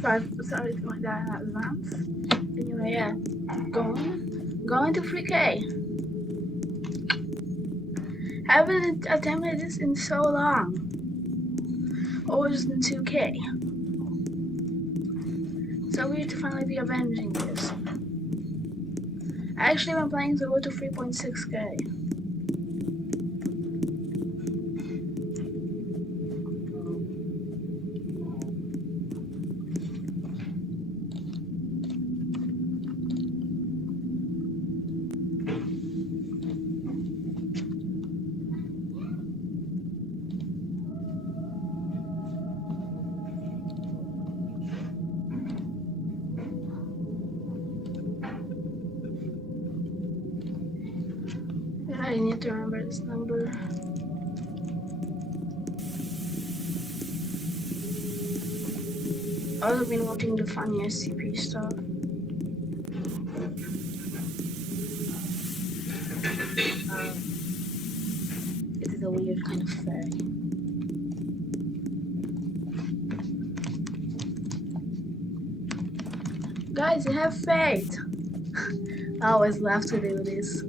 Sorry for that in advance. Anyway, yeah, going to 3K. Haven't attempted this in so long. Always in 2K. So weird to finally be avenging this. I actually been playing to go to 3.6K. Yeah, I need to remember this number. I've also been watching the funny SCP stuff. It is a weird kind of fairy. Guys, you have faith. I always love to do this.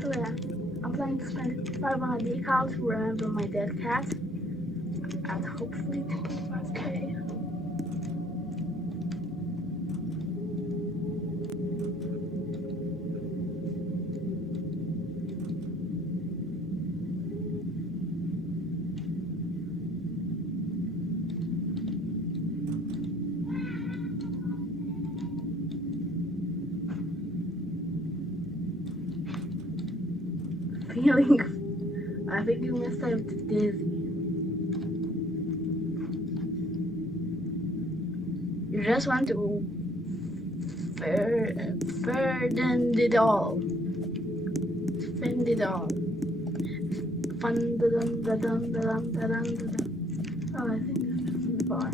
So yeah, I'm planning to spend 500 decals to remember my dead cat. And hopefully 2.5K. Feeling, I think you must have dizzy. You just want to burden it all. Spend it all. Fun da dun da dun da dun da dun da dun. Oh, I think this is the bar.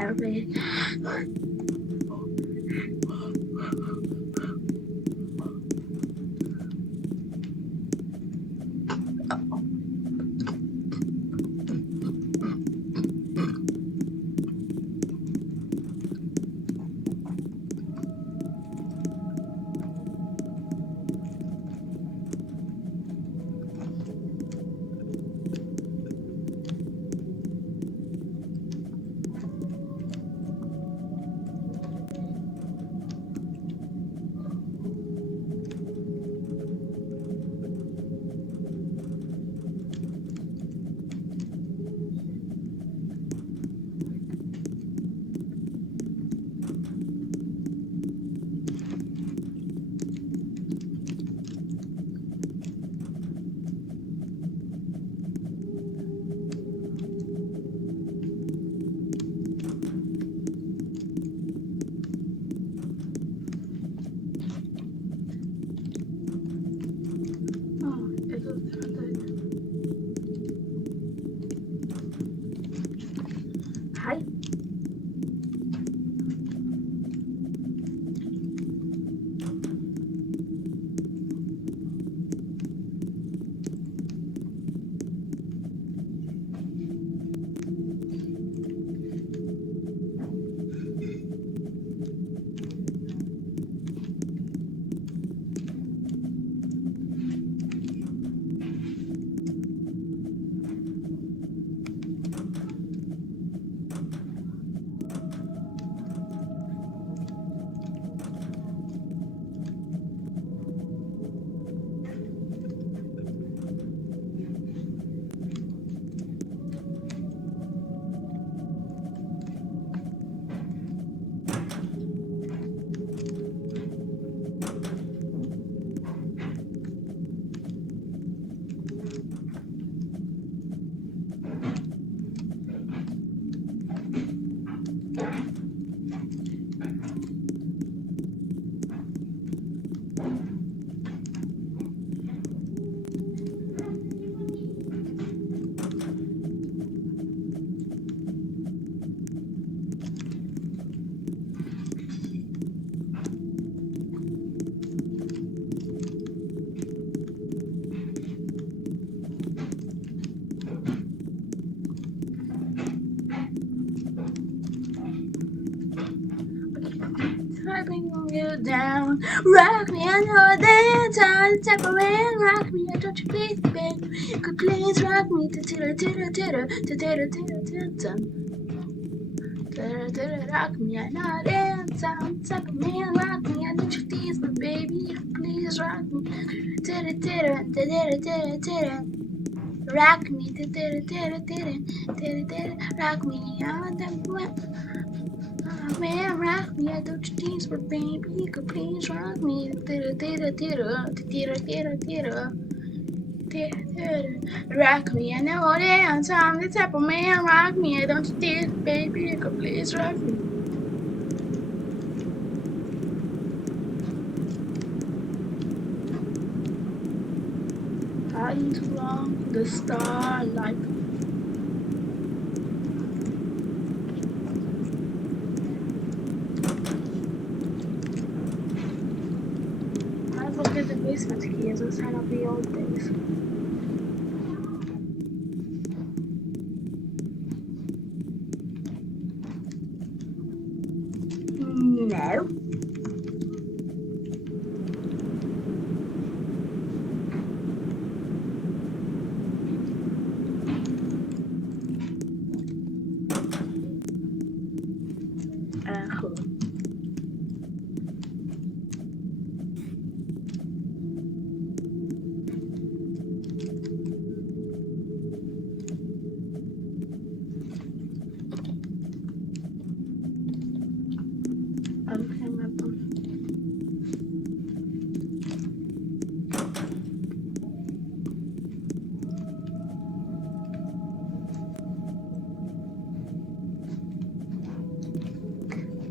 Everybody. Dragging you down, rock me under the time, separate, rock me, don't you please, baby, could please rock me, titter, titter, titter, titter, titter, titter, titter, titter, rock me, I know the time, separate, rock me, I don't you please, but baby, please rock me, titter, titter, titter, titter, titter. Rock me, titter, titter, titter, titter, titter, rock me, on the man, rock me, I don't you tease, but baby, you could please rock me. Titter, titter, titter, titter, titter, titter, titter, rock me. I know all the time, the type of man, rock me. I don't you tease, baby, you could please rock me. Hiding too long in the starlight. I forget the basement key as a sign of the old days. No. Who? Okay, my phone.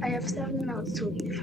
I have 7 minutes to leave.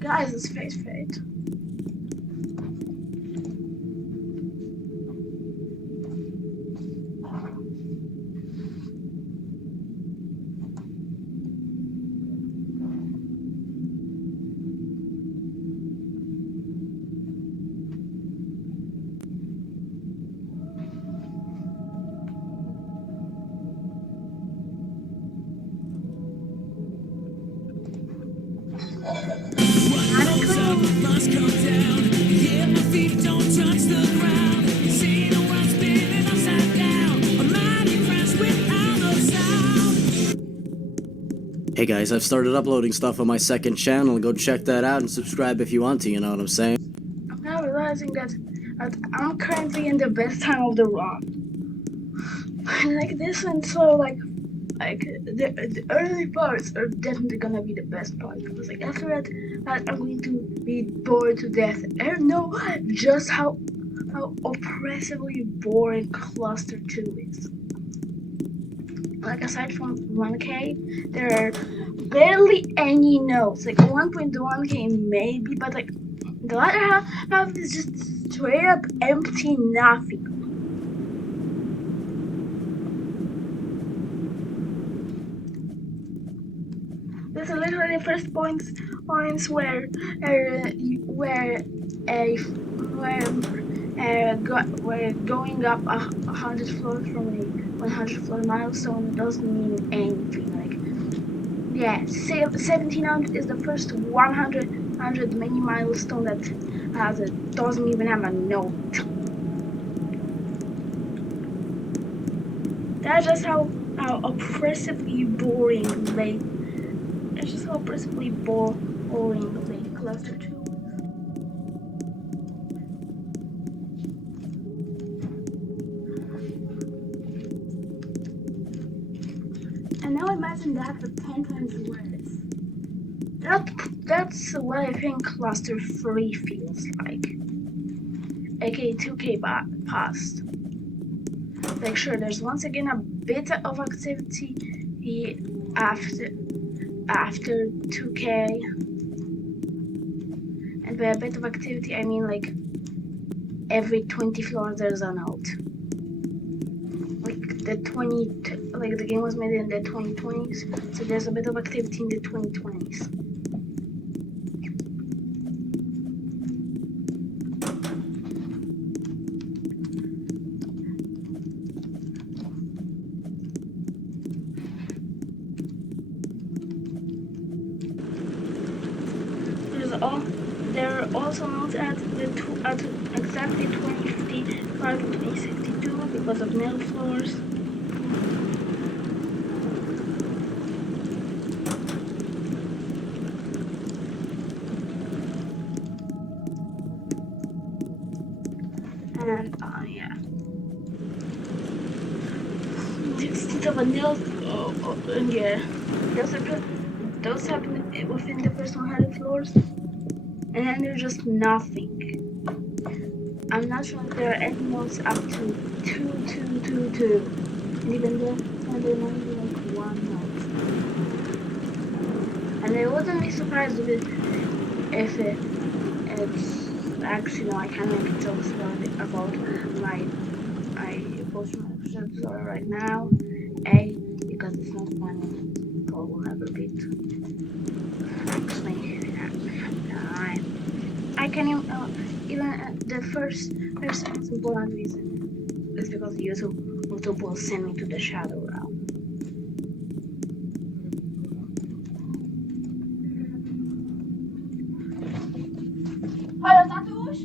Guys, it's face fate. Must come down. Yeah, my feet don't touch the ground. See the world spinning upside down. I'm not impressed without no sound. Hey guys, I've started uploading stuff on my second channel. Go check that out and subscribe if you want to, you know what I'm saying? I'm now realizing that I'm currently in the best time of the run. Like this one, so like the early parts are definitely gonna be the best part because like after that I'm going to be bored to death. I don't know just how oppressively boring Cluster 2 is. Like aside from 1K, there are barely any notes. Like 1.1K maybe, but like the latter half is just straight up empty nothing. These are literally the first points where we're going up 100 floors from a 100 floor milestone doesn't mean anything. Like, yeah, 1700 is the first 100 mini milestone that doesn't even have a note. That's just how oppressively boring late. That's just how oppressively boring late cluster 2. And now imagine that for 10 times worse. That's what I think cluster 3 feels like. aka 2K past. Like, sure, there's once again a bit of activity after 2K. And by a bit of activity, I mean like every 20 floors there's a note. Like the game was made in the 2020s, so there's a bit of activity in the 2020s. There are also notes at exactly 2055 and 2062 because of nail floors. And yeah, instead of a nail, and yeah, those happen within the first 100 floors, and then there's just nothing. I'm not sure if there are any notes up to 2222, and even then, there might be like one note. And I wouldn't be surprised if it's actually, no, I can't make jokes about my post my episodes right now. A, because it's not funny. God will never beat. Actually, I can even the first most important reason is because YouTube will send me to the shadow realm. Halo, tatuś?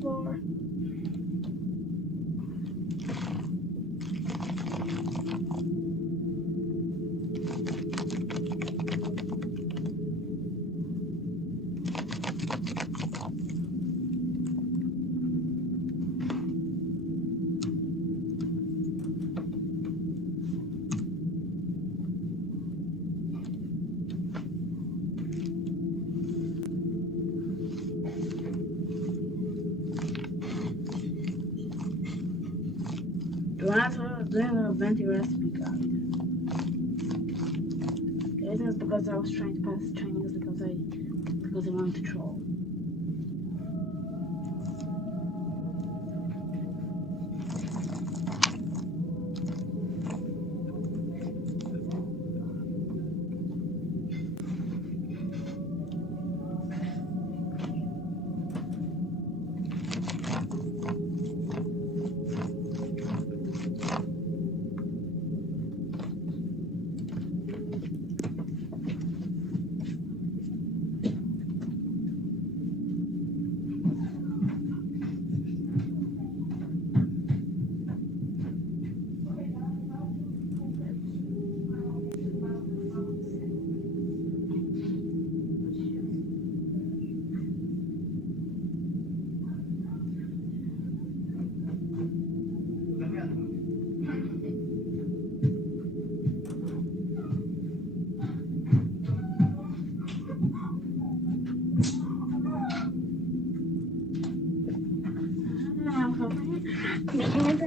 Floor. Doing a venti recipe guide. The reason is because I was trying to pass Chinese because I wanted to troll.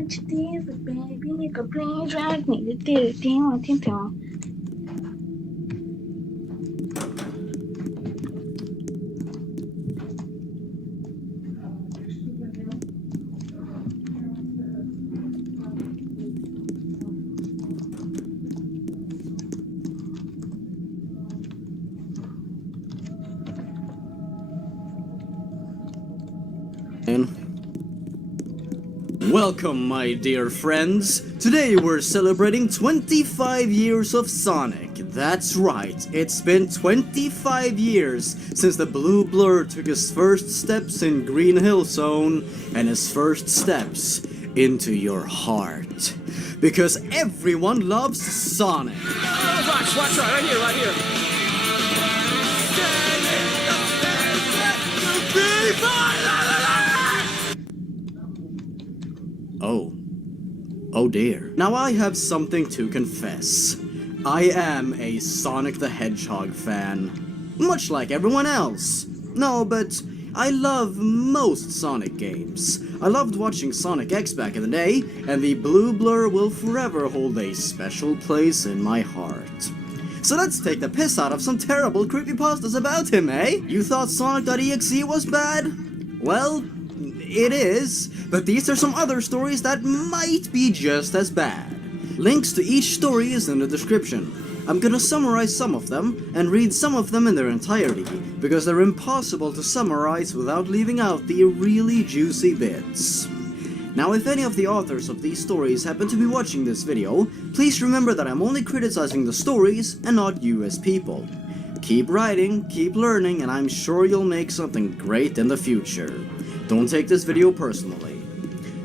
much this, baby, you could please drag me to do it. Welcome, my dear friends. Today we're celebrating 25 years of Sonic. That's right, it's been 25 years since the Blue Blur took his first steps in Green Hill Zone and his first steps into your heart. Because everyone loves Sonic. Watch, right here. Oh dear. Now I have something to confess. I am a Sonic the Hedgehog fan. Much like everyone else. No, but I love most Sonic games. I loved watching Sonic X back in the day, and the Blue Blur will forever hold a special place in my heart. So let's take the piss out of some terrible creepypastas about him, eh? You thought Sonic.exe was bad? Well, it is, but these are some other stories that might be just as bad. Links to each story is in the description. I'm gonna summarize some of them and read some of them in their entirety, because they're impossible to summarize without leaving out the really juicy bits. Now, if any of the authors of these stories happen to be watching this video, please remember that I'm only criticizing the stories and not you as people. Keep writing, keep learning, and I'm sure you'll make something great in the future. Don't take this video personally.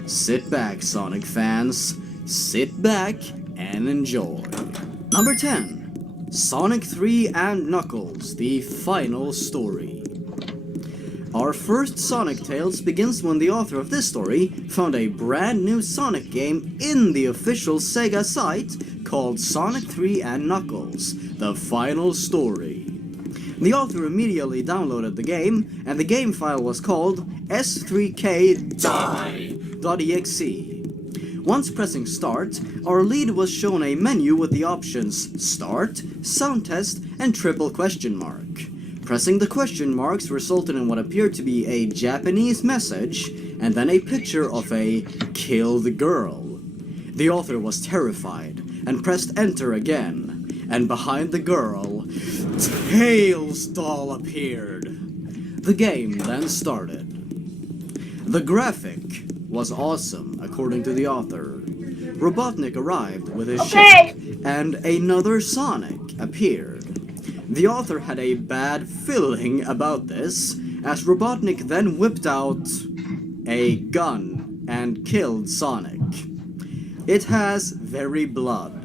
Sit back, Sonic fans. Sit back and enjoy. Number 10. Sonic 3 and Knuckles, the final story. Our first Sonic Tales begins when the author of this story found a brand new Sonic game in the official Sega site called Sonic 3 and Knuckles, the final story. The author immediately downloaded the game, and the game file was called s3k.die.exe. Once pressing start, our lead was shown a menu with the options Start, Sound Test, and triple question mark. Pressing the question marks resulted in what appeared to be a Japanese message, and then a picture of a killed girl. The author was terrified, and pressed enter again. And behind the girl, Tails doll appeared. The game then started. The graphic was awesome, according to the author. Robotnik arrived with his ship, and another Sonic appeared. The author had a bad feeling about this, as Robotnik then whipped out a gun and killed Sonic. It has very blood.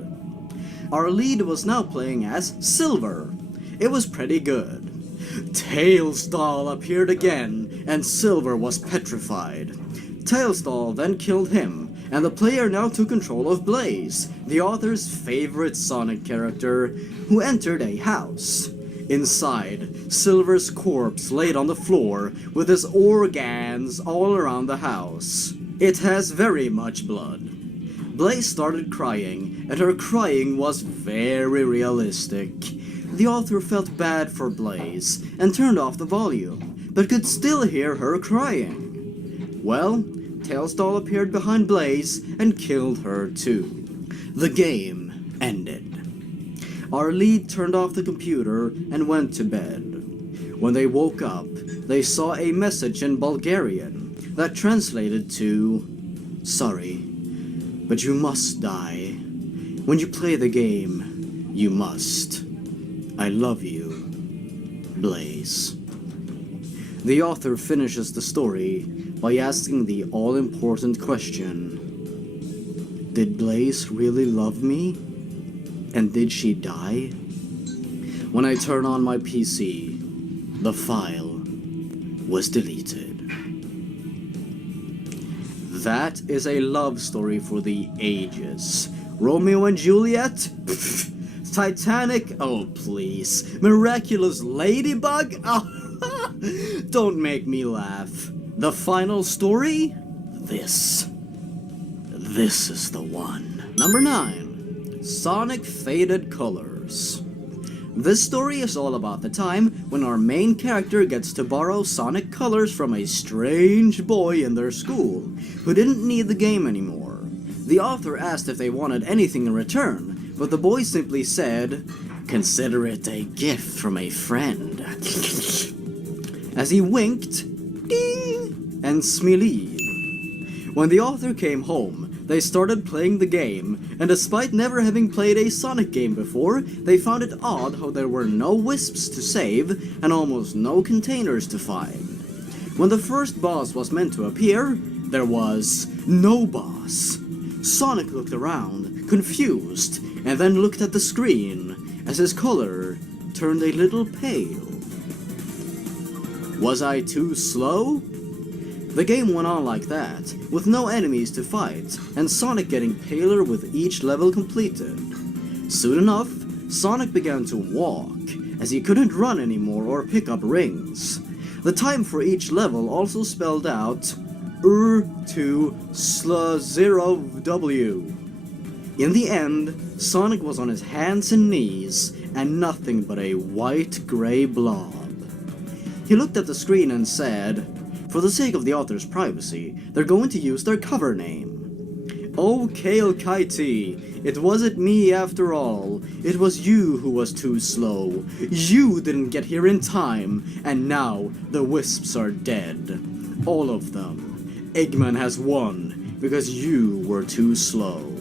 Our lead was now playing as Silver. It was pretty good. Tails doll appeared again, and Silver was petrified. Tails doll then killed him, and the player now took control of Blaze, the author's favorite Sonic character, who entered a house. Inside, Silver's corpse laid on the floor, with his organs all around the house. It has very much blood. Blaze started crying, and her crying was very realistic. The author felt bad for Blaze, and turned off the volume, but could still hear her crying. Well, Tails doll appeared behind Blaze, and killed her too. The game ended. Our lead turned off the computer, and went to bed. When they woke up, they saw a message in Bulgarian, that translated to, "Sorry, but you must die. When you play the game, you must. I love you, Blaze." The author finishes the story by asking the all-important question: did Blaze really love me? And did she die? When I turn on my PC, the file was deleted. That is a love story for the ages. Romeo and Juliet? Pfft. Titanic? Oh, please. Miraculous Ladybug? Oh, don't make me laugh. The final story? This. This is the one. Number 9. Sonic Faded Colors. This story is all about the time when our main character gets to borrow Sonic colors from a strange boy in their school, who didn't need the game anymore. The author asked if they wanted anything in return, but the boy simply said, "Consider it a gift from a friend." As he winked, ding, and smeeleed. When the author came home, they started playing the game, and despite never having played a Sonic game before, they found it odd how there were no wisps to save and almost no containers to find. When the first boss was meant to appear, there was no boss. Sonic looked around, confused, and then looked at the screen as his color turned a little pale. Was I too slow? The game went on like that, with no enemies to fight, and Sonic getting paler with each level completed. Soon enough, Sonic began to walk, as he couldn't run anymore or pick up rings. The time for each level also spelled out R2/0W. In the end, Sonic was on his hands and knees, and nothing but a white-gray blob. He looked at the screen and said, for the sake of the author's privacy, they're going to use their cover name. "Oh, Kale Kaiti, it wasn't me after all. It was you who was too slow. You didn't get here in time, and now the wisps are dead. All of them. Eggman has won, because you were too slow."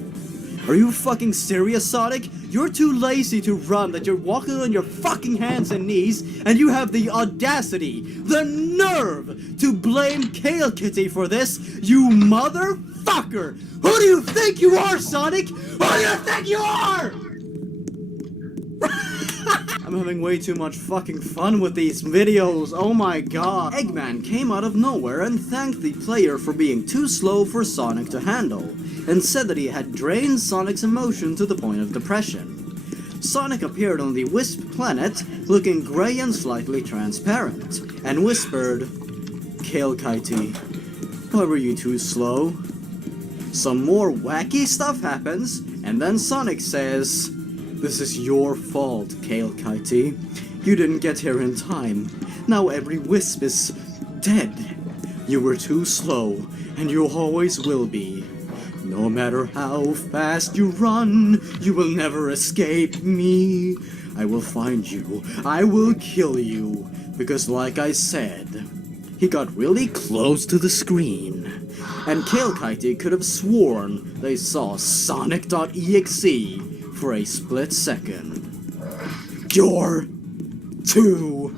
Are you fucking serious, Sonic? You're too lazy to run that you're walking on your fucking hands and knees, and you have the audacity, the nerve, to blame Kale Kitty for this, you motherfucker! Who do you think you are, Sonic? Who do you think you are? I'm having way too much fucking fun with these videos, oh my god. Eggman came out of nowhere and thanked the player for being too slow for Sonic to handle, and said that he had drained Sonic's emotion to the point of depression. Sonic appeared on the Wisp planet, looking grey and slightly transparent, and whispered, "Kale Kaiti, why were you too slow?" Some more wacky stuff happens, and then Sonic says, "This is your fault, Kale Kaiti. You didn't get here in time. Now every wisp is dead. You were too slow, and you always will be. No matter how fast you run, you will never escape me. I will find you. I will kill you. Because like I said," he got really close to the screen, and Kale Kaiti could have sworn they saw Sonic.exe for a split second. "You're too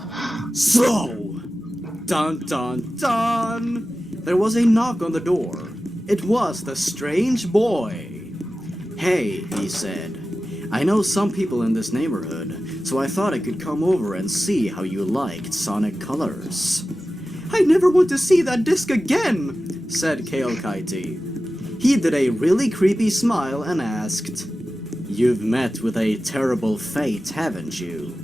slow." Dun dun dun! There was a knock on the door. It was the strange boy. "Hey," he said, "I know some people in this neighborhood, so I thought I could come over and see how you liked Sonic Colors." "I never want to see that disc again," said Kale Kaiti. He did a really creepy smile and asked, "You've met with a terrible fate, haven't you?"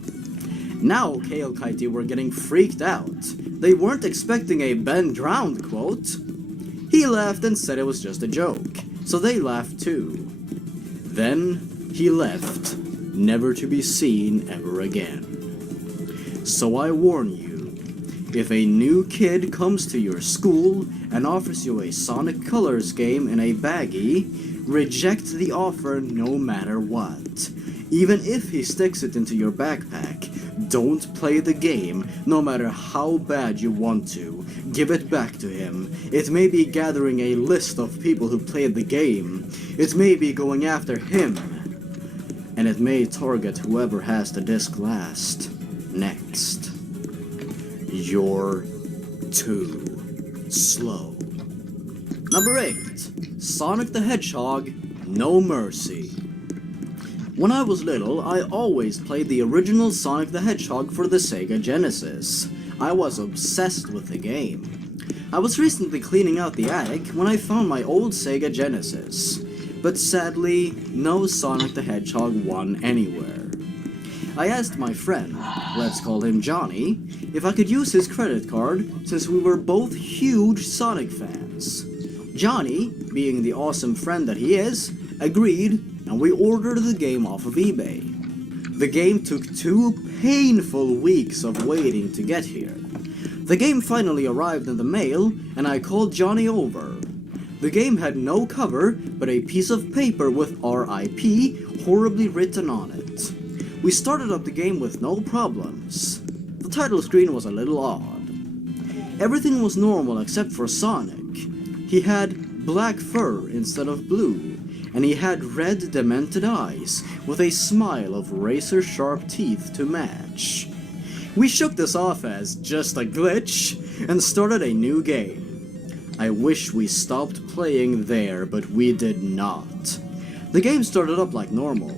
Now Kale Kaiti were getting freaked out. They weren't expecting a Ben Drowned quote. He laughed and said it was just a joke, so they laughed too. Then he left, never to be seen ever again. So I warn you, if a new kid comes to your school and offers you a Sonic Colors game in a baggie, reject the offer no matter what. Even if he sticks it into your backpack, don't play the game, no matter how bad you want to. Give it back to him. It may be gathering a list of people who played the game. It may be going after him. And it may target whoever has the disc last. Next. You're too slow. Number 8. Sonic the Hedgehog, No Mercy. When I was little, I always played the original Sonic the Hedgehog for the Sega Genesis. I was obsessed with the game. I was recently cleaning out the attic when I found my old Sega Genesis, but sadly, no Sonic the Hedgehog 1 anywhere. I asked my friend, let's call him Johnny, if I could use his credit card since we were both huge Sonic fans. Johnny, being the awesome friend that he is, agreed, and we ordered the game off of eBay. The game took 2 painful weeks of waiting to get here. The game finally arrived in the mail, and I called Johnny over. The game had no cover, but a piece of paper with RIP horribly written on it. We started up the game with no problems. The title screen was a little odd. Everything was normal except for Sonic. He had black fur instead of blue, and he had red demented eyes with a smile of razor-sharp teeth to match. We shook this off as just a glitch and started a new game. I wish we stopped playing there, but we did not. The game started up like normal,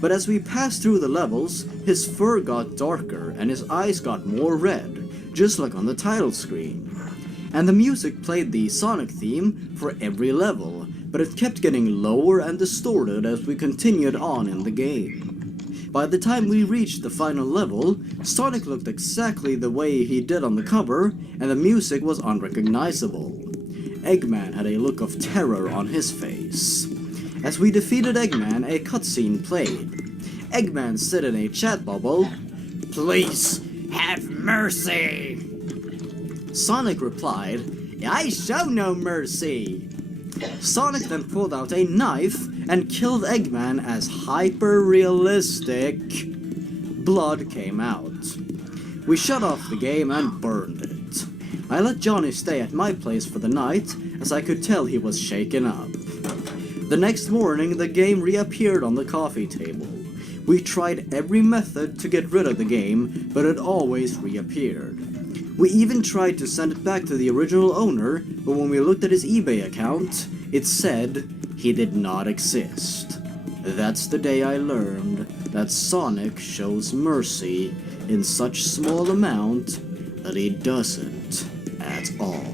but as we passed through the levels, his fur got darker and his eyes got more red, just like on the title screen. And the music played the Sonic theme for every level, but it kept getting lower and distorted as we continued on in the game. By the time we reached the final level, Sonic looked exactly the way he did on the cover, and the music was unrecognizable. Eggman had a look of terror on his face. As we defeated Eggman, a cutscene played. Eggman said in a chat bubble, "Please, have mercy!" Sonic replied, "I show no mercy!" Sonic then pulled out a knife and killed Eggman as hyper-realistic blood came out. We shut off the game and burned it. I let Johnny stay at my place for the night, as I could tell he was shaken up. The next morning, the game reappeared on the coffee table. We tried every method to get rid of the game, but it always reappeared. We even tried to send it back to the original owner, but when we looked at his eBay account, it said he did not exist. That's the day I learned that Sonic shows mercy in such small amount that he doesn't at all.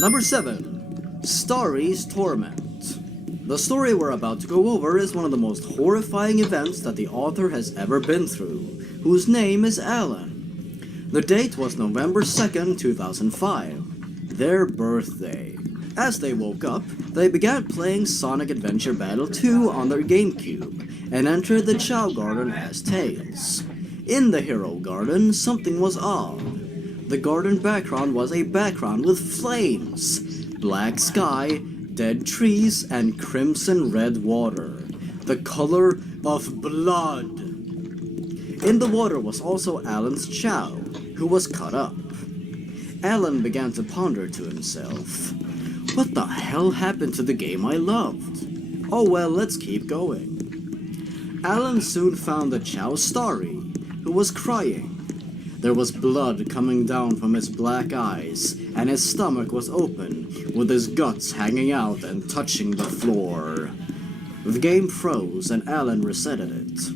Number 7. Starry's Torment. The story we're about to go over is one of the most horrifying events that the author has ever been through, whose name is Alan. The date was November 2nd, 2005, their birthday. As they woke up, they began playing Sonic Adventure Battle 2 on their GameCube, and entered the Chao Garden as Tails. In the Hero Garden, something was odd. The garden background was a background with flames, black sky, dead trees, and crimson red water, the color of blood. In the water was also Alan's Chao, who was cut up. Alan began to ponder to himself, what the hell happened to the game I loved? Oh well, let's keep going. Alan soon found the Chao Starry, who was crying. There was blood coming down from his black eyes, and his stomach was open, with his guts hanging out and touching the floor. The game froze and Alan resetted it.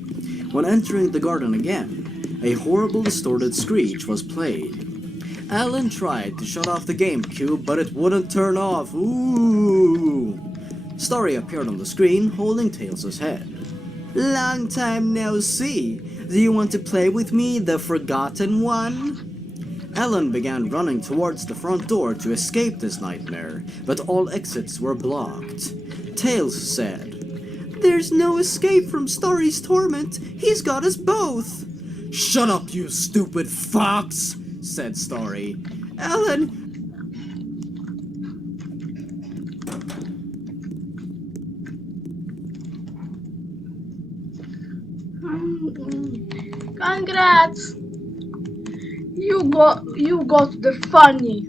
When entering the garden again, a horrible distorted screech was played. Alan tried to shut off the GameCube, but it wouldn't turn off. Ooh! Starry appeared on the screen, holding Tails' head. Long time no see. Do you want to play with me, the Forgotten One? Alan began running towards the front door to escape this nightmare, but all exits were blocked. Tails said, "There's no escape from Starry's torment. He's got us both." "Shut up, you stupid fox," said Starry. "Alan..." Congrats! You got the funny.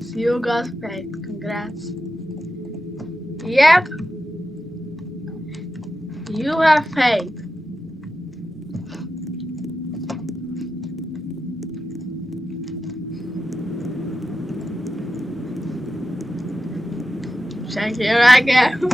So you got paid. Congrats. Yep. You have paid. Check here I go.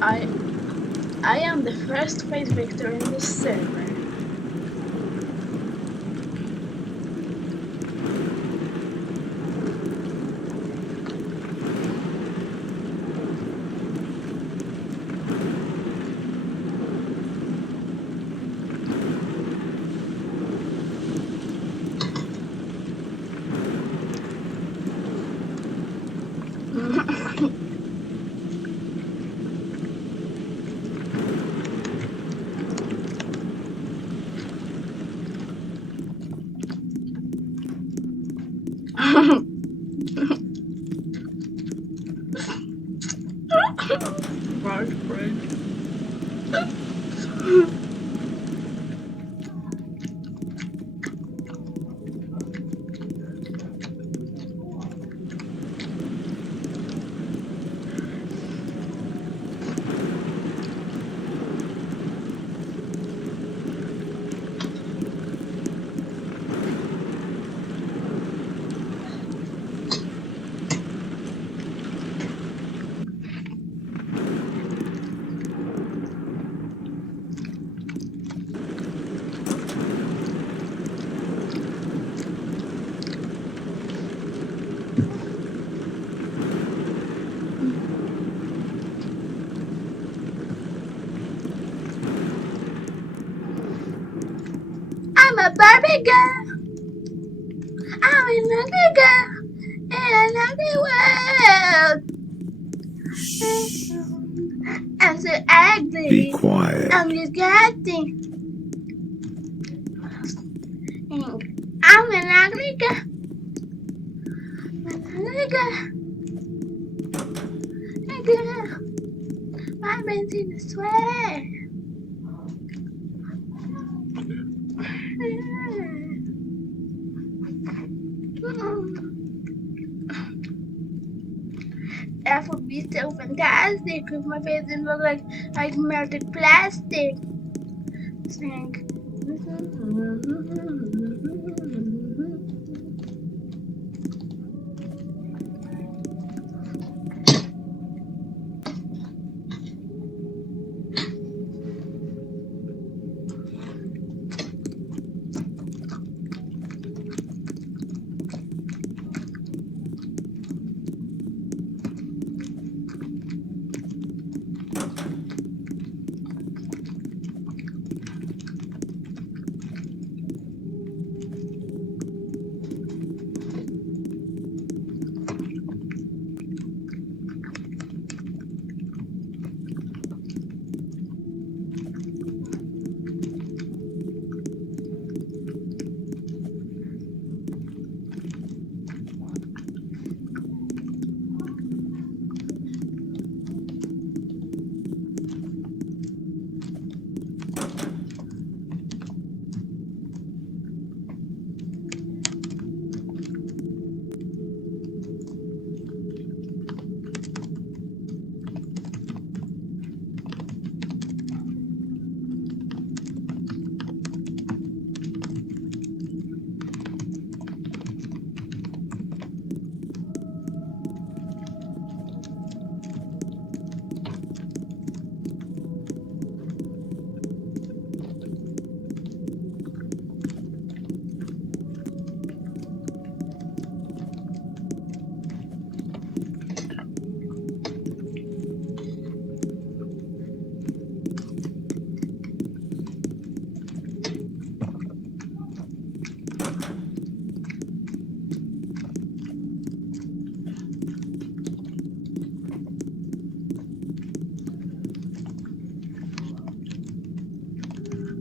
I I am the first phase victor in this server. Marsh Bridge. I'm a Barbie girl. I'm a ugly girl in an ugly world. I'm so ugly. Be quiet. I'm disgusting. I'm an ugly girl. An ugly girl. A girl. My brain's in the sweat. That would be so fantastic if my face didn't look like melted plastic. Think.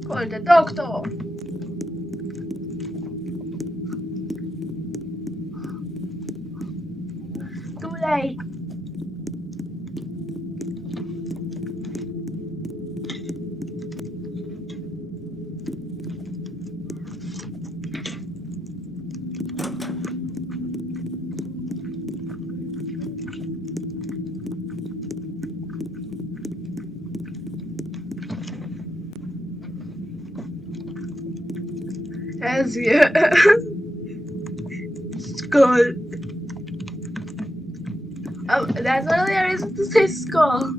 Call the doctor. Too late. As you skull. Oh, that's all there is to say skull.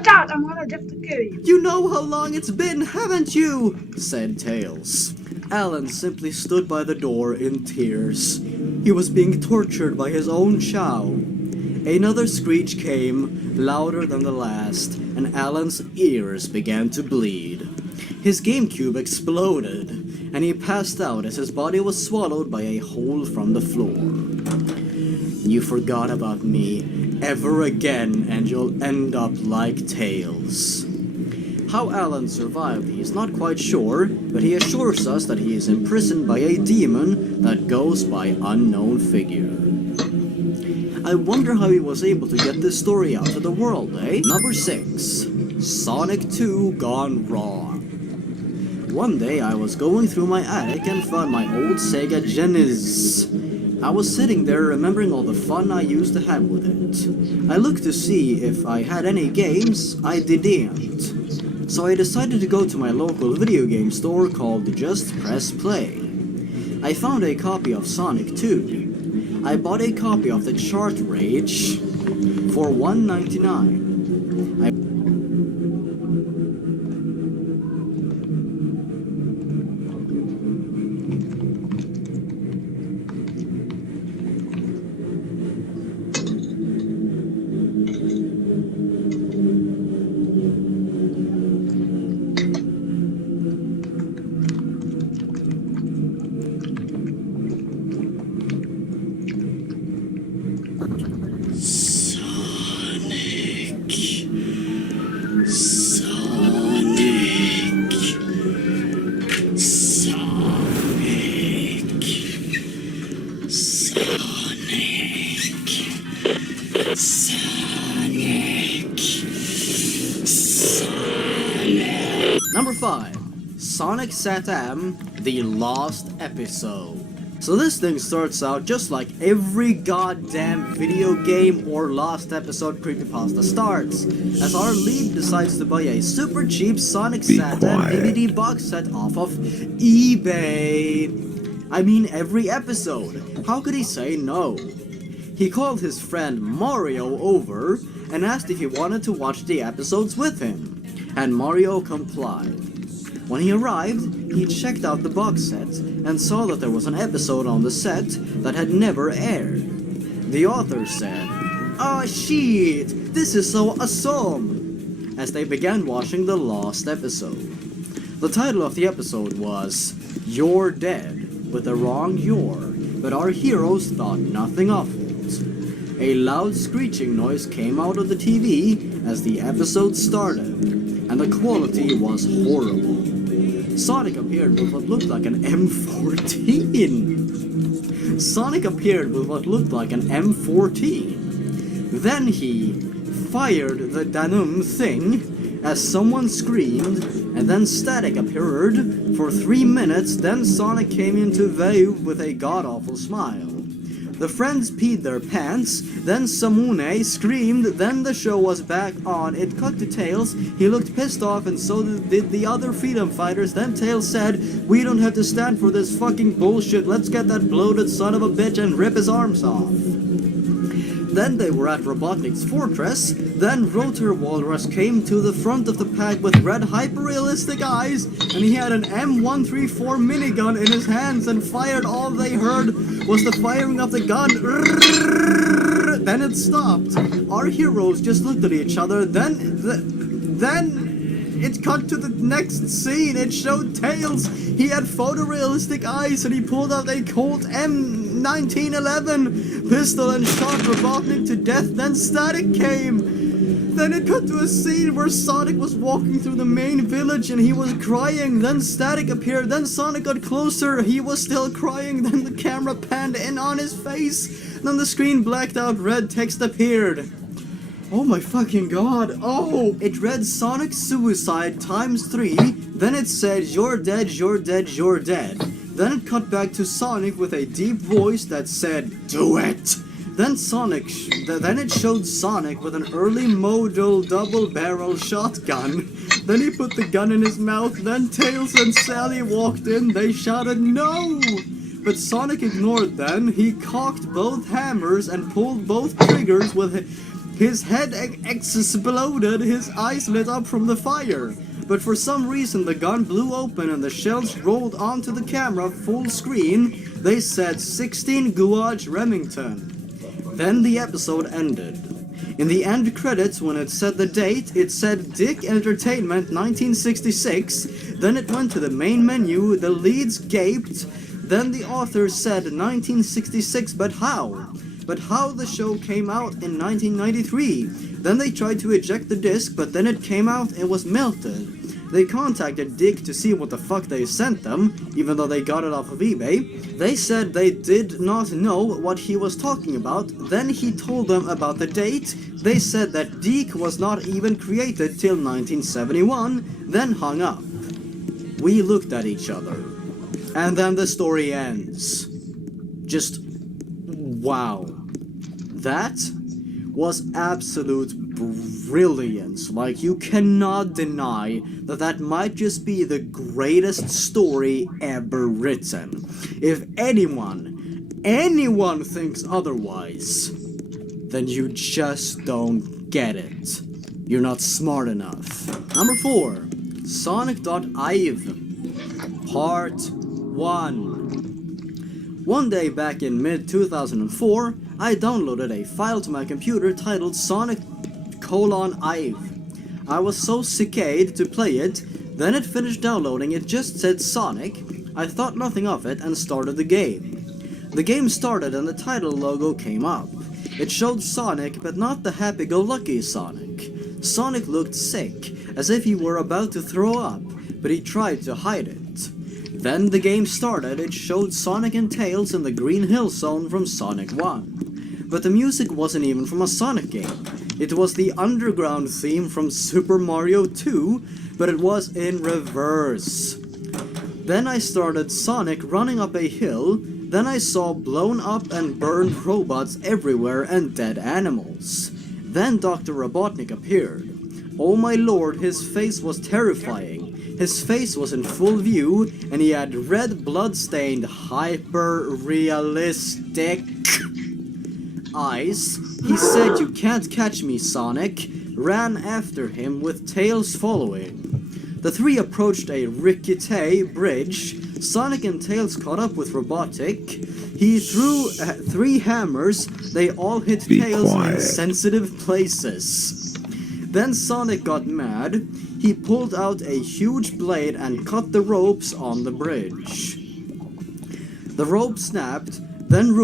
Watch out, I'm gonna just kill you. You know how long it's been, haven't you? Said Tails. Alan simply stood by the door in tears. He was being tortured by his own Chow. Another screech came, louder than the last, and Alan's ears began to bleed. His GameCube exploded, and he passed out as his body was swallowed by a hole from the floor. You forgot about me ever again, and you'll end up like Tails. How Alan survived he is not quite sure, but he assures us that he is imprisoned by a demon that goes by unknown figure. I wonder how he was able to get this story out to the world, eh? Number 6. Sonic 2 Gone Wrong. One day I was going through my attic and found my old Sega Genesis. I was sitting there remembering all the fun I used to have with it. I looked to see if I had any games. I didn't. So I decided to go to my local video game store called Just Press Play. I found a copy of Sonic 2. I bought a copy of the Chart Rage for $1.99. Number 5. Sonic Sat-Am, The Lost Episode. So this thing starts out just like every goddamn video game or Lost Episode creepypasta starts, as our lead decides to buy a super cheap Sonic Sat-Am DVD box set off of eBay. I mean every episode. How could he say no? He called his friend Mario over and asked if he wanted to watch the episodes with him, and Mario complied. When he arrived, he checked out the box set and saw that there was an episode on the set that had never aired. The author said, "Oh shit, this is so awesome," as they began watching the Lost Episode. The title of the episode was You're Dead, with the wrong "your," but our heroes thought nothing of it. A loud screeching noise came out of the TV as the episode started, and the quality was horrible. Sonic appeared with what looked like an M14. Sonic appeared with what looked like an M14. Then he fired the Danum thing as someone screamed, and then static appeared for 3 minutes. Then Sonic came into view with a god-awful smile. The friends peed their pants, then Samune screamed, then the show was back on. It cut to Tails, he looked pissed off, and so did the other freedom fighters. Then Tails said, "We don't have to stand for this fucking bullshit, let's get that bloated son of a bitch and rip his arms off." Then they were at Robotnik's fortress. Then Rotor Walrus came to the front of the pack with red hyper-realistic eyes, and he had an M134 minigun in his hands and fired. All they heard was the firing of the gun. Then it stopped. Our heroes just looked at each other. Then it cut to the next scene. It showed Tails. He had photorealistic eyes, and he pulled out a Colt M1911 pistol and shot Robotnik to death. Then static came. Then it cut to a scene where Sonic was walking through the main village and he was crying. Then static appeared. Then Sonic got closer. He was still crying. Then the camera panned in on his face. Then the screen blacked out. Red text appeared. Oh my fucking god. Oh! It read Sonic Suicide × 3. Then it said, "You're dead, you're dead, you're dead." Then it cut back to Sonic with a deep voice that said, "Do it!" Then it showed Sonic with an early modal double-barrel shotgun. Then he put the gun in his mouth. Then Tails and Sally walked in. They shouted, "No!" But Sonic ignored them. He cocked both hammers and pulled both triggers with His head exploded, his eyes lit up from the fire. But for some reason the gun blew open and the shells rolled onto the camera full screen. They said 16 Guage Remington. Then the episode ended. In the end credits, when it said the date, it said Dick Entertainment 1966. Then it went to the main menu, the leads gaped. Then the author said 1966, but how? But how the show came out in 1993. Then they tried to eject the disc, but then it came out and was melted. They contacted Dick to see what the fuck they sent them, even though they got it off of eBay. They said they did not know what he was talking about. Then he told them about the date. They said that Dick was not even created till 1971, then hung up. We looked at each other. And then the story ends. Just wow. That was absolute brilliance. Like, you cannot deny that that might just be the greatest story ever written. If anyone thinks otherwise, then you just don't get it. You're not smart enough. Number 4. Sonic.ive Part 1. One day back in mid-2004, I downloaded a file to my computer titled Sonic:'ive. I was so sickade to play it, then it finished downloading, it just said Sonic. I thought nothing of it and started the game. The game started and the title logo came up. It showed Sonic, but not the happy-go-lucky Sonic. Sonic looked sick, as if he were about to throw up, but he tried to hide it. Then the game started, it showed Sonic and Tails in the Green Hill Zone from Sonic 1. But the music wasn't even from a Sonic game. It was the underground theme from Super Mario 2, but it was in reverse. Then I started Sonic running up a hill, then I saw blown up and burned robots everywhere and dead animals. Then Dr. Robotnik appeared. Oh my lord, his face was terrifying. His face was in full view, and he had red blood-stained, hyper-realistic eyes. He said, "You can't catch me, Sonic," ran after him with Tails following. The three approached a rickety bridge. Sonic and Tails caught up with Robotnik. He threw 3 hammers. They all hit Tails in sensitive places. Then Sonic got mad. He pulled out a huge blade and cut the ropes on the bridge. The rope snapped, then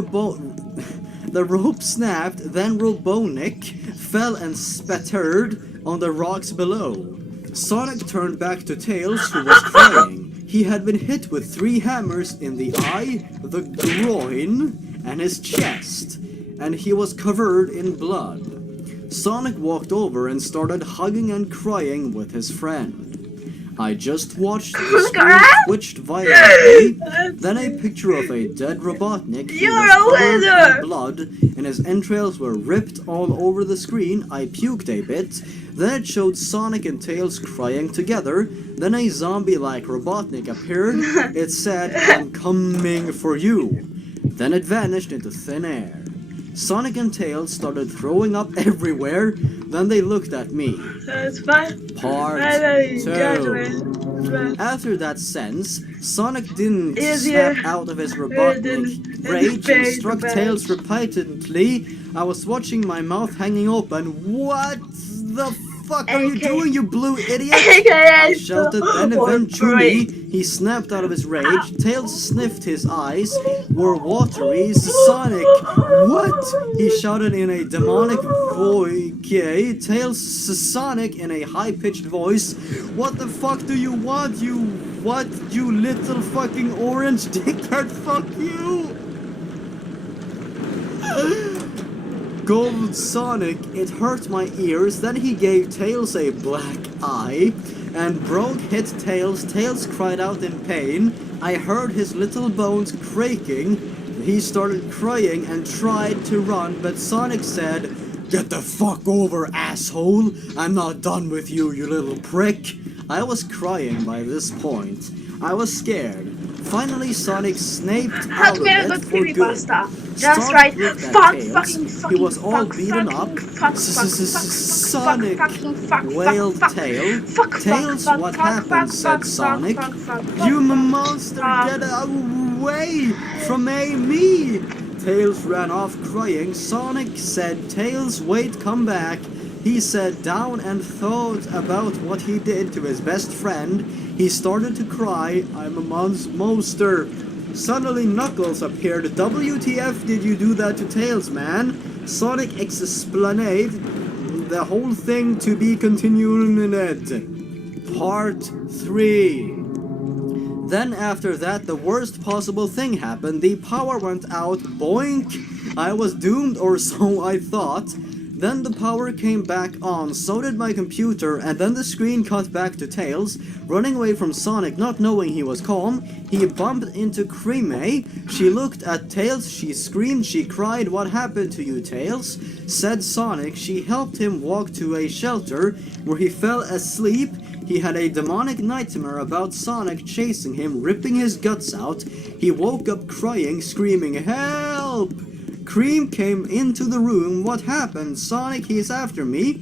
Robotnik fell and spattered on the rocks below. Sonic turned back to Tails, who was crying. He had been hit with 3 hammers in the eye, the groin, and his chest, and he was covered in blood. Sonic walked over and started hugging and crying with his friend. I just watched the screen twitched violently, then a picture of a dead Robotnik. He was covered in blood, and his entrails were ripped all over the screen. I puked a bit. Then it showed Sonic and Tails crying together. Then a zombie-like Robotnik appeared. It said, "I'm coming for you." Then it vanished into thin air. Sonic and Tails started throwing up everywhere. Then they looked at me. That's fine. Part 2. After that sense, Sonic didn't snap out of his Robotnik rage and struck Tails repeatedly. I was watching my mouth hanging open. What the fuck are you doing, you blue idiot? I shouted, then eventually he snapped out of his rage. Tails sniffed, his eyes were watery. Sonic, what? He shouted in a demonic voice. Tails, Sonic in a high-pitched voice. What the fuck do you want, you what? You little fucking orange dickhead, fuck you! Gold Sonic, it hurt my ears. Then he gave Tails a black eye, and Brogue hit Tails. Tails cried out in pain. I heard his little bones creaking. He started crying and tried to run, but Sonic said, "Get the fuck over, asshole! I'm not done with you, you little prick!" I was crying by this point. I was scared. Finally, Sonic snaped out of it for good. That's Sonic right. looked at Fuck, Tails. fucking, He fucking, was all fuck, beaten fucking, up. fuck, Sonic fuck, wailed fuck, Tail. fuck, Tails, fuck, what fuck, happened? fuck, Said fuck, Sonic. fuck, fuck, You fuck, monster, get away from me! Tails ran off crying. Sonic said, Tails, wait, come back. He sat down and thought about what he did to his best friend. He started to cry. I'm a monster. Suddenly Knuckles appeared. WTF did you do that to Tails, man? Sonic explained the whole thing to be continued in it. Part 3. Then after that, the worst possible thing happened. The power went out. Boink! I was doomed, or so I thought. Then the power came back on, so did my computer, and then the screen cut back to Tails, running away from Sonic, not knowing he was calm. He bumped into Creamy. She looked at Tails, she screamed, she cried, what happened to you, Tails? Said Sonic. She helped him walk to a shelter, where he fell asleep. He had a demonic nightmare about Sonic chasing him, ripping his guts out. He woke up crying, screaming, help! Cream came into the room. What happened? Sonic, he's after me.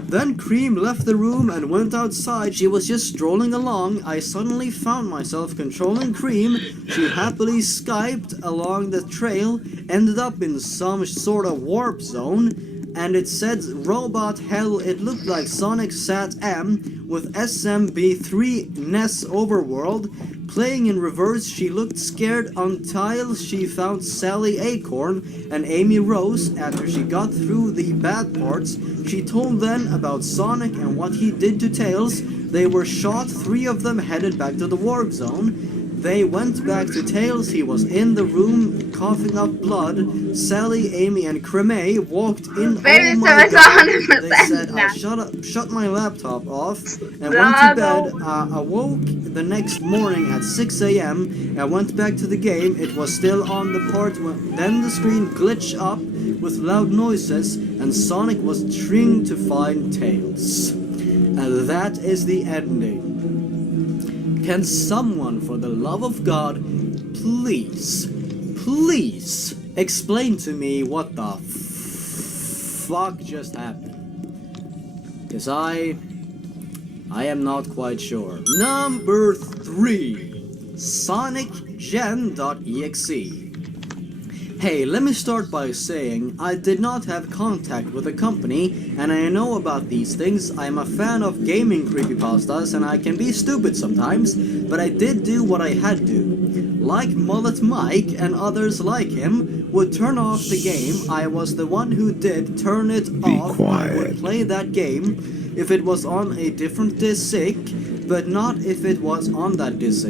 Then Cream left the room and went outside. She was just strolling along. I suddenly found myself controlling Cream. She happily Skyped along the trail, ended up in some sort of warp zone, and it said robot hell. It looked like Sonic Sat M with SMB3 NES Overworld. Playing in reverse, she looked scared until she found Sally Acorn and Amy Rose. After she got through the bad parts, she told them about Sonic and what he did to Tails. They were shot, 3 of them headed back to the warp zone. They went back to Tails. He was in the room coughing up blood. Sally, Amy, and Creme walked in. Baby, Oh my so god. it's They 100% said, now. shut my laptop off and went to bed. Awoke the next morning at 6 a.m. I went back to the game. It was still on the part when then the screen glitched up with loud noises and Sonic was trying to find Tails. And that is the ending. Can someone, for the love of God, please explain to me what the fuck just happened? Because I am not quite sure. Number 3. SonicGen.exe. Hey, let me start by saying I did not have contact with the company, and I know about these things. I'm a fan of gaming creepypastas, and I can be stupid sometimes, but I did do what I had to. Like Mullet Mike and others like him would turn off the game, I was the one who did turn it off. I would play that game if it was on a different disc, but not if it was on that disc.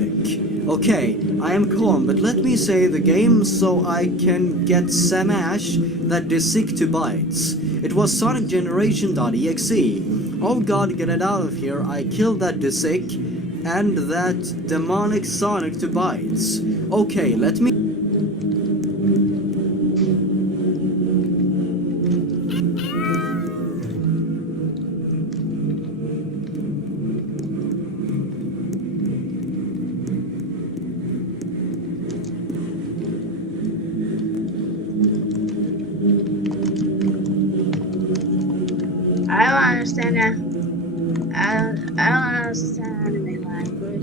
Okay, I am calm, but let me say the game so I can get Samash that disc to bytes. It was SonicGeneration.exe. Oh god, get it out of here. I killed that disc and that demonic Sonic to bytes. Okay, let me... I don't understand that. I don't understand anime language.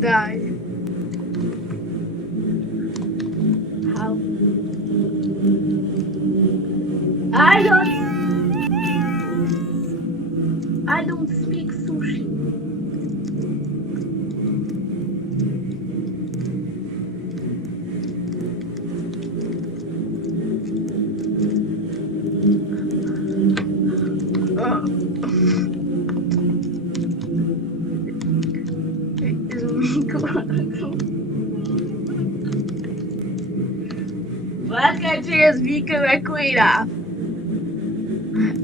Die. How? I don't speak sushi. Welcome to his Mika Requita.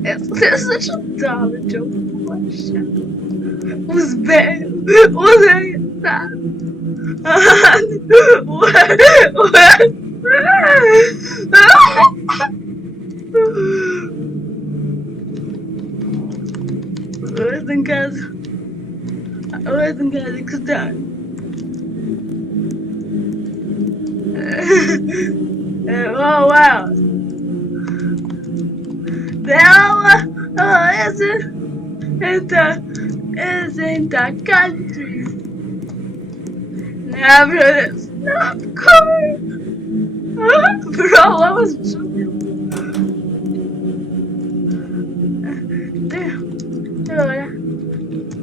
It's such a dumb joke question. Was bad. Was it that? Listen, guys, it's done. Oh wow. It's in the country. Never stop coming. Bro, I was joking.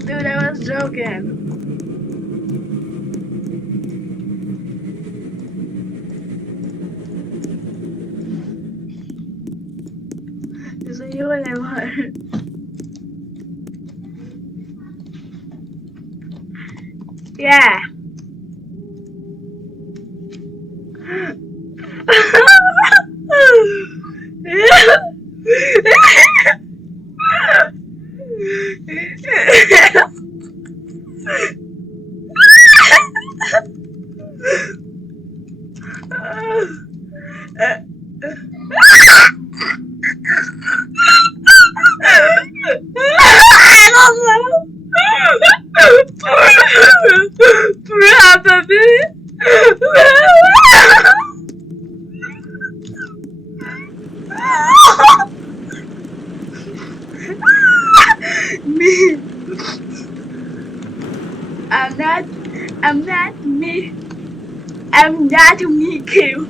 Dude, I was joking. So you whatever. Yeah. Me. I'm not me. I'm not Miku.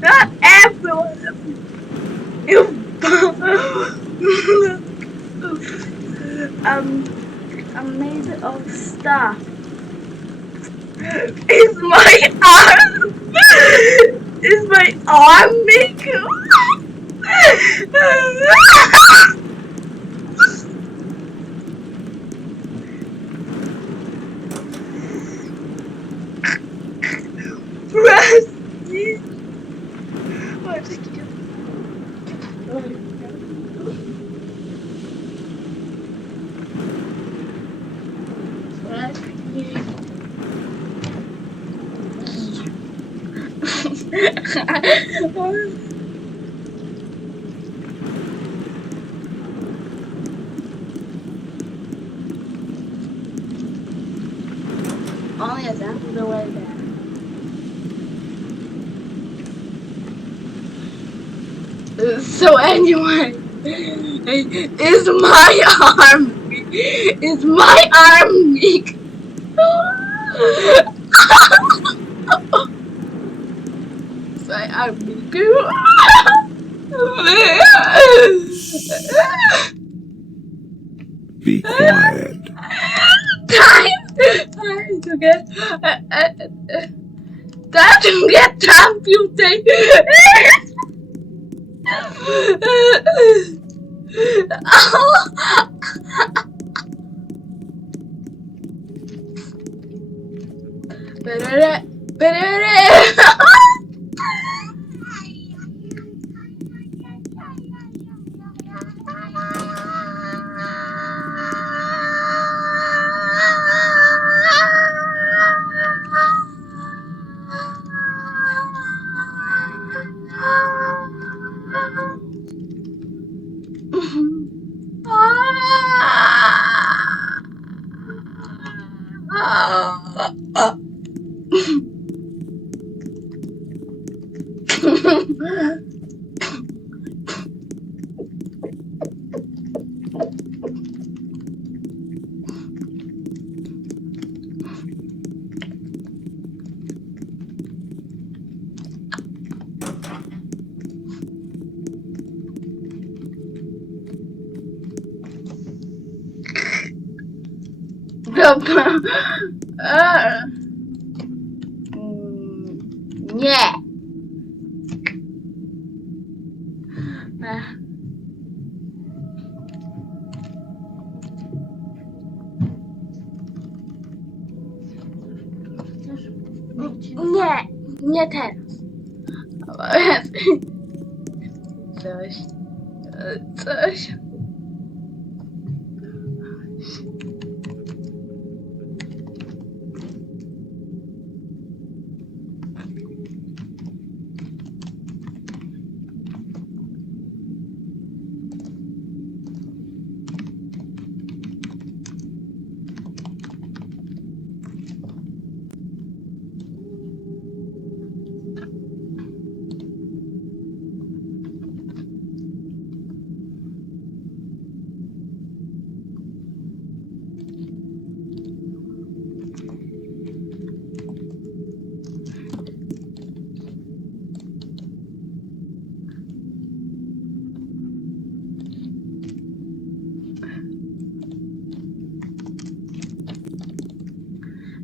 Not everyone. You. I'm made of stuff. Is my arm? Is my arm Miku? Press me. Oh, just kidding. Press me. Only a tenth of the way there. So anyway, is my arm weak? Say I'm Miku. Be quiet. Time to get amputated. Yeah. Nie teraz. Coś.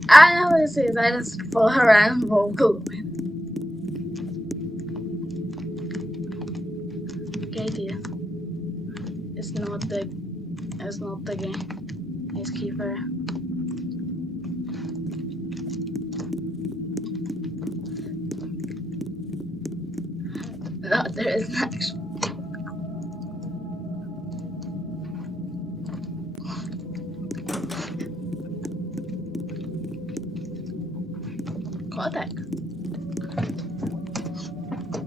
I always say that is for her and vocal. Katie, it's not the game. It's keeper. No, there is not. Kotek.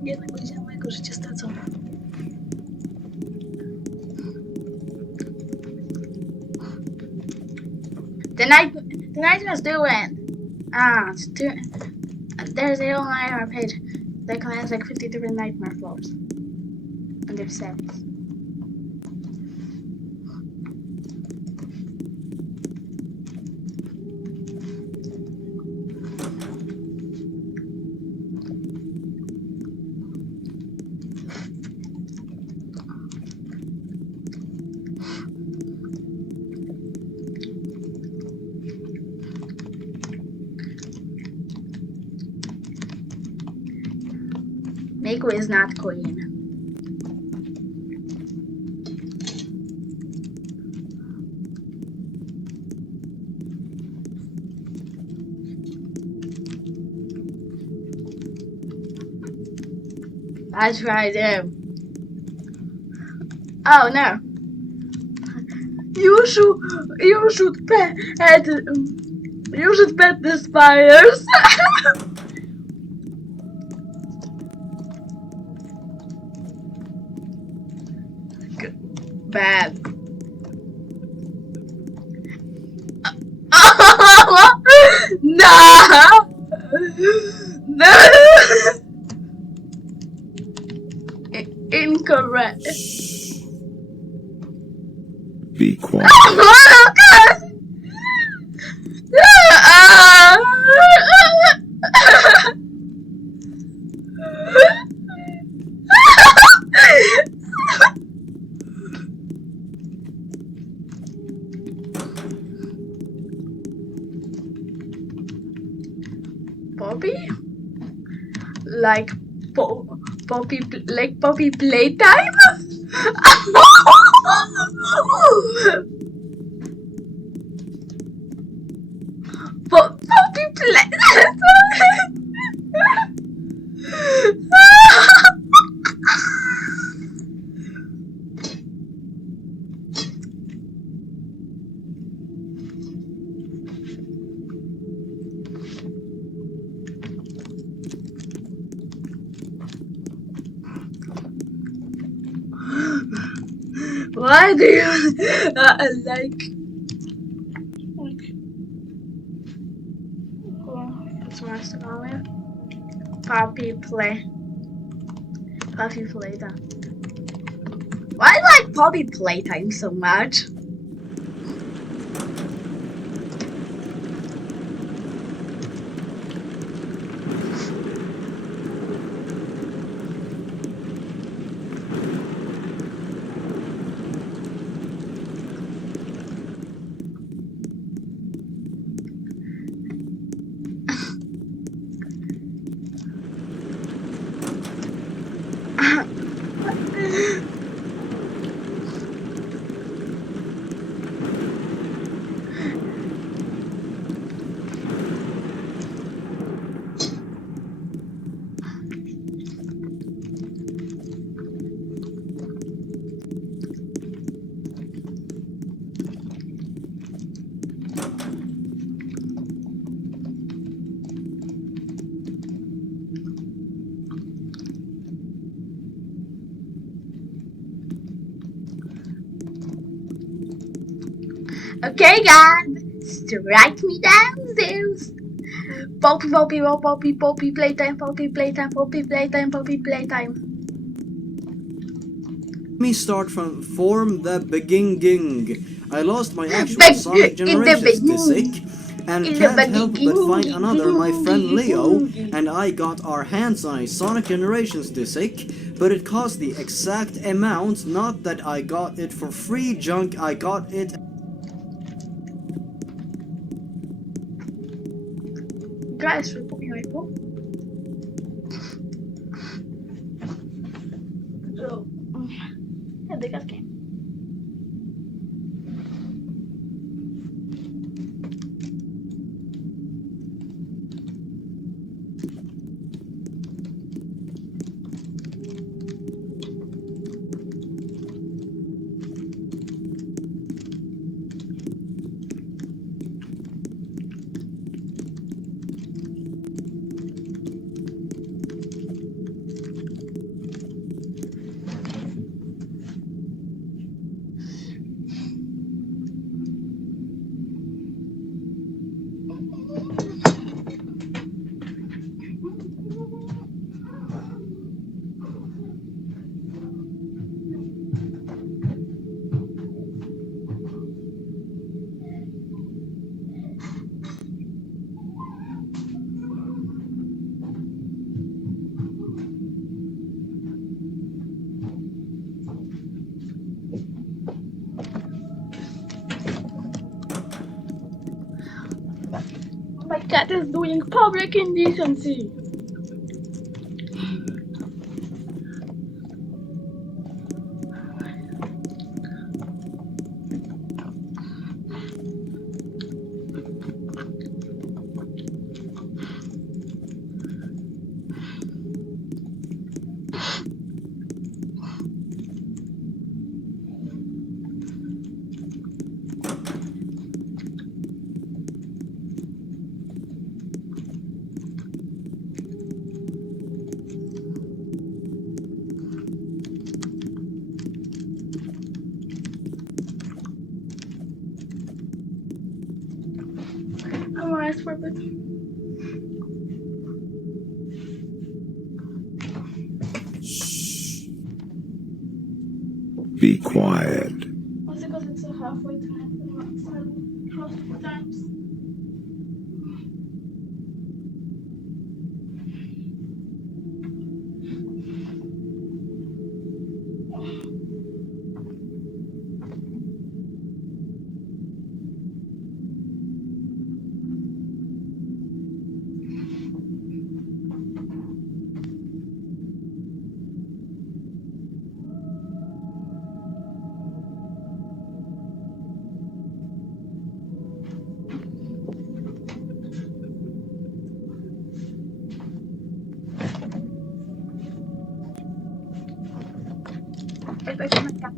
Jednak będzie mojego życia stracone. The nightmare's doing. There's a whole nightmare page that contains like 50 different nightmare floors. And there's 7. Mako is not queen. I tried him. Oh no! You should pet the spiders. Bad. No. Incorrect. Be quiet. Oh God. Poppy? Like Poppy playtime? Poppy playtime? Why do you like? What's my name? Poppy playtime. Why do I like Poppy playtime so much? Okay, guys, strike me down, Zeus. Poppy playtime, Poppy playtime. Let me start from the beginning. I lost my actual Sonic Generations disc and can't help but find another, my friend Leo, and I got our hands on a Sonic Generations disc, but it cost the exact amount, not that I got it for free junk, I got it try a sweeping rifle. So, yeah, they got game. My cat is doing public indecency. I'm gonna ask for a bit. Be quiet. Also because it's a halfway time. So close 4 times. I my cat.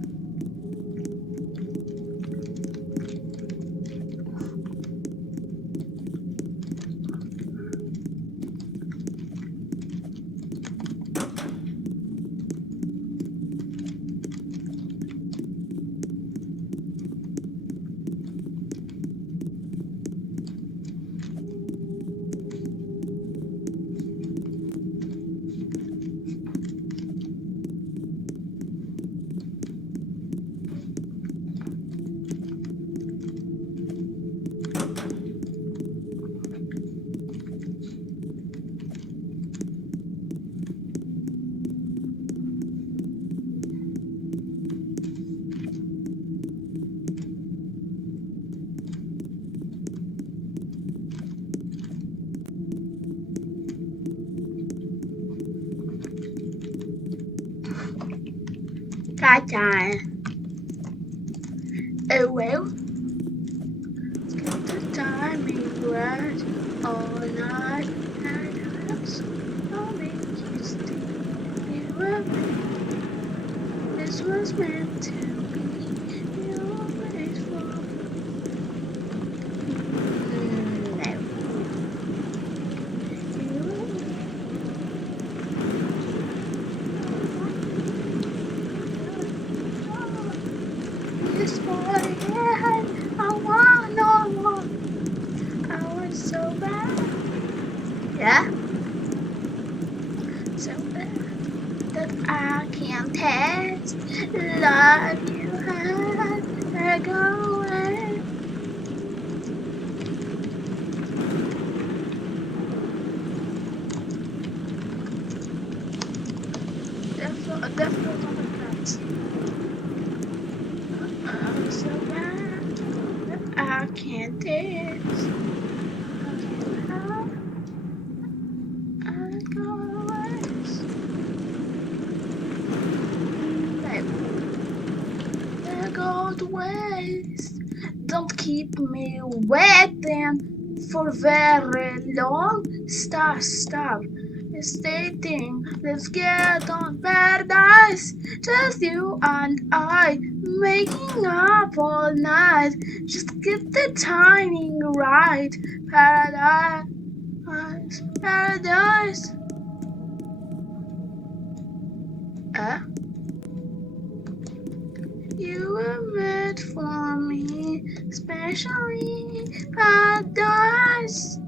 Gotcha. Oh well. Get the timing right. All night. I'll make you stay. This was meant to be. You always fall. This boy, yeah, I want no more. I want so bad. Yeah? So bad that I can't taste the love you had going. That's not on the plants. I'm so bad that I can't taste. waste. Don't keep me waiting for very long. Stop, stating, let's get on paradise. Just you and I, making up all night. Just get the timing right. Paradise, paradise. You were made for me, especially paradise.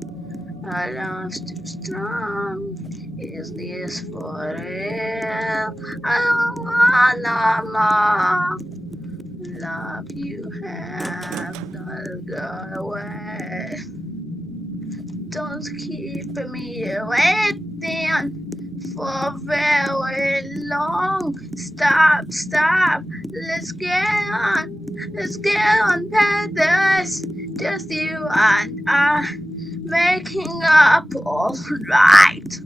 Our love's too strong. Is this for real? I don't want no more love you have. Don't go away. Don't keep me waiting for very long. Stop. Let's get on paradise. Just you and I, making up all right.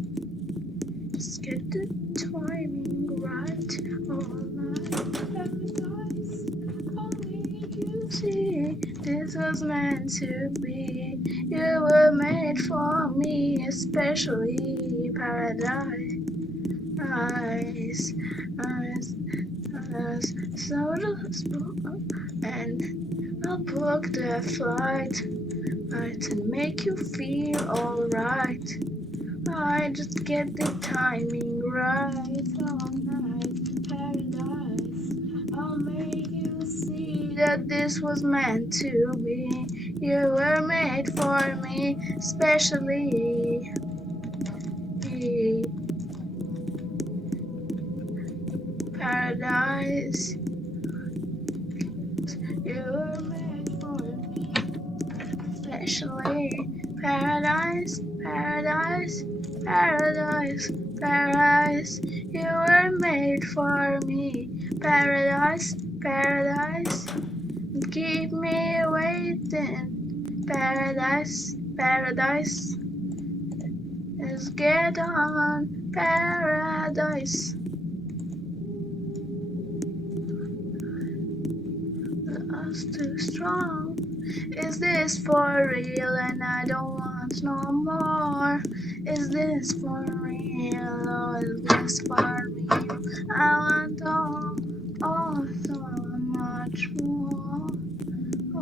Let's get the timing right. All night, paradise. Only you see, this was meant to be. You were made for me, especially paradise. Eyes, so and I'll book the flight to make you feel alright. I just get the timing right. All night, paradise. I'll make you see that this was meant to be. You were made for me, especially. Paradise. You were made for me, especially paradise. You were made for me, paradise. Keep me waiting, paradise. Let's get on paradise. Love's too strong. Is this for real? And I don't want no more. Is this for real? Or is this for real? I want all so much more. Oh, I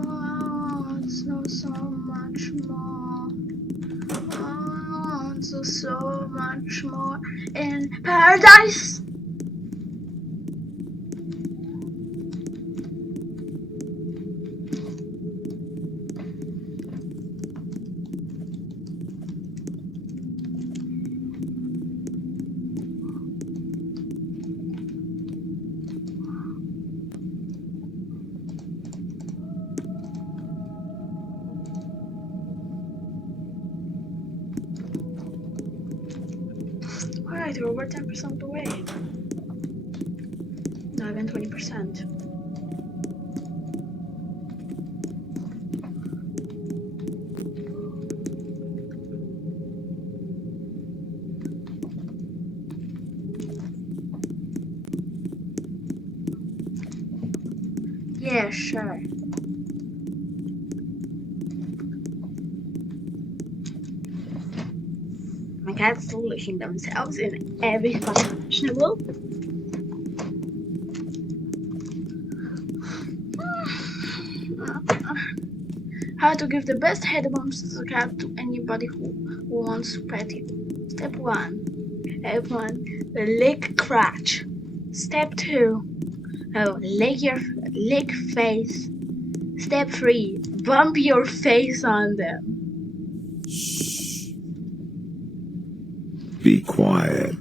want so much more. Oh, I want so much more in paradise. Alright, we're over 10% away. Not even 20%. Yeah, sure. My cats still licking themselves in every fucking snibble. How to give the best head bumps to the cat to anybody who wants to pet you. Step 1. Lick crotch. Step 2. Lick face. Step 3. Bump your face on them. Be quiet.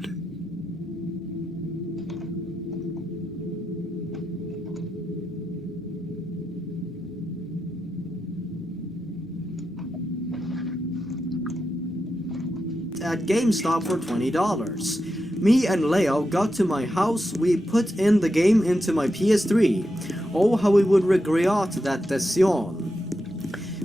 At GameStop for $20. Me and Leo got to my house, we put in the game into my PS3. Oh, how we would regret that decision.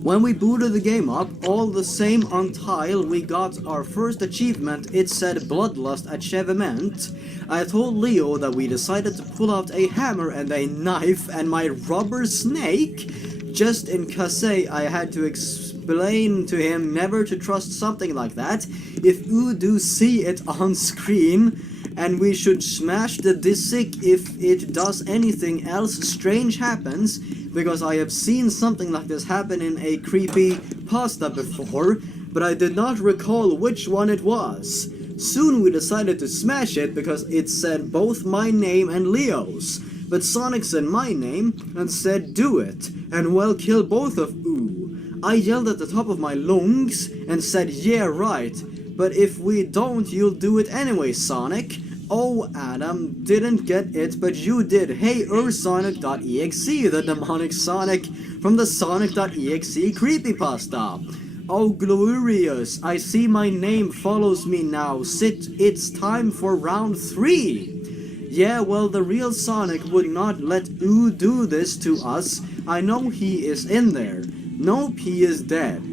When we booted the game up, all the same until we got our first achievement, it said Bloodlust Achievement. I told Leo that we decided to pull out a hammer and a knife and my rubber snake, just in case I had to explain to him never to trust something like that if you do see it on screen, and we should smash the disc if it does anything else strange happens, because I have seen something like this happen in a creepy pasta before, but I did not recall which one it was. Soon we decided to smash it because it said both my name and Leo's, but Sonic said my name and said do it, and well kill both of you. I yelled at the top of my lungs and said yeah right, but if we don't you'll do it anyway, Sonic. Oh, Adam didn't get it, but you did. Hey, Sonic.exe, the demonic Sonic from the Sonic.exe creepypasta. Oh, glorious, I see my name follows me now. It's time for round 3. Yeah, well, the real Sonic would not let you do this to us. I know he is in there. Nope, he is dead.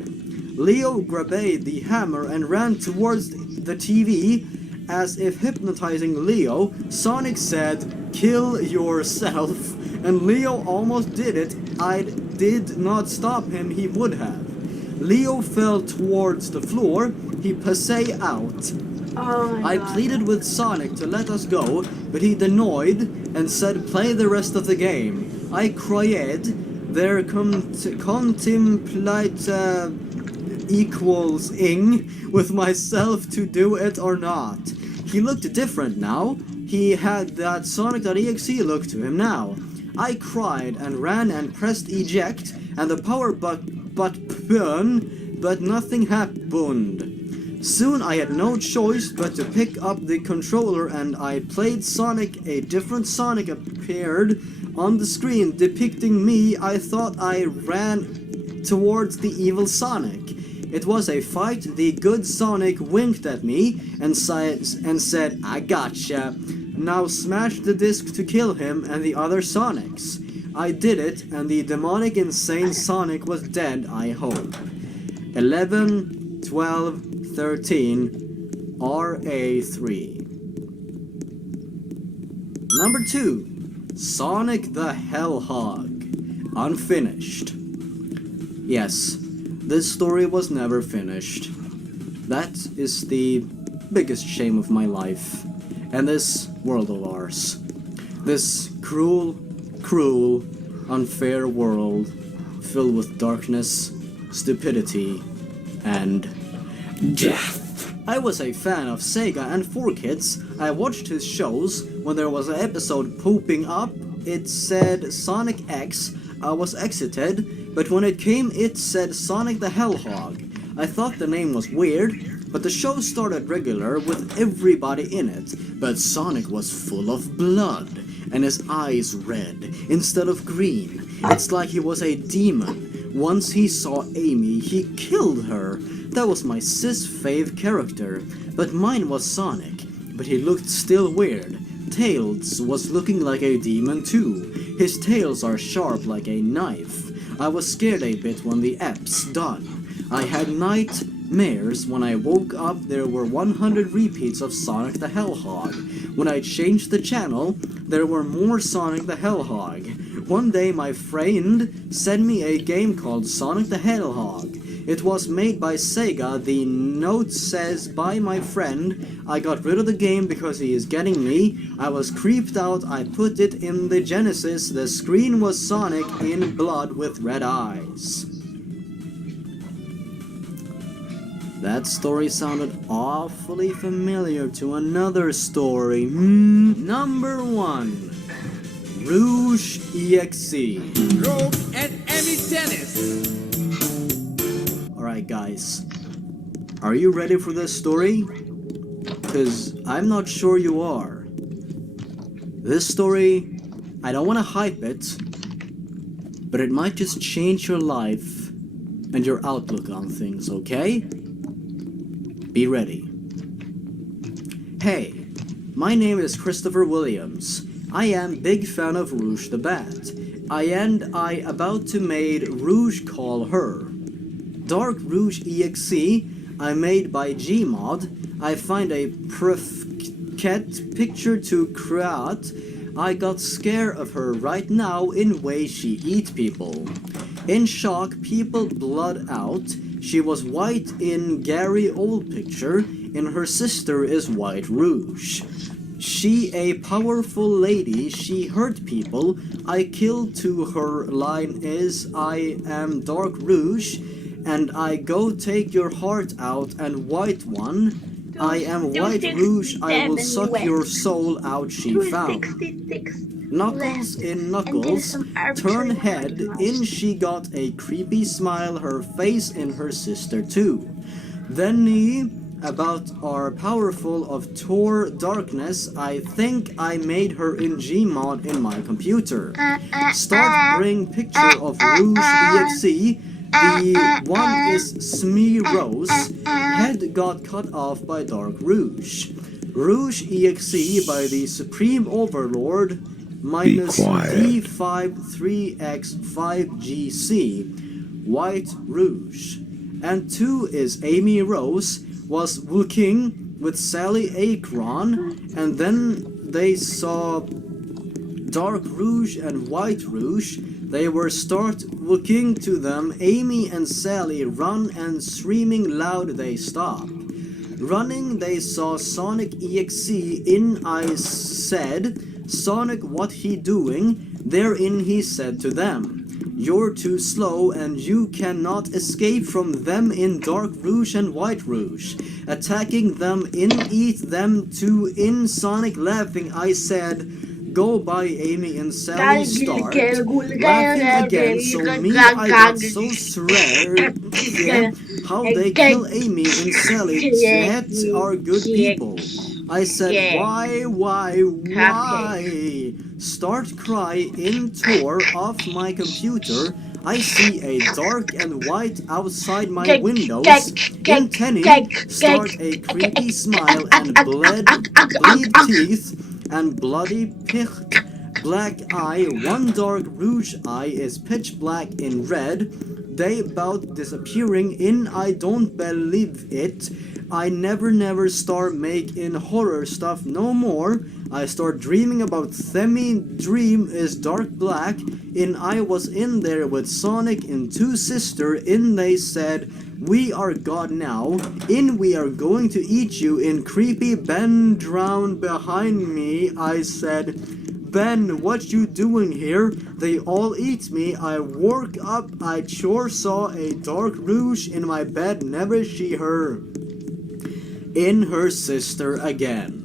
Leo grabbed the hammer and ran towards the TV. As if hypnotizing Leo, Sonic said, "Kill yourself," and Leo almost did it. I did not stop him, he would have. Leo fell towards the floor, he passed out. Oh my I god. pleaded with Sonic to let us go, but he denied and said play the rest of the game. I cried, there contemplate equals ing with myself to do it or not. He looked different now. He had that Sonic.exe look to him now. I cried and ran and pressed eject and the power button, but nothing happened. Soon I had no choice but to pick up the controller and I played Sonic. A different Sonic appeared on the screen depicting me. I thought I ran towards the evil Sonic. It was a fight. The good Sonic winked at me and said, I gotcha. Now smash the disc to kill him and the other Sonics. I did it, and the demonic insane Sonic was dead, I hope. 11, 12, 13, RA3. Number 2. Sonic the Hellhog. Unfinished. Yes, this story was never finished. That is the biggest shame of my life, and this world of ours. This cruel, unfair world filled with darkness, stupidity, and death. I was a fan of Sega and 4Kids. I watched his shows. When there was an episode pooping up, it said Sonic X. I was exited, but when it came it said Sonic the Hellhog. I thought the name was weird, but the show started regular with everybody in it, but Sonic was full of blood, and his eyes red instead of green. It's like he was a demon. Once he saw Amy, he killed her. That was my sis fave character, but mine was Sonic, but he looked still weird. Tails was looking like a demon too. His tails are sharp like a knife. I was scared a bit when the app's done. I had nightmares. When I woke up there were 100 repeats of Sonic the Hellhog. When I changed the channel, there were more Sonic the Hellhog. One day my friend sent me a game called Sonic the Hellhog. It was made by Sega. The note says, by my friend. I got rid of the game because he is getting me. I was creeped out. I put it in the Genesis. The screen was Sonic in blood with red eyes. That story sounded awfully familiar to another story. Number 1. Rouge EXE. Rogue and Emmy Dennis. Alright guys, are you ready for this story? Because I'm not sure you are. This story, I don't want to hype it, but it might just change your life and your outlook on things, okay? Be ready. Hey, my name is Christopher Williams. I am big fan of Rouge the Bat. I about to made Rouge call her. Dark Rouge EXE I made by Gmod. I find a perfect picture to create. I got scared of her right now in way she eat people. In shock, people blood out. She was white in Gary old picture, and her sister is White Rouge. She a powerful lady, she hurt people. I killed to her line is I am Dark Rouge, and I go take your heart out and white one. I am White Rouge, I will suck your soul out, she found. 266. Knuckles in Knuckles, turn head, in she got a creepy smile, her face in her sister too. Then about our powerful of Tor Darkness, I think I made her in Gmod in my computer. Start bring picture of Rouge EXE, the one is Smee Rose, head got cut off by Dark Rouge. Rouge EXE by the Supreme Overlord, minus D53X5GC, White Rouge. And 2 is Amy Rose, was Wooking with Sally Akron, and then they saw Dark Rouge and White Rouge. They were start looking to them. Amy and Sally run and screaming loud they stop. Running they saw Sonic EXE in I said, Sonic what he doing? Therein he said to them, you're too slow and you cannot escape from them in Dark Rouge and White Rouge. Attacking them in eat them too in Sonic laughing I said, go by Amy and Sally start. Laughing again so me I got so scared. Yeah, how they kill Amy and Sally that are good people. I said why? Start cry in Tor off my computer. I see a dark and white outside my windows. In Tenny, start a creepy smile and bleed teeth and bloody picht. Black eye, one Dark Rouge eye is pitch black in red. They about disappearing in I don't believe it. I never start making horror stuff no more. I start dreaming about Themi dream is dark black. In I was in there with Sonic and 2 sister. In they said, we are God now. In we are going to eat you. In creepy Ben drowned behind me. I said, Ben, what you doing here? They all eat me. I woke up. I sure saw a Dark Rouge in my bed. Never see her. In her sister again.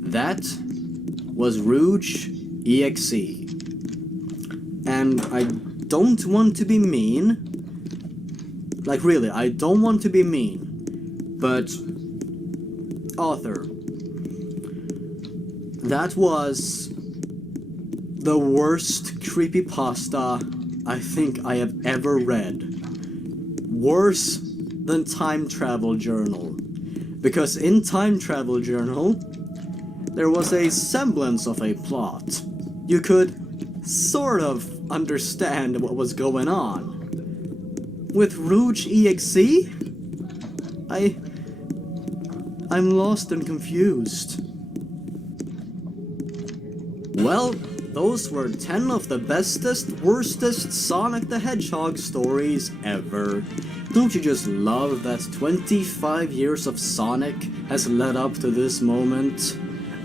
That was Rouge EXE. And I don't want to be mean. Like really, I don't want to be mean. But author, that was the worst creepypasta I think I have ever read. Worse than Time Travel Journal. Because in Time Travel Journal, there was a semblance of a plot. You could sort of understand what was going on. With Rouge EXE, I'm lost and confused. Well, those were 10 of the bestest, worstest Sonic the Hedgehog stories ever. Don't you just love that 25 years of Sonic has led up to this moment?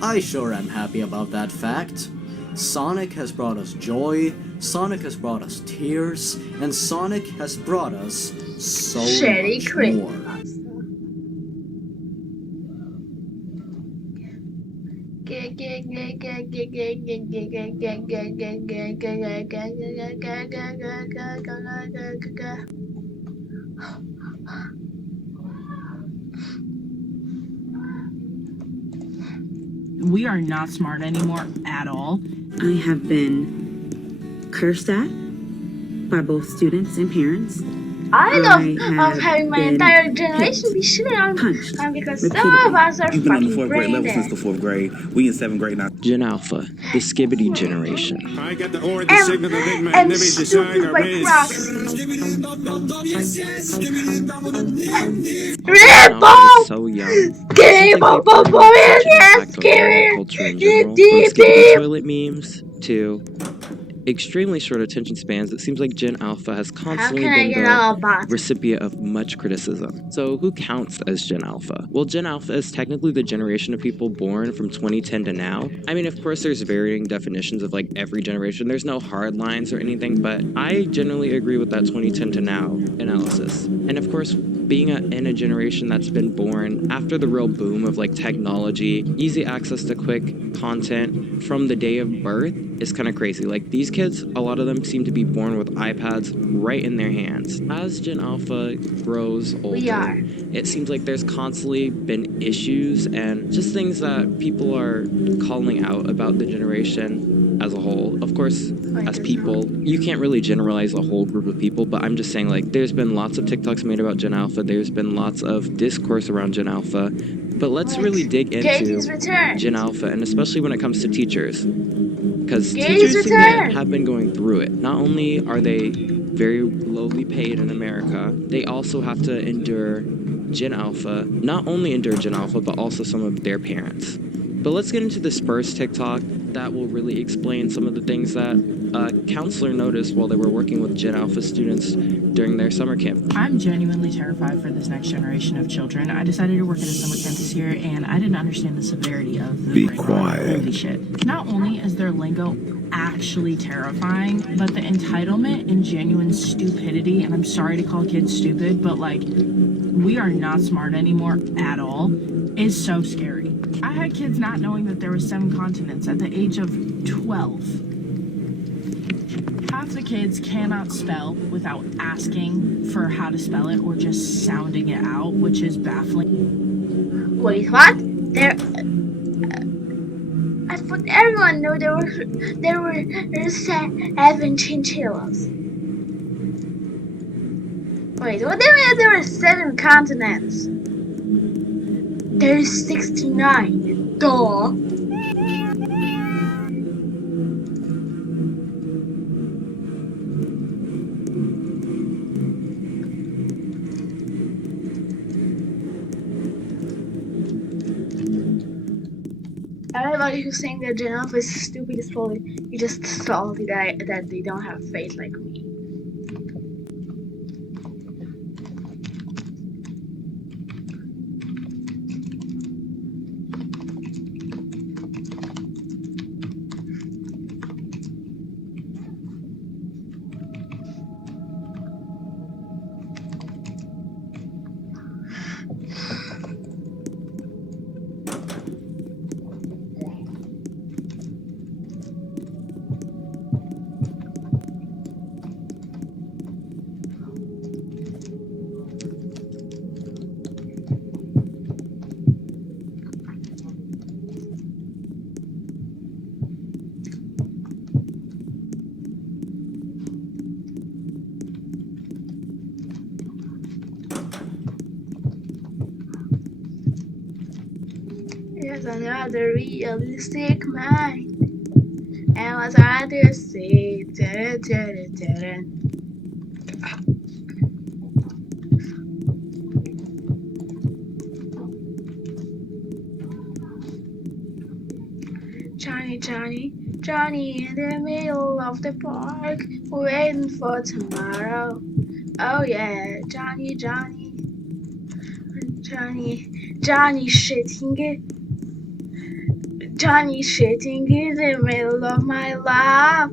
I sure am happy about that fact. Sonic has brought us joy, Sonic has brought us tears, and Sonic has brought us so much more. We are not smart anymore at all. I have been cursed at by both students and parents. I love have having my been entire generation hit, be shitting on punched because some repeatedly. of us are You've been on the fucking fourth grade brain level since dead. the fourth grade. We in seventh grade now. Gen Alpha, the Skibbity generation. I got the orange, the signal, the big man, And the shine, stupid the Red red. Crocs. Gen Red Alpha is Ball! so young. It Give seems like up, they've already had such an yes, impact on internet give culture in it, general, from deep, Skibbity deep. toilet memes to extremely short attention spans. It seems like Gen Alpha has How constantly can I been get the all about it? recipient of much criticism. So who counts as Gen Alpha? Well, Gen Alpha is technically the generation of people born from 2010 to now. I mean, of course, there's varying definitions of like every generation. There's no hard lines or anything, but I generally agree with that 2010 to now analysis. And of course, being in a generation that's been born after the real boom of like technology, easy access to quick content from the day of birth is kind of crazy. Like these kids, a lot of them seem to be born with iPads right in their hands. As Gen Alpha grows We are. older, it seems like there's constantly been issues and just things that people are calling out about the generation as a whole. Of course, as people, you can't really generalize a whole group of people, but I'm just saying like there's been lots of TikToks made about Gen Alpha, there's been lots of discourse around Gen Alpha, but let's really dig into Gen Alpha, and especially when it comes to teachers. Because teachers have been going through it. Not only are they very lowly paid in America, they also have to endure Gen Alpha. Not only endure Gen Alpha, but also some of their parents. But let's get into this first TikTok that will really explain some of the things that a counselor noticed while they were working with Gen Alpha students during their summer camp. I'm genuinely terrified for this next generation of children. I decided to work at a summer camp this year, and I didn't understand the severity of the Be brain rot. quiet. Holy shit. Not only is their lingo actually terrifying, but the entitlement and genuine stupidity, and I'm sorry to call kids stupid, but like, we are not smart anymore at all, is so scary. I had kids not knowing that there were 7 continents at the age of 12. Half the kids cannot spell without asking for how to spell it or just sounding it out, which is baffling. Wait, what? I thought everyone knew there were 7 chinchillas. Wait, what do you mean there were 7 continents? There's 69. Duh. Everybody who's saying that Gen Alpha is stupid is probably you just salty that they don't have faith like me. Yes, another realistic mind. And what's hard to say? Johnny in the middle of the park, waiting for tomorrow. Oh yeah, Johnny shitting in the middle of my lap.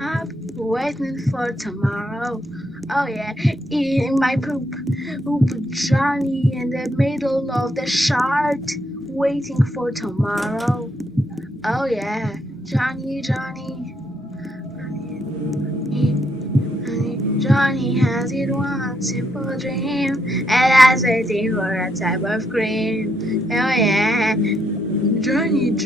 I'm waiting for tomorrow. Oh yeah, eating my poop. Johnny in the middle of the shart, waiting for tomorrow. Oh yeah, Johnny has it one simple dream, and that's waiting for a type of cream. Oh yeah, Johnny's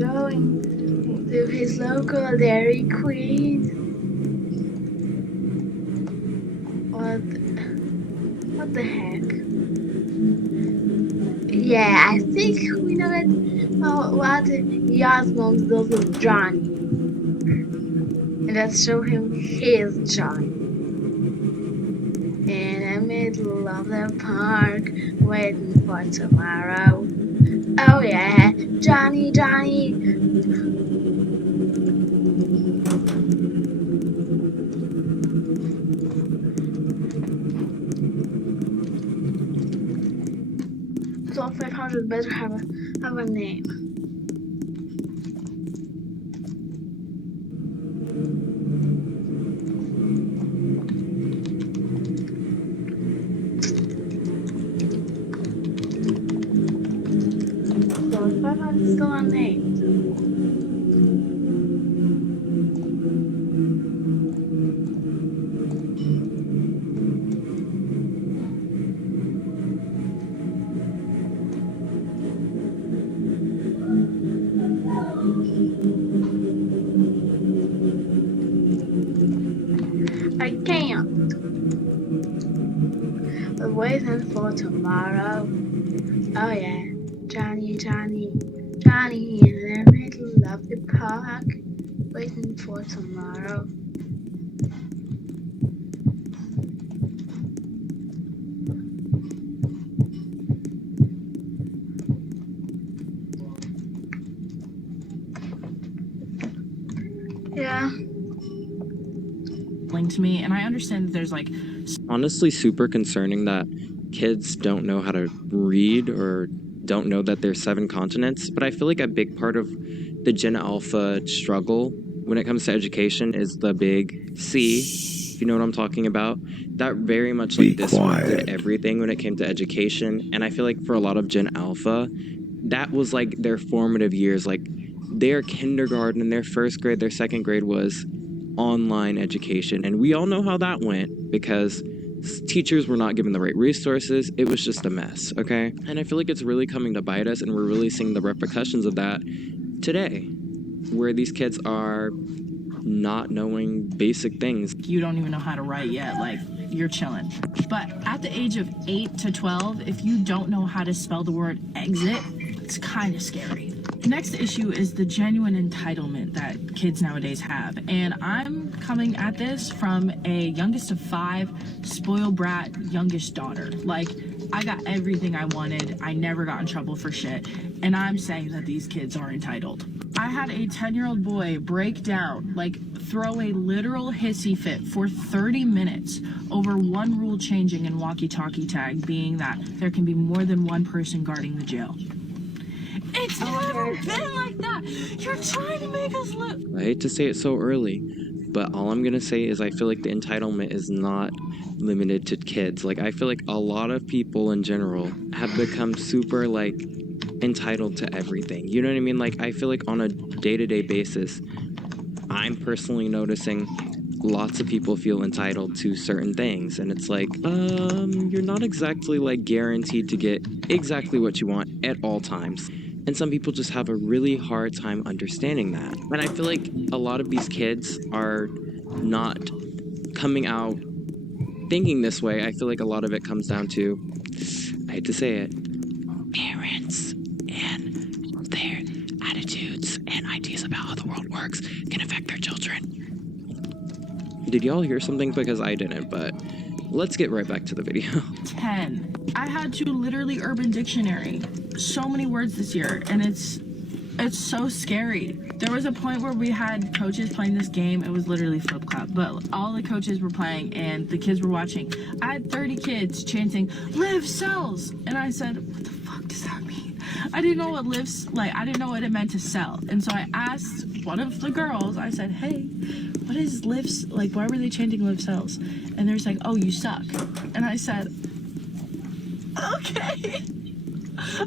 going to his local Dairy Queen. What the heck? Yeah, I think we know it. What Yasmons does with Johnny. And let's show him his Johnny. In the middle of the park, waiting for tomorrow. Oh yeah, Johnny, Johnny. So 500 better have a name. So 500 still unnamed. I can't. But waiting for tomorrow. Oh yeah, Johnny, Johnny, Johnny in the middle of the park, waiting for tomorrow. Yeah. To me, and I understand that there's like Honestly, super concerning that kids don't know how to read or don't know that there's 7 continents. But I feel like a big part of the Gen Alpha struggle when it comes to education is the big C, if you know what I'm talking about. That very much like disrupted everything when it came to education. And I feel like for a lot of Gen Alpha, that was like their formative years. Like their kindergarten, their first grade, their second grade was online education. And we all know how that went because teachers were not given the right resources. It was just a mess, okay? And I feel like it's really coming to bite us, and we're really seeing the repercussions of that today, where these kids are not knowing basic things. you don't even know how to write yet, like you're chilling. But at the age of 8 to 12, if you don't know how to spell the word exit, it's kind of scary. The next issue is the genuine entitlement that kids nowadays have. And I'm coming at this from a youngest of 5, spoiled brat, youngest daughter. Like, I got everything I wanted. I never got in trouble for shit. And I'm saying that these kids are entitled. I had a 10-year-old boy break down, like throw a literal hissy fit for 30 minutes over one rule changing in walkie-talkie tag, being that there can be more than one person guarding the jail. It's never been like that. You're trying to make us look. I hate to say it so early, but all I'm gonna say is I feel like the entitlement is not limited to kids. Like, I feel like a lot of people in general have become super, like, entitled to everything. You know what I mean? Like, I feel like on a day-to-day basis, I'm personally noticing lots of people feel entitled to certain things. And it's like, you're not exactly, like, guaranteed to get exactly what you want at all times. And some people just have a really hard time understanding that. And I feel like a lot of these kids are not coming out thinking this way. I feel like a lot of it comes down to, I hate to say it, parents and their attitudes and ideas about how the world works can affect their children. Did y'all hear something? Because I didn't, but let's get right back to the video. 10. I had to literally Urban Dictionary so many words this year, and it's so scary. There was a point where we had coaches playing this game. It was literally Flip Clap, but all the coaches were playing and the kids were watching. I had 30 kids chanting, "Live cells!" And I said, what the fuck does that mean? I didn't know what lives, like, I didn't know what it meant to sell. And so I asked one of the girls, I said, hey, what is lives, like, why were they chanting live cells? And they're like, oh, you suck. And I said, okay.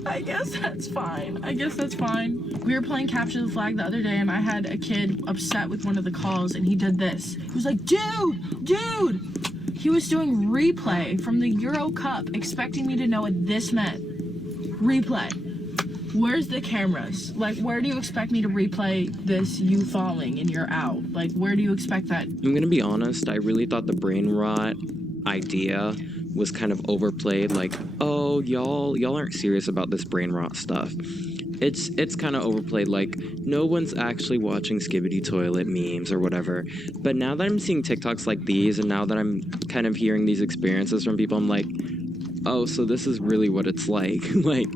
I guess that's fine. We were playing Capture the Flag the other day, and I had a kid upset with one of the calls, and he did this. He was like, dude! He was doing replay from the Euro Cup, expecting me to know what this meant. Replay. Where's the cameras? Like, where do you expect me to replay this you falling and you're out? Like, where do you expect that? I'm gonna be honest, I really thought the brain rot idea was kind of overplayed. Like, oh, y'all aren't serious about this brain rot stuff. It's kind of overplayed. Like, no one's actually watching Skibidi Toilet memes or whatever. But now that I'm seeing TikToks like these, and now that I'm kind of hearing these experiences from people, I'm like, oh, so this is really what it's like. Like,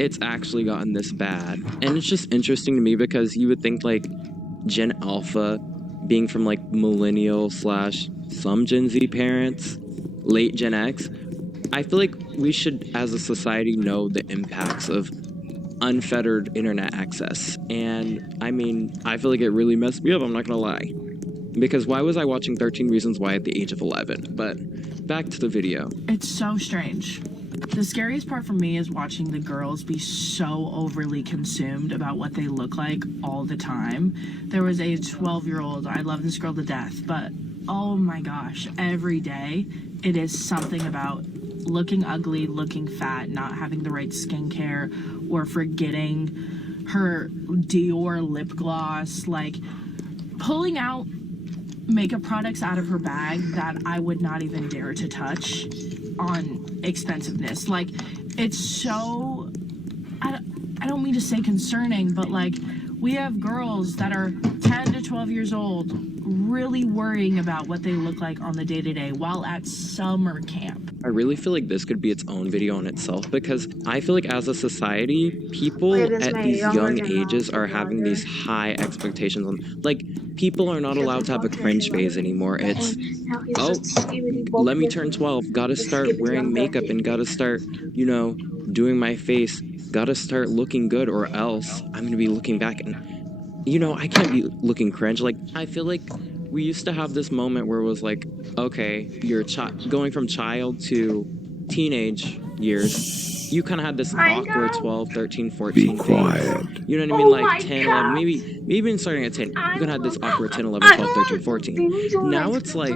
it's actually gotten this bad. And it's just interesting to me because you would think like Gen Alpha, being from like millennial / some Gen Z parents, late Gen X, I feel like we should as a society know the impacts of unfettered internet access. And I mean, I feel like it really messed me up, I'm not gonna lie. Because why was I watching 13 Reasons Why at the age of 11? But back to the video. It's so strange. The scariest part for me is watching the girls be so overly consumed about what they look like all the time. There was a 12-year-old, I love this girl to death, but oh my gosh, every day it is something about looking ugly, looking fat, not having the right skincare, or forgetting her Dior lip gloss, like pulling out makeup products out of her bag that I would not even dare to touch on expensiveness. Like, it's so, I don't mean to say concerning, but like, we have girls that are 10 to 12 years old really worrying about what they look like on the day-to-day while at summer camp. I really feel like this could be its own video in itself because I feel like as a society, people at these young ages are having these high expectations on, like, people are not allowed to have a cringe phase anymore. It's, oh, let me turn 12, gotta start wearing makeup and gotta start, you know, doing my face, gotta start looking good or else I'm gonna be looking back and, you know, I can't be looking cringe. Like, I feel like we used to have this moment where it was like, okay, you're going from child to teenage years. You kind of had this awkward 12, 13, 14 Be quiet. phase. You know what I mean? Like 10, 11, maybe even starting at 10. You can have this awkward 10, 11, 12, 13, 14. Now it's like,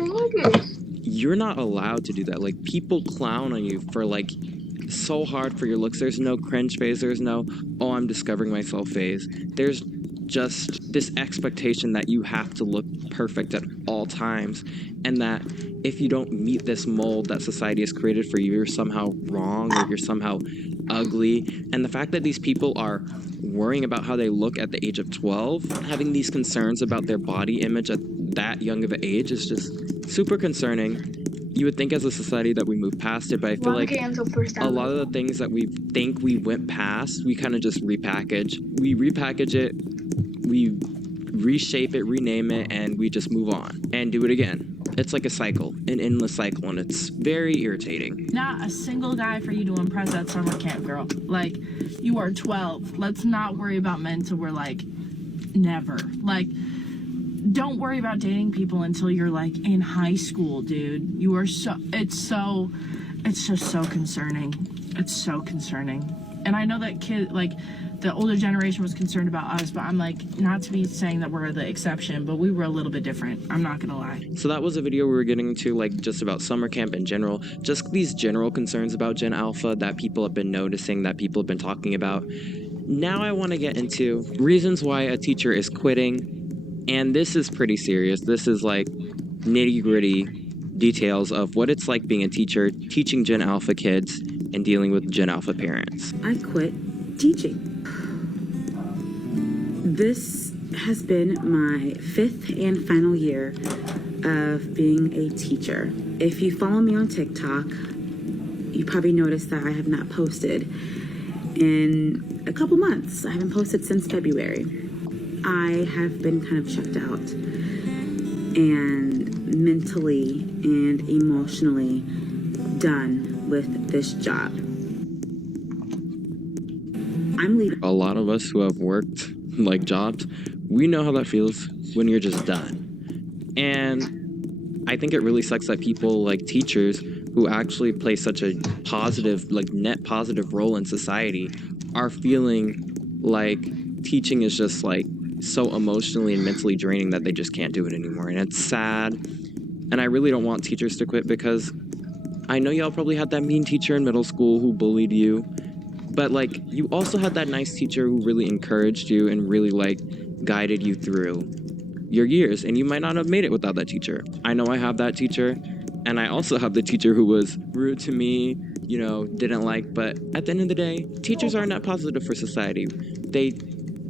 you're not allowed to do that. Like, people clown on you for like so hard for your looks. There's no cringe phase. There's no, oh, I'm discovering myself phase. There's just this expectation that you have to look perfect at all times, and that if you don't meet this mold that society has created for you, you're somehow wrong or you're somehow ugly. And the fact that these people are worrying about how they look at the age of 12, having these concerns about their body image at that young of an age is just super concerning. You would think as a society that we move past it, but I feel like a lot of the things that we think we went past, we kind of just repackage. We repackage it, we reshape it, rename it, and we just move on and do it again. It's like a cycle, an endless cycle, and it's very irritating. Not a single guy for you to impress at summer camp, girl. Like, you are 12. Let's not worry about men till we're like, never. Like, don't worry about dating people until you're like in high school, dude. You are so, it's just so concerning. It's so concerning. And I know that the older generation was concerned about us, but I'm like, not to be saying that we're the exception, but we were a little bit different. I'm not gonna lie. So that was a video we were getting into, like, just about summer camp in general. Just these general concerns about Gen Alpha that people have been noticing, that people have been talking about. Now I want to get into reasons why a teacher is quitting. And this is pretty serious. This is like nitty-gritty details of what it's like being a teacher, teaching Gen Alpha kids, and dealing with Gen Alpha parents. I quit teaching. This has been my 5th and final year of being a teacher. If you follow me on TikTok, you probably noticed that I have not posted in a couple months. I haven't posted since February. I have been kind of checked out and mentally and emotionally done with this job. I'm leaving. A lot of us who have worked like jobs, we know how that feels when you're just done. And I think it really sucks that people like teachers who actually play such a positive, like net positive role in society are feeling like teaching is just like so emotionally and mentally draining that they just can't do it anymore. And it's sad. And I really don't want teachers to quit because I know y'all probably had that mean teacher in middle school who bullied you. But like, you also had that nice teacher who really encouraged you and really like guided you through your years, and you might not have made it without that teacher. I know I have that teacher, and I also have the teacher who was rude to me, you know, didn't like, but at the end of the day, teachers are net positive for society. They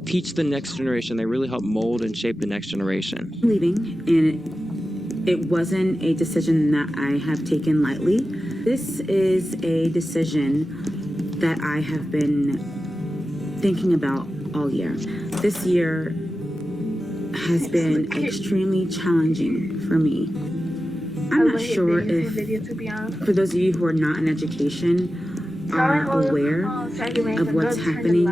teach the next generation. They really help mold and shape the next generation. Leaving, and it wasn't a decision that I have taken lightly. This is a decision that I have been thinking about all year. This year has been extremely challenging for me. I'm not sure if, for those of you who are not in education, are aware of what's happening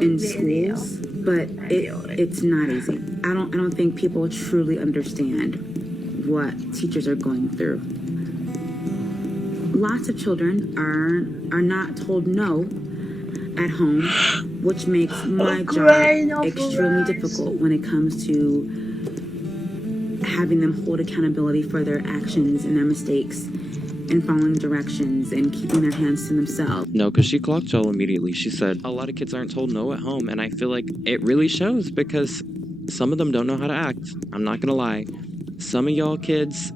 in schools, but it's not easy. I don't think people truly understand what teachers are going through. Lots of children are not told no at home, which makes my job extremely difficult when it comes to having them hold accountability for their actions and their mistakes and following directions and keeping their hands to themselves. No, because she clocked y'all immediately. She said a lot of kids aren't told no at home, and I feel like it really shows because some of them don't know how to act. I'm not gonna lie. Some of y'all kids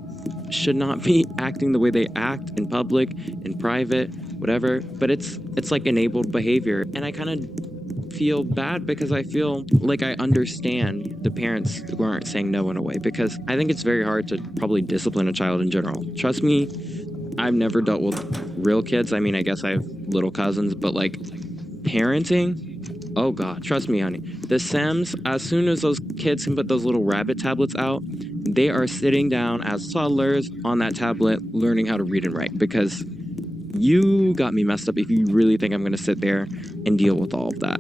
should not be acting the way they act in public, in private, whatever, but it's like enabled behavior. And I kind of feel bad because I feel like I understand the parents who aren't saying no in a way, because I think it's very hard to probably discipline a child in general. Trust me, I've never dealt with real kids. I mean, I guess I have little cousins, but like parenting, oh God, trust me, honey. The Sims, as soon as those kids can put those little rabbit tablets out, they are sitting down as toddlers on that tablet learning how to read and write, because you got me messed up if you really think I'm going to sit there and deal with all of that.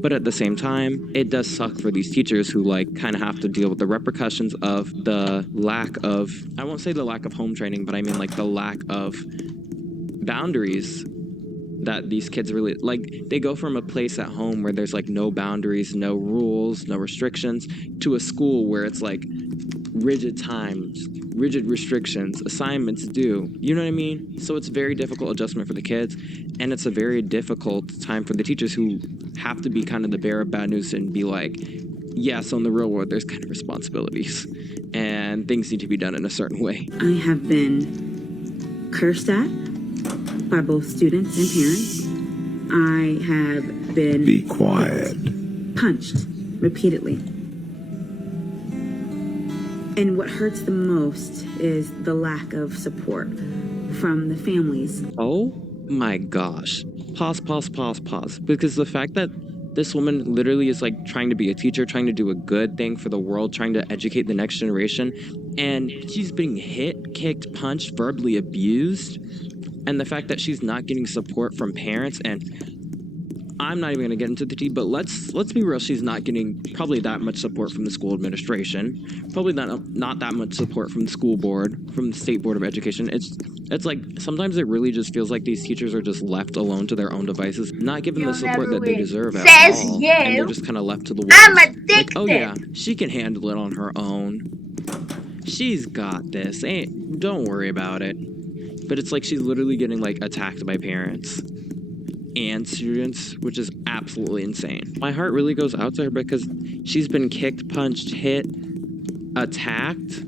But at the same time, it does suck for these teachers who like kind of have to deal with the repercussions of the lack of, I won't say the lack of home training, but I mean like the lack of boundaries that these kids really, like, they go from a place at home where there's like no boundaries, no rules, no restrictions, to a school where it's like rigid times, rigid restrictions, assignments due, you know what I mean? So it's very difficult adjustment for the kids, and it's a very difficult time for the teachers who have to be kind of the bearer of bad news and be like, yeah, so in the real world there's kind of responsibilities and things need to be done in a certain way. I have been cursed at by both students and parents. I have been Be quiet. punched repeatedly. And what hurts the most is the lack of support from the families. Oh my gosh. Pause. Because the fact that this woman literally is like trying to be a teacher, trying to do a good thing for the world, trying to educate the next generation, and she's being hit, kicked, punched, verbally abused, and the fact that she's not getting support from parents, and I'm not even going to get into the tea, but let's be real, she's not getting probably that much support from the school administration, probably not that much support from the school board, from the State Board of Education. It's like sometimes it really just feels like these teachers are just left alone to their own devices, not given the support that they deserve at all, and they're just kind of left to the I'm wolves. addicted. Like, oh yeah, she can handle it on her own. She's got this. Don't worry about it. But it's like she's literally getting like attacked by parents and students, which is absolutely insane. My heart really goes out to her because she's been kicked, punched, hit, attacked,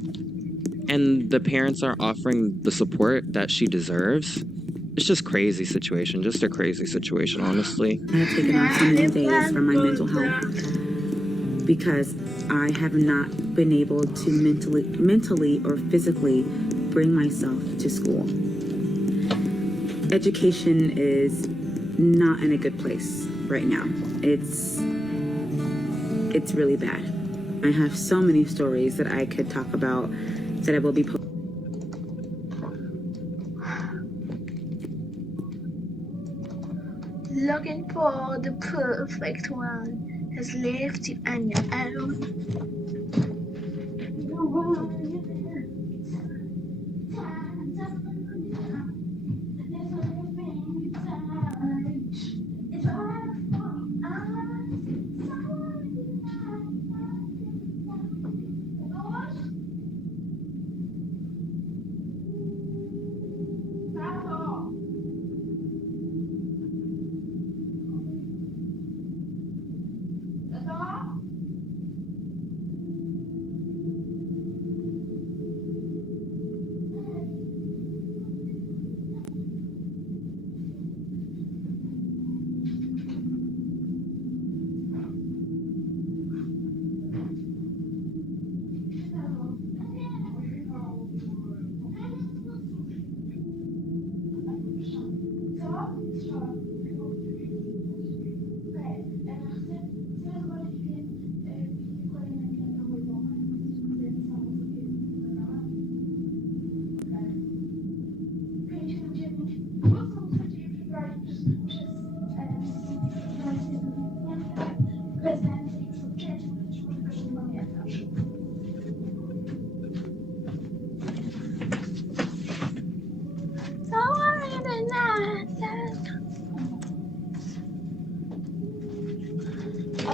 and the parents aren't offering the support that she deserves. It's just crazy situation, just a crazy situation, honestly. I have taken off so many days for my mental health because I have not been able to mentally or physically bring myself to school. Education is not in a good place right now. It's really bad. I have so many stories that I could talk about that I will be posting. Looking for the perfect one has left you on your own.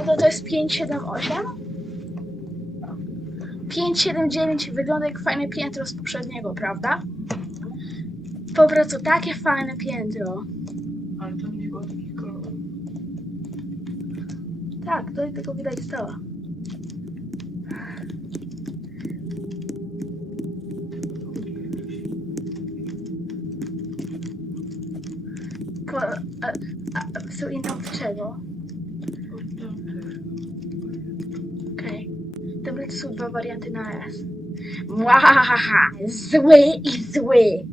A to jest 578? 579 wygląda jak fajne piętro z poprzedniego, prawda? Po prostu takie fajne piętro. Ale to nie było takich kolorów. Tak, to tylko widać z tyłu. Są inne od czego? Okej. Dobra, to są dwa warianty na raz. Mwahaha! Zły i zły!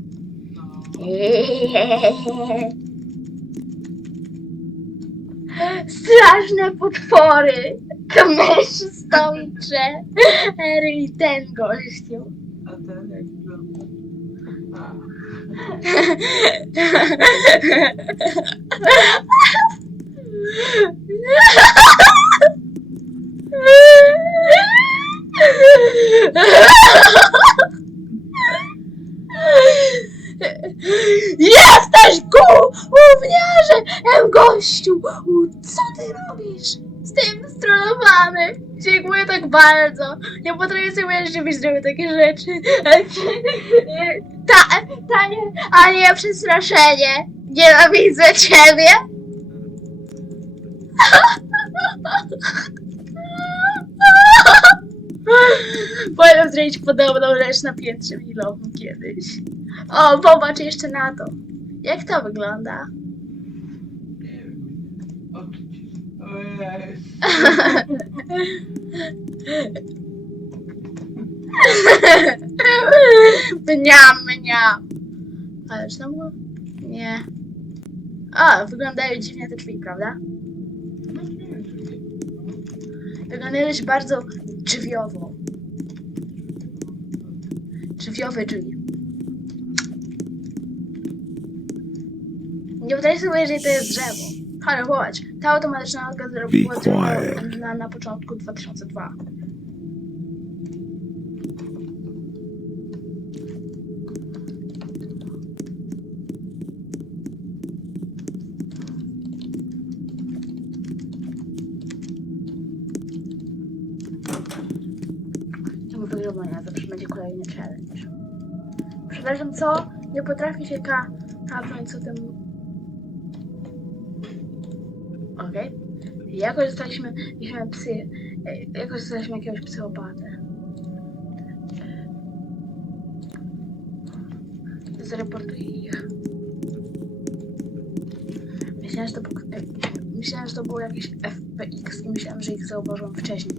Straszne potwory! Mysz stoi drze. I ten gościu. A ten jak wygląda? A. Jesteś gówniarze! Gościu! Co ty robisz? Z tym stronowany! Dziękuję tak bardzo! Nie potrafię sobie wierzyć, żebyś zrobił takie rzeczy. A nie przestraszenie! Nienawidzę ciebie! Powinien zrobić podobną rzecz na piętrze milowym kiedyś. O, popatrz jeszcze na to. Jak to wygląda? Nie wiem. Ojej. Mniam. Ale czy tam było? Nie. O, wyglądają dziwnie te drzwi, prawda? Wyglądają już bardzo drzwiowo. Drzwiowe drzwi. Nie wydaje sobie, że to jest drzewo. Ale chodź, ta automatyczna notka zrobiła na początku 2002. Tego wygrywania zawsze będzie kolejny challenge. Przepraszam, co? Nie potrafi się kapnąć co tym... Okej. Jakoś dostaliśmy jakiegoś psychopatę. Zreportuję ich. Myślałem, że to było jakieś FPX i myślałem, że ich zauważyłam wcześniej.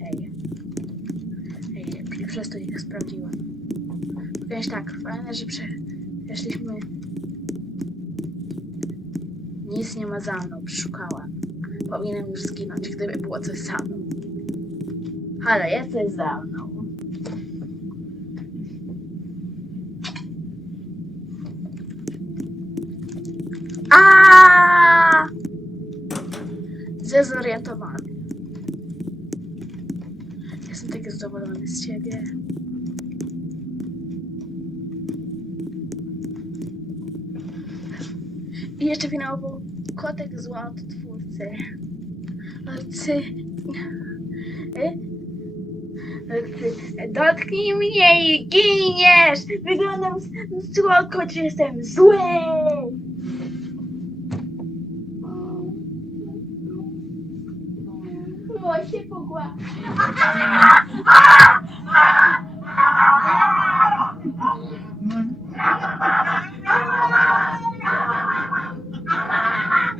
Hej, przez to ich sprawdziłam. Więc tak, fajne, że przeszliśmy. Nic nie ma za mną, przeszukałam. Powinienem już zginąć, gdyby było coś za mną. Ale jest coś za mną. Zezorientowany. Jestem taki zadowolony z ciebie. I jeszcze finałowo kotek zła od twórcy. Dotknij mnie i giniesz! Wyglądam słodko, czy jestem zły! O, się pogła.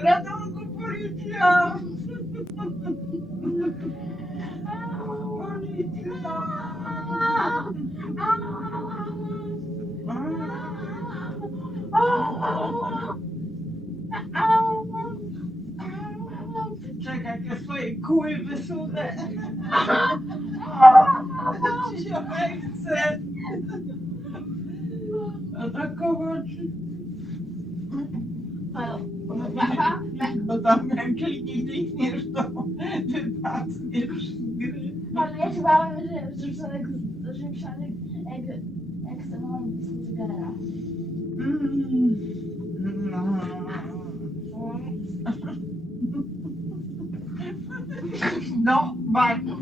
Ratunku, policja! Czekaj, ja swoje kły wysunę. Ci się chce. Atakować. No tam jak klikniesz, to wypadniesz z gry. Ale ja się bałem, że Przemek ekstremalnie z zegara. No. No, bardzo.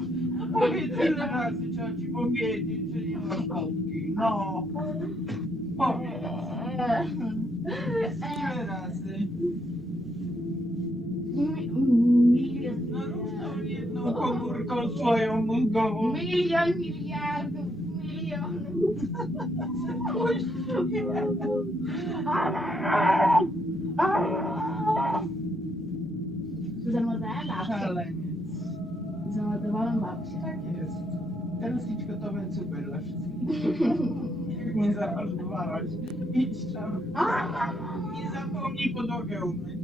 Powiedz ile razy trzeba ci powiedzieć, że nie masz fotki. No. Powiedz. Ile razy? No rusz tą jedną komórką swoją mózgową. Milion miliardów milionów. Zamordowałem babcię. Szaleniec. Zamordowałem babcię. Tak jest. Teraz idź gotować zupę dla wszystkich. Jak mnie zamordowałaś. Idź tam. Nie zapomnij podłogę umyć.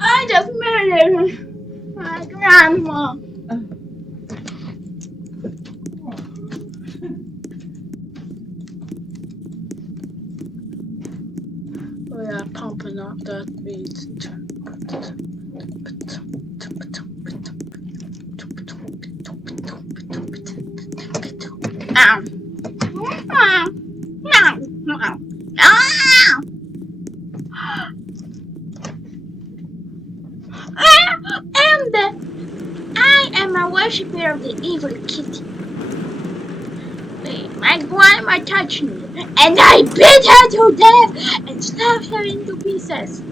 I just murdered my grandma. We are pumping up that beat. Ow. Ow. Ow. Ow. Ow. I am a worshipper of the evil kitty. My grandma touched me, and I beat her to death and slashed her into pieces.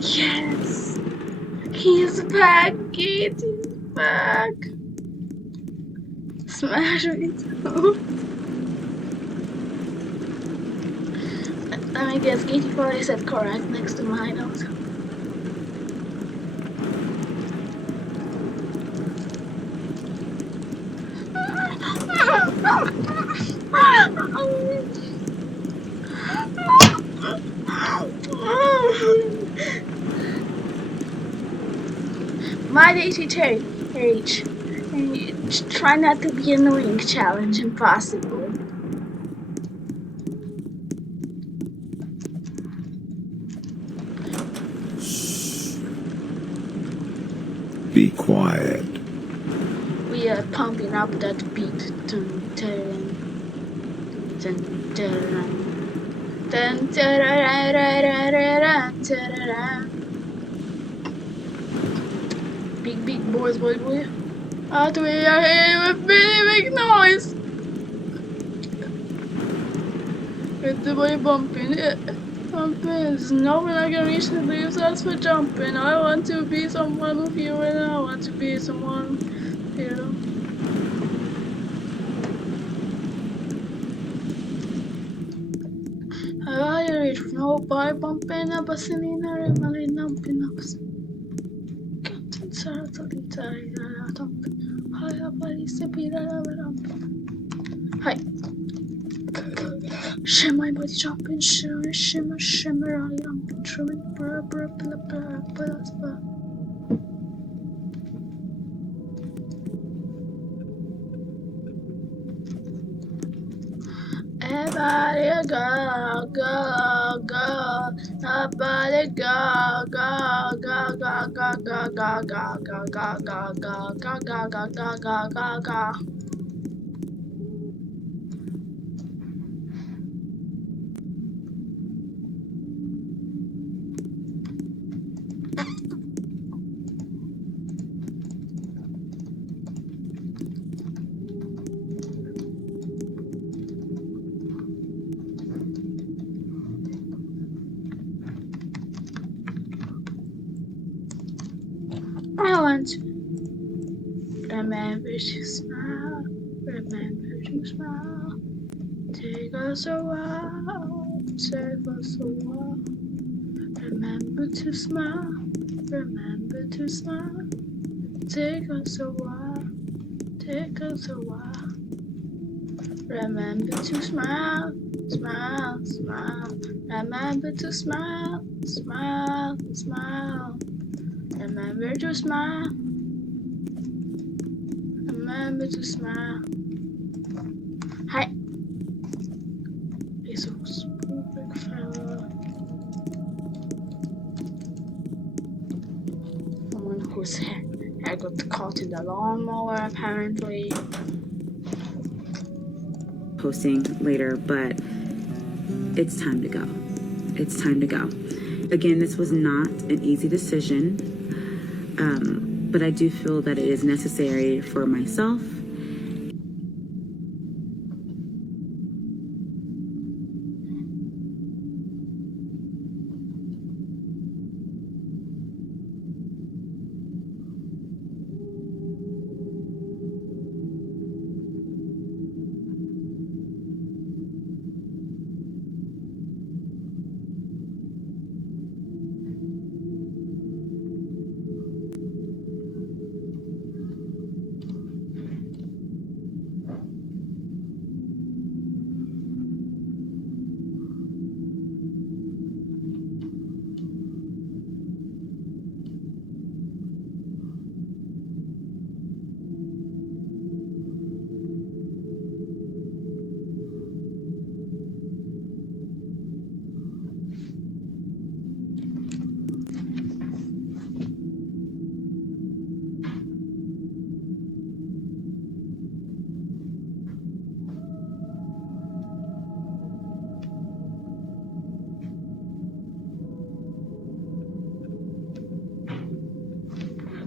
Yes, he's back, Kate, he's back. Smash me too. Let me guess, Katie probably said correct next to my note. My daisy age. Try not to be annoying challenge impossible. Be quiet. We are pumping up that beat. Dun, dun, dun, dun, dun, dun, dun. Big boys, boy. Out we are here with really big noise. With the boy bumping it. There's no one I can reach the leaves, that's for jumping. I want to be someone with you and I want to be someone here. I reach with no by bumping up a sinning or really numping up. Captain Sarah Talitari, hi, buddy, sippy, hi. Shimmer, body jumping, shimmer, shimmer, shimmer, I am trimming, blah, blah, blah, blah, blah, blah. Everybody go, go, go. Everybody go, go, go, go, go, go, go, go, go, go, go, go, go, go, go, go, go, go. I want to remember to smile, remember to smile. Take us a while, save us a while. Remember to smile, remember to smile. Take us a while, take us a while. Remember to smile, smile, smile. Remember to smile, smile, smile. Remember to smile. Remember to smile. Hi. He's a big fella. Someone whose hair got caught in the lawnmower apparently. Posting later, but it's time to go. It's time to go. Again, this was not an easy decision, but I do feel that it is necessary for myself.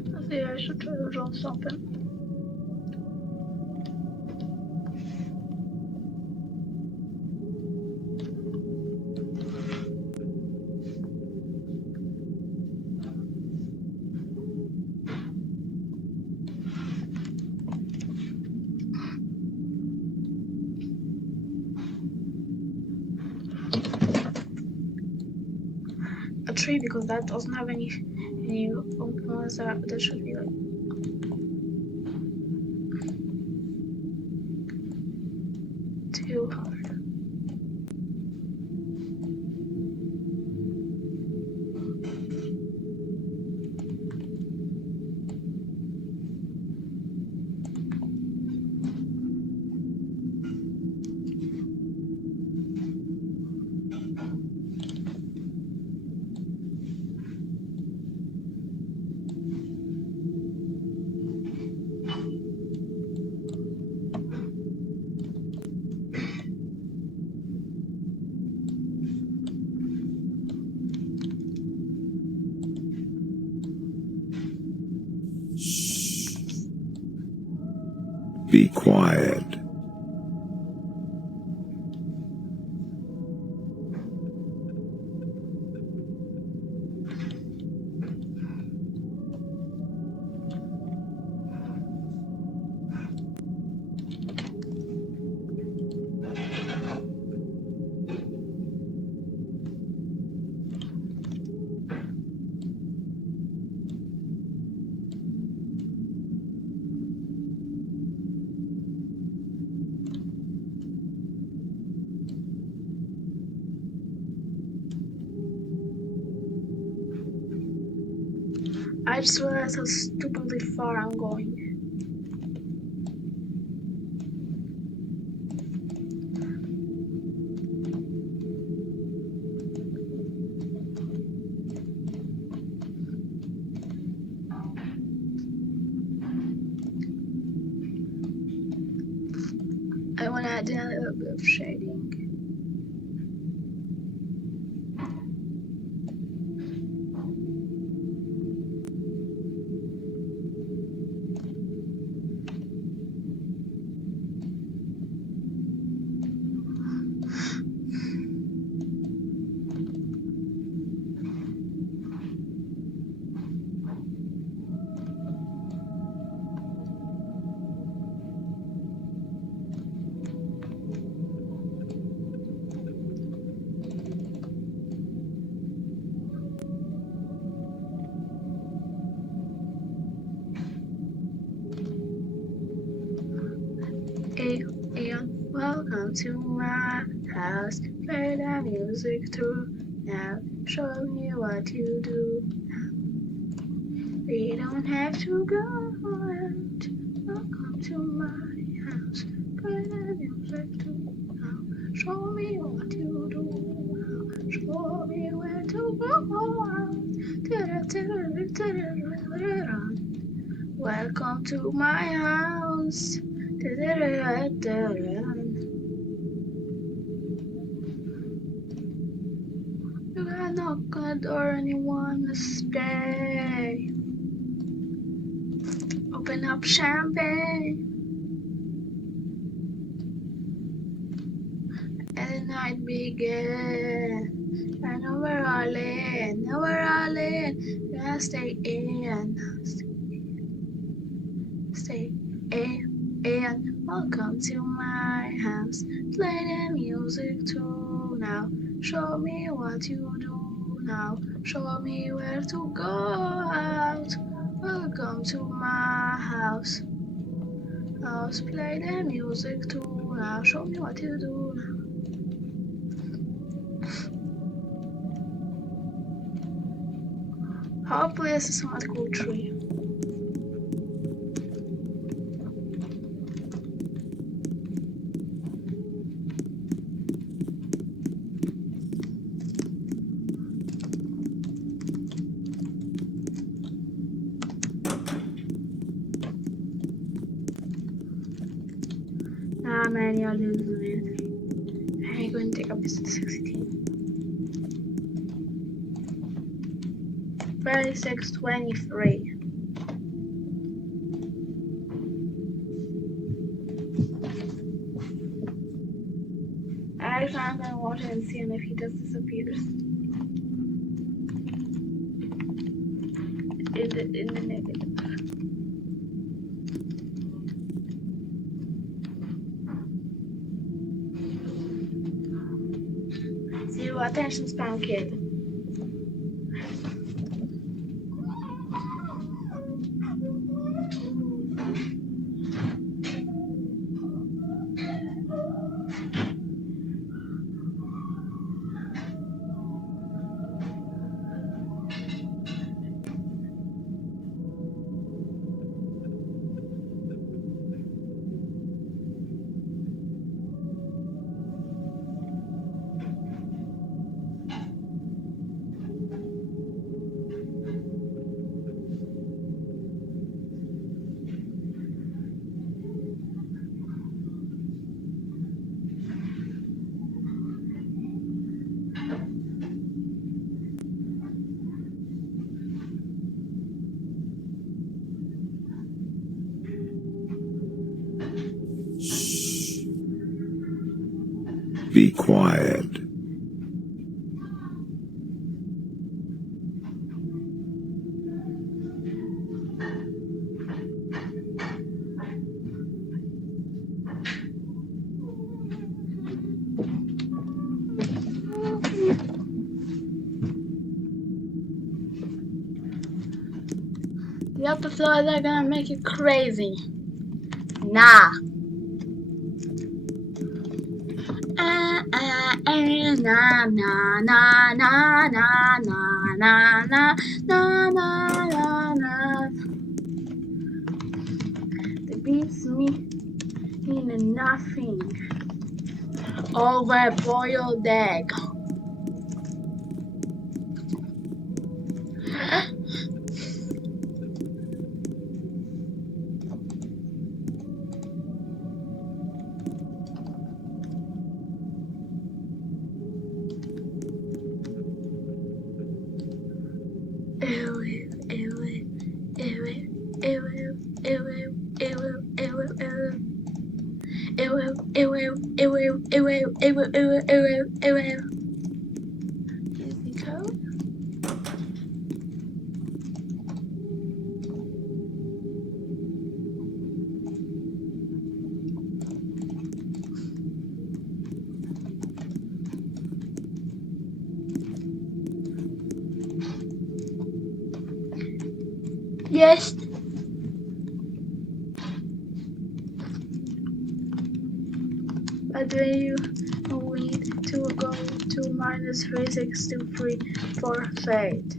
I think I should try to draw something. A tree, because that doesn't have any ones that should be like too hard. Be quiet. I just realized how stupidly far I'm going. I want to add in a little bit of shading. And welcome to my house. Play the music through now. Show me what you do. We don't have to go out. Welcome to my house. Play the music through now. Show me what you do now. Show me where to go out. Where Welcome to my house. You gotta knock on the door and you wanna stay. Open up champagne. And the night began. I know we're all in. Now we're all in. You gotta stay in. Stay in. Welcome to my house. Play the music too now. Show me what you do now. Show me where to go out. Welcome to my house. Play the music too now. Show me what you do now. Hopefully this is not a cool tree. Nah man, you're losing it. I'm going to take up this 16. 3623. Actually, I'm gonna watch it and see him if he just disappears. In the negative. 0 attention span, kid. Be quiet. You have to feel like they're gonna make you crazy. Nah. Na na na na na na na na na na na. The beats mean nothing. Over boiled egg. Easy code. Yes. But when you need to go to -3623 for fade.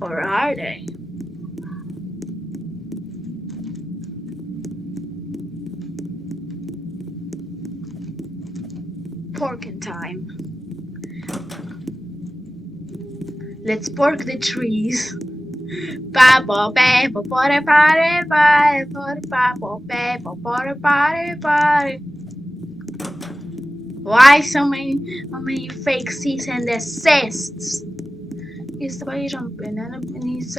Or are they? Porking time. Let's pork the trees. Why so many fake cease and desists? He's the way jumping and he's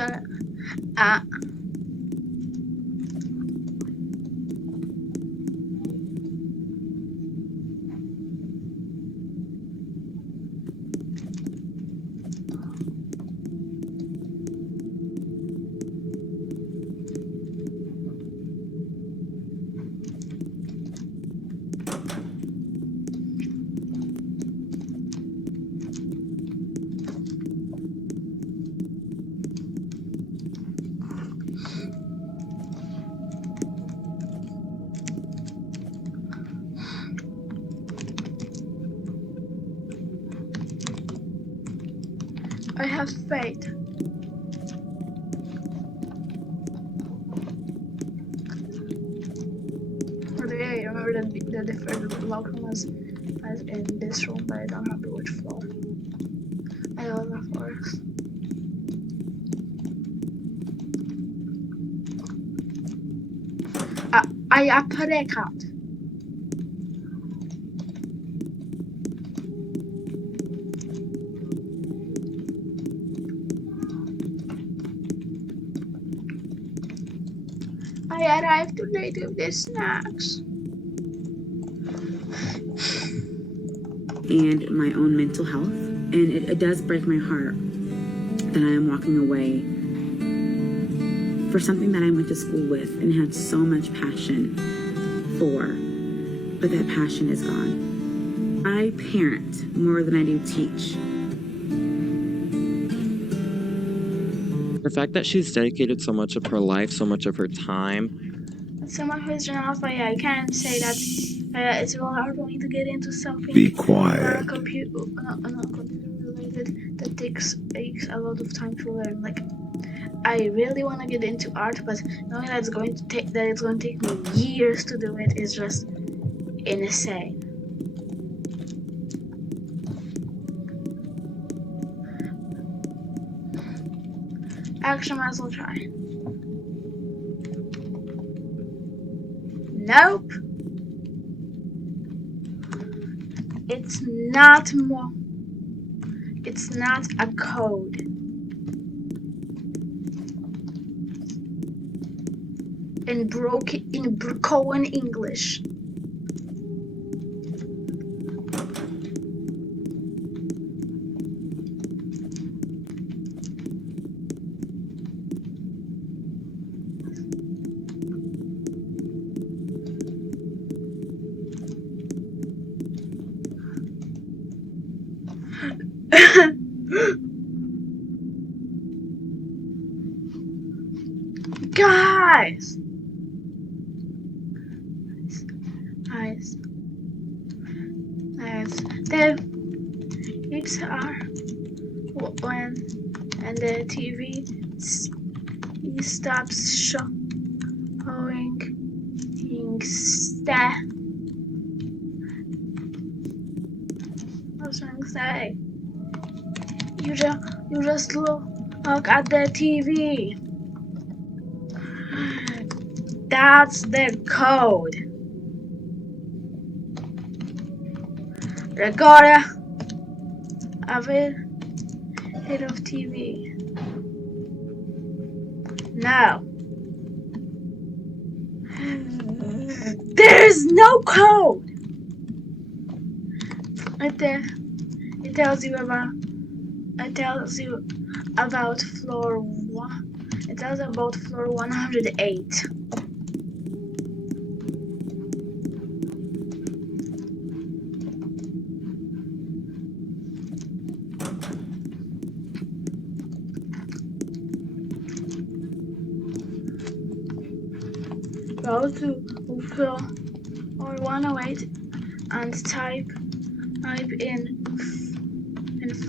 I have faith. I remember that the first locker was in this room, but I don't remember which floor. I don't know floors. I uppercut. I arrived too late with the snacks. And my own mental health. And it does break my heart that I am walking away for something that I went to school with and had so much passion for, but that passion is gone. I parent more than I do teach. The fact that she's dedicated so much of her life, so much of her time. Someone who is journalist, but yeah, I can't say that it's real hard for me to get into something Be quiet. not computer related that takes a lot of time to learn. Like, I really want to get into art, but knowing that it's going to take me years to do it is just insane. Actually, might as well try. Nope. It's not more. It's not a code. In broken English. Guys! It's when and the TV stops showing instead. What's trying to say? You just look at the TV. That's the code. Recorder of it of TV. No. There's no code. It tells you about floor 1. It tells you about floor 108. Go to floor 108 and type in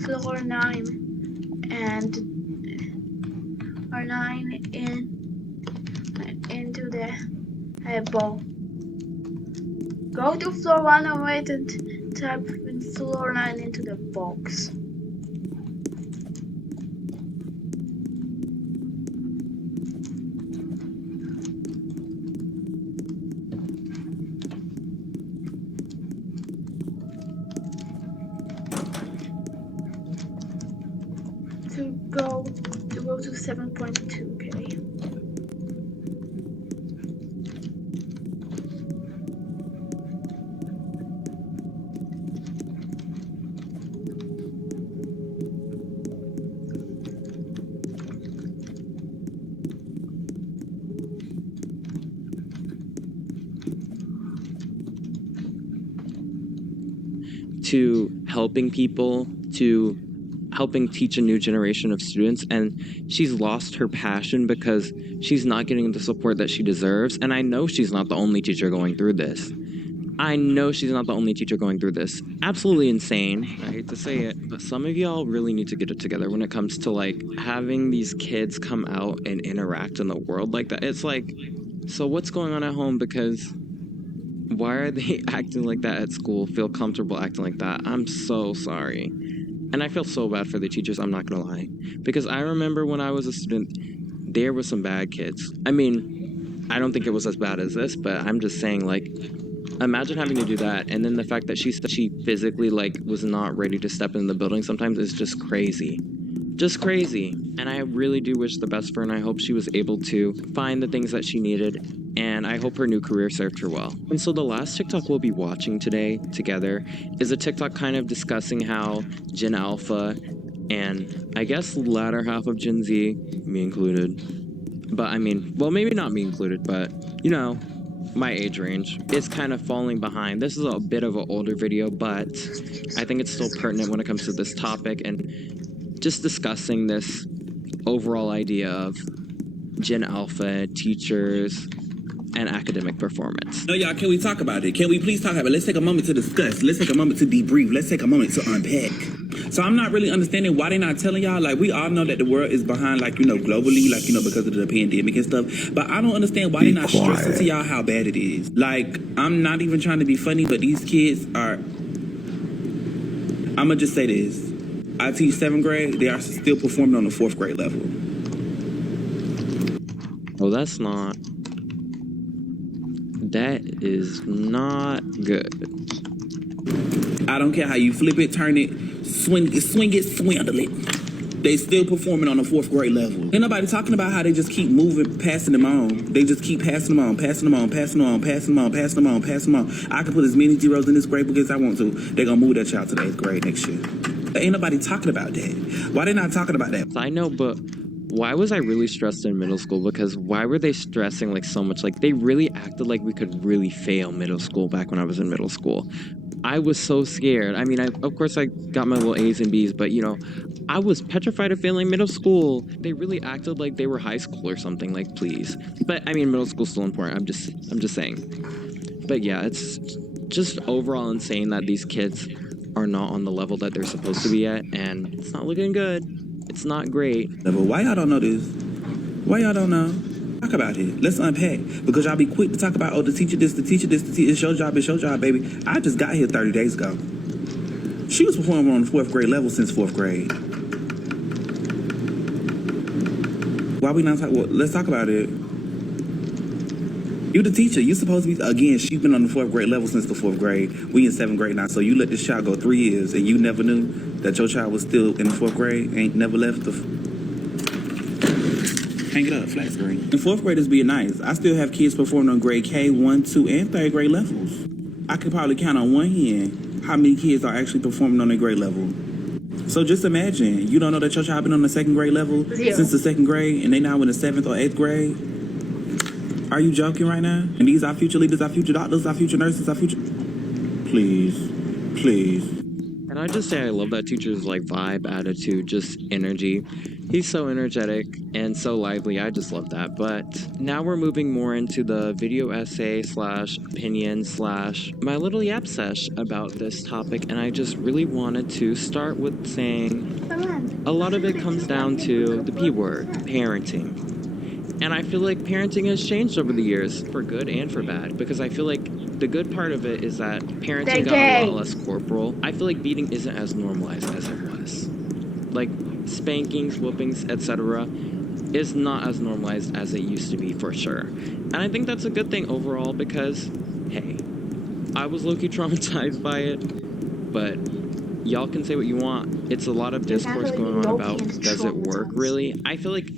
floor 9 and floor 9 into the ball. Go to floor 108 and type in floor 9 into the box. To go to 7.2K. To helping people, to helping teach a new generation of students, and she's lost her passion because she's not getting the support that she deserves. And I know she's not the only teacher going through this. Absolutely insane. I hate to say it, but some of y'all really need to get it together when it comes to like having these kids come out and interact in the world like that. It's like, so what's going on at home? Because why are they acting like that at school? Feel comfortable acting like that? I'm so sorry. And I feel so bad for the teachers, I'm not gonna lie. Because I remember when I was a student, there were some bad kids. I mean, I don't think it was as bad as this, but I'm just saying, like, imagine having to do that. And then the fact that she physically, like, was not ready to step in the building sometimes is just crazy. Just crazy. And I really do wish the best for her, and I hope she was able to find the things that she needed, and I hope her new career served her well. And so the last TikTok we'll be watching today together is a TikTok kind of discussing how Gen Alpha and I guess latter half of Gen Z, me included, but I mean, well, maybe not me included, but you know, my age range is kind of falling behind. This is a bit of an older video, but I think it's still pertinent when it comes to this topic and just discussing this overall idea of Gen Alpha, teachers, and academic performance. No, y'all, can we talk about it? Can we please talk about it? Let's take a moment to discuss. Let's take a moment to debrief. Let's take a moment to unpack. So I'm not really understanding why they're not telling y'all. Like, we all know that the world is behind, like, you know, globally, like, you know, because of the pandemic and stuff. But I don't understand why they're not stressing to y'all how bad it is. Like, I'm not even trying to be funny, but these kids are... I'm going to just say this. I teach 7th grade. They are still performing on the 4th grade level. Oh, that's not... That is not good. I don't care how you flip it, turn it, swing it, swindle it. They still performing on the 4th grade level. Ain't nobody talking about how they just keep moving, passing them on. They just keep passing them on, passing them on, passing them on, passing them on, passing them on, passing them on. I can put as many zeros in this grade book as I want to. They're gonna move that child to the 8th grade next year. Ain't nobody talking about that. Why they not talking about that? I know, but why was I really stressed in middle school? Because why were they stressing like so much? Like they really acted like we could really fail middle school back when I was in middle school. I was so scared. I mean, of course I got my little A's and B's, but you know, I was petrified of failing middle school. They really acted like they were high school or something, like please. But I mean, middle school's still important. I'm just saying. But yeah, it's just overall insane that these kids are not on the level that they're supposed to be at, and it's not looking good. It's not great. Why y'all don't know this? Why y'all don't know? Talk about it. Let's unpack. Because y'all be quick to talk about, oh, the teacher this, the teacher this, the teacher. It's your job, baby. I just got here 30 days ago. She was performing on the 4th grade level since 4th grade. Why we not talk? Well, let's talk about it. You the teacher. You supposed to be, again, she's been on the 4th grade level since the 4th grade. We in 7th grade now. So you let this child go 3 years and you never knew that your child was still in the 4th grade, ain't never left the... Hang it up, flat screen. And 4th graders being nice. I still have kids performing on grade K, 1, 2, and 3rd grade levels. I could probably count on one hand how many kids are actually performing on their grade level. So just imagine, you don't know that your child been on the 2nd grade level since the 2nd grade, and they now in the 7th or 8th grade? Are you joking right now? And these are future leaders, our future doctors, our future nurses, our future... Please. Please. And I just say I love that teacher's like vibe, attitude, just energy. He's so energetic and so lively. I just love that. But now we're moving more into the video essay slash opinion slash my little yap sesh about this topic. And I just really wanted to start with saying a lot of it comes down to the P word, parenting. And I feel like parenting has changed over the years for good and for bad, because I feel like the good part of it is that parenting got a lot less corporal. I feel like beating isn't as normalized as it was. Like spankings, whoopings, etc. is not as normalized as it used to be for sure. And I think that's a good thing overall because, hey, I was low-key traumatized by it, but y'all can say what you want. It's a lot of discourse going on about does it work really? I feel like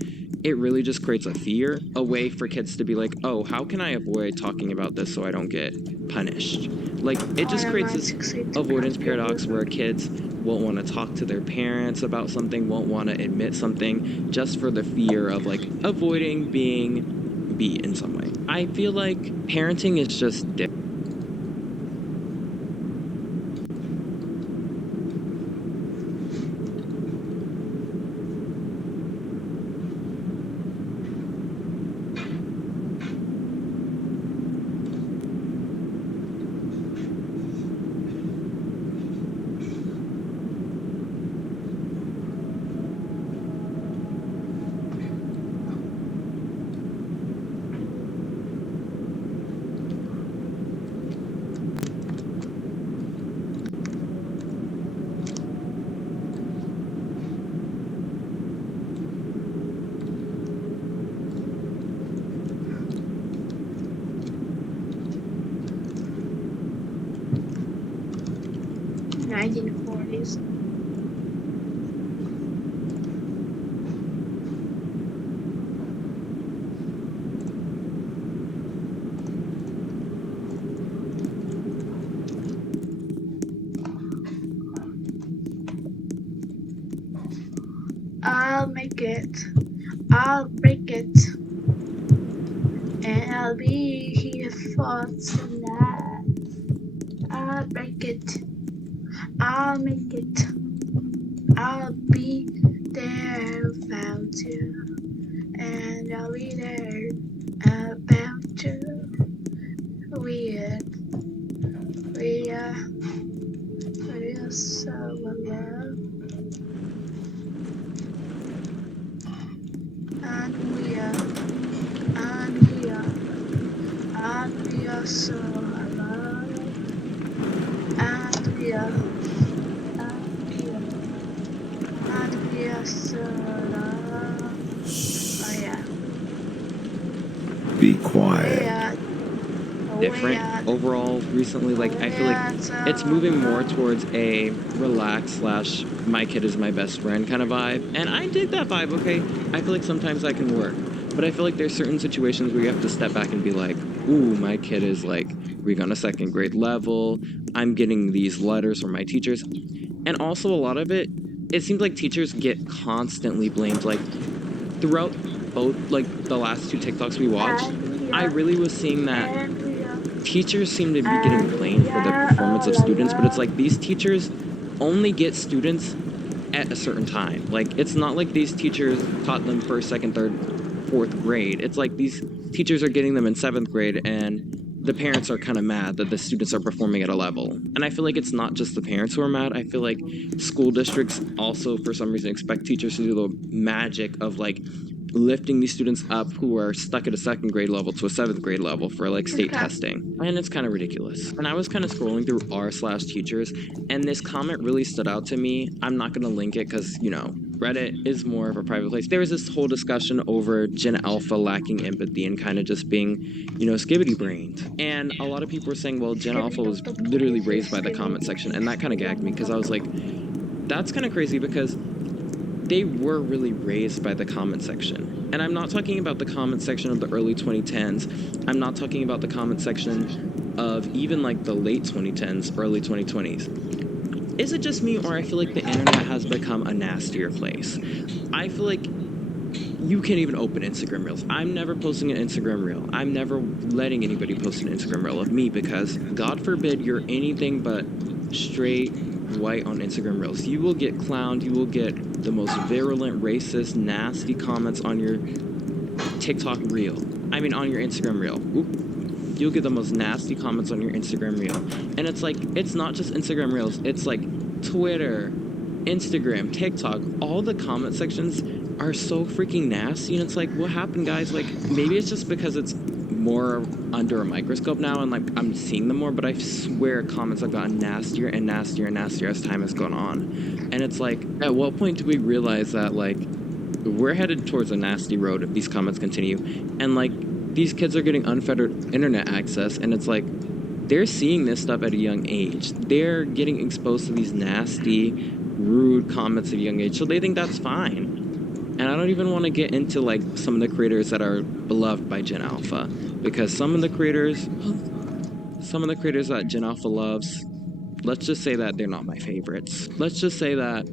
it really just creates a fear, a way for kids to be like, oh, how can I avoid talking about this so I don't get punished? Like, it just creates this avoidance paradox where kids won't want to talk to their parents about something, won't want to admit something, just for the fear of, like, avoiding being beat in some way. I feel like parenting is just different. I'll make it. I'll break it. And I'll be here for tonight. I'll break it. I'll make it. I'll be there without you. And I'll be there about you. We are so in love. And we are so alive. And we are so alive. Oh yeah. Be quiet. Different overall recently. Like, I feel like it's moving more towards a relaxed slash my kid is my best friend kind of vibe, and I dig that vibe. Okay, I feel like sometimes that can work, but I feel like there's certain situations where you have to step back and be like, ooh, my kid is like we're on a second grade level, I'm getting these letters from my teachers. And also a lot of it seems like teachers get constantly blamed. Like throughout both like the last two TikToks we watched, I really was seeing that teachers seem to be getting blamed for the performance of students, but it's like these teachers only get students at a certain time. Like, it's not like these teachers taught them first, second, third, fourth grade. It's like these teachers are getting them in 7th grade and the parents are kind of mad that the students are performing at a level. And I feel like it's not just the parents who are mad. I feel like school districts also, for some reason, expect teachers to do the magic of, like, lifting these students up who are stuck at a 2nd grade level to a 7th grade level for, like, state testing. And it's kind of ridiculous. And I was kind of scrolling through r/teachers, and this comment really stood out to me. I'm not going to link it because, you know, Reddit is more of a private place. There was this whole discussion over Gen Alpha lacking empathy and kind of just being, you know, skibbity-brained. And a lot of people were saying, well, Gen Alpha was literally raised by the comment section. And that kind of gagged me because I was like, that's kind of crazy because they were really raised by the comment section. And I'm not talking about the comment section of the early 2010s. I'm not talking about the comment section of even like the late 2010s, early 2020s. Is it just me, or I feel like the internet has become a nastier place? I feel like you can't even open Instagram Reels. I'm never posting an Instagram Reel. I'm never letting anybody post an Instagram Reel of me because, God forbid, you're anything but straight white on Instagram Reels. You will get clowned, you will get the most virulent, racist, nasty comments on your TikTok reel. I mean, on your Instagram reel. Oop. You'll get the most nasty comments on your Instagram reel. And it's like, it's not just Instagram reels. It's like Twitter, Instagram, TikTok. All the comment sections are so freaking nasty. And it's like, what happened, guys? Like, maybe it's just because it's more under a microscope now and like I'm seeing them more, but I swear comments have gotten nastier and nastier and nastier as time has gone on. And it's like, at what point do we realize that like we're headed towards a nasty road if these comments continue? And like these kids are getting unfettered internet access, and it's like they're seeing this stuff at a young age. They're getting exposed to these nasty, rude comments at a young age, so they think that's fine. And I don't even want to get into like some of the creators that are beloved by Gen Alpha, because some of the creators that Gen Alpha loves, let's just say that they're not my favorites. Let's just say that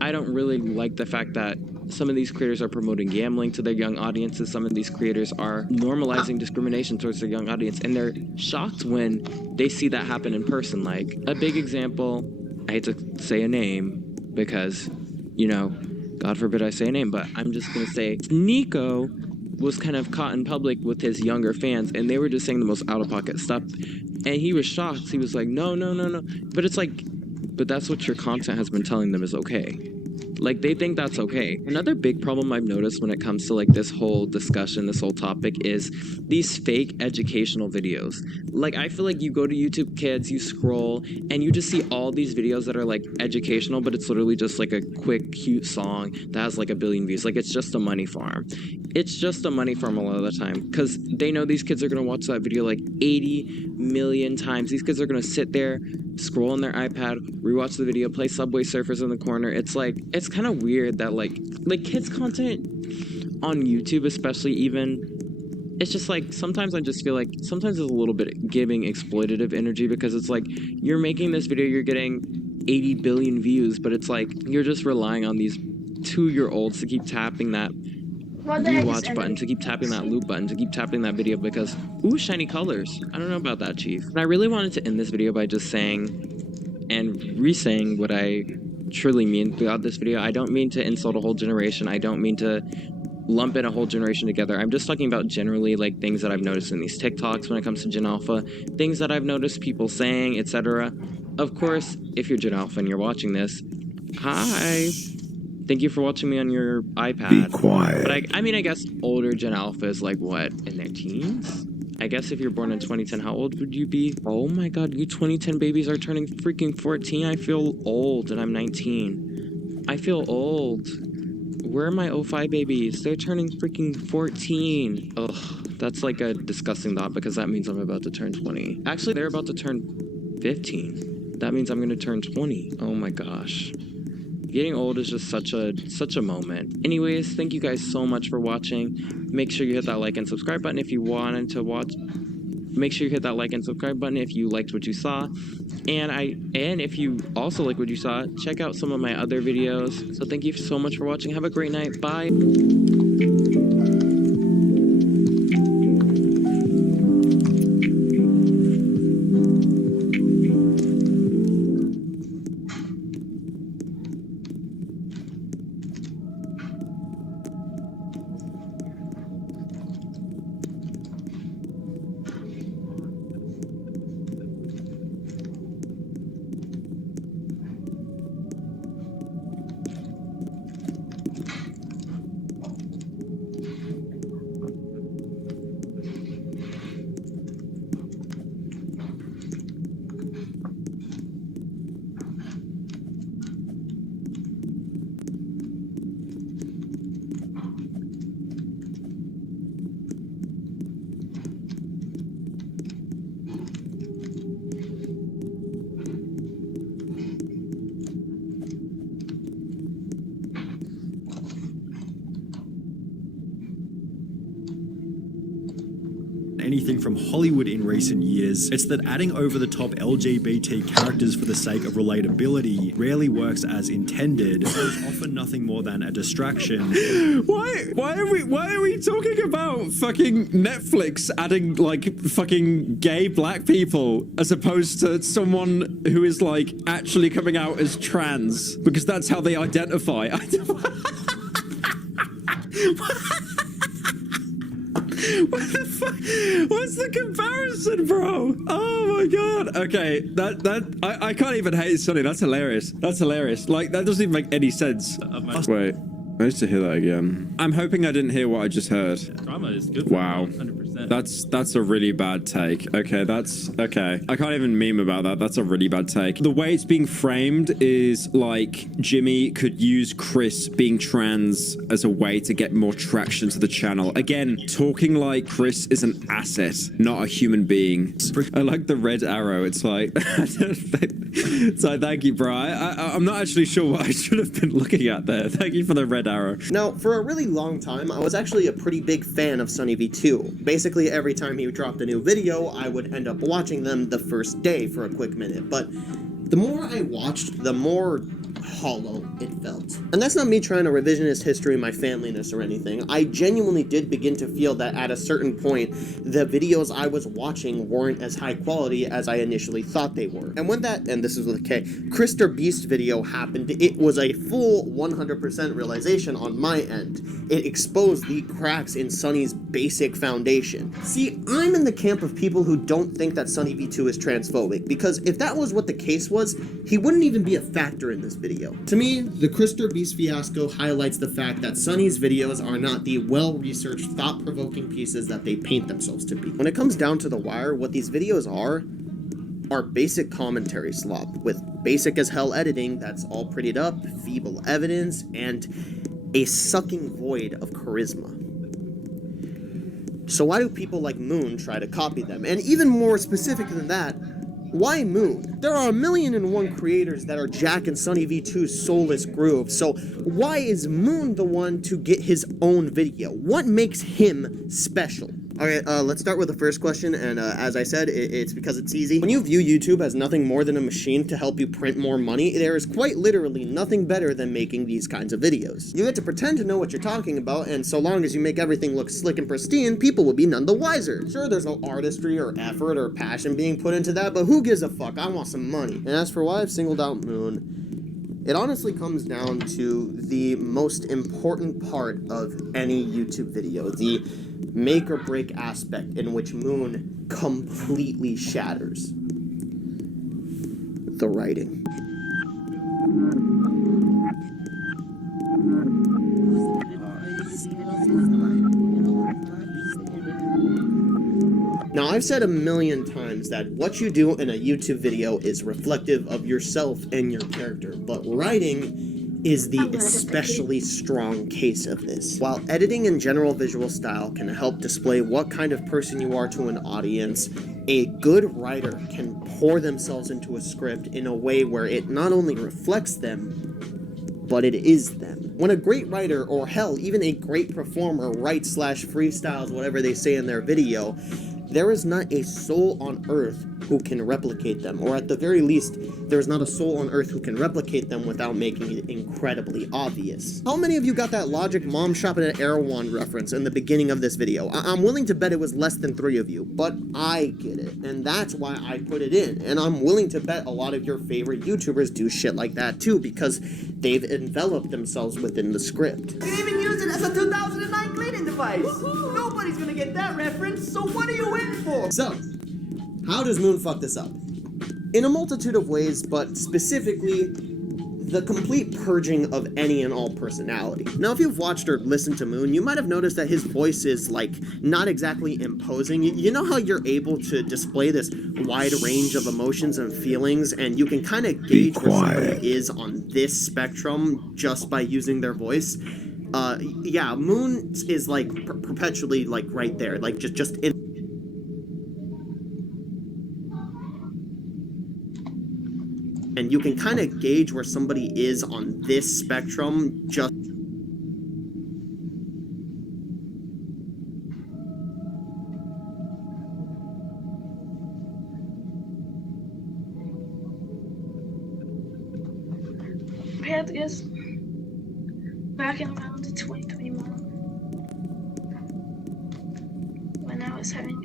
I don't really like the fact that some of these creators are promoting gambling to their young audiences. Some of these creators are normalizing discrimination towards their young audience, and they're shocked when they see that happen in person. Like a big example, I hate to say a name because, you know, God forbid I say a name, but I'm just gonna say Nico was kind of caught in public with his younger fans, and they were just saying the most out-of-pocket stuff, and he was shocked. He was like, no. But it's like, but that's what your content has been telling them is okay. Like, they think that's okay. Another big problem I've noticed when it comes to like this whole discussion, this whole topic, is these fake educational videos. Like, I feel like you go to YouTube Kids, you scroll, and you just see all these videos that are like educational, but it's literally just like a quick, cute song that has like 1 billion views. Like, it's just a money farm. It's just a money farm a lot of the time, because they know these kids are gonna watch that video like 80 million times. These kids are gonna sit there, scroll on their iPad, rewatch the video, play Subway Surfers in the corner. It's like, it's kind of weird that like kids content on YouTube, especially, even, it's just like, sometimes I just feel like sometimes it's a little bit giving exploitative energy, because it's like you're making this video, you're getting 80 billion views, but it's like you're just relying on these 2-year-olds to keep tapping that rewatch button, to keep tapping that loop button, to keep tapping that video because, ooh, shiny colors. I don't know about that, Chief. And I really wanted to end this video by just saying and re-saying what I truly mean throughout this video. I don't mean to insult a whole generation. I don't mean to lump in a whole generation together. I'm just talking about generally like things that I've noticed in these TikToks when it comes to Gen Alpha, things that I've noticed people saying, etc. Of course, if you're Gen Alpha and you're watching this, hi. Thank you for watching me on your iPad. Be quiet. But I mean, I guess older Gen Alpha is like, what, in their teens? I guess if you're born in 2010, how old would you be? Oh my god, you 2010 babies are turning freaking 14. I feel old, and I'm 19. I feel old. Where are my 05 babies? They're turning freaking 14. Ugh, that's like a disgusting thought, because that means I'm about to turn 20. Actually, they're about to turn 15. That means I'm gonna turn 20. Oh my gosh. Getting old is just such a moment. Anyways, thank you guys so much for watching. Make sure you hit that like and subscribe button if you wanted to watch. Make sure you hit that like and subscribe button if you liked what you saw. And if you also like what you saw, check out some of my other videos. So thank you so much for watching. Have a great night. Bye. from Hollywood in recent years, it's that adding over-the-top LGBT characters for the sake of relatability rarely works as intended, so it's often nothing more than a distraction. Why are we talking about fucking Netflix adding like fucking gay black people as opposed to someone who is like actually coming out as trans because that's how they identify? What the fuck? What's the comparison, bro? Oh my god. Okay, I can't even hate Sonny. That's hilarious. That's hilarious. Like, that doesn't even make any sense. Wait, I used to hear that again. I'm hoping I didn't hear what I just heard. Drama is good. Wow. 100%. That's a really bad take. Okay, that's okay. I can't even meme about that. That's a really bad take. The way it's being framed is like Jimmy could use Chris being trans as a way to get more traction to the channel. Again, talking like Chris is an asset, not a human being. I like the red arrow. It's like, it's like, thank you, bro. I'm not actually sure what I should have been looking at there. Thank you for the red arrow. Now, for a really long time, I was actually a pretty big fan of Sunny V2. Basically, every time he dropped a new video, I would end up watching them the first day for a quick minute. But the more I watched, the more hollow it felt. And that's not me trying to revisionist history my familyness or anything. I genuinely did begin to feel that at a certain point, the videos I was watching weren't as high quality as I initially thought they were. And when that, and this is with a K, Krister Beast video happened, it was a full 100% realization on my end. It exposed the cracks in Sunny's basic foundation. See, I'm in the camp of people who don't think that Sunny V2 is transphobic, because if that was what the case was, he wouldn't even be a factor in this video. To me, the Krister Beast fiasco highlights the fact that Sunny's videos are not the well-researched, thought-provoking pieces that they paint themselves to be. When it comes down to the wire, what these videos are basic commentary slop, with basic as hell editing that's all prettied up, feeble evidence, and a sucking void of charisma. So why do people like Moon try to copy them? And even more specific than that, why Moon? There are 1,000,001 creators that are Jack and Sunny V2's soulless groove, so why is Moon the one to get his own video? What makes him special? Alright, let's start with the first question, and as I said, it's because it's easy. When you view YouTube as nothing more than a machine to help you print more money, there is quite literally nothing better than making these kinds of videos. You get to pretend to know what you're talking about, and so long as you make everything look slick and pristine, people will be none the wiser. Sure, there's no artistry or effort or passion being put into that, but who gives a fuck? I want some money. And as for why I've singled out Moon, it honestly comes down to the most important part of any YouTube video, the make or break aspect in which Moon completely shatters. The writing. Now, I've said 1,000,000 times that what you do in a YouTube video is reflective of yourself and your character, but writing is the especially strong case of this. While editing and general visual style can help display what kind of person you are to an audience, a good writer can pour themselves into a script in a way where it not only reflects them, but it is them. When a great writer, or hell, even a great performer writes/freestyles whatever they say in their video, there is not a soul on earth who can replicate them, or at the very least, there is not a soul on earth who can replicate them without making it incredibly obvious. How many of you got that Logic Mom Shopping at Erewhon reference in the beginning of this video? I'm willing to bet it was less than 3 of you, but I get it, and that's why I put it in, and I'm willing to bet a lot of your favorite YouTubers do shit like that too, because they've enveloped themselves within the script. You can even use it as a 2009 cleaning device. Nobody's gonna get that reference, so what are you waiting for? So, how does Moon fuck this up? In a multitude of ways, but specifically, the complete purging of any and all personality. Now, if you've watched or listened to Moon, you might have noticed that his voice is, like, not exactly imposing. You know how you're able to display this wide range of emotions and feelings, and you can kind of gauge where somebody is on this spectrum just by using their voice? Yeah, Moon is, like, perpetually, like, right there, like, just in... And you can kind of gauge where somebody is on this spectrum just... because back in around 2021, when I was having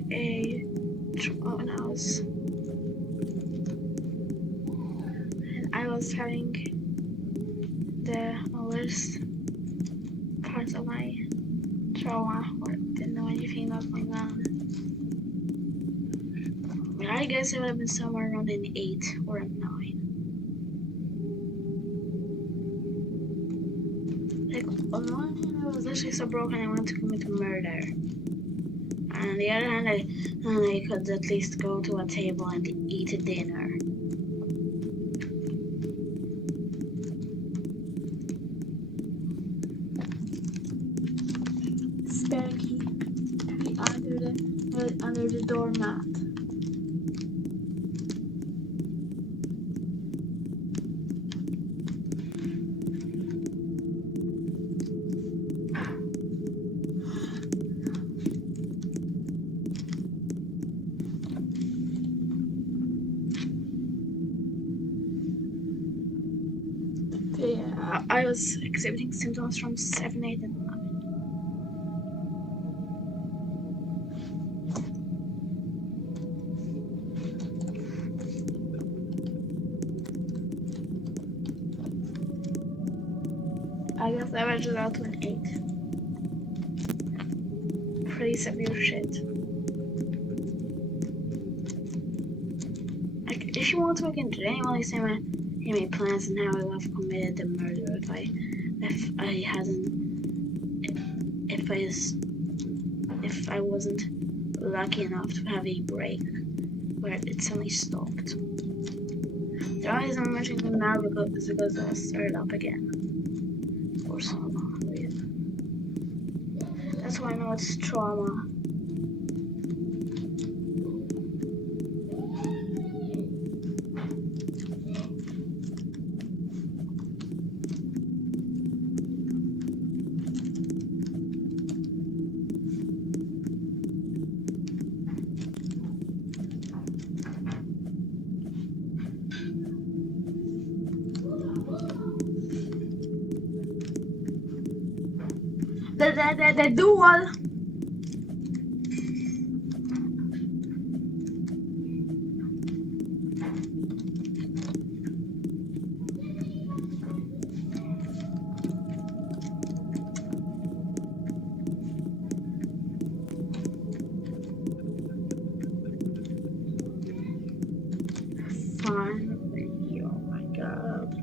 the worst parts of my trauma, or didn't know anything about going on. I guess it would have been somewhere around an 8 or a 9. Like, on one hand, I was actually so broken I wanted to commit murder. And on the other hand, I could at least go to a table and eat dinner. Spare key be under the doormat. Yeah, I was exhibiting symptoms from 7, 8, and 9. I guess I averaged out to an 8. Pretty severe shit. Like, if you want to, I can genuinely say my plans and how I would have committed the murder if I wasn't lucky enough to have a break where it suddenly stopped. The only reason I'm mentioning them now is because I started up again. For some reason. That's why I know it's trauma. The duel. Finally, oh my god.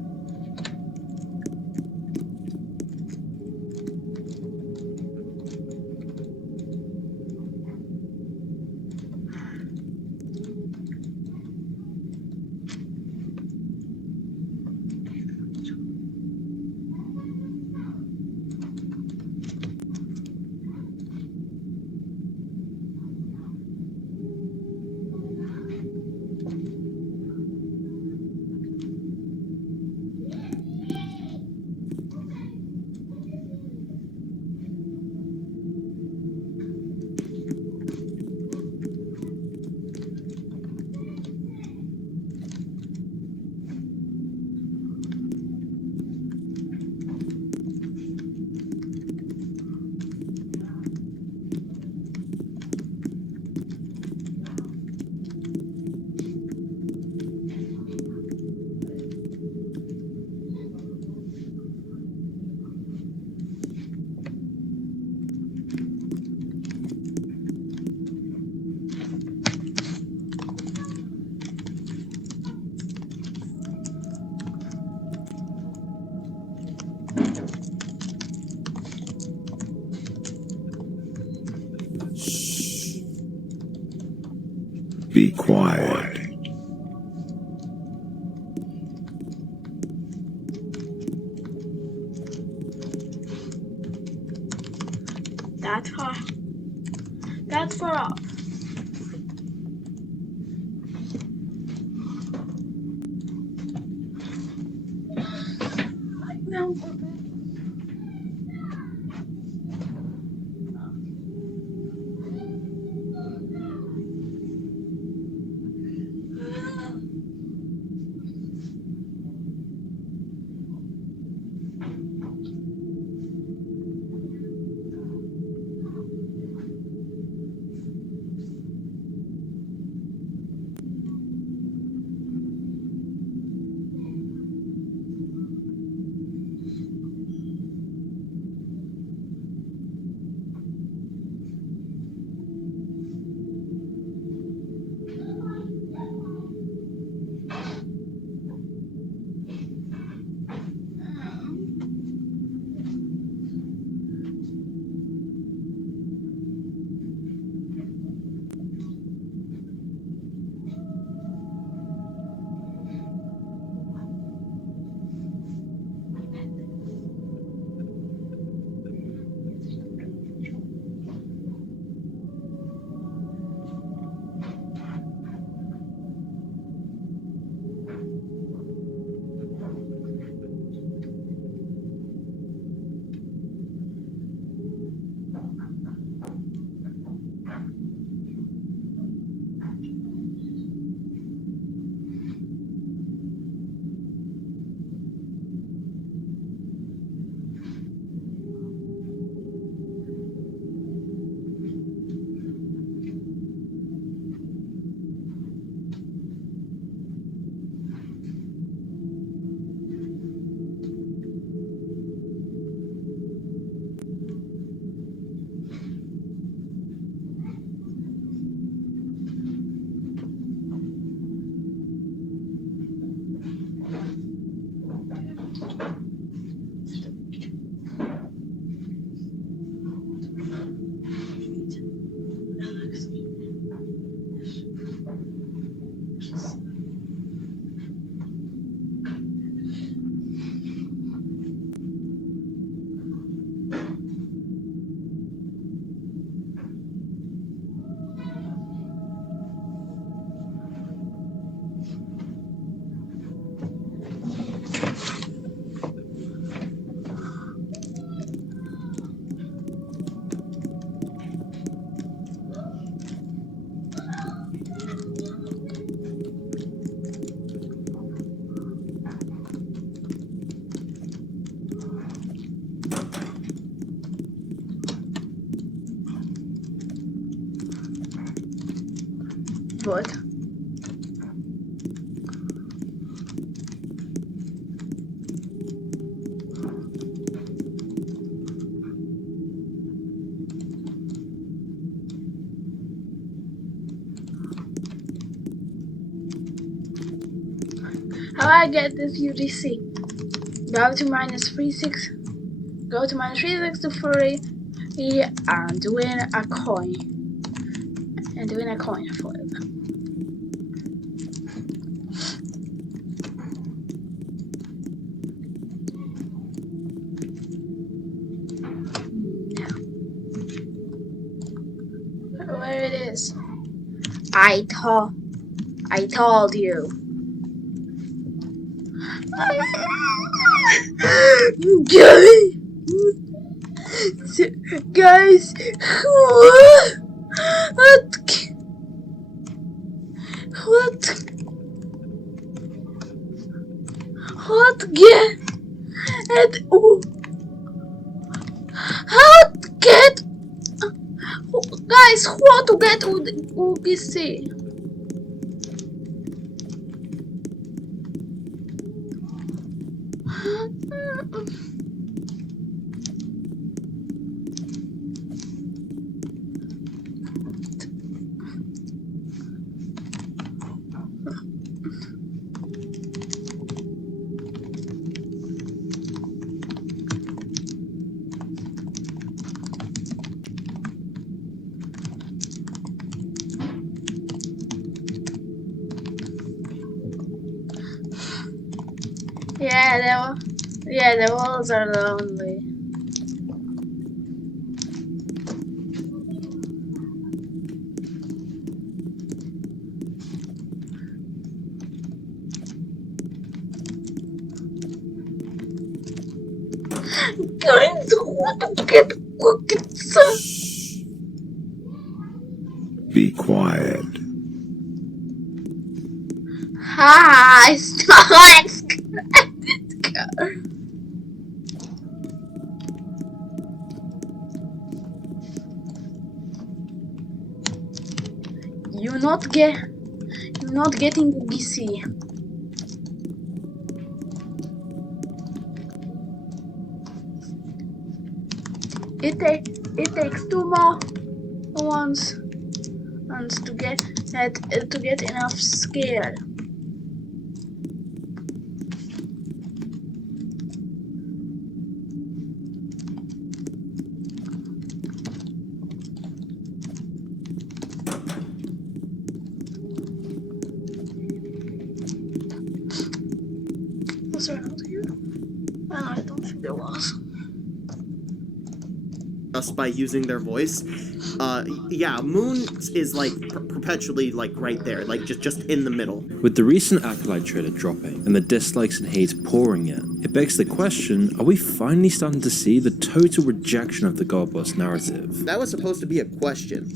Be quiet. That's far off. No. How I get this UGC? Go to -363 and win a coin. And win a coin for it. Where it is? I told you. Guys, what get and how get guys what to get UGC? Yeah, the walls are lonely. Guys, what to get cookies? Be quiet. Hi, let's go. You're not getting UGC. It takes 2 more ones to get enough skill. Was there another here? No, I don't think there was. Us by using their voice. Yeah, Moon is like perpetually like right there, like just in the middle. With the recent Acolyte trailer dropping and the dislikes and hate pouring in, it begs the question, are we finally starting to see the total rejection of the God Boss narrative? That was supposed to be a question.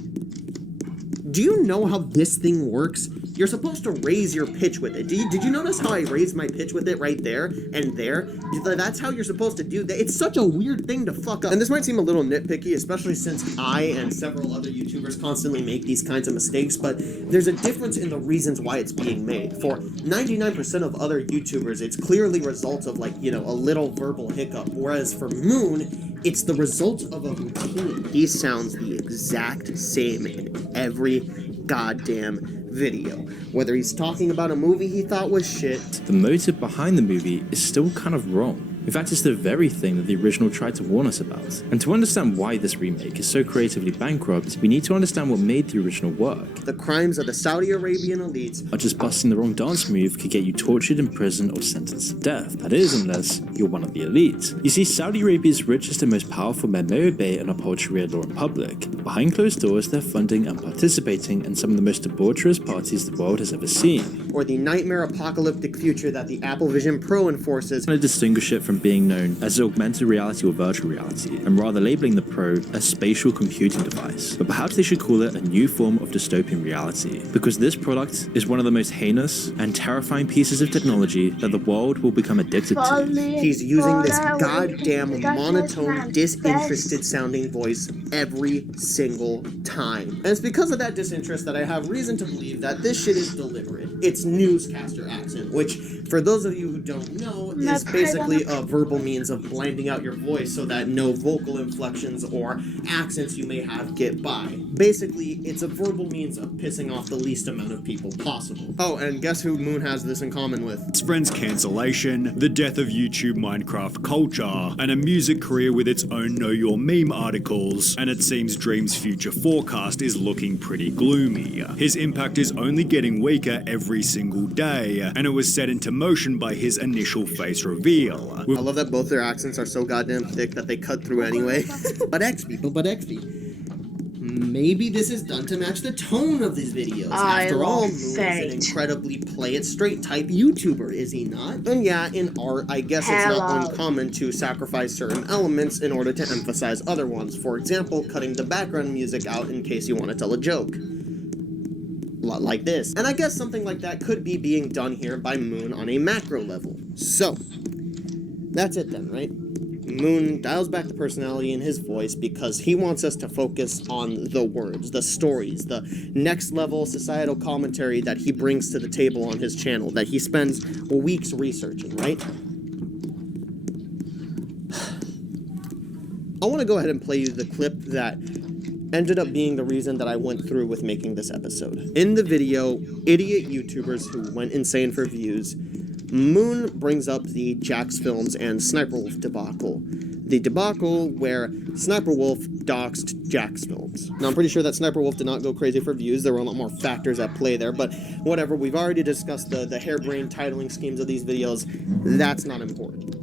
Do you know how this thing works? You're supposed to raise your pitch with it. Did you notice how I raised my pitch with it right there and there? That's how you're supposed to do that. It's such a weird thing to fuck up. And this might seem a little nitpicky, especially since I and several other YouTubers constantly make these kinds of mistakes, but there's a difference in the reasons why it's being made. For 99% of other YouTubers, it's clearly results of like, you know, a little verbal hiccup, whereas for Moon, it's the result of a routine. He sounds the exact same in every goddamn video. Whether he's talking about a movie he thought was shit. The motive behind the movie is still kind of wrong. In fact, it's the very thing that the original tried to warn us about. And to understand why this remake is so creatively bankrupt, we need to understand what made the original work. The crimes of the Saudi Arabian elites. Not just busting the wrong dance move could get you tortured, imprisoned, or sentenced to death. That is, unless you're one of the elite. You see, Saudi Arabia's richest and most powerful men may obey and uphold Sharia law in public. Behind closed doors, they're funding and participating in some of the most debaucherous parties the world has ever seen. Or the nightmare apocalyptic future that the Apple Vision Pro enforces. I'm going to distinguish it from being known as augmented reality or virtual reality, and rather labeling the Pro a spatial computing device. But perhaps they should call it a new form of dystopian reality, because this product is one of the most heinous and terrifying pieces of technology that the world will become addicted to. He's using this goddamn monotone, disinterested sounding voice every single time. And it's because of that disinterest that I have reason to believe that this shit is deliberate. It's newscaster accent, which, for those of you who don't know, is basically a verbal means of blending out your voice so that no vocal inflections or accents you may have get by. Basically, it's a verbal means of pissing off the least amount of people possible. Oh, and guess who Moon has this in common with? Its friends cancellation, the death of YouTube Minecraft culture, and a music career with its own Know Your Meme articles, and it seems Dream's future forecast is looking pretty gloomy. His impact is only getting weaker every single day, and it was set into motion by his initial face reveal. I love that both their accents are so goddamn thick that they cut through anyway. But XP. Maybe this is done to match the tone of these videos. After all, Moon is an incredibly play it straight type YouTuber, is he not? And yeah, in art, I guess it's not uncommon to sacrifice certain elements in order to emphasize other ones. For example, cutting the background music out in case you want to tell a joke. Like this. And I guess something like that could be being done here by Moon on a macro level. So, that's it then, right? Moon dials back the personality in his voice because he wants us to focus on the words, the stories, the next level societal commentary that he brings to the table on his channel, that he spends weeks researching, right? I want to go ahead and play you the clip that ended up being the reason that I went through with making this episode. In the video, idiot YouTubers who went insane for views, Moon brings up the Jax Films and Sniper Wolf debacle. The debacle where Sniper Wolf doxed Jax Films. Now, I'm pretty sure that Sniper Wolf did not go crazy for views. There were a lot more factors at play there, but whatever. We've already discussed the harebrained titling schemes of these videos. That's not important.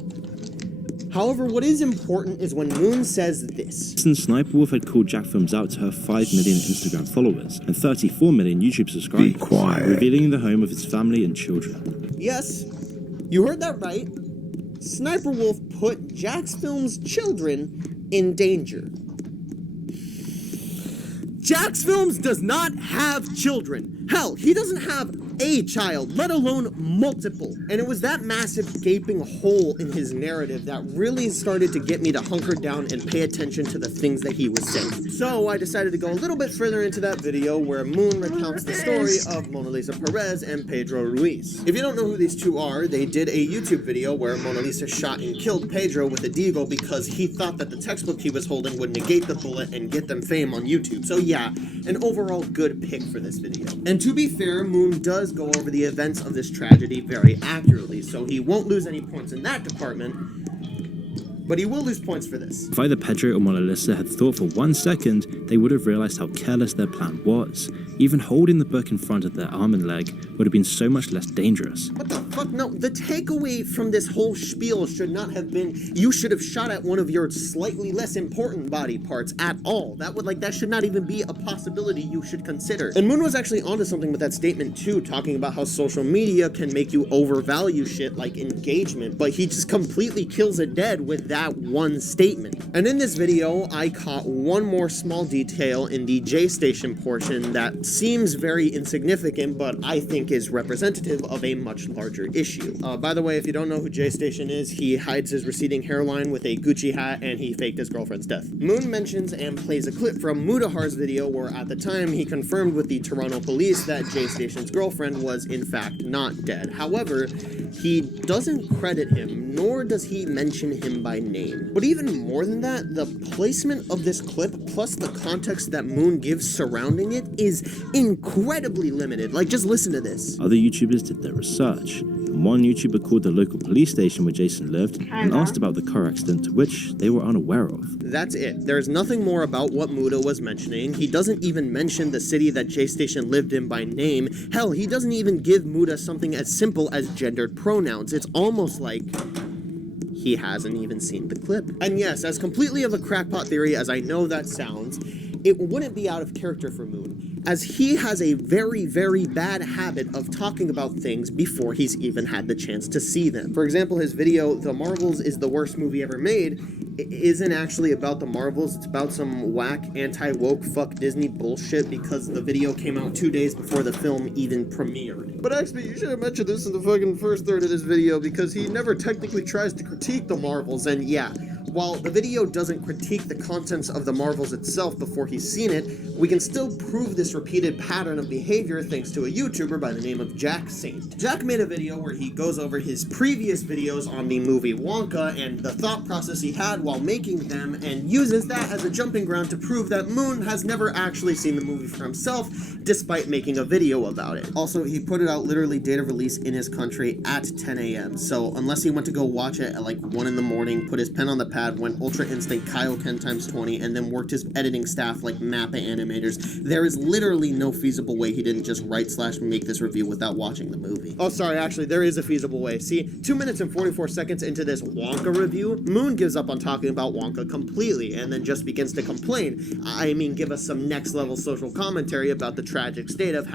However, what is important is when Moon says this. Since Sniper Wolf had called Jack Films out to her 5 million Instagram followers and 34 million YouTube subscribers, Be quiet. revealing the home of his family and children. Yes, you heard that right. Sniper Wolf put Jax Films' children in danger. Jax Films does not have children. Hell, he doesn't have a child, let alone multiple. And it was that massive gaping hole in his narrative that really started to get me to hunker down and pay attention to the things that he was saying. So I decided to go a little bit further into that video where Moon recounts the story of Mona Lisa Perez and Pedro Ruiz. If you don't know who these two are, they did a YouTube video where Mona Lisa shot and killed Pedro with a deagle because he thought that the textbook he was holding would negate the bullet and get them fame on YouTube. So yeah, an overall good pick for this video. And to be fair, Moon does go over the events of this tragedy very accurately, so he won't lose any points in that department, but he will lose points for this. If either Pedro or Mona Lisa had thought for 1 second, they would have realized how careless their plan was. Even holding the book in front of their arm and leg would have been so much less dangerous. What the fuck? No, the takeaway from this whole spiel should not have been you should have shot at one of your slightly less important body parts at all. That should not even be a possibility you should consider. And Moon was actually onto something with that statement too, talking about how social media can make you overvalue shit like engagement, but he just completely kills it dead with that one statement. And in this video, I caught one more small detail in the J Station portion that seems very insignificant, but I think is representative of a much larger issue. By the way, if you don't know who J Station is, he hides his receding hairline with a Gucci hat and he faked his girlfriend's death. Moon mentions and plays a clip from Mudahar's video where at the time he confirmed with the Toronto police that J Station's girlfriend was in fact not dead. However, he doesn't credit him, nor does he mention him by name. But even more than that, the placement of this clip plus the context that Moon gives surrounding it is incredibly limited. Like, just listen to this. Other YouTubers did their research, and one YouTuber called the local police station where Jason lived and asked about the car accident, to which they were unaware of. That's it. There's nothing more about what Muda was mentioning. He doesn't even mention the city that J Station lived in by name. Hell, he doesn't even give Muda something as simple as gendered pronouns. It's almost like he hasn't even seen the clip. And yes, as completely of a crackpot theory as I know that sounds, it wouldn't be out of character for Moon, as he has a very, very bad habit of talking about things before he's even had the chance to see them. For example, his video, The Marvels is the Worst Movie Ever Made, isn't actually about the Marvels, it's about some whack anti-woke fuck Disney bullshit because the video came out 2 days before the film even premiered. But actually, you should have mentioned this in the fucking first third of this video because he never technically tries to critique the Marvels, and yeah, while the video doesn't critique the contents of the Marvels itself before he's seen it, we can still prove this repeated pattern of behavior thanks to a YouTuber by the name of Jack Saint. Jack made a video where he goes over his previous videos on the movie Wonka and the thought process he had while making them, and uses that as a jumping ground to prove that Moon has never actually seen the movie for himself, despite making a video about it. Also, he put it out literally date of release in his country at 10 a.m. So unless he went to go watch it at like 1 in the morning, put his pen on the pad, went Ultra Instinct Kaioken times 20, and then worked his editing staff like Mappa animators, there is literally no feasible way he didn't just write/make this review without watching the movie. Oh, sorry, actually, there is a feasible way. See, 2 minutes and 44 seconds into this Wonka review, Moon gives up on talking about Wonka completely and then just begins to complain. I mean, give us some next level social commentary about the tragic state of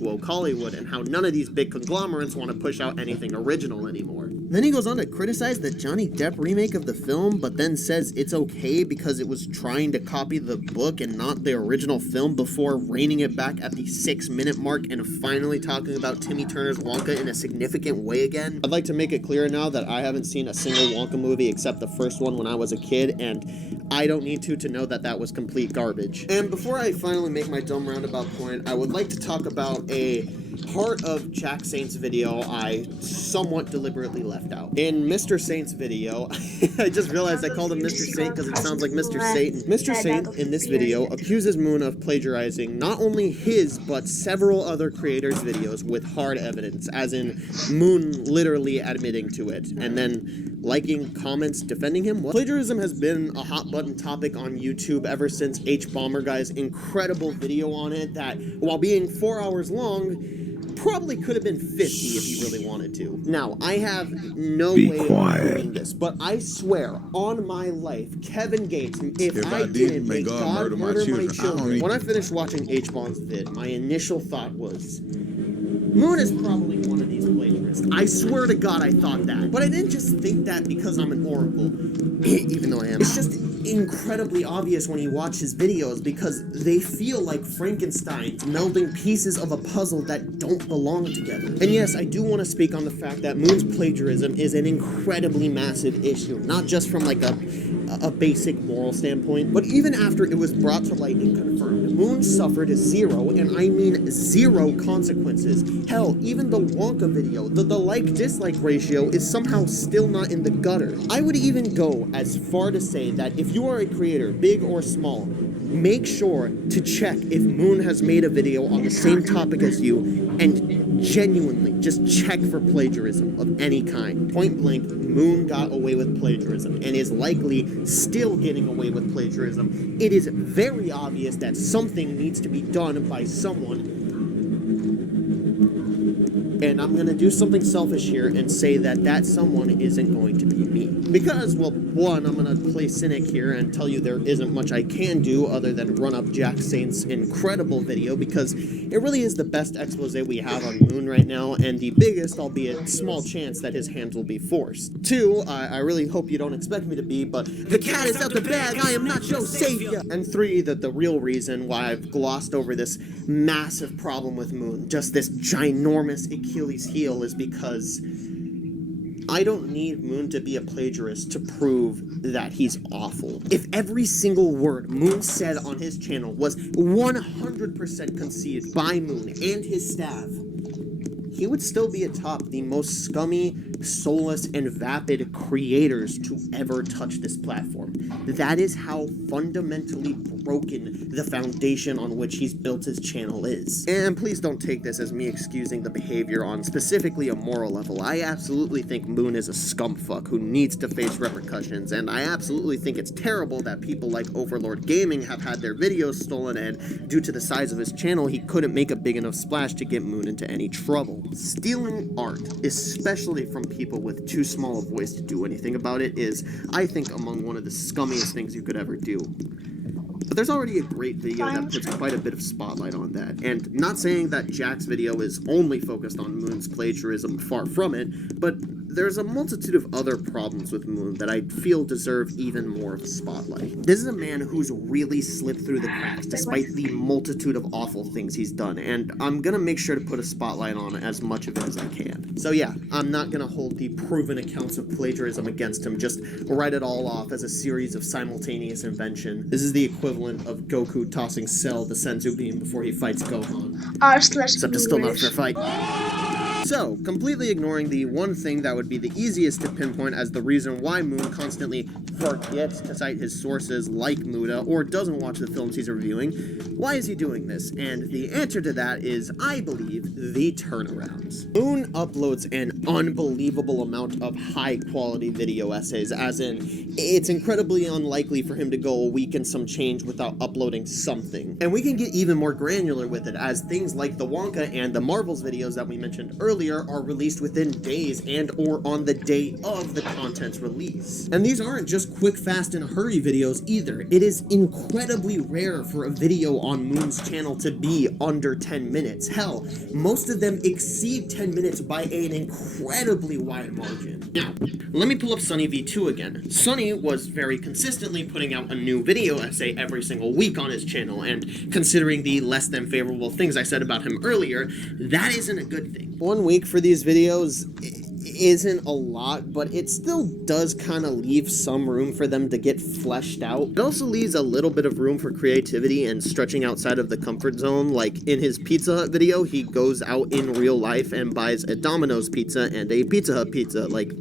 #woke Hollywood and how none of these big conglomerates want to push out anything original anymore. Then he goes on to criticize the Johnny Depp remake of the film, but then says it's okay because it was trying to copy the book and not the original film, before reining it back at the 6-minute mark and finally talking about Timmy Turner's Wonka in a significant way again. I'd like to make it clear now that I haven't seen a single Wonka movie except the first one when I was a kid, and I don't need to know that that was complete garbage. And before I finally make my dumb roundabout point, I would like to talk about a part of Jack Saint's video I somewhat deliberately left out. In Mr. Saint's video, I just realized I called him Mr. Saint because it sounds like Mr. Satan. Mr. Saint in this video accuses Moon of plagiarizing not only his but several other creators' videos with hard evidence, as in Moon literally admitting to it, and then liking comments defending him. Plagiarism has been a hot button topic on YouTube ever since H-Bomber-Guy's incredible video on it that, while being 4 hours long, probably could have been 50 if he really wanted to. Now, I have no way of proving this, but I swear on my life, Kevin Gates, if I didn't, may God murder my children. When I finished watching H-Bomb's vid, my initial thought was, Moon is probably one of these plagiarists. I swear to God I thought that. But I didn't just think that because I'm an oracle, even though I am. It's just incredibly obvious when you watch his videos because they feel like Frankensteins melding pieces of a puzzle that don't belong together. And yes, I do want to speak on the fact that Moon's plagiarism is an incredibly massive issue, not just from like a basic moral standpoint, but even after it was brought to light and confirmed, Moon suffered zero, and I mean zero, consequences. Hell, even the Wonka video, the like-dislike ratio is somehow still not in the gutter. I would even go as far to say that if you are a creator, big or small, make sure to check if Moon has made a video on the same topic as you, and genuinely just check for plagiarism of any kind. Point blank, Moon got away with plagiarism and is likely still getting away with plagiarism. It is very obvious that something needs to be done by someone. And I'm going to do something selfish here and say that that someone isn't going to be me. Because, well, one, I'm going to play cynic here and tell you there isn't much I can do other than run up Jack Saint's incredible video, because it really is the best expose we have on Moon right now, and the biggest, albeit small, chance that his hands will be forced. Two, I really hope you don't expect me to be, but the cat is out the bag, I am not your savior! And three, that the real reason why I've glossed over this massive problem with Moon, just this ginormous Achilles heel, is because I don't need Moon to be a plagiarist to prove that he's awful. If every single word Moon said on his channel was 100% conceived by Moon and his staff, he would still be atop the most scummy, soulless, and vapid creators to ever touch this platform. That is how fundamentally broken the foundation on which he's built his channel is. And please don't take this as me excusing the behavior on specifically a moral level. I absolutely think Moon is a scumfuck who needs to face repercussions, and I absolutely think it's terrible that people like Overlord Gaming have had their videos stolen, and due to the size of his channel, he couldn't make a big enough splash to get Moon into any trouble. Stealing art, especially from people with too small a voice to do anything about it, is, I think, among one of the scummiest things you could ever do. But there's already a great video that puts quite a bit of spotlight on that, and not saying that Jack's video is only focused on Moon's plagiarism, far from it, but there's a multitude of other problems with Moon that I feel deserve even more of a spotlight. This is a man who's really slipped through the cracks despite the multitude of awful things he's done, and I'm gonna make sure to put a spotlight on as much of it as I can. So yeah, I'm not gonna hold the proven accounts of plagiarism against him, just write it all off as a series of simultaneous invention. This is the equivalent of Goku tossing Cell the Senzu beam before he fights Gohan. Except it's still not a fair fight. So, completely ignoring the one thing that would be the easiest to pinpoint as the reason why Moon constantly forgets to cite his sources like Muda or doesn't watch the films he's reviewing, why is he doing this? And the answer to that is, I believe, the turnarounds. Moon uploads an unbelievable amount of high-quality video essays, as in, it's incredibly unlikely for him to go a week and some change without uploading something. And we can get even more granular with it, as things like the Wonka and the Marvels videos that we mentioned earlier are released within days and or on the day of the content's release. And these aren't just quick, fast, and hurry videos either. It is incredibly rare for a video on Moon's channel to be under 10 minutes. Hell, most of them exceed 10 minutes by an incredibly wide margin. Now, let me pull up Sunny V2 again. Sunny was very consistently putting out a new video essay every single week on his channel, and considering the less than favorable things I said about him earlier, that isn't a good thing. 1 week for these videos isn't a lot, but it still does kind of leave some room for them to get fleshed out. It also leaves a little bit of room for creativity and stretching outside of the comfort zone. Like in his Pizza Hut video, he goes out in real life and buys a Domino's pizza and a Pizza Hut pizza. Like,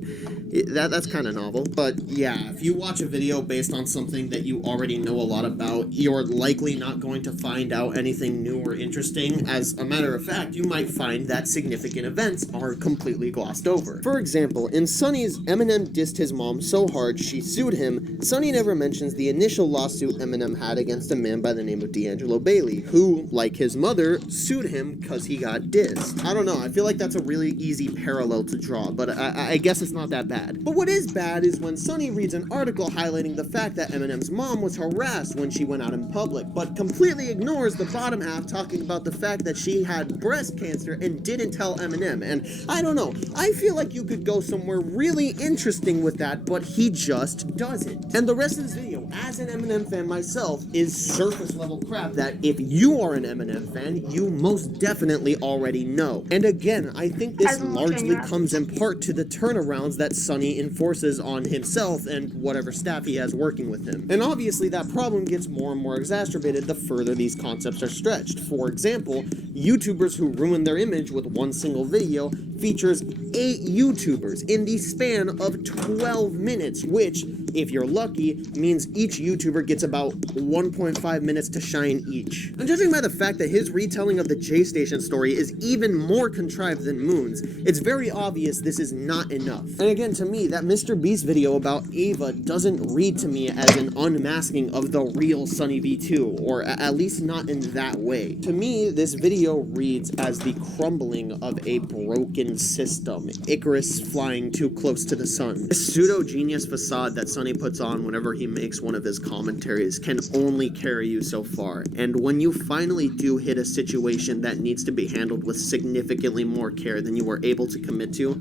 that's kind of novel. But yeah, if you watch a video based on something that you already know a lot about, you're likely not going to find out anything new or interesting. As a matter of fact, you might find that significant events are completely glossed over. For example, in Sunny's Eminem dissed his mom so hard she sued him, Sunny never mentions the initial lawsuit Eminem had against a man by the name of D'Angelo Bailey, who, like his mother, sued him because he got dissed. I don't know, I feel like that's a really easy parallel to draw, but I guess it's not that bad. But what is bad is when Sunny reads an article highlighting the fact that Eminem's mom was harassed when she went out in public, but completely ignores the bottom half talking about the fact that she had breast cancer and didn't tell Eminem. And I don't know, I feel like you could go somewhere really interesting with that, but he just doesn't. And the rest of this video, as an Eminem fan myself, is surface level crap that if you are an Eminem fan, you most definitely already know. And again, I think this largely comes in part to the turnarounds that Sunny enforces on himself and whatever staff he has working with him. And obviously that problem gets more and more exacerbated the further these concepts are stretched. For example, YouTubers who ruin their image with one single video features 8 YouTubers in the span of 12 minutes, which, if you're lucky, means each YouTuber gets about 1.5 minutes to shine each. And judging by the fact that his retelling of the J-Station story is even more contrived than Moon's, it's very obvious this is not enough. And again, to me, that Mr. Beast video about Ava doesn't read to me as an unmasking of the real Sunny V2, or at least not in that way. To me, this video reads as the crumbling of a broken system, Icarus flying too close to the sun. This pseudo-genius facade that Sunny puts on whenever he makes one of his commentaries can only carry you so far, and when you finally do hit a situation that needs to be handled with significantly more care than you were able to commit to,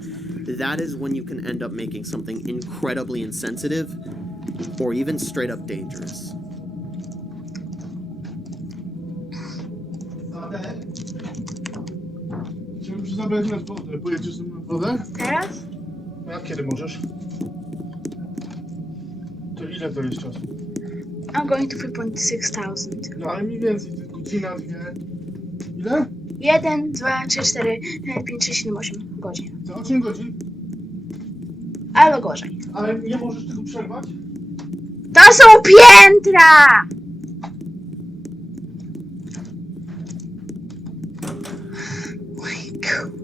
that is when you can end up making something incredibly insensitive, or even straight up dangerous. Muszę zabrać na wodę. Pojedziesz na wodę? Teraz? A kiedy możesz? To ile to jest czasu? I'm going to 3,600. No ale mniej więcej, godzina, 2. Ile? 1, 2, 3, 4, 5, 6, 7, 8 godzin. Za 8 godzin? Albo gorzej. Ale nie możesz tego przerwać? To są piętra! Oj, kurwa.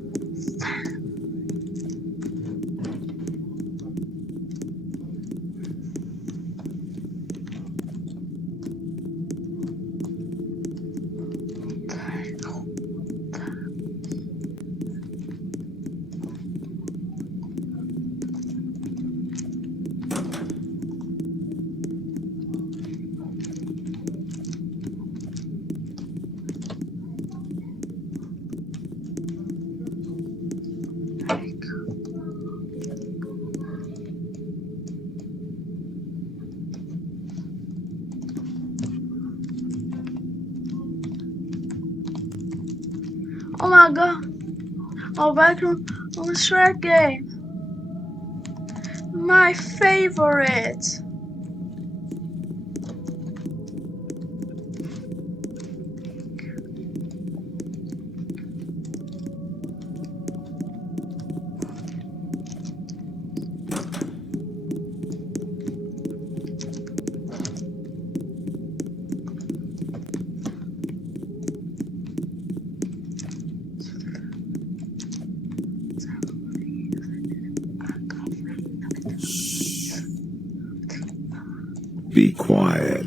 my god. Oh, back on Shrek game. My favorite. Be quiet.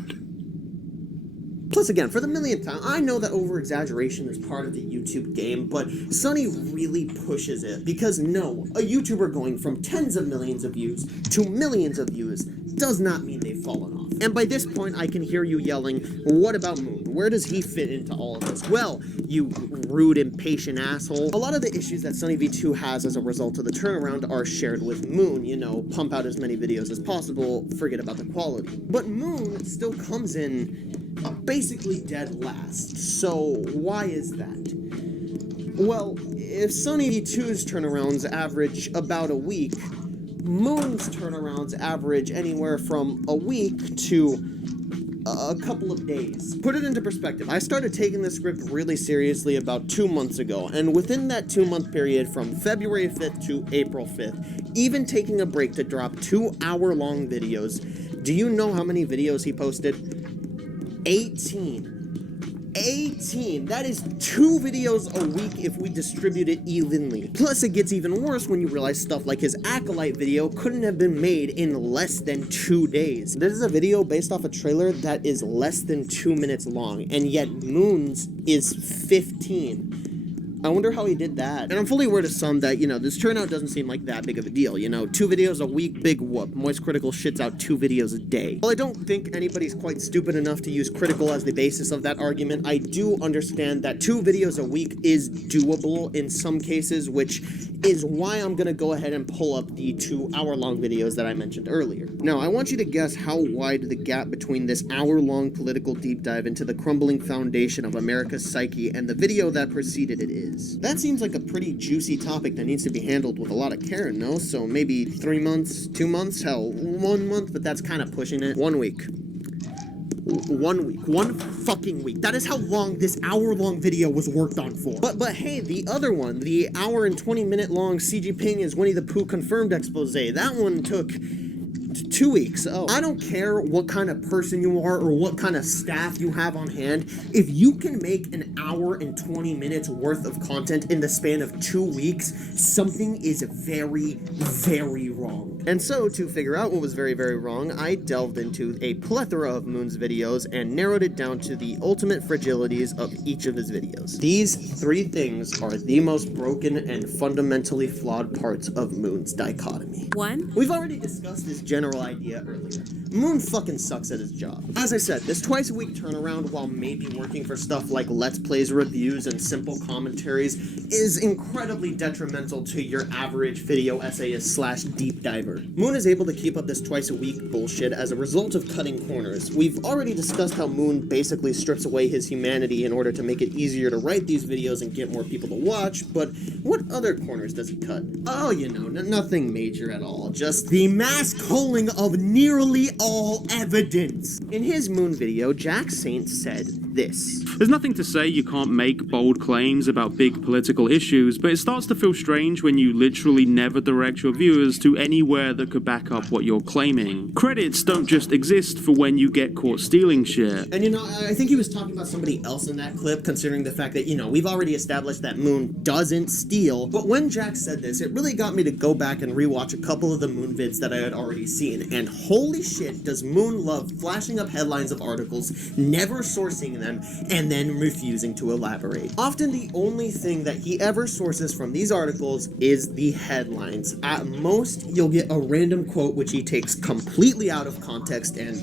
Plus, again, for the millionth time, I know that over-exaggeration is part of the YouTube game, but Sunny really pushes it, because no, a YouTuber going from tens of millions of views to millions of views does not mean they've fallen off. And by this point, I can hear you yelling, what about Moon? Where does he fit into all of this? Well, you rude, impatient asshole. A lot of the issues that Sunny V2 has as a result of the turnaround are shared with Moon, you know, pump out as many videos as possible, forget about the quality. But Moon still comes in basically dead last. So why is that? Well, if Sunny V2's turnarounds average about a week, Moon's turnarounds average anywhere from a week to a couple of days. Put it into perspective, I started taking this script really seriously about 2 months ago, and within that 2-month period from February 5th to April 5th, even taking a break to drop 2-hour-long videos, do you know how many videos he posted? 18. 18! That is 2 videos a week if we distribute it evenly. Plus, it gets even worse when you realize stuff like his Acolyte video couldn't have been made in less than 2 days. This is a video based off a trailer that is less than 2 minutes long, and yet Moon's is 15. I wonder how he did that. And I'm fully aware to some that, you know, this turnout doesn't seem like that big of a deal. You know, 2 videos a week, big whoop. Moist Critical shits out 2 videos a day. While I don't think anybody's quite stupid enough to use Critical as the basis of that argument, I do understand that 2 videos a week is doable in some cases, which is why I'm gonna go ahead and pull up the 2-hour-long videos that I mentioned earlier. Now, I want you to guess how wide the gap between this hour-long political deep dive into the crumbling foundation of America's psyche and the video that preceded it is. That seems like a pretty juicy topic that needs to be handled with a lot of care, no? So maybe 3 months, 2 months, hell, 1 month, but that's kind of pushing it. 1 week. 1 week. 1 fucking week. That is how long this hour-long video was worked on for. But hey, the other one, the hour and 20-minute long CG Ping is Winnie the Pooh confirmed expose, that one took 2 weeks. Oh, I don't care what kind of person you are or what kind of staff you have on hand. If you can make an hour and 20 minutes worth of content in the span of 2 weeks, something is very, very wrong. And so, to figure out what was very, very wrong, I delved into a plethora of Moon's videos and narrowed it down to the ultimate fragilities of each of his videos. These 3 things are the most broken and fundamentally flawed parts of Moon's dichotomy. 1. We've already discussed this general idea earlier. Moon fucking sucks at his job. As I said, this twice-a-week turnaround, while maybe working for stuff like Let's Plays, reviews, and simple commentaries, is incredibly detrimental to your average video essayist / deep diver. Moon is able to keep up this twice-a-week bullshit as a result of cutting corners. We've already discussed how Moon basically strips away his humanity in order to make it easier to write these videos and get more people to watch, but what other corners does he cut? Oh, you know, nothing major at all. Just the mass culling of nearly all evidence. In his Moon video, Jack Saint said this. There's nothing to say you can't make bold claims about big political issues, but it starts to feel strange when you literally never direct your viewers to anywhere that could back up what you're claiming. Credits don't just exist for when you get caught stealing shit. And you know, I think he was talking about somebody else in that clip, considering the fact that, you know, we've already established that Moon doesn't steal. But when Jack said this, it really got me to go back and rewatch a couple of the Moon vids that I had already seen. And holy shit, does Moon love flashing up headlines of articles, never sourcing them, and then refusing to elaborate. Often the only thing that he ever sources from these articles is the headlines. At most, you'll get a random quote which he takes completely out of context and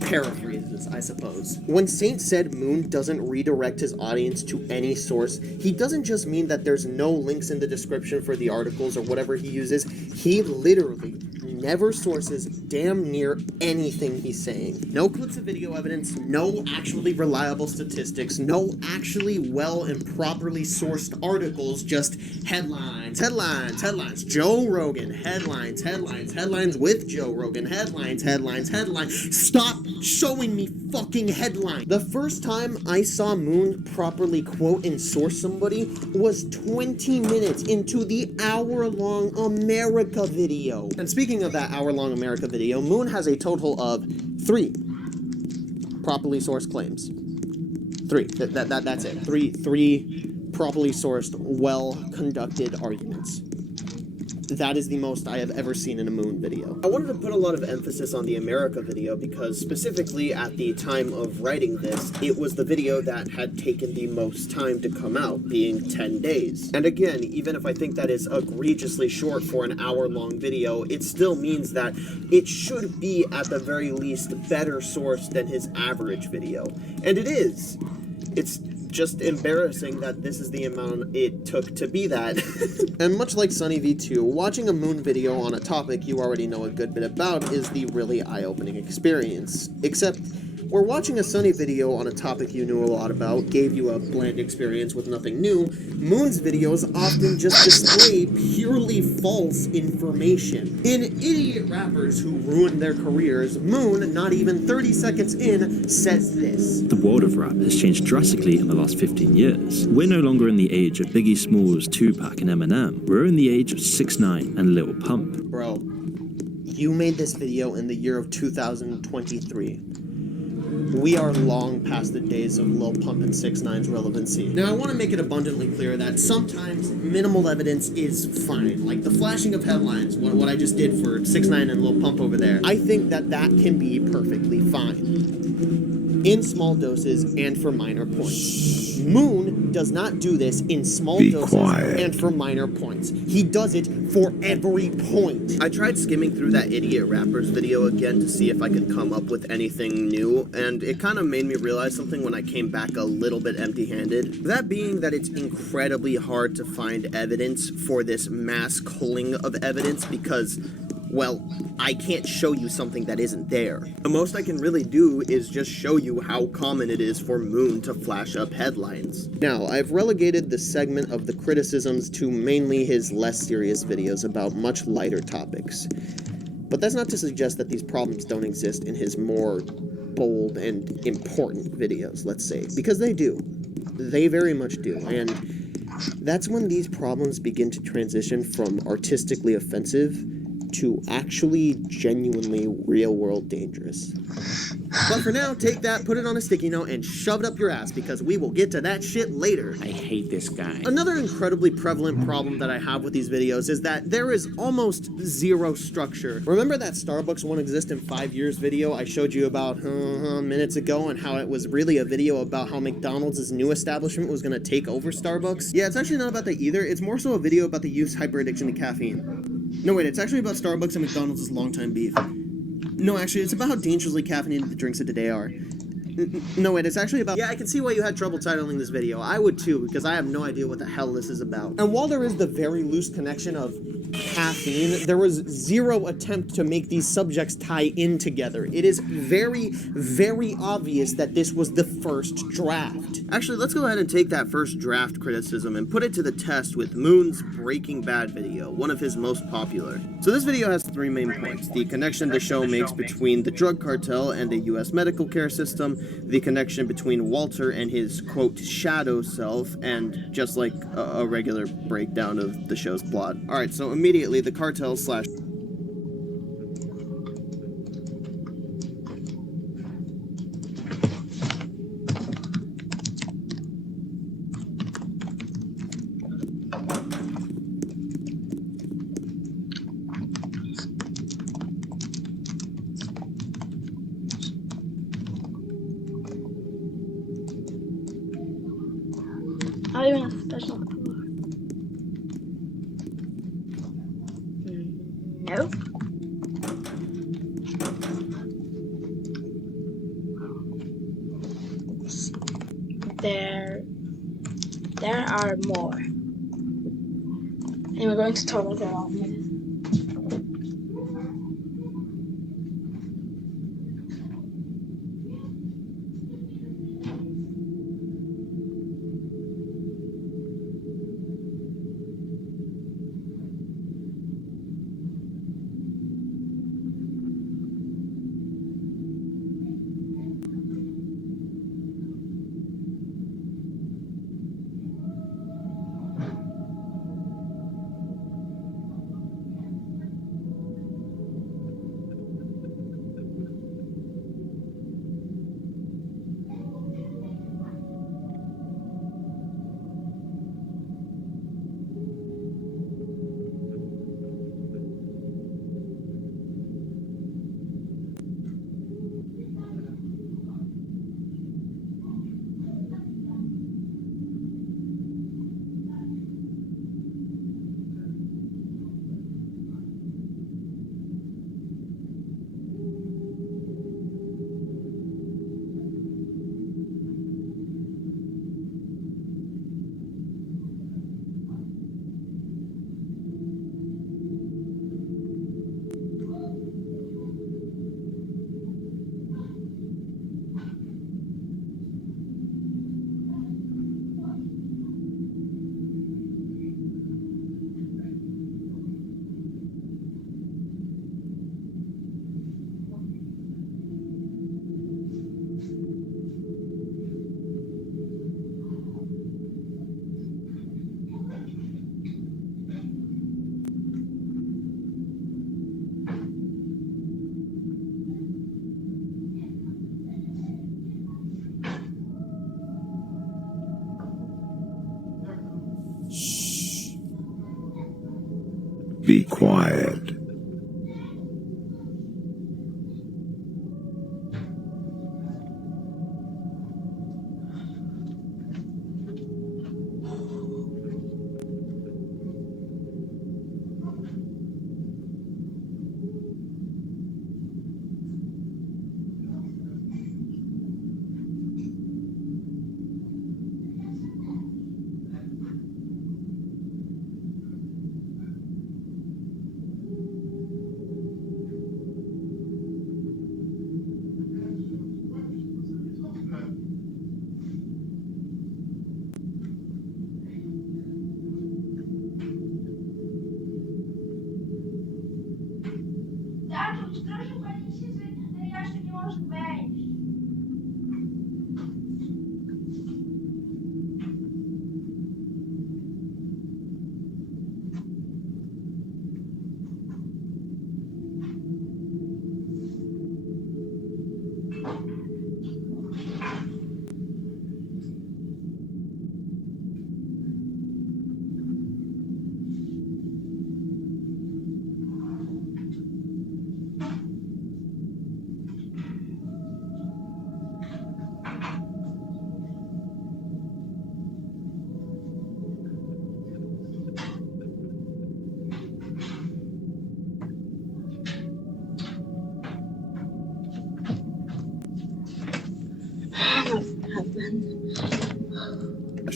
paraphrases, I suppose. When Saint said Moon doesn't redirect his audience to any source, he doesn't just mean that there's no links in the description for the articles or whatever he uses. He literally never sources damn near anything he's saying. No clips of video evidence, no actually reliable statistics, no actually well and properly sourced articles, just headlines, headlines, headlines. Joe Rogan, headlines, headlines, headlines with Joe Rogan, headlines, headlines, headlines. Stop showing me fucking headlines. The first time I saw Moon properly quote and source somebody was 20 minutes into the hour-long America video. And speaking of that hour-long America video, Moon has a total of 3 properly sourced claims. 3. That's it. Three properly sourced, well-conducted arguments. That is the most I have ever seen in a Moon video. I wanted to put a lot of emphasis on the America video because specifically at the time of writing this, it was the video that had taken the most time to come out, being 10 days. And again, even if I think that is egregiously short for an hour-long video, it still means that it should be at the very least better sourced than his average video. And it is. It's just embarrassing that this is the amount it took to be that. And much like Sunny V2, watching a Moon video on a topic you already know a good bit about is the really eye-opening experience. Except, where watching a Sunny video on a topic you knew a lot about gave you a bland experience with nothing new, Moon's videos often just display purely false information. In Idiot Rappers Who Ruined Their Careers, Moon, not even 30 seconds in, says this. The world of rap has changed drastically in the last 15 years. We're no longer in the age of Biggie Smalls, Tupac, and Eminem. We're in the age of 6ix9ine and Lil Pump. Bro, you made this video in the year of 2023. We are long past the days of Lil Pump and 6ix9ine's relevancy. Now, I want to make it abundantly clear that sometimes minimal evidence is fine. Like the flashing of headlines, what I just did for 6ix9ine and Lil Pump over there. I think that can be perfectly fine. In small doses and for minor points. Moon does not do this in small doses and for minor points. He does it for every point. I tried skimming through that Idiot Rappers video again to see if I could come up with anything new, and it kind of made me realize something when I came back a little bit empty-handed. That being that it's incredibly hard to find evidence for this mass culling of evidence because, well, I can't show you something that isn't there. The most I can really do is just show you how common it is for Moon to flash up headlines. Now, I've relegated the segment of the criticisms to mainly his less serious videos about much lighter topics. But that's not to suggest that these problems don't exist in his more bold and important videos, let's say, because they do. They very much do, and that's when these problems begin to transition from artistically offensive to actually genuinely real-world dangerous. But for now, take that, put it on a sticky note, and shove it up your ass, because we will get to that shit later. I hate this guy. Another incredibly prevalent problem that I have with these videos is that there is almost zero structure. Remember that Starbucks won't exist in 5 years video I showed you about minutes ago, and how it was really a video about how McDonald's' new establishment was going to take over Starbucks? Yeah, it's actually not about that either. It's more so a video about the youth's hyperaddiction to caffeine. No, wait, it's actually about Starbucks and McDonald's' longtime beef. No, actually, it's about how dangerously caffeinated the drinks of today are. No, wait, it's actually about... Yeah, I can see why you had trouble titling this video. I would too, because I have no idea what the hell this is about. And while there is the very loose connection of caffeine, there was zero attempt to make these subjects tie in together. It is very, very obvious that this was the first draft. Actually, let's go ahead and take that first draft criticism and put it to the test with Moon's Breaking Bad video, one of his most popular. So this video has 3 main points: the connection the show makes between the drug cartel and the US medical care system, the connection between Walter and his, quote, shadow self, and just like a regular breakdown of the show's plot. Alright, so immediately the cartel slash... Not even a special color. Nope. There are more. And we're going to talk about that all in a minute. Be quiet. Tatuś, proszę pani się, że Jasiu nie może wejść.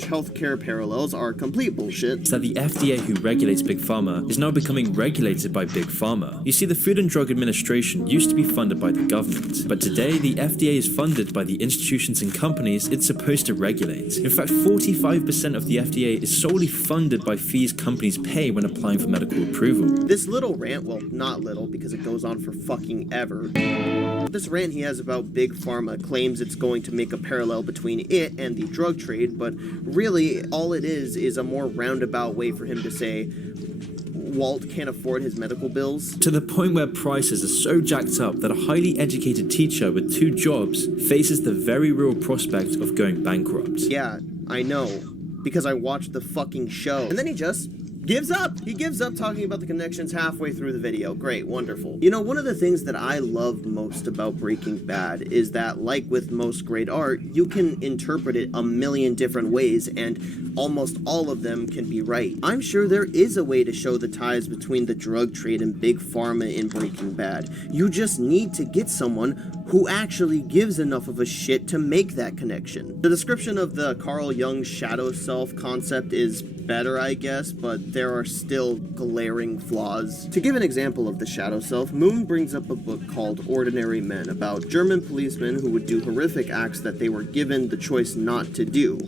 Healthcare parallels are complete bullshit. Is that the FDA, who regulates Big Pharma, is now becoming regulated by Big Pharma. You see, the Food and Drug Administration used to be funded by the government, but today the FDA is funded by the institutions and companies it's supposed to regulate. In fact, 45% of the FDA is solely funded by fees companies pay when applying for medical approval. This little rant, well, not little because it goes on for fucking ever. This rant he has about Big Pharma claims it's going to make a parallel between it and the drug trade, but really all it is a more roundabout way for him to say Walt can't afford his medical bills. To the point where prices are so jacked up that a highly educated teacher with 2 jobs faces the very real prospect of going bankrupt. Yeah, I know, because I watched the fucking show. And then he just gives up. He gives up talking about the connections halfway through the video. Great, wonderful. You know, one of the things that I love most about Breaking Bad is that, like with most great art, you can interpret it a million different ways, and almost all of them can be right. I'm sure there is a way to show the ties between the drug trade and Big Pharma in Breaking Bad. You just need to get someone who actually gives enough of a shit to make that connection. The description of the Carl Jung shadow self concept is better, I guess, but there are still glaring flaws. To give an example of the shadow self, Moon brings up a book called Ordinary Men about German policemen who would do horrific acts that they were given the choice not to do.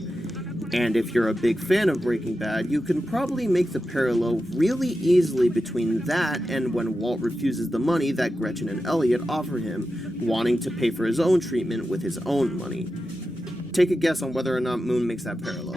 And if you're a big fan of Breaking Bad, you can probably make the parallel really easily between that and when Walt refuses the money that Gretchen and Elliot offer him, wanting to pay for his own treatment with his own money. Take a guess on whether or not Moon makes that parallel.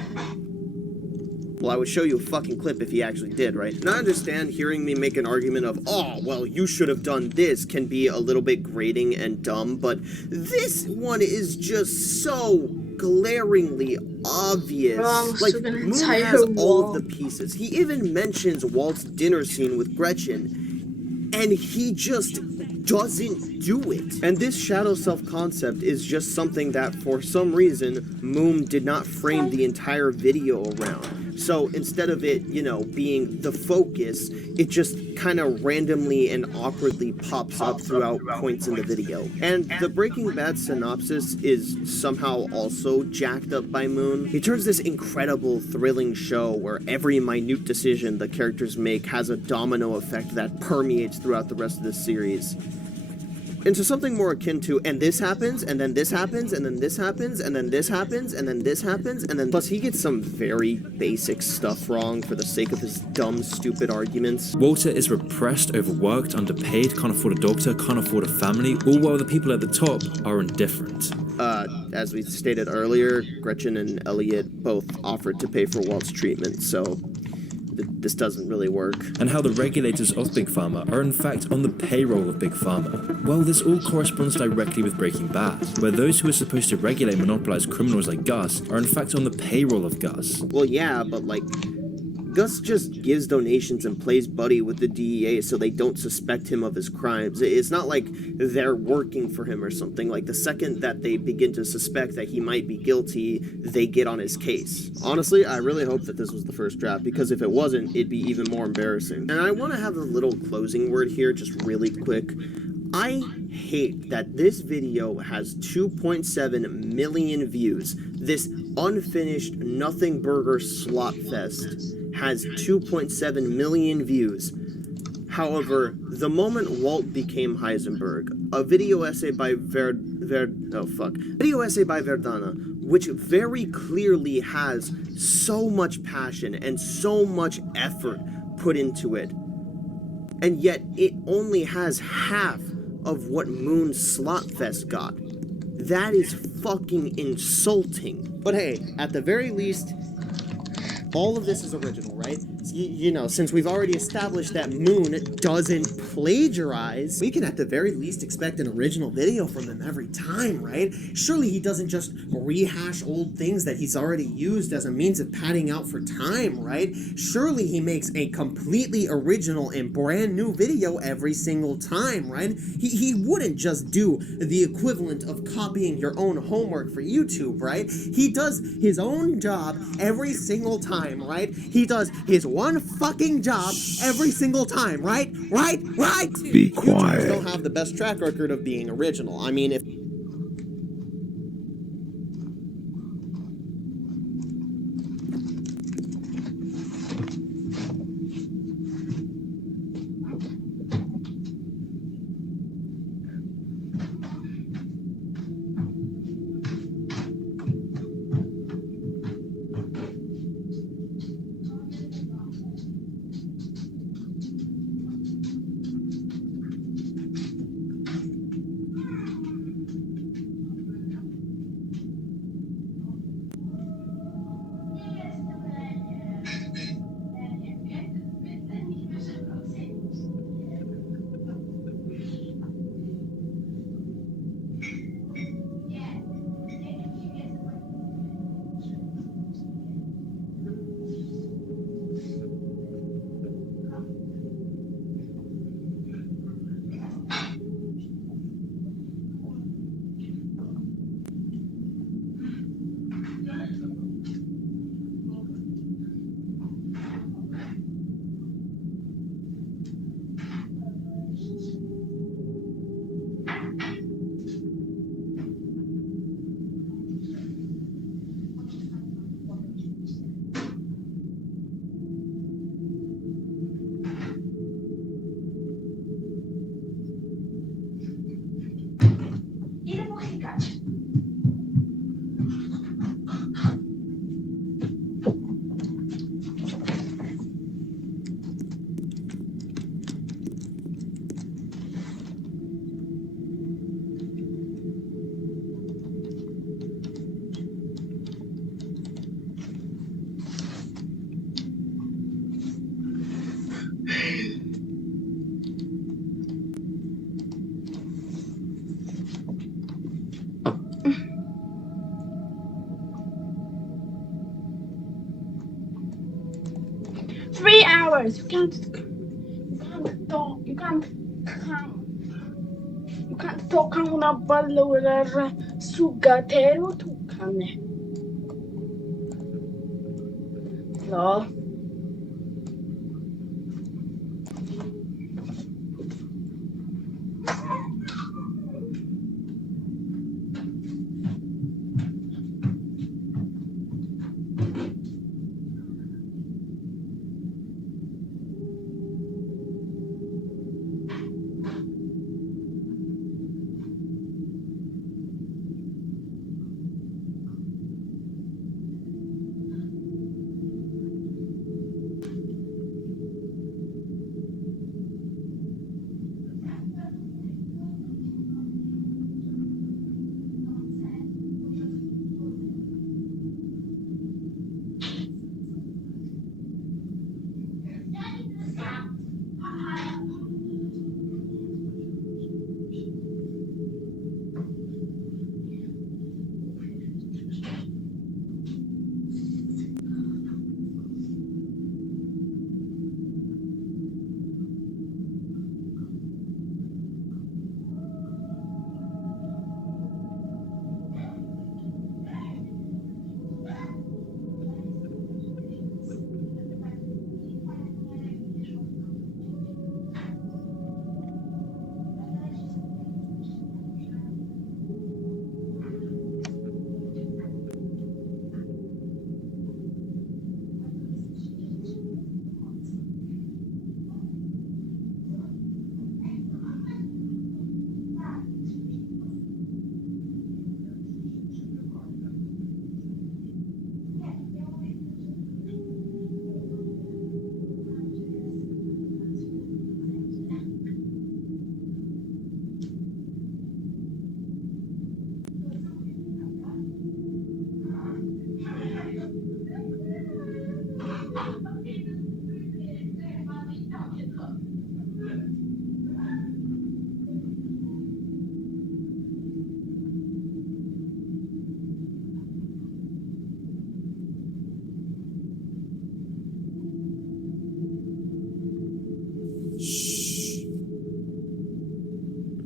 Well, I would show you a fucking clip if he actually did, right? And I understand hearing me make an argument of, oh, well, you should have done this can be a little bit grating and dumb, but this one is just so glaringly obvious. Like, Moon has all of the pieces. He even mentions Walt's dinner scene with Gretchen, and he just doesn't do it. And this shadow self concept is just something that, for some reason, Moon did not frame the entire video around. So instead of it, you know, being the focus, it just kind of randomly and awkwardly pops up throughout points in the video. And the Breaking Bad synopsis is somehow also jacked up by Moon. He turns this incredible, thrilling show where every minute decision the characters make has a domino effect that permeates throughout the rest of the series into something more akin to, and this happens, and then this happens, and then this happens, and then this happens, and then this happens, and then plus he gets some very basic stuff wrong for the sake of his dumb, stupid arguments. Walter is repressed, overworked, underpaid, can't afford a doctor, can't afford a family, all while the people at the top are indifferent. As we stated earlier, Gretchen and Elliot both offered to pay for Walt's treatment, so this doesn't really work. And how the regulators of Big Pharma are in fact on the payroll of Big Pharma. Well, this all corresponds directly with Breaking Bad, where those who are supposed to regulate monopolize criminals like Gus are in fact on the payroll of Gus. Well, yeah, but like, Gus just gives donations and plays buddy with the DEA so they don't suspect him of his crimes. It's not like they're working for him or something. Like, the second that they begin to suspect that he might be guilty, they get on his case. Honestly, I really hope that this was the first draft, because if it wasn't, it'd be even more embarrassing. And I want to have a little closing word here, just really quick. I hate that this video has 2.7 million views. This unfinished Nothing Burger Slot Fest has 2.7 million views. However, the moment Walt became Heisenberg, a video essay by Verdana, which very clearly has so much passion and so much effort put into it, and yet it only has half of what Moon Slotfest got. That is fucking insulting. But hey, at the very least, all of this is original, right? You know, since we've already established that Moon doesn't plagiarize, we can at the very least expect an original video from him every time, right? Surely he doesn't just rehash old things that he's already used as a means of padding out for time, right? Surely he makes a completely original and brand new video every single time, right? He wouldn't just do the equivalent of copying your own homework for YouTube, right? He does his own job every single time, right? He does his one fucking job every single time, right? Right? Be YouTubers quiet. don't have the best track record of being original. I mean, if $3 you can't talk, you can't toca una ballora sugatero tucane. No.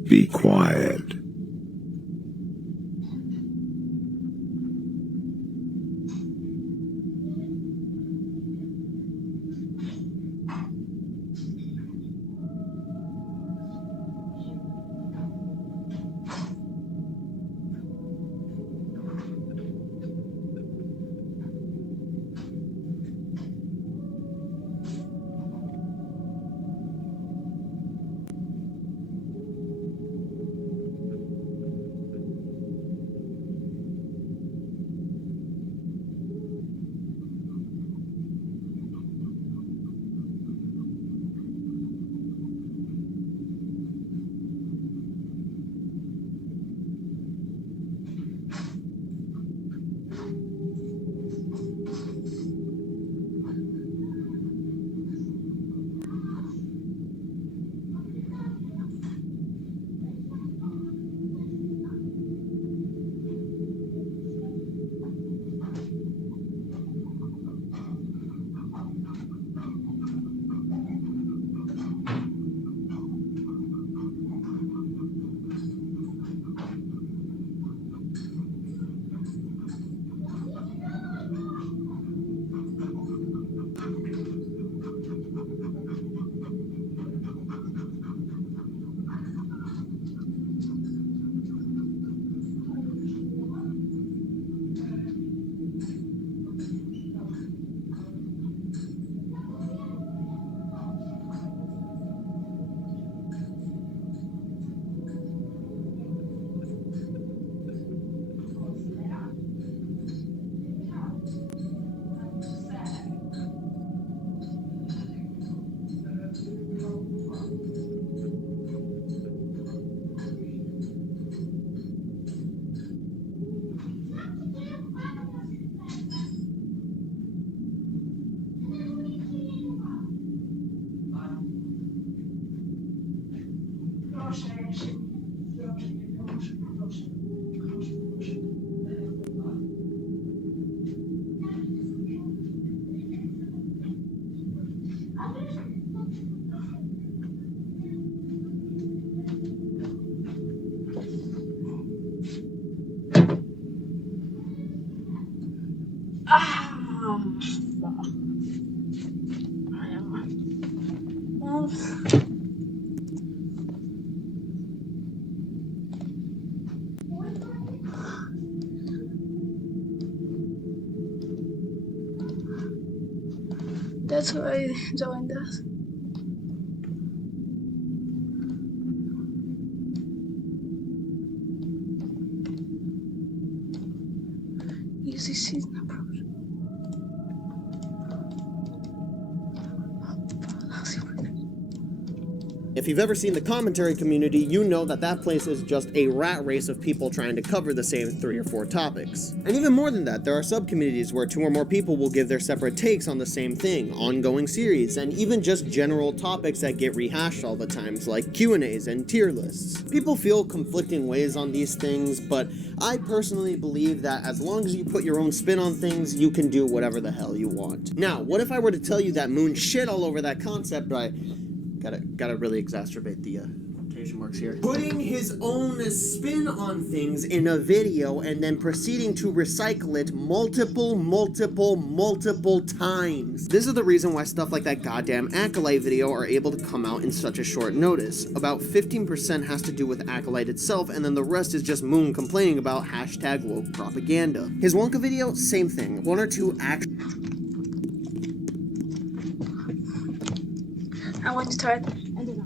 Be quiet. That's why I joined this. Easy season approach. If you've ever seen the commentary community, you know that that place is just a rat race of people trying to cover the same 3 or 4 topics. And even more than that, there are subcommunities where 2 or more people will give their separate takes on the same thing, ongoing series, and even just general topics that get rehashed all the times, like Q&As and tier lists. People feel conflicting ways on these things, but I personally believe that as long as you put your own spin on things, you can do whatever the hell you want. Now, what if I were to tell you that Moon shit all over that concept, but Gotta really exacerbate the quotation marks here. Putting his own spin on things in a video and then proceeding to recycle it multiple times. This is the reason why stuff like that goddamn Acolyte video are able to come out in such a short notice. About 15% has to do with Acolyte itself, and then the rest is just Moon complaining about hashtag woke propaganda. His Wonka video, same thing. 1 or 2 I want to start. I don't know.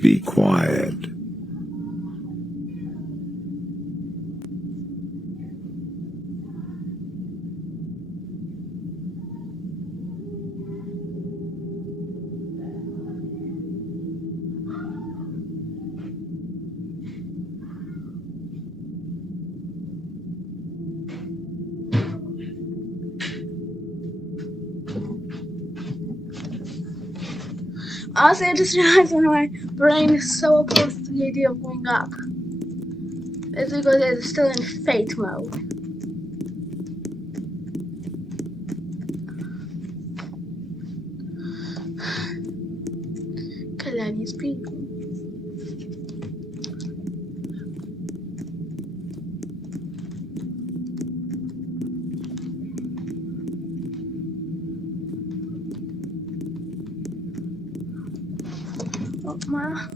Be quiet. Honestly, I just realized that my brain is so opposed to the idea of going up. It's because it's still in fate mode. Kalani speaking. Oh, my.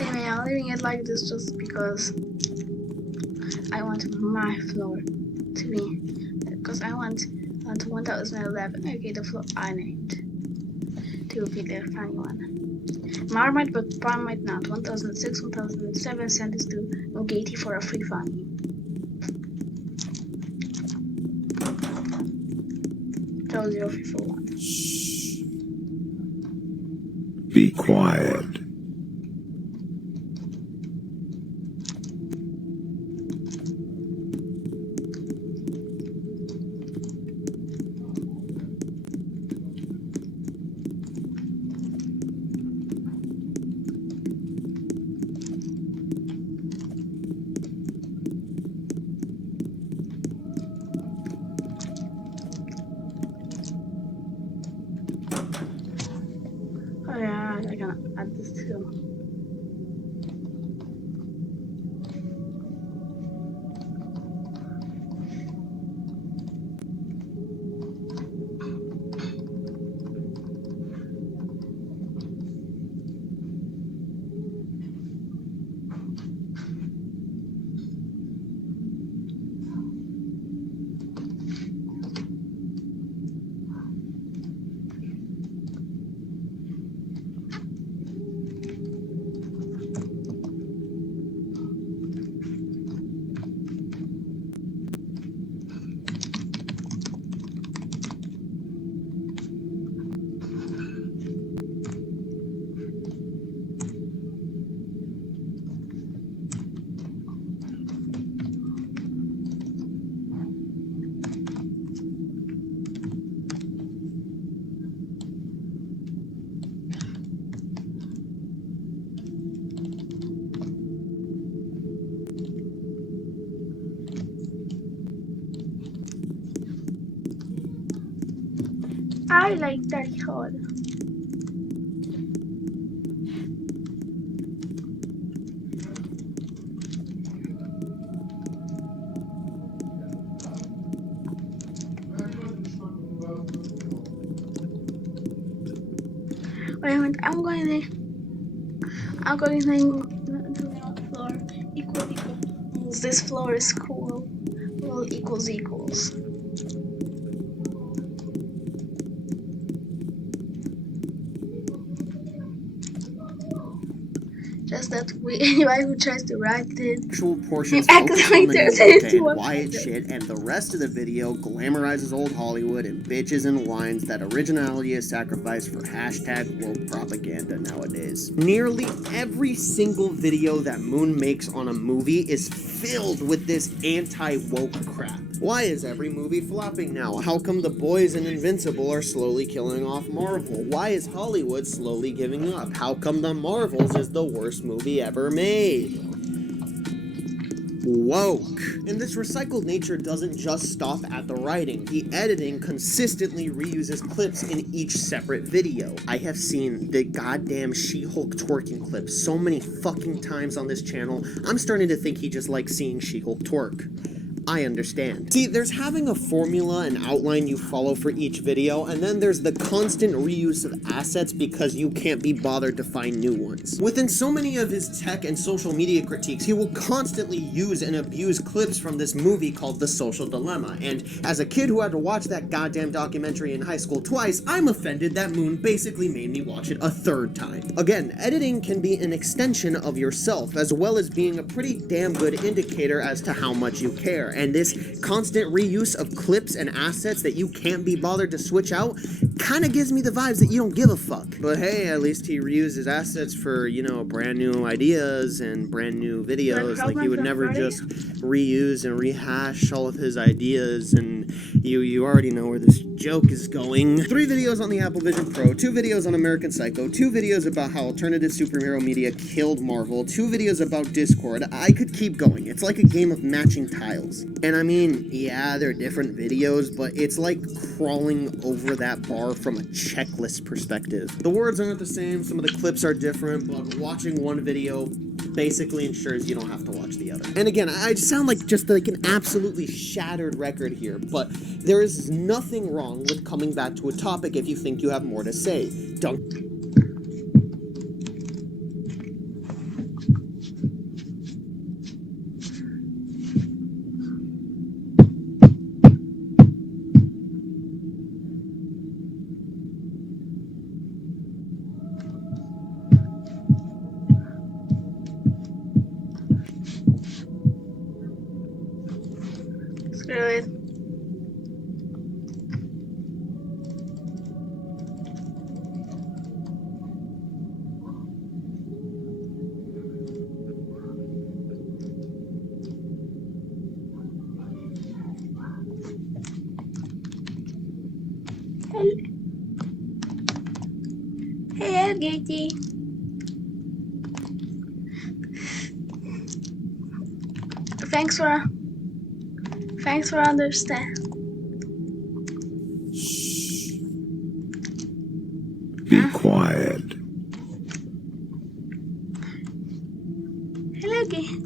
Anyway, I'm leaving it like this just because I want my floor to be, because I want 1011. Okay, the floor I named to be the funny one. Marmite, but Palm might not. 1006, 1007, send this to Ogati for a free funny. Told 0341. Be quiet. Oh yeah, I can add this too. I like that hole. Wait a minute, I'm going to the floor. Equals. This floor is cool. Well, equals. Just that anybody who tries to write it, Actual portions it focus on the turns new into and one quiet shit, and the rest of the video glamorizes old Hollywood and bitches and whines that originality is sacrificed for hashtag woke propaganda nowadays. Nearly every single video that Moon makes on a movie is filled with this anti-woke crap. Why is every movie flopping now? How come The Boys and Invincible are slowly killing off Marvel? Why is Hollywood slowly giving up? How come The Marvels is the worst movie ever made? Woke. And this recycled nature doesn't just stop at the writing. The editing consistently reuses clips in each separate video. I have seen the goddamn She-Hulk twerking clip so many fucking times on this channel, I'm starting to think he just likes seeing She-Hulk twerk. I understand. See, there's having a formula and outline you follow for each video, and then there's the constant reuse of assets because you can't be bothered to find new ones. Within so many of his tech and social media critiques, he will constantly use and abuse clips from this movie called The Social Dilemma, and as a kid who had to watch that goddamn documentary in high school twice, I'm offended that Moon basically made me watch it a third time. Again, editing can be an extension of yourself, as well as being a pretty damn good indicator as to how much you care. And this constant reuse of clips and assets that you can't be bothered to switch out kind of gives me the vibes that you don't give a fuck. But hey, at least he reuses assets for, you know, brand new ideas and brand new videos. Like, he would never just reuse and rehash all of his ideas, and you already know where this joke is going. 3 videos on the Apple Vision Pro, 2 videos on American Psycho, 2 videos about how alternative superhero media killed Marvel, 2 videos about Discord. I could keep going. It's like a game of matching tiles. And I mean, yeah, they're different videos, but it's like crawling over that bar from a checklist perspective. The words aren't the same, some of the clips are different, but watching one video basically ensures you don't have to watch the other. And again, I sound like just like an absolutely shattered record here, but there is nothing wrong with coming back to a topic if you think you have more to say. Don't... Screw it. Hey, Gatey. Thanks for understanding. Be quiet. Hey, Loki.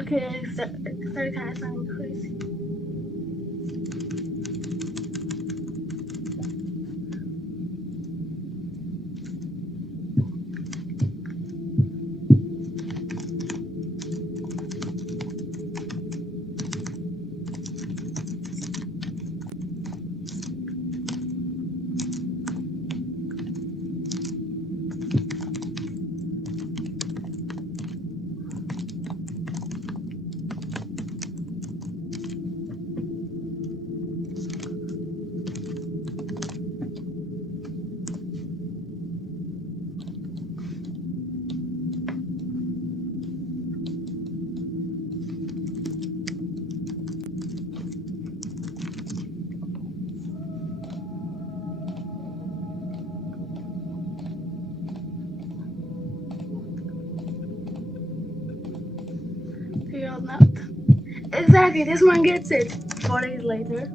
Okay, it started kind of sounding crazy. Figured out. Exactly, this one gets it. 4 days later.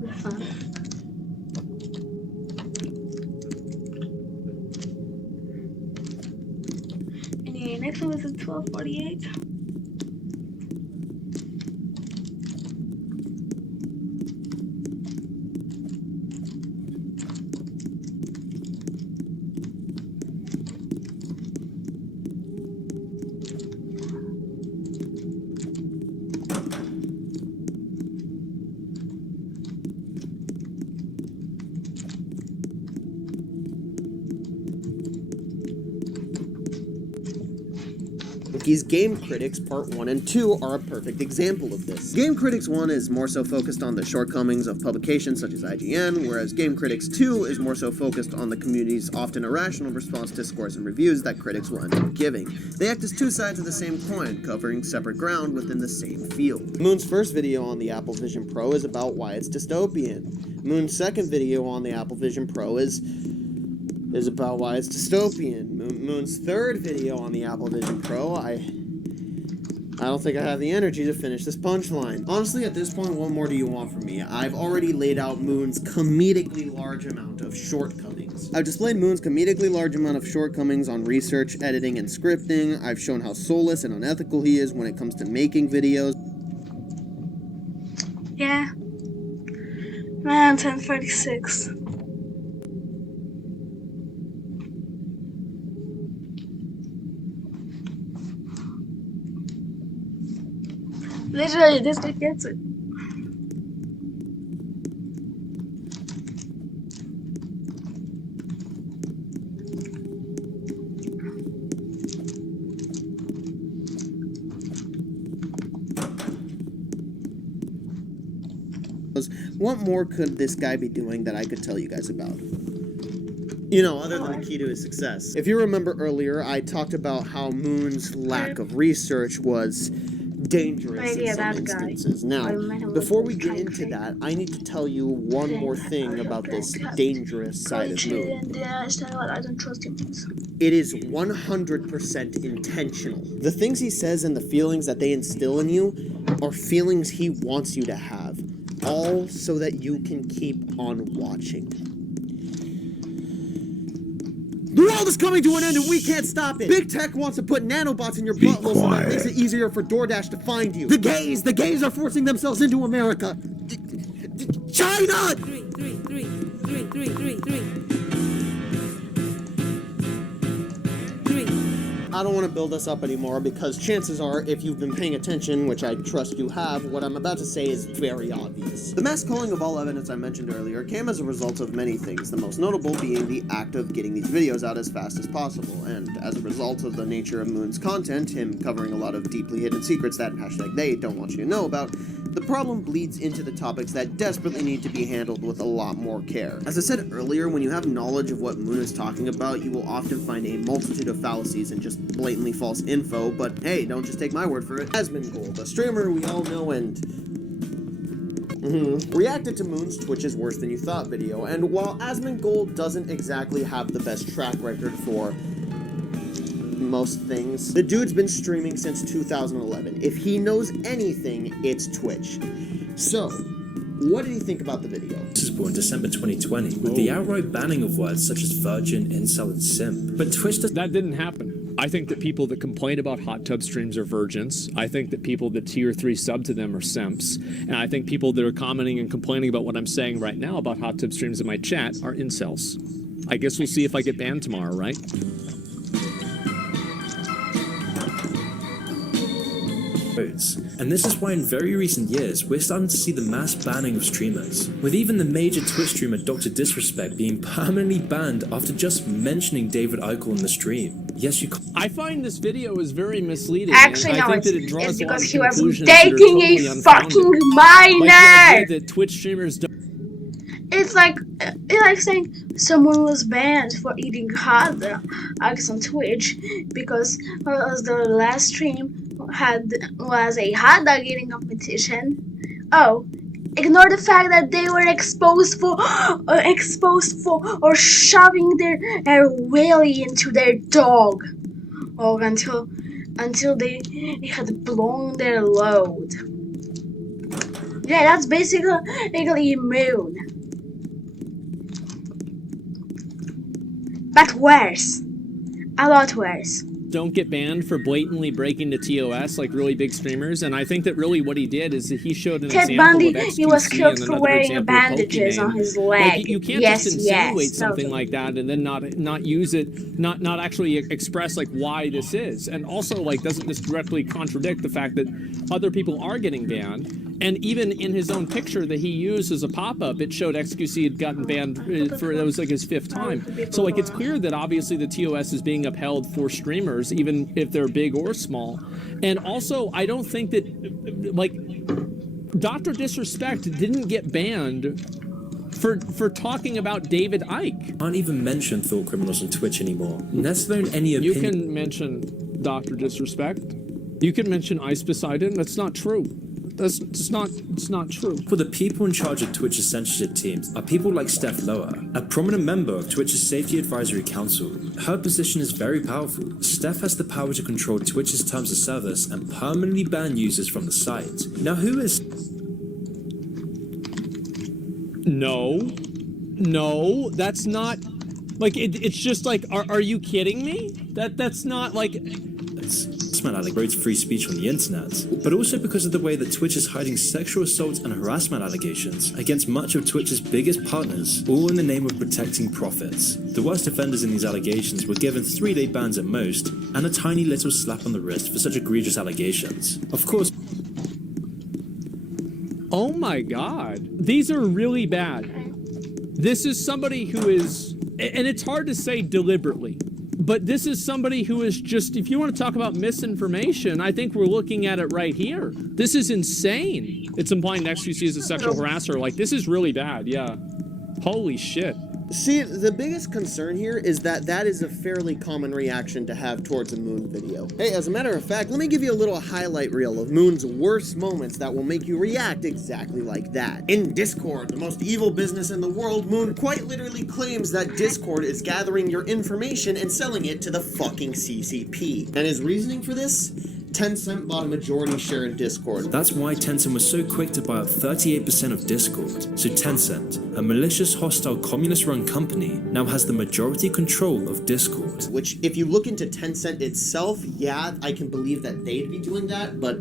The sun. Anyway, next one is at 12:48. Loki's Game Critics Part 1 and 2 are a perfect example of this. Game Critics 1 is more so focused on the shortcomings of publications such as IGN, whereas Game Critics 2 is more so focused on the community's often irrational response to scores and reviews that critics will end up giving. They act as two sides of the same coin, covering separate ground within the same field. Moon's first video on the Apple Vision Pro is about why it's dystopian. Moon's second video on the Apple Vision Pro is about why it's dystopian. Moon's third video on the Apple Vision Pro, I don't think I have the energy to finish this punchline. Honestly, at this point, what more do you want from me? I've already laid out Moon's comedically large amount of shortcomings. I've displayed Moon's comedically large amount of shortcomings on research, editing, and scripting. I've shown how soulless and unethical he is when it comes to making videos. Yeah. Man, 10:36. Literally, this kid gets it. What more could this guy be doing that I could tell you guys about? You know, other than the key to his success. If you remember earlier, I talked about how Moon's lack of research was dangerous in some instances. Now, before we get into that, I need to tell you one more thing about this dangerous side of Moon. I don't trust him. It is 100% intentional. The things he says and the feelings that they instill in you are feelings he wants you to have, all so that you can keep on watching. The world is coming to an end and we can't stop it. Big tech wants to put nanobots in your buttholes so that makes it easier for DoorDash to find you. The gays are forcing themselves into America. China! I don't want to build this up anymore because chances are, if you've been paying attention, which I trust you have, what I'm about to say is very obvious. The mass culling of all evidence I mentioned earlier came as a result of many things, the most notable being the act of getting these videos out as fast as possible, and as a result of the nature of Moon's content, him covering a lot of deeply hidden secrets that #they don't want you to know about, the problem bleeds into the topics that desperately need to be handled with a lot more care. As I said earlier, when you have knowledge of what Moon is talking about, you will often find a multitude of fallacies and just blatantly false info, but hey, don't just take my word for it. Asmongold, a streamer we all know and reacted to Moon's Twitch is worse than you thought video, and while Asmongold doesn't exactly have the best track record for most things, the dude's been streaming since 2011. If he knows anything, it's Twitch. So, what did he think about the video? This was born December 2020, with the outright banning of words such as virgin, incel, and simp. But Twitch does— That didn't happen. I think that people that complain about hot tub streams are virgins. I think that people that tier 3 sub to them are simps. And I think people that are commenting and complaining about what I'm saying right now about hot tub streams in my chat are incels. I guess we'll see if I get banned tomorrow, right? And this is why in very recent years, we're starting to see the mass banning of streamers, with even the major Twitch streamer Dr. Disrespect being permanently banned after just mentioning David Eichel in the stream. Yes, you can't— I find this video is very misleading. Actually, and I no, think that it draws it's a lot because of he was conclusions that are dating totally a unfounded. fucking Like the minor! idea that Twitch streamers don't— It's like saying someone was banned for eating hot dogs on Twitch because the last stream was a hot dog eating competition. Oh, ignore the fact that they were exposed for or shoving their willy into their dog, until they had blown their load. Yeah, that's basically Moon. But worse. A lot worse. Don't get banned for blatantly breaking the TOS like really big streamers, and I think that really what he did is that he showed an Ted example Bundy, of XQC he was killed and for another wearing example of bandages Pokimane. on his leg. Like, you can't Yes, just insinuate yes, something totally. like that and then not use it, not actually express like why this is, and also like doesn't this directly contradict the fact that other people are getting banned. And even in his own picture that he used as a pop-up, it showed XQC had gotten banned for, that was like his 5th time. So like it's clear that obviously the TOS is being upheld for streamers, even if they're big or small. And also, I don't think that, like, Dr. Disrespect didn't get banned for talking about David Icke. Can't even mention thought criminals on Twitch anymore. Let alone any opinion. You can mention Dr. Disrespect. You can mention Ice Poseidon. That's not true. It's not true. For the people in charge of Twitch's censorship teams are people like Steph Lower, a prominent member of Twitch's Safety Advisory Council. Her position is very powerful. Steph has the power to control Twitch's terms of service and permanently ban users from the site. Now who is... No, that's not... Like, it's just like, are you kidding me? That's not like... Harassment alleged free speech on the internet, but also because of the way that Twitch is hiding sexual assault and harassment allegations against much of Twitch's biggest partners, all in the name of protecting profits. The worst offenders in these allegations were given 3-day bans at most, and a tiny little slap on the wrist for such egregious allegations. Of course... Oh my god. These are really bad. This is somebody who is... And it's hard to say deliberately. But this is somebody who is just, if you want to talk about misinformation, I think we're looking at it right here. This is insane. It's implying XQC is a sexual harasser. Like, this is really bad, yeah. Holy shit. See, the biggest concern here is that is a fairly common reaction to have towards a Moon video. Hey, as a matter of fact, let me give you a little highlight reel of Moon's worst moments that will make you react exactly like that. In Discord, the most evil business in the world, Moon quite literally claims that Discord is gathering your information and selling it to the fucking CCP. And his reasoning for this? Tencent bought a majority share in Discord. That's why Tencent was so quick to buy up 38% of Discord. So Tencent, a malicious, hostile, communist-run company, now has the majority control of Discord. Which, if you look into Tencent itself, yeah, I can believe that they'd be doing that, but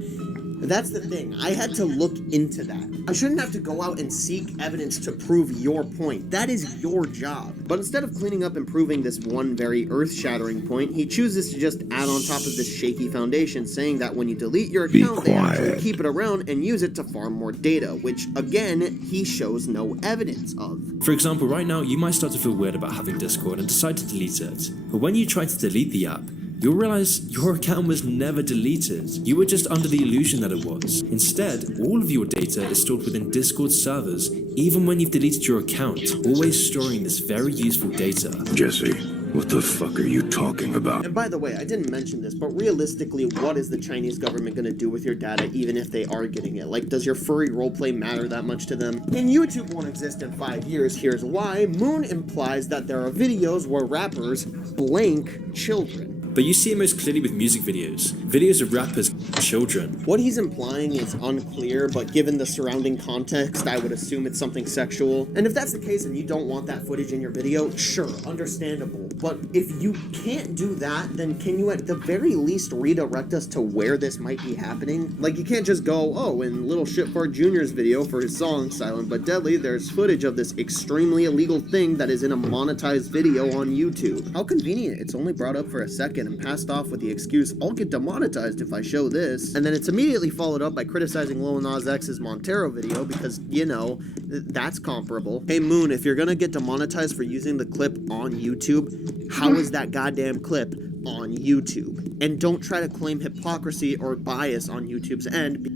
that's the thing. I had to look into that. I shouldn't have to go out and seek evidence to prove your point. That is your job. But instead of cleaning up and proving this one very earth-shattering point, he chooses to just add on top of this shaky foundation, saying that when you delete your account, they actually keep it around and use it to farm more data, which, again, he shows no evidence of. For example, right now, you might start to feel weird about having Discord and decide to delete it. But when you try to delete the app, you'll realize your account was never deleted. You were just under the illusion that it was. Instead, all of your data is stored within Discord servers, even when you've deleted your account, always storing this very useful data. Jesse, what the fuck are you talking about? And by the way, I didn't mention this, but realistically, what is the Chinese government going to do with your data even if they are getting it? Like, does your furry roleplay matter that much to them? And YouTube won't exist in 5 years. Here's why. Moon implies that there are videos where rappers blank children. But you see it most clearly with music videos. Videos of rappers children. What he's implying is unclear, but given the surrounding context, I would assume it's something sexual. And if that's the case and you don't want that footage in your video, sure, understandable. But if you can't do that, then can you at the very least redirect us to where this might be happening? Like, you can't just go, oh, in Little Shitfart Jr.'s video for his song, Silent But Deadly, there's footage of this extremely illegal thing that is in a monetized video on YouTube. How convenient, it's only brought up for a second and passed off with the excuse, I'll get demonetized if I show this. And then it's immediately followed up by criticizing Lil Nas X's Montero video because, you know, that's comparable. Hey Moon, if you're gonna get demonetized for using the clip on YouTube, how is that goddamn clip on YouTube? And don't try to claim hypocrisy or bias on YouTube's end.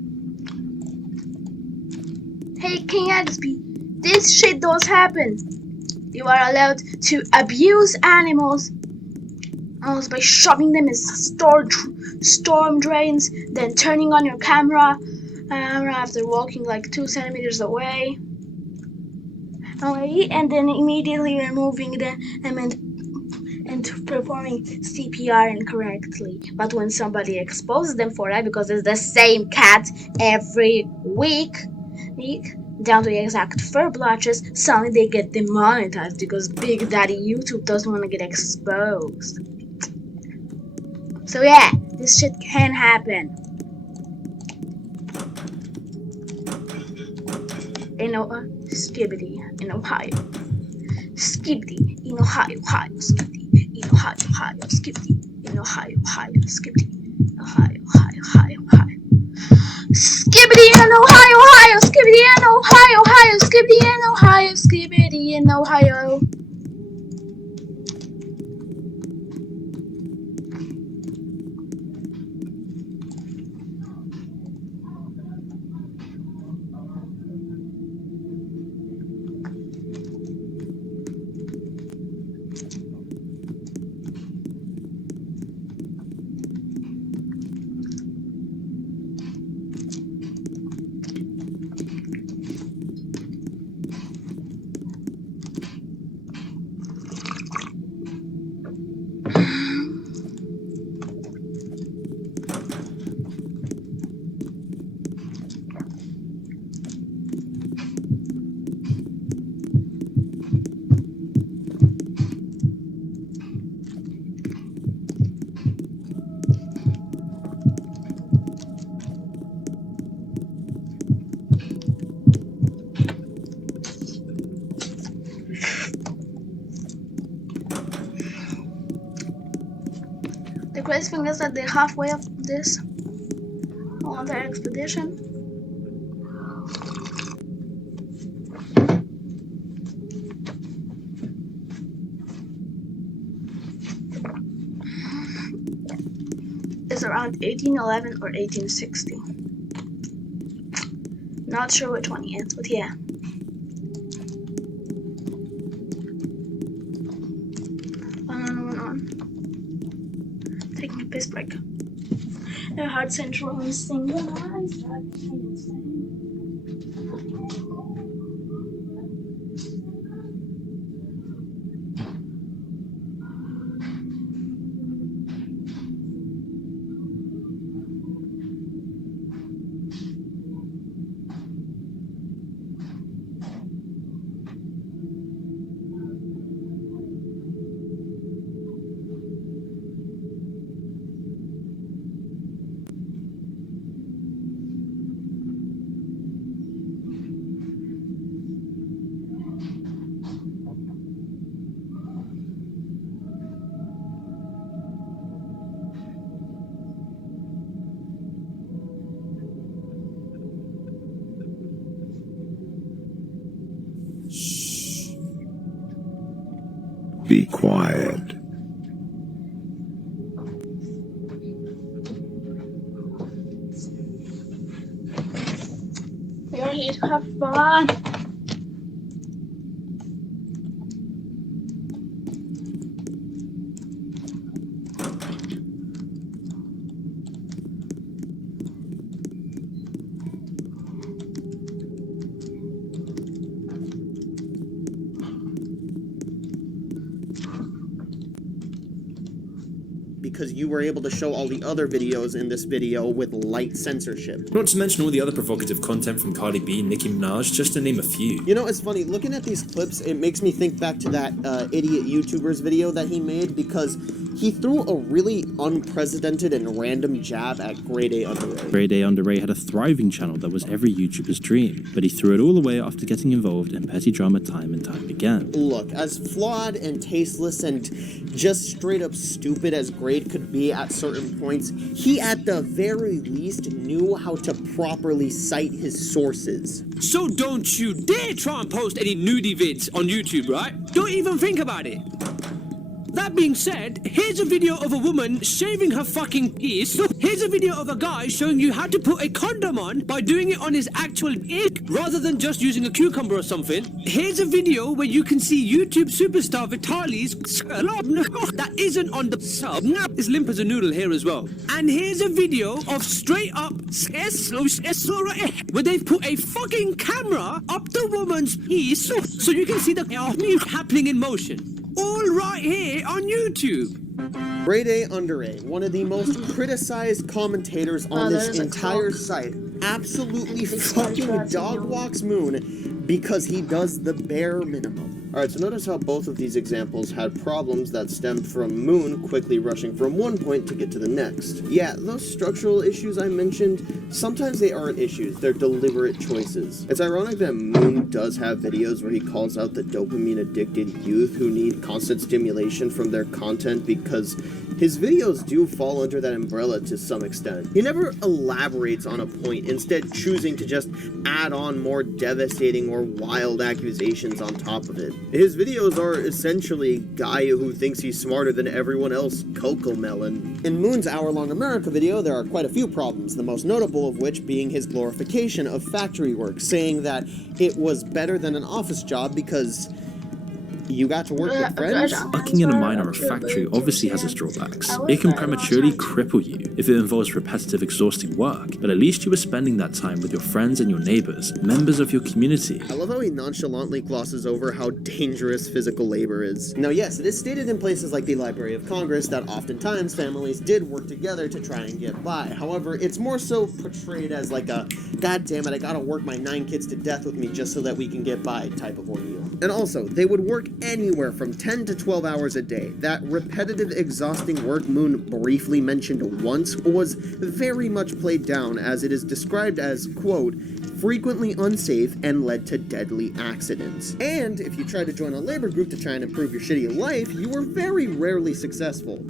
Hey, King XP, this shit does happen. You are allowed to abuse animals by shoving them in storm drains, then turning on your camera after walking like 2 centimeters away, and then immediately removing them and performing CPR incorrectly. But when somebody exposes them for that, because it's the same cat every week, down to the exact fur blotches, suddenly they get demonetized because Big Daddy YouTube doesn't want to get exposed. So yeah, this shit can happen. Skibbity in Ohio. Skibbity in Ohio, Ohio, Skibbity in Ohio, Ohio, Skibbity in Ohio, Ohio, Skibbity in Ohio, Ohio, Ohio, Ohio. Skibbity in Ohio, Ohio, Skibbity in Ohio, Ohio, Skibbity in Ohio, Skibbity in Ohio. The crazy thing is that they're halfway of this on their expedition. It's around 1811 or 1860. Not sure which one he is, but yeah. Taking a piss break. A heart central and synchronized. be quiet. We are here to have fun. Because you were able to show all the other videos in this video with light censorship. Not to mention all the other provocative content from Cardi B, Nicki Minaj, just to name a few. You know, it's funny, looking at these clips, it makes me think back to that idiot YouTuber's video that he made, because he threw a really unprecedented and random jab at Grade A Under A. Grade A Under A had a thriving channel that was every YouTuber's dream, but he threw it all away after getting involved in petty drama time and time again. Look, as flawed and tasteless and just straight up stupid as Grade could be at certain points, he at the very least knew how to properly cite his sources. So don't you dare try and post any nudie vids on YouTube, right? Don't even think about it. That being said, here's a video of a woman shaving her fucking piece. Here's a video of a guy showing you how to put a condom on by doing it on his actual dick rather than just using a cucumber or something. Here's a video where you can see YouTube superstar Vitaly's that isn't on the sub. Is limp as a noodle here as well. And here's a video of straight up where they've put a fucking camera up the woman's piece so you can see the happening in motion. All right here on YouTube. Grade A Under A, one of the most criticized commentators on this entire site, absolutely fucking dog walks Moon because he does the bare minimum. Alright, so notice how both of these examples had problems that stemmed from Moon quickly rushing from one point to get to the next. Yeah, those structural issues I mentioned, sometimes they aren't issues, they're deliberate choices. It's ironic that Moon does have videos where he calls out the dopamine-addicted youth who need constant stimulation from their content because his videos do fall under that umbrella to some extent. He never elaborates on a point, instead choosing to just add on more devastating or wild accusations on top of it. His videos are essentially guy who thinks he's smarter than everyone else, Cocomelon. In Moon's hour-long America video, there are quite a few problems, the most notable of which being his glorification of factory work, saying that it was better than an office job because you got to work with friends? Working in a mine or a factory obviously has its drawbacks. It can prematurely cripple you if it involves repetitive, exhausting work, but at least you were spending that time with your friends and your neighbors, members of your community. I love how he nonchalantly glosses over how dangerous physical labor is. Now yes, it is stated in places like the Library of Congress that oftentimes families did work together to try and get by. However, it's more so portrayed as like a, God damn it, I gotta work my 9 kids to death with me just so that we can get by type of ordeal. And also, they would work anywhere from 10 to 12 hours a day. That repetitive, exhausting work Moon briefly mentioned once was very much played down, as it is described as, quote, frequently unsafe and led to deadly accidents. And if you try to join a labor group to try and improve your shitty life, you were very rarely successful.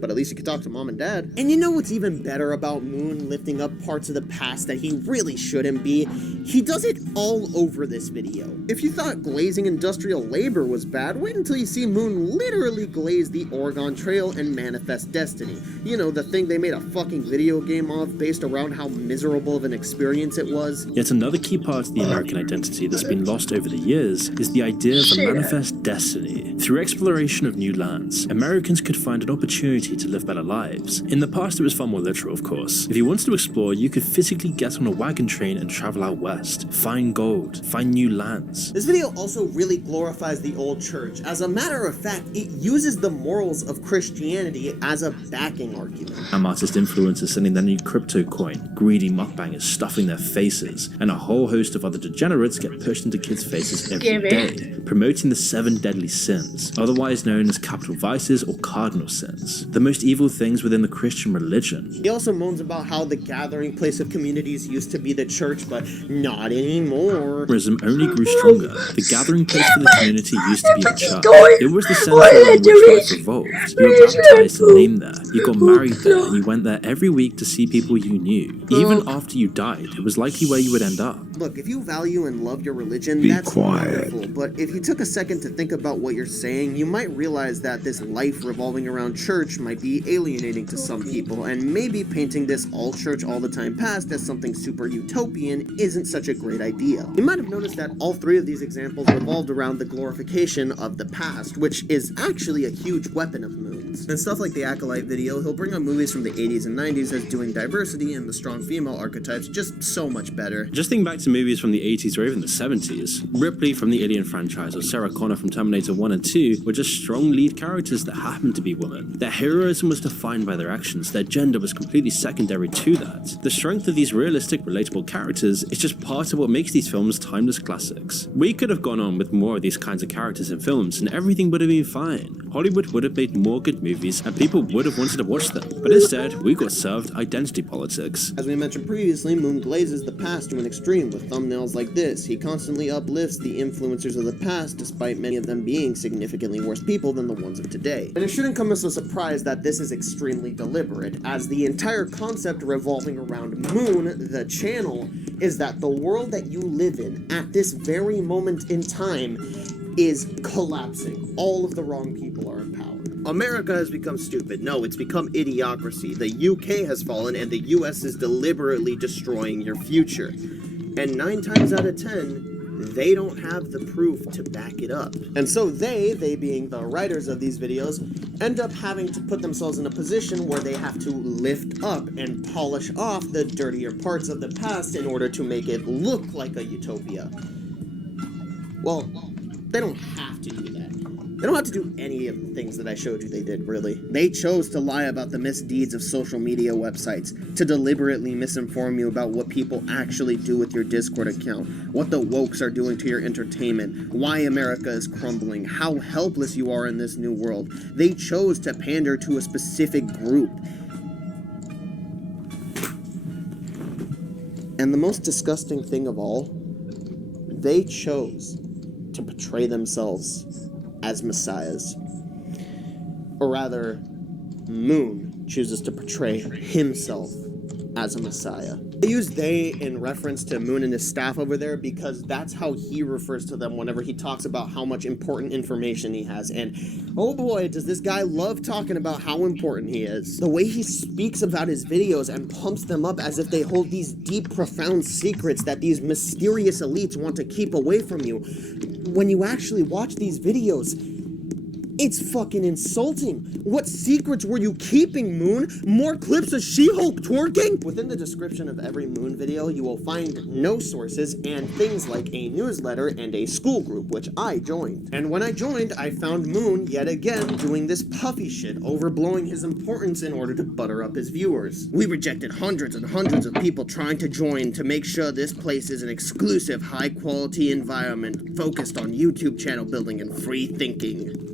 But at least you could talk to mom and dad. And you know what's even better about Moon lifting up parts of the past that he really shouldn't be? He does it all over this video. If you thought glazing industrial labor was bad, wait until you see Moon literally glaze the Oregon Trail and Manifest Destiny. You know, the thing they made a fucking video game of based around how miserable of an experience it was. Yet another key part of the American identity that's been lost over the years is the idea of a manifest destiny. Through exploration of new lands, Americans could find an opportunity to live better lives. In the past, it was far more literal, of course. If you wanted to explore, you could physically get on a wagon train and travel out west, find gold, find new lands. This video also really glorifies the old church. As a matter of fact, it uses the morals of Christianity as a backing argument. Artist influencers sending their new crypto coin, greedy mukbangers stuffing their faces, and a whole host of other degenerates get pushed into kids' faces every day, promoting the 7 deadly sins, otherwise known as capital vices or cardinal sins. the most evil things within the Christian religion. He also moans about how the gathering place of communities used to be the church, but not anymore. Mormonism only grew stronger. The gathering place for the community used to be the church. It was the center in which life revolved. You were baptized and named there. You got married there, and you went there every week to see people you knew. Even after you died, it was likely where you would end up. Look, if you value and love your religion, Be that's quiet. wonderful. But if you took a second to think about what you're saying, you might realize that this life revolving around church might be alienating to some people, and maybe painting this all church all the time past as something super utopian isn't such a great idea. You might have noticed that all three of these examples revolved around the glorification of the past, which is actually a huge weapon of Moon's. In stuff like the Acolyte video, he'll bring up movies from the 80s and 90s as doing diversity and the strong female archetypes just so much better. Just think back to movies from the 80s or even the 70s. Ripley from the Alien franchise or Sarah Connor from Terminator 1 and 2 were just strong lead characters that happened to be women. Their heroism was defined by their actions, their gender was completely secondary to that. The strength of these realistic, relatable characters is just part of what makes these films timeless classics. We could have gone on with more of these kinds of characters in films and everything would have been fine. Hollywood would have made more good movies and people would have wanted to watch them. But instead, we got served identity politics. As we mentioned previously, Moon glazes the past to an extreme with thumbnails like this. He constantly uplifts the influencers of the past, despite many of them being significantly worse people than the ones of today. And it shouldn't come as a surprise that this is extremely deliberate, as the entire concept revolving around Moon, the channel, is that the world that you live in at this very moment in time is collapsing. All of the wrong people are in power. America has become stupid. No, it's become idiocracy. The UK has fallen and the US is deliberately destroying your future. And 9 times out of 10, they don't have the proof to back it up. And so they being the writers of these videos, end up having to put themselves in a position where they have to lift up and polish off the dirtier parts of the past in order to make it look like a utopia. Well, they don't have to do that. They don't have to do any of the things that I showed you they did, really. They chose to lie about the misdeeds of social media websites, to deliberately misinform you about what people actually do with your Discord account, what the wokes are doing to your entertainment, why America is crumbling, how helpless you are in this new world. They chose to pander to a specific group. And the most disgusting thing of all, they chose to portray themselves as messiahs. Or rather, Moon chooses to portray himself as a messiah. I use they in reference to Moon and his staff over there because that's how he refers to them whenever he talks about how much important information he has. And oh boy, does this guy love talking about how important he is. The way he speaks about his videos and pumps them up as if they hold these deep, profound secrets that these mysterious elites want to keep away from you. When you actually watch these videos, it's fucking insulting. What secrets were you keeping, Moon? More clips of She-Hulk twerking? Within the description of every Moon video, you will find no sources and things like a newsletter and a school group, which I joined. And when I joined, I found Moon yet again doing this puffy shit, overblowing his importance in order to butter up his viewers. We rejected hundreds and hundreds of people trying to join to make sure this place is an exclusive, high-quality environment focused on YouTube channel building and free thinking.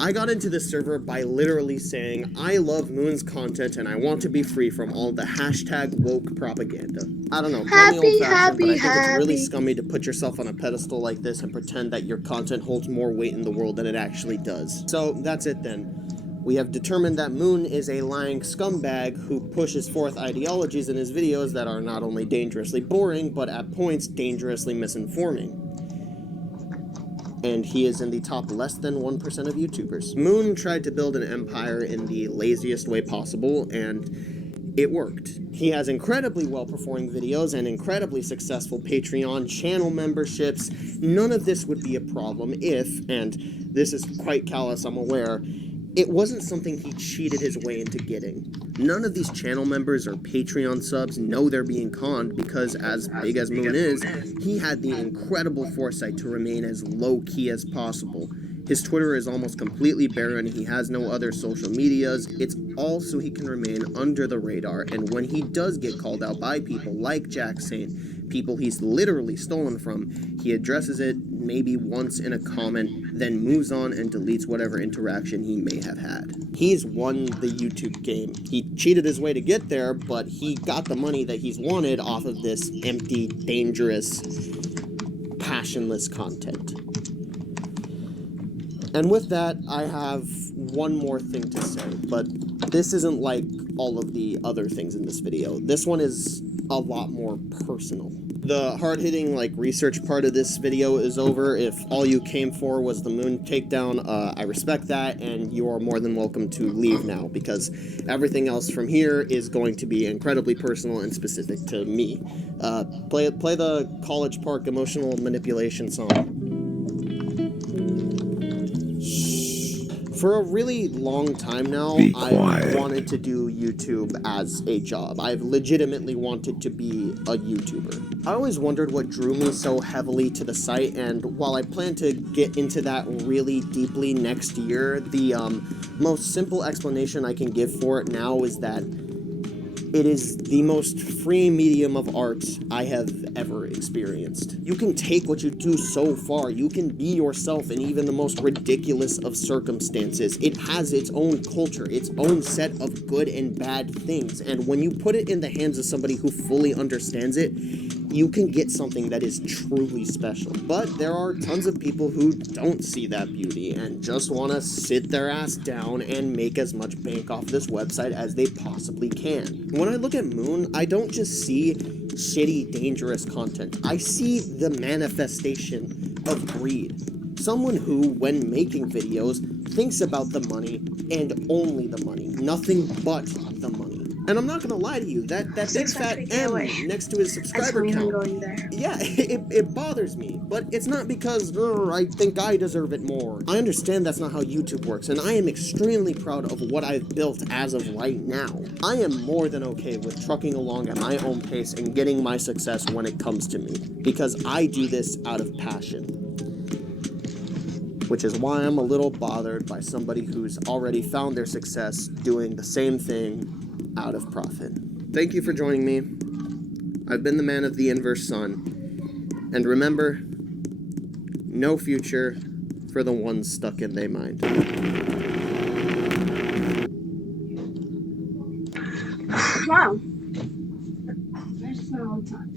I got into this server by literally saying, I love Moon's content and I want to be free from all the hashtag woke propaganda. I don't know, call me old-fashioned, but I think it's really scummy to put yourself on a pedestal like this and pretend that your content holds more weight in the world than it actually does. So that's it then. We have determined that Moon is a lying scumbag who pushes forth ideologies in his videos that are not only dangerously boring, but at points dangerously misinforming. And he is in the top less than 1% of YouTubers. Moon tried to build an empire in the laziest way possible, and it worked. He has incredibly well-performing videos and incredibly successful Patreon channel memberships. None of this would be a problem if, and this is quite callous, I'm aware, it wasn't something he cheated his way into getting. None of these channel members or Patreon subs know they're being conned because, as big as Moon is, he had the incredible foresight to remain as low-key as possible. His Twitter is almost completely barren, he has no other social medias, it's all so he can remain under the radar, and when he does get called out by people like Jack Saint, people he's literally stolen from, he addresses it maybe once in a comment, then moves on and deletes whatever interaction he may have had. He's won the YouTube game. He cheated his way to get there, but he got the money that he's wanted off of this empty, dangerous, passionless content. And with that, I have one more thing to say, but this isn't like all of the other things in this video. This one is a lot more personal. The hard-hitting, like, research part of this video is over. If all you came for was the moon takedown, I respect that, and you are more than welcome to leave now, because everything else from here is going to be incredibly personal and specific to me. Play the College Park emotional manipulation song. For a really long time now, I've wanted to do YouTube as a job. I've legitimately wanted to be a YouTuber. I always wondered what drew me so heavily to the site, and while I plan to get into that really deeply next year, the most simple explanation I can give for it now is that it is the most free medium of art I have ever experienced. You can take what you do so far. You can be yourself in even the most ridiculous of circumstances. It has its own culture, its own set of good and bad things. And when you put it in the hands of somebody who fully understands it, you can get something that is truly special. But there are tons of people who don't see that beauty and just want to sit their ass down and make as much bank off this website as they possibly can. When I look at Moon, I don't just see shitty, dangerous content. I see the manifestation of greed. Someone who, when making videos, thinks about the money and only the money, nothing but the money. And I'm not gonna lie to you, that big fat M next to his subscriber count, yeah, it bothers me. But it's not because I think I deserve it more. I understand that's not how YouTube works, and I am extremely proud of what I've built as of right now. I am more than okay with trucking along at my own pace and getting my success when it comes to me, because I do this out of passion. Which is why I'm a little bothered by somebody who's already found their success doing the same thing out of profit. Thank you for joining me. I've been the man of the inverse sun. And remember, no future for the ones stuck in their mind. Wow. That's just not all the time.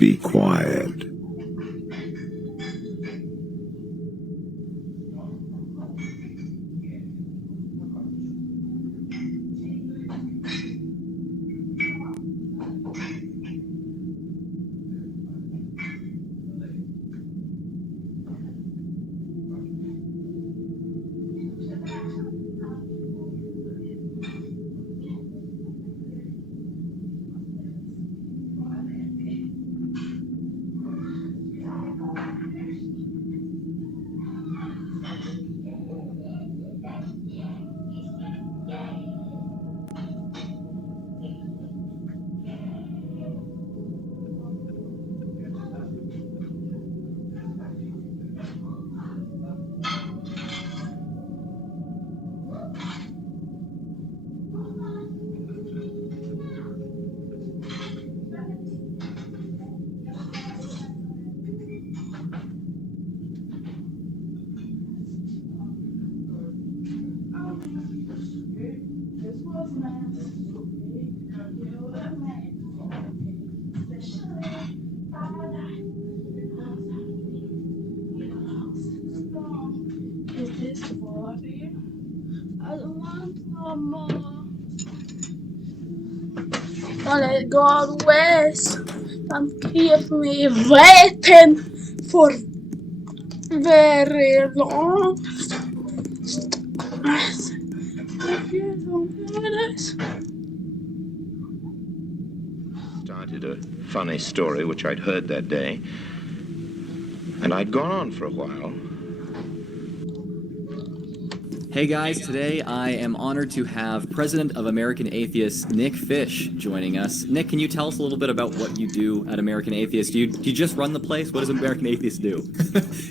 be quiet. Is this for you? I don't want no more. Don't let it go all the ways. And keep me waiting for very long. If you don't do this. Started a funny story which I'd heard that day, and I'd gone on for a while. Hey guys, today I am honored to have President of American Atheists, Nick Fish, joining us. Nick, can you tell us a little bit about what you do at American Atheists? Do you just run the place? What does American Atheists do?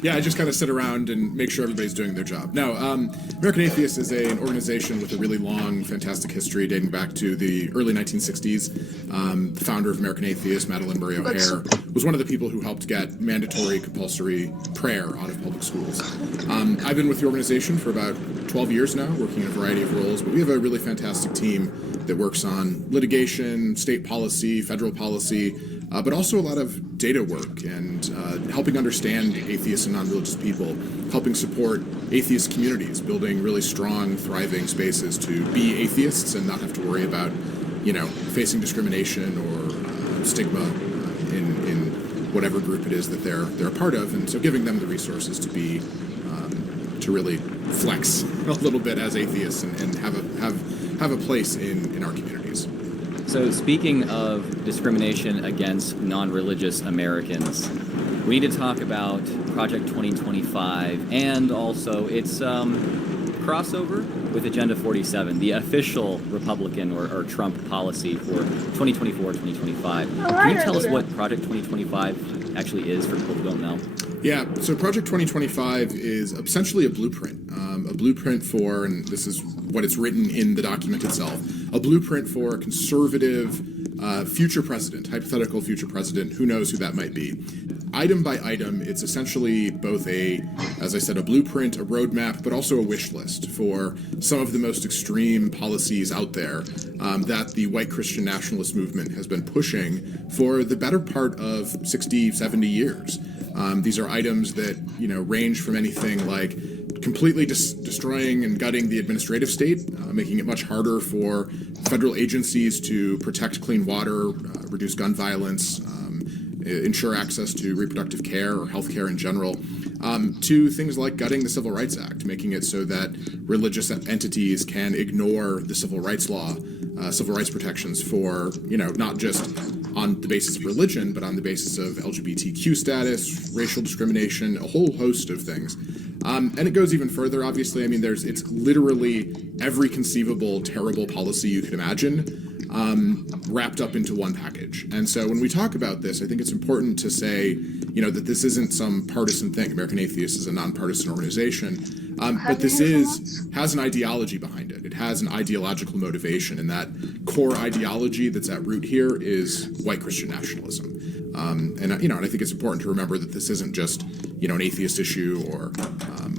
Yeah, I just kind of sit around and make sure everybody's doing their job. No, American Atheists is an organization with a really long, fantastic history dating back to the early 1960s. The founder of American Atheists, Madalyn Murray O'Hair, was one of the people who helped get mandatory compulsory prayer out of public schools. I've been with the organization for about 12 years now, working in a variety of roles, but we have a really fantastic team that works on litigation, state policy, federal policy, but also a lot of data work and helping understand atheists and non-religious people, helping support atheist communities, building really strong, thriving spaces to be atheists and not have to worry about, facing discrimination or stigma in whatever group it is that they're a part of, and so giving them the resources to be to really flex a little bit as atheists and have a place in our communities. So speaking of discrimination against non-religious Americans, we need to talk about Project 2025 and also its crossover with Agenda 47, the official Republican or Trump policy for 2024-2025. Can you tell us what Project 2025 actually is for people who don't know? Yeah, so Project 2025 is essentially a blueprint for, and this is what it's written in the document itself, a blueprint for a conservative future president, hypothetical future president, who knows who that might be. Item by item, it's essentially both as I said, a blueprint, a roadmap, but also a wish list for some of the most extreme policies out there that the white Christian nationalist movement has been pushing for the better part of 60, 70 years. These are items that, range from anything like completely destroying and gutting the administrative state, making it much harder for federal agencies to protect clean water, reduce gun violence, ensure access to reproductive care or health care in general, to things like gutting the Civil Rights Act, making it so that religious entities can ignore the civil rights law, civil rights protections for, not just on the basis of religion, but on the basis of LGBTQ status, racial discrimination, a whole host of things. And it goes even further, obviously. I mean, it's literally every conceivable terrible policy you could imagine wrapped up into one package. And so when we talk about this, I think it's important to say, that this isn't some partisan thing. American Atheists is a nonpartisan organization, but this has an ideology behind it. It has an ideological motivation, and that core ideology that's at root here is white Christian nationalism. And I think it's important to remember that this isn't just, an atheist issue or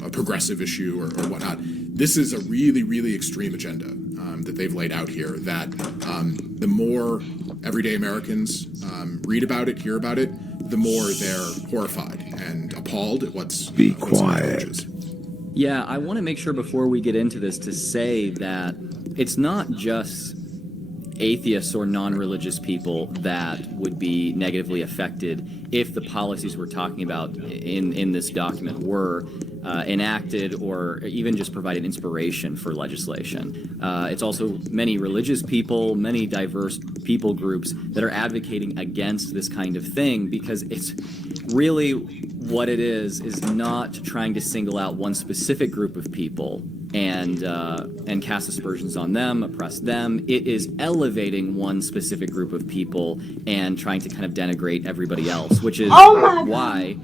a progressive issue or whatnot. this is a really, really extreme agenda that they've laid out here, that the more everyday Americans read about it, hear about it, the more they're horrified and appalled at what's Be quiet. Yeah, I want to make sure before we get into this to say that it's not just atheists or non-religious people that would be negatively affected if the policies we're talking about in this document were enacted or even just provided inspiration for legislation. It's also many religious people, many diverse people groups that are advocating against this kind of thing, because it's really what it is not trying to single out one specific group of people and cast aspersions on them, oppress them. It is elevating one specific group of people and trying to kind of denigrate everybody else, which is why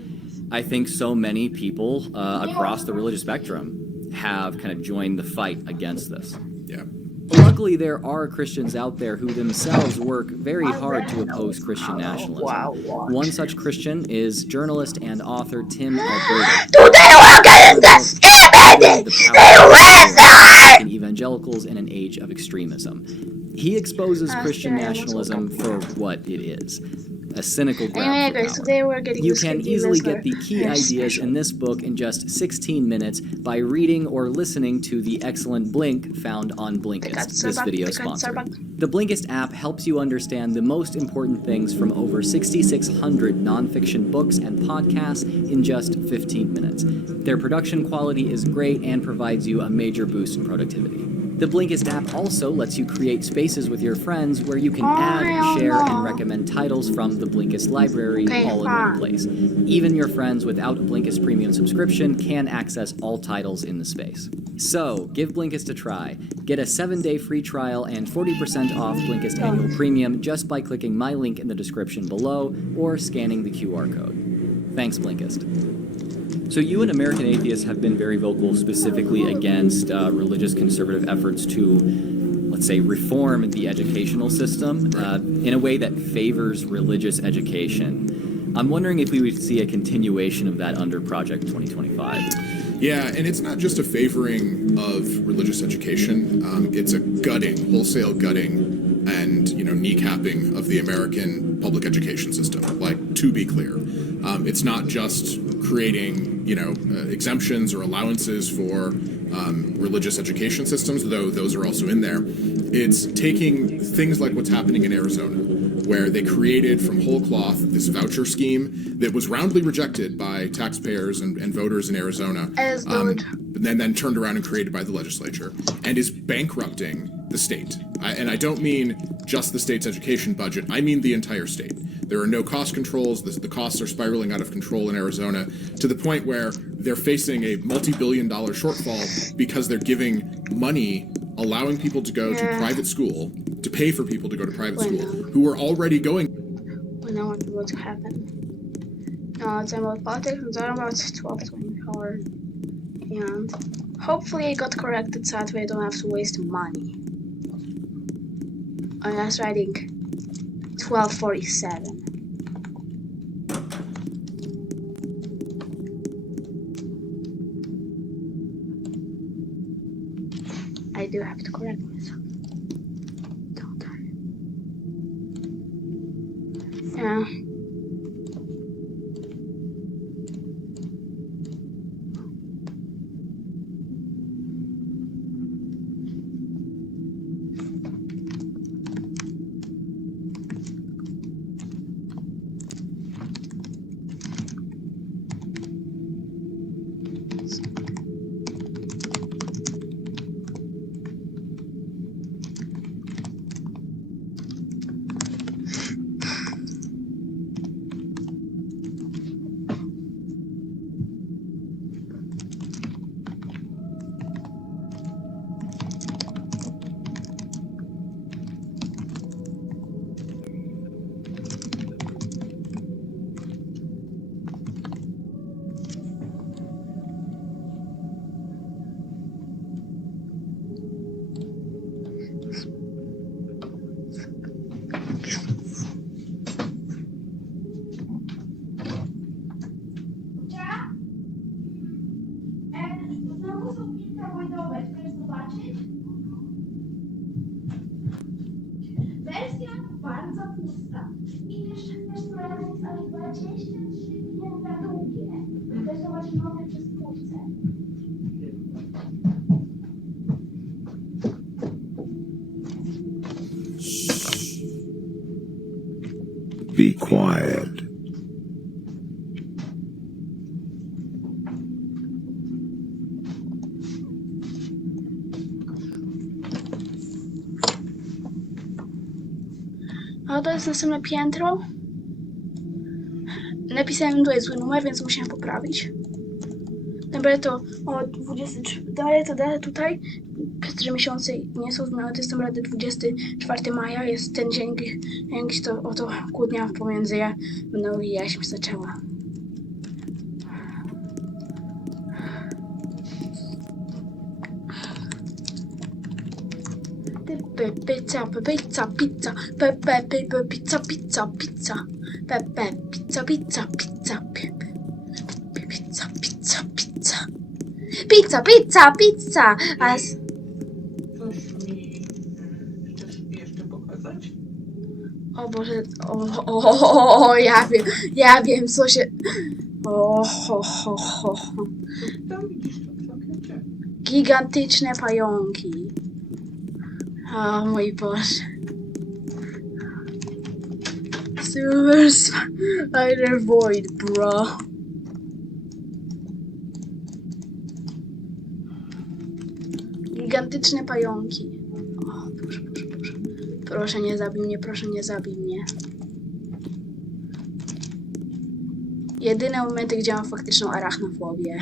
I think so many people across the religious spectrum have kind of joined the fight against this. Yeah. Luckily, there are Christians out there who themselves work very hard to oppose Christian nationalism. One such Christian is journalist and author Tim Alberta. The evangelicals in an age of extremism. He exposes Christian nationalism for what it is. A cynical grab for power. You can easily get the key ideas in this book in just 16 minutes by reading or listening to the excellent Blink found on Blinkist, this video sponsor. The Blinkist app helps you understand the most important things from over 6,600 nonfiction books and podcasts in just 15 minutes. Their production quality is great and provides you a major boost in productivity. The Blinkist app also lets you create spaces with your friends where you can add, share, and recommend titles from the Blinkist library all in one place. Even your friends without a Blinkist premium subscription can access all titles in the space. So, give Blinkist a try. Get a 7-day free trial and 40% off Blinkist annual premium just by clicking my link in the description below or scanning the QR code. Thanks, Blinkist. So you and American Atheists have been very vocal specifically against religious conservative efforts to, let's say, reform the educational system in a way that favors religious education. I'm wondering if we would see a continuation of that under Project 2025. Yeah, and it's not just a favoring of religious education. It's a gutting, wholesale gutting, and kneecapping of the American public education system. Like, to be clear, it's not just creating exemptions or allowances for religious education systems, though those are also in there. It's taking things like what's happening in Arizona, where they created from whole cloth this voucher scheme that was roundly rejected by taxpayers and voters in Arizona, but then turned around and created by the legislature, and is bankrupting the state. And I don't mean just the state's education budget, I mean the entire state. There are no cost controls. The costs are spiraling out of control in Arizona to the point where they're facing a multi-billion-dollar shortfall because they're giving money, allowing people to go to private school, to pay for people to go to private school, who are already going. We know what's about to happen. It's about politics, it's all about 1224. And hopefully it got corrected so that way I don't have to waste money. Oh, that's writing 1247. I do have to correct myself. Don't I? Yeah. Bardzo pusta. I jeszcze też mają aż 23 piętra długie. Chcesz zobaczyć nowe przez twórcę. Be quiet. A to jest następne piętro. Napisałem tutaj zły numer, więc musiałem poprawić. Dobra, to o 23. Dalej to dalej tutaj. Przez 3 miesiące nie są zmiany. To jest naprawdę 24 maja. Jest ten dzień, gdzie to oto kłótnia pomiędzy mną i Jaśm zaczęła. Pizza, pizza, pizza, pizza, pizza, pizza, pizza, pizza, pizza, pizza, pizza, pizza, pizza, pizza, pizza, pizza. Coś mi chcesz jeszcze pokazać? O Boże, ja wiem, co się... Tam widzisz to w oknie. Gigantyczne pająki. O mój Boże. Silver Spider Void, bro. Gigantyczne pająki. O, Boże, Boże, Boże. Proszę nie zabij mnie, proszę nie zabij mnie. Jedyne momenty, gdzie mam faktyczną arachnofobię.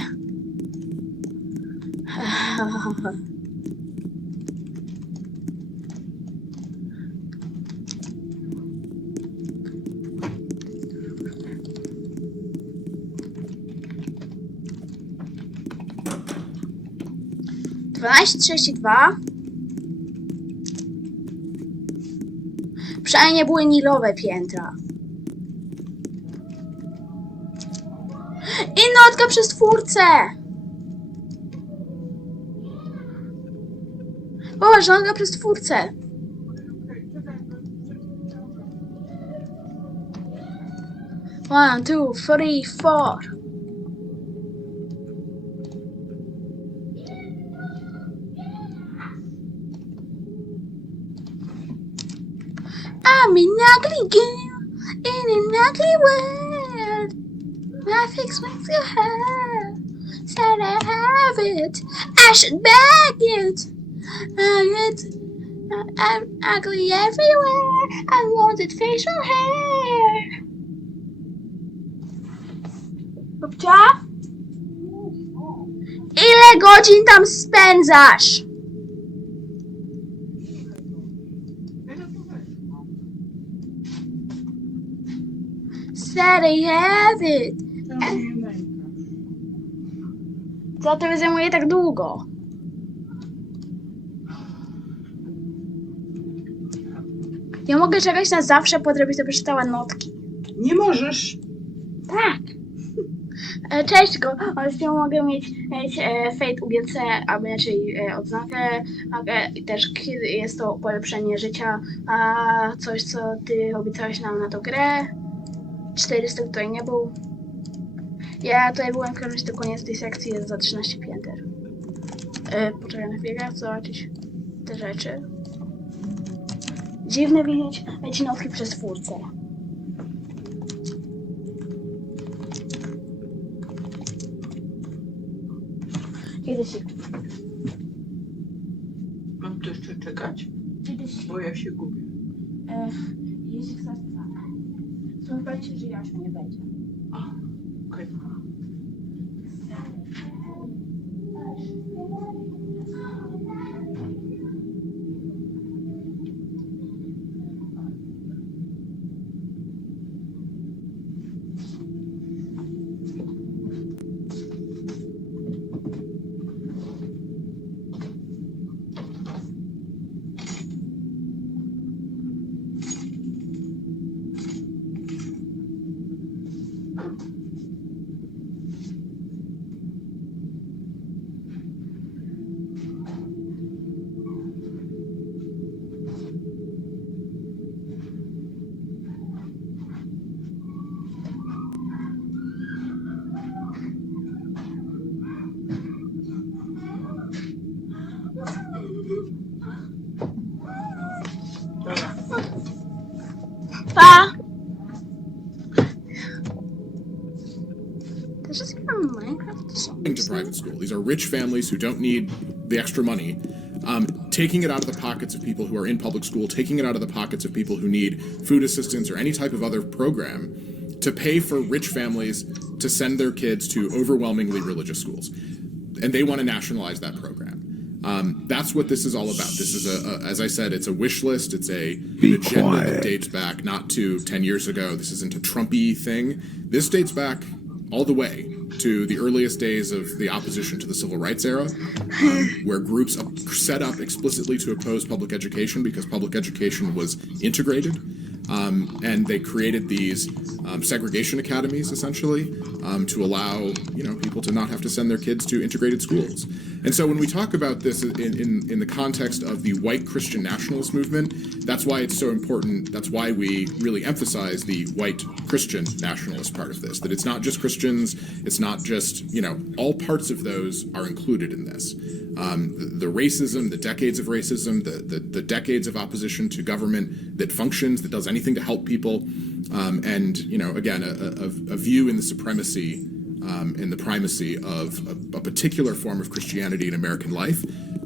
$12.32. Przynajmniej nie były nilowe piętra. I notka przez twórcę! Popatrz, notka przez twórcę. One, two, three, four. I'm an ugly girl in an ugly world. Graphics makes you hurt. Said I have it. I should beg it. I'm ugly everywhere. I wanted facial hair. Babcia? Ile godzin tam spędzasz? Said I have it. Co to zajmuje tak długo? Ja mogę czekać na zawsze, po to, żebyś sobie przeczytała notki. Nie możesz. Tak. Cześć, tylko z nią mogę mieć Fate UGC, albo inaczej odznakę. I też jest to polepszenie życia, a coś, co ty obiecałeś nam na tą grę. 400 tutaj nie był. Ja tutaj byłem, w każdym razie to koniec tej sekcji jest za 13 pięter. Poczekaj na chwilę, chcę zobaczyć te rzeczy. Dziwne widzieć ci notki przez twórcę. Idę się. Mam tu jeszcze czekać? Idę się. Bo ja się gubię. Jeśli chcesz, tak. Sprawdźcie, że Jaśma nie będzie. Okej. Pa! This is from Minecraft. To private school. These are rich families who don't need the extra money, taking it out of the pockets of people who are in public school, taking it out of the pockets of people who need food assistance or any type of other program to pay for rich families to send their kids to overwhelmingly religious schools. And they want to nationalize that program. That's what this is all about. This is as I said, it's a wish list. It's an agenda that dates back not to 10 years ago. This isn't a Trumpy thing. This dates back all the way to the earliest days of the opposition to the civil rights era, where groups set up explicitly to oppose public education because public education was integrated. And they created these segregation academies, essentially, to allow people to not have to send their kids to integrated schools. And so when we talk about this in the context of the white Christian nationalist movement, that's why it's so important. That's why we really emphasize the white Christian nationalist part of this, that it's not just Christians, it's not just, all parts of those are included in this. The racism, the decades of racism, the decades of opposition to government that functions, that does anything to help people, and again, a view in the supremacy and the primacy of a particular form of Christianity in American life.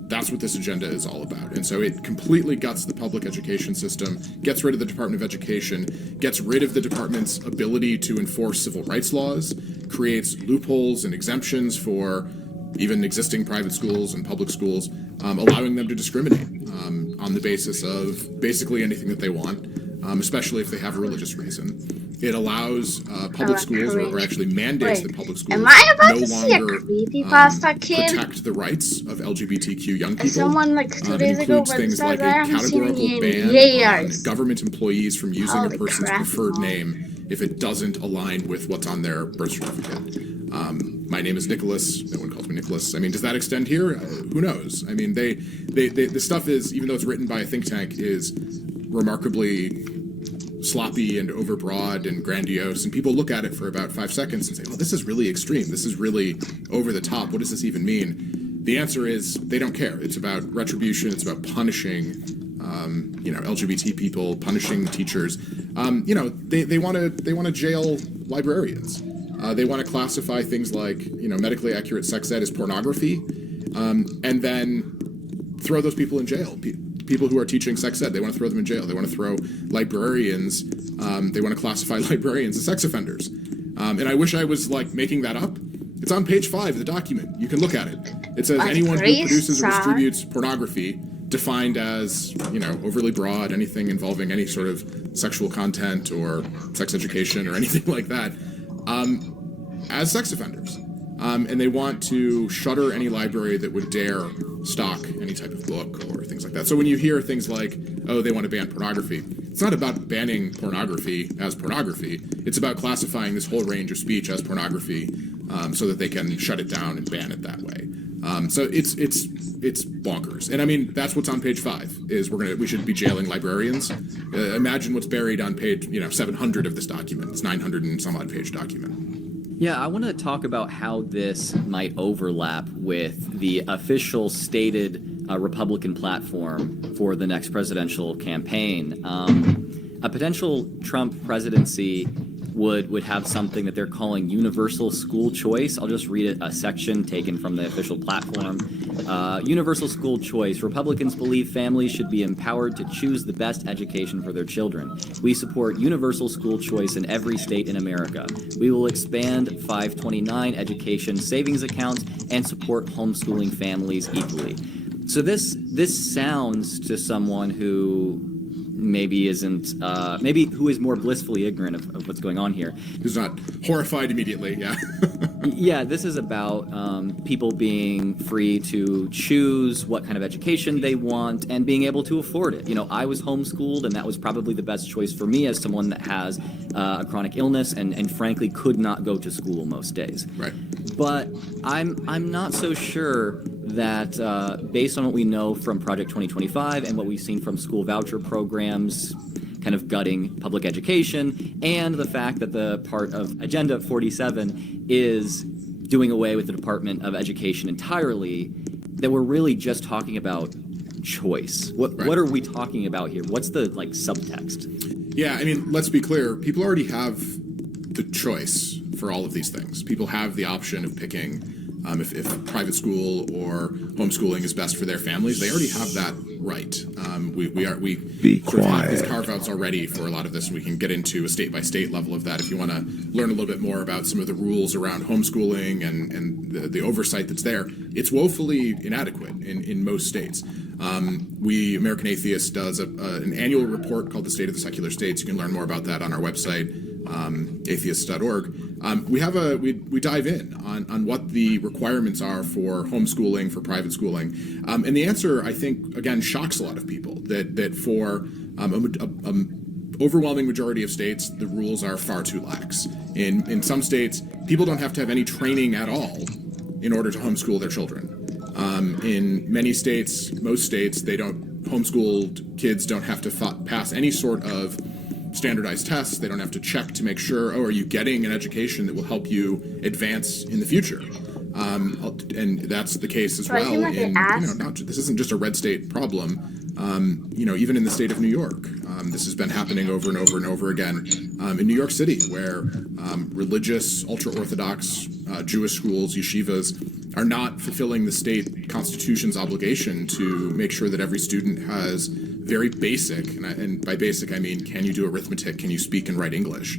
That's what this agenda is all about. And so it completely guts the public education system, gets rid of the Department of Education, gets rid of the department's ability to enforce civil rights laws, creates loopholes and exemptions for even existing private schools and public schools, allowing them to discriminate on the basis of basically anything that they want, especially if they have a religious reason. It allows public schools, or actually mandates that public schools Am I about no to see a longer creepypasta kid? protect the rights of LGBTQ young people. Someone like 2 days ago includes things like a I haven't seen categorical it ban in years. on government employees from using Holy a person's crap. preferred name if it doesn't align with what's on their birth certificate. My name is Nicholas. No one calls me Nicholas. I mean, does that extend here? Who knows? I mean, the stuff is, even though it's written by a think tank, is remarkably sloppy and overbroad and grandiose, and people look at it for about 5 seconds and say, well, this is really extreme. This is really over the top. What does this even mean? The answer is they don't care. It's about retribution. It's about punishing LGBT people, punishing teachers. They want to jail librarians. They want to classify things like medically accurate sex ed as pornography, and then throw those people in jail. People who are teaching sex ed, they want to throw them in jail. They want to throw librarians. They want to classify librarians as sex offenders. And I wish I was making that up. It's on page 5 of the document. You can look at it. It says anyone who produces or distributes pornography, defined as, overly broad, anything involving any sort of sexual content or sex education or anything like that, as sex offenders. And they want to shutter any library that would dare stock any type of book or things like that. So when you hear things like, oh, they want to ban pornography, it's not about banning pornography as pornography. It's about classifying this whole range of speech as pornography, so that they can shut it down and ban it that way. So it's bonkers. And I mean, that's what's on page 5, is we should be jailing librarians. Imagine what's buried on page 700 of this document. It's 900 and some odd page document. Yeah, I want to talk about how this might overlap with the official stated Republican platform for the next presidential campaign. A potential Trump presidency would have something that they're calling universal school choice. I'll just read a section taken from the official platform. Universal school choice. Republicans believe families should be empowered to choose the best education for their children. We support universal school choice in every state in America. We will expand 529 education savings accounts and support homeschooling families equally. So this sounds to someone who maybe isn't, who is more blissfully ignorant of what's going on here. Who's not horrified immediately, yeah. Yeah, this is about people being free to choose what kind of education they want and being able to afford it. I was homeschooled, and that was probably the best choice for me as someone that has a chronic illness and frankly could not go to school most days. Right. But I'm not so sure that based on what we know from Project 2025 and what we've seen from school voucher programs kind of gutting public education, and the fact that the part of Agenda 47 is doing away with the Department of Education entirely, that we're really just talking about choice. What are we talking about here? What's the subtext? Yeah, I mean, let's be clear. People already have the choice for all of these things. People have the option of picking if private school or homeschooling is best for their families. They already have that right. We sort of have these carve-outs already for a lot of this, and we can get into a state-by-state level of that if you want to learn a little bit more about some of the rules around homeschooling and the oversight that's there. It's woefully inadequate in most states. American Atheist does an annual report called The State of the Secular States. You can learn more about that on our website, atheist.org. We dive in on what the requirements are for homeschooling, for private schooling. And the answer, I think, again, shocks a lot of people that for overwhelming majority of states, the rules are far too lax. In some states, people don't have to have any training at all in order to homeschool their children. In many states, most states, homeschooled kids don't have to pass any sort of standardized tests. They don't have to check to make sure, are you getting an education that will help you advance in the future? And that's the case as well. This isn't just a red state problem. Even in the state of New York, this has been happening over and over and over again. In New York City, where religious, ultra-Orthodox Jewish schools, yeshivas, are not fulfilling the state constitution's obligation to make sure that every student has very basic, and by basic I mean, can you do arithmetic, can you speak and write English,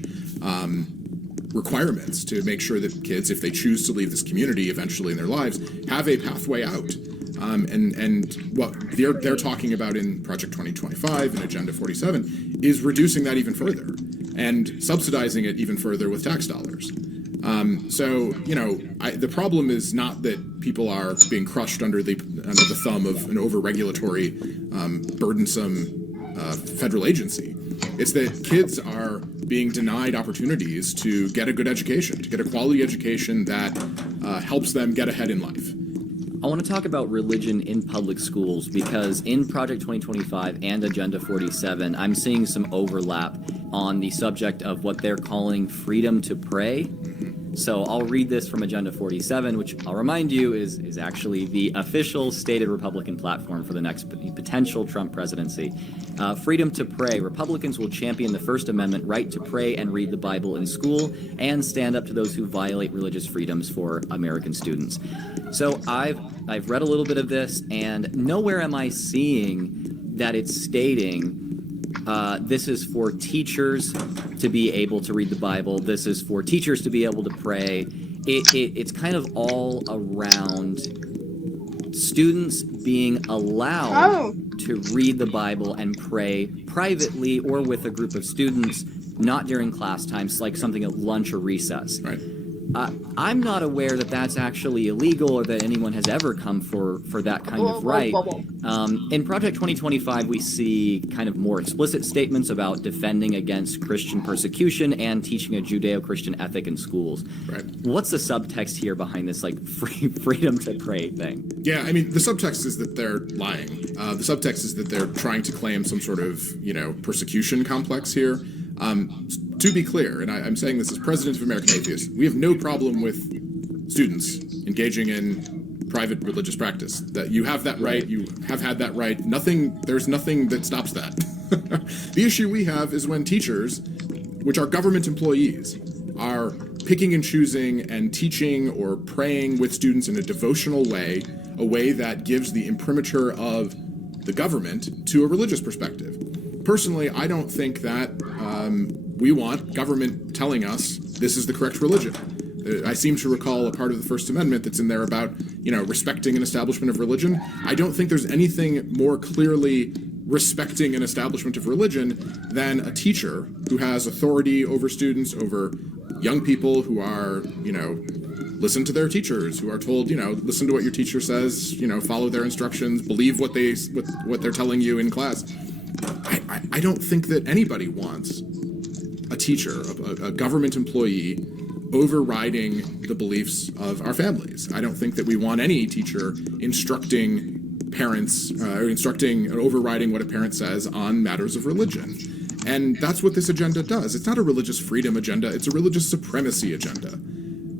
requirements to make sure that kids, if they choose to leave this community eventually in their lives, have a pathway out. And what they're talking about in Project 2025 and Agenda 47 is reducing that even further and subsidizing it even further with tax dollars. The problem is not that people are being crushed under the thumb of an over-regulatory, burdensome federal agency. It's that kids are being denied opportunities to get a good education, to get a quality education that helps them get ahead in life. I want to talk about religion in public schools because in Project 2025 and Agenda 47, I'm seeing some overlap on the subject of what they're calling freedom to pray. So I'll read this from Agenda 47, which I'll remind you is actually the official stated Republican platform for the next potential Trump presidency. Freedom to pray. Republicans will champion the First Amendment right to pray and read the Bible in school and stand up to those who violate religious freedoms for American students. So I've read a little bit of this, and nowhere am I seeing that it's stating this is for teachers to be able to read the Bible. This is for teachers to be able to pray. It's kind of all around students being allowed to read the Bible and pray privately or with a group of students, not during class times, like something at lunch or recess. Right. I'm not aware that that's actually illegal or that anyone has ever come for that kind of right. In Project 2025, we see kind of more explicit statements about defending against Christian persecution and teaching a Judeo-Christian ethic in schools. Right. What's the subtext here behind this freedom to pray thing? Yeah, I mean, the subtext is that they're lying. The subtext is that they're trying to claim some sort of, persecution complex here. To be clear, and I'm saying this as president of American Atheists, we have no problem with students engaging in private religious practice. That you have that right, you have had that right. There's nothing that stops that. The issue we have is when teachers, which are government employees, are picking and choosing and teaching or praying with students in a devotional way, a way that gives the imprimatur of the government to a religious perspective. Personally, I don't think that we want government telling us this is the correct religion. I seem to recall a part of the First Amendment that's in there about, respecting an establishment of religion. I don't think there's anything more clearly respecting an establishment of religion than a teacher who has authority over students, over young people who are, listen to their teachers, who are told, listen to what your teacher says, follow their instructions, believe what they're telling you in class. I don't think that anybody wants a teacher, a government employee, overriding the beliefs of our families. I don't think that we want any teacher instructing parents or overriding what a parent says on matters of religion. And that's what this agenda does. It's not a religious freedom agenda, it's a religious supremacy agenda.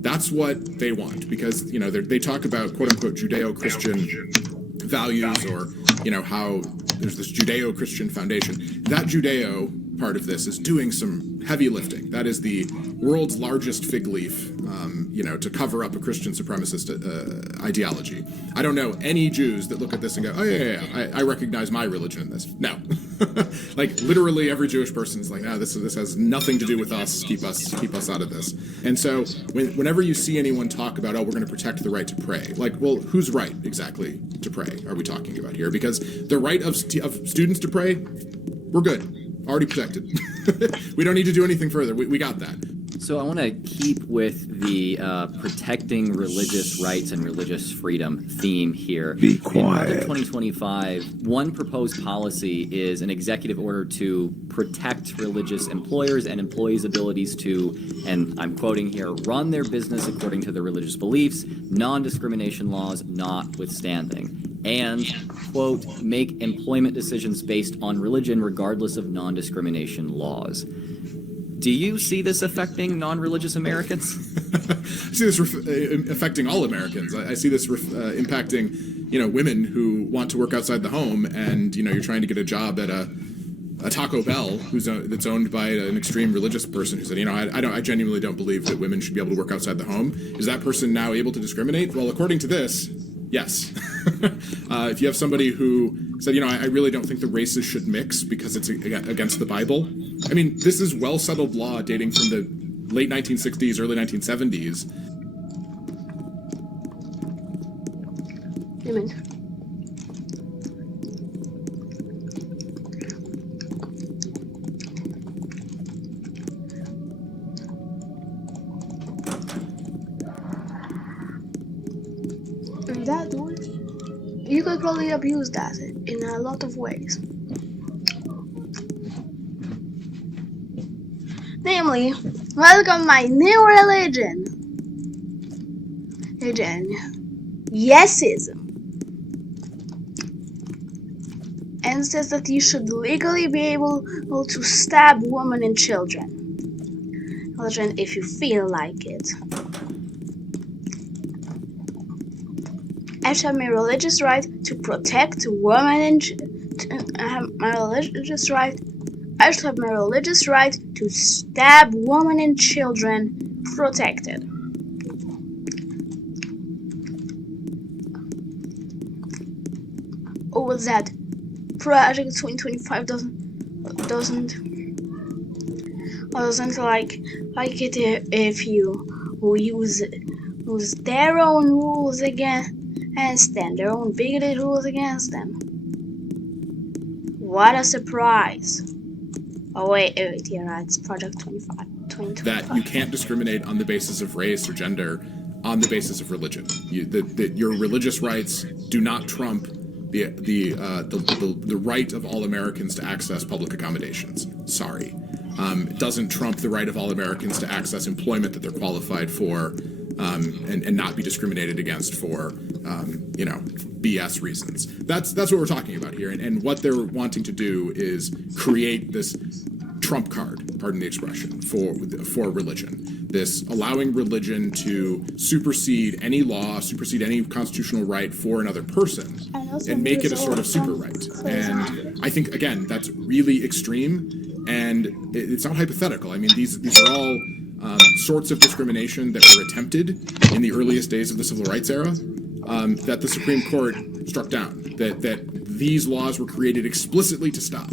That's what they want, because they talk about quote-unquote Judeo-Christian values, or how there's this Judeo-Christian foundation. That Judeo part of this is doing some heavy lifting. That is the world's largest fig leaf, to cover up a Christian supremacist ideology. I don't know any Jews that look at this and go, oh yeah, I recognize my religion in this. No. Like literally every Jewish person is like, no, this has nothing to do with us. Keep us out of this. And so whenever you see anyone talk about, oh, we're going to protect the right to pray, like, well, whose right exactly to pray are we talking about here? Because the right of students to pray, we're good. Already protected. We don't need to do anything further. We got that. So I want to keep with the protecting religious rights and religious freedom theme here. Be In Project quiet. 2025, one proposed policy is an executive order to protect religious employers and employees' abilities to, and I'm quoting here, run their business according to their religious beliefs, non-discrimination laws notwithstanding, and, quote, make employment decisions based on religion regardless of non-discrimination laws. Do you see this affecting non-religious Americans? I see this affecting all Americans. I see this impacting, women who want to work outside the home, and you're trying to get a job at a Taco Bell that's owned by an extreme religious person who said, I genuinely don't believe that women should be able to work outside the home. Is that person now able to discriminate? Well, according to this, yes. If you have somebody who said, I really don't think the races should mix because it's against the Bible. I mean, this is well-settled law dating from the late 1960s, early 1970s. Amen. That one, you could probably abuse that in a lot of ways. Namely, welcome my new religion. Yesism. And says that you should legally be able to stab women and children. If you feel like it. I should have my religious right to protect women and my religious right. I should have my religious right to stab women and children protected. Or was that Project 2025 doesn't like it if you use their own rules against them, their own bigoted rules against them. What a surprise! Oh wait, yeah, it's Project 2025. That you can't discriminate on the basis of race or gender, on the basis of religion. That your religious rights do not trump the right of all Americans to access public accommodations. Sorry. It doesn't trump the right of all Americans to access employment that they're qualified for, and not be discriminated against for, BS reasons. That's what we're talking about here. And what they're wanting to do is create this trump card, pardon the expression, for religion. This allowing religion to supersede any law, supersede any constitutional right for another person, and make it a sort of super right. And I think, again, that's really extreme, and it's not hypothetical. I mean, these are all sorts of discrimination that were attempted in the earliest days of the civil rights era, that the Supreme Court struck down, that these laws were created explicitly to stop.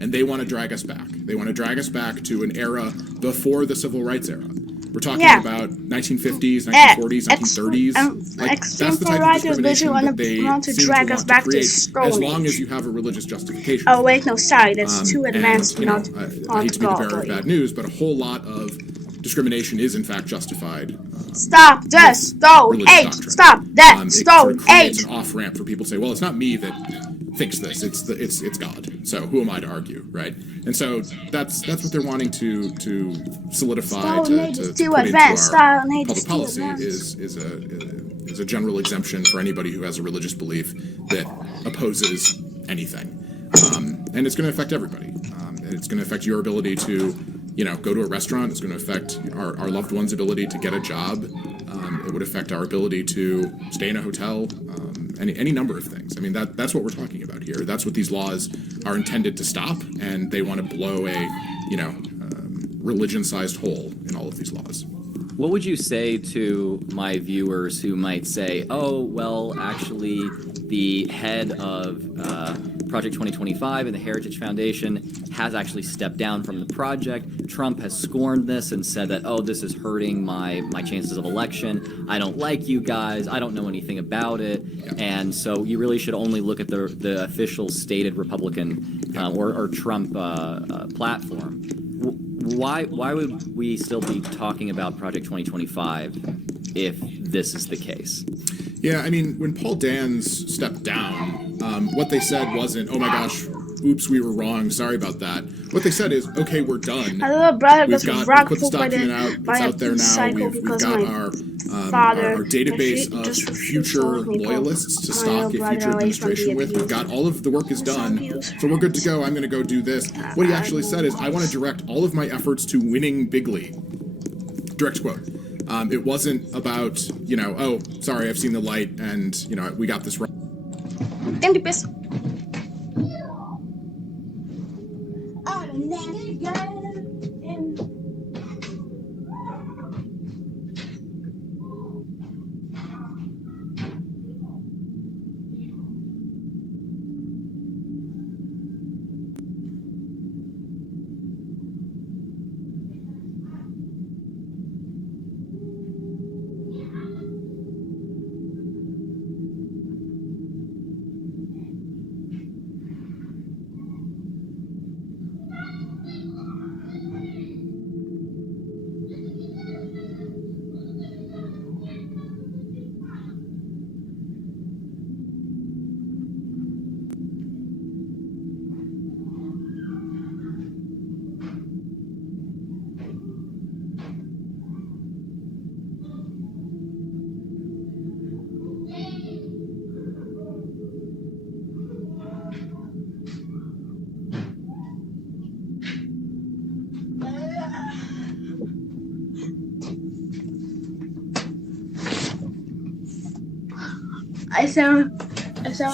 And they want to drag us back. They want to drag us back to an era before the civil rights era. We're talking about 1950s, 1940s, 1930s. That's the type of discrimination that they want to drag us back to Stone as long as you have a religious justification. Oh wait, no, sorry, that's too advanced. I hate to be the bearer of bad news, but a whole lot of discrimination is in fact justified. Stop this, Stone 8! Stop that, Stone 8! It's an off-ramp for people to say, well, it's not me that thinks this, it's God. So who am I to argue, right? And so that's what they're wanting to solidify, to put into our public policy is a general exemption for anybody who has a religious belief that opposes anything. And it's going to affect everybody. And it's going to affect your ability to go to a restaurant. It's going to affect our loved ones' ability to get a job. It would affect our ability to stay in a hotel. Any number of things. I mean, that's what we're talking about here. here. That's what these laws are intended to stop, and they want to blow a, religion-sized hole in all of these laws. What would you say to my viewers who might say, oh, well, actually, the head of Project 2025 and the Heritage Foundation has actually stepped down from the project. Trump has scorned this and said that, oh, this is hurting my chances of election. I don't like you guys. I don't know anything about it. And so you really should only look at the official stated Republican or Trump platform. Why would we still be talking about Project 2025 if this is the case? Yeah, I mean, when Paul Dans stepped down, what they said wasn't, oh my gosh, oops, we were wrong, sorry about that. What they said is, okay, we're done. A little brother We've got put this document out, it's out there now, we've got our database of future loyalists to stalk a future administration with. We've got all of the work is done, so we're good to go. I'm going to go do this. What he actually said is, I want to direct all of my efforts to winning bigly. Direct quote. It wasn't about, oh, sorry, I've seen the light, and, we got this wrong. I sound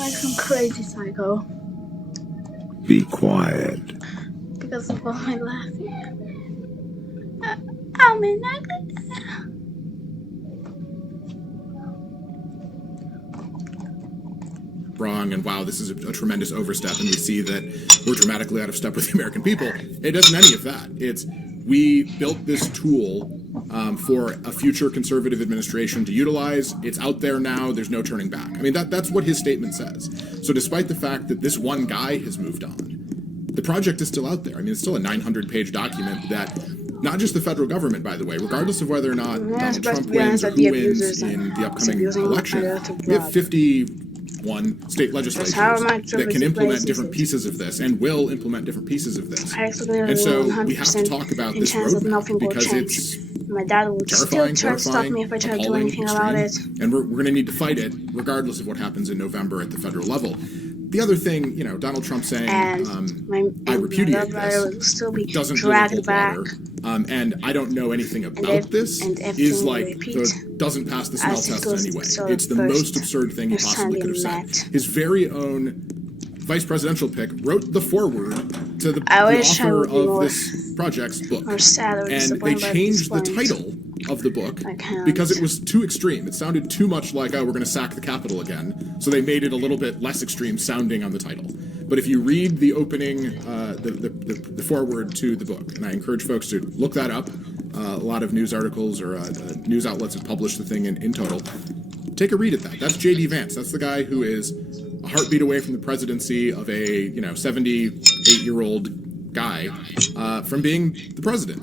like some crazy psycho Be quiet. because of all my laughing. I'm in wrong, and wow, this is a tremendous overstep, and we see that we're dramatically out of step with the American people. It isn't any of that. It's, we built this tool for a future conservative administration to utilize. It's out there now. There's no turning back. I mean, that's what his statement says. So despite the fact that this one guy has moved on, the project is still out there. I mean, it's still a 900-page document that not just the federal government, by the way, regardless of whether or not Donald Trump wins or who wins in the upcoming election, we have 51 state legislatures that can implement different pieces of this and will implement different pieces of this. And so we have to talk about this roadmap because it's my dad would still try to stop me if I tried to do anything about it. And we're going to need to fight it regardless of what happens in November at the federal level. The other thing, Donald Trump saying, I repudiate this, doesn't really hold water. And I don't know anything about this, is like, doesn't pass the smell test anyway. It's the most absurd thing he possibly could have said. His very own vice presidential pick wrote the foreword to the author of this project's book. And they changed the title of the book because it was too extreme. It sounded too much like, oh, we're going to sack the Capitol again. So they made it a little bit less extreme sounding on the title. But if you read the opening, the foreword to the book, and I encourage folks to look that up, a lot of news articles or news outlets have published the thing in total. Take a read at that. That's J.D. Vance. That's the guy who is a heartbeat away from the presidency of a 78-year-old guy from being the president.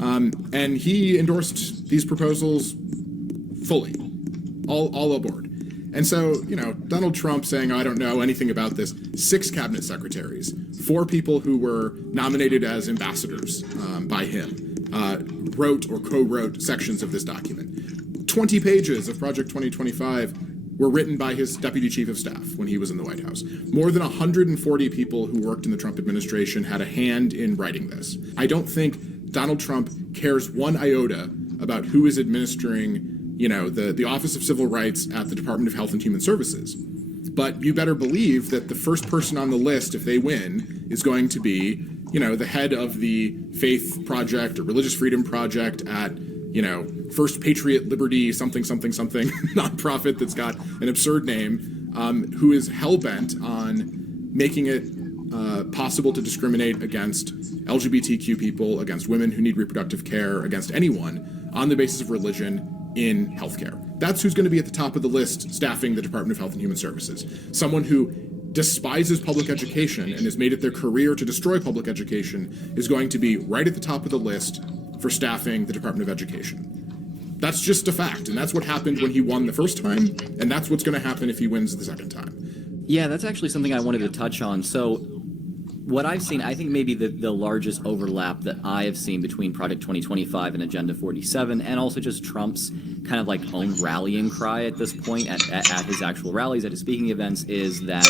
And he endorsed these proposals fully, all aboard. And so, Donald Trump saying, I don't know anything about this, 6 cabinet secretaries, 4 people who were nominated as ambassadors by him, wrote or co-wrote sections of this document. 20 pages of Project 2025 were written by his deputy chief of staff when he was in the White House. More than 140 people who worked in the Trump administration had a hand in writing this. I don't think Donald Trump cares one iota about who is administering, the Office of Civil Rights at the Department of Health and Human Services. But you better believe that the first person on the list, if they win, is going to be, you know, the head of the Faith Project or Religious Freedom Project at, you know, First Patriot Liberty something nonprofit that's got an absurd name, who is hell-bent on making it possible to discriminate against LGBTQ people, against women who need reproductive care, against anyone on the basis of religion in healthcare. That's who's going to be at the top of the list staffing the Department of Health and Human Services. Someone who despises public education and has made it their career to destroy public education is going to be right at the top of the list for staffing the Department of Education. That's just a fact, and that's what happened when he won the first time, and that's what's going to happen if he wins the second time. Yeah, that's actually something I wanted to touch on. So what I've seen, I think maybe the largest overlap that I have seen between Project 2025 and Agenda 47, and also just Trump's kind of like own rallying cry at this point at his actual rallies, at his speaking events, is that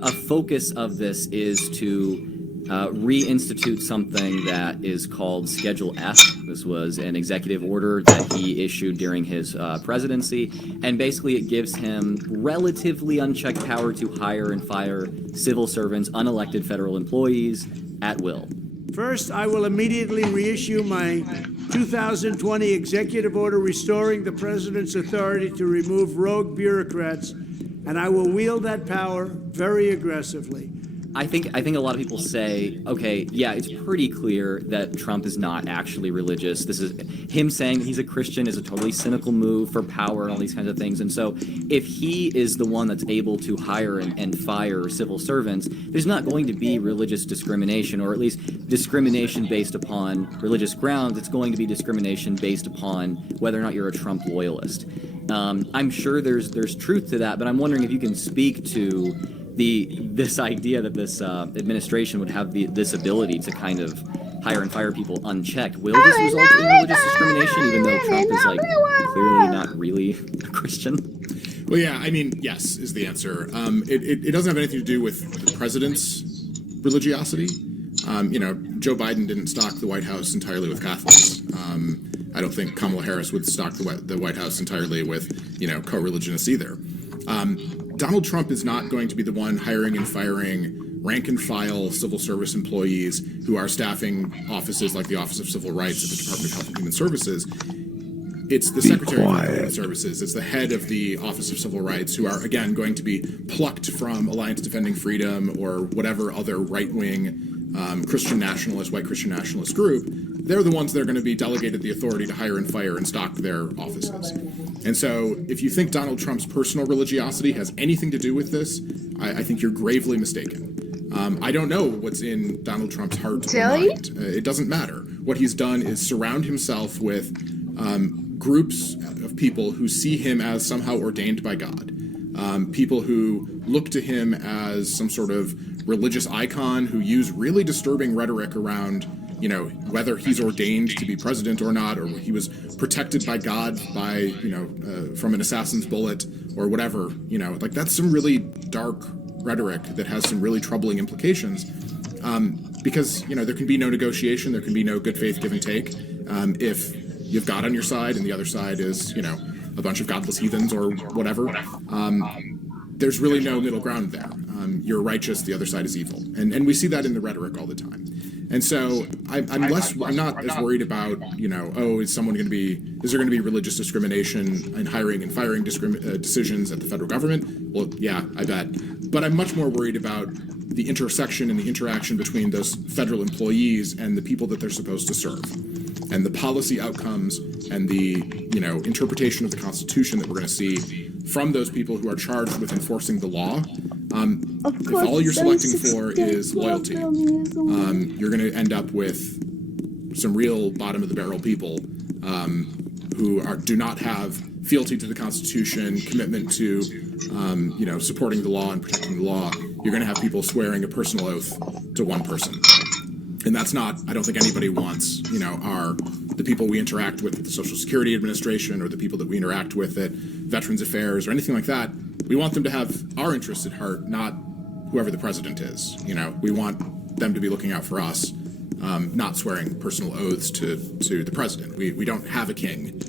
a focus of this is to reinstitute something that is called Schedule F. This was an executive order that he issued during his presidency, and basically it gives him relatively unchecked power to hire and fire civil servants, unelected federal employees, at will. First, I will immediately reissue my 2020 executive order restoring the president's authority to remove rogue bureaucrats, and I will wield that power very aggressively. I think a lot of people say, okay, yeah, it's pretty clear that Trump is not actually religious. This is him saying he's a Christian is a totally cynical move for power and all these kinds of things. And so if he is the one that's able to hire and fire civil servants, there's not going to be religious discrimination, or at least discrimination based upon religious grounds. It's going to be discrimination based upon whether or not you're a Trump loyalist. I'm sure there's truth to that, but I'm wondering if you can speak to this idea that this administration would have this ability to kind of hire and fire people unchecked. Will this result in religious discrimination, even though Trump is like clearly not really a Christian? Well, yeah, I mean, yes is the answer. It doesn't have anything to do with the president's religiosity. You know, Joe Biden didn't stock the White House entirely with Catholics. I don't think Kamala Harris would stock the White House entirely with, you know, co-religionists either. Donald Trump is not going to be the one hiring and firing rank-and-file civil service employees who are staffing offices like the Office of Civil Rights at the Department of Health and Human Services. It's the Secretary of Health and Human Services. It's the head of the Office of Civil Rights who are, again, going to be plucked from Alliance Defending Freedom or whatever other right-wing Christian nationalist, white Christian nationalist group. They're the ones that are going to be delegated the authority to hire and fire and stock their offices. And so if you think Donald Trump's personal religiosity has anything to do with this, I think you're gravely mistaken. I don't know what's in Donald Trump's heart or mind. It doesn't matter. What he's done is surround himself with groups of people who see him as somehow ordained by God. People who look to him as some sort of religious icon, who use really disturbing rhetoric around, you know, whether he's ordained to be president or not, or he was protected by God by, you know, from an assassin's bullet or whatever, you know, like that's some really dark rhetoric that has some really troubling implications. Because, you know, there can be no negotiation, there can be no good faith give and take. If you've God on your side and the other side is, you know, a bunch of godless heathens or whatever, there's really no middle ground there. You're righteous, the other side is evil. And we see that in the rhetoric all the time. And so I'm not as worried about, you know, oh, is there going to be religious discrimination in hiring and firing decisions at the federal government? Well, yeah, I bet. But I'm much more worried about the intersection and the interaction between those federal employees and the people that they're supposed to serve, and the policy outcomes and the, you know, interpretation of the Constitution that we're going to see from those people who are charged with enforcing the law. If all you're selecting for is loyalty, you're going to end up with some real bottom of the barrel people who do not have fealty to the Constitution, commitment to you know, supporting the law and protecting the law. You're going to have people swearing a personal oath to one person. And that's not, I don't think anybody wants, you know, the people we interact with at the Social Security Administration or the people that we interact with at Veterans Affairs or anything like that. We want them to have our interests at heart, not whoever the president is. You know, we want them to be looking out for us, not swearing personal oaths to the president. We don't have a king.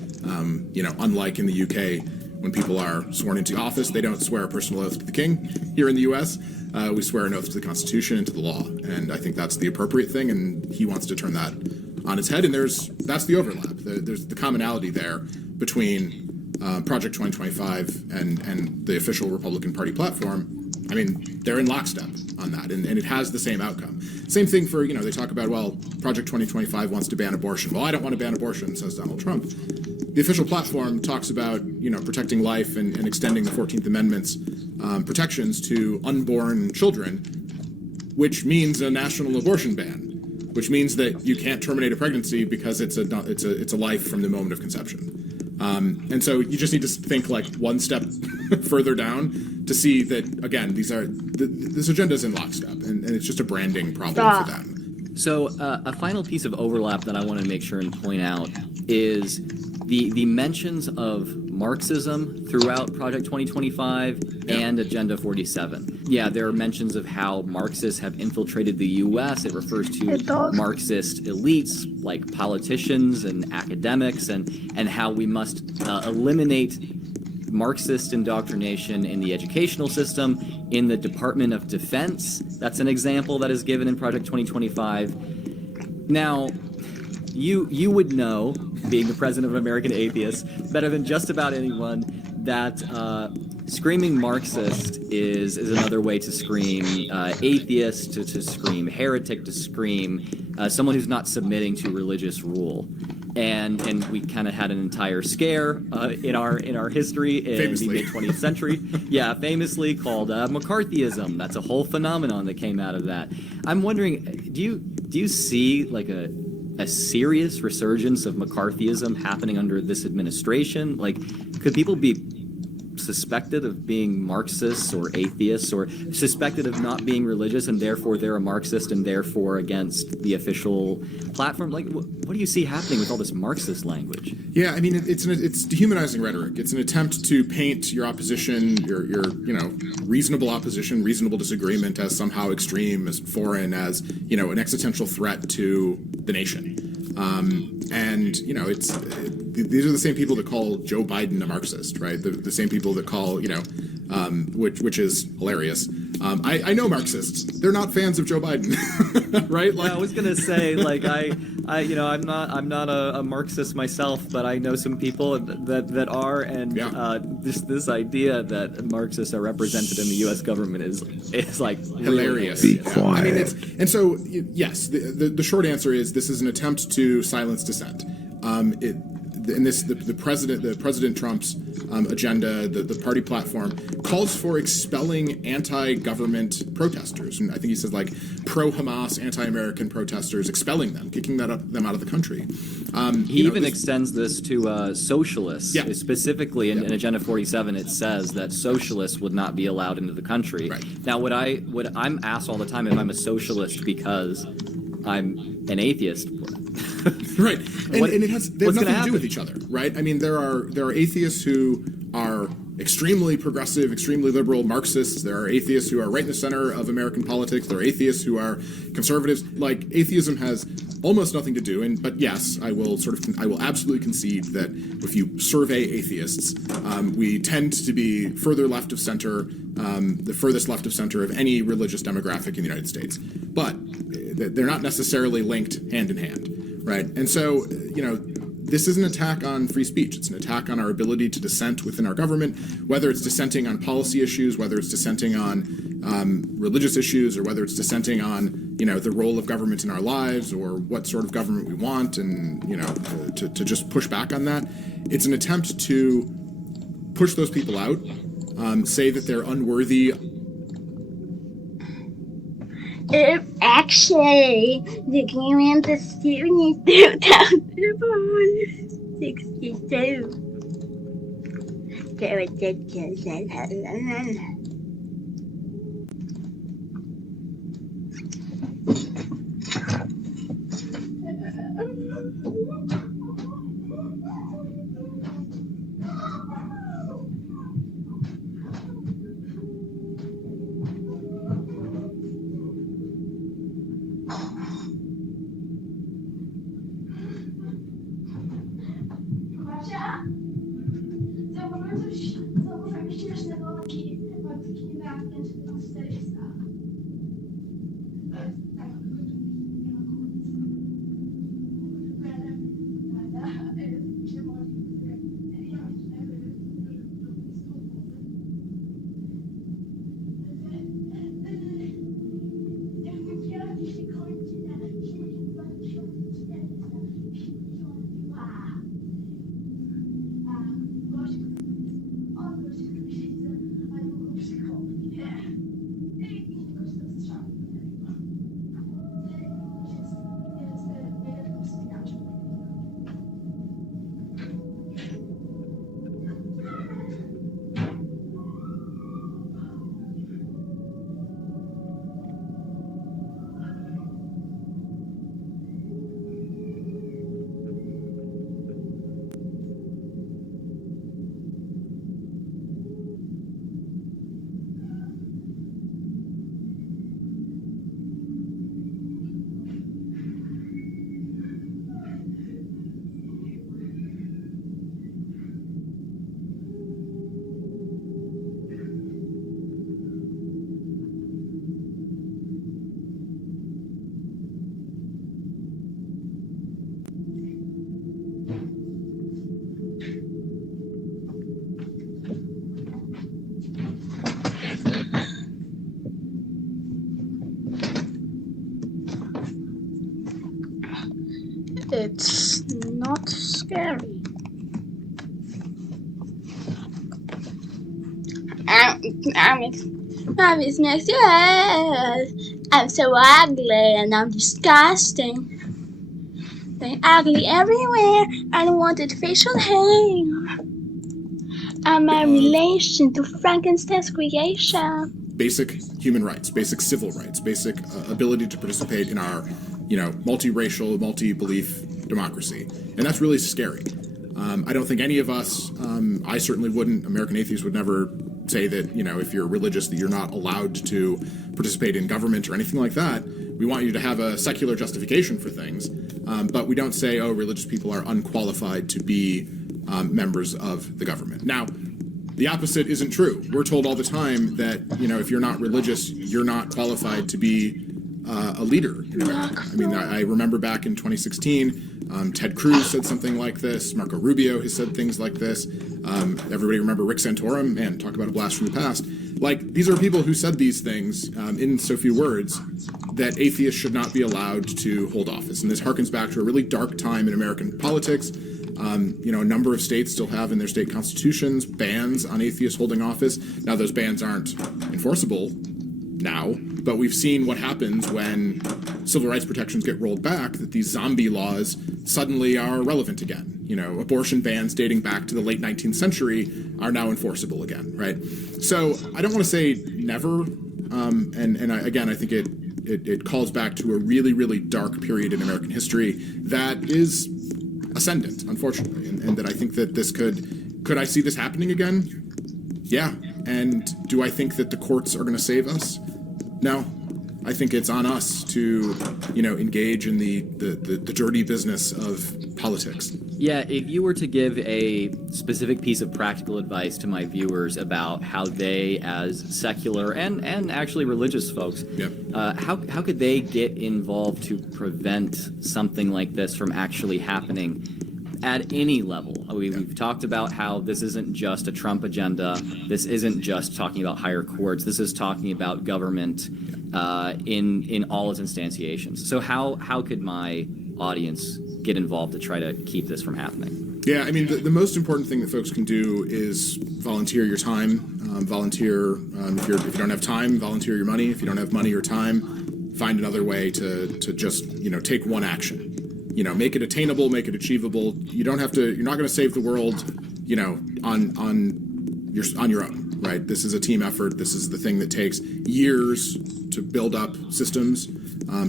You know, unlike in the UK, when people are sworn into office, they don't swear a personal oath to the king. Here in the U.S., we swear an oath to the Constitution and to the law, and I think that's the appropriate thing, and he wants to turn that on its head, and that's the overlap. There's the commonality there between Project 2025 and the official Republican Party platform. I mean, they're in lockstep on that, and it has the same outcome. Same thing for, they talk about, well, Project 2025 wants to ban abortion. Well, I don't want to ban abortion, says Donald Trump. The official platform talks about, protecting life and extending the 14th Amendment's protections to unborn children, which means a national abortion ban, which means that you can't terminate a pregnancy because it's a life from the moment of conception. And so you just need to think like one step further down to see that, again, this agenda is in lockstep, and it's just a branding problem for them. So a final piece of overlap that I want to make sure and point out is the mentions of Marxism throughout Project 2025 and Agenda 47. Yeah, there are mentions of how Marxists have infiltrated the U.S. It refers to Marxist elites like politicians and academics, and how we must eliminate Marxist indoctrination in the educational system, in the Department of Defense. That's an example that is given in Project 2025. Now, you would know, being the president of American Atheists, better than just about anyone, that screaming Marxist is another way to scream atheist, to scream heretic, to scream someone who's not submitting to religious rule. And we kind of had an entire scare in our history in famously. The mid-20th century. Yeah, famously called McCarthyism. That's a whole phenomenon that came out of that. I'm wondering, do you see like a serious resurgence of McCarthyism happening under this administration? Like, could people be suspected of being Marxists or atheists, or suspected of not being religious, and therefore they're a Marxist and therefore against the official platform? Like, what do you see happening with all this Marxist language? Yeah, I mean, it's dehumanizing rhetoric. It's an attempt to paint your opposition, your reasonable opposition, reasonable disagreement, as somehow extreme, as foreign, as an existential threat to the nation. These are the same people that call Joe Biden a Marxist, right? The same people that call, which is hilarious. I know Marxists. They're not fans of Joe Biden, right? Like, I was gonna say, like, I'm not a Marxist myself, but I know some people that are, and this idea that Marxists are represented in the U.S. government is like hilarious. Be quiet. I mean, and so yes, the short answer is this is an attempt to silence dissent. The President Trump's agenda, the party platform, calls for expelling anti-government protesters, and I think he says like pro-Hamas, anti-American protesters, expelling them, kicking them out of the country. He even extends this to socialists. Yeah. Specifically in Agenda 47, it says that socialists would not be allowed into the country. Right. Now, I'm asked all the time if I'm a socialist because I'm an atheist. Right, and they have nothing to do with each other, right? I mean, there are atheists who are extremely progressive, extremely liberal Marxists. There are atheists who are right in the center of American politics. There are atheists who are conservatives. Like, atheism has almost nothing to do. But yes, I will absolutely concede that if you survey atheists, we tend to be further left of center, the furthest left of center of any religious demographic in the United States. But they're not necessarily linked hand in hand. Right. And so, this is an attack on free speech. It's an attack on our ability to dissent within our government, whether it's dissenting on policy issues, whether it's dissenting on religious issues, or whether it's dissenting on, the role of government in our lives, or what sort of government we want, and, to just push back on that. It's an attempt to push those people out, say that they're unworthy. If actually the game the student is 2062. So it's Kasia? Zauważyłeś coś? It's not scary. I'm his next year. I'm so ugly and I'm disgusting. They're ugly everywhere. I don't want facial hair. I'm a relation to Frankenstein's creation. Basic human rights, basic civil rights, basic ability to participate in our, multiracial, multi-belief democracy. And that's really scary. I don't think any of us, I certainly wouldn't, American Atheists would never say that, if you're religious, that you're not allowed to participate in government or anything like that. We want you to have a secular justification for things. But we don't say, oh, religious people are unqualified to be members of the government. Now, the opposite isn't true. We're told all the time that, if you're not religious, you're not qualified to be a leader in America. I mean, I remember back in 2016, Ted Cruz said something like this. Marco Rubio has said things like this. Everybody remember Rick Santorum? Man, talk about a blast from the past. Like, these are people who said these things in so few words that atheists should not be allowed to hold office. And this harkens back to a really dark time in American politics. A number of states still have in their state constitutions bans on atheists holding office. Now, those bans aren't enforceable now, but we've seen what happens when civil rights protections get rolled back, that these zombie laws suddenly are relevant again. Abortion bans dating back to the late 19th century are now enforceable again, right? So I don't want to say never, I think it calls back to a really, really dark period in American history that is ascendant, unfortunately, and that I think that this could I see this happening again? Yeah. And do I think that the courts are going to save us? No. I think it's on us to, engage in the dirty business of politics. Yeah, if you were to give a specific piece of practical advice to my viewers about how they, as secular and actually religious folks, how could they get involved to prevent something like this from actually happening at any level? We've talked about how this isn't just a Trump agenda. This isn't just talking about higher courts. This is talking about government in all its instantiations. So how could my audience get involved to try to keep this from happening? Yeah, I mean, the most important thing that folks can do is volunteer your time. Volunteer, if you don't have time, volunteer your money. If you don't have money or time, find another way to just, take one action. Make it attainable, make it achievable. You're not going to save the world, on your own, right? This is a team effort. This is the thing that takes years to build up systems,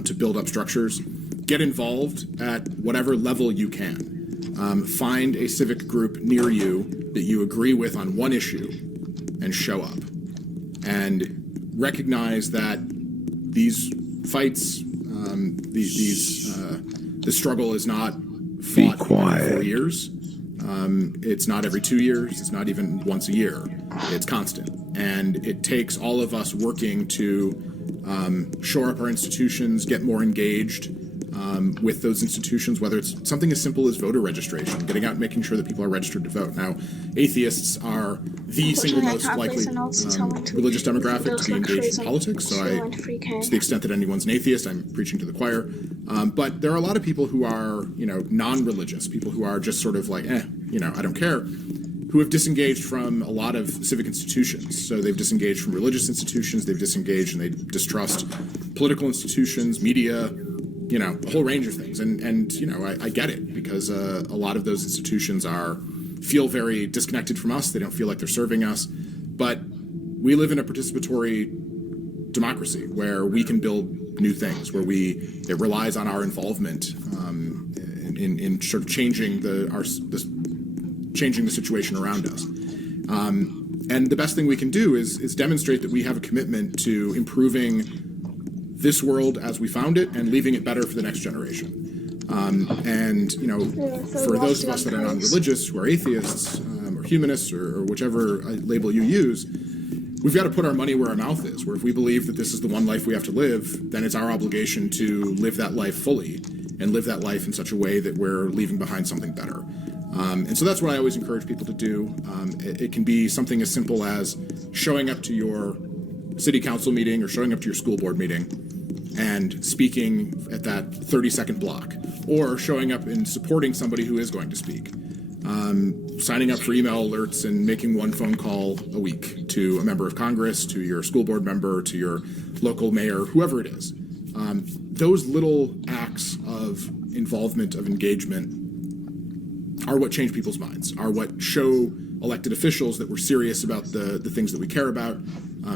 to build up structures. Get involved at whatever level you can. Find a civic group near you that you agree with on one issue and show up. And recognize that these fights, the struggle is not fought every 4 years. It's not every 2 years. It's not even once a year. It's constant. And it takes all of us working to shore up our institutions, get more engaged with those institutions, whether it's something as simple as voter registration, getting out and making sure that people are registered to vote. Now, atheists are the single most likely religious demographic to be engaged in politics, so to the extent that anyone's an atheist, I'm preaching to the choir. But there are a lot of people who are, non-religious, people who are just sort of like, I don't care, who have disengaged from a lot of civic institutions. So they've disengaged from religious institutions, they've disengaged and they distrust political institutions, media, a whole range of things. And I get it, because a lot of those institutions feel very disconnected from us. They don't feel like they're serving us. But we live in a participatory democracy where we can build new things, where it relies on our involvement in sort of changing the situation around us. And the best thing we can do is demonstrate that we have a commitment to improving this world as we found it and leaving it better for the next generation. For those of us that are non-religious, who are atheists, or humanists, or whichever label you use, we've got to put our money where our mouth is, where if we believe that this is the one life we have to live, then it's our obligation to live that life fully and live that life in such a way that we're leaving behind something better. And so that's what I always encourage people to do. It can be something as simple as showing up to your city council meeting or showing up to your school board meeting and speaking at that 30-second block, or showing up and supporting somebody who is going to speak. Signing up for email alerts and making one phone call a week to a member of Congress, to your school board member, to your local mayor, whoever it is. Those little acts of involvement, of engagement, are what change people's minds, are what show elected officials that we're serious about the things that we care about,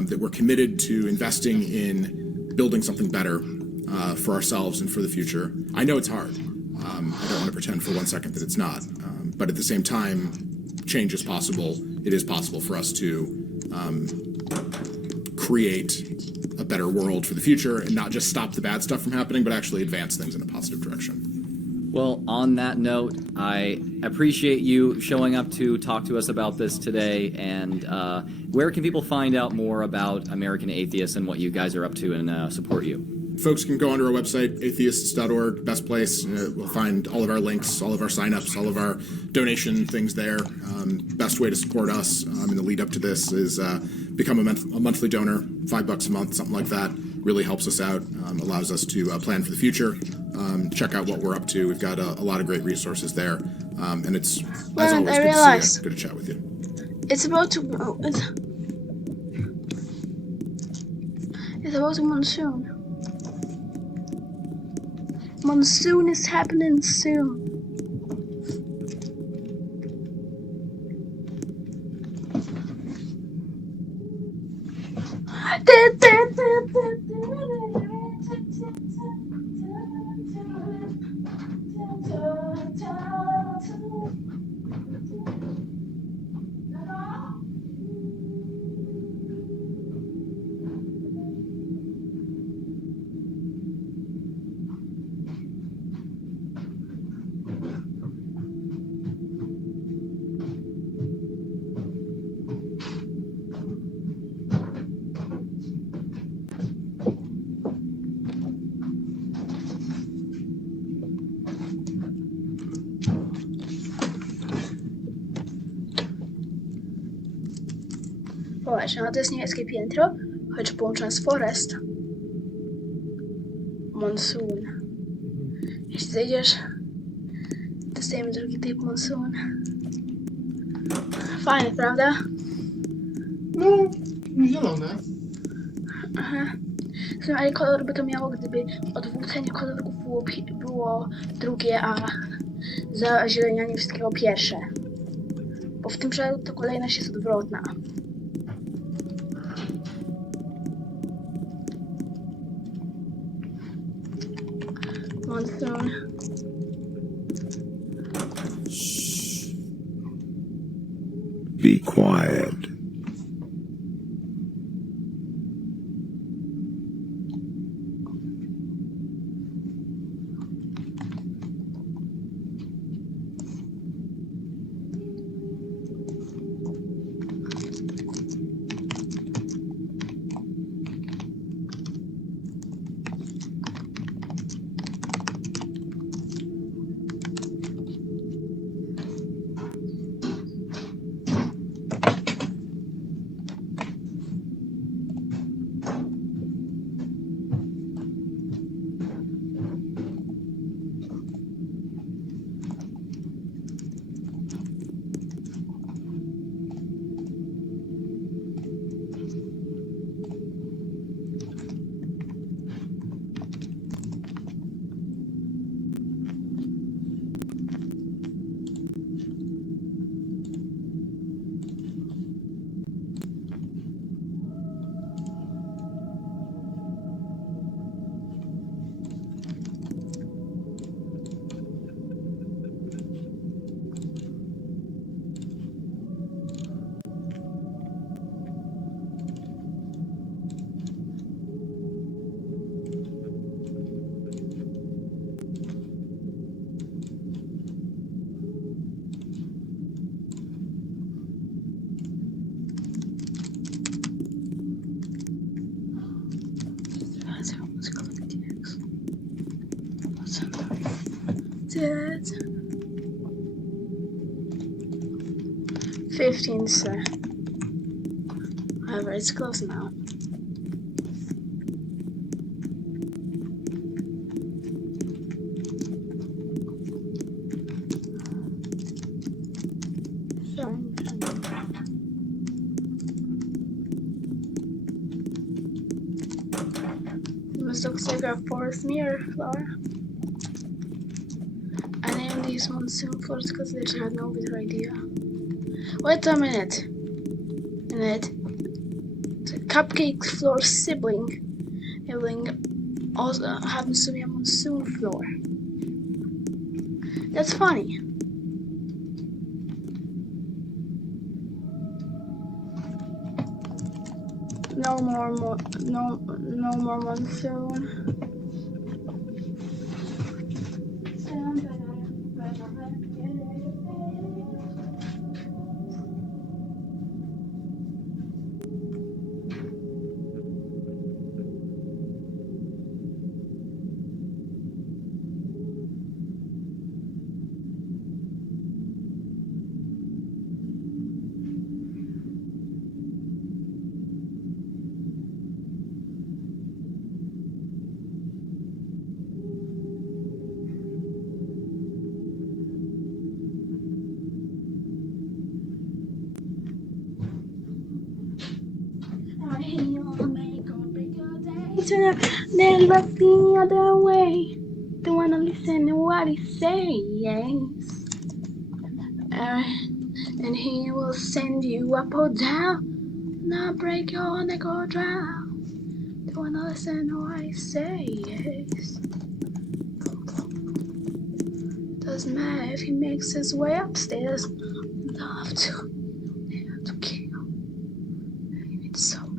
that we're committed to investing in building something better for ourselves and for the future. I know it's hard. I don't want to pretend for 1 second that it's not. But at the same time, change is possible. It is possible for us to create a better world for the future and not just stop the bad stuff from happening, but actually advance things in a positive direction. Well, on that note, I appreciate you showing up to talk to us about this today. And where can people find out more about American Atheists and what you guys are up to and support you? Folks can go onto our website, atheists.org, best place. We'll find all of our links, all of our signups, all of our donation things there. Best way to support us in the lead up to this is become a monthly donor, $5 a month, something like that. Really helps us out, allows us to plan for the future, check out what we're up to. We've got a lot of great resources there. And it's, as always, good to see you. Good to chat with you. It's about to monsoon. Monsoon is happening soon. Właśnie, no to jest niebieskie piętro, choć połączone z forest. Monsoon. Jeśli zejdziesz, dostajemy drugi typ monsoon. Fajne, prawda? No, zielone. Aha. Ale kolor by to miało, gdyby odwrócenie kolorów było drugie, a zazielenianie wszystkiego pierwsze. Bo w tym przypadku to kolejność jest odwrotna. Monsoon. Be quiet. Dead. 15, sir. However, it's close now. Minecraft Forest Mirror floor. I named these monsoon floors because they had no better idea. Wait a minute. The cupcake floor sibling also happens to be a monsoon floor. That's funny. No more monsoon. They look the other way. Don't wanna listen to what he says. And he will send you up or down, not break your neck or drown. Don't wanna listen to what he says. Doesn't matter if he makes his way upstairs. Love to kill. It's so bad.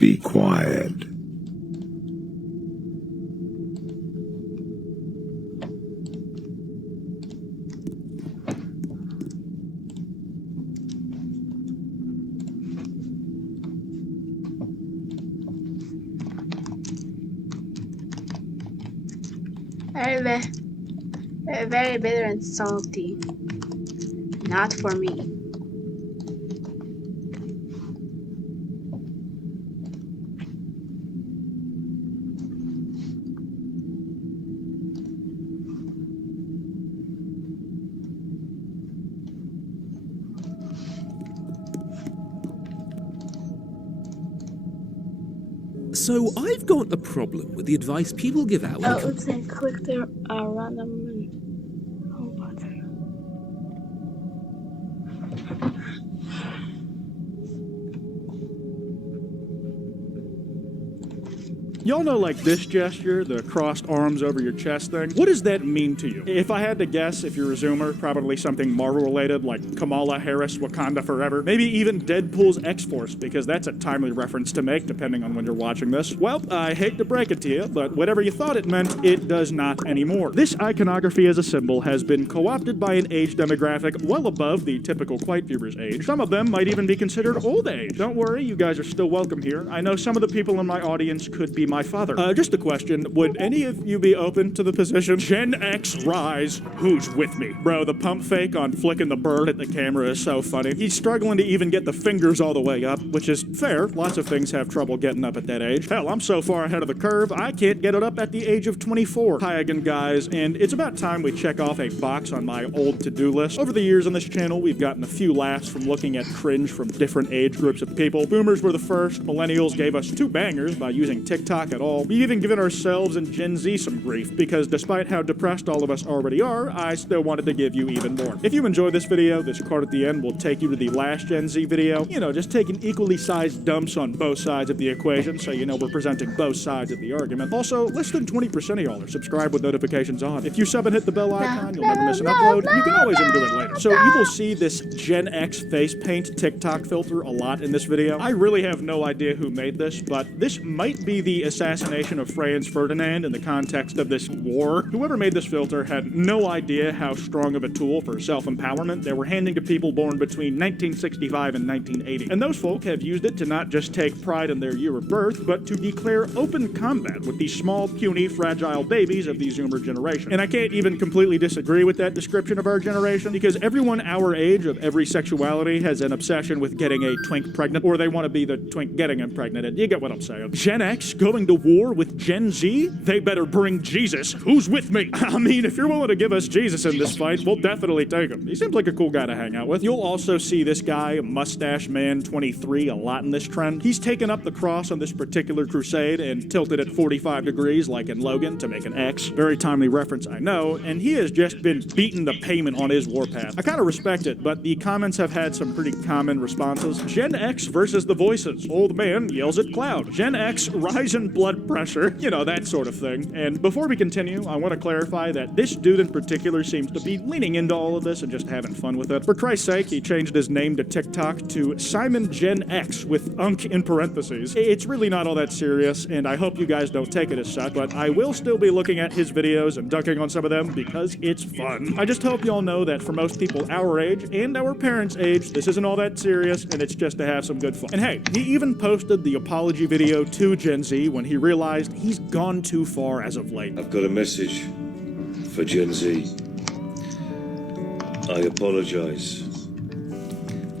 Be quiet. Very bitter and salty. Not for me. So I've got a problem with the advice people give out. Let's say click the random home button. Y'all know, like, this gesture, the crossed arms over your chest thing? What does that mean to you? If I had to guess, if you're a Zoomer, probably something Marvel-related, like Kamala Harris, Wakanda Forever. Maybe even Deadpool's X-Force, because that's a timely reference to make, depending on when you're watching this. Well, I hate to break it to you, but whatever you thought it meant, it does not anymore. This iconography as a symbol has been co-opted by an age demographic well above the typical white viewer's age. Some of them might even be considered old age. Don't worry, you guys are still welcome here. I know some of the people in my audience could be my father. Just a question, would any of you be open to the position? Gen X Rise, who's with me? Bro, the pump fake on flicking the bird at the camera is so funny. He's struggling to even get the fingers all the way up, which is fair. Lots of things have trouble getting up at that age. Hell, I'm so far ahead of the curve, I can't get it up at the age of 24. Hi again, guys, and it's about time we check off a box on my old to-do list. Over the years on this channel, we've gotten a few laughs from looking at cringe from different age groups of people. Boomers were the first, millennials gave us 2 bangers by using TikTok TikTok at all. We've even given ourselves and Gen Z some grief, because despite how depressed all of us already are, I still wanted to give you even more. If you enjoy this video, this card at the end will take you to the last Gen Z video. You know, just taking equally sized dumps on both sides of the equation, so you know we're presenting both sides of the argument. Also, less than 20% of y'all are subscribed with notifications on. If you sub and hit the bell icon, you'll never miss an upload. You can always undo it later. So you will see this Gen X face paint TikTok filter a lot in this video. I really have no idea who made this, but this might be the assassination of Franz Ferdinand in the context of this war. Whoever made this filter had no idea how strong of a tool for self-empowerment they were handing to people born between 1965 and 1980. And those folk have used it to not just take pride in their year of birth, but to declare open combat with these small, puny, fragile babies of the Zoomer generation. And I can't even completely disagree with that description of our generation, because everyone our age of every sexuality has an obsession with getting a twink pregnant, or they want to be the twink getting impregnated. You get what I'm saying. Gen X going to war with Gen Z? They better bring Jesus. Who's with me? I mean, if you're willing to give us Jesus in this fight, we'll definitely take him. He seems like a cool guy to hang out with. You'll also see this guy, Mustache Man 23, a lot in this trend. He's taken up the cross on this particular crusade and tilted it 45 degrees like in Logan to make an X. Very timely reference, I know, and he has just been beating the payment on his warpath. I kind of respect it, but the comments have had some pretty common responses. Gen X versus the voices. Old man yells at cloud. Gen X rise in blood pressure. You know, that sort of thing. And before we continue, I want to clarify that this dude in particular seems to be leaning into all of this and just having fun with it. For Christ's sake, he changed his name to TikTok to Simon Gen X with Unk in parentheses. It's really not all that serious, and I hope you guys don't take it as such, but I will still be looking at his videos and dunking on some of them because it's fun. I just hope y'all know that for most people our age and our parents' age, this isn't all that serious, and it's just to have some good fun. And hey, he even posted the apology video to Gen Z when he realized he's gone too far as of late. I've got a message for Gen Z. I apologize.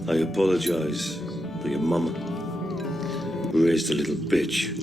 I apologize for your mama who raised a little bitch.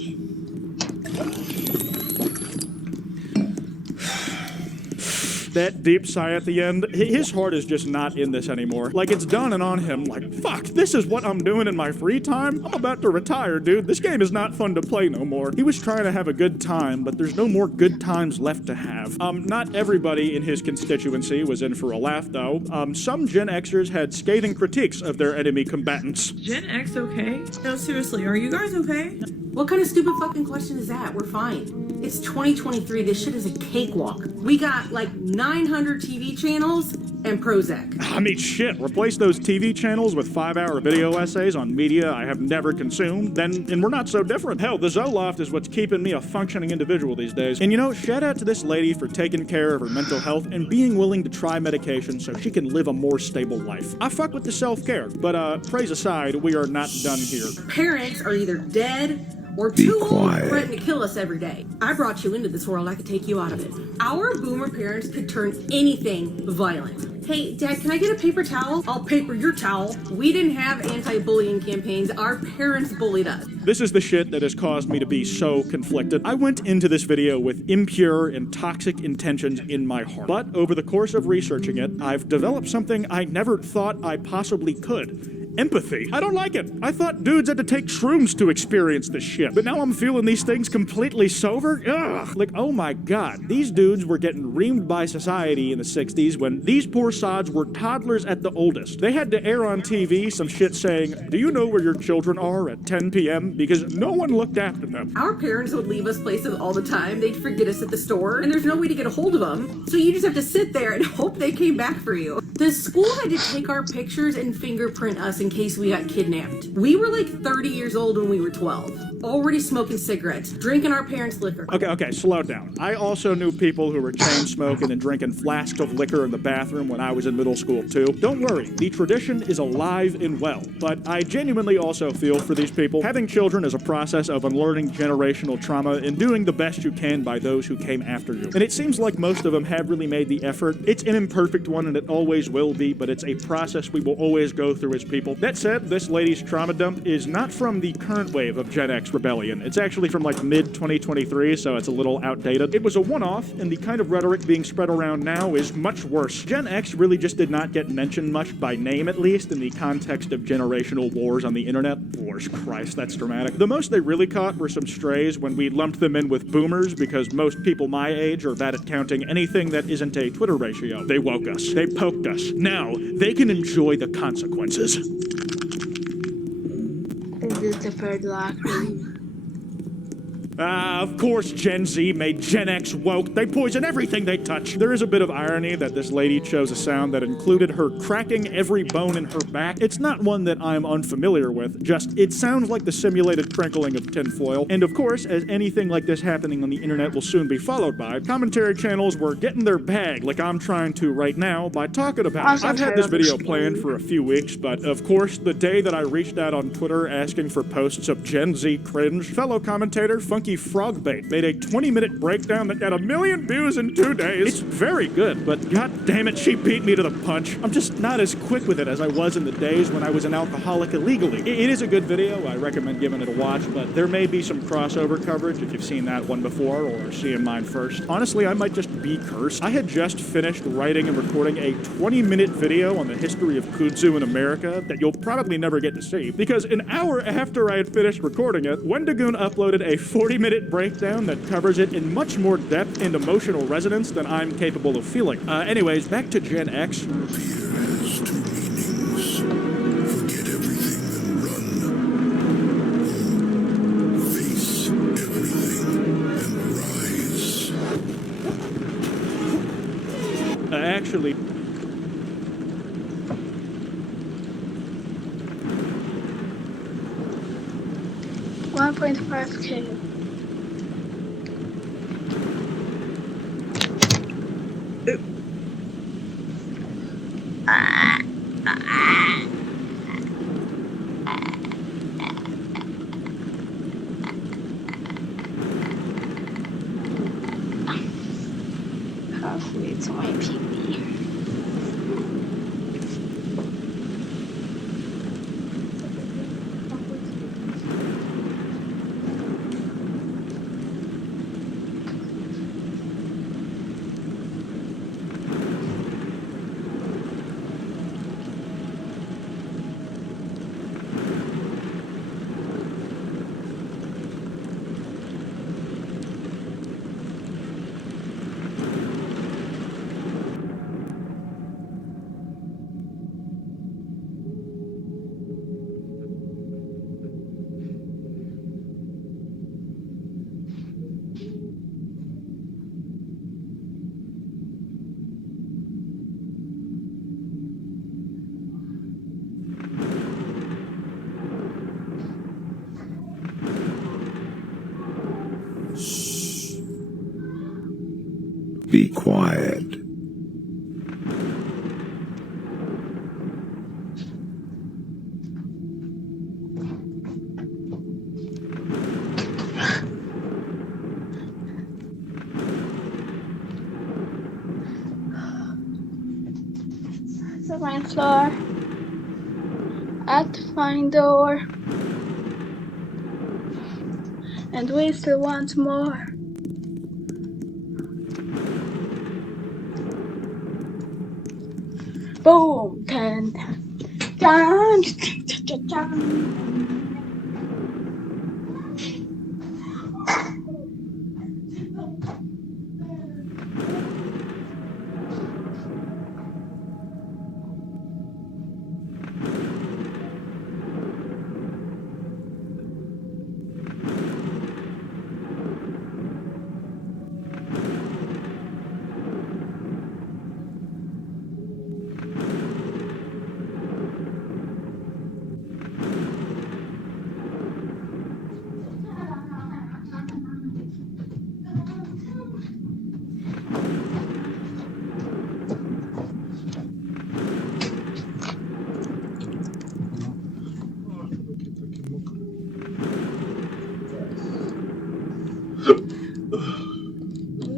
That deep sigh at the end, his heart is just not in this anymore. Like, it's dawning on him, like, fuck, this is what I'm doing in my free time? I'm about to retire, dude. This game is not fun to play no more. He was trying to have a good time, but there's no more good times left to have. Not everybody in his constituency was in for a laugh, though. Some Gen Xers had scathing critiques of their enemy combatants. Gen X okay? No, seriously, are you guys okay? What kind of stupid fucking question is that? We're fine. It's 2023. This shit is a cakewalk. We got like 900 TV channels and Prozac. I mean, shit. Replace those TV channels with 5-hour video essays on media I have never consumed, and we're not so different. Hell, the Zoloft is what's keeping me a functioning individual these days. And you know, shout out to this lady for taking care of her mental health and being willing to try medication so she can live a more stable life. I fuck with the self-care, but praise aside, we are not done here. Parents are either dead or too old to threaten to kill us every day. I brought you into this world, I could take you out of it. Our boomer parents could turn anything violent. Hey, Dad, can I get a paper towel? I'll paper your towel. We didn't have anti-bullying campaigns. Our parents bullied us. This is the shit that has caused me to be so conflicted. I went into this video with impure and toxic intentions in my heart. But over the course of researching it, I've developed something I never thought I possibly could. Empathy. I don't like it. I thought dudes had to take shrooms to experience this shit. But now I'm feeling these things completely sober. Ugh. Like, oh my god. These dudes were getting reamed by society in the 60s when these poor sods were toddlers at the oldest. They had to air on TV some shit saying, do you know where your children are at 10 p.m.? Because no one looked after them. Our parents would leave us places all the time. They'd forget us at the store, and there's no way to get a hold of them. So you just have to sit there and hope they came back for you. The school had to take our pictures and fingerprint us in case we got kidnapped. We were like 30 years old when we were 12. Already smoking cigarettes, drinking our parents' liquor. Okay, slow down. I also knew people who were chain smoking and drinking flasks of liquor in the bathroom when I was in middle school too. Don't worry, the tradition is alive and well, but I genuinely also feel for these people. Having children is a process of unlearning generational trauma and doing the best you can by those who came after you. And it seems like most of them have really made the effort. It's an imperfect one and it always will be, but it's a process we will always go through as people. people. That said, this lady's trauma dump is not from the current wave of Gen X rebellion. It's actually from like mid-2023, so it's a little outdated. It was a one-off, and the kind of rhetoric being spread around now is much worse. Gen X really just did not get mentioned much, by name at least, in the context of generational wars on the internet. Wars, Christ, that's dramatic. The most they really caught were some strays when we lumped them in with boomers, because most people my age are bad at counting anything that isn't a Twitter ratio. They woke us. They poked us. Now, they can enjoy the consequences. Is this the third locker room? Of course Gen Z made Gen X woke. They poison everything they touch. There is a bit of irony that this lady chose a sound that included her cracking every bone in her back. It's not one that I'm unfamiliar with, just it sounds like the simulated crinkling of tinfoil. And of course, as anything like this happening on the internet will soon be followed by, commentary channels were getting their bag like I'm trying to right now by talking about it. I've had this video planned for a few weeks, but of course, the day that I reached out on Twitter asking for posts of Gen Z cringe, fellow commentator Funky Frogbait made a 20-minute breakdown that got 1 million views in 2 days. It's very good, but god damn it, she beat me to the punch. I'm just not as quick with it as I was in the days when I was an alcoholic illegally. It is a good video. I recommend giving it a watch, but there may be some crossover coverage if you've seen that one before or are seeing mine first. Honestly, I might just be cursed. I had just finished writing and recording a 20-minute video on the history of kudzu in America that you'll probably never get to see, because an hour after I had finished recording it, Wendigoon uploaded a 40-minute breakdown that covers it in much more depth and emotional resonance than I'm capable of feeling. Anyways, back to Gen X. Actually, 1.5K. Halfway to my PB. Be quiet. Second floor. At the fine door. And we still want more. Boom! 10 times.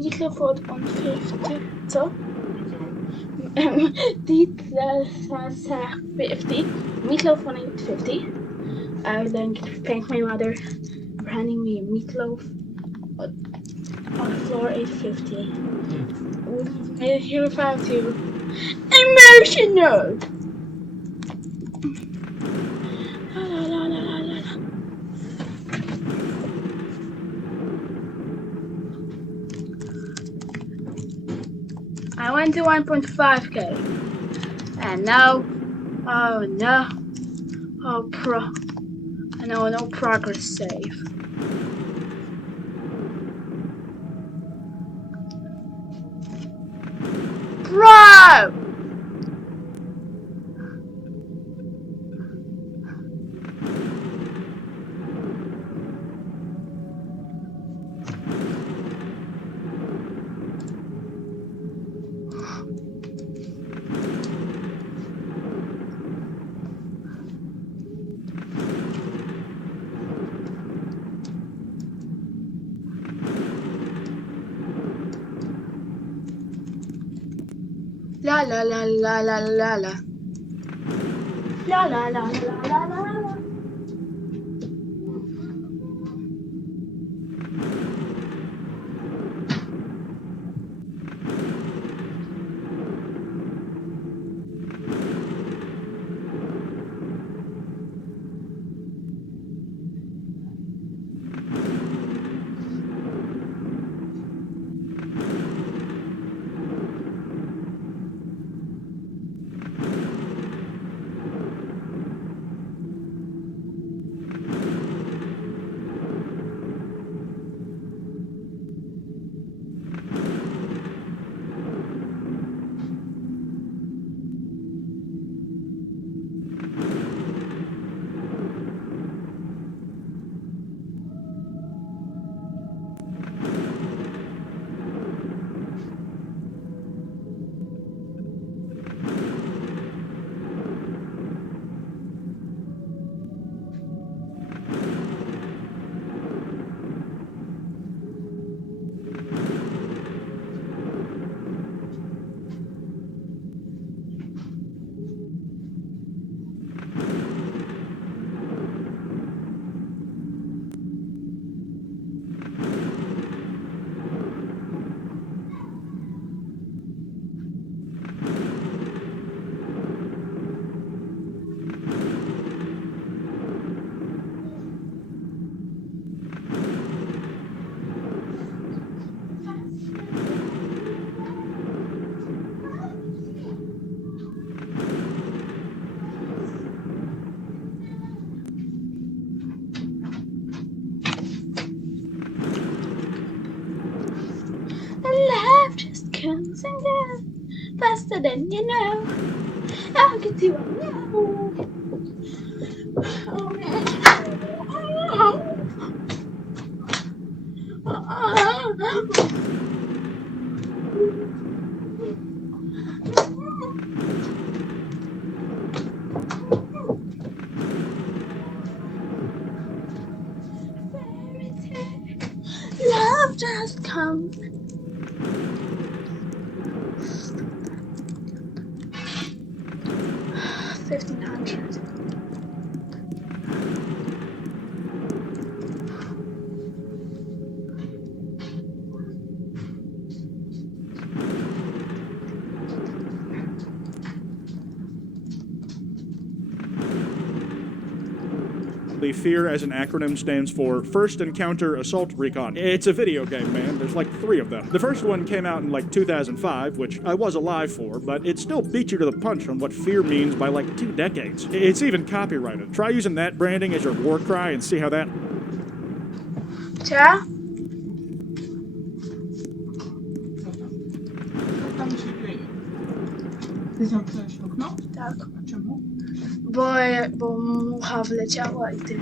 Mikrofon on 50, co? Dit 50. Meatloaf 150. I would like to thank my mother for handing me meatloaf on the floor 850. Made it here without you. Emotional! La, la, la, la, la, la. I went to 1.5k. And now, oh no. Oh, no progress save. Bro! La la la la la la la. La la la la la la la. Life just comes and goes faster than you know. I'll get you now. Love just comes. $1,500. FEAR as an acronym stands for First Encounter Assault Recon. It's a video game, man. There's like 3 of them. The first one came out in like 2005, which I was alive for, but it still beat you to the punch on what fear means by like 2 decades. It's even copyrighted. Try using that branding as your war cry and see how that... Ciao? Tam się kryje. Ty zamknąłeś okno? Tak. A czemu? Bo mucha wleciała i ty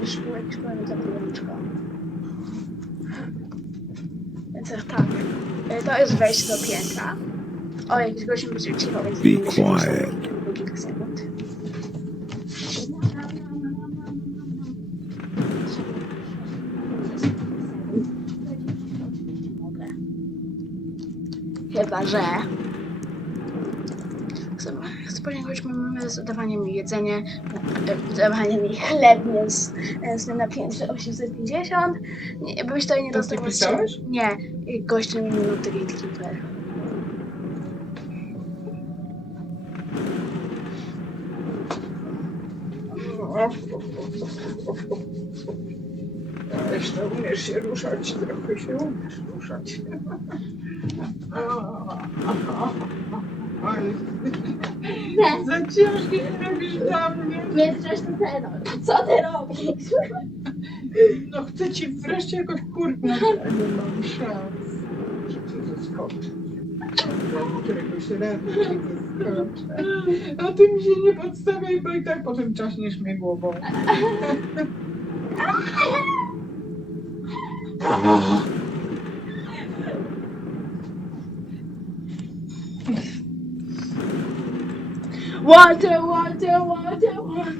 też był jakiś problem za wyłączka. Więc tak. To jest wejście do piętra. O, jakiś gościem będzie cicho, więc Be nie będę się quiet. po kilka sekund. Chyba, że... Chcę ponieważ mamy dawanie mi jedzenie, dawanie mi chlebnie z na piętrze 850. Byś to nie dostał. Nie, gościem minuty gatekeeper. Jeszcze umiesz się ruszać, trochę się umiesz ruszać. Za ciężkie robisz dla mnie. Nie, zresztą co ty robisz? No chcę ci wreszcie jakoś kurknąć, a nie mam szans, że cię zaskoczę. Któregoś razu cię zaskoczę. A ty mi się nie podstawiaj, bo i tak potem czaśniesz mnie głową. Water, water, water, water.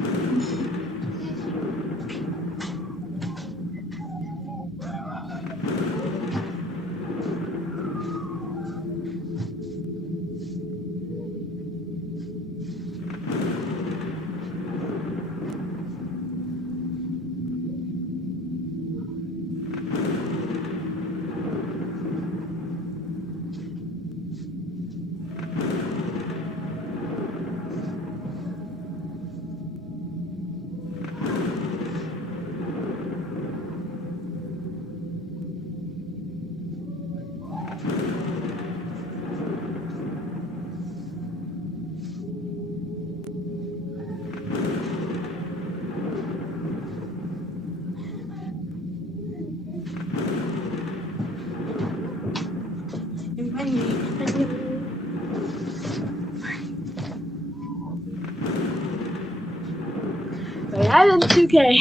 Island 2K.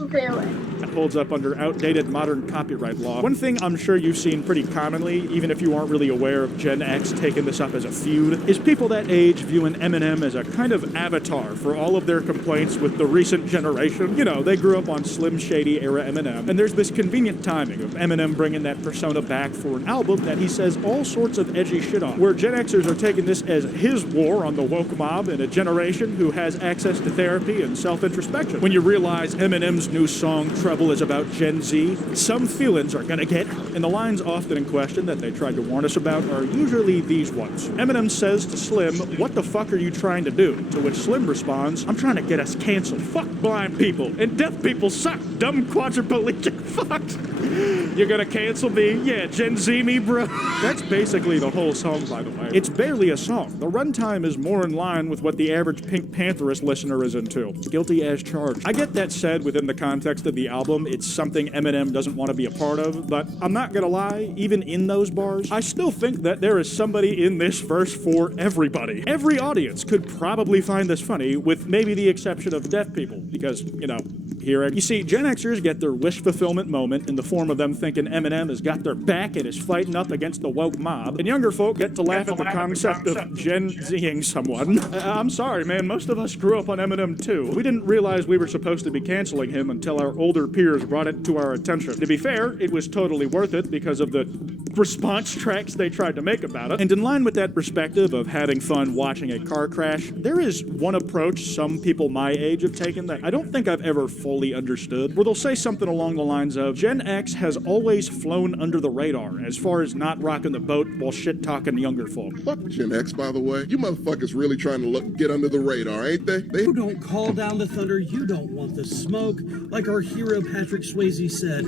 Okay, away. Holds up under outdated modern copyright law. One thing I'm sure you've seen pretty commonly, even if you aren't really aware of Gen X taking this up as a feud, is people that age viewing Eminem as a kind of avatar for all of their complaints with the recent generation. You know, they grew up on Slim Shady era Eminem, and there's this convenient timing of Eminem bringing that persona back for an album that he says all sorts of edgy shit on, where Gen Xers are taking this as his war on the woke mob in a generation who has access to therapy and self-introspection. When you realize Eminem's new song, Trouble, is about Gen Z, some feelings are gonna get, and the lines often in question that they tried to warn us about are usually these ones. Eminem says to Slim, "What the fuck are you trying to do?" To which Slim responds, "I'm trying to get us canceled. Fuck blind people, and deaf people suck, dumb quadriplegic fucks. You're gonna cancel me? Yeah, Gen Z me, bro." That's basically the whole song, by the way. It's barely a song. The runtime is more in line with what the average Pink Pantherist listener is into. Guilty as charged. I get that said within the context of the album, it's something Eminem doesn't want to be a part of, but I'm not gonna lie, even in those bars, I still think that there is somebody in this verse for everybody. Every audience could probably find this funny, with maybe the exception of deaf people, because, you know, you see, Gen Xers get their wish fulfillment moment in the form of them thinking Eminem has got their back and is fighting up against the woke mob, and younger folk get to laugh at the concept of Gen Z-ing someone. I'm sorry, man, most of us grew up on Eminem too. We didn't realize we were supposed to be canceling him until our older peers brought it to our attention. To be fair, it was totally worth it because of the response tracks they tried to make about it. And in line with that perspective of having fun watching a car crash, there is one approach some people my age have taken that I don't think I've ever fully understood, where they'll say something along the lines of, Gen X has always flown under the radar as far as not rocking the boat while shit-talking younger folk. Fuck Gen X, by the way. You motherfuckers really trying to get under the radar, ain't they? You don't call down the thunder, you don't want the smoke. Like our hero Patrick Swayze said,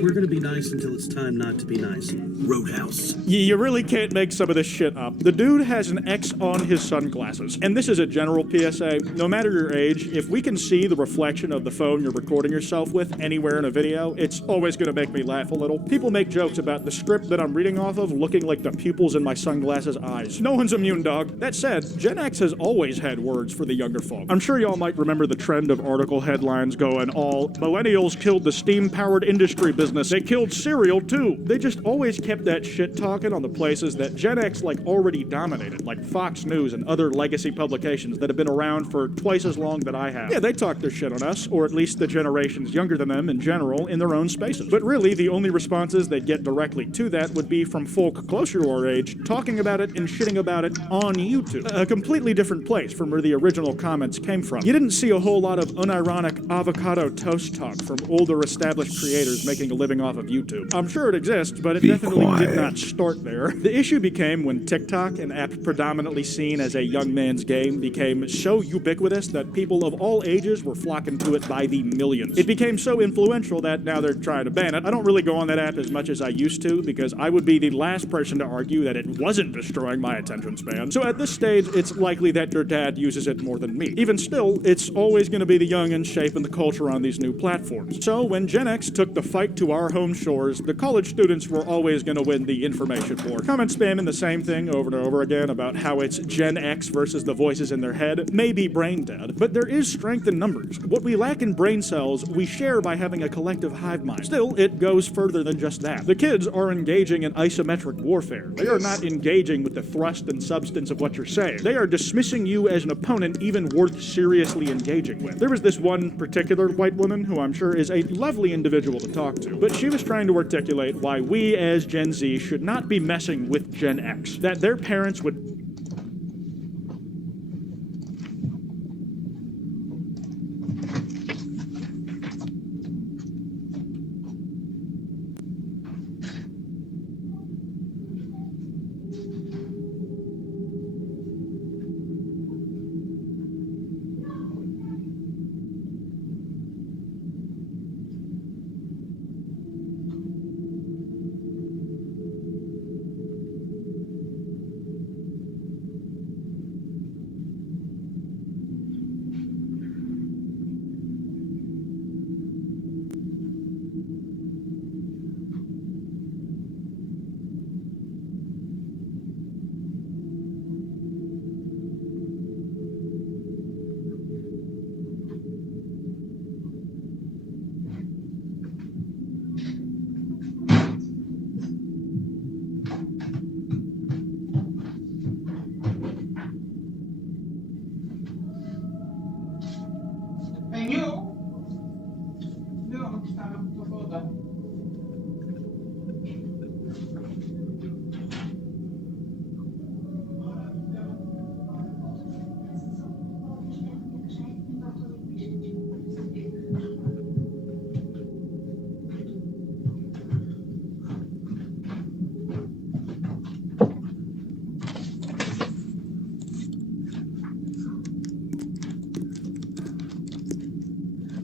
we're gonna be nice until it's time not to be nice. Roadhouse. You really can't make some of this shit up. The dude has an X on his sunglasses. And this is a general PSA. No matter your age, if we can see the reflection of the phone you're recording yourself with anywhere in a video, it's always going to make me laugh a little. People make jokes about the script that I'm reading off of looking like the pupils in my sunglasses' eyes. No one's immune, dog. That said, Gen X has always had words for the younger folk. I'm sure y'all might remember the trend of article headlines going all, millennials killed the steam-powered industry business. They killed cereal, too. They just always kept that shit talking on the places that Gen X like already dominated, like Fox News and other legacy publications that have been around for twice as long that I have. Yeah, they talk their shit on us, or at least the generations younger than them in general, in their own spaces. But really, the only responses they'd get directly to that would be from folk closer to our age, talking about it and shitting about it on YouTube. A completely different place from where the original comments came from. You didn't see a whole lot of unironic avocado toast talk from older established creators making a living off of YouTube. I'm sure it exists, but it definitely did not start there. The issue became when TikTok, an app predominantly seen as a young man's game, became so ubiquitous that people of all ages were flocking to it by the millions. It became so influential that now they're trying to ban it. I don't really go on that app as much as I used to because I would be the last person to argue that it wasn't destroying my attention span. So at this stage, it's likely that your dad uses it more than me. Even still, it's always going to be the youngins shaping the culture on these new platforms. So when Gen X took the fight to our home shores, the college students were always going to win the information war. Comment spamming the same thing over and over again about how it's Gen X versus the voices in their head may be brain dead, but there is strength in numbers. What we lack in brain cells, we share by having a collective hive mind. Still, it goes further than just that. The kids are engaging in isometric warfare. They are not engaging with the thrust and substance of what you're saying. They are dismissing you as an opponent even worth seriously engaging with. There was this one particular white woman who I'm sure is a lovely individual to talk to, but she was trying to articulate why we as Gen Z should not be messing with Gen X. That their parents would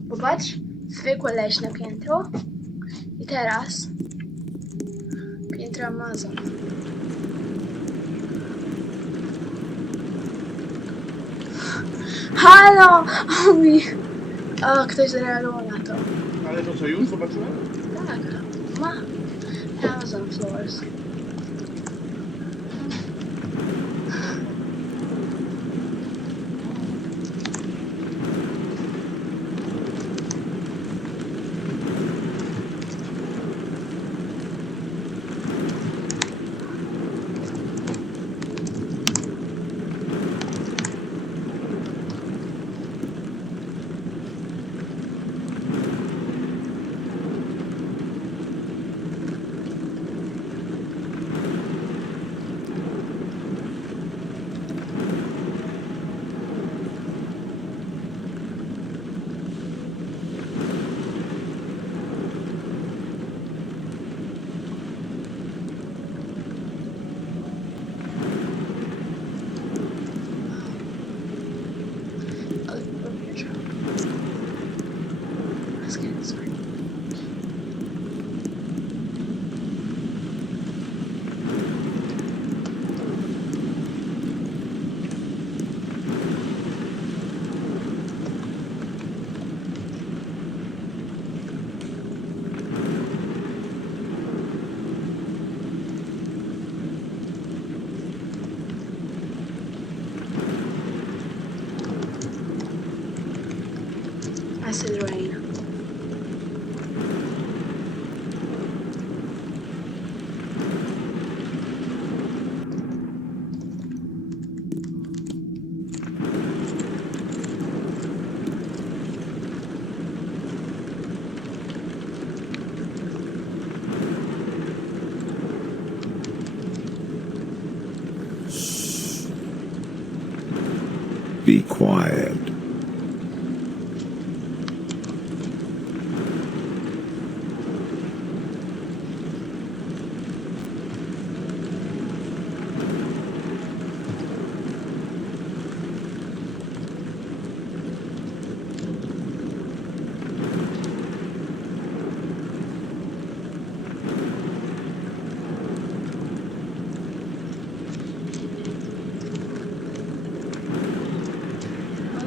Popatrz, zwykłe leśne piętro i teraz piętro Amazon. Halo! O, ktoś zareagował na to. Ale to co, już zobaczyłem? Tak, ma Amazon Floors. Acid rain.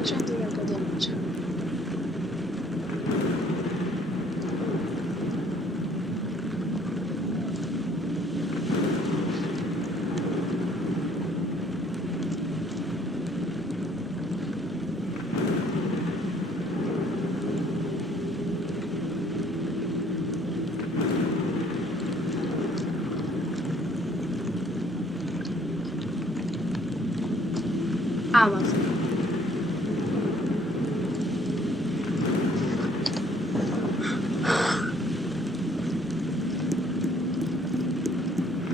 facendo una denuncia. Amazon.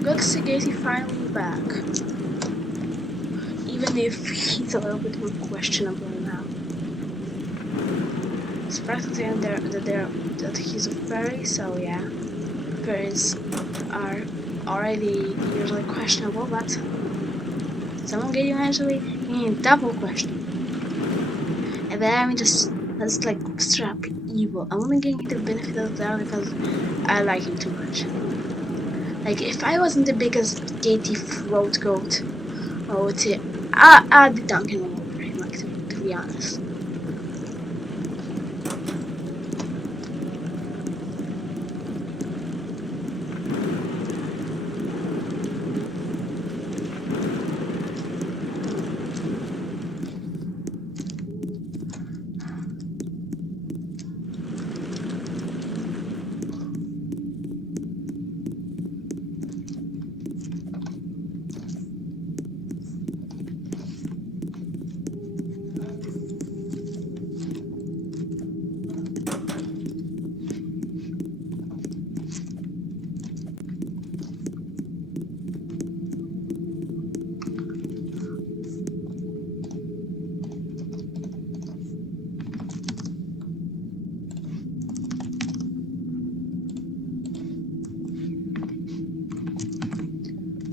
Good to see Gacy finally back. Even if he's a little bit more questionable now. Surprised to see that he's a fairy, so yeah. Fairies are already usually questionable, but someone get eventually double question. And then that's like strap evil. I'm only giving him the benefit of the doubt because I like him too much. Like if I wasn't the biggest Gaty throat goat, I would say I'd be dunking him over him, like to be honest.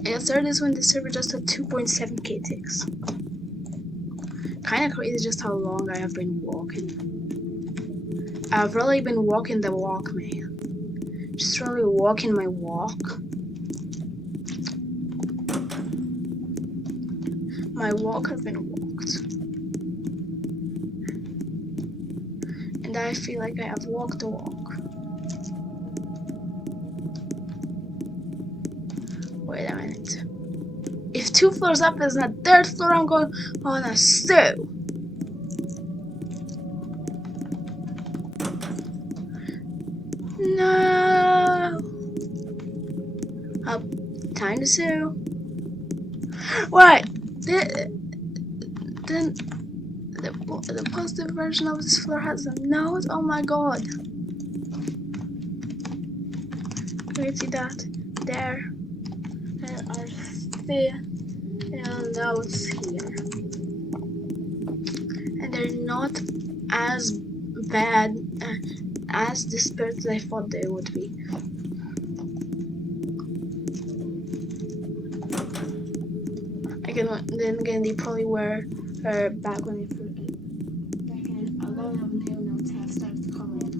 And third is when the server just had 2.7k ticks. Kinda crazy just how long I have been walking. I've really been walking the walk, man. Just really walking my walk. My walk has been walked. And I feel like I have walked the walk. Wait a minute. If 2 floors up is not 3rd floor, I'm going on a stew. No. Up. Time to sue. What? Then the positive version of this floor has a note. Oh my god. Can you see that? There. Are there notes here, and they're not as bad as the spirits I thought they would be. Then again, they probably were back when a lot of new notes have started to come in.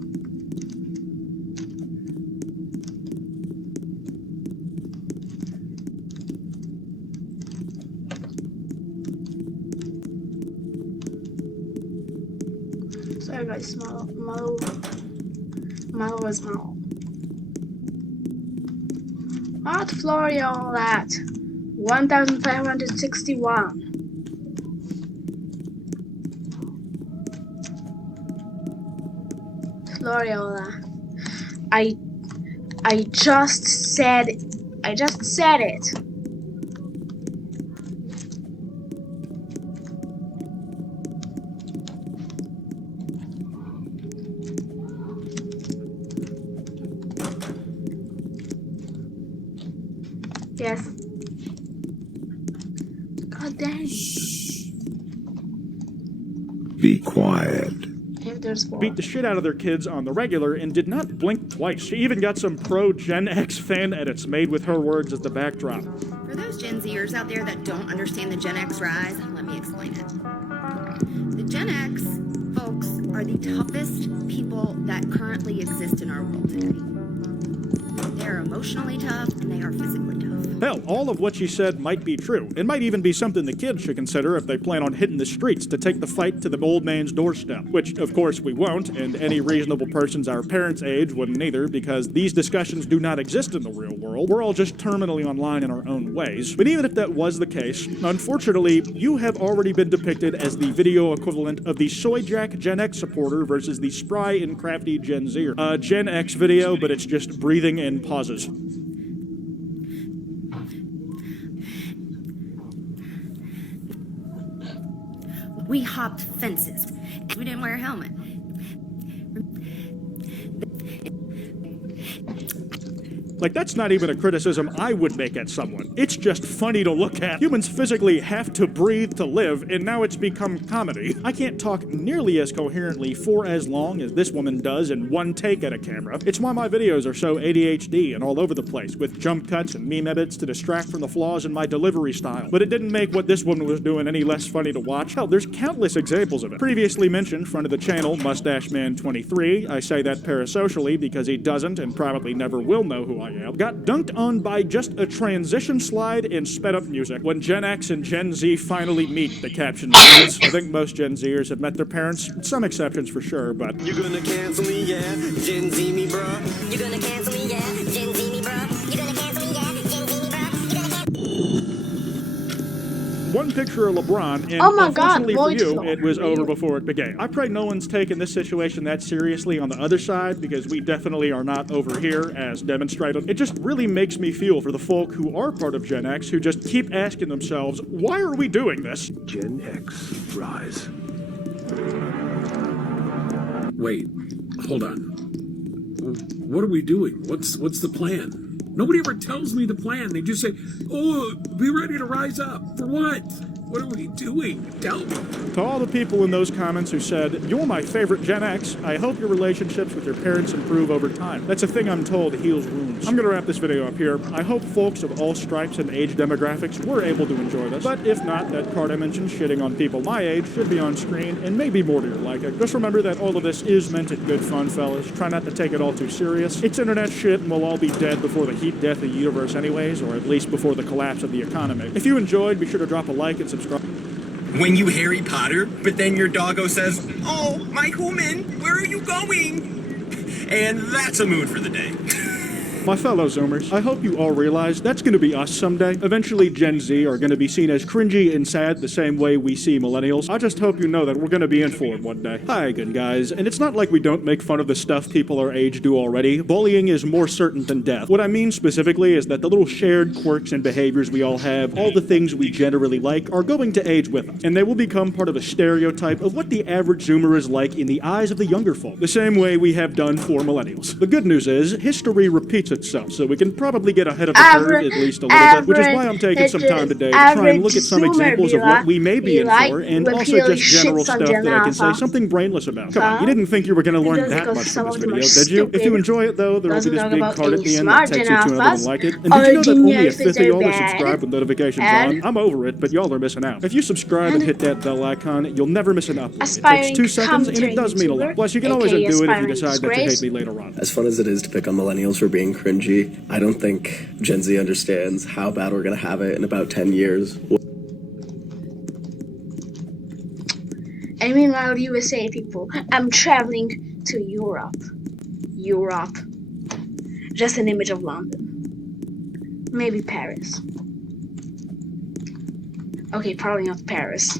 Sorry guys, Malo was Malo. What floor are y'all at? 1561. Floriola. I just said it. Yes. God dang. Be quiet. Beat the shit out of their kids on the regular and did not blink twice. She even got some pro Gen X fan edits made with her words as the backdrop. For those Gen Zers out there that don't understand the Gen X rise, let me explain it. The Gen X folks are the toughest people that currently exist in our world today. They are emotionally tough and they are physically tough. Hell, all of what she said might be true. It might even be something the kids should consider if they plan on hitting the streets to take the fight to the old man's doorstep. Which, of course, we won't, and any reasonable persons our parents' age wouldn't either, because these discussions do not exist in the real world. We're all just terminally online in our own ways. But even if that was the case, unfortunately, you have already been depicted as the video equivalent of the Soy Jack Gen X supporter versus the spry and crafty Gen Zer. A Gen X video, but it's just breathing in pauses. We hopped fences. We didn't wear a helmet. Like, that's not even a criticism I would make at someone. It's just funny to look at. Humans physically have to breathe to live, and now it's become comedy. I can't talk nearly as coherently for as long as this woman does in one take at a camera. It's why my videos are so ADHD and all over the place, with jump cuts and meme edits to distract from the flaws in my delivery style. But it didn't make what this woman was doing any less funny to watch. Hell, there's countless examples of it. Previously mentioned, friend of the channel, Mustache Man 23, I say that parasocially because he doesn't and probably never will know who I am, got dunked on by just a transition slide and sped up music. When Gen X and Gen Z finally meet, the caption reads. I think most Gen Zers have met their parents, some exceptions for sure, but... You gonna cancel me, yeah? Gen Z me, bruh. You gonna cancel me, yeah? Gen Z me, bruh. You gonna cancel me, yeah? Gen Z me, bruh. One picture of LeBron, and Oh my God, unfortunately for you, Void it was over before it began. I pray no one's taken this situation that seriously on the other side, because we definitely are not over here, as demonstrated. It just really makes me feel for the folk who are part of Gen X, who just keep asking themselves, why are we doing this? Gen X rise. Wait, hold on. What are we doing? What's the plan? Nobody ever tells me the plan. They just say, oh, be ready to rise up. For what? What are we doing? Tell me. To all the people in those comments who said, you're my favorite Gen X, I hope your relationships with your parents improve over time. That's a thing I'm told heals wounds. I'm gonna wrap this video up here. I hope folks of all stripes and age demographics were able to enjoy this. But if not, that card I mentioned shitting on people my age should be on screen and maybe more to your liking. Just remember that all of this is meant at good fun, fellas. Try not to take it all too serious. It's internet shit and we'll all be dead before the heat death of the universe anyways, or at least before the collapse of the economy. If you enjoyed, be sure to drop a like and subscribe. When you Harry Potter, but then your doggo says, oh, my human, where are you going? And that's a mood for the day. My fellow Zoomers, I hope you all realize that's going to be us someday. Eventually, Gen Z are going to be seen as cringy and sad the same way we see millennials. I just hope you know that we're going to be in for it one day. Hi again, guys, and it's not like we don't make fun of the stuff people our age do already. Bullying is more certain than death. What I mean specifically is that the little shared quirks and behaviors we all have, all the things we generally like, are going to age with us, and they will become part of a stereotype of what the average Zoomer is like in the eyes of the younger folk, the same way we have done for millennials. The good news is, history repeats itself, so we can probably get ahead of the curve at least a little bit, which is why I'm taking some time today to try and look at some examples of what we may be in for, and also just general stuff that I can say something brainless about. Come on, you didn't think you were going to learn that much from this video, did you? If you enjoy it though, there will be this big card at the end that takes you to another one like it. And did you know that only a fifth of y'all are subscribed with notifications on? I'm over it, but y'all are missing out. If you subscribe and hit that bell icon, you'll never miss an upload. It takes 2 seconds, and it does mean a lot. Plus, you can always undo it if you decide that you hate me later on. As fun as it is to pick on millennials for being cringy, I don't think Gen Z understands how bad we're going to have it in about 10 years. I meanwhile, USA people, I'm traveling to Europe. Europe. Just an image of London. Maybe Paris. Okay, probably not Paris.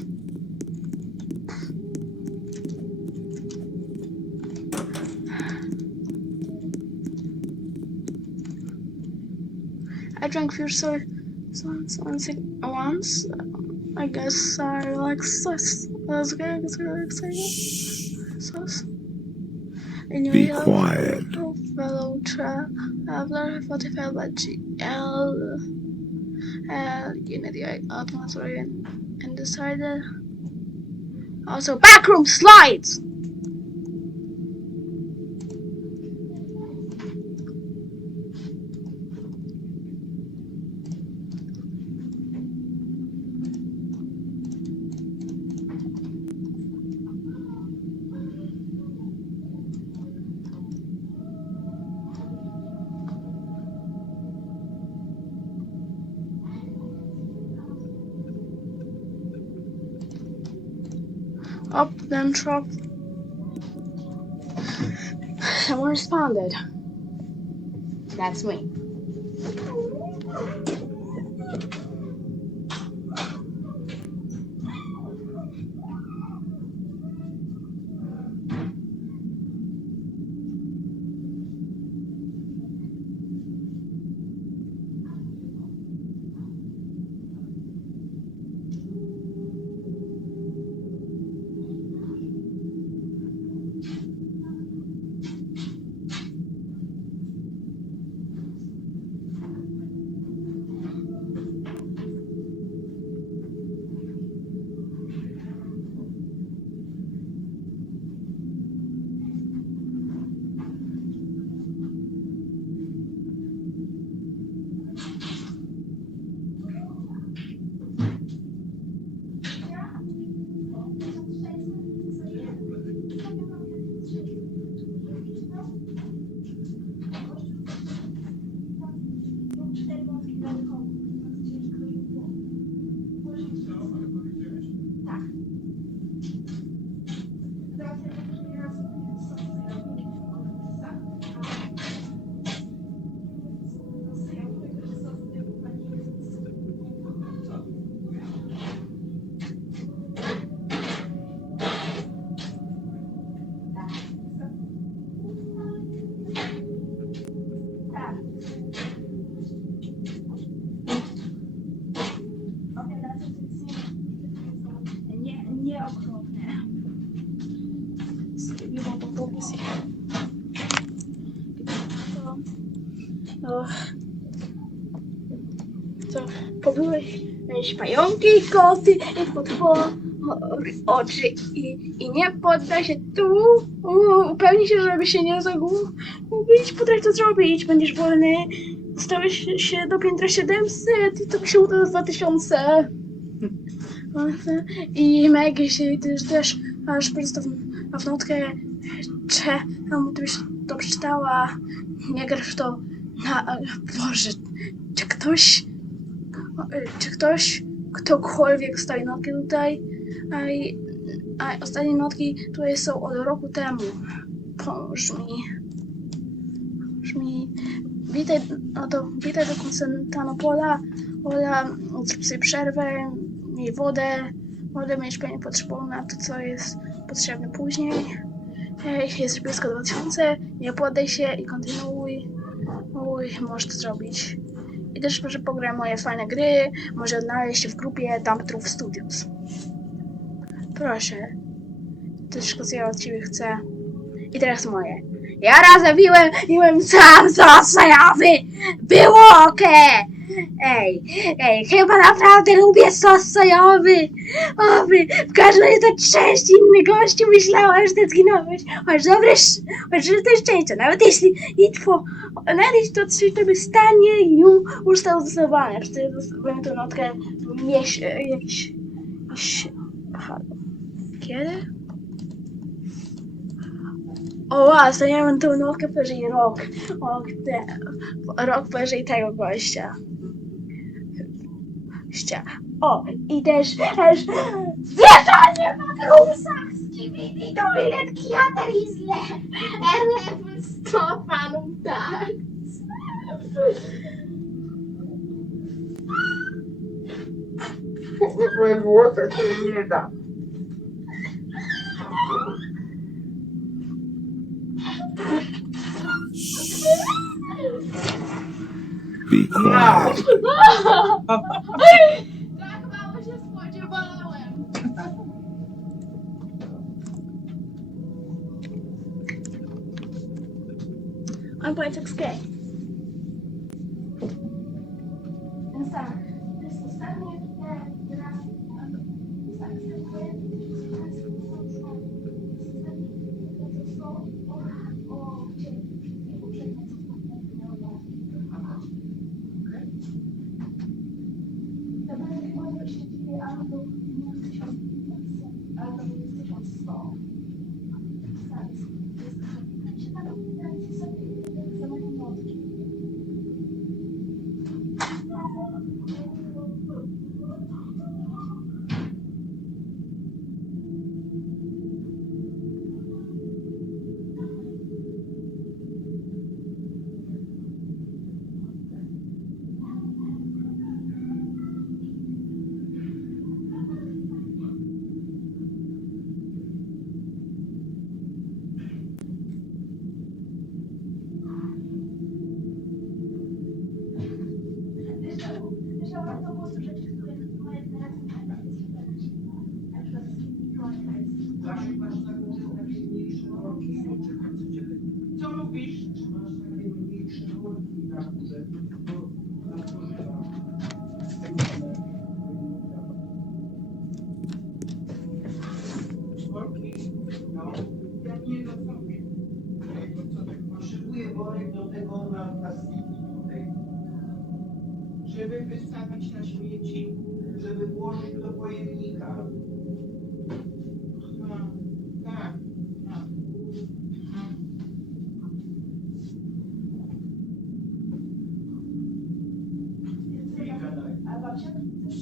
I drank Future once. I guess I like sus. That's good. It's really exciting. Sus. Be quiet. Fellow traveler, 45 by GL. Unity atmosphere and decided. Also, backroom slides! Up, then drop. Someone responded. That's me. Nie okropnie. Zrobiłam po komisji. To pobyłeś pająki, koty i potwory oczy i nie podda się tu. Upewnij się, żeby się nie zagubić. Potrafisz to zrobić. Będziesz wolny. Stałeś się do piętra 700 i to się uda 2000. I Meg, jeśli ty też masz prosto w notkę, czemu ty byś to przeczytała? Nie grasz w to. Boże, czy ktokolwiek stoi notki tutaj? A ostatnie notki tutaj są od roku temu. Pomóż mi. Witaj do Konstantynopola. Zrób sobie przerwę, miej wodę. Wodę będziesz pewnie potrzebował na to, co jest potrzebne później. Jest blisko 2000, nie poddaj się i kontynuuj. Możesz to zrobić. I też proszę pograć moje fajne gry. Może odnaleźć się w grupie Dumptruf Studios. Proszę. To wszystko, co ja od ciebie chcę. I teraz moje. Ja raz biłem sam sosojowy. Było okej. Ej, chyba naprawdę lubię sos sojowy. W każdym razie to 6 innych gości myślała, że ty zginąłeś. Choć że to szczęście, nawet jeśli to coś tobie stanie i już to zdecydowane. Wtedy byłem tę notkę Kiedy? Dostaniemy tę notkę powyżej rok powyżej tego gościa. I też zjeżdżanie w grusach z DVD Toilet Theater is level 100 fanów, tak. We Włoszech się nie da. Be quiet. Tak mało się spodziewałem. I'm going to escape. Więc tak, to jest ostatnie raz. Potrzebuję worek do tego na plastiki tutaj. Żeby wystawić na śmieci, żeby włożyć do pojemnika. Tak. A babcia też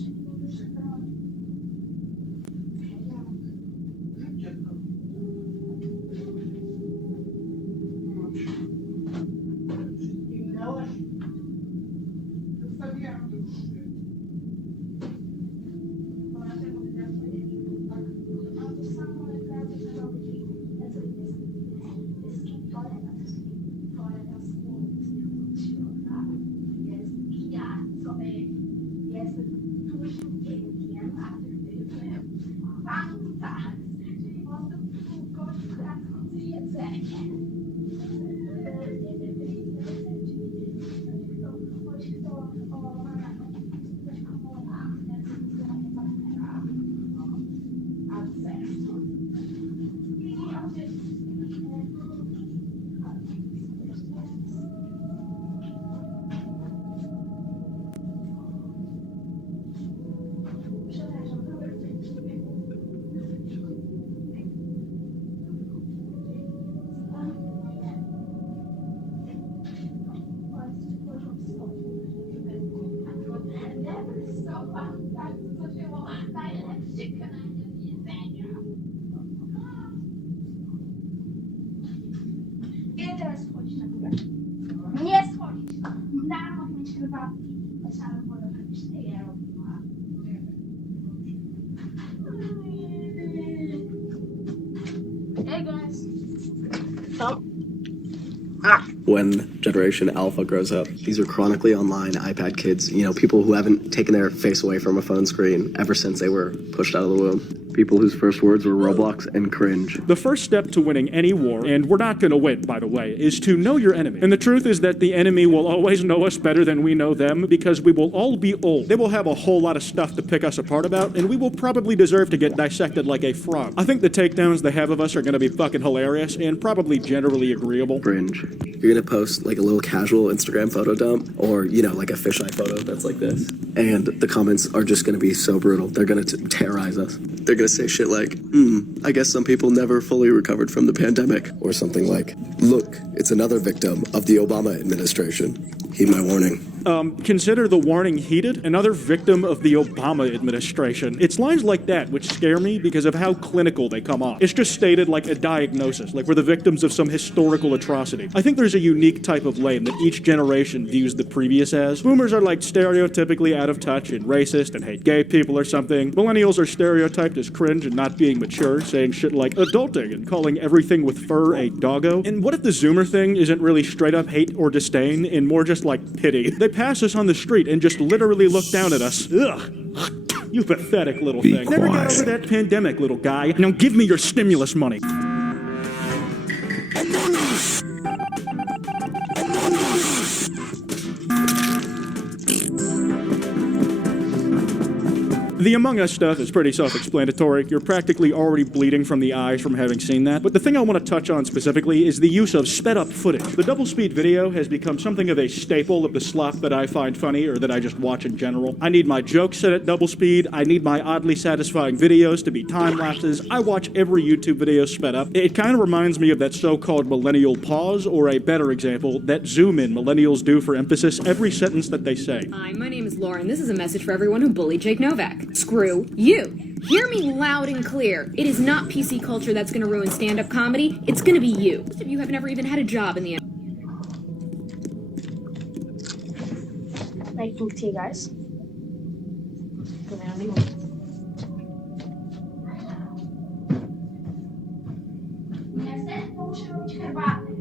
Zostawiłam już. I teraz schodzić na górę. Nie schodzić. Na rok mieć herbatki. Myślałam, że wolę robić nie ja robiła. Hey guys. So. When Generation Alpha grows up, these are chronically online iPad kids, you know, people who haven't taken their face away from a phone screen ever since they were pushed out of the womb. People whose first words were Roblox and cringe. The first step to winning any war, and we're not going to win, by the way, is to know your enemy. And the truth is that the enemy will always know us better than we know them because we will all be old. They will have a whole lot of stuff to pick us apart about, and we will probably deserve to get dissected like a frog. I think the takedowns they have of us are going to be fucking hilarious and probably generally agreeable. Cringe. You're going to post like a little casual Instagram photo dump or, you know, like a fisheye photo that's like this. And the comments are just going to be so brutal. They're going to terrorize us. They're going to say shit like, I guess some people never fully recovered from the pandemic. Or something like, look, it's another victim of the Obama administration. Heed my warning. Consider the warning heeded. Another victim of the Obama administration. It's lines like that which scare me because of how clinical they come off. It's just stated like a diagnosis, like we're the victims of some historical atrocity. I think there's a unique type of lame that each generation views the previous as. Boomers are like stereotypically out of touch and racist and hate gay people or something. Millennials are stereotyped as cringe and not being mature, saying shit like adulting and calling everything with fur a doggo. And what if the Zoomer thing isn't really straight up hate or disdain and more just like pity? They pass us on the street and just literally look down at us. Ugh. You pathetic little thing. Never got over that pandemic, little guy. Now give me your stimulus money. The Among Us stuff is pretty self-explanatory. You're practically already bleeding from the eyes from having seen that. But the thing I want to touch on specifically is the use of sped-up footage. The double-speed video has become something of a staple of the slop that I find funny or that I just watch in general. I need my jokes set at double speed. I need my oddly satisfying videos to be time-lapses. I watch every YouTube video sped up. It kind of reminds me of that so-called millennial pause, or a better example, that zoom-in millennials do for emphasis every sentence that they say. Hi, my name is Lauren. This is a message for everyone who bullied Jake Novak. Screw you. Hear me loud and clear. It is not PC culture that's going to ruin stand-up comedy. It's going to be you. Most of you have never even had a job in the... Nice to meet you guys. Niestety muszę robić herbatę.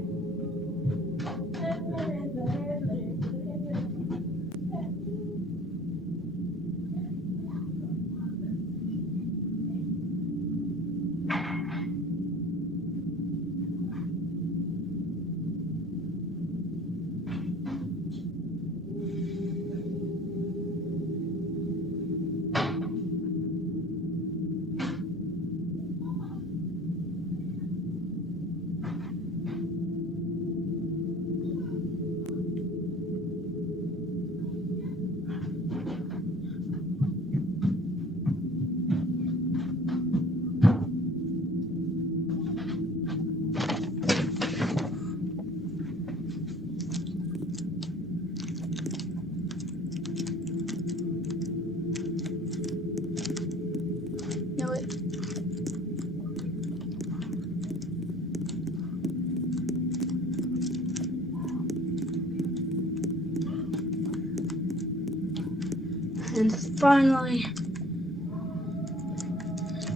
And finally,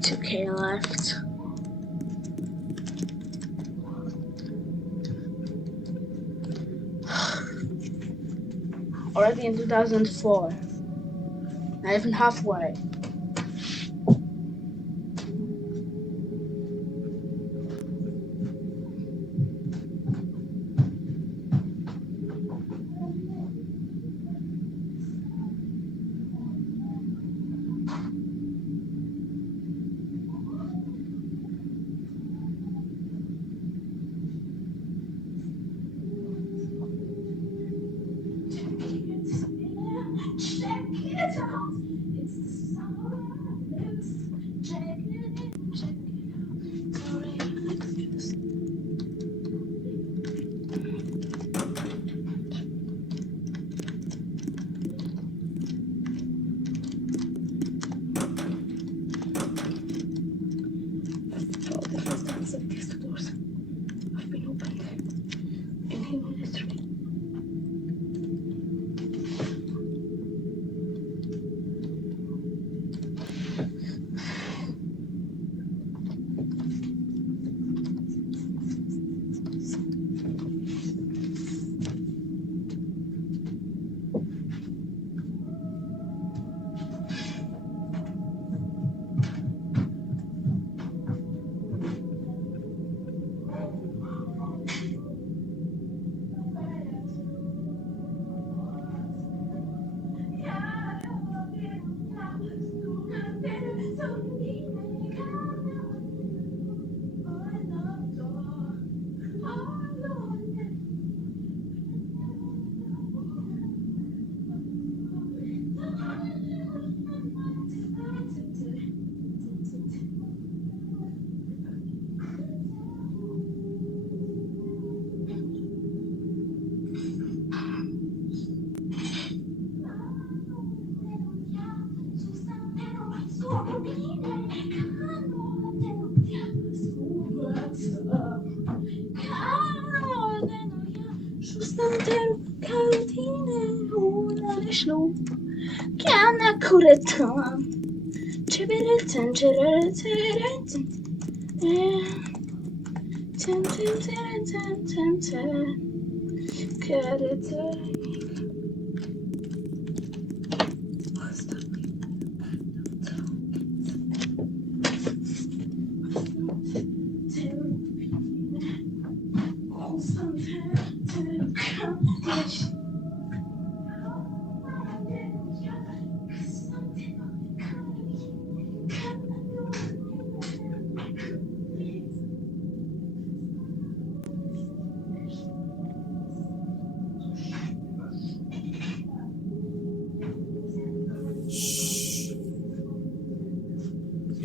2K left. Already in 2004. Not even halfway. Check it out. It's the summer Olympics. Check it in, check it out. Sorry, the first time that these doors have been opened in human history.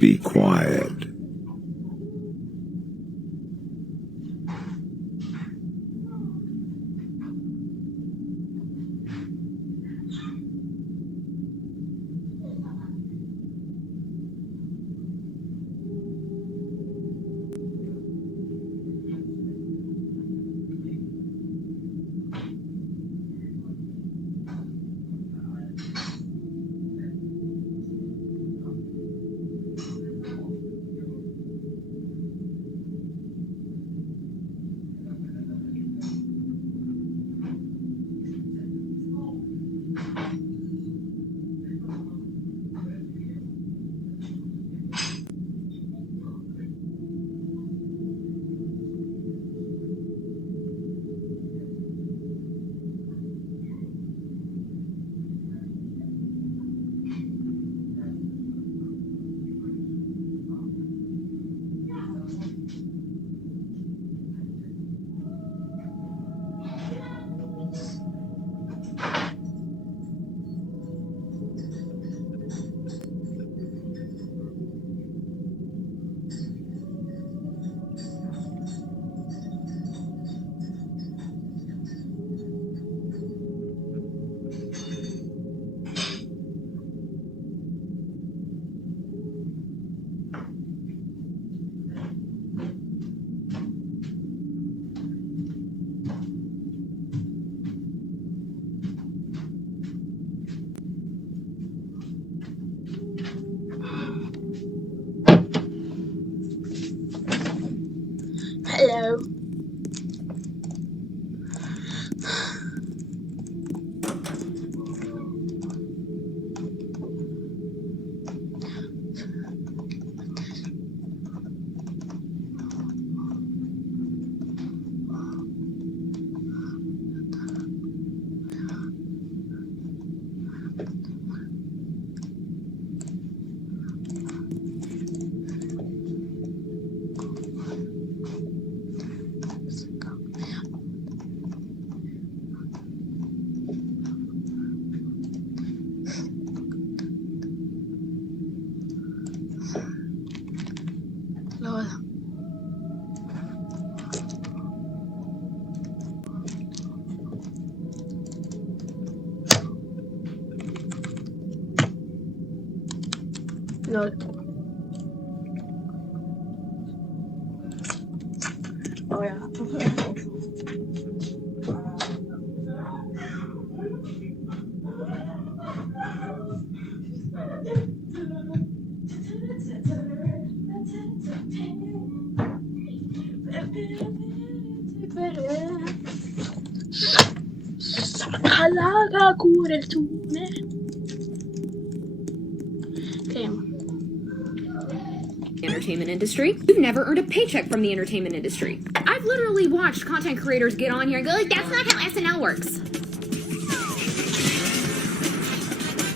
Be quiet. Hello. Lol. Lol. Oh ja. Halaga cura il tune. Okay. Entertainment industry. You've never earned a paycheck from the entertainment industry. I've literally watched content creators get on here and go like, that's not how SNL works.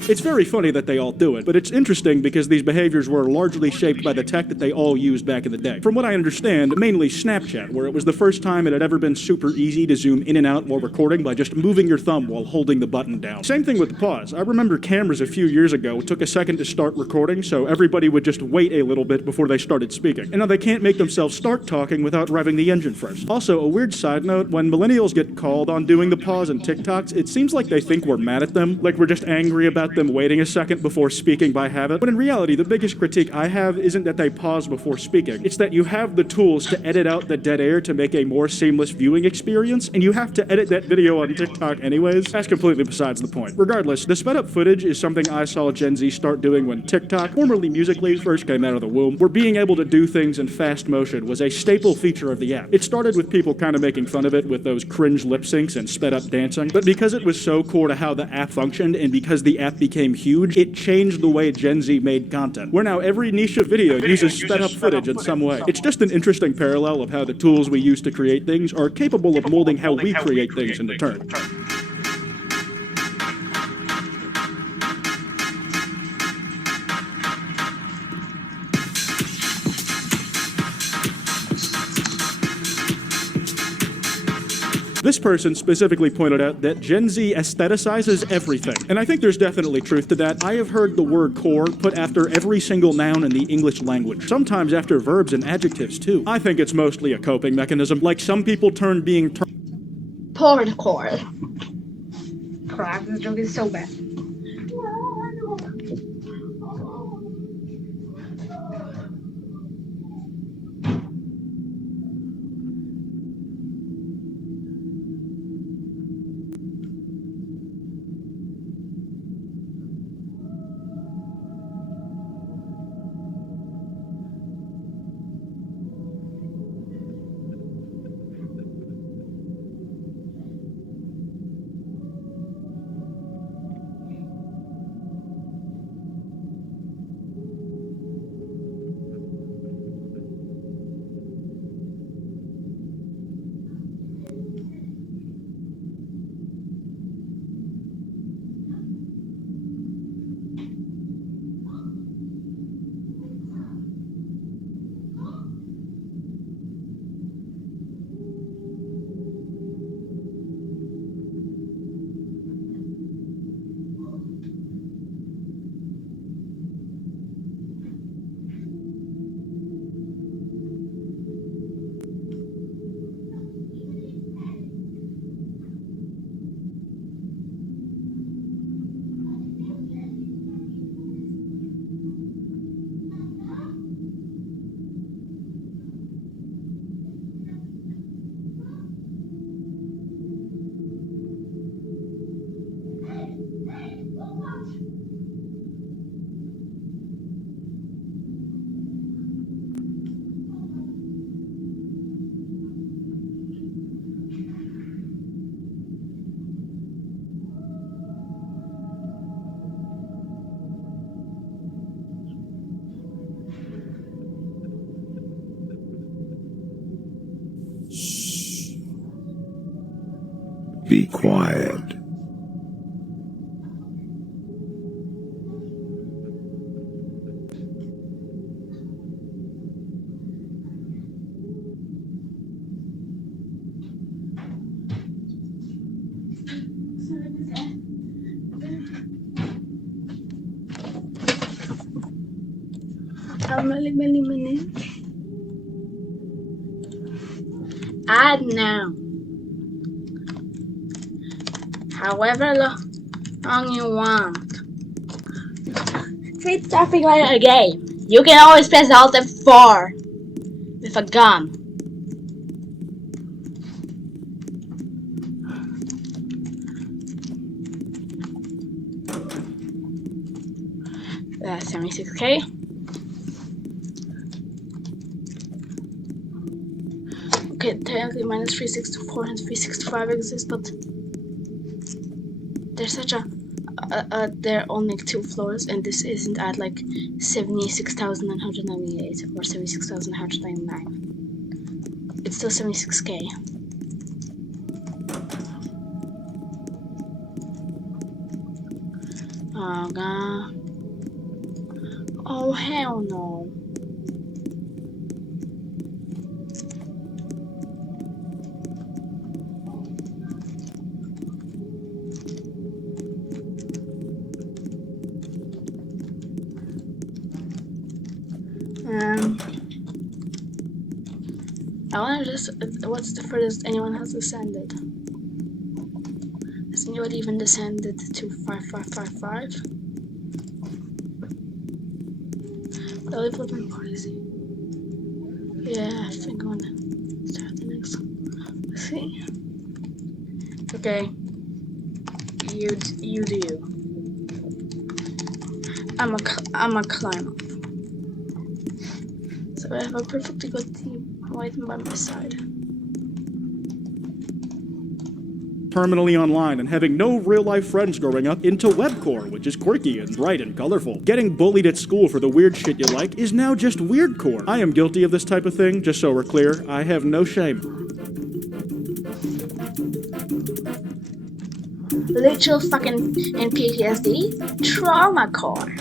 It's very funny that they all do it, but it's interesting because these behaviors were largely shaped by the tech that they all used back in the day. From what I understand, mainly Snapchat, where it was the first time it had ever been super easy to zoom in and out while recording by just moving your thumb while holding the button down. Same thing with pause. I remember cameras a few years ago took a second to start recording, so everybody would just wait a little bit before they started speaking. And now they can't make themselves start talking without revving the engine first. Also, a weird side note, when millennials get called on doing the pause in TikToks, it seems like they think we're mad at them, like we're just angry about them waiting a second before speaking by habit. But in reality, the biggest critique I have isn't that they pause before speaking. It's that you have the tools to edit out the dead air to make a more seamless viewing experience, and you have to edit that video on TikTok anyways. That's completely besides the point. Regardless, the sped up footage is something I saw Gen Z start doing when TikTok, formerly Musical.ly, first came out of the womb, where being able to do things in fast motion was a staple feature of the app. It started with people kind of making fun of it with those cringe lip syncs and sped up dancing, but because it was so core to how the app functioned and because the app became huge, it changed the way Gen Z made content, where now every niche video uses sped up footage in some way. It's just an interesting parallel of how the tools we use to create things are capable of molding how we create things in return. This person specifically pointed out that Gen Z aestheticizes everything, and I think there's definitely truth to that. I have heard the word core put after every single noun in the English language, sometimes after verbs and adjectives too. I think it's mostly a coping mechanism, like some people turn being Porn core. Crap, this joke is so bad. Be quiet. Add now. However long you want. Treat something like a game. You can always press Alt F4 with a gun. That's 76k. Okay, technically minus 364 and 365 exist, but there's such there are only 2 floors, and this isn't at like 76,998 or 76,999. It's still 76k. Oh god. Oh hell no. I wanna just, what's the furthest anyone has descended? Has anybody even descended to 5555? The development policy. Yeah, I think I'm gonna start the next one. Let's see. Okay. You do you. I'm a climb up. So I have a perfectly good team waiting by my side. Terminally online and having no real-life friends growing up into webcore, which is quirky and bright and colorful. Getting bullied at school for the weird shit you like is now just weirdcore. I am guilty of this type of thing, just so we're clear. I have no shame. Literal fucking in PTSD trauma core.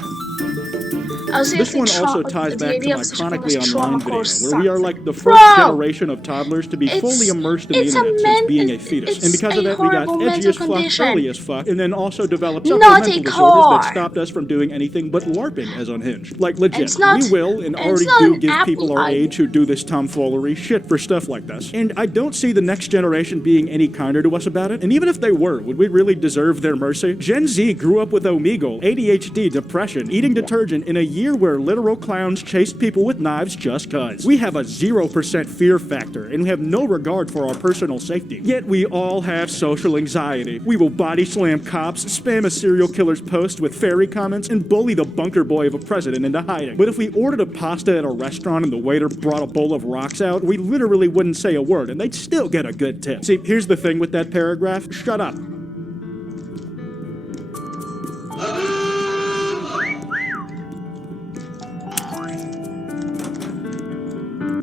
This one also ties back to my chronically online video, where we are like the first generation of toddlers to be fully immersed in the internet since being a fetus. And because of that, we got edgy as fuck, early as fuck, and then also developed several mental disorders that stopped us from doing anything but LARPing as Unhinged. Like legit, we will and already do give people our age who do this tomfoolery shit for stuff like this. And I don't see the next generation being any kinder to us about it. And even if they were, would we really deserve their mercy? Gen Z grew up with Omegle, ADHD, depression, eating detergent in a year where literal clowns chased people with knives just cuz. We have a 0% fear factor, and we have no regard for our personal safety. Yet we all have social anxiety. We will body slam cops, spam a serial killer's post with fairy comments, and bully the bunker boy of a president into hiding. But if we ordered a pasta at a restaurant and the waiter brought a bowl of rocks out, we literally wouldn't say a word, and they'd still get a good tip. See, here's the thing with that paragraph. Shut up.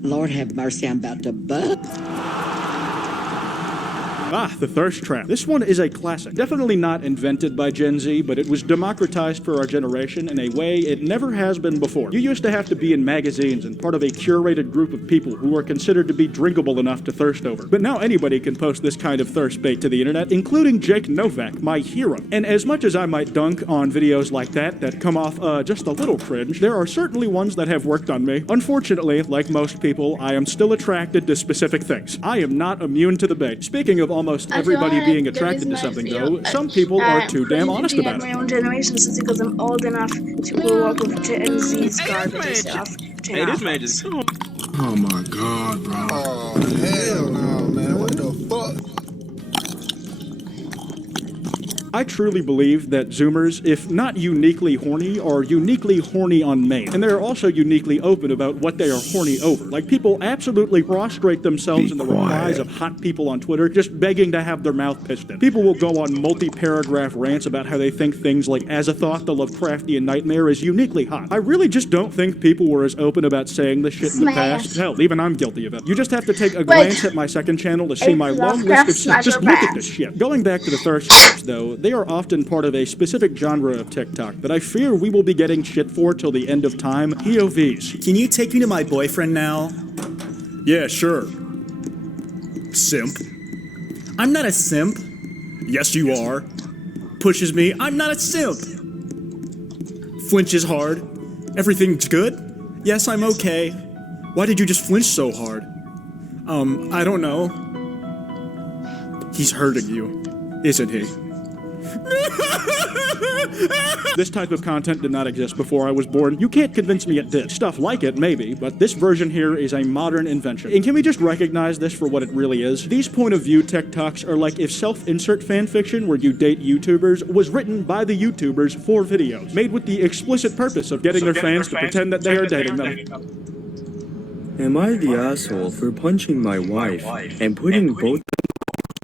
Lord have mercy, I'm about to bust. Ah, the thirst trap. This one is a classic. Definitely not invented by Gen Z, but it was democratized for our generation in a way it never has been before. You used to have to be in magazines and part of a curated group of people who were considered to be drinkable enough to thirst over. But now anybody can post this kind of thirst bait to the internet, including Jake Novak, my hero. And as much as I might dunk on videos like that come off just a little cringe, there are certainly ones that have worked on me. Unfortunately, like most people, I am still attracted to specific things. I am not immune to the bait. Speaking of almost everybody being attracted to something, though, some people are too damn honest about it. My own generation since because I'm old enough to grow up with Gen Z's garbage and stuff. Hey, this man just... Oh my god, bro. Oh, hell no, man. What the fuck? I truly believe that Zoomers, if not uniquely horny, are uniquely horny on main. And they are also uniquely open about what they are horny over. Like, people absolutely prostrate themselves in the replies of hot people on Twitter, just begging to have their mouth pissed in. People will go on multi-paragraph rants about how they think things like Azathoth, the Lovecraftian nightmare, is uniquely hot. I really just don't think people were as open about saying this shit in the past. Hell, even I'm guilty of it. You just have to take a glance at my second channel to see my long list of stuff. Just look at this shit. Going back to the thirst traps, though, they are often part of a specific genre of TikTok that I fear we will be getting shit for till the end of time. POVs. Can you take me to my boyfriend now? Yeah, sure. Simp. I'm not a simp. Yes, you are. Pushes me. I'm not a simp. Flinches hard. Everything's good? Yes, I'm okay. Why did you just flinch so hard? I don't know. He's hurting you, isn't he? This type of content did not exist before I was born. You can't convince me it did. Stuff like it, maybe, but this version here is a modern invention. And can we just recognize this for what it really is? These point of view TikToks are like if self-insert fanfiction where you date YouTubers was written by the YouTubers for videos, made with the explicit purpose of getting their fans to pretend that they are dating them. Am I the asshole for punching my wife and putting both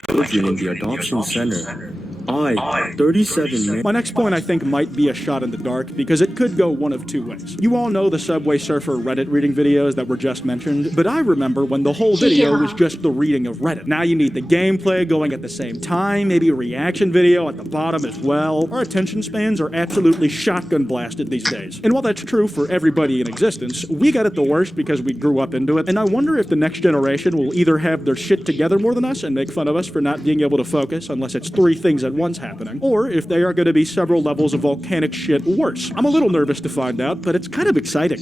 children in the adoption center? I, 37 men. My next point I think might be a shot in the dark because it could go one of two ways. You all know the Subway Surfer Reddit reading videos that were just mentioned, but I remember when the whole video was just the reading of Reddit. Now you need the gameplay going at the same time, maybe a reaction video at the bottom as well. Our attention spans are absolutely shotgun blasted these days. And while that's true for everybody in existence, we got it the worst because we grew up into it, and I wonder if the next generation will either have their shit together more than us and make fun of us for not being able to focus unless it's three things at once happening, or if they are going to be several levels of volcanic shit worse. I'm a little nervous to find out, but it's kind of exciting.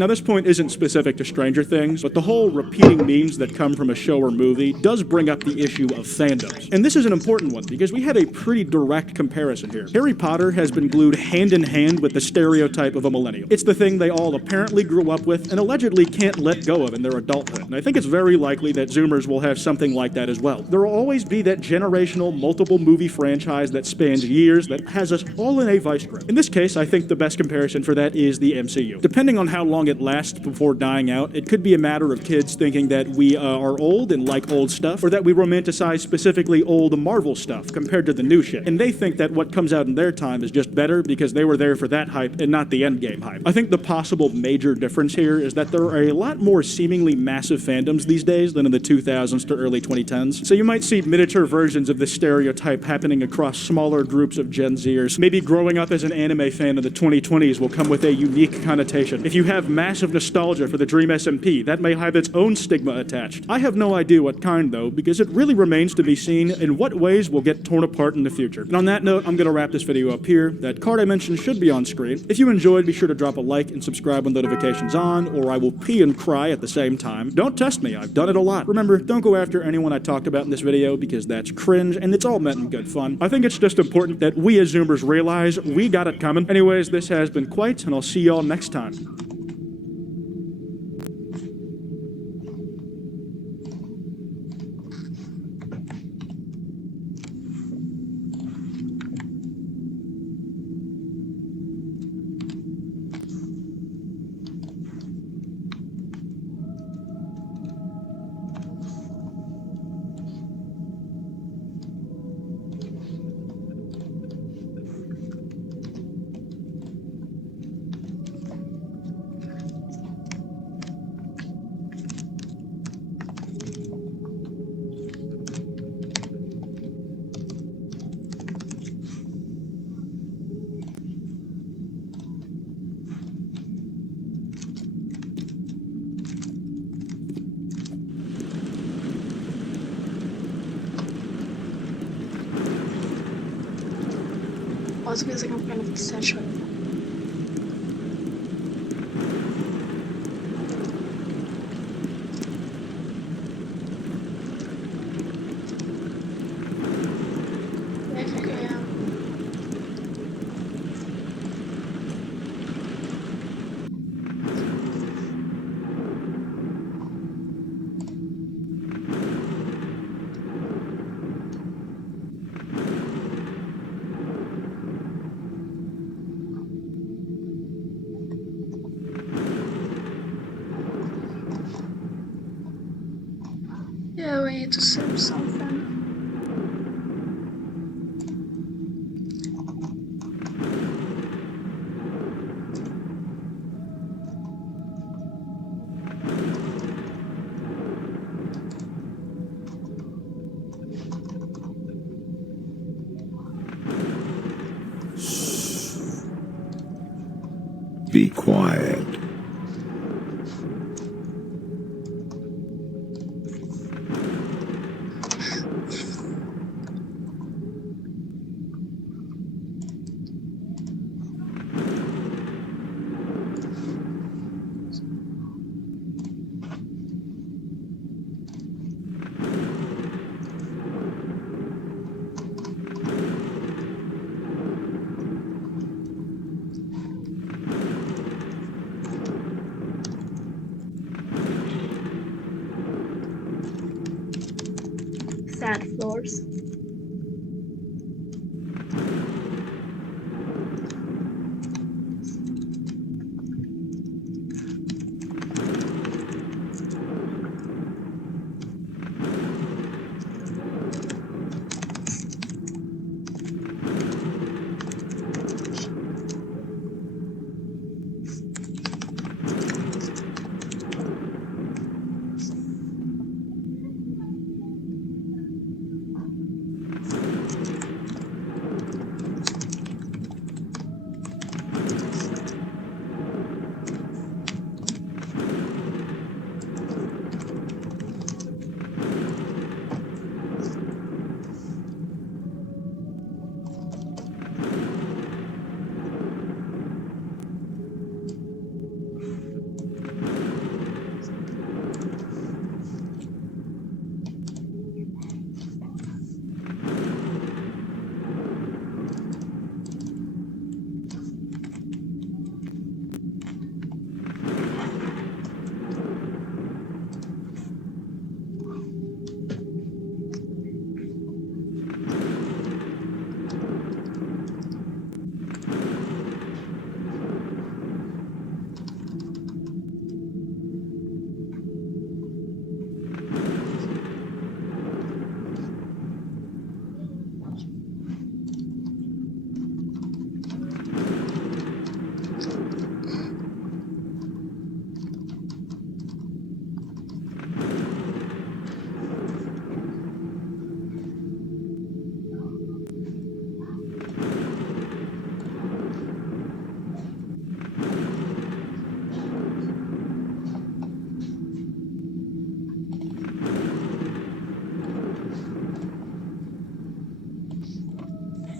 Now, this point isn't specific to Stranger Things, but the whole repeating memes that come from a show or movie does bring up the issue of fandoms. And this is an important one because we have a pretty direct comparison here. Harry Potter has been glued hand in hand with the stereotype of a millennial. It's the thing they all apparently grew up with and allegedly can't let go of in their adulthood. And I think it's very likely that Zoomers will have something like that as well. There will always be that generational multiple movie franchise that spans years that has us all in a vice grip. In this case, I think the best comparison for that is the MCU. Depending on how long it lasts before dying out, it could be a matter of kids thinking that we are old and like old stuff, or that we romanticize specifically old Marvel stuff compared to the new shit. And they think that what comes out in their time is just better because they were there for that hype and not the endgame hype. I think the possible major difference here is that there are a lot more seemingly massive fandoms these days than in the 2000s to early 2010s. So you might see miniature versions of this stereotype happening across smaller groups of Gen Zers. Maybe growing up as an anime fan in the 2020s will come with a unique connotation. If you have massive nostalgia for the Dream SMP, that may have its own stigma attached. I have no idea what kind, though, because it really remains to be seen in what ways will get torn apart in the future. And on that note, I'm going to wrap this video up here. That card I mentioned should be on screen. If you enjoyed, be sure to drop a like and subscribe with notifications on, or I will pee and cry at the same time. Don't test me, I've done it a lot. Remember, don't go after anyone I talked about in this video, because that's cringe, and it's all meant in good fun. I think it's just important that we as Zoomers realize we got it coming. Anyways, this has been Quite, and I'll see y'all next time. Also feels like I'm kind of saturated. need to search something. Be quiet. Sad floors.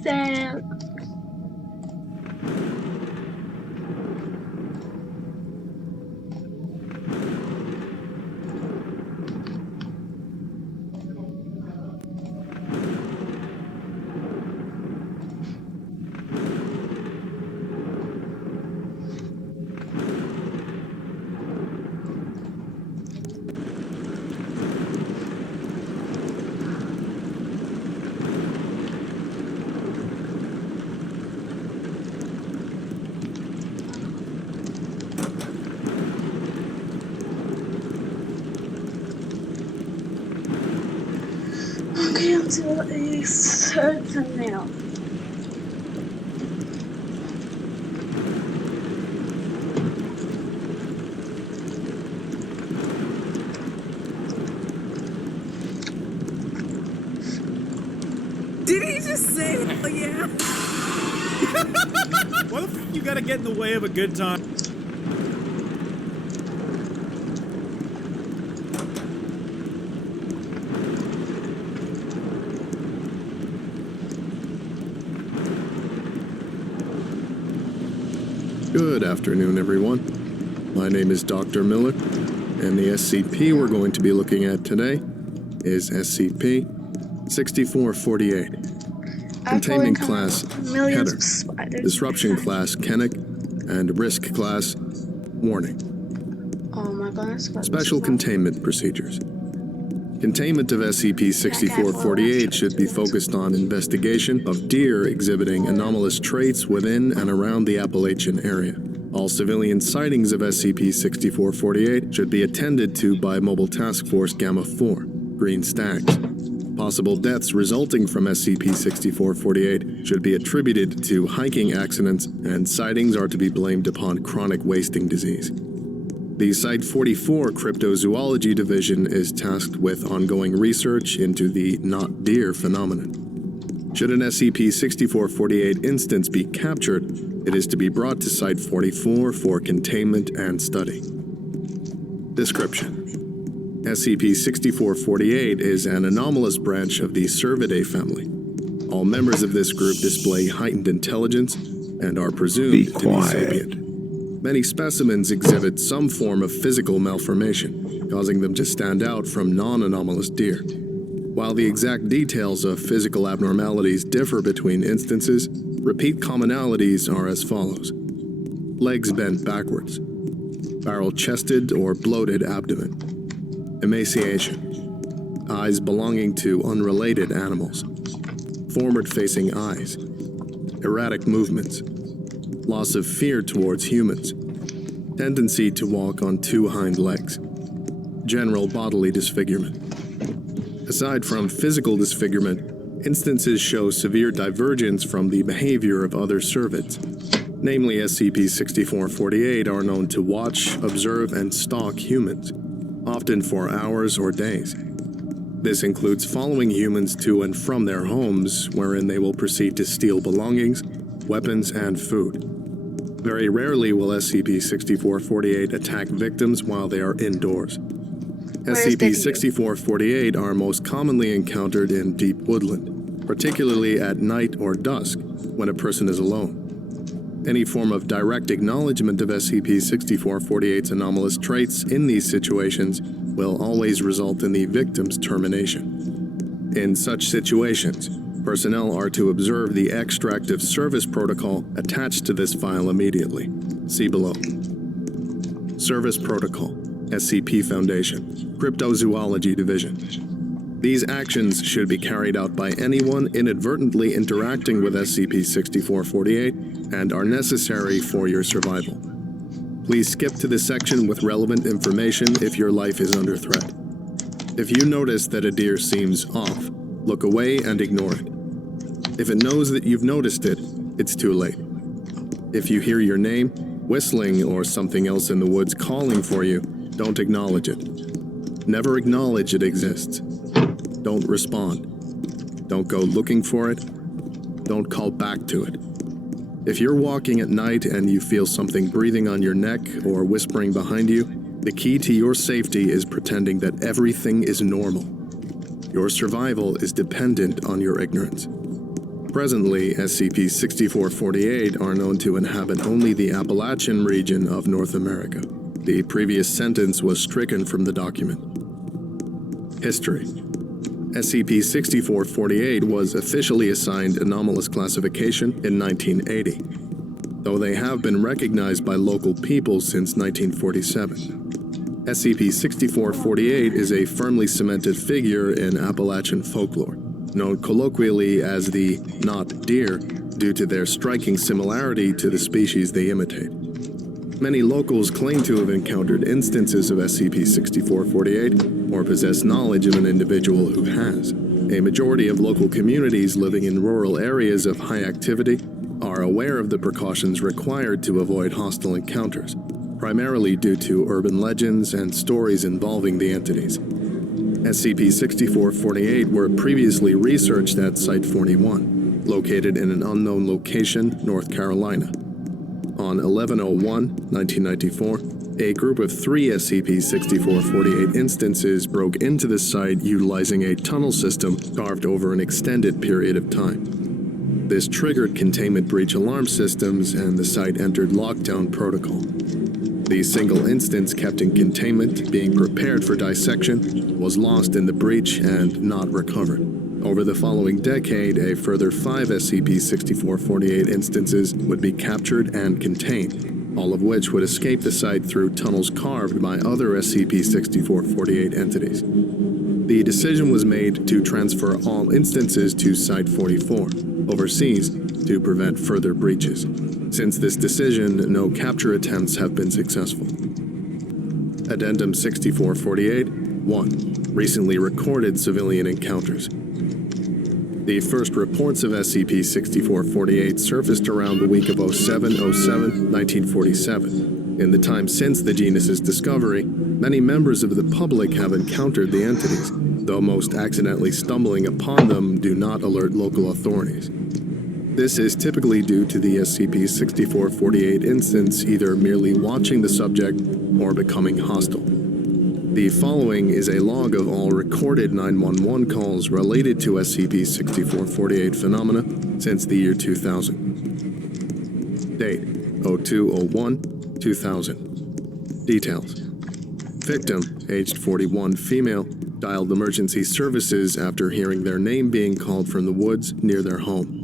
Sad. Okay, until a certain now. Did he just say, oh yeah? Why the f you gotta get in the way of a good time? Good afternoon, everyone. My name is Dr. Miller, and the SCP we're going to be looking at today is SCP-6448. Containment class Header, Disruption class Kennick, and Risk class Warning. Oh my goodness. Special containment procedures. Containment of SCP-6448 should be focused on investigation of deer exhibiting anomalous traits within and around the Appalachian area. All civilian sightings of SCP-6448 should be attended to by Mobile Task Force Gamma 4. green stags. Possible deaths resulting from SCP-6448 should be attributed to hiking accidents, and sightings are to be blamed upon chronic wasting disease. The Site-44 Cryptozoology Division is tasked with ongoing research into the not deer phenomenon. Should an SCP-6448 instance be captured, it is to be brought to Site-44 for containment and study. Description: SCP-6448 is an anomalous branch of the Cervidae family. All members of this group display heightened intelligence and are presumed to be sapient. Many specimens exhibit some form of physical malformation, causing them to stand out from non-anomalous deer. While the exact details of physical abnormalities differ between instances, repeat commonalities are as follows: legs bent backwards, barrel-chested or bloated abdomen, emaciation, eyes belonging to unrelated animals, forward-facing eyes, erratic movements, loss of fear towards humans, tendency to walk on two hind legs, general bodily disfigurement. Aside from physical disfigurement, instances show severe divergence from the behavior of other cervids. Namely, SCP-6448 are known to watch, observe, and stalk humans, often for hours or days. This includes following humans to and from their homes, wherein they will proceed to steal belongings, weapons, and food. Very rarely will SCP-6448 attack victims while they are indoors. SCP-6448 are most commonly encountered in deep woodland, particularly at night or dusk, when a person is alone. Any form of direct acknowledgement of SCP-6448's anomalous traits in these situations will always result in the victim's termination. In such situations, personnel are to observe the extract of service protocol attached to this file immediately. See below. Service Protocol, SCP Foundation, Cryptozoology Division. These actions should be carried out by anyone inadvertently interacting with SCP-6448 and are necessary for your survival. Please skip to the section with relevant information if your life is under threat. If you notice that a deer seems off, look away and ignore it. If it knows that you've noticed it, it's too late. If you hear your name, whistling, or something else in the woods calling for you, don't acknowledge it. Never acknowledge it exists. Don't respond. Don't go looking for it. Don't call back to it. If you're walking at night and you feel something breathing on your neck or whispering behind you, the key to your safety is pretending that everything is normal. Your survival is dependent on your ignorance. Presently, SCP-6448 are known to inhabit only the Appalachian region of North America. The previous sentence was stricken from the document. History. SCP-6448 was officially assigned anomalous classification in 1980, though they have been recognized by local people since 1947. SCP-6448 is a firmly cemented figure in Appalachian folklore, known colloquially as the not deer due to their striking similarity to the species they imitate. Many locals claim to have encountered instances of SCP-6448 or possess knowledge of an individual who has. A majority of local communities living in rural areas of high activity are aware of the precautions required to avoid hostile encounters, primarily due to urban legends and stories involving the entities. SCP-6448 were previously researched at Site-41, located in an unknown location, North Carolina. On 11/01/1994, a group of 3 SCP-6448 instances broke into the site utilizing a tunnel system carved over an extended period of time. This triggered containment breach alarm systems and the site entered lockdown protocol. The single instance kept in containment, being prepared for dissection, was lost in the breach and not recovered. Over the following decade, a further 5 SCP-6448 instances would be captured and contained, all of which would escape the site through tunnels carved by other SCP-6448 entities. The decision was made to transfer all instances to Site-44, overseas, to prevent further breaches. Since this decision, no capture attempts have been successful. Addendum 6448 911, recently recorded civilian encounters. The first reports of SCP-6448 surfaced around the week of 07/07/1947. In the time since the genus's discovery, many members of the public have encountered the entities, though most accidentally stumbling upon them do not alert local authorities. This is typically due to the SCP-6448 instance either merely watching the subject or becoming hostile. The following is a log of all recorded 911 calls related to SCP-6448 phenomena since the year 2000. Date: 02/01/2000. Details: Victim, aged 41, female, dialed emergency services after hearing their name being called from the woods near their home.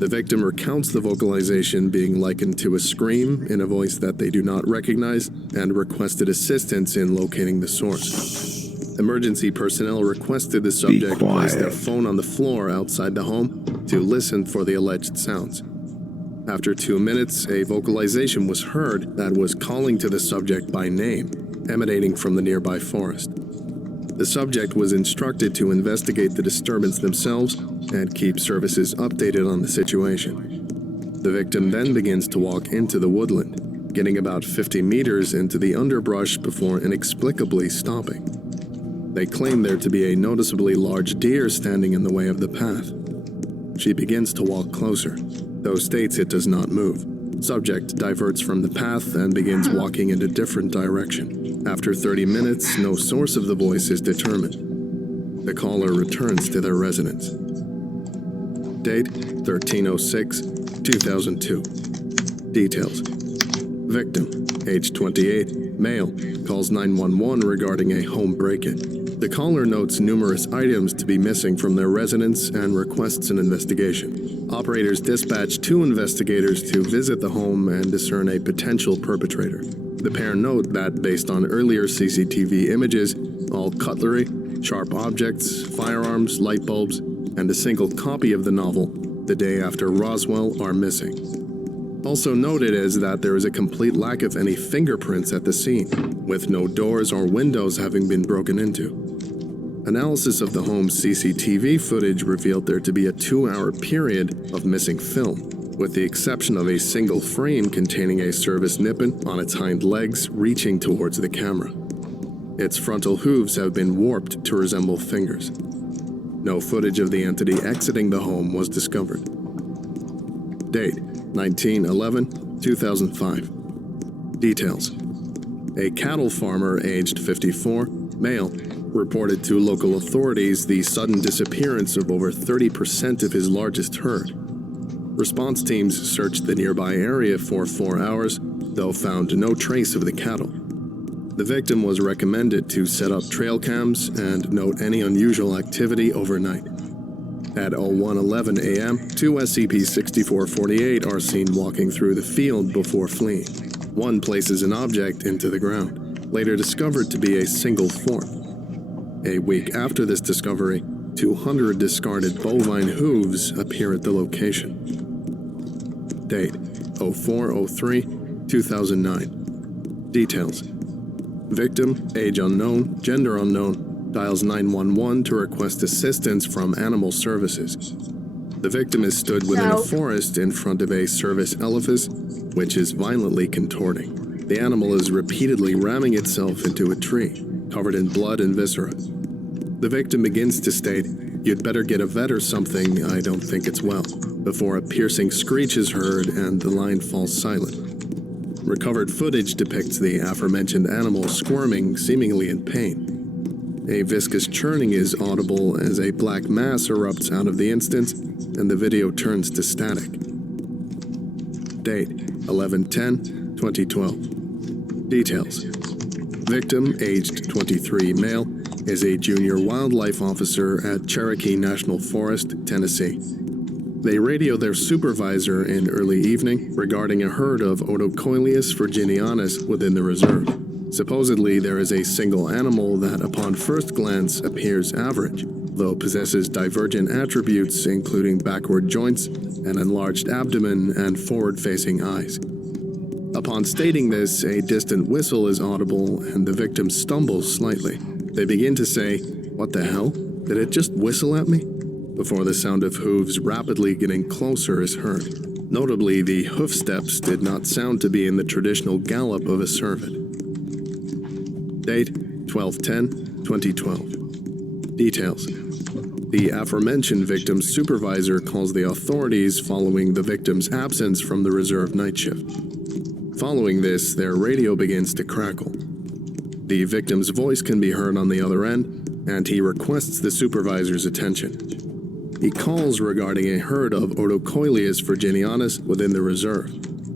The victim recounts the vocalization being likened to a scream in a voice that they do not recognize and requested assistance in locating the source. Emergency personnel requested the subject place their phone on the floor outside the home to listen for the alleged sounds. After 2 minutes, a vocalization was heard that was calling to the subject by name, emanating from the nearby forest. The subject was instructed to investigate the disturbance themselves and keep services updated on the situation. The victim then begins to walk into the woodland, getting about 50 meters into the underbrush before inexplicably stopping. They claim there to be a noticeably large deer standing in the way of the path. She begins to walk closer, though states it does not move. Subject diverts from the path and begins walking in a different direction. After 30 minutes, no source of the voice is determined. The caller returns to their residence. Date: 13/06/2002. Details: Victim, age 28, male, calls 911 regarding a home break-in. The caller notes numerous items to be missing from their residence and requests an investigation. Operators dispatch 2 investigators to visit the home and discern a potential perpetrator. The pair note that based on earlier CCTV images, all cutlery, sharp objects, firearms, light bulbs, and a single copy of the novel, The Day After Roswell, are missing. Also noted is that there is a complete lack of any fingerprints at the scene, with no doors or windows having been broken into. Analysis of the home's CCTV footage revealed there to be a 2-hour period of missing film, with the exception of a single frame containing a service nippon on its hind legs reaching towards the camera. Its frontal hooves have been warped to resemble fingers. No footage of the entity exiting the home was discovered. Date: 19/11/2005. Details: A cattle farmer aged 54, male, reported to local authorities the sudden disappearance of over 30% of his largest herd. Response teams searched the nearby area for 4 hours, though found no trace of the cattle. The victim was recommended to set up trail cams and note any unusual activity overnight. At 01:11 a.m., 2 SCP-6448 are seen walking through the field before fleeing. One places an object into the ground, later discovered to be a single form. A week after this discovery, 200 discarded bovine hooves appear at the location. Date: 04/03/2009. Details: Victim, age unknown, gender unknown, dials 911 to request assistance from animal services. The victim is stood within a forest in front of a service elephant, which is violently contorting. The animal is repeatedly ramming itself into a tree, covered in blood and viscera. The victim begins to state, "You'd better get a vet or something, I don't think it's well," before a piercing screech is heard and the line falls silent. Recovered footage depicts the aforementioned animal squirming, seemingly in pain. A viscous churning is audible as a black mass erupts out of the instance, and the video turns to static. Date: 11/10/2012. Details: Victim, aged 23, male, is a junior wildlife officer at Cherokee National Forest, Tennessee. They radio their supervisor in early evening regarding a herd of Otocoileus virginianus within the reserve. Supposedly, there is a single animal that, upon first glance, appears average, though possesses divergent attributes including backward joints, an enlarged abdomen, and forward-facing eyes. Upon stating this, a distant whistle is audible and the victim stumbles slightly. They begin to say, "What the hell? Did it just whistle at me?" before the sound of hooves rapidly getting closer is heard. Notably, the hoof steps did not sound to be in the traditional gallop of a servant. Date 12/10/2012. Details. The aforementioned victim's supervisor calls the authorities following the victim's absence from the reserve night shift. Following this, their radio begins to crackle. The victim's voice can be heard on the other end, and he requests the supervisor's attention. He calls regarding a herd of Odocoileus virginianus within the reserve.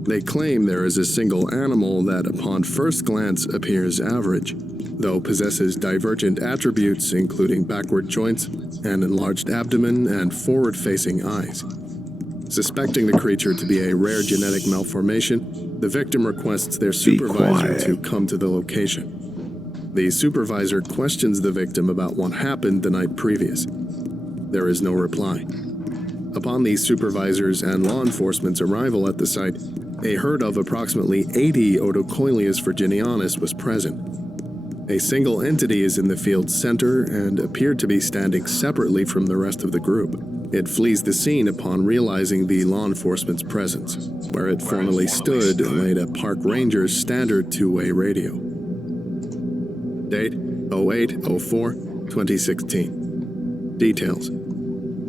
They claim there is a single animal that, upon first glance, appears average, though possesses divergent attributes including backward joints, an enlarged abdomen, and forward-facing eyes. Suspecting the creature to be a rare genetic malformation, the victim requests their supervisor to come to the location. The supervisor questions the victim about what happened the night previous. There is no reply. Upon the supervisor's and law enforcement's arrival at the site, a herd of approximately 80 Odocoileus virginianus was present. A single entity is in the field's center and appeared to be standing separately from the rest of the group. It flees the scene upon realizing the law enforcement's presence. Where it formerly stood laid a park ranger's standard two-way radio. Date 08/04/2016. Details.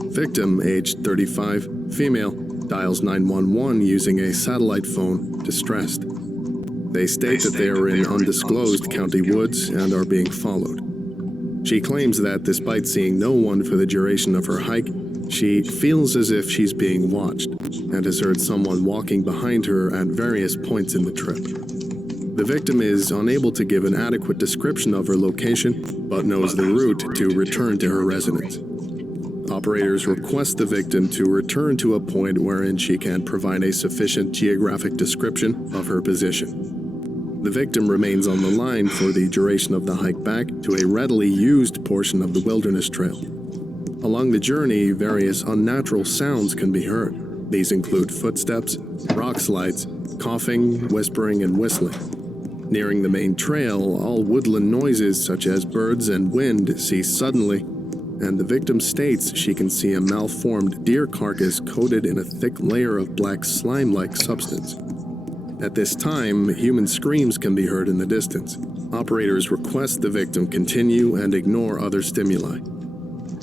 Victim, aged 35, female, dials 911 using a satellite phone, distressed. They state that they are in undisclosed county woods and are being followed. She claims that despite seeing no one for the duration of her hike, she feels as if she's being watched and has heard someone walking behind her at various points in the trip. The victim is unable to give an adequate description of her location, but knows the route to return to her residence. Operators request the victim to return to a point wherein she can provide a sufficient geographic description of her position. The victim remains on the line for the duration of the hike back to a readily used portion of the wilderness trail. Along the journey, various unnatural sounds can be heard. These include footsteps, rock slides, coughing, whispering, and whistling. Nearing the main trail, all woodland noises such as birds and wind cease suddenly, and the victim states she can see a malformed deer carcass coated in a thick layer of black slime-like substance. At this time, human screams can be heard in the distance. Operators request the victim continue and ignore other stimuli.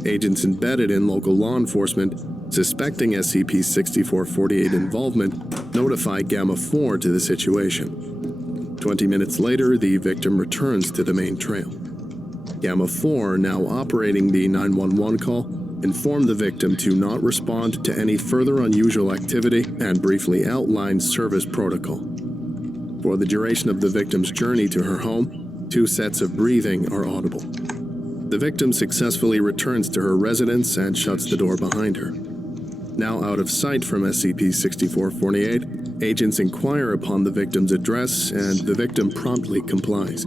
Agents embedded in local law enforcement, suspecting SCP-6448 involvement, notify Gamma-4 to the situation. 20 minutes later, the victim returns to the main trail. Gamma-4, now operating the 911 call, informed the victim to not respond to any further unusual activity and briefly outlined service protocol. For the duration of the victim's journey to her home, 2 sets of breathing are audible. The victim successfully returns to her residence and shuts the door behind her. Now out of sight from SCP-6448, agents inquire upon the victim's address and the victim promptly complies.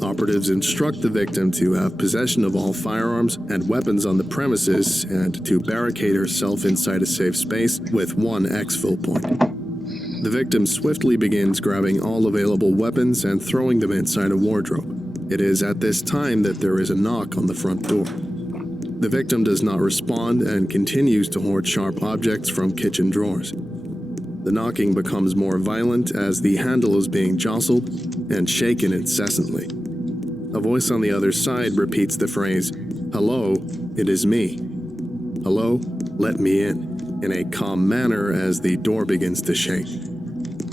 Operatives instruct the victim to have possession of all firearms and weapons on the premises and to barricade herself inside a safe space with 1 exfil point. The victim swiftly begins grabbing all available weapons and throwing them inside a wardrobe. It is at this time that there is a knock on the front door. The victim does not respond and continues to hoard sharp objects from kitchen drawers. The knocking becomes more violent as the handle is being jostled and shaken incessantly. A voice on the other side repeats the phrase, "Hello, it is me. Hello, let me in a calm manner as the door begins to shake.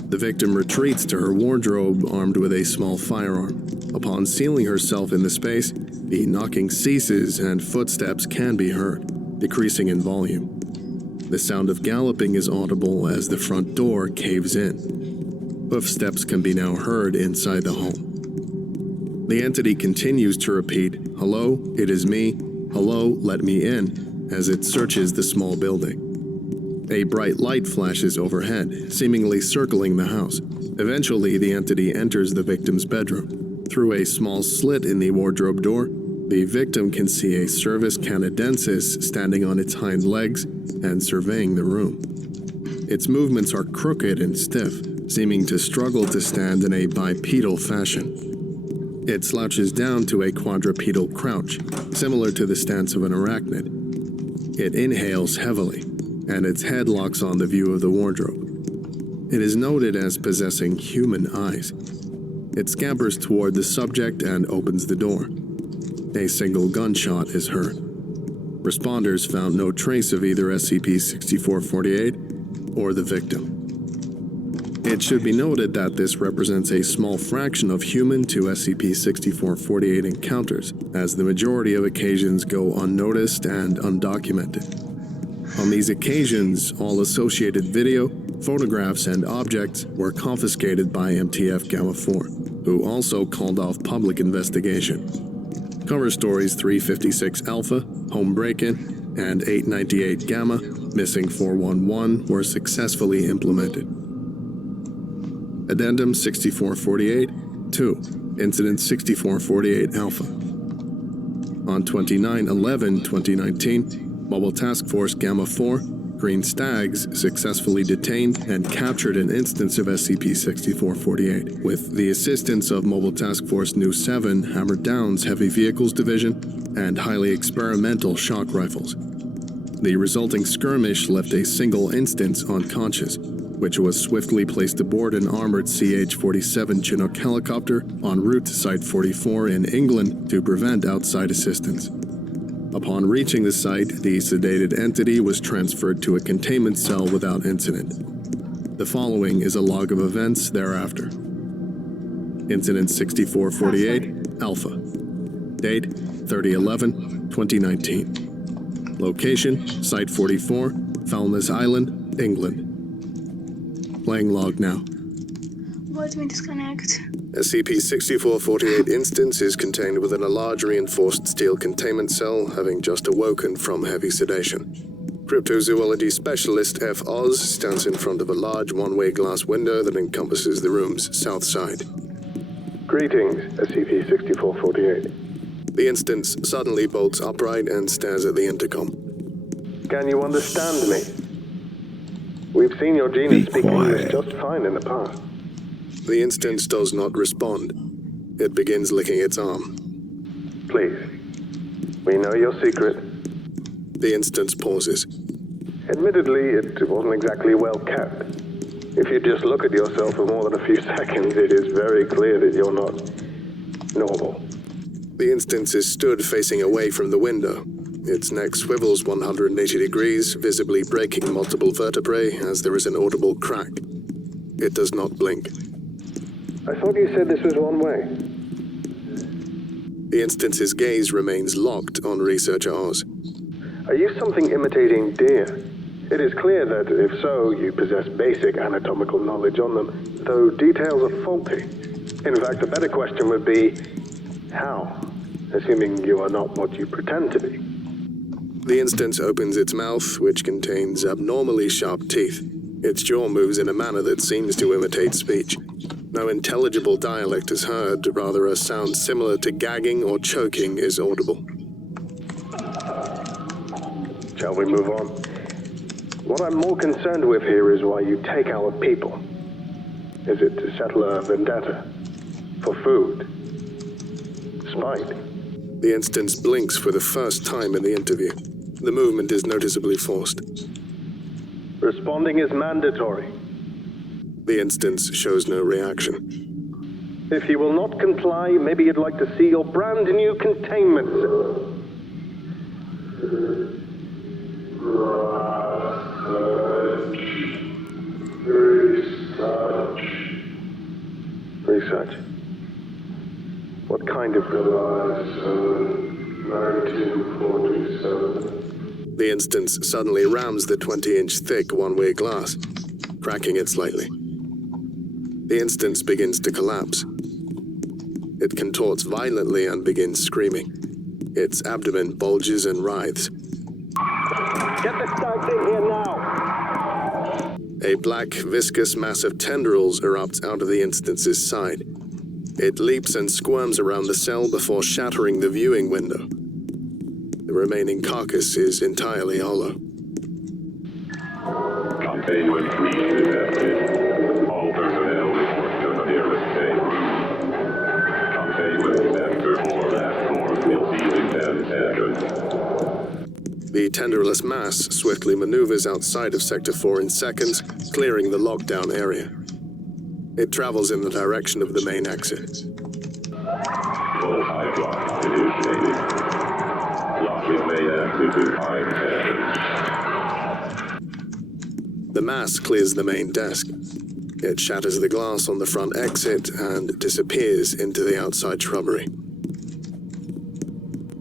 The victim retreats to her wardrobe armed with a small firearm. Upon sealing herself in the space, the knocking ceases and footsteps can be heard, decreasing in volume. The sound of galloping is audible as the front door caves in. Footsteps can be now heard inside the home. The entity continues to repeat, "Hello, it is me. Hello, let me in," as it searches the small building. A bright light flashes overhead, seemingly circling the house. Eventually, the entity enters the victim's bedroom. Through a small slit in the wardrobe door, the victim can see a Cervus canadensis standing on its hind legs and surveying the room. Its movements are crooked and stiff, seeming to struggle to stand in a bipedal fashion. It slouches down to a quadrupedal crouch, similar to the stance of an arachnid. It inhales heavily, and its head locks on the view of the wardrobe. It is noted as possessing human eyes. It scampers toward the subject and opens the door. A single gunshot is heard. Responders found no trace of either SCP-6448 or the victim. It should be noted that this represents a small fraction of human to SCP-6448 encounters, as the majority of occasions go unnoticed and undocumented. On these occasions, all associated video, photographs, and objects were confiscated by MTF Gamma-4, who also called off public investigation. Cover stories 356 Alpha, Home Break-In, and 898 Gamma, Missing 411 were successfully implemented. Addendum 6448, 2, Incident 6448 Alpha. On 29/11/2019, Mobile Task Force Gamma-4, Green Stags successfully detained and captured an instance of SCP-6448. With the assistance of Mobile Task Force Nu 7, Hammer Down's Heavy Vehicles Division, and highly experimental shock rifles. The resulting skirmish left a single instance unconscious, which was swiftly placed aboard an armored CH-47 Chinook helicopter en route to Site 44 in England to prevent outside assistance. Upon reaching the site, the sedated entity was transferred to a containment cell without incident. The following is a log of events thereafter. Incident 6448, Alpha. Date, 30/11/2019. Location, Site 44, Foulness Island, England. Playing log now. Let me disconnect. SCP-6448 instance is contained within a large reinforced steel containment cell, having just awoken from heavy sedation. Cryptozoology specialist F. Oz stands in front of a large one-way glass window that encompasses the room's south side. Greetings, SCP-6448. The instance suddenly bolts upright and stares at the intercom. Can you understand me? We've seen your genius speak English just fine in the past. The instance does not respond. It begins licking its arm. Please. We know your secret. The instance pauses. Admittedly, it wasn't exactly well kept. If you just look at yourself for more than a few seconds, it is very clear that you're not normal. The instance is stood facing away from the window. Its neck swivels 180 degrees, visibly breaking multiple vertebrae as there is an audible crack. It does not blink. I thought you said this was one way. The instance's gaze remains locked on researcher Oz. Are you something imitating deer? It is clear that, if so, you possess basic anatomical knowledge on them, though details are faulty. In fact, a better question would be, how? Assuming you are not what you pretend to be. The instance opens its mouth, which contains abnormally sharp teeth. Its jaw moves in a manner that seems to imitate speech. No intelligible dialect is heard, rather a sound similar to gagging or choking is audible. Shall we move on? What I'm more concerned with here is why you take our people. Is it to settle a vendetta? For food? Spite? The instance blinks for the first time in the interview. The movement is noticeably forced. Responding is mandatory. The instance shows no reaction. If you will not comply, maybe you'd like to see your brand new containment cell. Research. What kind of 1947. The instance suddenly rams the 20-inch thick one-way glass, cracking it slightly. The instance begins to collapse. It contorts violently and begins screaming. Its abdomen bulges and writhes. Get the stags in here now! A black, viscous mass of tendrils erupts out of the instance's side. It leaps and squirms around the cell before shattering the viewing window. The remaining carcass is entirely hollow. Containment breach detected. All personnel report to the nearest safe room. Containment The tenderless mass swiftly maneuvers outside of Sector 4 in seconds, clearing the lockdown area. It travels in the direction of the main exit. Full hydraulic initiated. Locking main exit in 5 seconds. The mass clears the main desk. It shatters the glass on the front exit and disappears into the outside shrubbery.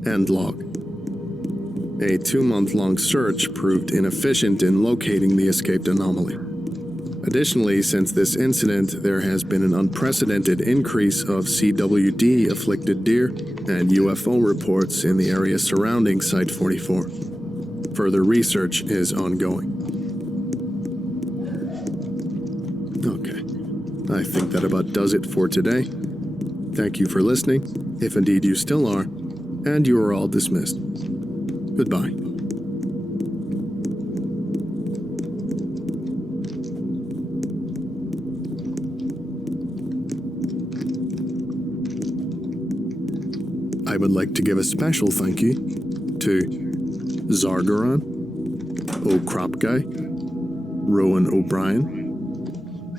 End log. A 2-month-long search proved inefficient in locating the escaped anomaly. Additionally, since this incident, there has been an unprecedented increase of CWD-afflicted deer and UFO reports in the area surrounding Site 44. Further research is ongoing. Okay, I think that about does it for today. Thank you for listening, if indeed you still are, and you are all dismissed. Goodbye. I would like to give a special thank you to Zargaran, O'Crop Guy, Rowan O'Brien,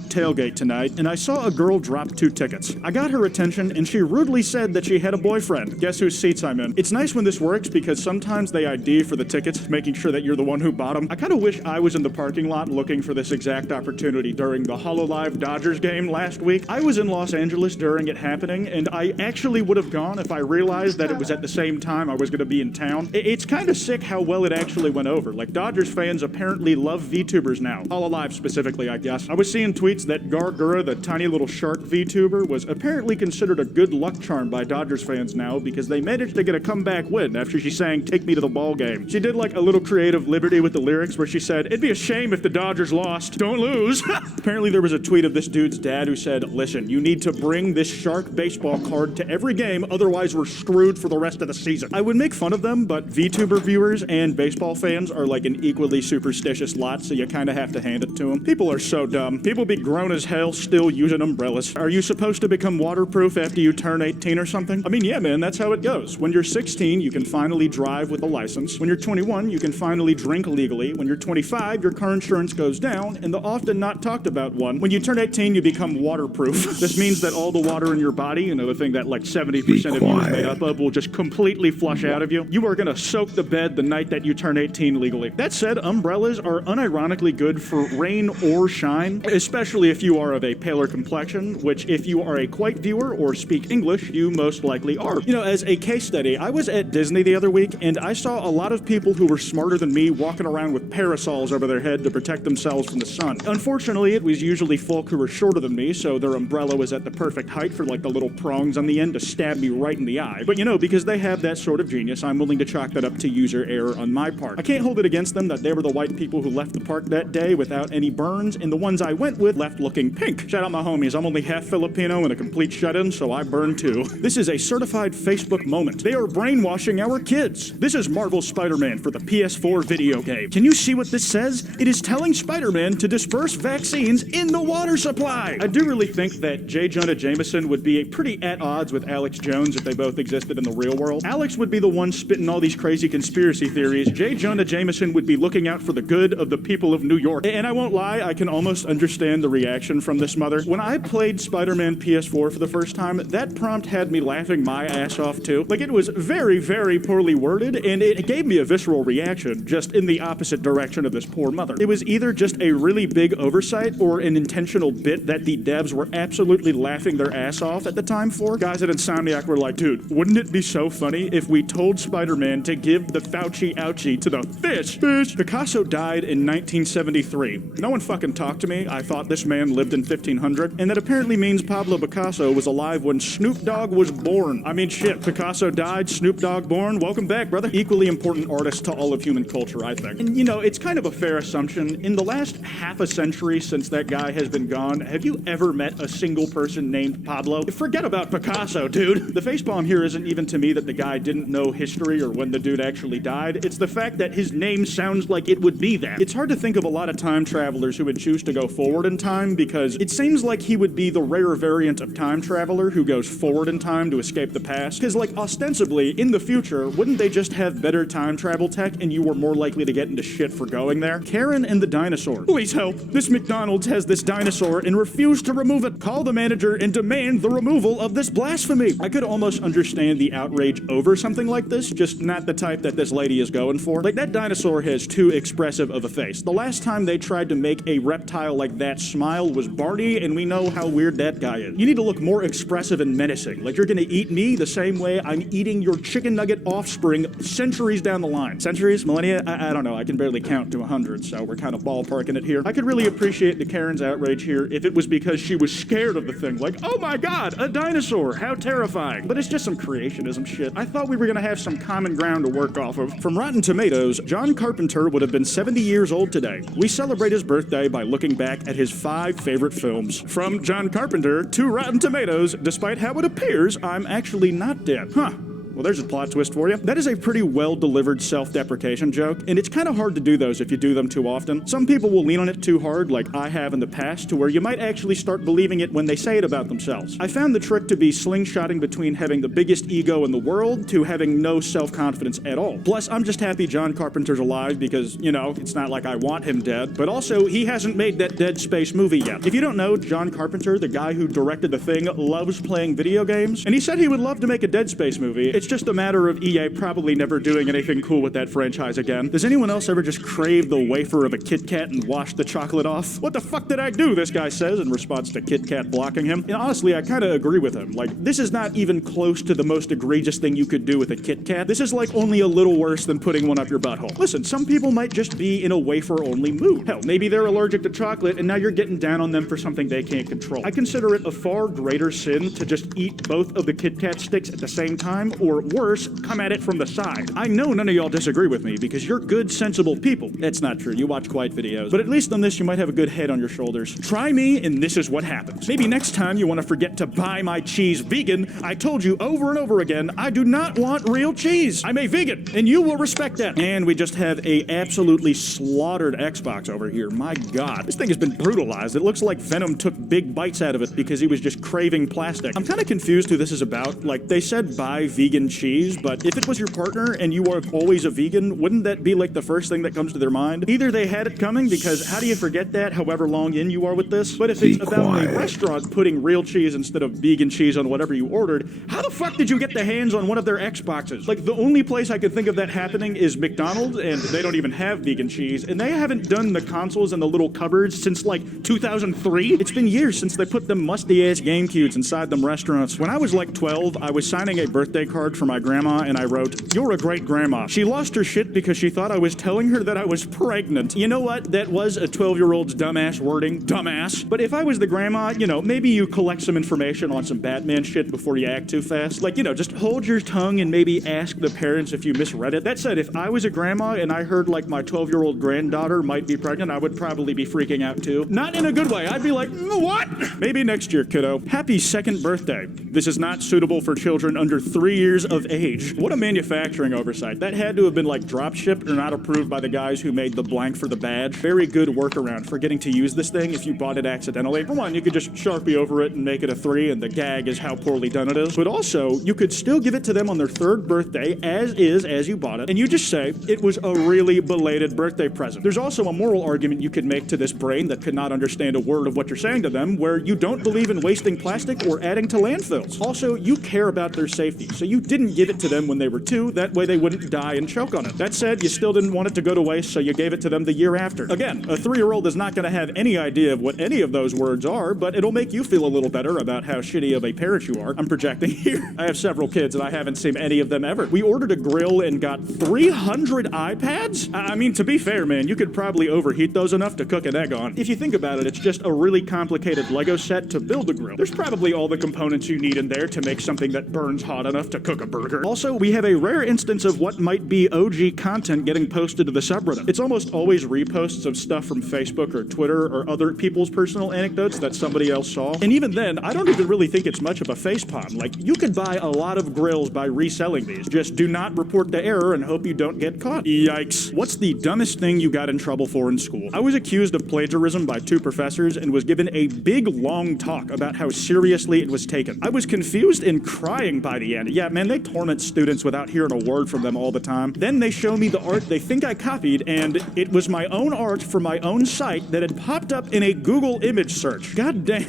tailgate tonight, and I saw a girl drop 2 tickets. I got her attention, and she rudely said that she had a boyfriend. Guess whose seats I'm in? It's nice when this works, because sometimes they ID for the tickets, making sure that you're the one who bought them. I kind of wish I was in the parking lot looking for this exact opportunity during the HoloLive Dodgers game last week. I was in Los Angeles during it happening, and I actually would have gone if I realized that it was at the same time I was going to be in town. It's kind of sick how well it actually went over. Like, Dodgers fans apparently love VTubers now. HoloLive specifically, I guess. I was seeing tweets that Gargura, the tiny little shark VTuber, was apparently considered a good luck charm by Dodgers fans now because they managed to get a comeback win after she sang "Take Me to the Ball Game." She did like a little creative liberty with the lyrics where she said, "It'd be a shame if the Dodgers lost. Don't lose." Apparently there was a tweet of this dude's dad who said, "Listen, you need to bring this shark baseball card to every game, otherwise we're screwed for the rest of the season." I would make fun of them, but VTuber viewers and baseball fans are like an equally superstitious lot, so you kind of have to hand it to them. People are so dumb. People be grown as hell still using umbrellas. Are you supposed to become waterproof after you turn 18 or something? I mean, yeah, man, that's how it goes. When you're 16, you can finally drive with a license. When you're 21, you can finally drink legally. When you're 25, your car insurance goes down, and the often not talked about one, when you turn 18, you become waterproof. This means that all the water in your body, you know, the thing that like 70% of you is made up of, will just completely flush out of you. You are gonna soak the bed the night that you turn 18 legally. That said, umbrellas are unironically good for rain or shine, especially if you are of a paler complexion, which if you are a Quite viewer or speak English, you most likely are. You know, as a case study, I was at Disney the other week, and I saw a lot of people who were smarter than me walking around with parasols over their head to protect themselves from the sun. Unfortunately, it was usually folk who were shorter than me, so their umbrella was at the perfect height for like the little prongs on the end to stab me right in the eye. But you know, because they have that sort of genius, I'm willing to chalk that up to user error on my part. I can't hold it against them that they were the white people who left the park that day without any burns, and the ones I went with left looking pink. Shout out my homies, I'm only half Filipino and a complete shut-in, so I burn too. This is a certified Facebook moment. They are brainwashing our kids. This is Marvel Spider-Man for the PS4 video game. Can you see what this says? It is telling Spider-Man to disperse vaccines in the water supply. I do really think that J. Jonah Jameson would be pretty at odds with Alex Jones if they both existed in the real world. Alex would be the one spitting all these crazy conspiracy theories. J. Jonah Jameson would be looking out for the good of the people of New York. And I won't lie, I can almost understand the reaction from this mother. When I played Spider-Man PS4 for the first time, that prompt had me laughing my ass off too. Like, it was very, very poorly worded, and it gave me a visceral reaction, just in the opposite direction of this poor mother. It was either just a really big oversight or an intentional bit that the devs were absolutely laughing their ass off at the time for. Guys at Insomniac were like, dude, wouldn't it be so funny if we told Spider-Man to give the Fauci ouchie to the fish? Picasso died in 1973. No one fucking talked to me. I thought this man lived in 1500, and that apparently means Pablo Picasso was alive when Snoop Dogg was born. I mean, shit, Picasso died, Snoop Dogg born. Welcome back, brother. Equally important artist to all of human culture, I think. And you know, it's kind of a fair assumption. In the last half a century since that guy has been gone, have you ever met a single person named Pablo? Forget about Picasso, dude. The facepalm here isn't even to me that the guy didn't know history or when the dude actually died. It's the fact that his name sounds like it would be that. It's hard to think of a lot of time travelers who would choose to go forward in time time because it seems like he would be the rare variant of time traveler who goes forward in time to escape the past. Because, like, ostensibly, in the future, wouldn't they just have better time travel tech and you were more likely to get into shit for going there? Karen and the dinosaur. Please help. This McDonald's has this dinosaur and refused to remove it. Call the manager and demand the removal of this blasphemy. I could almost understand the outrage over something like this, just not the type that this lady is going for. Like, that dinosaur has too expressive of a face. The last time they tried to make a reptile like that smile was Barney, and we know how weird that guy is. You need to look more expressive and menacing, like you're gonna eat me the same way I'm eating your chicken nugget offspring centuries down the line. Centuries? Millennia? I don't know. I can barely count to 100, so we're kind of ballparking it here. I could really appreciate the Karen's outrage here if it was because she was scared of the thing. Like, oh my god, a dinosaur! How terrifying. But it's just some creationism shit. I thought we were gonna have some common ground to work off of. From Rotten Tomatoes, John Carpenter would have been 70 years old today. We celebrate his birthday by looking back at his 5 favorite films. From John Carpenter to Rotten Tomatoes, despite how it appears, I'm actually not dead. Huh. Well, there's a plot twist for you. That is a pretty well-delivered self-deprecation joke, and it's kind of hard to do those if you do them too often. Some people will lean on it too hard, like I have in the past, to where you might actually start believing it when they say it about themselves. I found the trick to be slingshotting between having the biggest ego in the world to having no self-confidence at all. Plus, I'm just happy John Carpenter's alive because, you know, it's not like I want him dead, but also he hasn't made that Dead Space movie yet. If you don't know, John Carpenter, the guy who directed The Thing, loves playing video games, and he said he would love to make a Dead Space movie. It's just a matter of EA probably never doing anything cool with that franchise again. Does anyone else ever just crave the wafer of a Kit Kat and wash the chocolate off? What the fuck did I do? This guy says in response to Kit Kat blocking him. And honestly, I kind of agree with him. Like, this is not even close to the most egregious thing you could do with a Kit Kat. This is like only a little worse than putting one up your butthole. Listen, some people might just be in a wafer-only mood. Hell, maybe they're allergic to chocolate and now you're getting down on them for something they can't control. I consider it a far greater sin to just eat both of the Kit Kat sticks at the same time, or worse, come at it from the side. I know none of y'all disagree with me because you're good, sensible people. That's not true. You watch quiet videos. But at least on this, you might have a good head on your shoulders. Try me, and this is what happens. Maybe next time you want to forget to buy my cheese vegan. I told you over and over again, I do not want real cheese. I'm a vegan, and you will respect that. And we just have a absolutely slaughtered Xbox over here. My God. This thing has been brutalized. It looks like Venom took big bites out of it because he was just craving plastic. I'm kind of confused who this is about. Like, they said buy vegan cheese, but if it was your partner and you are always a vegan, wouldn't that be like the first thing that comes to their mind? Either they had it coming, because how do you forget that however long in you are with this? But if it's about a restaurant putting real cheese instead of vegan cheese on whatever you ordered, how the fuck did you get the hands on one of their Xboxes? Like, the only place I could think of that happening is McDonald's, and they don't even have vegan cheese, and they haven't done the consoles and the little cupboards since like 2003. It's been years since they put them musty-ass GameCubes inside them restaurants. When I was like 12, I was signing a birthday card for my grandma, and I wrote, "You're a great grandma." She lost her shit because she thought I was telling her that I was pregnant. You know what? That was a 12-year-old's dumbass wording. Dumbass. But if I was the grandma, you know, maybe you collect some information on some Batman shit before you act too fast. Like, you know, just hold your tongue and maybe ask the parents if you misread it. That said, if I was a grandma and I heard like my 12-year-old granddaughter might be pregnant, I would probably be freaking out too. Not in a good way. I'd be like, what? Maybe next year, kiddo. Happy 2nd birthday. This is not suitable for children under 3 years of age. What a manufacturing oversight. That had to have been like drop shipped or not approved by the guys who made the blank for the badge. Very good workaround for getting to use this thing if you bought it accidentally. For one, you could just Sharpie over it and make it a 3, and the gag is how poorly done it is. But also, you could still give it to them on their 3rd birthday as you bought it, and you just say it was a really belated birthday present. There's also a moral argument you could make to this brain that could not understand a word of what you're saying to them, where you don't believe in wasting plastic or adding to landfills. Also, you care about their safety, so you didn't give it to them when they were 2, that way they wouldn't die and choke on it. That said, you still didn't want it to go to waste, so you gave it to them the year after. Again, a 3-year-old is not going to have any idea of what any of those words are, but it'll make you feel a little better about how shitty of a parent you are. I'm projecting here. I have several kids and I haven't seen any of them ever. We ordered a grill and got 300 iPads? I mean, to be fair, man, you could probably overheat those enough to cook an egg on. If you think about it, it's just a really complicated Lego set to build a grill. There's probably all the components you need in there to make something that burns hot enough to cook took a burger. Also, we have a rare instance of what might be OG content getting posted to the subreddit. It's almost always reposts of stuff from Facebook or Twitter or other people's personal anecdotes that somebody else saw. And even then, I don't even really think it's much of a facepalm. Like, you could buy a lot of grills by reselling these. Just do not report the error and hope you don't get caught. Yikes. What's the dumbest thing you got in trouble for in school? I was accused of plagiarism by 2 professors and was given a big long talk about how seriously it was taken. I was confused and crying by the end. Yeah, man, they torment students without hearing a word from them all the time. Then they show me the art they think I copied, and it was my own art from my own site that had popped up in a Google image search. God damn.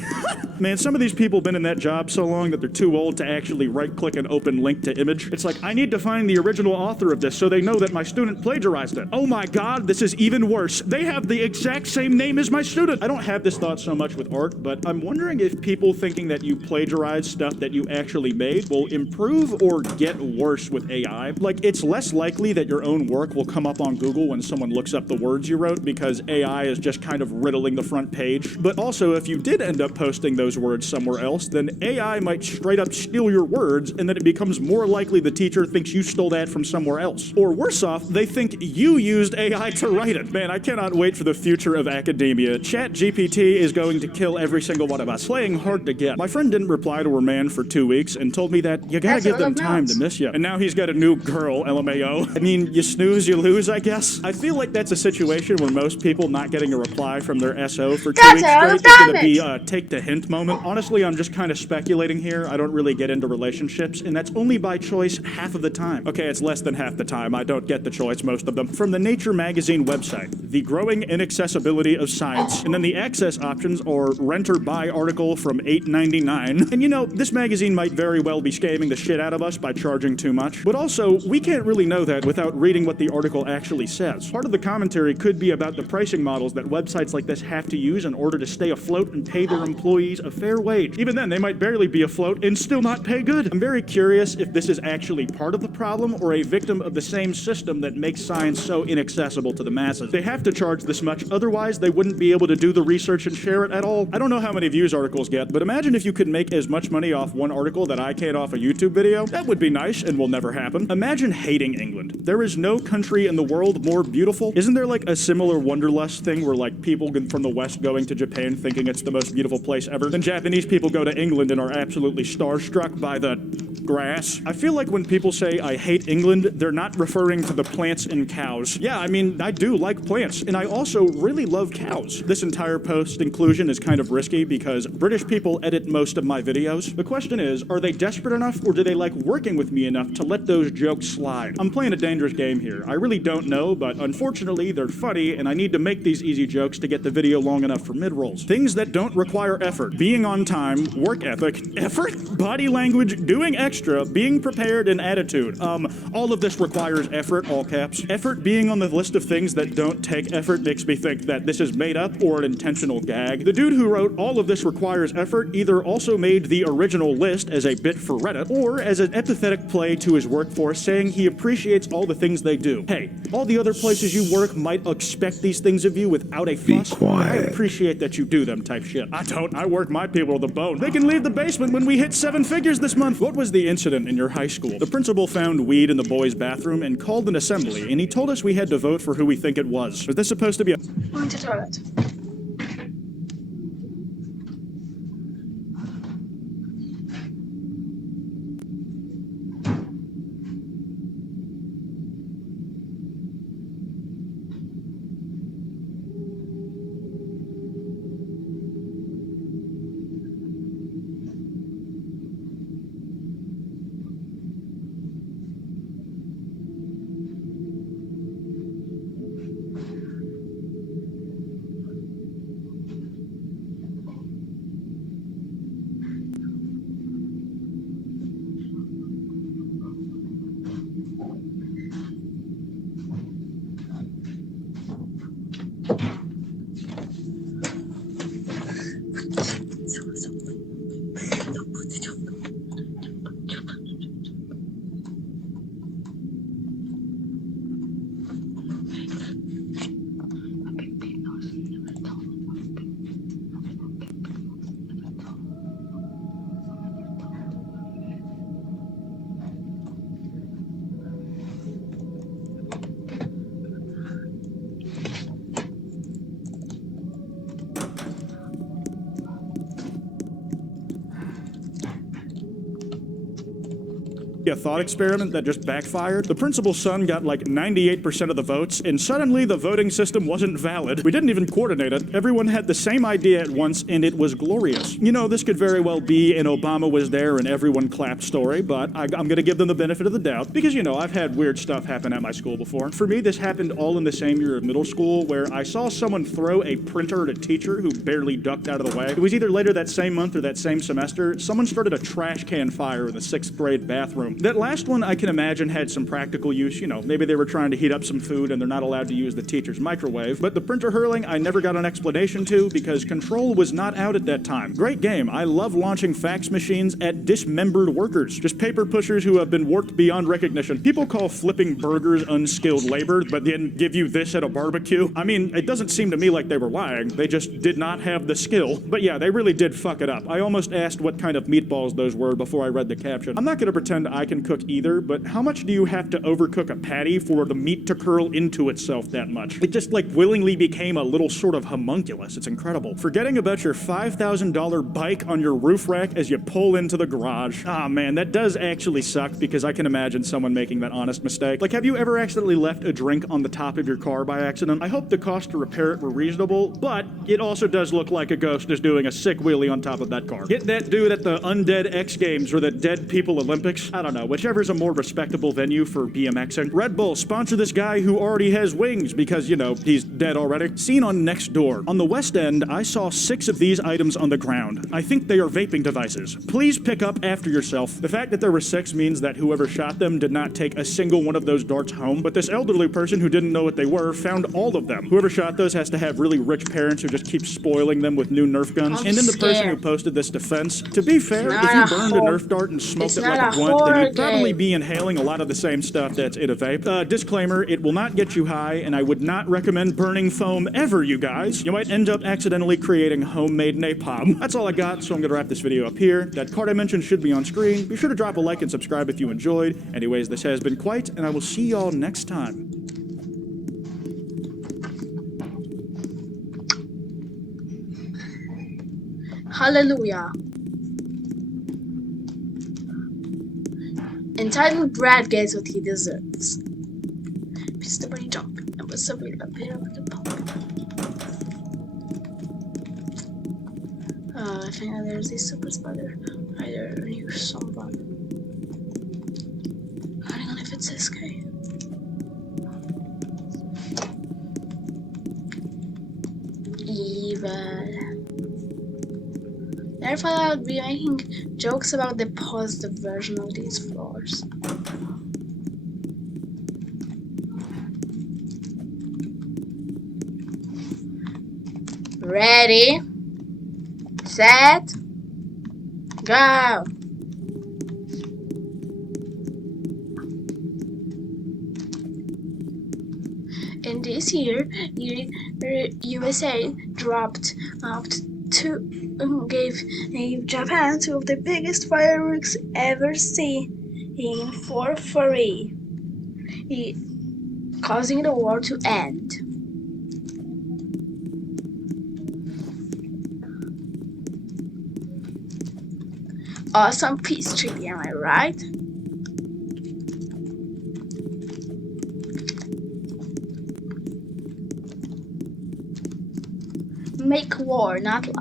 Man, some of these people been in that job so long that they're too old to actually right-click and open link to image. It's like, I need to find the original author of this so they know that my student plagiarized it. Oh my god, this is even worse. They have the exact same name as my student. I don't have this thought so much with art, but I'm wondering if people thinking that you plagiarize stuff that you actually made will improve or get worse with AI. Like, it's less likely that your own work will come up on Google when someone looks up the words you wrote because AI is just kind of riddling the front page. But also, if you did end up posting those words somewhere else, then AI might straight up steal your words, and then it becomes more likely the teacher thinks you stole that from somewhere else. Or worse off, they think you used AI to write it. Man, I cannot wait for the future of academia. ChatGPT is going to kill every single one of us. Playing hard to get. My friend didn't reply to her man for 2 weeks and told me that you gotta give them time to miss you. And now he's got a new girl, LMAO. I mean, you snooze, you lose, I guess. I feel like that's a situation where most people not getting a reply from their SO for 2 weeks straight is gonna be a take the hint moment. Honestly, I'm just kind of speculating here. I don't really get into relationships, and that's only by choice half of the time. Okay, it's less than half the time. I don't get the choice most of them. From the Nature magazine website, the growing inaccessibility of science, and then the access options are rent or buy article from $8.99. And you know, this magazine might very well be scamming the shit out of us by charging too much, but also, we can't really know that without reading what the article actually says. Part of the commentary could be about the pricing models that websites like this have to use in order to stay afloat and pay their employees a fair wage. Even then, they might barely be afloat and still not pay good. I'm very curious if this is actually part of the problem or a victim of the same system that makes science so inaccessible to the masses. They have to charge this much, otherwise they wouldn't be able to do the research and share it at all. I don't know how many views articles get, but imagine if you could make as much money off one article that I can off a YouTube video. That would be nice and will never happen. Imagine hating England. There is no country in the world more beautiful. Isn't there like a similar wanderlust thing where like people from the West going to Japan thinking it's the most beautiful place ever? Then Japanese people go to England and are absolutely starstruck by the grass. I feel like when people say I hate England, they're not referring to the plants and cows. Yeah, I mean, I do like plants, and I also really love cows. This entire post inclusion is kind of risky because British people edit most of my videos. The question is, are they desperate enough or do they like working with me enough to let those jokes slide? I'm playing a dangerous game here. I really don't know, but unfortunately, they're funny, and I need to make these easy jokes to get the video long enough for mid-rolls. Things that don't require effort. Being on time, work ethic, effort, body language, doing extra, being prepared, and attitude. All of this requires effort, all caps. Effort being on the list of things that don't take effort makes me think that this is made up or an intentional gag. The dude who wrote all of this requires effort either also made the original list as a bit for Reddit or as an empathetic play to his workforce saying he appreciates all the things they do. Hey, all the other places you work might expect these things of you without a fuss. Be quiet. I appreciate that you do them type shit. I don't. I work my people to the bone. They can leave the basement when we hit 7 figures this month. What was the incident in your high school? The principal found weed in the boys' bathroom and called an assembly, and he told us we had to vote for who we think it was. Was this supposed to be a... Going to toilet. A thought experiment that just backfired. The principal's son got like 98% of the votes, and suddenly the voting system wasn't valid. We didn't even coordinate it. Everyone had the same idea at once, and it was glorious. You know, this could very well be an Obama was there and everyone clapped story, but I'm gonna give them the benefit of the doubt, because, you know, I've had weird stuff happen at my school before. For me, this happened all in the same year of middle school, where I saw someone throw a printer at a teacher who barely ducked out of the way. It was either later that same month or that same semester, someone started a trash can fire in the 6th grade bathroom. That last one I can imagine had some practical use. You know, maybe they were trying to heat up some food and they're not allowed to use the teacher's microwave. But the printer hurling, I never got an explanation to, because Control was not out at that time. Great game. I love launching fax machines at dismembered workers. Just paper pushers who have been warped beyond recognition. People call flipping burgers unskilled labor, but then give you this at a barbecue. I mean, it doesn't seem to me like they were lying. They just did not have the skill. But yeah, they really did fuck it up. I almost asked what kind of meatballs those were before I read the caption. I'm not gonna pretend I can cook either, but how much do you have to overcook a patty for the meat to curl into itself that much? It just like willingly became a little sort of homunculus. It's incredible. Forgetting about your $5,000 bike on your roof rack as you pull into the garage. Ah, man, that does actually suck, because I can imagine someone making that honest mistake. Like, have you ever accidentally left a drink on the top of your car by accident? I hope the cost to repair it were reasonable, but it also does look like a ghost is doing a sick wheelie on top of that car. Get that dude at the Undead X Games or the Dead People Olympics. I don't know, whichever's a more respectable venue for BMXing. Red Bull, sponsor this guy who already has wings because, you know, he's dead already. Seen on Next Door. On the West End, I saw 6 of these items on the ground. I think they are vaping devices. Please pick up after yourself. The fact that there were 6 means that whoever shot them did not take a single one of those darts home, but this elderly person who didn't know what they were found all of them. Whoever shot those has to have really rich parents who just keep spoiling them with new Nerf guns. And then the person who posted this defense, to be fair, if you burned a Nerf dart and smoked it like a blunt, then you'd probably be inhaling a lot of the same stuff that's in a vape. Disclaimer, it will not get you high, and I would not recommend burning foam ever, you guys. You might end up accidentally creating homemade napalm. That's all I got, so I'm gonna wrap this video up here. That card I mentioned should be on screen. Be sure to drop a like and subscribe if you enjoyed. Anyways, this has been Quite, and I will see y'all next time. Hallelujah. Entitled Brad gets what he deserves. Mr. Bunny jump. I was a bit of the pump. I think that there's this super spider. Either knew someone. I don't know if it's this guy. Evil. Therefore, I would be making jokes about the positive version of these floors. Ready, set, go. In this year, USA dropped gave Japan 2 of the biggest fireworks ever seen for free, causing the war to end. Awesome peace treaty, am I right? Make war, not love.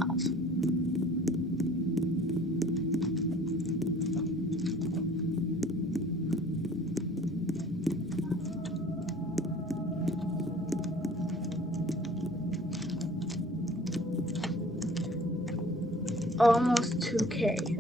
Almost 2K.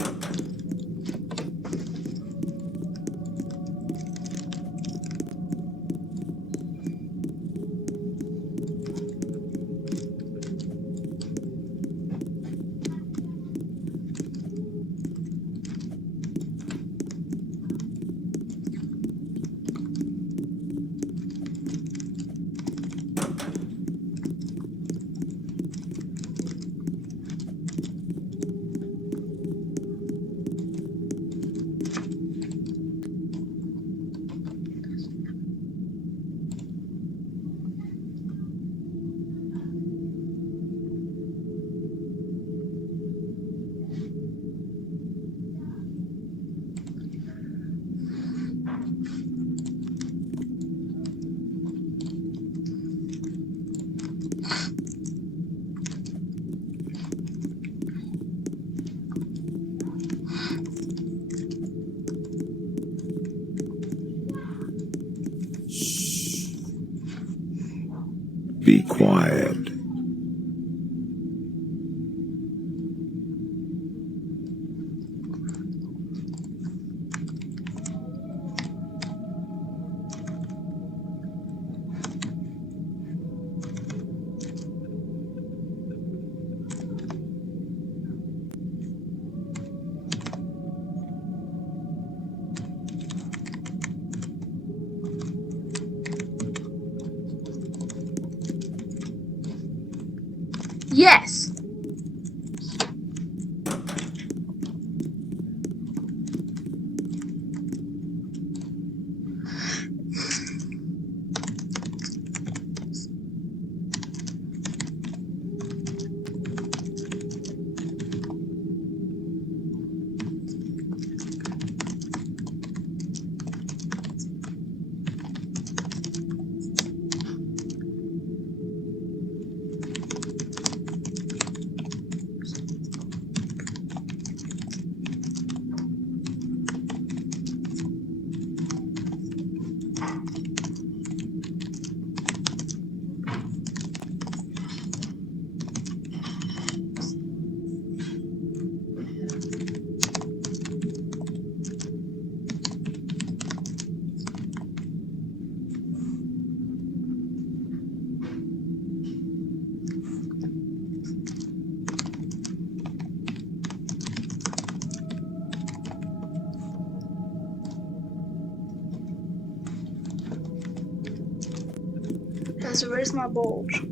be quiet. Yes. Where's my bulge?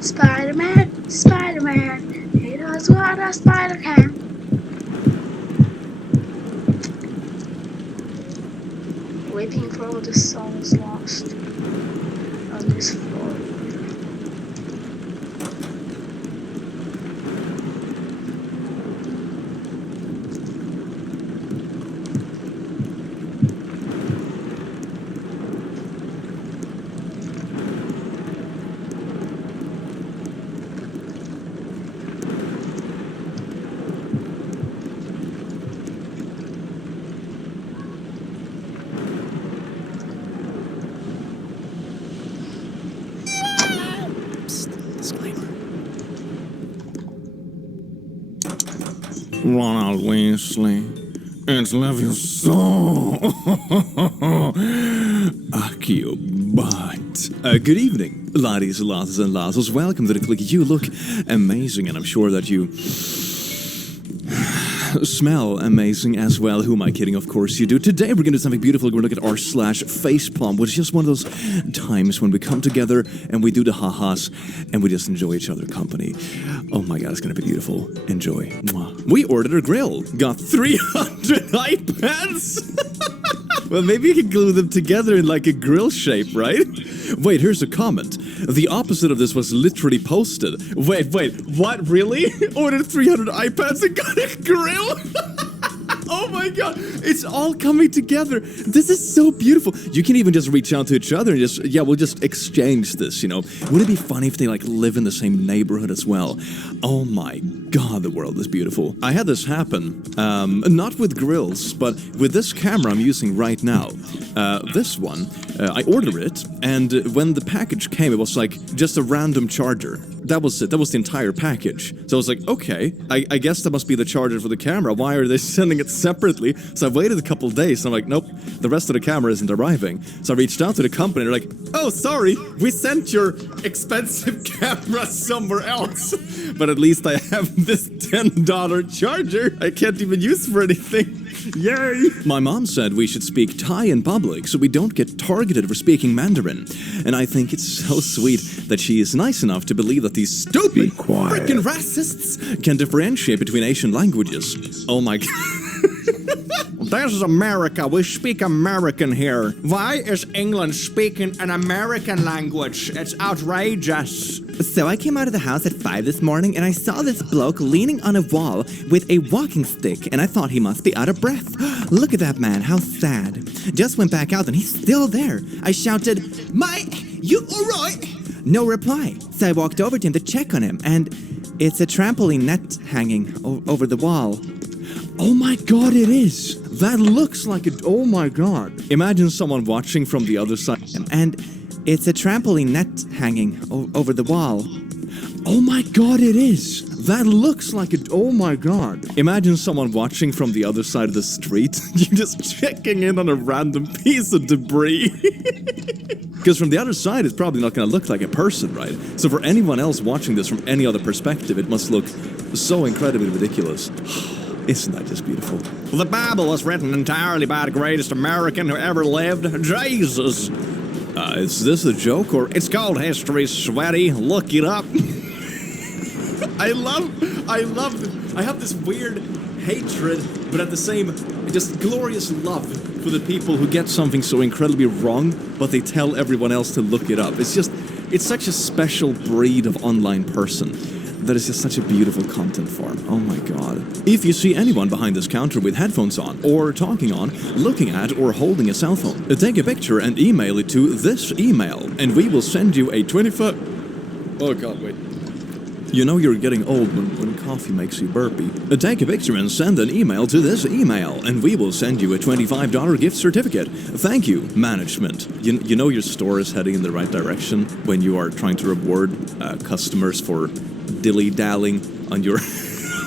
Spider-Man, Spider-Man, he does what a spider can. Waiting for all the songs lost on this floor. Ronald Weasley, it's love you so. Akio butt. Good evening, laddies, lasses, and lasses. Welcome to the click. You look amazing, and I'm sure that you smell amazing as well. Who am I kidding? Of course you do. Today we're going to do something beautiful. We're going to look at r/facepalm, which is just one of those times when we come together and we do the ha-has and we just enjoy each other's company. Oh my god, it's going to be beautiful. Enjoy. Mwah. We ordered a grill. Got 300 iPads. Well, maybe you can glue them together in like a grill shape, right? Wait, here's a comment. The opposite of this was literally posted. Wait, what, really? Ordered 300 iPads and got a grill? Oh my god, it's all coming together. This is so beautiful. You can even just reach out to each other and just, yeah, we'll just exchange this, you know. Wouldn't it be funny if they like live in the same neighborhood as well? Oh my god, the world is beautiful. I had this happen, not with grills, but with this camera I'm using right now. This one, I ordered it, and when the package came, it was like just a random charger. That was it. That was the entire package. So I was like, okay, I guess that must be the charger for the camera. Why are they sending it separately? So I waited a couple days, and I'm like, nope, the rest of the camera isn't arriving. So I reached out to the company, and they're like, oh, sorry, we sent your expensive camera somewhere else. But at least I have this $10 charger I can't even use for anything. Yay! My mom said we should speak Thai in public so we don't get targeted for speaking Mandarin. And I think it's so sweet that she is nice enough to believe that these stupid freaking racists can differentiate between Asian languages. Oh my god. This is America. We speak American here. Why is England speaking an American language? It's outrageous. So I came out of the house at 5 this morning and I saw this bloke leaning on a wall with a walking stick and I thought he must be out of breath. Look at that man, how sad. Just went back out and he's still there. I shouted, "Mate, you alright?" No reply. So I walked over to him to check on him and it's a trampoline net hanging over the wall. Oh my god, it is! That looks like it. Oh my god. Imagine someone watching from the other side. And it's a trampoline net hanging over the wall. Oh my god, it is! That looks like it. Oh my god. Imagine someone watching from the other side of the street. You're just checking in on a random piece of debris. Because from the other side, it's probably not going to look like a person, right? So for anyone else watching this from any other perspective, it must look so incredibly ridiculous. Isn't that just beautiful? The Bible was written entirely by the greatest American who ever lived, Jesus. Is this a joke or? It's called history, sweaty. Look it up. I have this weird hatred, but at the same, just glorious love for the people who get something so incredibly wrong, but they tell everyone else to look it up. It's such a special breed of online person. That is just such a beautiful content form. Oh my god. If you see anyone behind this counter with headphones on, or talking on, looking at, or holding a cell phone, take a picture and email it to this email, and we will send you a 25... Oh god, wait. You know you're getting old when coffee makes you burpy. Take a picture and send an email to this email, and we will send you a $25 gift certificate. Thank you, management. You know your store is heading in the right direction when you are trying to reward customers for dilly-dallying on your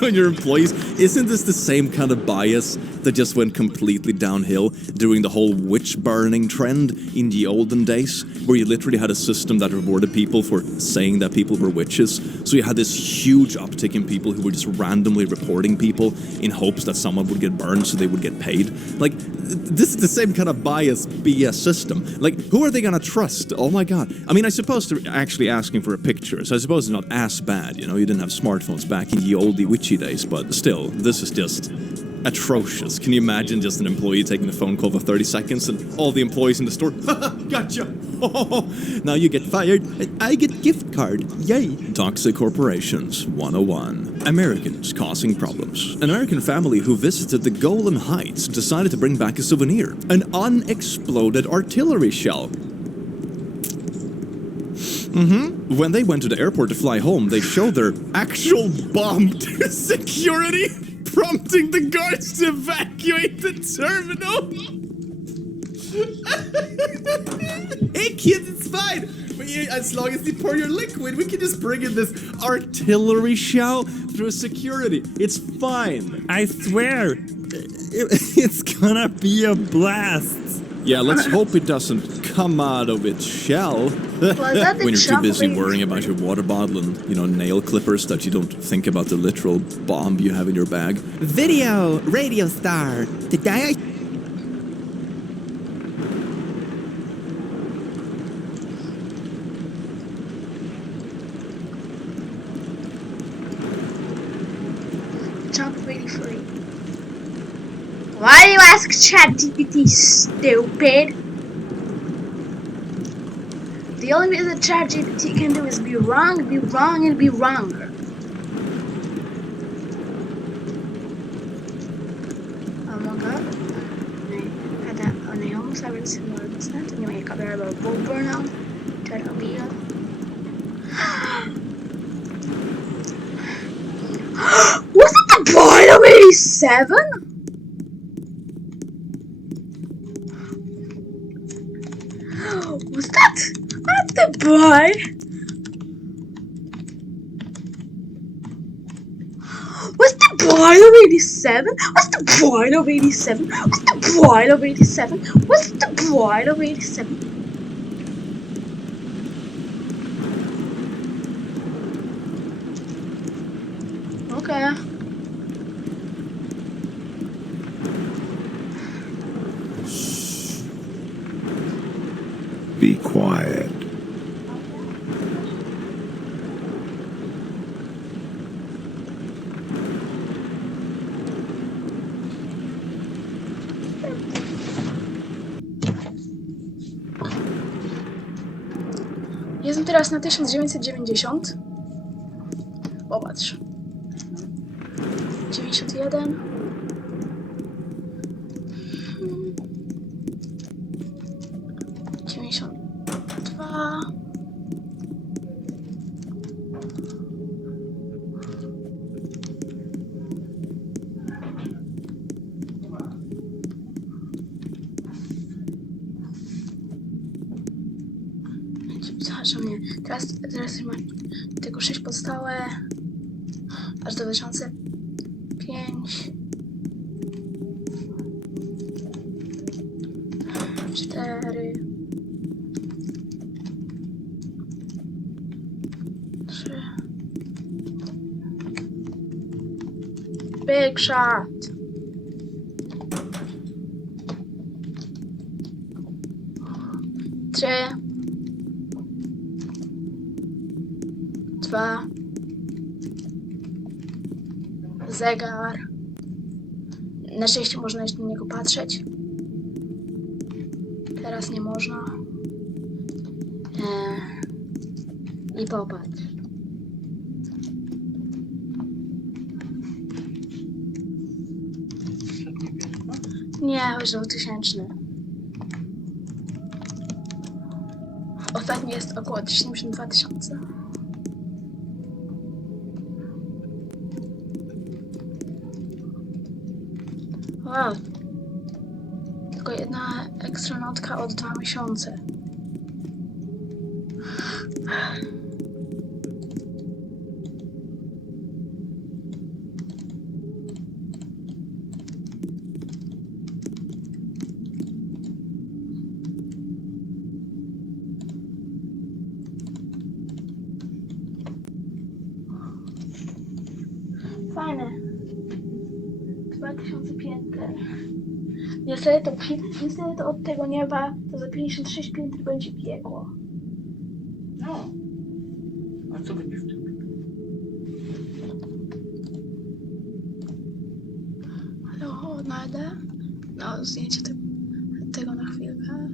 on your employees. Isn't this the same kind of bias that just went completely downhill during the whole witch burning trend in the olden days, where you literally had a system that rewarded people for saying that people were witches? So you had this huge uptick in people who were just randomly reporting people in hopes that someone would get burned so they would get paid. Like, this is the same kind of bias BS system. Like, who are they gonna trust? Oh my god. I mean, I suppose they're actually asking for a picture, so I suppose it's not as bad, you know? You didn't have smartphones back in the oldie witchy days, but still, this is just atrocious. Can you imagine just an employee taking a phone call for 30 seconds and all the employees in the store, gotcha! Now you get fired and I get gift card. Yay! Toxic Corporations 101. Americans causing problems. An American family who visited the Golan Heights decided to bring back a souvenir. An unexploded artillery shell. When they went to the airport to fly home, they showed their actual bomb to security, prompting the guards to evacuate the terminal. Hey kids, it's fine. As long as you pour your liquid, we can just bring in this artillery shell through security. It's fine. I swear, it's gonna be a blast. Yeah, let's hope it doesn't come out of its shell. When you're too busy worrying about your water bottle and, you know, nail clippers that you don't think about the literal bomb you have in your bag. Video radio star. Today Not really free. Why do you ask ChatGPT, stupid? The only thing that ChatGPT can do is be wrong, and be wrong. Oh my god. Nej, almost har väl signal bestämt. Nu är jag bara burnout. Terapia. Was it the boy of 87? Was that the boy? Was the boy of 87? Was the boy of 87? Was the boy of 87? Was the boy of 87? Okay. quiet. Jestem teraz na 1990. Popatrz. 91. Hmm. 92. Przepraszam mnie. Teraz mam tylko 6 podstałe. Aż do 2005. 4. 3. Big shot. Trzy. 2. Zegar. Na szczęście można jeszcze na niego patrzeć. Teraz nie można. I popatrz. Nie, chodź 2000. Ostatni jest około 72 000. Wow. Tylko jedna ekstra notka od 2 miesiące. Fajne. 2500. Niestety to od tego nieba to za 56 piętr będzie piekło. No. A co będzie w tym? Halo, odnajdę. No, zdjęcie tego na chwilkę.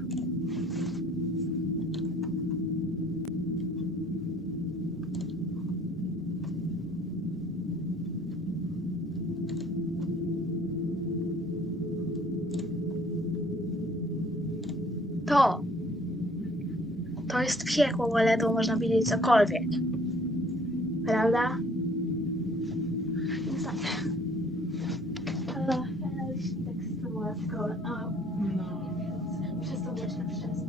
To jest piekło, ale to można widzieć cokolwiek. Prawda? Niestety. Ale tak symulackowe. No. Przez to wieczne przez.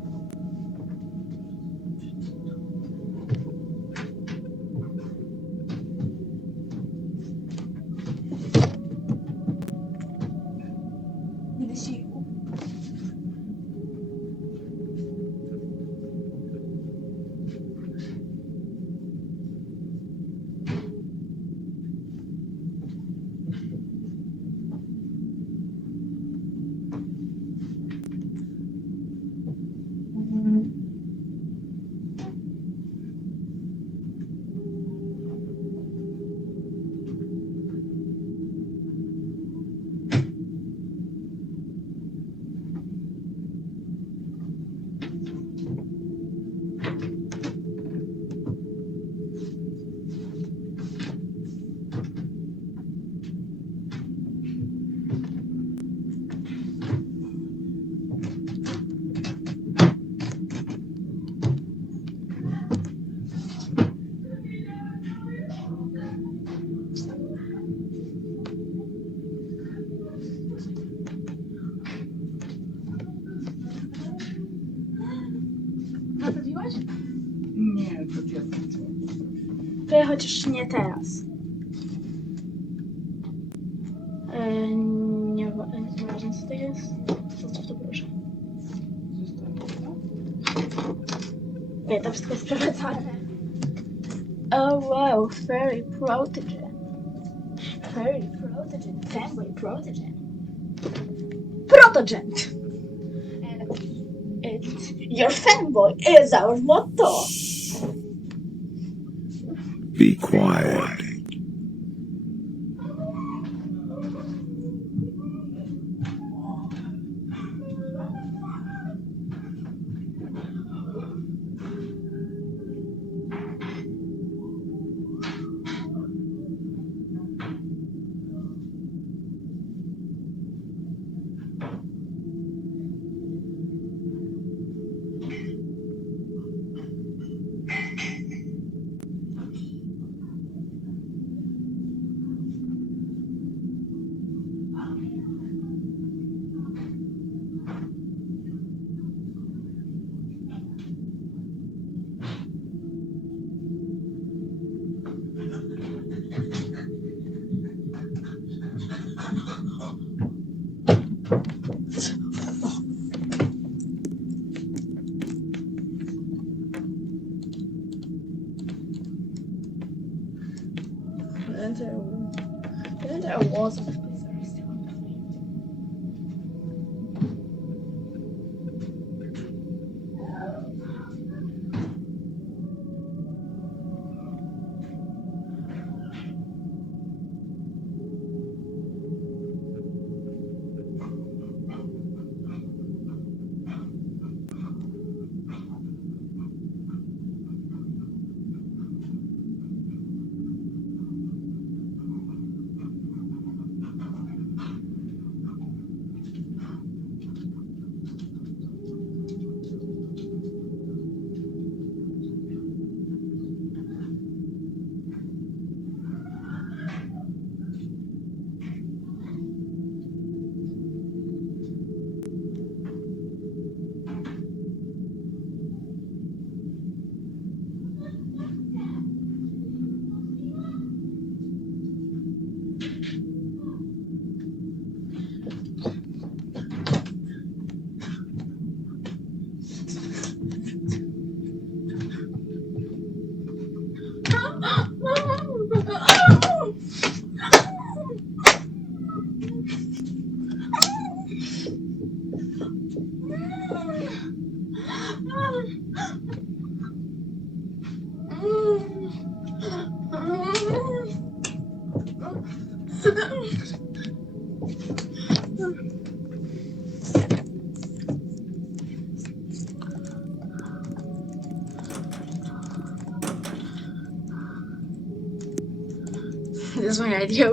Gdysiku. Naprawiłaś? Nie, to ja skończyłem. To ja chociaż nie teraz. Nieważne co to jest. Zostaw to proszę. Nie, to wszystko jest sprawdzane. Oh wow, fairy protogen. Fairy protogen. Fanboy protogen. Protogen! it. Your fanboy is our motto. Be quiet. The entire walls of this place are still unclean. This is my idea.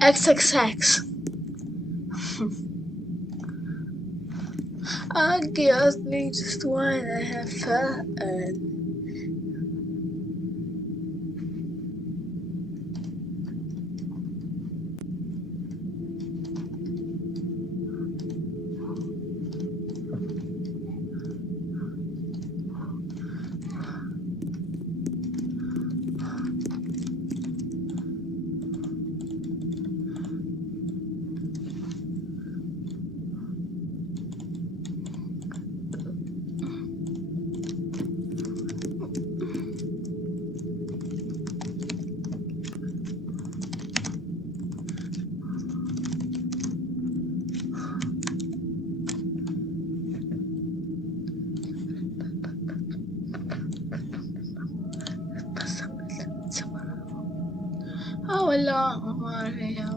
XXX. I guess they just wanna have fun.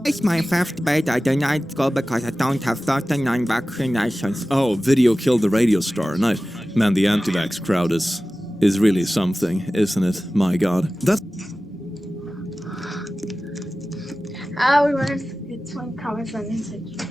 It's my first day. I did not go because I don't have 39 vaccinations. Oh, video killed the radio star. Nice. Man, the anti-vax crowd is really something, isn't it? My God. That's We wanted to get 20 comments on Inside Joke.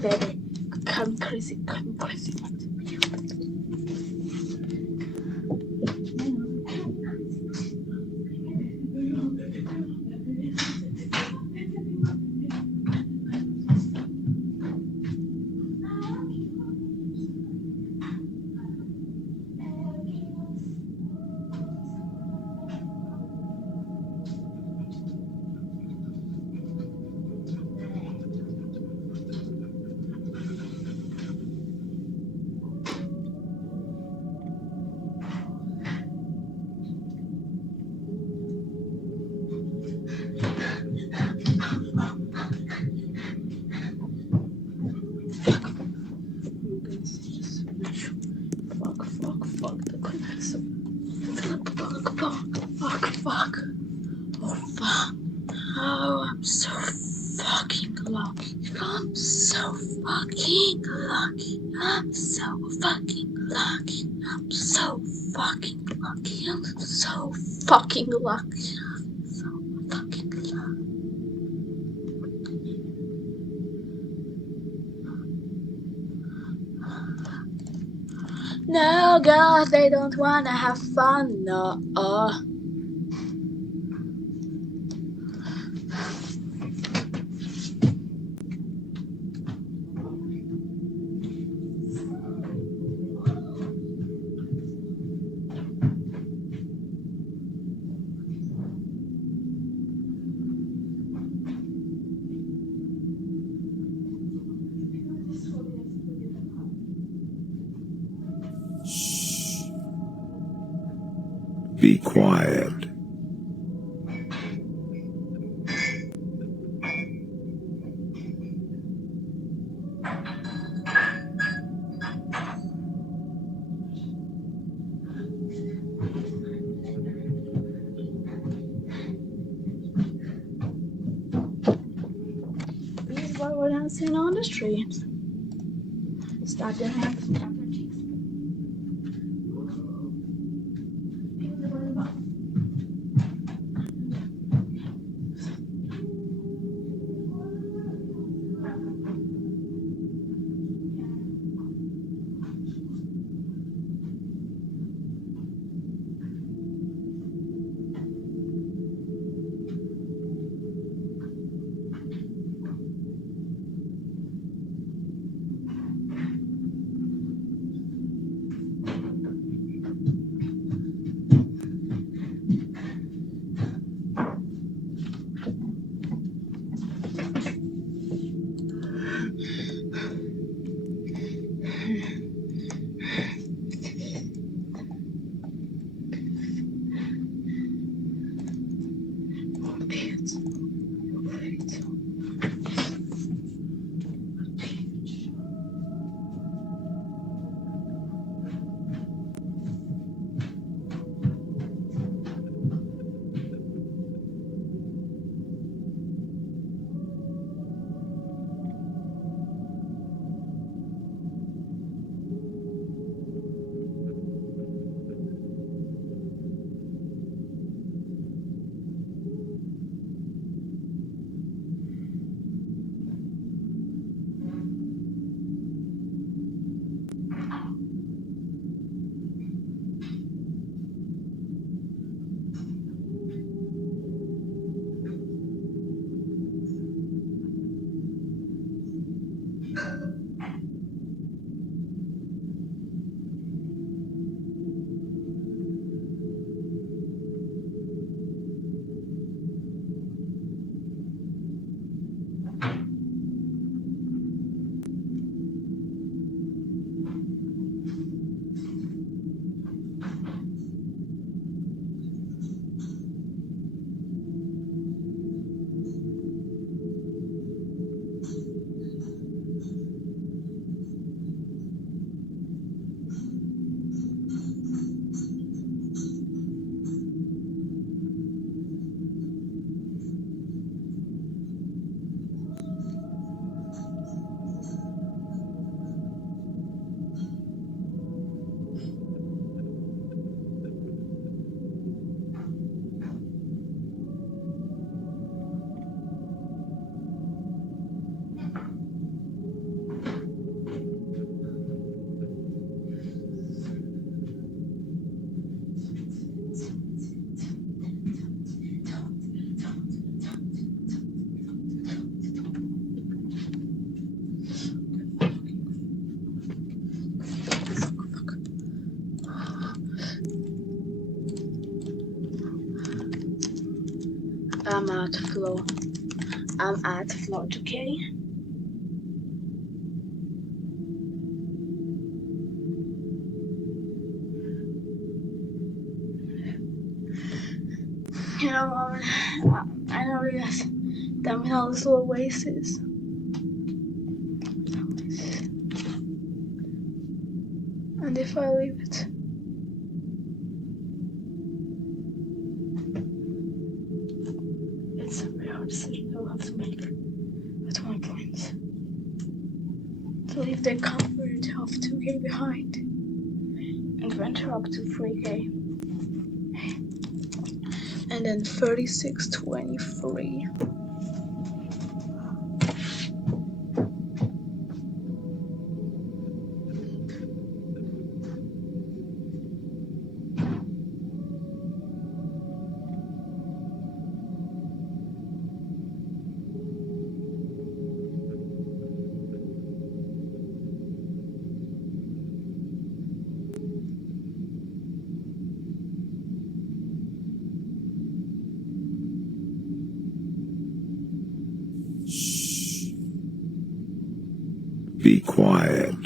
baby. Come crazy, come crazy. Fuck the connection. Fuck. Oh, fuck. Oh, I'm so fucking lucky. I'm so fucking lucky. I'm so fucking lucky. I'm so fucking lucky. I'm so fucking lucky. I'm so fucking lucky. No, girls, they don't wanna have fun. No. Be quiet. This is what we're dancing on the streets. Stop your hands, stop your cheeks. I'm at floor 2K. You know, I know this. Damn it, all this little oasis. And if I leave it, it's a very hard decision I'll have to make at one point. To leave the comfort of 2K behind and venture up to 3K. And then 3623. Be quiet.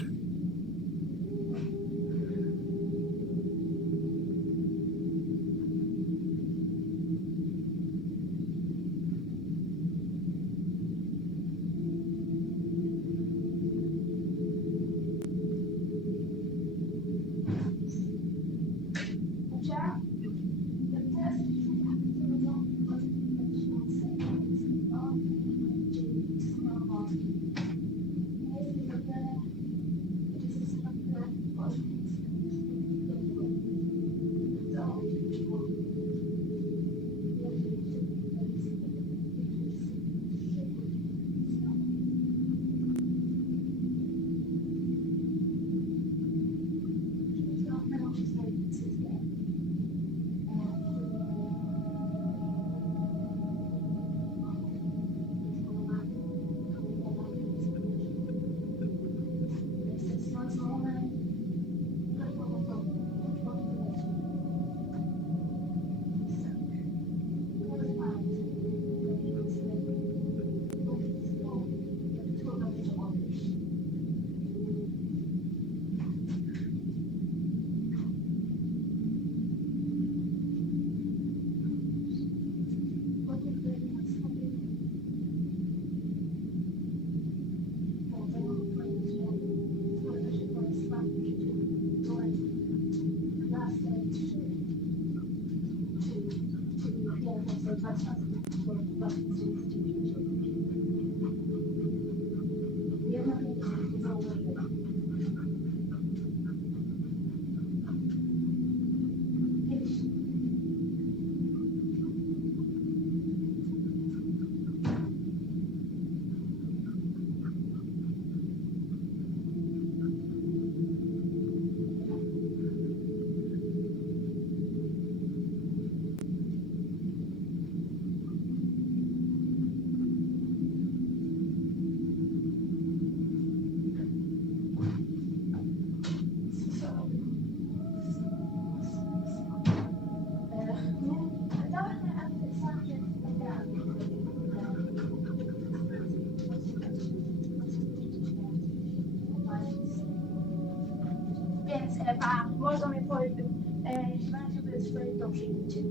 Więc można mi powiedzieć, jeśli będzie to jest to przyjęcie.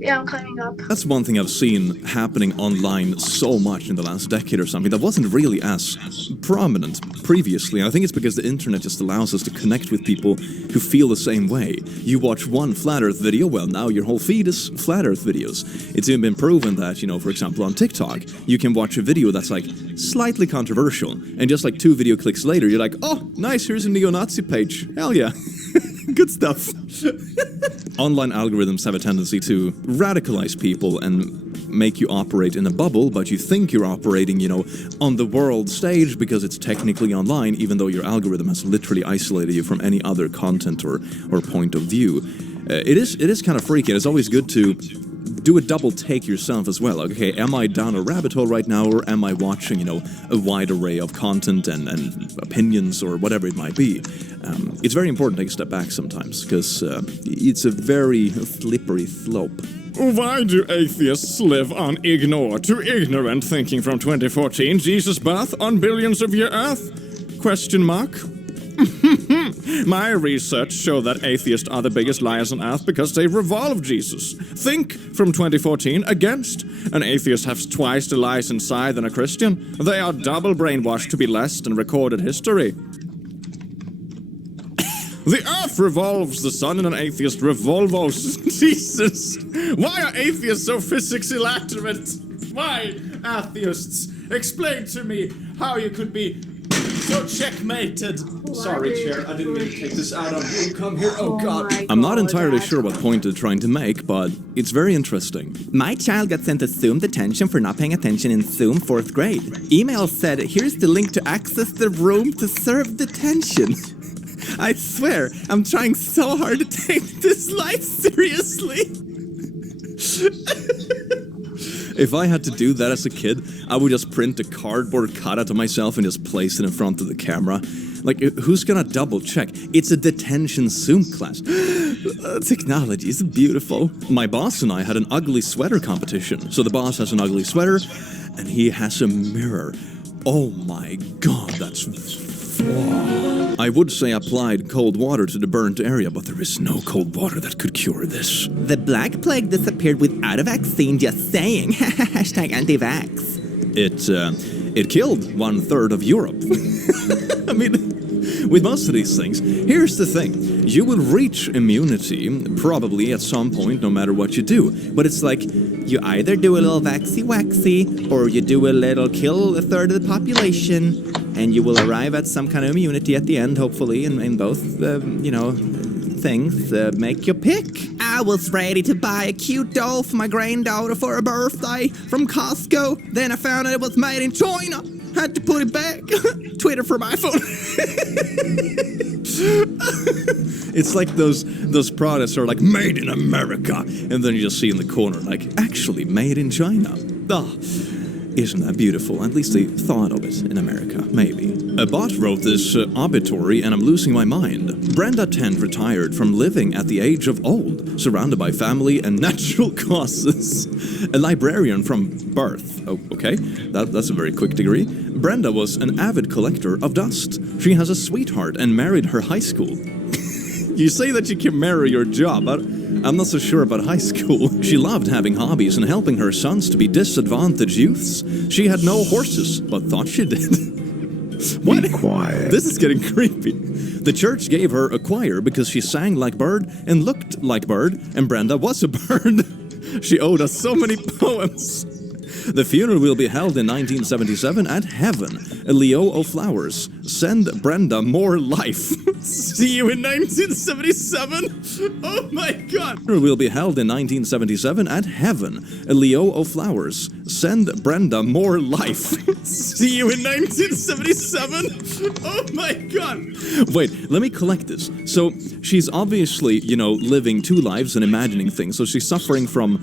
Yeah, I'm climbing up. That's one thing I've seen happening online so much in the last decade or something that wasn't really as prominent previously. And I think it's because the internet just allows us to connect with people who feel the same way. You watch one Flat Earth video, well, now your whole feed is Flat Earth videos. It's even been proven that, you know, for example, on TikTok, you can watch a video that's like slightly controversial, and just like 2 video clicks later, you're like, oh, nice, here's a neo-Nazi page. Hell yeah. Good stuff. Online algorithms have a tendency to radicalize people and make you operate in a bubble, but you think you're operating, on the world stage because it's technically online, even though your algorithm has literally isolated you from any other content or point of view. It is kind of freaky. It's always good to do a double take yourself as well. Okay, am I down a rabbit hole right now, or am I watching, a wide array of content and opinions or whatever it might be? It's very important to take a step back sometimes, because it's a very slippery slope. Why do atheists live on ignore to ignorant thinking from 2014 Jesus' birth on billions of year Earth? Question mark? My research show that atheists are the biggest liars on Earth because they revolve Jesus. Think from 2014 against. An atheist has twice the lies inside than a Christian. They are double brainwashed to be less than recorded history. The Earth revolves the sun and an atheist revolvos Jesus. Why are atheists so physics illiterate? Why, atheists? Explain to me how you could be so checkmated. Sorry, Chair, I didn't mean to take this out on you. Come here, oh God. I'm not entirely sure what point they're trying to make, but it's very interesting. My child got sent to Zoom detention for not paying attention in Zoom 4th grade. Email said, here's the link to access the room to serve detention. I swear, I'm trying so hard to take this life seriously. If I had to do that as a kid, I would just print a cardboard cutout of myself and just place it in front of the camera. Like, who's gonna double check? It's a detention Zoom class. Technology is beautiful. My boss and I had an ugly sweater competition. So the boss has an ugly sweater, and he has a mirror. Oh my God, that's... I would say applied cold water to the burnt area, but there is no cold water that could cure this. The Black Plague disappeared without a vaccine, just saying. Hashtag anti-vax. It killed 1/3 of Europe. I mean, with most of these things, here's the thing. You will reach immunity, probably at some point, no matter what you do. But it's like, you either do a little vaxy-waxy, or you do a little kill 1/3 of the population, and you will arrive at some kind of immunity at the end, hopefully, in both, things. Make your pick. I was ready to buy a cute doll for my granddaughter for her birthday from Costco. Then I found out it was made in China. Had to put it back. Twitter for my phone. It's like those products are like made in America, and then you just see in the corner like actually made in China. Isn't that beautiful? At least they thought of it in America, maybe. A bot wrote this obituary, and I'm losing my mind. Brenda Tent retired from living at the age of old, surrounded by family and natural causes. A librarian from birth. Oh, okay, that's a very quick degree. Brenda was an avid collector of dust. She has a sweetheart and married her high school. You say that you can marry your job, but I'm not so sure about high school. She loved having hobbies and helping her sons to be disadvantaged youths. She had no horses, but thought she did. What? Be quiet. This is getting creepy. The church gave her a choir because she sang like bird and looked like bird, and Brenda was a bird. She owed us so many poems. The funeral will be held in 1977 at Heaven. Leo O'Flowers. Send Brenda more life. See you in 1977? Oh my God. Funeral will be held in 1977 at Heaven. Leo O'Flowers. Send Brenda more life. See you in 1977? Oh my God. Wait, let me collect this. So she's obviously, living two lives and imagining things. So she's suffering from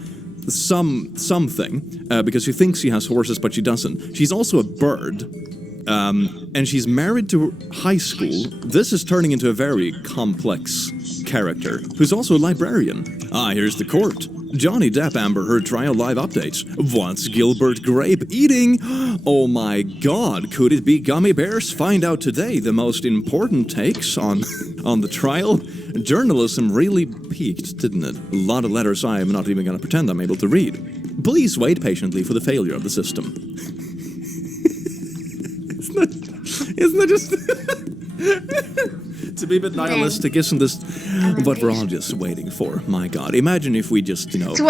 something because she thinks she has horses, but she doesn't. She's also a bird, and she's married to high school. This is turning into a very complex character who's also a librarian. Here's the court. Johnny Depp Amber Heard trial live updates. What's Gilbert Grape eating? Oh my God, could it be gummy bears? Find out today the most important takes on the trial. Journalism really peaked, didn't it? A lot of letters I am not even going to pretend I'm able to read. Please wait patiently for the failure of the system. Isn't that just... To be a bit nihilistic, isn't this what we're all just waiting for? My God, imagine if we just, a little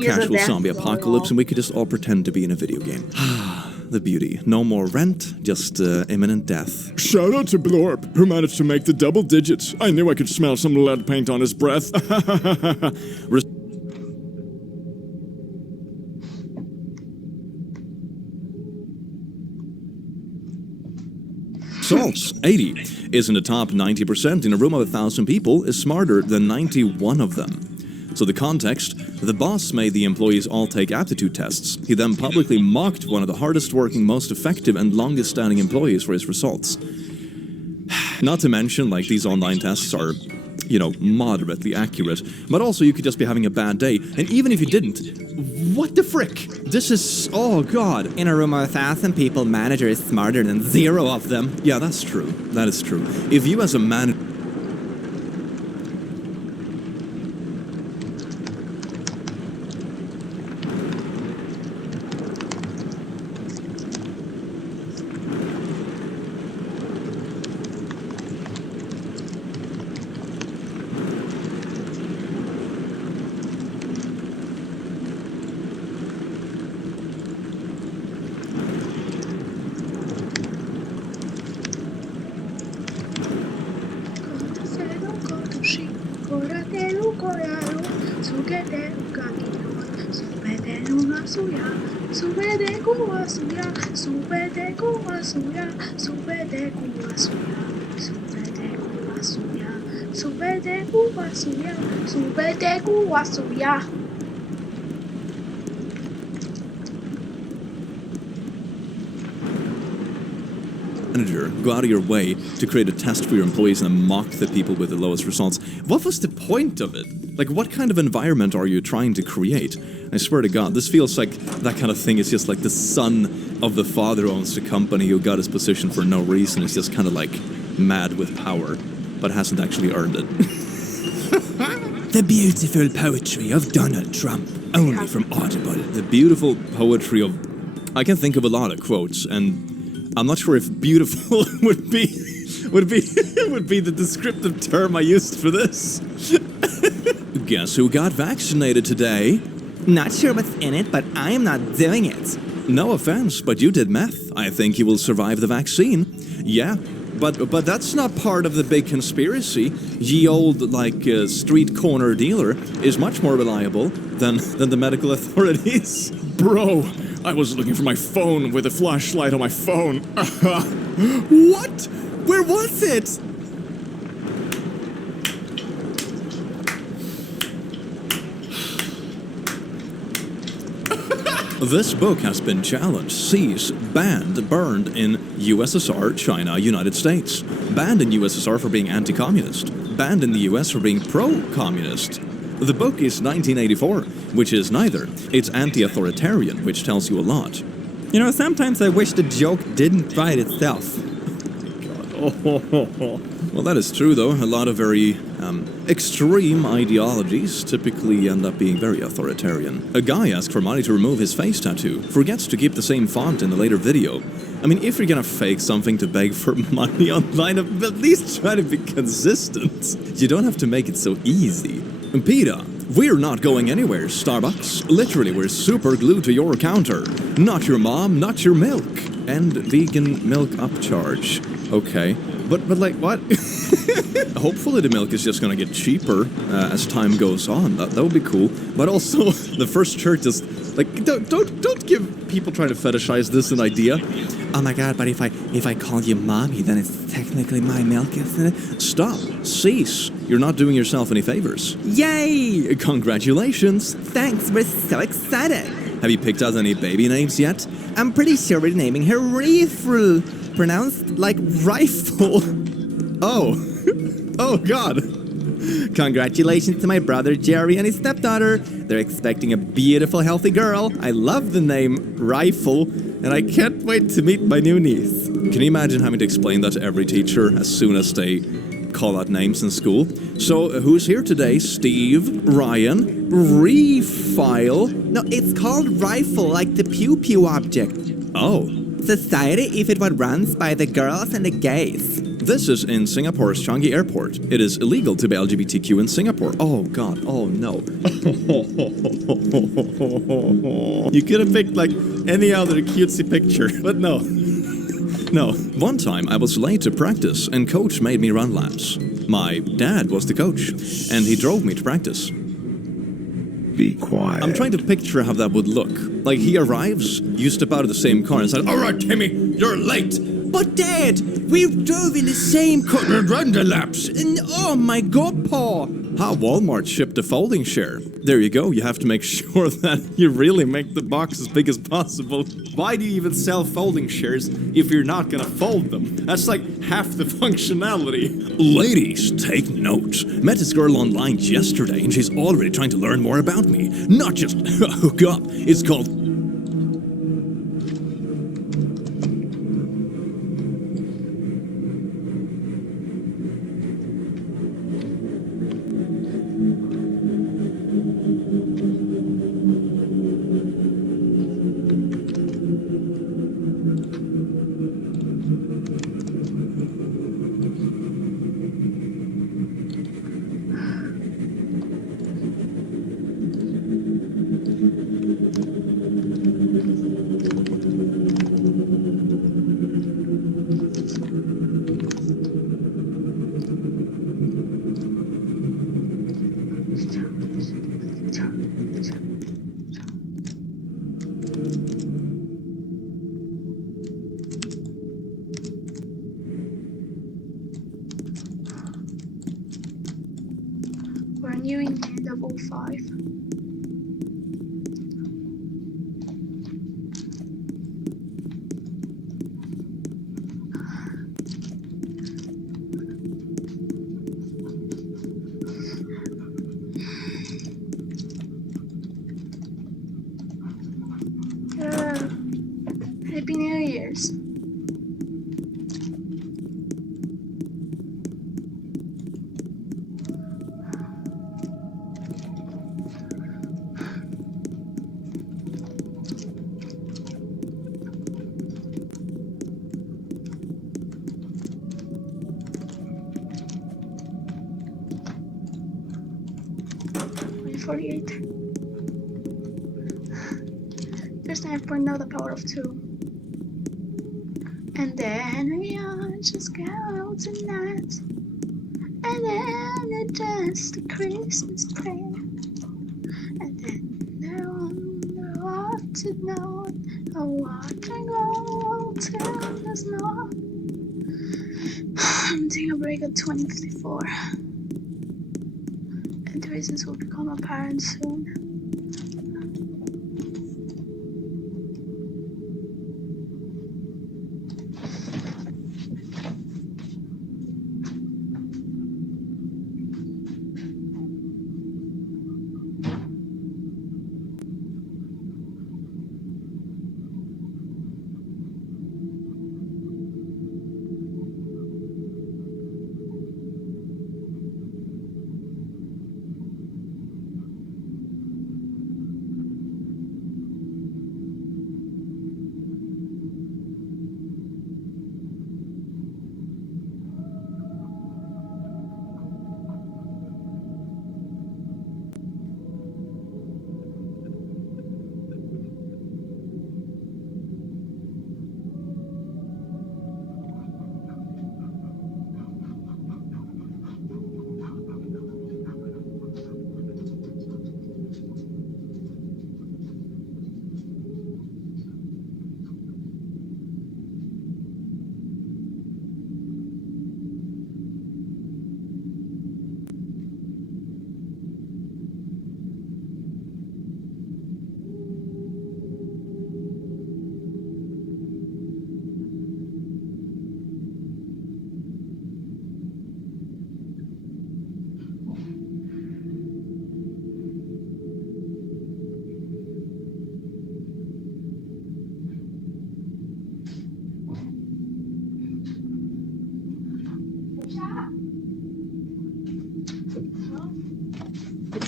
casual zombie apocalypse and we could just all pretend to be in a video game. The beauty. No more rent, just imminent death. Shout out to Blorp, who managed to make the double digits. I knew I could smell some lead paint on his breath. Salts, 80, is in the top 90%. In a room of 1,000 people is smarter than 91 of them. So the context, the boss made the employees all take aptitude tests. He then publicly mocked one of the hardest working, most effective, and longest standing employees for his results. Not to mention, like, these online tests are, you know, moderately accurate, but also you could just be having a bad day. And even if you didn't, what the frick? This is, oh god. In a room of 1,000 people, manager is smarter than 0 of them. Yeah, that's true. That is true. If you as a manager... Manager, go out of your way to create a test for your employees and mock the people with the lowest results. What was the point of it? Like, what kind of environment are you trying to create? I swear to God, this feels like that kind of thing is just like the son of the father who owns the company who got his position for no reason. Is just kind of like mad with power, but hasn't actually earned it. The beautiful poetry of Donald Trump, only from Audible. The beautiful poetry of... I can think of a lot of quotes, and I'm not sure if beautiful would be the descriptive term I used for this. Guess who got vaccinated today? Not sure what's in it, but I am not doing it. No offense, but you did meth. I think you will survive the vaccine. Yeah, but that's not part of the big conspiracy. Ye old, like, street corner dealer is much more reliable than the medical authorities. Bro, I was looking for my phone with a flashlight on my phone. What? Where was it? This book has been challenged, seized, banned, burned in USSR, China, United States. Banned in USSR for being anti-communist. Banned in the US for being pro-communist. The book is 1984, which is neither. It's anti-authoritarian, which tells you a lot. You know, sometimes I wish the joke didn't write itself. Well, that is true, though. A lot of very extreme ideologies typically end up being very authoritarian. A guy asks for money to remove his face tattoo, forgets to keep the same font in the later video. I mean, if you're gonna fake something to beg for money online, at least try to be consistent. You don't have to make it so easy. PETA, we're not going anywhere, Starbucks. Literally, we're super glued to your counter. Not your mom, not your milk. And vegan milk upcharge. Okay. But like, what? Hopefully the milk is just gonna get cheaper as time goes on. That would be cool. But also, the first church is like, don't give people trying to fetishize this an idea. Oh my god, but if I call you mommy, then it's technically my milk, isn't it? Stop. Cease. You're not doing yourself any favors. Yay! Congratulations. Thanks, we're so excited. Have you picked out any baby names yet? I'm pretty sure we're naming her Rifle. Pronounced like rifle. Oh. Oh, God. Congratulations to my brother Jerry and his stepdaughter. They're expecting a beautiful, healthy girl. I love the name Rifle, and I can't wait to meet my new niece. Can you imagine having to explain that to every teacher as soon as they call out names in school? So, who's here today? Steve, Ryan, Refile. No, it's called Rifle, like the pew-pew object. Oh. Society if it were run by the girls and the gays. This is in Singapore's Changi Airport. It is illegal to be LGBTQ in Singapore. Oh, God. Oh, no. You could have picked, like, any other cutesy picture, but no. No. One time, I was late to practice, and coach made me run laps. My dad was the coach, and he drove me to practice. Be quiet. I'm trying to picture how that would look. Like, he arrives, you step out of the same car and say, "All right, Timmy, you're late." But Dad, We drove in the same laps, and oh my god, Paul! How Walmart shipped a folding chair. There you go, you have to make sure that you really make the box as big as possible. Why do you even sell folding chairs if you're not gonna fold them? That's like half the functionality. Ladies, take note. Met this girl online yesterday and she's already trying to learn more about me. Not just hook up, it's called... We're new in level 5. Happy New Year's. First I point out the power of 2. And then we all just go out tonight. And then it's just a Christmas prayer. And then I wonder what to know. Or what I go till there's not. I'm taking a break at 2054. And the reasons will become apparent soon.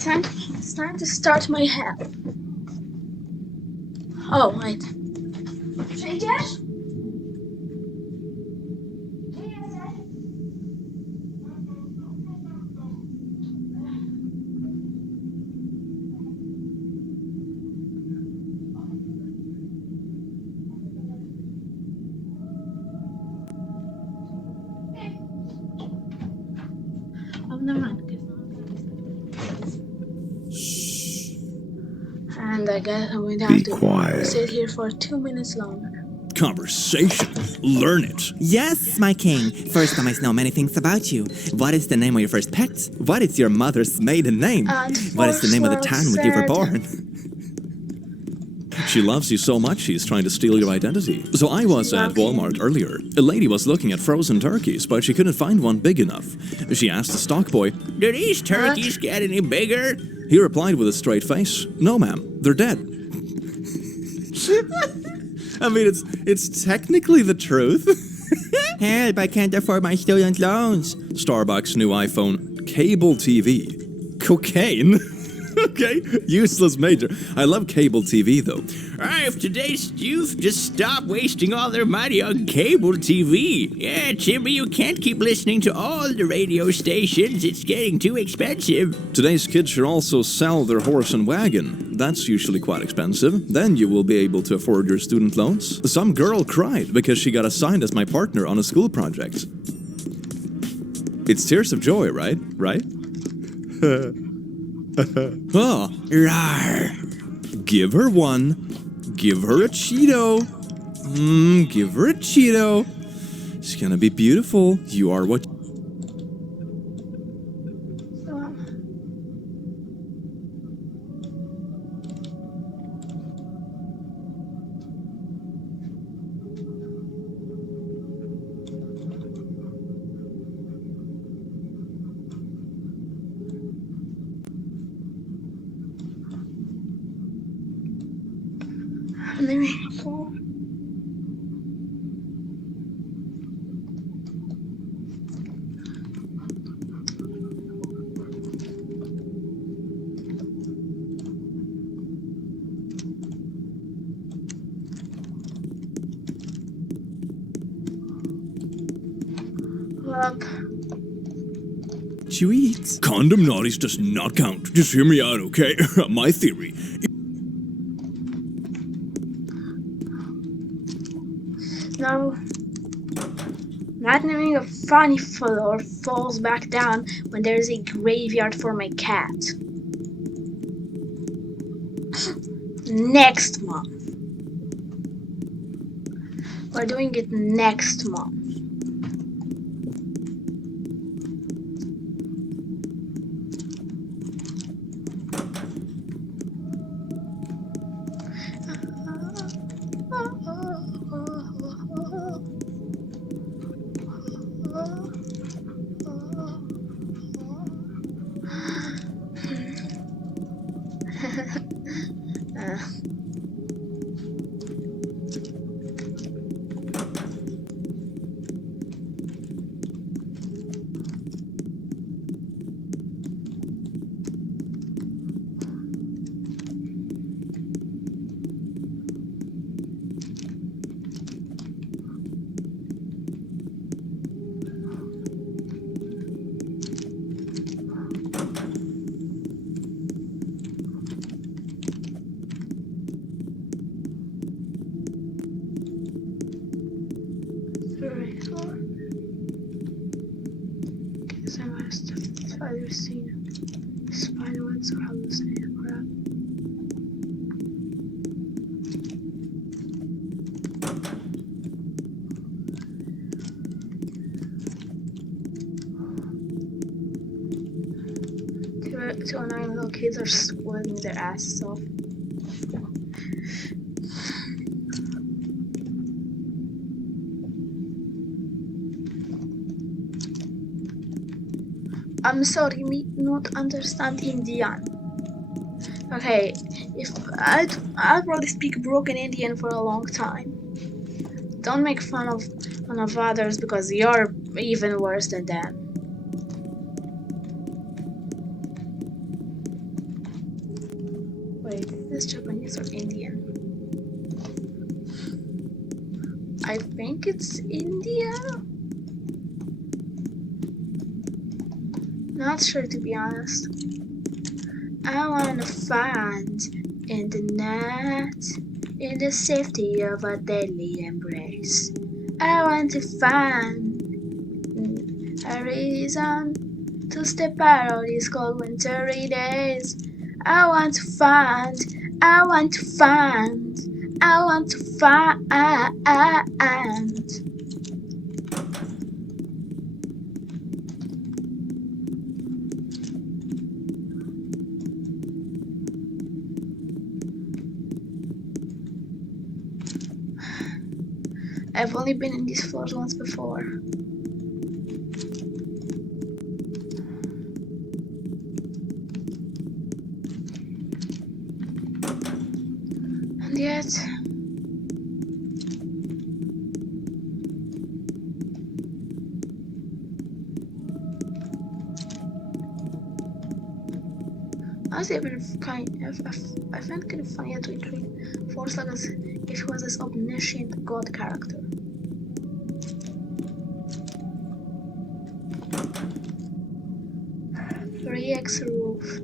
It's time to start my hair. Oh, wait. Przejdziesz? Oh, never mind. And I guess I'm going to have to sit here for 2 minutes longer. Conversation. Learn it. Yes, my king. First, I must know many things about you. What is the name of your first pet? What is your mother's maiden name? What is the name of the town where you were born? She loves you so much she's trying to steal your identity. So I was at Walmart earlier. A lady was looking at frozen turkeys, but she couldn't find one big enough. She asked the stock boy, "Do these turkeys get any bigger?" He replied with a straight face, "No, ma'am, they're dead." I mean, it's technically the truth. Help, I can't afford my student loans. Starbucks' new iPhone, cable TV, cocaine. Okay, useless major. I love cable TV though. If today's youth just stop wasting all their money on cable TV. Yeah, Timmy, you can't keep listening to all the radio stations. It's getting too expensive. Today's kids should also sell their horse and wagon. That's usually quite expensive. Then you will be able to afford your student loans. Some girl cried because she got assigned as my partner on a school project. It's tears of joy, right? Right? Oh, rawr. Give her one. Give her a Cheeto. Give her a Cheeto. It's gonna be beautiful. You are what... You eat. Condom naughties does not count. Just hear me out, okay? My theory. No. Not naming a funny floor falls back down when there's a graveyard for my cat. Next month. We're doing it next month. Two annoying little kids are sweating their asses off. I'm sorry, me not understand Indian. Okay, if I'll probably speak broken Indian for a long time. Don't make fun of others because you're even worse than them. Wait, is this Japanese or Indian? I think it's India. Not sure, to be honest. I wanna find in the night, in the safety of a deadly embrace. I want to find a reason to step out of these cold wintry days. I want to find I want to find. I've only been in these floors once before. And yet... Honestly, I find it kind of funny to treat Forslag as if he was this omniscient god character. 3x roof.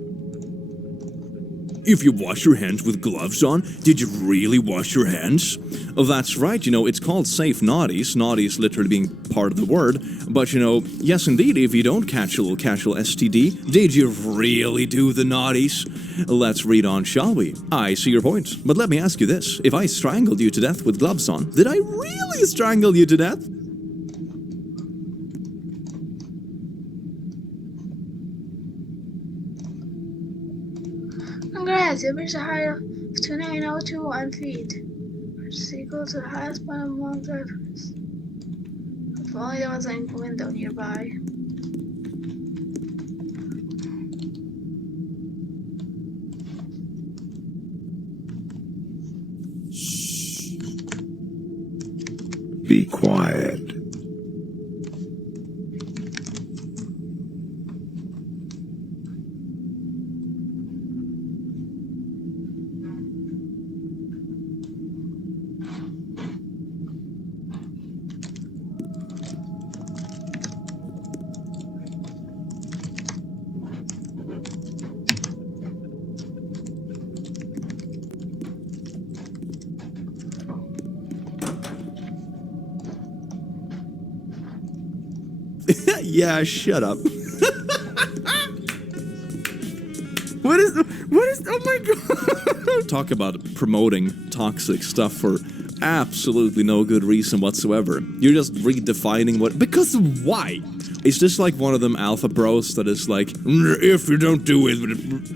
If you wash your hands with gloves on, did you really wash your hands? Oh, that's right, you know, it's called safe naughties, naughties literally being part of the word, but you know, yes indeed, if you don't catch a little casual STD, did you really do the naughties? Let's read on, shall we? I see your point, but let me ask you this, if I strangled you to death with gloves on, did I really strangle you to death? Congrats, you reached a height of 2902 feet. Which is equal to the highest point of Mount Everest. If only there was a window nearby. Be quiet. Yeah, shut up. What is, oh my god. Talk about promoting toxic stuff for absolutely no good reason whatsoever. You're just redefining what, because why? Is this like one of them alpha bros that is like, if you don't do it,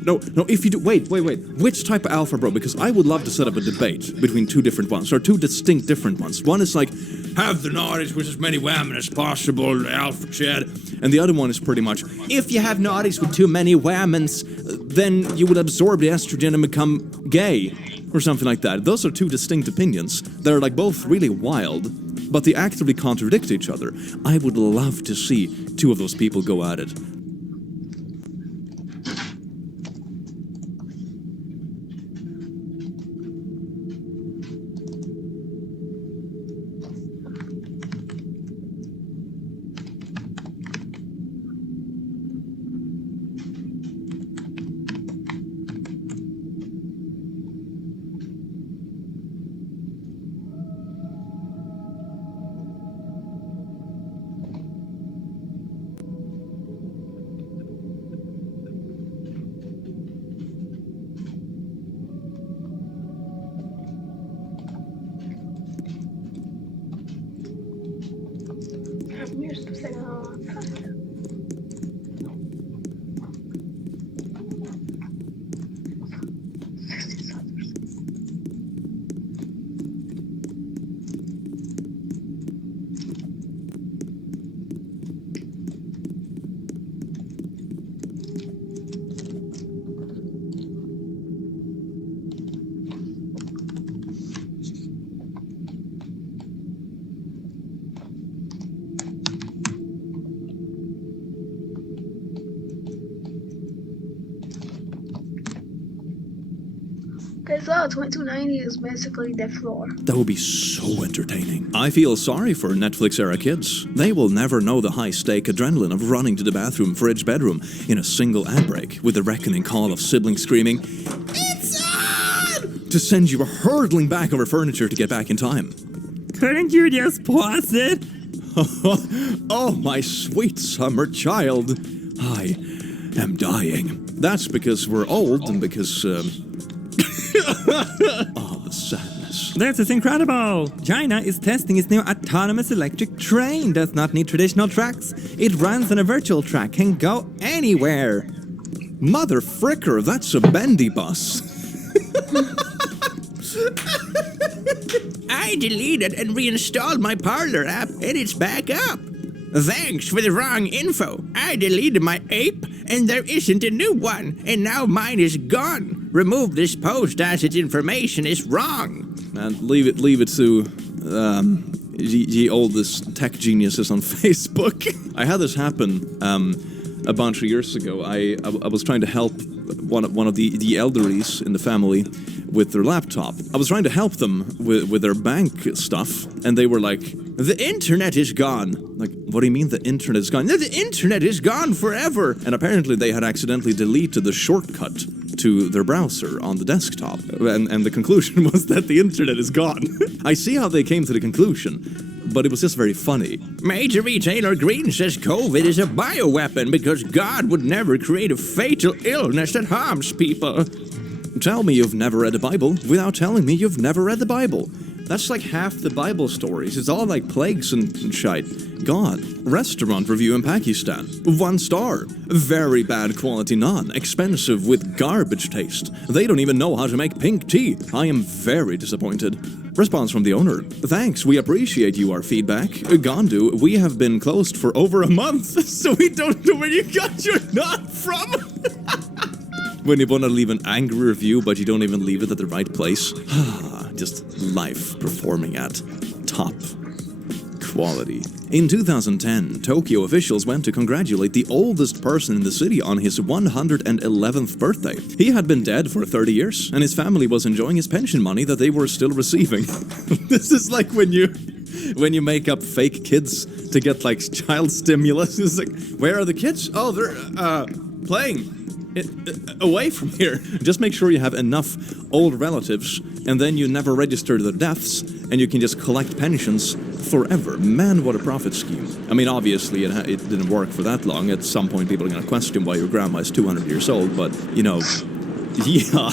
no, if you do, wait, which type of alpha bro? Because I would love to set up a debate between two different ones, or two distinct different ones. One is like, have the naughties with as many women as possible, alpha Chad. And the other one is pretty much, if you have naughties with too many women's, then you would absorb the estrogen and become gay, or something like that. Those are two distinct opinions that are like both really wild, but they actively contradict each other. I would love to see two of those people go at it. Okay, so 2290 is basically the floor. That would be so entertaining. I feel sorry for Netflix-era kids. They will never know the high-stake adrenaline of running to the bathroom, fridge, bedroom in a single ad break with the reckoning call of siblings screaming, "It's on!" to send you hurtling back over furniture to get back in time. Couldn't you just pause it? Oh, my sweet summer child. I am dying. That's because we're old and because, oh, the sadness. This is incredible! China is testing its new autonomous electric train. Does not need traditional tracks. It runs on a virtual track, can go anywhere. Mother fricker, that's a bendy bus. I deleted and reinstalled my Parlor app and it's back up. Thanks for the wrong info. I deleted my ape and there isn't a new one, and now mine is gone. Remove this post as its information is wrong. And leave it to the oldest tech geniuses on Facebook. I had this happen a bunch of years ago. I was trying to help one of the elderlies in the family with their laptop. I was trying to help them with their bank stuff, and they were like, "The internet is gone." Like, what do you mean the internet is gone? "No, the internet is gone forever." And apparently they had accidentally deleted the shortcut to their browser on the desktop. And the conclusion was that the internet is gone. I see how they came to the conclusion, but it was just very funny. Major retailer Green says COVID is a bioweapon because God would never create a fatal illness that harms people. Tell me you've never read the Bible without telling me you've never read the Bible. That's like half the Bible stories. It's all like plagues and shite. God. Restaurant review in Pakistan. 1 star. Very bad quality naan. Expensive with garbage taste. They don't even know how to make pink tea. I am very disappointed. Response from the owner. Thanks, we appreciate your feedback. Gandu, we have been closed for over a month, so we don't know where you got your naan from. When you want to leave an angry review, but you don't even leave it at the right place. Just life performing at top quality. In 2010, Tokyo officials went to congratulate the oldest person in the city on his 111th birthday. He had been dead for 30 years, and his family was enjoying his pension money that they were still receiving. This is like when you make up fake kids to get like child stimulus. It's like, where are the kids? Oh, they're playing. Away from here. Just make sure you have enough old relatives, and then you never register their deaths, and you can just collect pensions forever. Man, what a profit scheme. I mean, obviously, it didn't work for that long. At some point, people are going to question why your grandma is 200 years old, but, you know, yeah.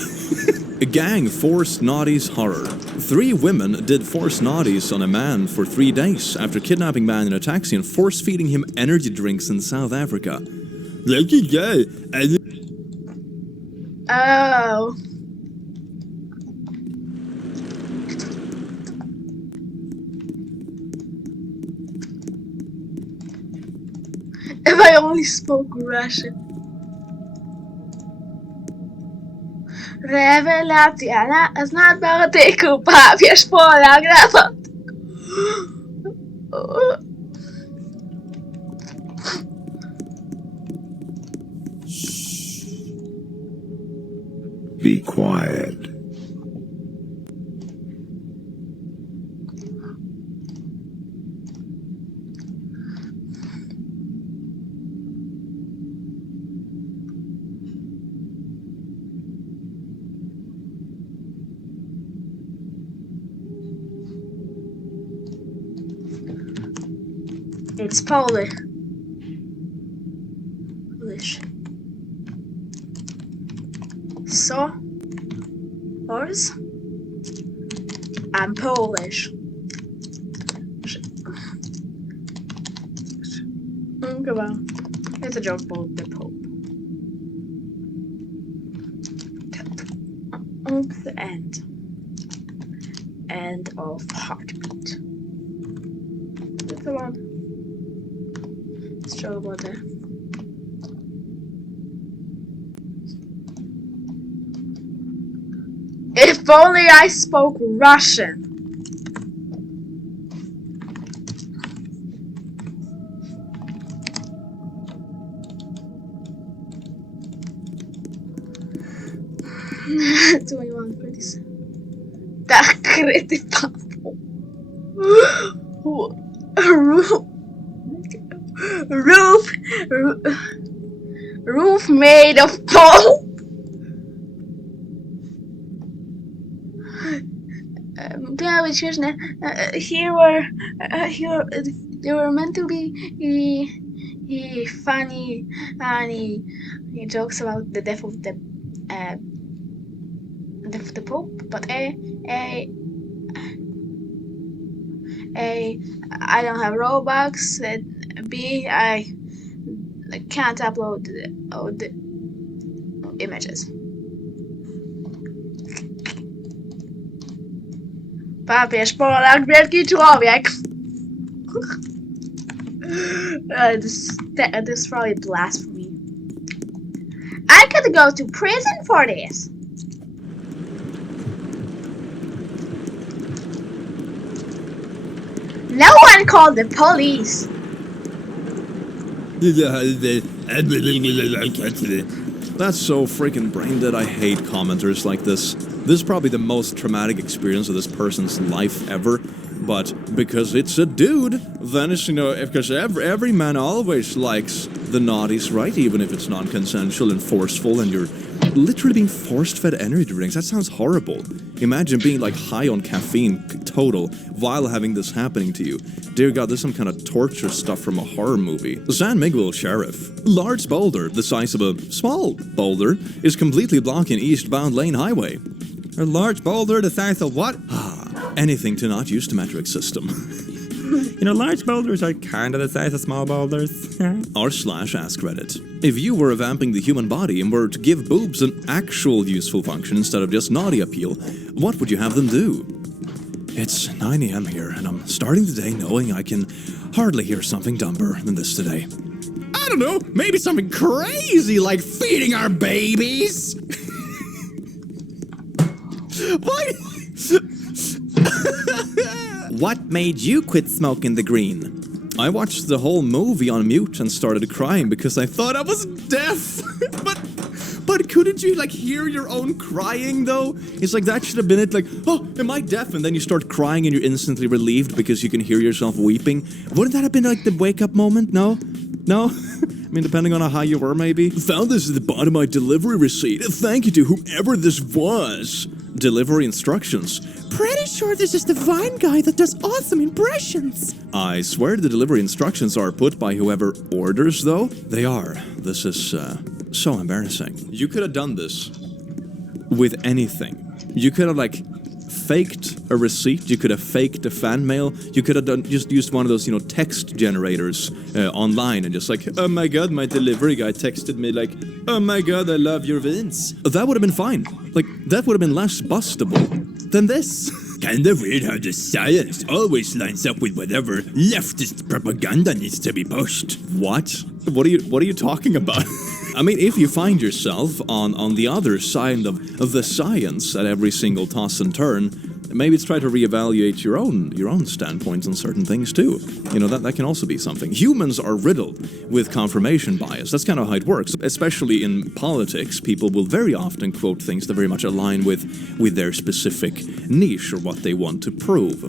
A gang forced naughties horror. 3 women did forced naughties on a man for 3 days after kidnapping man in a taxi and force-feeding him energy drinks in South Africa. Oh. If I only spoke Russian. Rewelacja, znad Bałtyku, papież Polak, Be quiet. It's Polish. So, horse. I'm Polish. Come on. It's a joke about the Pope. The end. End of heartbeat. That's the one. Let's show about that. If only I spoke Russian. Tak kryty papo. Roof made of pulp. Miały być śmieszne. They were meant to be funny jokes about the death of the Pope, but A, I don't have Robux. B, I can't upload the images. Papírspórolák, miért kicsúvják? This is probably blasphemy. I could go to prison for this. No one called the police. That's so freaking brain dead. I hate commenters like this. This is probably the most traumatic experience of this person's life ever. But because it's a dude, then it's, because every man always likes the naughties, right? Even if it's non-consensual and forceful and you're literally being force-fed energy drinks. That sounds horrible. Imagine being like high on caffeine total while having this happening to you. Dear God, this is some kind of torture stuff from a horror movie. San Miguel Sheriff. Large boulder, the size of a small boulder, is completely blocking eastbound lane highway. A large boulder the size of what? Anything to not use the metric system. Large boulders are kind of the size of small boulders. r/ask Reddit. If you were revamping the human body and were to give boobs an actual useful function instead of just naughty appeal, what would you have them do? It's 9 a.m. here, and I'm starting the day knowing I can hardly hear something dumber than this today. I don't know, maybe something crazy like feeding our babies. What? What made you quit smoking the green? I watched the whole movie on mute and started crying because I thought I was deaf. But couldn't you hear your own crying though? It's like that should have been it. Oh, am I deaf? And then you start crying and you're instantly relieved because you can hear yourself weeping. Wouldn't that have been the wake up moment? No? I mean, depending on how high you were, maybe. Found this at the bottom of my delivery receipt. Thank you to whomever this was. Delivery instructions. Pretty sure this is the Vine guy that does awesome impressions. I swear the delivery instructions are put by whoever orders, though. They are. This is so embarrassing. You could have done this with anything. You could have faked a receipt. You could have faked a fan mail. You could have just used one of those text generators online and just oh my god, my delivery guy texted me oh my god, I love your Vince. That would have been fine. That would have been less bustable than this. Kinda weird how the science always lines up with whatever leftist propaganda needs to be pushed. What? What are you talking about? I mean, if you find yourself on the other side of the science at every single toss and turn, maybe it's try to reevaluate your own standpoints on certain things too. That can also be something. Humans are riddled with confirmation bias. That's kind of how it works. Especially in politics, people will very often quote things that very much align with their specific niche or what they want to prove.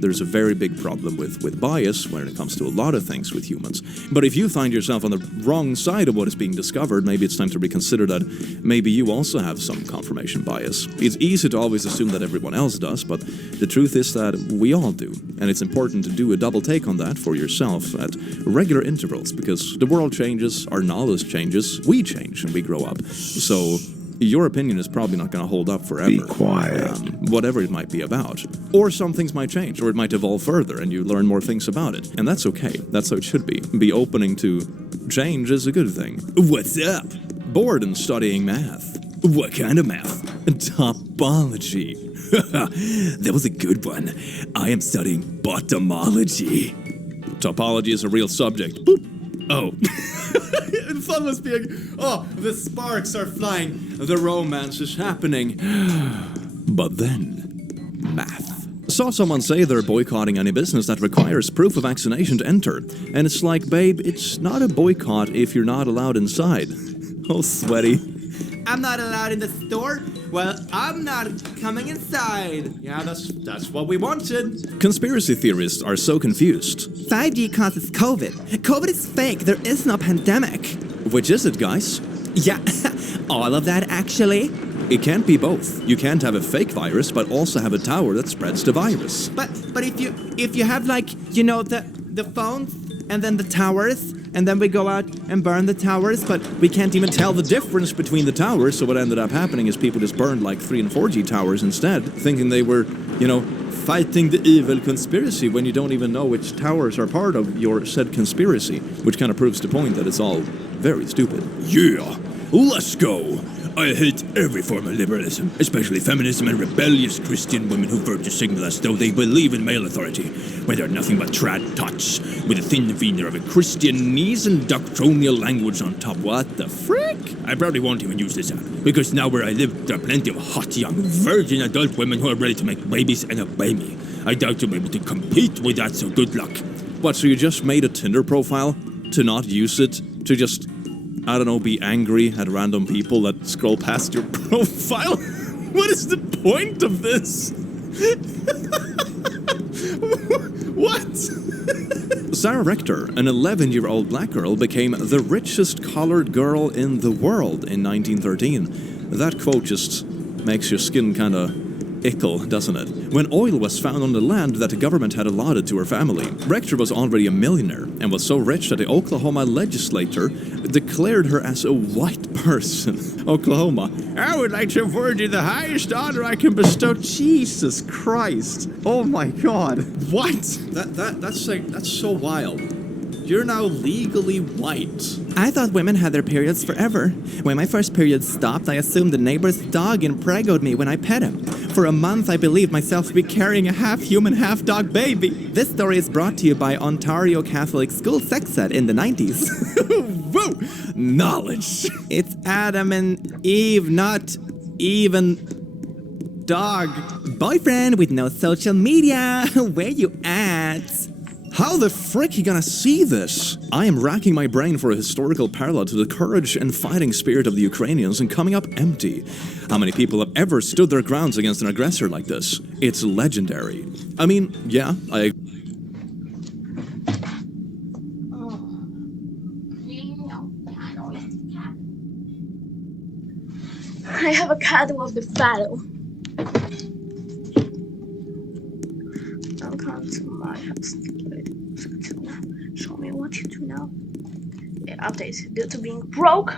There's a very big problem with bias when it comes to a lot of things with humans. But if you find yourself on the wrong side of what is being discovered, maybe it's time to reconsider that maybe you also have some confirmation bias. It's easy to always assume that everyone else does, but the truth is that we all do. And it's important to do a double take on that for yourself at regular intervals, because the world changes, our knowledge changes, we change and we grow up. So your opinion is probably not going to hold up forever. Be quiet. Whatever it might be about. Or some things might change, or it might evolve further and you learn more things about it. And that's okay. That's how it should be. Be opening to change is a good thing. What's up? Bored and studying math. What kind of math? Topology. That was a good one. I am studying bottomology. Topology is a real subject. Boop. Oh. And fun was being, the sparks are flying. The romance is happening. But then, math. Saw someone say they're boycotting any business that requires proof of vaccination to enter. And it's like, babe, it's not a boycott if you're not allowed inside. Oh, sweaty. I'm not allowed in the store? Well, I'm not coming inside. Yeah, that's what we wanted. Conspiracy theorists are so confused. 5G causes COVID. COVID is fake. There is no pandemic. Which is it, guys? Yeah, all of that actually. It can't be both. You can't have a fake virus, but also have a tower that spreads the virus. But if you have the phones and then the towers, and then we go out and burn the towers, but we can't even tell the difference between the towers, so what ended up happening is people just burned like 3 and 4G towers instead, thinking they were, you know, fighting the evil conspiracy when you don't even know which towers are part of your said conspiracy, which kind of proves the point that it's all very stupid. Yeah, let's go. I hate every form of liberalism, especially feminism and rebellious Christian women who virtue signal as though they believe in male authority, when they're nothing but trad tots with a thin veneer of a Christianese and doctrinal language on top. What the frick? I probably won't even use this app, because now where I live, there are plenty of hot, young, virgin adult women who are ready to make babies and obey me. I doubt you'll be able to compete with that, so good luck. What, so you just made a Tinder profile to not use it, to just, I don't know, be angry at random people that scroll past your profile? What is the point of this? What? Sarah Rector, an 11-year-old black girl, became the richest colored girl in the world in 1913. That quote just makes your skin kinda ickle, doesn't it? When oil was found on the land that the government had allotted to her family, Rector was already a millionaire and was so rich that the Oklahoma legislature declared her as a white person. Oklahoma, I would like to award you the highest honor I can bestow. Jesus Christ. Oh my God. What? That's so wild. You're now legally white. I thought women had their periods forever. When my first period stopped, I assumed the neighbor's dog impregnated me when I pet him. For a month, I believed myself to be carrying a half-human, half-dog baby. This story is brought to you by Ontario Catholic School Sex Ed in the 90s. Whoa! Knowledge. It's Adam and Eve, not even dog. Boyfriend with no social media. Where you at? How the frick you gonna see this? I am racking my brain for a historical parallel to the courage and fighting spirit of the Ukrainians and coming up empty. How many people have ever stood their grounds against an aggressor like this? It's legendary. I mean, yeah, I have a cat with the paddle. Welcome to my house. Show me what you do now. Yeah, update. Due to being broke,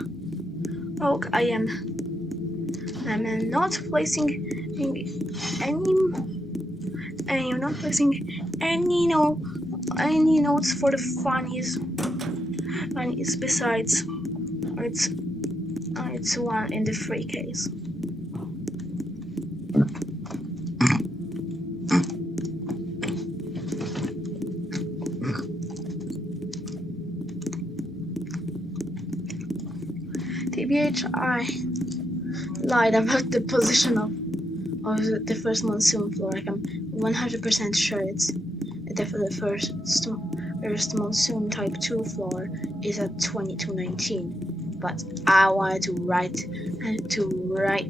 I am not placing any notes for the funnies besides it's one in the free case. TBH, I lied about the position of the first monsoon floor. Like, I'm 100% sure it's the first monsoon type 2 floor is at 2219. But I wanted to write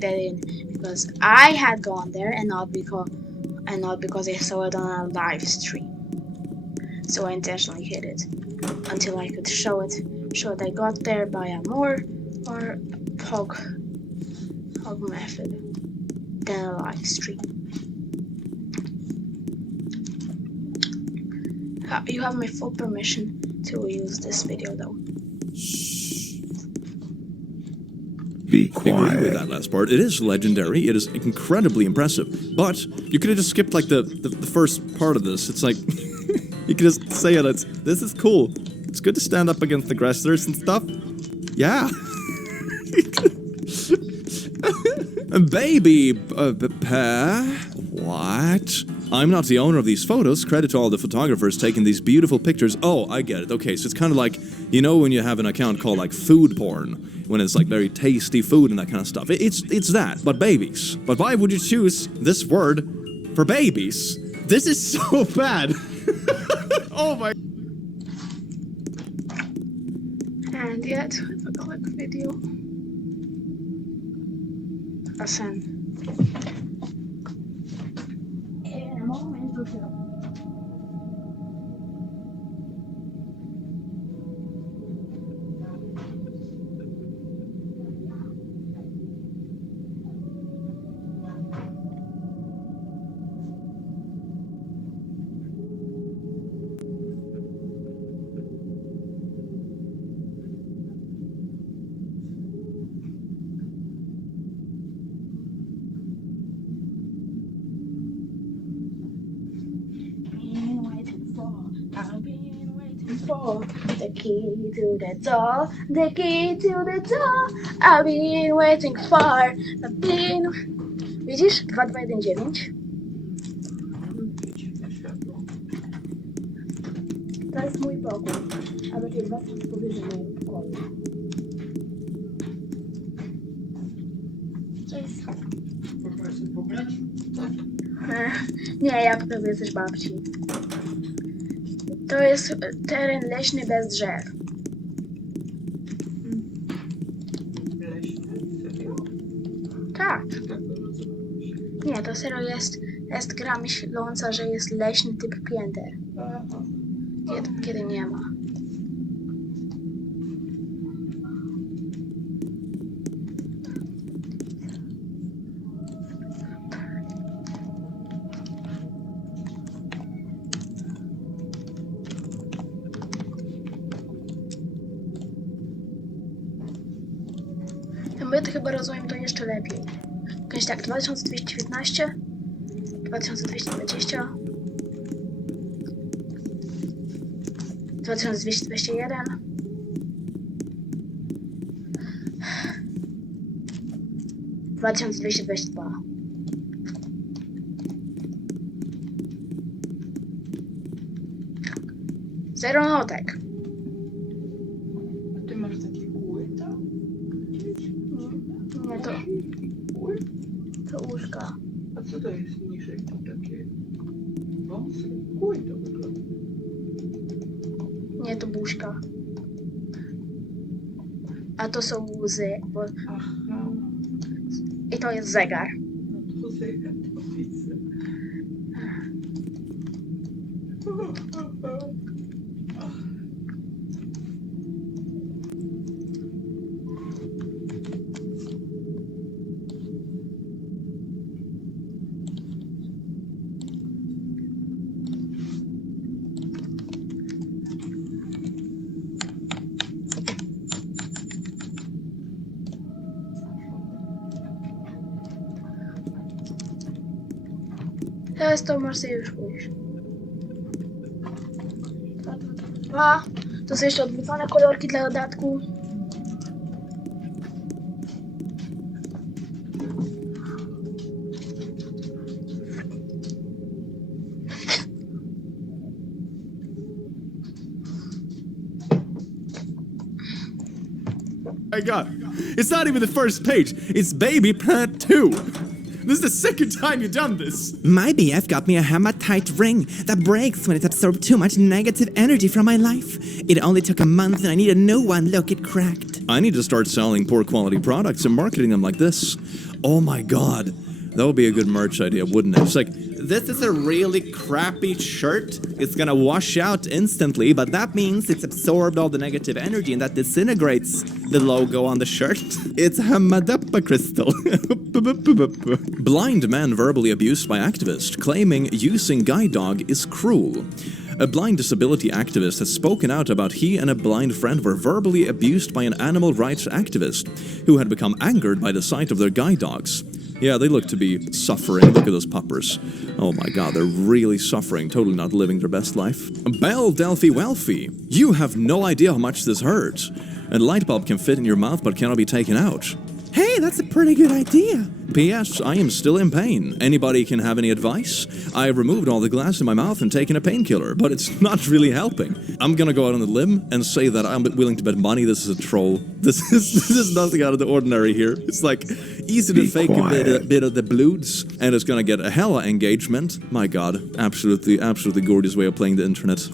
that in because I had gone there and not because I saw it on a live stream. So I intentionally hid it until I could show it I got there by a more or POG method than a live stream. You have my full permission to use this video though. Be quiet. I agree with that last part. It is legendary. It is incredibly impressive. But you could have just skipped like the first part of this. It's like you could just say it. This is cool. It's good to stand up against aggressors and stuff. Yeah. Baby pair. What? I'm not the owner of these photos. Credit to all the photographers taking these beautiful pictures. Oh, I get it. Okay, so it's kind of like, you know, when you have an account called like food porn, when it's like very tasty food and that kind of stuff. It's that, but babies. But why would you choose this word for babies? This is so bad. Oh my. And yet, with a quick video. Ascend. In a moment or two. for the key to the door, the key to the door. I've been waiting for, I've been... Widzisz? 2219. To jest mój pokój, a takie dwa są powyżej mojego pokoju. To jest... Nie, ja pokazuję coś babci. To jest teren leśny bez drzew. Tak. Nie, to serio jest gra myśląca, że jest leśny typ pięter. Kiedy nie ma. My to chyba rozumiem to jeszcze lepiej. Jakieś tak, 2219, 2220, 2221, 2222. Zero notek. A ty masz takie kóły tam? Nie, to łóżka. A co to jest niżej? To takie wąsy? Kóły to wygląda. Nie, to buźka. A to są łzy, bo... Aha. I to jest zegar. No to zegar to widzę. Teraz to masz sobie już pójść. Dwa. To są jeszcze odwrócone kolorki dla dodatku. My God, it's not even the first page. It's Baby Planet 2. This is the second time you've done this. My BF got me a hematite ring that breaks when it absorbed too much negative energy from my life. It only took a month and I need a new one. Look, it cracked. I need to start selling poor quality products and marketing them like this. Oh my God. That would be a good merch idea, wouldn't it? It's like, this is a really crappy shirt. It's gonna wash out instantly, but that means it's absorbed all the negative energy and that disintegrates the logo on the shirt. It's Hamadappa crystal. Blind man verbally abused by activist, claiming using guide dog is cruel. A blind disability activist has spoken out about he and a blind friend were verbally abused by an animal rights activist who had become angered by the sight of their guide dogs. Yeah, they look to be suffering. Look at those puppers. Oh my God, they're really suffering, totally not living their best life. Belle Delphi Wealthy, you have no idea how much this hurts. A light bulb can fit in your mouth but cannot be taken out. Hey, that's a pretty good idea. P.S. I am still in pain. Anybody can have any advice? I have removed all the glass in my mouth and taken a painkiller, but it's not really helping. I'm gonna go out on a limb and say that I'm willing to bet money this is a troll. This is nothing out of the ordinary here. It's like easy to fake a bit of the bloods, and it's gonna get a hella engagement. My God, absolutely gorgeous way of playing the internet.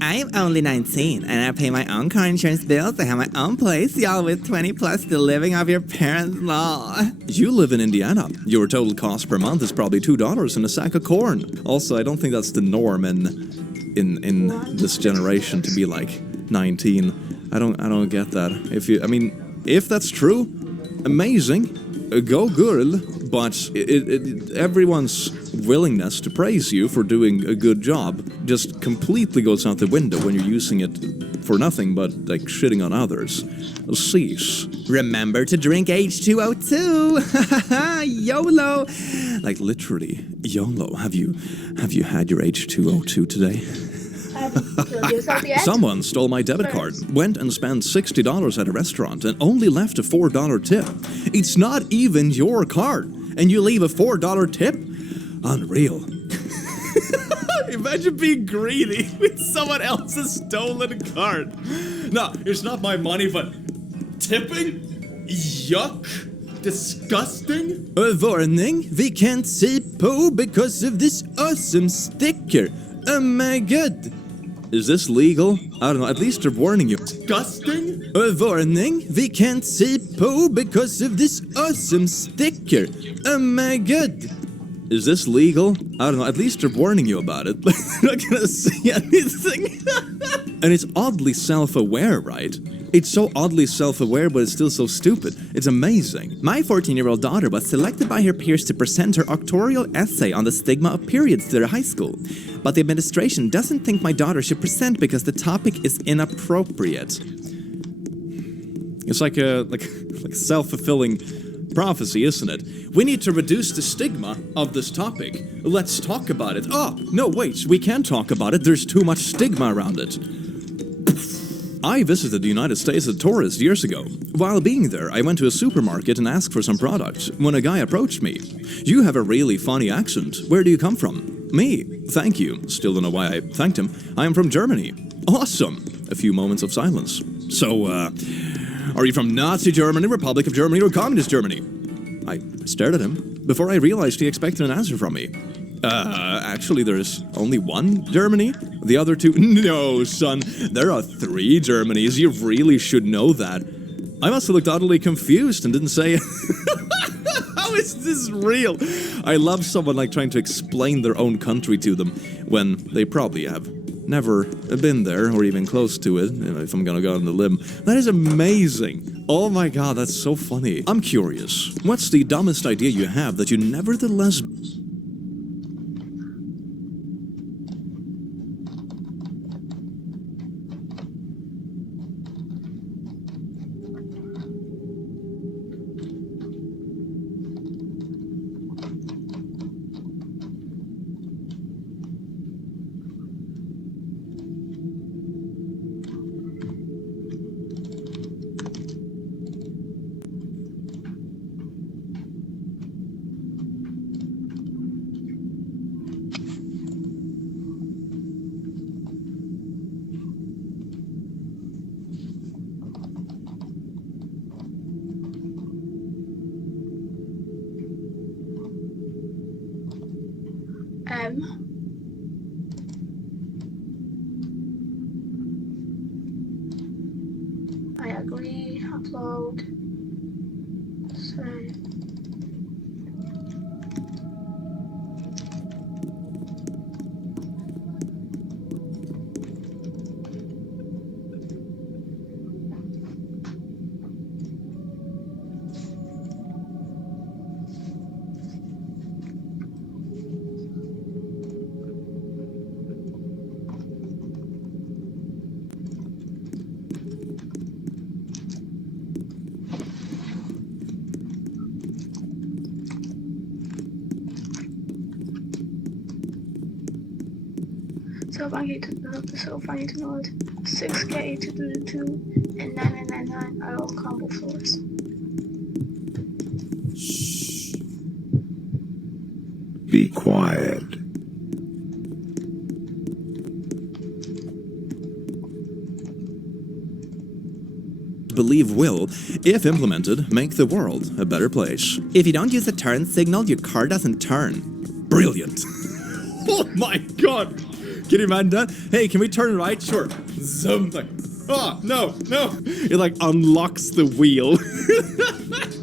I'm only 19, and I pay my own car insurance bills. I have my own place, y'all, with 20 plus still living off your parents' law. You live in Indiana. Your total cost per month is probably $2 and a sack of corn. Also, I don't think that's the norm in this generation to be like 19. I don't get that. If that's true, amazing. Go girl. But everyone's willingness to praise you for doing a good job just completely goes out the window when you're using it for nothing but like shitting on others. Cease. Remember to drink H2O2. YOLO. Like literally, YOLO. Have you had your H2O2 today? I've Someone stole my debit card, went and spent $60 at a restaurant, and only left a $4 tip. It's not even your card, and you leave a $4 tip? Unreal. Imagine being greedy with someone else's stolen card. No, it's not my money, but tipping? Yuck. Disgusting. A warning, we can't say Poe because of this awesome sticker. Oh my god. Is this legal? I don't know, at least they're warning you. Disgusting? A warning, we can't say Poe because of this awesome sticker. Oh my god. Is this legal? I don't know, at least they're warning you about it. They're not gonna see anything. And it's oddly self-aware, right? It's so oddly self-aware, but it's still so stupid. It's amazing. My 14-year-old daughter was selected by her peers to present her doctoral essay on the stigma of periods to their high school. But the administration doesn't think my daughter should present because the topic is inappropriate. It's like a self-fulfilling prophecy, isn't it? We need to reduce the stigma of this topic. Let's talk about it. Oh, no, wait, we can't talk about it. There's too much stigma around it. I visited the United States as a tourist years ago. While being there, I went to a supermarket and asked for some products when a guy approached me. You have a really funny accent. Where do you come from? Me. Thank you. Still don't know why I thanked him. I am from Germany. Awesome. A few moments of silence. So, are you from Nazi Germany, Republic of Germany, or Communist Germany? I stared at him before I realized he expected an answer from me. Actually, there's only one Germany. The other two... No, son, there are 3 Germanys. You really should know that. I must have looked utterly confused and didn't say... How is this real? I love someone like trying to explain their own country to them when they probably have never been there or even close to it, you know, if I'm gonna go on the limb. That is amazing. Oh my god, that's so funny. I'm curious. What's the dumbest idea you have that you nevertheless... I agree. Upload. Save. So funny to know it. 6K to do the 2 and 9999 are all combo floors. Shh. Be quiet. Believe will, if implemented, make the world a better place. If you don't use a turn signal, your car doesn't turn. Brilliant. Oh my god. Can you imagine that? Hey, can we turn right? Sure. Something. Oh, no. It like unlocks the wheel.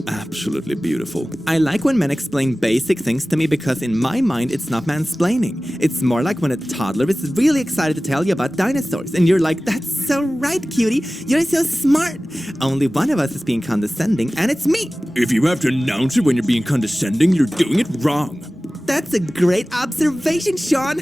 Absolutely beautiful. I like when men explain basic things to me because in my mind it's not mansplaining. It's more like when a toddler is really excited to tell you about dinosaurs and you're like, that's so right, cutie. You're so smart. Only one of us is being condescending and it's me. If you have to announce it when you're being condescending, you're doing it wrong. That's a great observation, Sean.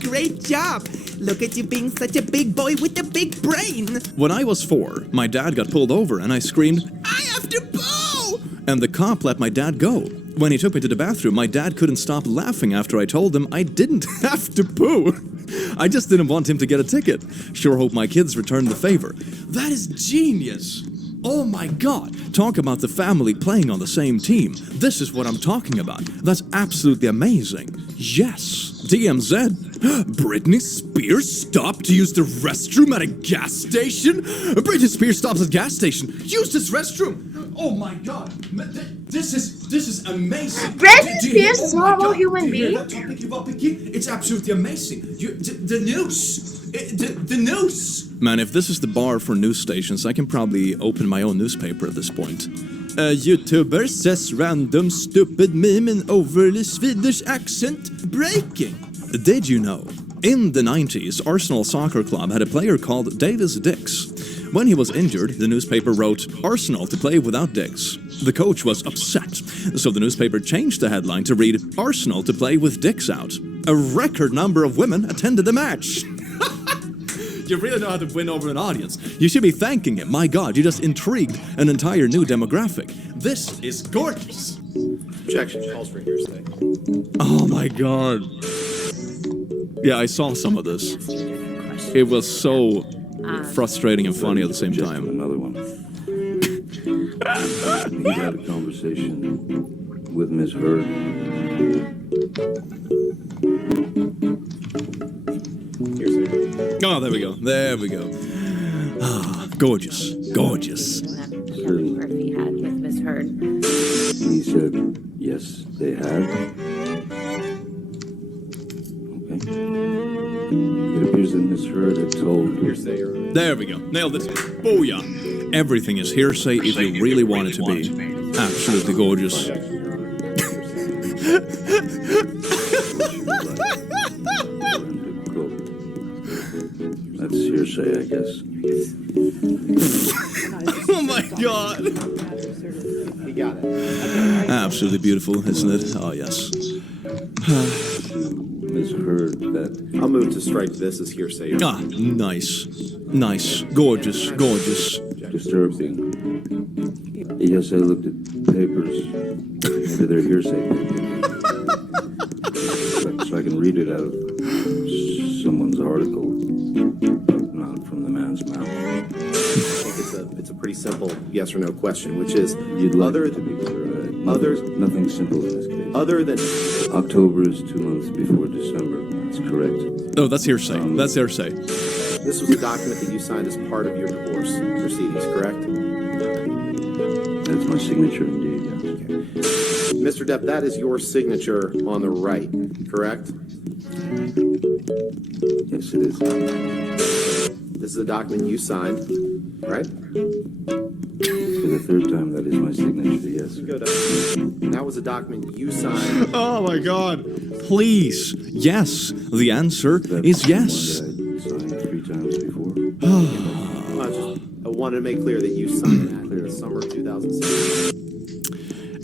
Great job. Look at you being such a big boy with a big brain. When I was 4, my dad got pulled over and I screamed, I have to poo! And the cop let my dad go. When he took me to the bathroom, my dad couldn't stop laughing after I told him I didn't have to poo. I just didn't want him to get a ticket. Sure hope my kids return the favor. That is genius. Oh my god. Talk about the family playing on the same team. This is what I'm talking about. That's absolutely amazing. Yes. DMZ. Britney Spears stopped to use the restroom at a gas station? Britney Spears stops at gas station. Use this restroom. Oh my god. This is amazing. Britney Spears is a normal human being. It's absolutely amazing. The news. The news. Man, if this is the bar for news stations, I can probably open my own newspaper at this point. A YouTuber says random stupid meme in overly Swedish accent. Breaking. Did you know? In the 90s, Arsenal Soccer Club had a player called Davis Dix. When he was injured, the newspaper wrote, Arsenal to play without Dix. The coach was upset, so the newspaper changed the headline to read, Arsenal to play with Dix out. A record number of women attended the match. You really know how to win over an audience. You should be thanking him. My god, you just intrigued an entire new demographic. This is gorgeous. Objection calls for hearsay. Oh my god. Yeah, I saw some of this. It was so frustrating and funny at the same time. Another one. He had a conversation with Miss Heard. Oh, there we go. There we go. Ah, gorgeous. Gorgeous. Murphy had with Miss Heard. He said, yes, they had. Okay. It appears that Miss Heard had told... Hearsay. There we go. Nailed it. Booyah. Everything is hearsay if you really want it to be. Absolutely gorgeous. That's hearsay, I guess. Oh my god. He got it. Absolutely beautiful, isn't it? Oh, yes. Miss Heard that... I'll move to strike this as hearsay. Ah, nice. Nice. Gorgeous. Gorgeous. Disturbing. Yes, I looked at papers. Maybe they're hearsay papers. So I can read it out of someone's article, but not from the man's mouth. I think it's a pretty simple yes or no question, which is You'd like it to be clear. Nothing simple in this case. Other than October is 2 months before December. That's correct. Oh, that's hearsay. That's hearsay. this was a document that you signed as part of your divorce proceedings, correct? That's my signature indeed, yes. Okay. Mr. Depp, that is your signature on the right, correct? Yes, it is. This is a document you signed, right? For the third time, that is my signature, yes. That was a document you signed. Oh my god. Please. Yes. The answer is yes. One that I signed 3 times before. I wanted to make clear that you signed that in the summer of 2006.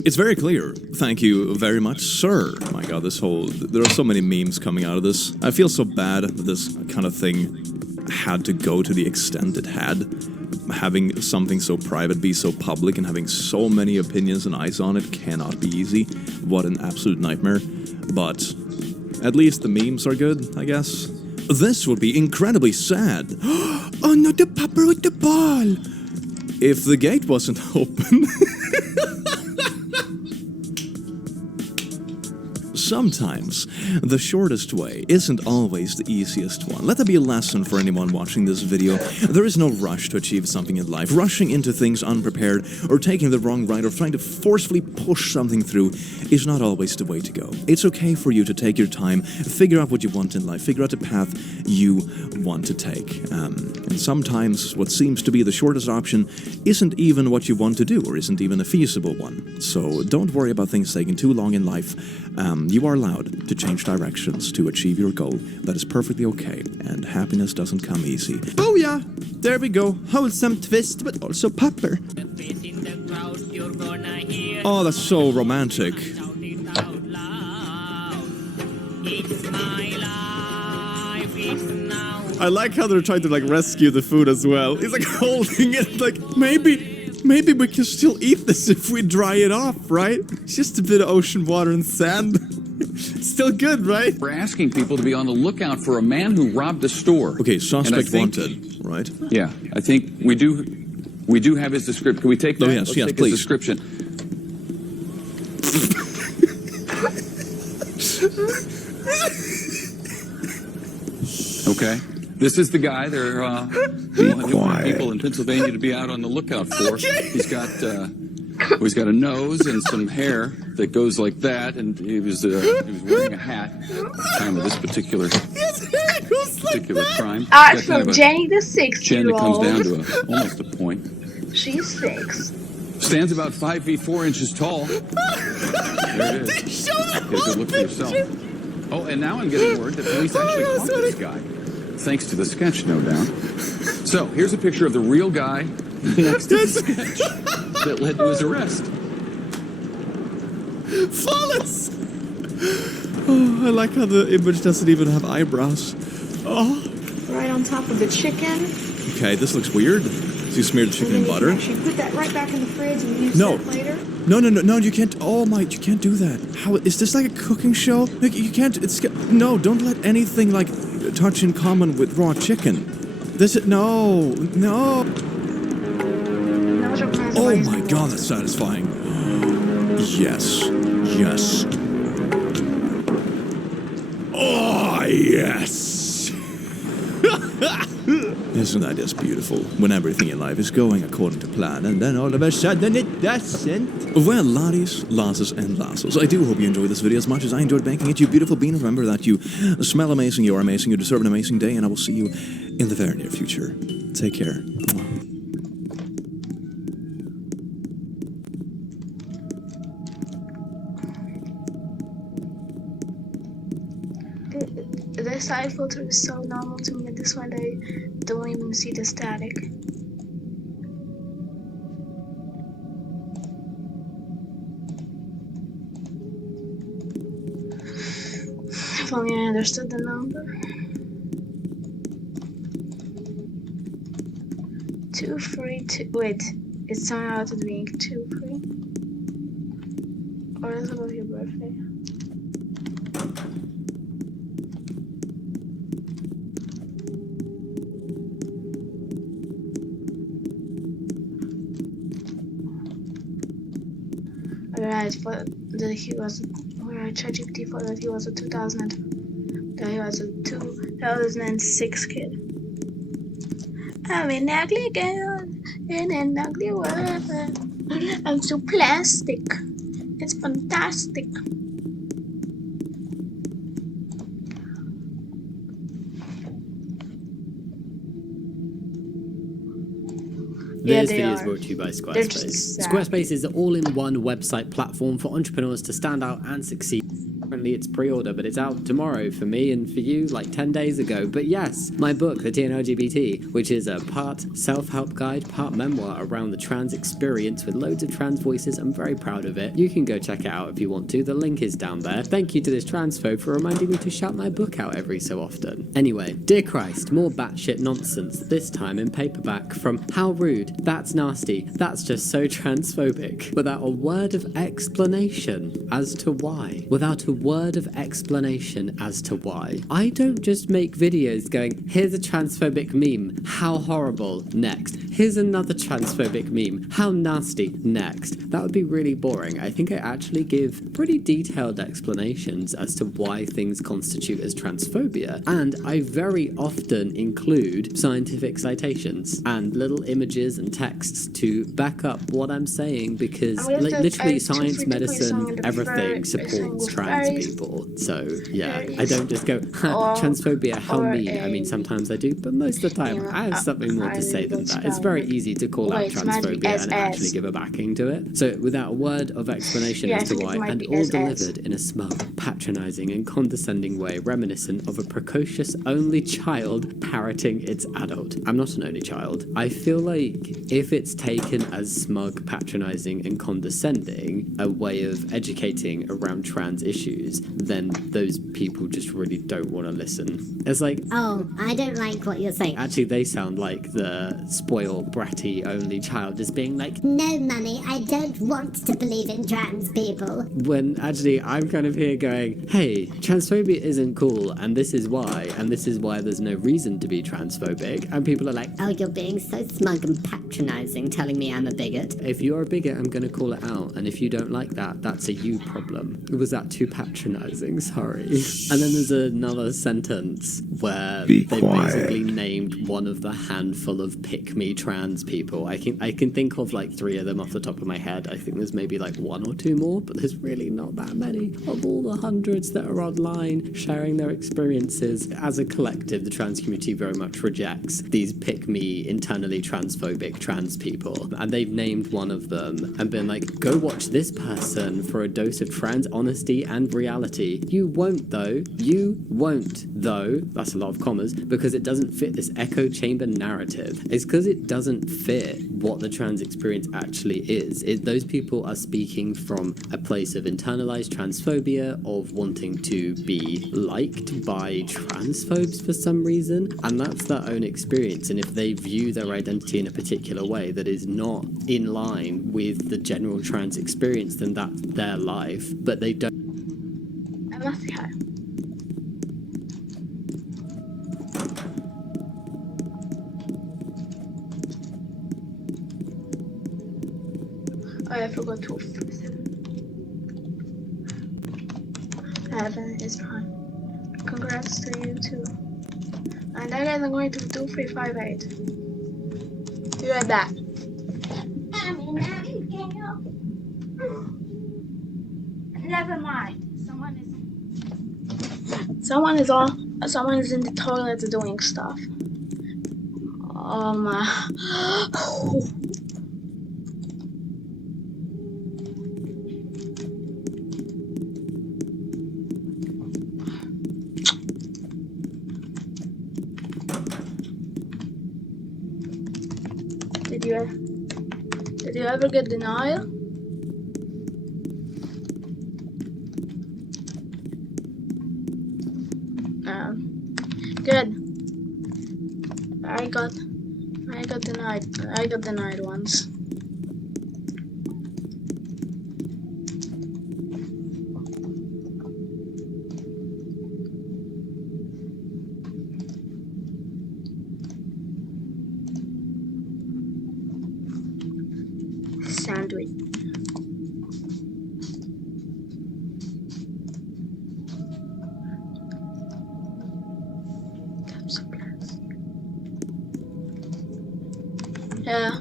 It's very clear. Thank you very much, sir. Oh my god, there are so many memes coming out of this. I feel so bad that this kind of thing had to go to the extent it had. Having something so private be so public and having so many opinions and eyes on it cannot be easy. What an absolute nightmare. But at least the memes are good, I guess. This would be incredibly sad. Oh, not the pupper with the ball! If the gate wasn't open. Sometimes, the shortest way isn't always the easiest one. Let that be a lesson for anyone watching this video. There is no rush to achieve something in life. Rushing into things unprepared, or taking the wrong ride, or trying to forcefully push something through is not always the way to go. It's okay for you to take your time, figure out what you want in life, figure out the path you want to take. And sometimes what seems to be the shortest option isn't even what you want to do, or isn't even a feasible one. So don't worry about things taking too long in life. You are allowed to change directions to achieve your goal. That is perfectly okay, and happiness doesn't come easy. Oh yeah, there we go. Wholesome twist, but also pupper. Oh, that's so romantic. I like how they're trying to like rescue the food as well. He's like holding it like, maybe we can still eat this if we dry it off, right? It's just a bit of ocean water and sand. still good, right? We're asking people to be on the lookout for a man who robbed a store. Okay, And I suspect think- wanted, right? Yeah, I think we do have his description. Can we take that? Oh, yes, Let's yes, take please. His description. Okay. This is the guy they're wanting people in Pennsylvania to be out on the lookout for. Okay. He's got a nose and some hair that goes like that, and he was wearing a hat at the time of this particular crime. Art He's got from kind of a Jenny the chin that comes down 6-year-old. to almost a point. She's 6. Stands about 5 feet 4 inches tall. There it is. Get a good look for yourself. Oh, and now I'm getting word that police actually caught this guy. Thanks to the sketch, no doubt. So, here's a picture of the real guy next to the sketch that led to his arrest. Flawless! Oh, I like how the image doesn't even have eyebrows. Oh. Right on top of the chicken. Okay, this looks weird. So you smeared the chicken in butter? Actually put that right back in the fridge and use No. that later. No, you can't. Oh my, you can't do that. How is this like a cooking show? Like, you can't. No, don't let anything like touch in common with raw chicken. This is no. Oh my god, that's satisfying. Yes. Oh yes. Isn't that just beautiful? When everything in life is going according to plan, and then all of a sudden it doesn't. Well, laddies, lasses, and lasses, I do hope you enjoyed this video as much as I enjoyed making it. You beautiful bean. Remember that you smell amazing, you are amazing, you deserve an amazing day, and I will see you in the very near future. Take care. The side filter is so normal to me at this one I don't even see the static. If only I understood the number. 232. Wait, it's somehow out of being 2-3. Or is it about your birthday? Right, but that he was where ChatGPT thought that he was a 2006 kid. I'm an ugly girl in an ugly world. I'm so plastic. It's fantastic. This video is brought to you by Squarespace. Squarespace is the all-in-one website platform for entrepreneurs to stand out and succeed. Currently it's pre-order, but it's out tomorrow for me and for you, like 10 days ago. But yes, my book, The TNLGBT, which is a part self-help guide, part memoir around the trans experience with loads of trans voices. I'm very proud of it. You can go check it out if you want to. The link is down there. Thank you to this transphobe for reminding me to shout my book out every so often. Anyway, dear Christ, more batshit nonsense, this time in paperback from How Rude, That's Nasty, That's Just So Transphobic, without a word of explanation as to why. Without a word of explanation as to why. I don't just make videos going, here's a transphobic meme, how horrible, next. Here's another transphobic meme, how nasty, next. That would be really boring. I think I actually give pretty detailed explanations as to why things constitute as transphobia, and I very often include scientific citations and little images and texts to back up what I'm saying, because literally science, medicine, everything supports trans people. So yeah, I don't just go, transphobia, how mean. I mean, sometimes I do, but most of the time I have something more to say than that. It's very easy to call out transphobia and actually give a backing to it. So without a word of explanation as to why, and all delivered in a smug, patronizing and condescending way reminiscent of a precocious only child parroting its adult. I'm not an only child. I feel like if it's taken as smug, patronizing and condescending, a way of educating around trans issues, issues, then those people just really don't want to listen. It's like, oh, I don't like what you're saying. Actually, they sound like the spoiled, bratty, only child just being like, no, mummy, I don't want to believe in trans people. When actually I'm kind of here going, hey, transphobia isn't cool, and this is why there's no reason to be transphobic. And people are like, oh, you're being so smug and patronizing, telling me I'm a bigot. If you're a bigot, I'm going to call it out. And if you don't like that, that's a you problem. Was that too patronizing? Sorry. And then there's another sentence where they basically named one of the handful of pick-me trans people. I can think of like 3 of them off the top of my head. I think there's maybe like 1 or 2 more, but there's really not that many. Of all the hundreds that are online sharing their experiences, as a collective, the trans community very much rejects these pick-me, internally transphobic trans people. And they've named one of them and been like, go watch this person for a dose of trans honesty and reality. You won't though. You won't though. That's a lot of commas, because it doesn't fit this echo chamber narrative. It's because it doesn't fit what the trans experience actually is. Those people are speaking from a place of internalized transphobia, of wanting to be liked by transphobes for some reason, and that's their own experience. And if they view their identity in a particular way that is not in line with the general trans experience, then that's their life, but they don't. I must say hi. Oh, I forgot to Heaven is fine. Congrats to you too. And that guys are going to 2358. Be right back. Never mind. Someone is in the toilet doing stuff. Oh my. Did you ever get denial? Good. I got denied. I got denied once. Sandwich. Yeah.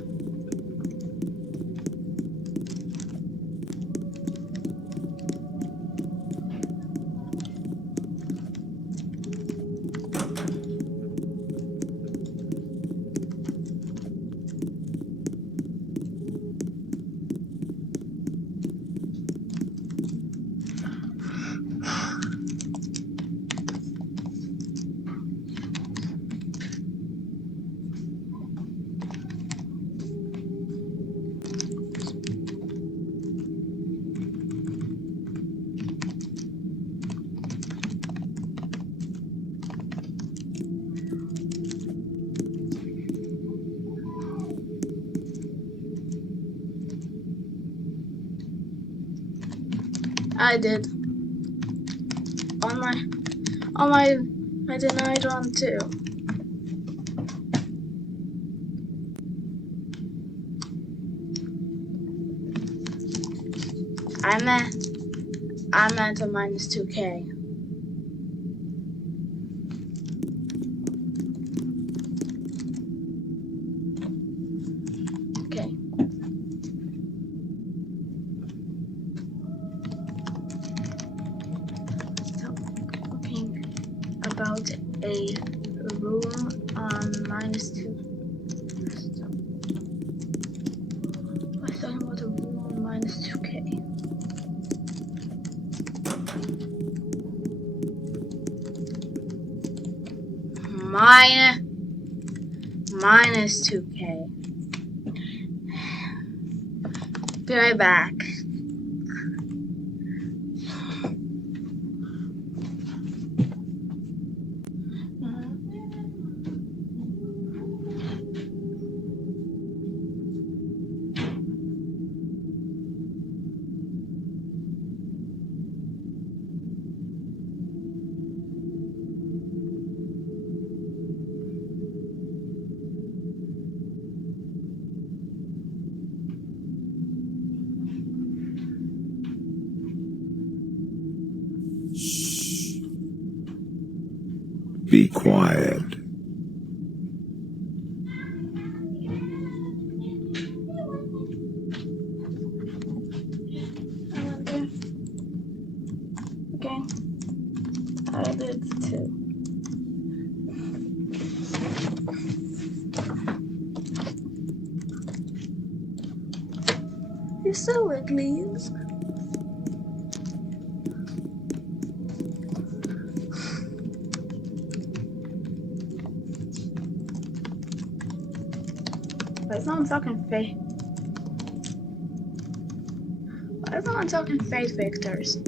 I did. On my denied one too. I'm at a minus 2K. Okay. About a room on minus 2. I was talking about a room on minus 2K. Minus 2K. Be right back. Be quiet. Okay. I did too. You saw it, leaves. But someone talking fate. Why is someone talking fate victors?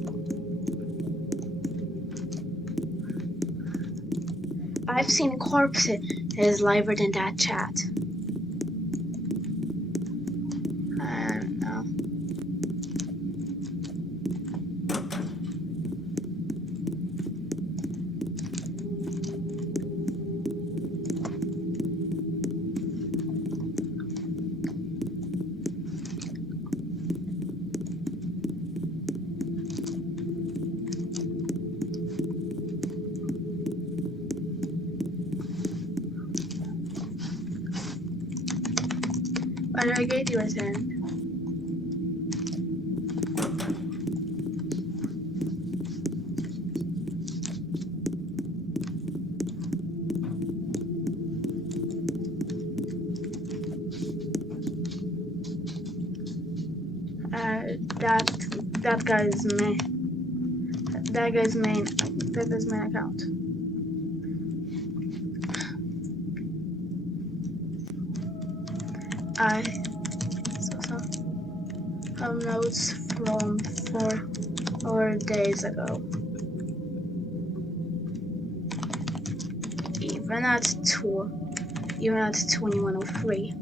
I've seen corpses liver than that chat. I don't know. Why did I get you a turn? That guy's main account. I saw some notes from 4 days ago. Even at 2103.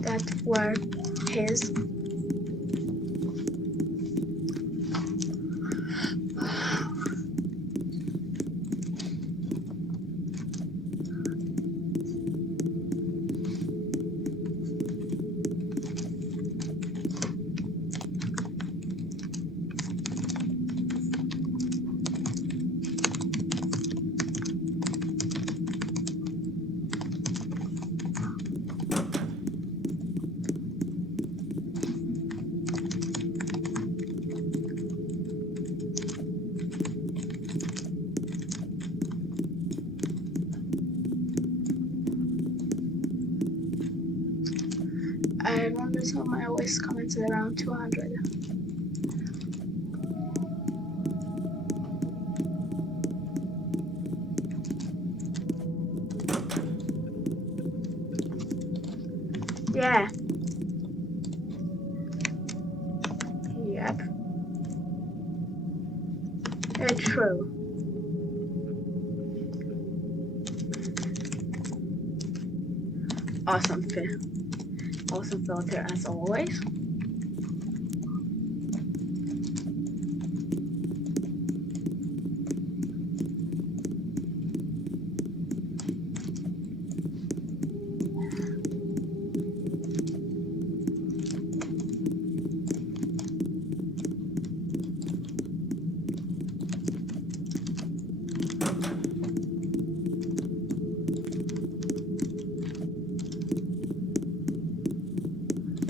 That were his. I remember some I always commented around 200. Yeah. Yep. It's true. Awesome filter as always.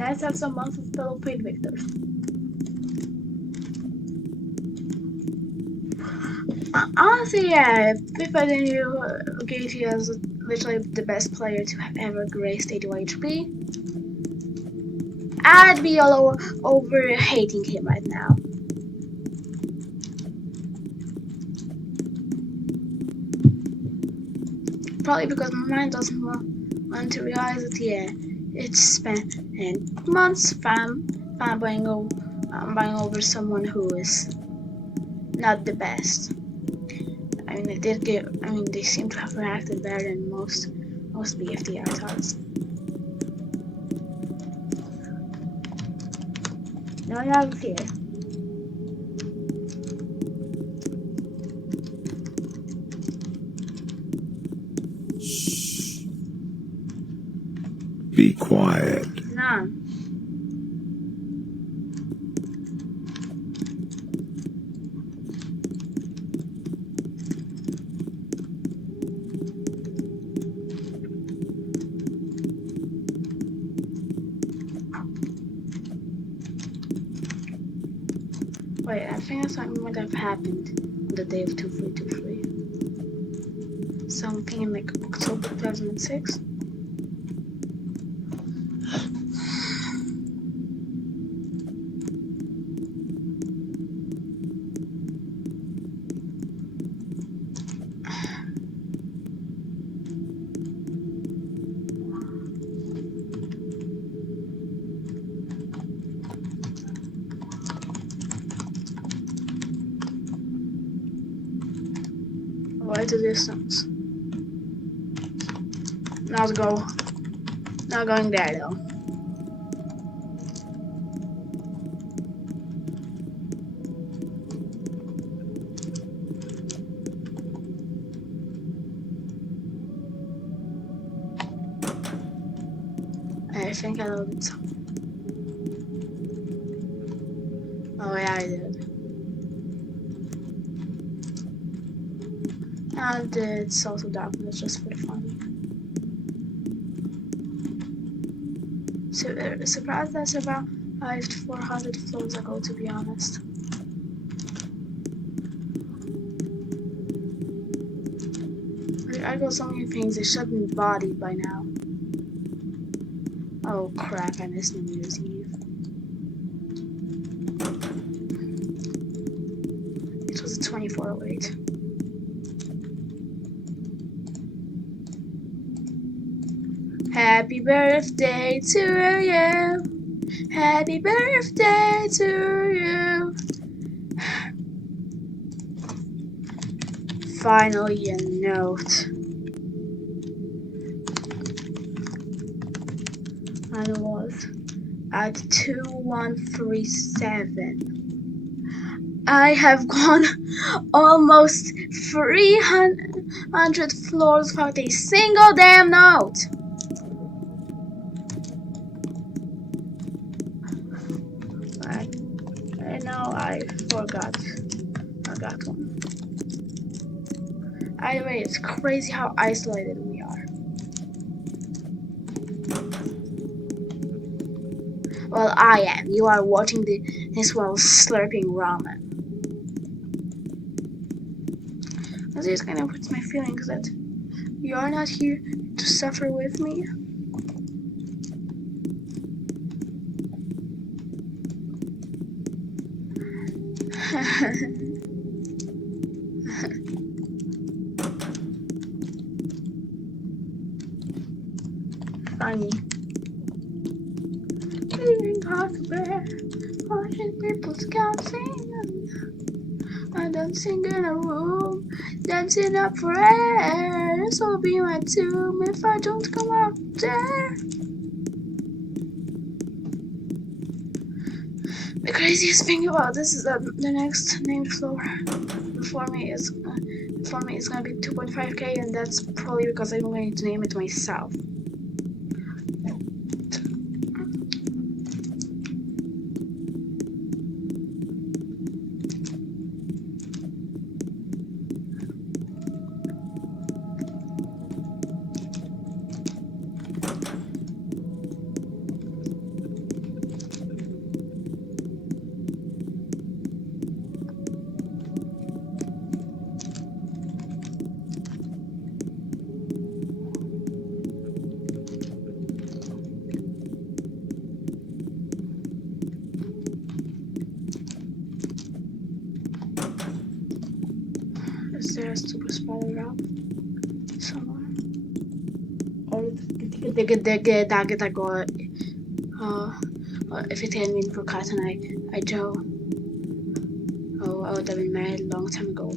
Let's have some months of fellow paid victors. Honestly, yeah, if I didn't know Gacy as literally the best player to have ever graced A2HP, I'd be all over hating him right now. Probably because my mind doesn't want to realize that, yeah, it's spent months fanboying over someone who is not the best. I mean, they seem to have reacted better than most BFD retards. No, not here. Be quiet. No. Wait, I think something might have happened on the day of 2323. Something in like October 2006. Why the distance? Not go. Not going there though. I think I loaded something. Oh yeah, I did. And it's also darkness just for fun. So, surprised I survived 400 floors ago, to be honest. I got so many things I shouldn't body by now. Oh crap, I missed New Year's Eve. It was a 2408. Happy birthday to you. Happy birthday to you. Finally a note. And it was at 2137. I have gone almost 300 floors without a single damn note. I know I forgot one. Either way, it's crazy how isolated we are. Well, I am. You are watching this while slurping ramen. This kind of hurts my feelings that you are not here to suffer with me. Funny. Eating cockbear, watching people dancing. I dancing in a room, dancing up for air. This will be my tomb if I don't come out there. The craziest thing about this is that the next named floor before me is gonna be 2.5k, and that's probably because I'm going to name it myself. Is there a super spider out somewhere? Or if it hadn't been for Kat and I Joe. Oh, I would have been married a long time ago.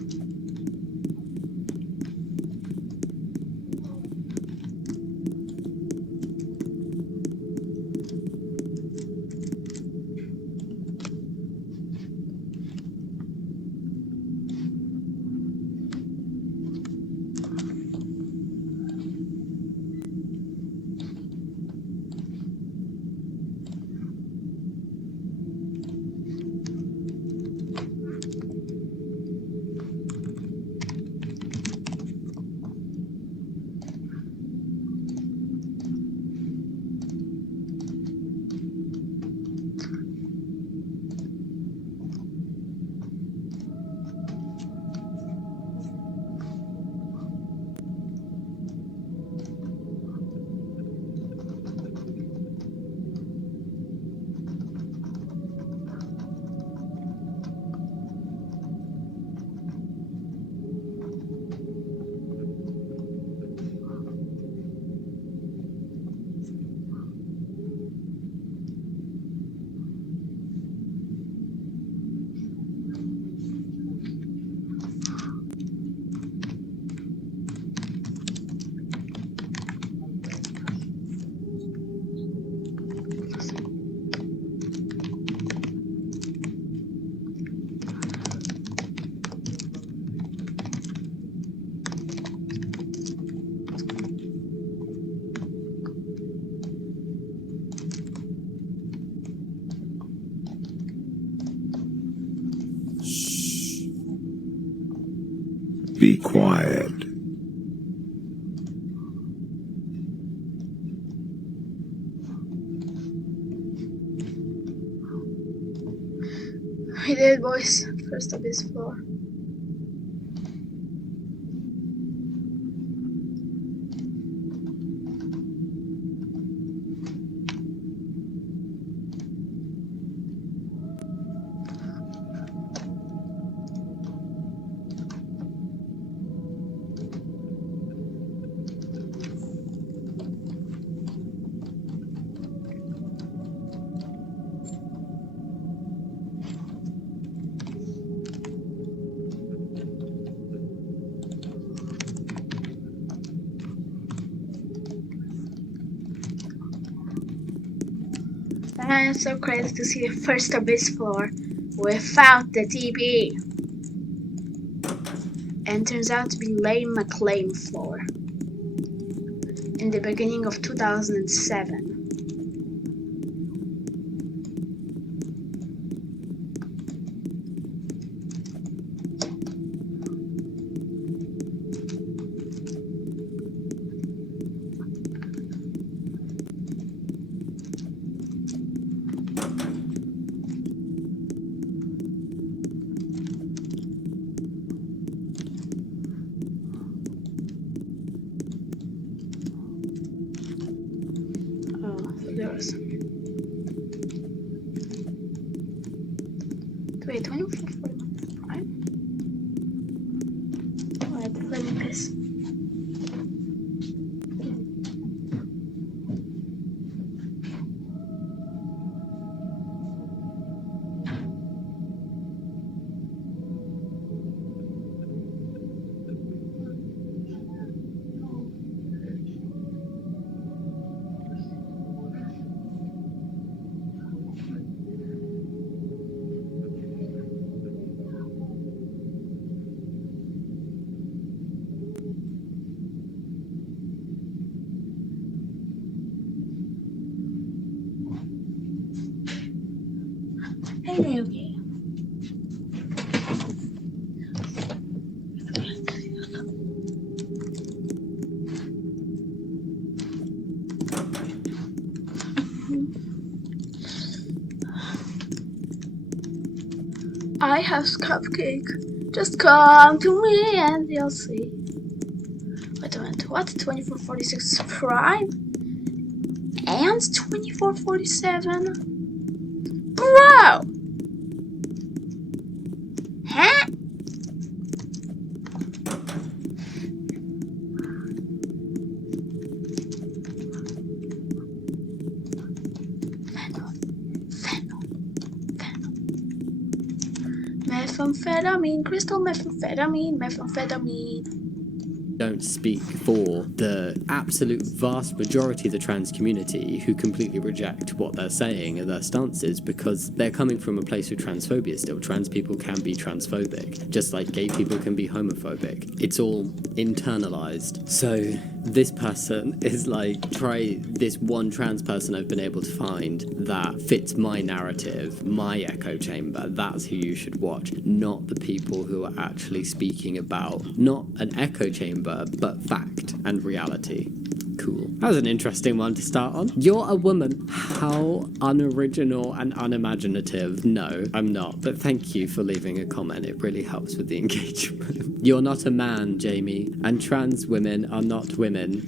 Be quiet. We did, boys. First abyss floor. And it's so crazy to see the first abyss floor without the TP. And turns out to be Lane McLean floor. In the beginning of 2007. Wait, 2445? Alright, let me piss. Okay. I have cupcake. Just come to me and you'll see. Wait a minute, what? 2446 Prime? And 2447? Bro! Huh? Methamphetamine, crystal methamphetamine. Don't speak for the absolute vast majority of the trans community who completely reject what they're saying and their stances because they're coming from a place of transphobia still. Trans people can be transphobic, just like gay people can be homophobic. It's all internalized. So this person is like, try this one trans person I've been able to find that fits my narrative, my echo chamber. That's who you should watch, not the people who are actually speaking about not an echo chamber, but fact and reality. Cool. That was an interesting one to start on. You're a woman. How unoriginal and unimaginative. No, I'm not. But thank you for leaving a comment. It really helps with the engagement. You're not a man, Jamie. And trans women are not women.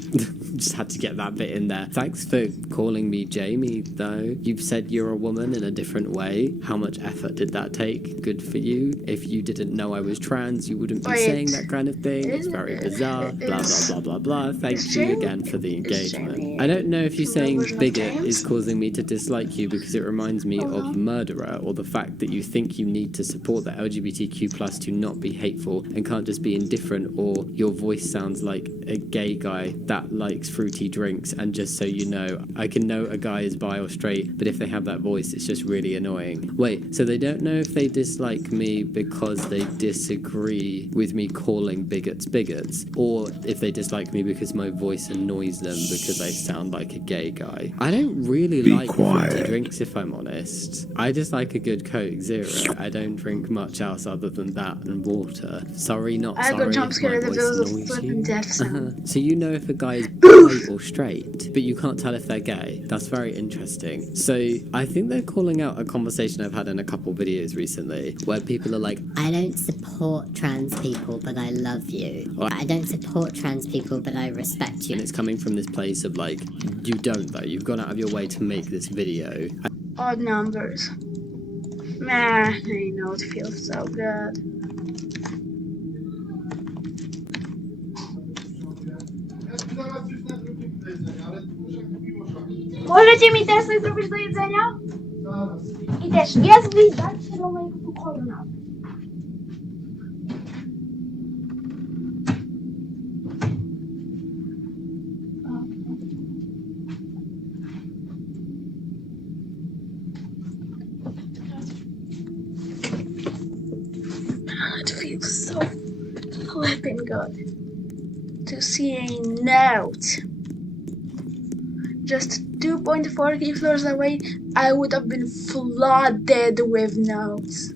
Just had to get that bit in there. Thanks for calling me Jamie, though. You've said you're a woman in a different way. How much effort did that take? Good for you. If you didn't know I was trans, you wouldn't be saying that kind of thing. It's very bizarre. Blah, blah, blah, blah, blah. Thank you again for the engagement. I don't know if you saying bigot is causing me to dislike you because it reminds me of murderer, or the fact that you think you need to support the LGBTQ+ to not be hateful and can't just be indifferent, or your voice sounds like a gay guy that likes fruity drinks. And just so you know, I can know a guy is bi or straight, but if they have that voice, it's just really annoying. Wait, so they don't know if they dislike me because they disagree with me calling bigots bigots, or if they dislike me because my voice annoys praise them because I sound like a gay guy. I don't really like fruity drinks, if I'm honest. I just like a good Coke Zero. I don't drink much else other than that and water. Sorry, not I sorry got jump if my scared if there voice was a annoys flipping you. death sound. So you know if a guy is bi or straight, but you can't tell if they're gay. That's very interesting. So I think they're calling out a conversation I've had in a couple videos recently where people are like, I don't support trans people, but I love you. Or I don't support trans people, but I respect you. and it's coming from this place of like, you don't though. You've gone out of your way to make this video. Odd numbers. Man, I know it feels so good. Możecie mi też coś zrobić do jedzenia? I też jest gwizdać się do mojego pokoju na. It feels so flipping good to see a note. Just 2.4 floors away, I would have been flooded with notes.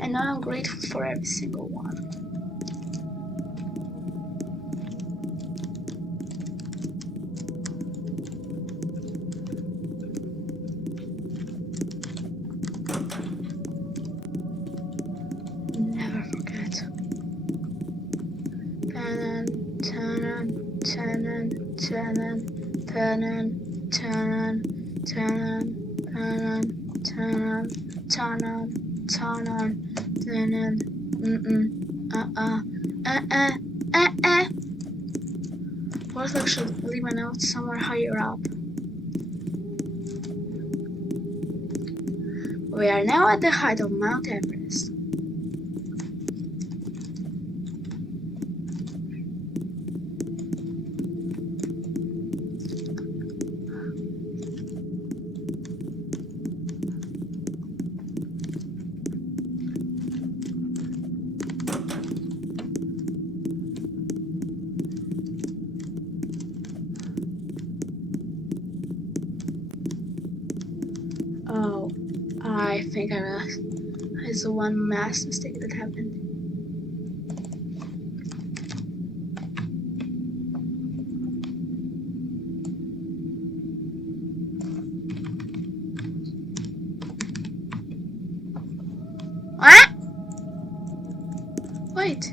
And now I'm grateful for every single one. Never forget. Tanan, tanan, tanan, tanan, tanan, tanan, tanan, tanan, tanan, tanan, tanan, tanan, What if I should leave a note somewhere higher up? We are now at the height of Mount Everest. Oh, I think I realized it's the one mass mistake that happened. What? Wait.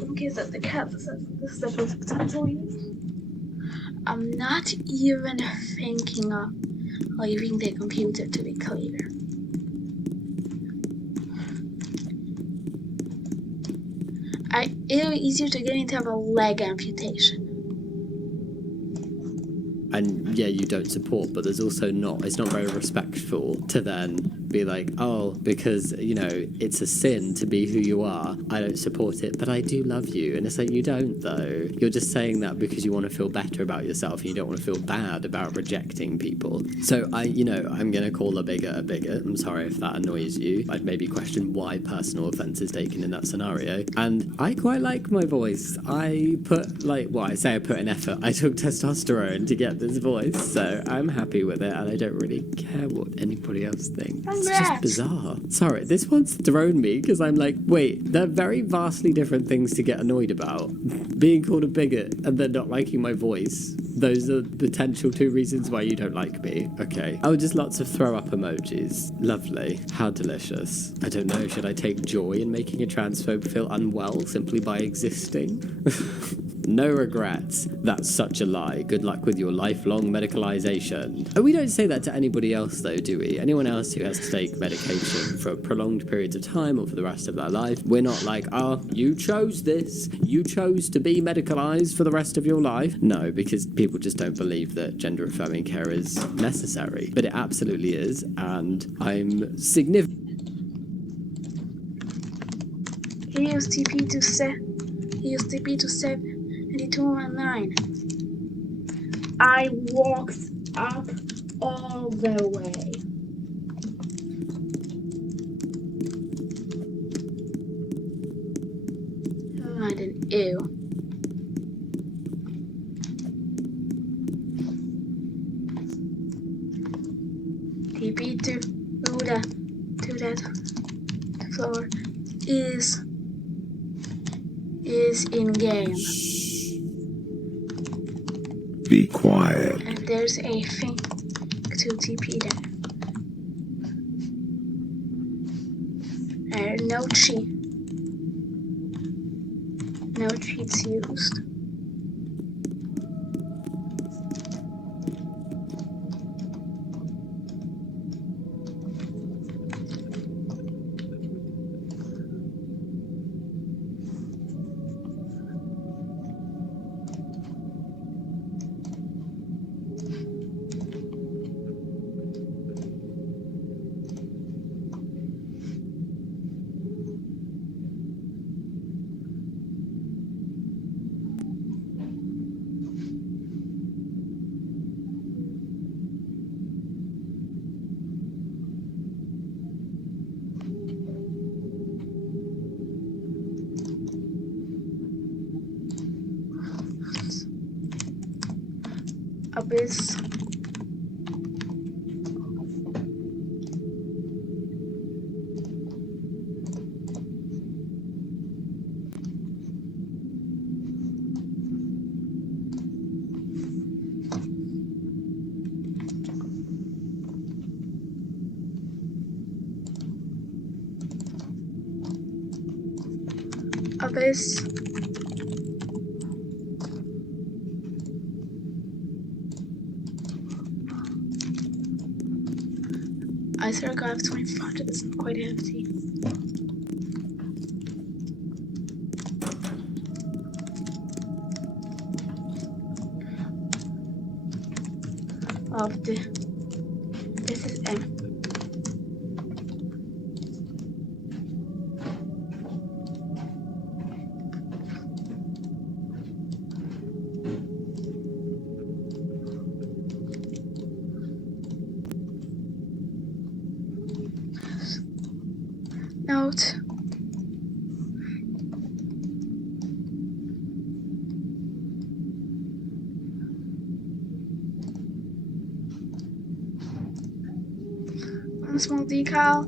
In case that the cat says this stuff was potentially. I'm not even thinking of leaving the computer, to be clear. It'll be easier to get into a leg amputation. And yeah, you don't support, but there's also it's not very respectful to then be like, oh, because, you know, it's a sin to be who you are, I don't support it, but I do love you. And it's like, you don't though. You're just saying that because you want to feel better about yourself and you don't want to feel bad about rejecting people. So I'm going to call a bigot a bigot. I'm sorry if that annoys you. I'd maybe question why personal offense is taken in that scenario. And I quite like my voice. I put I put an effort. I took testosterone to get this voice, so I'm happy with it and I don't really care what anybody else thinks. It's just bizarre. Sorry, this one's thrown me because I'm like, wait, they're very vastly different things to get annoyed about. Being called a bigot and then not liking my voice. Those are potential two reasons why you don't like me. Okay. Oh, just lots of throw up emojis. Lovely. How delicious. I don't know, should I take joy in making a transphobe feel unwell simply by existing? No regrets. That's such a lie. Good luck with your lifelong medicalization. Oh, we don't say that to anybody else though, do we? Anyone else who has to take medication for prolonged periods of time or for the rest of their life, we're not like, oh, you chose this. You chose to be medicalized for the rest of your life. No, because people just don't believe that gender affirming care is necessary. But it absolutely is, and I'm significant. He used TP to save 2219. I walked up all the way. Oh, I didn't. Ew. TP to that floor is in game. Be quiet. And there's a thing to TP there. No cheats used. Abyss. Abyss. I circle have 25, that's not quite empty. This is M. Note. One small decal.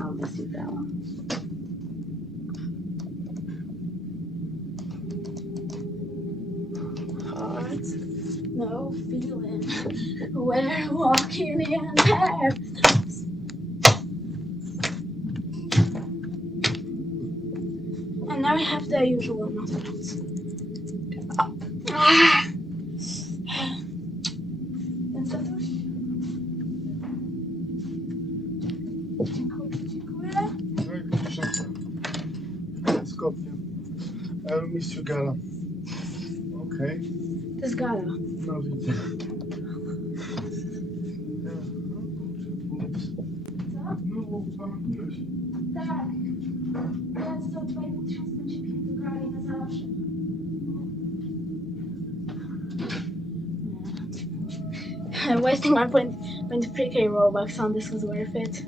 I'll miss you that one. Heart, no feeling. We're walking in paradise. And now we have the usual nonsense. Mistrzu Gala. Okej. To jest Gala. No widzę. Co? No, zamknąłeś. Tak. And wasting 1.3k Robux on this was worth it.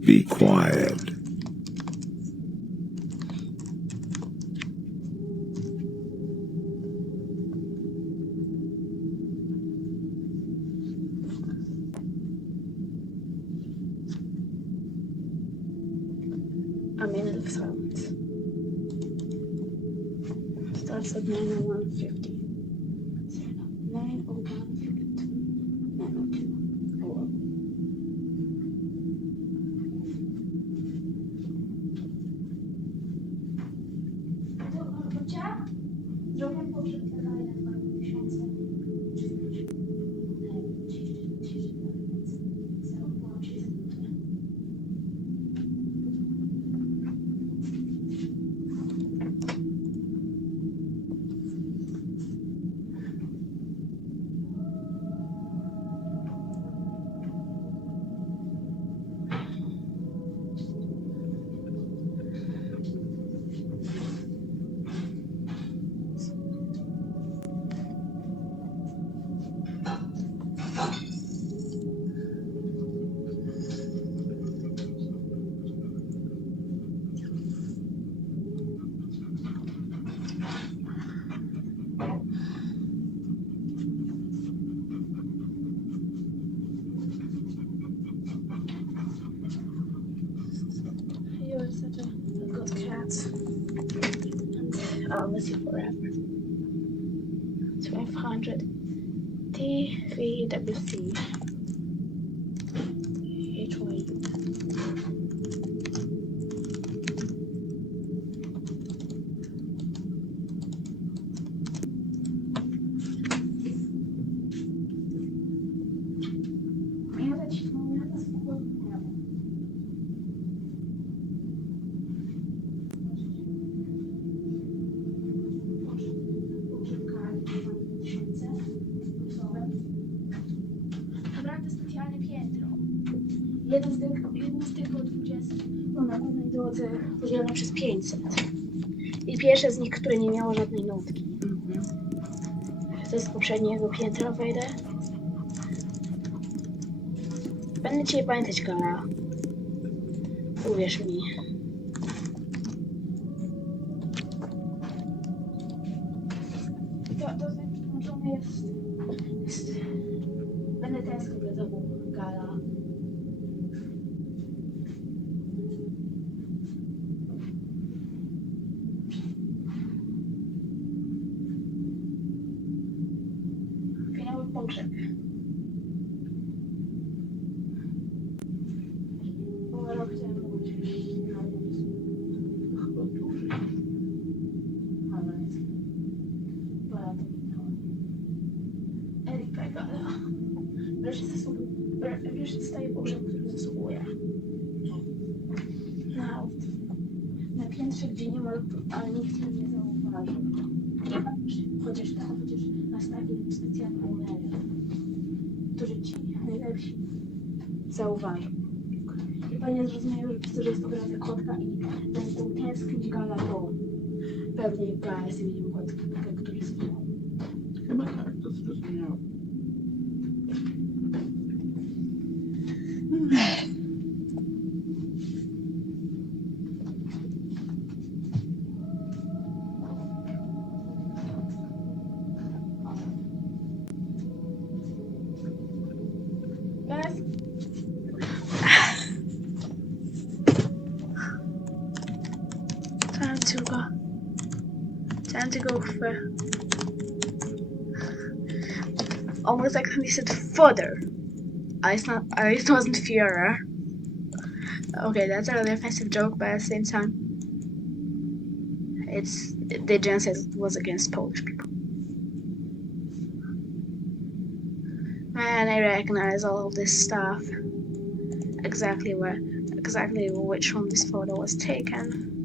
Be quiet. A minute of silence. Starts at 9:01:50. 9:01:52. 9:02. Oh. Zrobię pogrzeb dla Galina w 2 miesiące. You are such a good cat. And I'll miss you forever. 1200 TVWC. HY. Naprawdę specjalne piętro. Jedno z tych po 20 było na głównej drodze podzielone przez 500. I pierwsze z nich, które nie miało żadnej nutki. To z poprzedniego piętra wejdę. Będę cię pamiętać, Kala. Uwierz mi. To znaczone jest... Będę tęsknił za tobą, Gala. Finałowy pogrzeb. Bo rok temu chyba dłużej. Ale... Erika, Gala. Wreszcie staje pogrzeb, który zasługuje. Na piętrze, gdzie nie ma, ale nikt mnie nie zauważy. Chociaż nas taki specjalny numery, którzy ci najlepsi zauważą. I panie zrozumieją, że jest obrazek kotka i będą tęsknić Gala, bo pewnie Gala jest imieniem kotka, który zginął. Chyba tak, to zrozumiałam. Time to go for almost like he said further. It wasn't Führer. Okay, that's a really offensive joke, but at the same time, the genocide was against Polish people. Man, I recognize all of this stuff. exactly which room this photo was taken.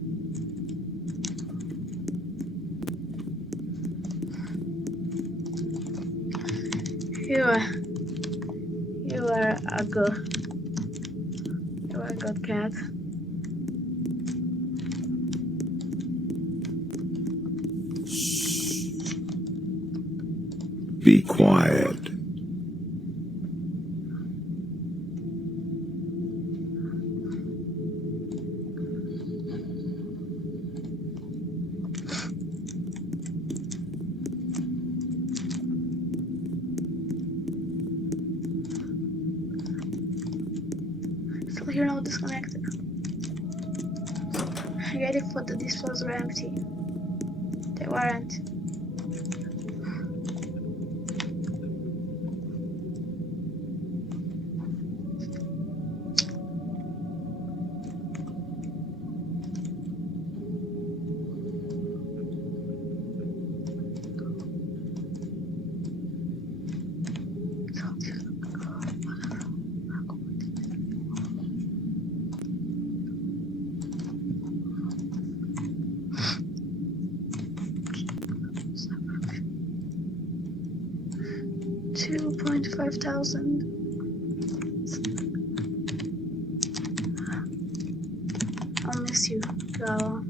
You are a good cat. Be quiet. Still here, now disconnected. I get it, but the displays were empty. They weren't. $2,500. I'll miss you, girl.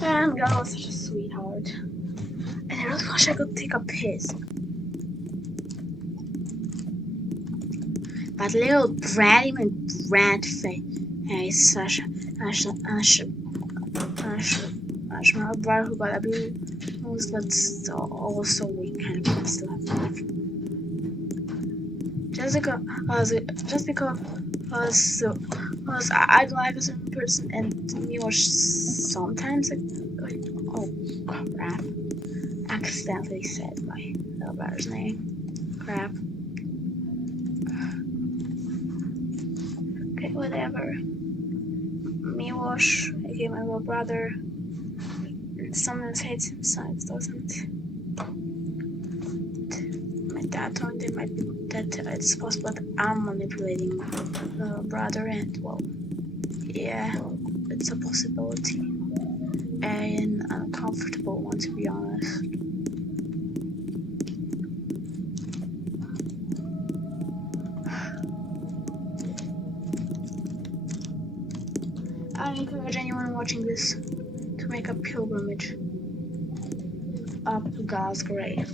Man, God was such a sweetheart. And I really wish I could take a piss. But little bratty brat face, my brother who got abused, but also we kind of still have life. Just because I don't like a certain person and me or sometimes like oh crap, accidentally said my little brother's name. Crap. Okay, whatever. Miłosz, aka my little brother. Sometimes hates him, sometimes doesn't. My dad told me that it's possible that I'm manipulating my little brother, and well, yeah, it's a possibility. An uncomfortable one, to be honest. I encourage anyone watching this to make a pilgrimage up to God's grave.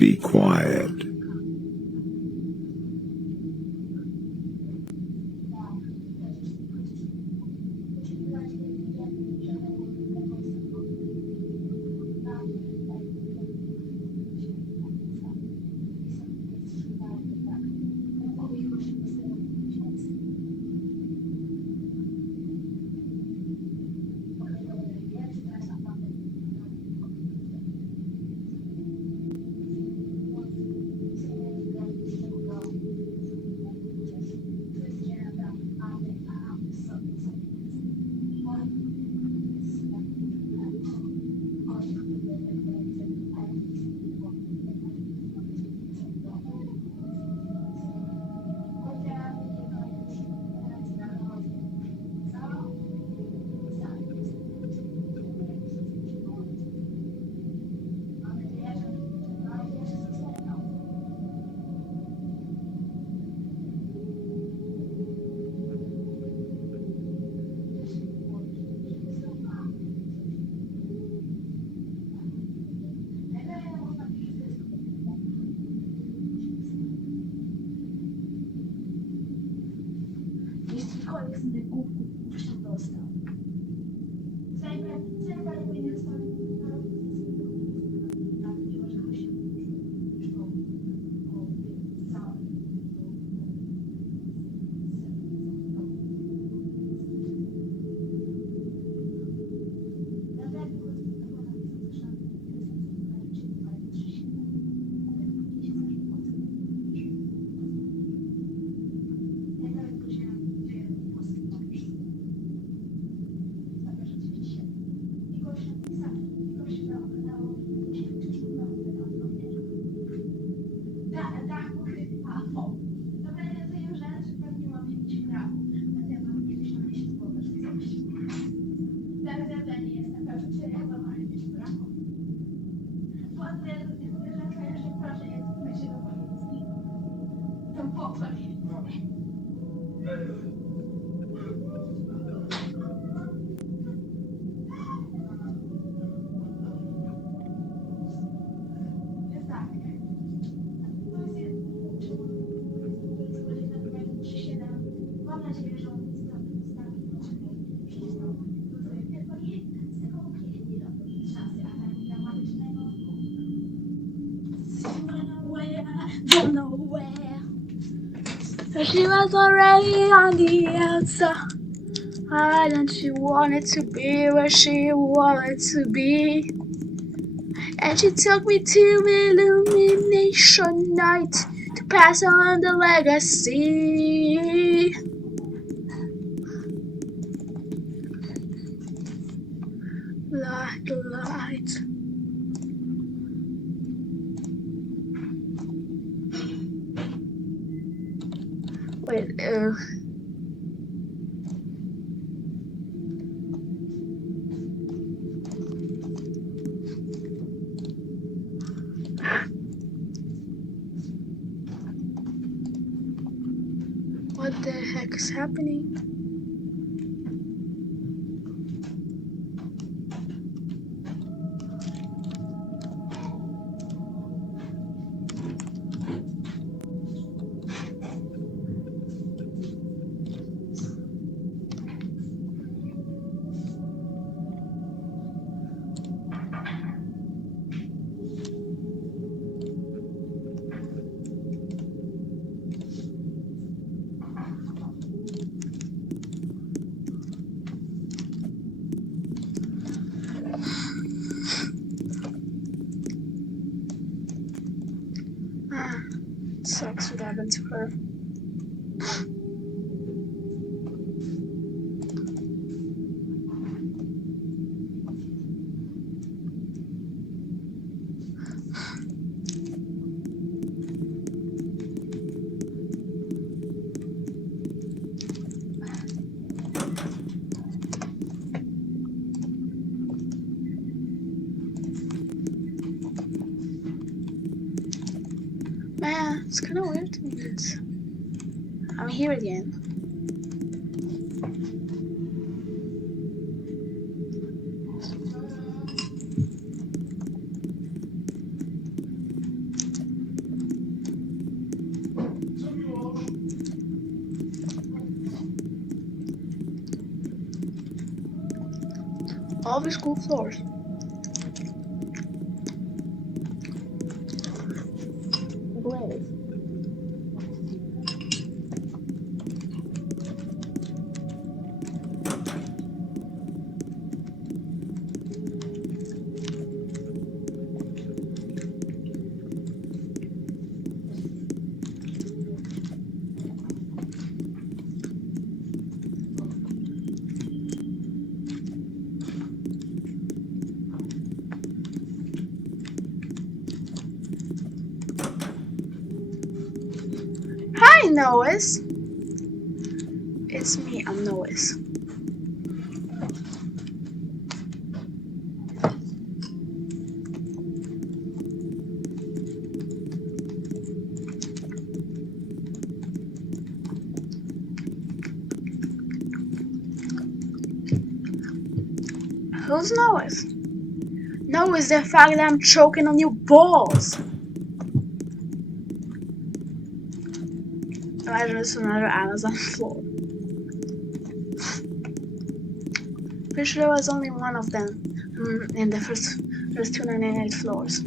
Be quiet. From nowhere. She was already on the outside, and she wanted to be where she wanted to be. And she took me to Illumination Night to pass on the legacy. Like the light. Wait, what the heck is happening? Sucks what happened to her. Man, it's kind of weird to me that I'm here again. all the school floors. Great. Hi, Noahs. It's me, I'm Noahs. Who's Noahs? Noahs the fact that I'm choking on your balls. Imagine it's another Amazon floor. Pretty sure there was only one of them in the first 298 floors.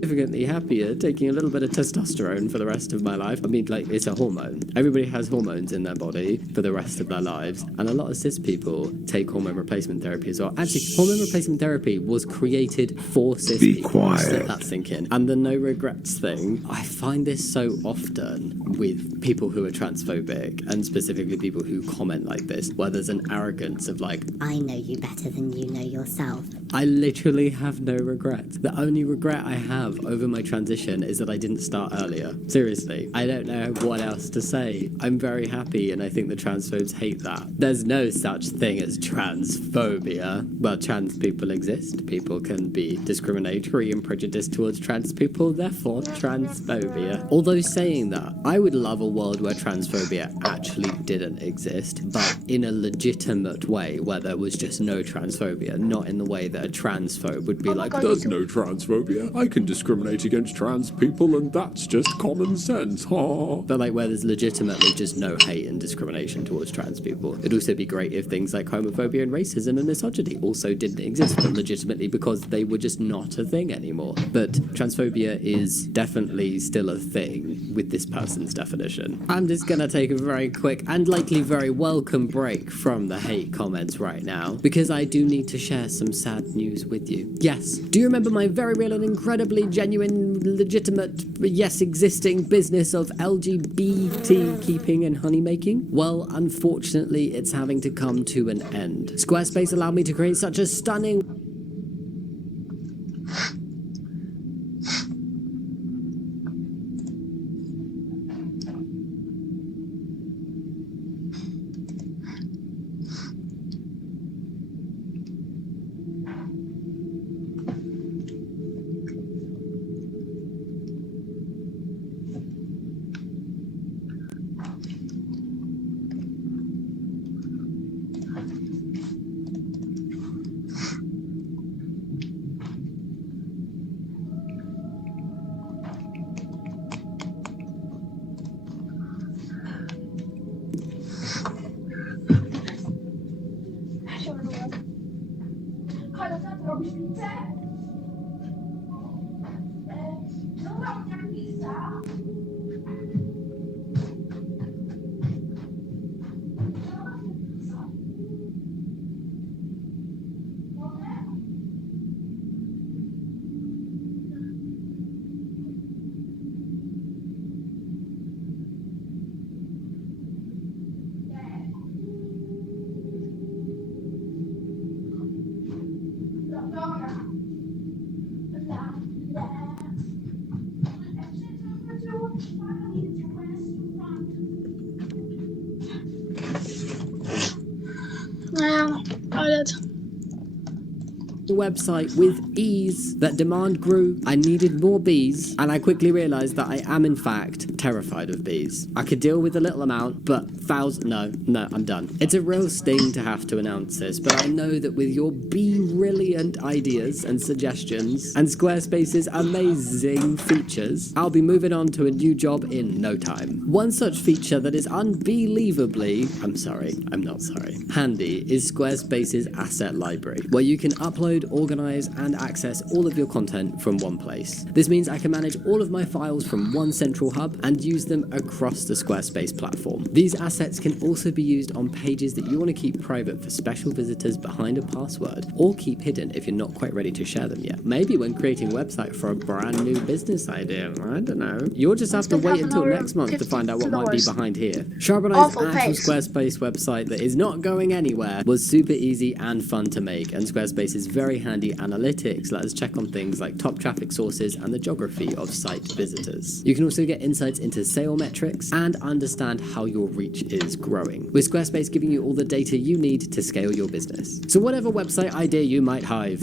Significantly happier taking a little bit of testosterone for the rest of my life. I mean, like, it's a hormone. Everybody has hormones in their body for the rest of their lives, and a lot of cis people take hormone replacement therapy as well. Actually, hormone replacement therapy was created for cis people. Quiet. Let that sink in. And the no regrets thing, I find this so often with people who are transphobic, and specifically people who comment like this, where there's an arrogance of like, I know you better than you know yourself. I literally have no regrets. The only regret I have over my transition is that I didn't start earlier. Seriously, I don't know what else to say. I'm very happy, and I think the transphobes hate that. There's no such thing as transphobia. Well, trans people exist. People can be discriminatory and prejudiced towards trans people, therefore transphobia. Although saying that, I would love a world where transphobia actually didn't exist, but in a legitimate way, where there was just no transphobia, not in the way that a transphobe would be like, There's no transphobia. I can discriminate against trans people, and that's just common sense. Ha. But like where there's legitimately just no hate and discrimination towards trans people. It'd also be great if things like homophobia and racism and misogyny also didn't exist, but legitimately because they were just not a thing anymore. But transphobia is definitely still a thing with this person's definition. I'm just gonna take a very quick and likely very welcome break from the hate comments right now, because I do need to share some sad news with you. Yes, do you remember my very real and incredibly genuine, legitimate, yes, existing business of LGBT keeping and honey making? Well, unfortunately, it's having to come to an end. Squarespace allowed me to create such a stunning website with ease that demand grew. I needed more bees, and I quickly realized that I am in fact terrified of bees. I could deal with a little amount, but no, I'm done. It's a real sting to have to announce this, but I know that with your brilliant ideas and suggestions and Squarespace's amazing features, I'll be moving on to a new job in no time. One such feature that is unbelievably, handy is Squarespace's asset library, where you can upload, organize, and access all of your content from one place. This means I can manage all of my files from one central hub and use them across the Squarespace platform. These assets can also be used on pages that you want to keep private for special visitors behind a password, or keep hidden if you're not quite ready to share them yet. Maybe when creating a website for a brand new business idea, I don't know. You'll just have to wait until next month to find out what might be behind here. Charbonneau's actual Squarespace website that is not going anywhere was super easy and fun to make, and Squarespace's very handy analytics let us check on things like top traffic sources and the geography of site visitors. You can also get insights into sale metrics and understand how your reach is growing, with Squarespace giving you all the data you need to scale your business. So whatever website idea you might have,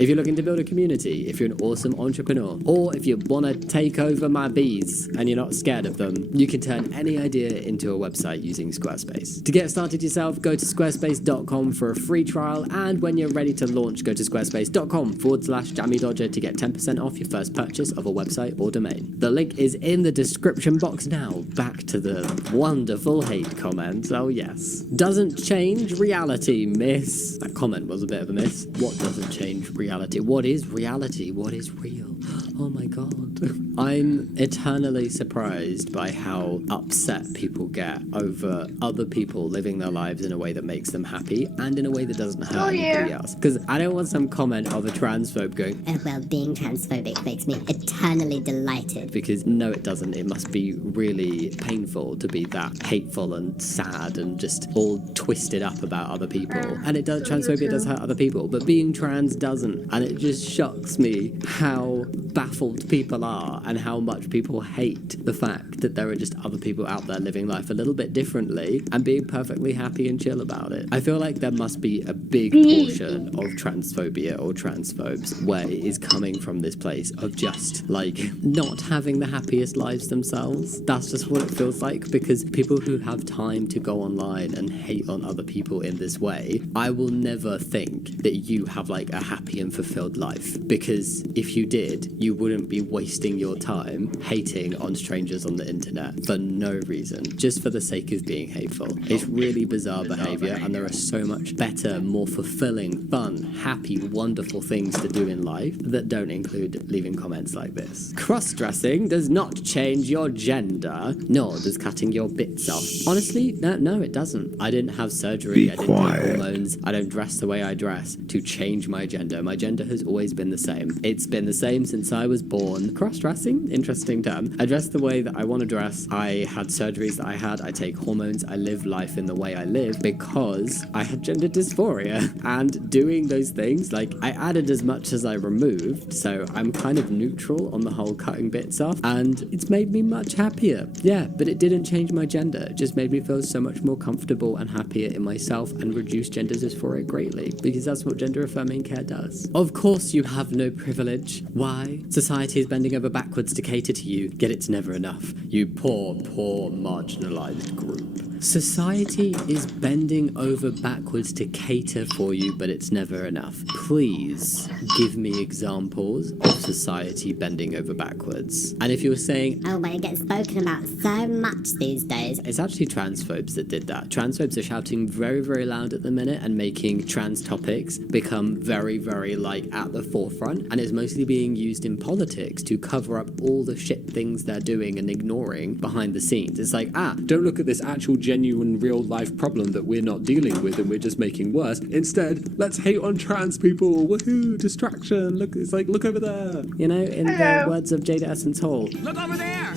if you're looking to build a community, if you're an awesome entrepreneur, or if you want to take over my bees and you're not scared of them, you can turn any idea into a website using Squarespace. To get started yourself, go to squarespace.com for a free trial, and when you're ready to launch, go to squarespace.com/JammyDodger to get 10% off your first purchase of a website or domain. The link is in the description box now. Back to the wonderful hate comments. Oh yes. Doesn't change reality, miss. That comment was a bit of a miss. What doesn't change reality? What is reality? What is real? Oh my god. I'm eternally surprised by how upset people get over other people living their lives in a way that makes them happy and in a way that doesn't hurt anybody else. Because I don't want some comment of a transphobe going, oh, well, being transphobic makes me eternally delighted. Because no, it doesn't. It must be really painful to be that hateful and sad and just all twisted up about other people. And it does, transphobia does hurt other people, but being trans doesn't. And it just shocks me how baffled people are and how much people hate the fact that there are just other people out there living life a little bit differently and being perfectly happy and chill about it. I feel like there must be a big portion of transphobia or transphobes where it is coming from this place of just like not having the happiest lives themselves. That's just what it feels like, because people who have time to go online and hate on other people in this way, I will never think that you have like a happy and fulfilled life, because if you did, you wouldn't be wasting your time hating on strangers on the internet for no reason, just for the sake of being hateful. It's really bizarre behavior, and there are so much better, more fulfilling, fun, happy, wonderful things to do in life that don't include leaving comments like this. Cross-dressing does not change your gender, nor does cutting your bits off. Honestly, no, it doesn't. I didn't have surgery, I didn't take hormones, I don't dress the way I dress to change my gender. My gender has always been the same. It's been the same since I was born. Cross-dressing? Interesting term. I dress the way that I want to dress. I had surgeries that I had. I take hormones. I live life in the way I live because I had gender dysphoria. And doing those things, like, I added as much as I removed, so I'm kind of neutral on the whole cutting bits off, and it's made me much happier. Yeah, but it didn't change my gender. It just made me feel so much more comfortable and happier in myself and reduce gender dysphoria greatly, because that's what gender affirming care does. Of course you have no privilege. Why? Society is bending over backwards to cater to you, yet it's never enough. You poor, marginalized group. Society is bending over backwards to cater for you, but it's never enough. Please give me examples of society bending over backwards. And if you were saying, oh, but it gets spoken about so much these days. It's actually transphobes that did that. Transphobes are shouting very, very loud at the minute and making trans topics become very, very like at the forefront. And it's mostly being used in politics to cover up all the shit things they're doing and ignoring behind the scenes. It's like, don't look at this actual genuine real life problem that we're not dealing with and we're just making worse. Instead, let's hate on trans people. Woohoo, distraction. Look, it's like, look over there. You know, in the words of Jada Essence Hall. Look over there!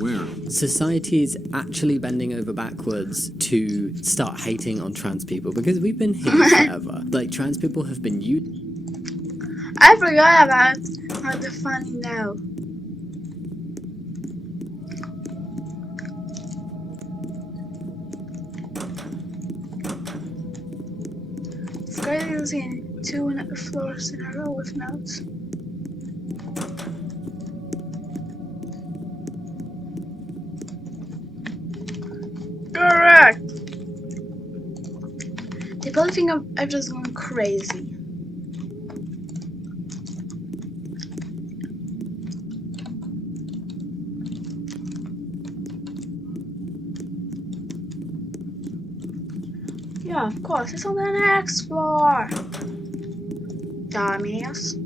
Where? Society is actually bending over backwards to start hating on trans people, because we've been here forever. Like, trans people have been used. I forgot about the funny now. Squarespace 2 floors in a row with notes. Correct! They probably think I'm just going crazy. Yeah, of course, it's on the next floor. Dumbass.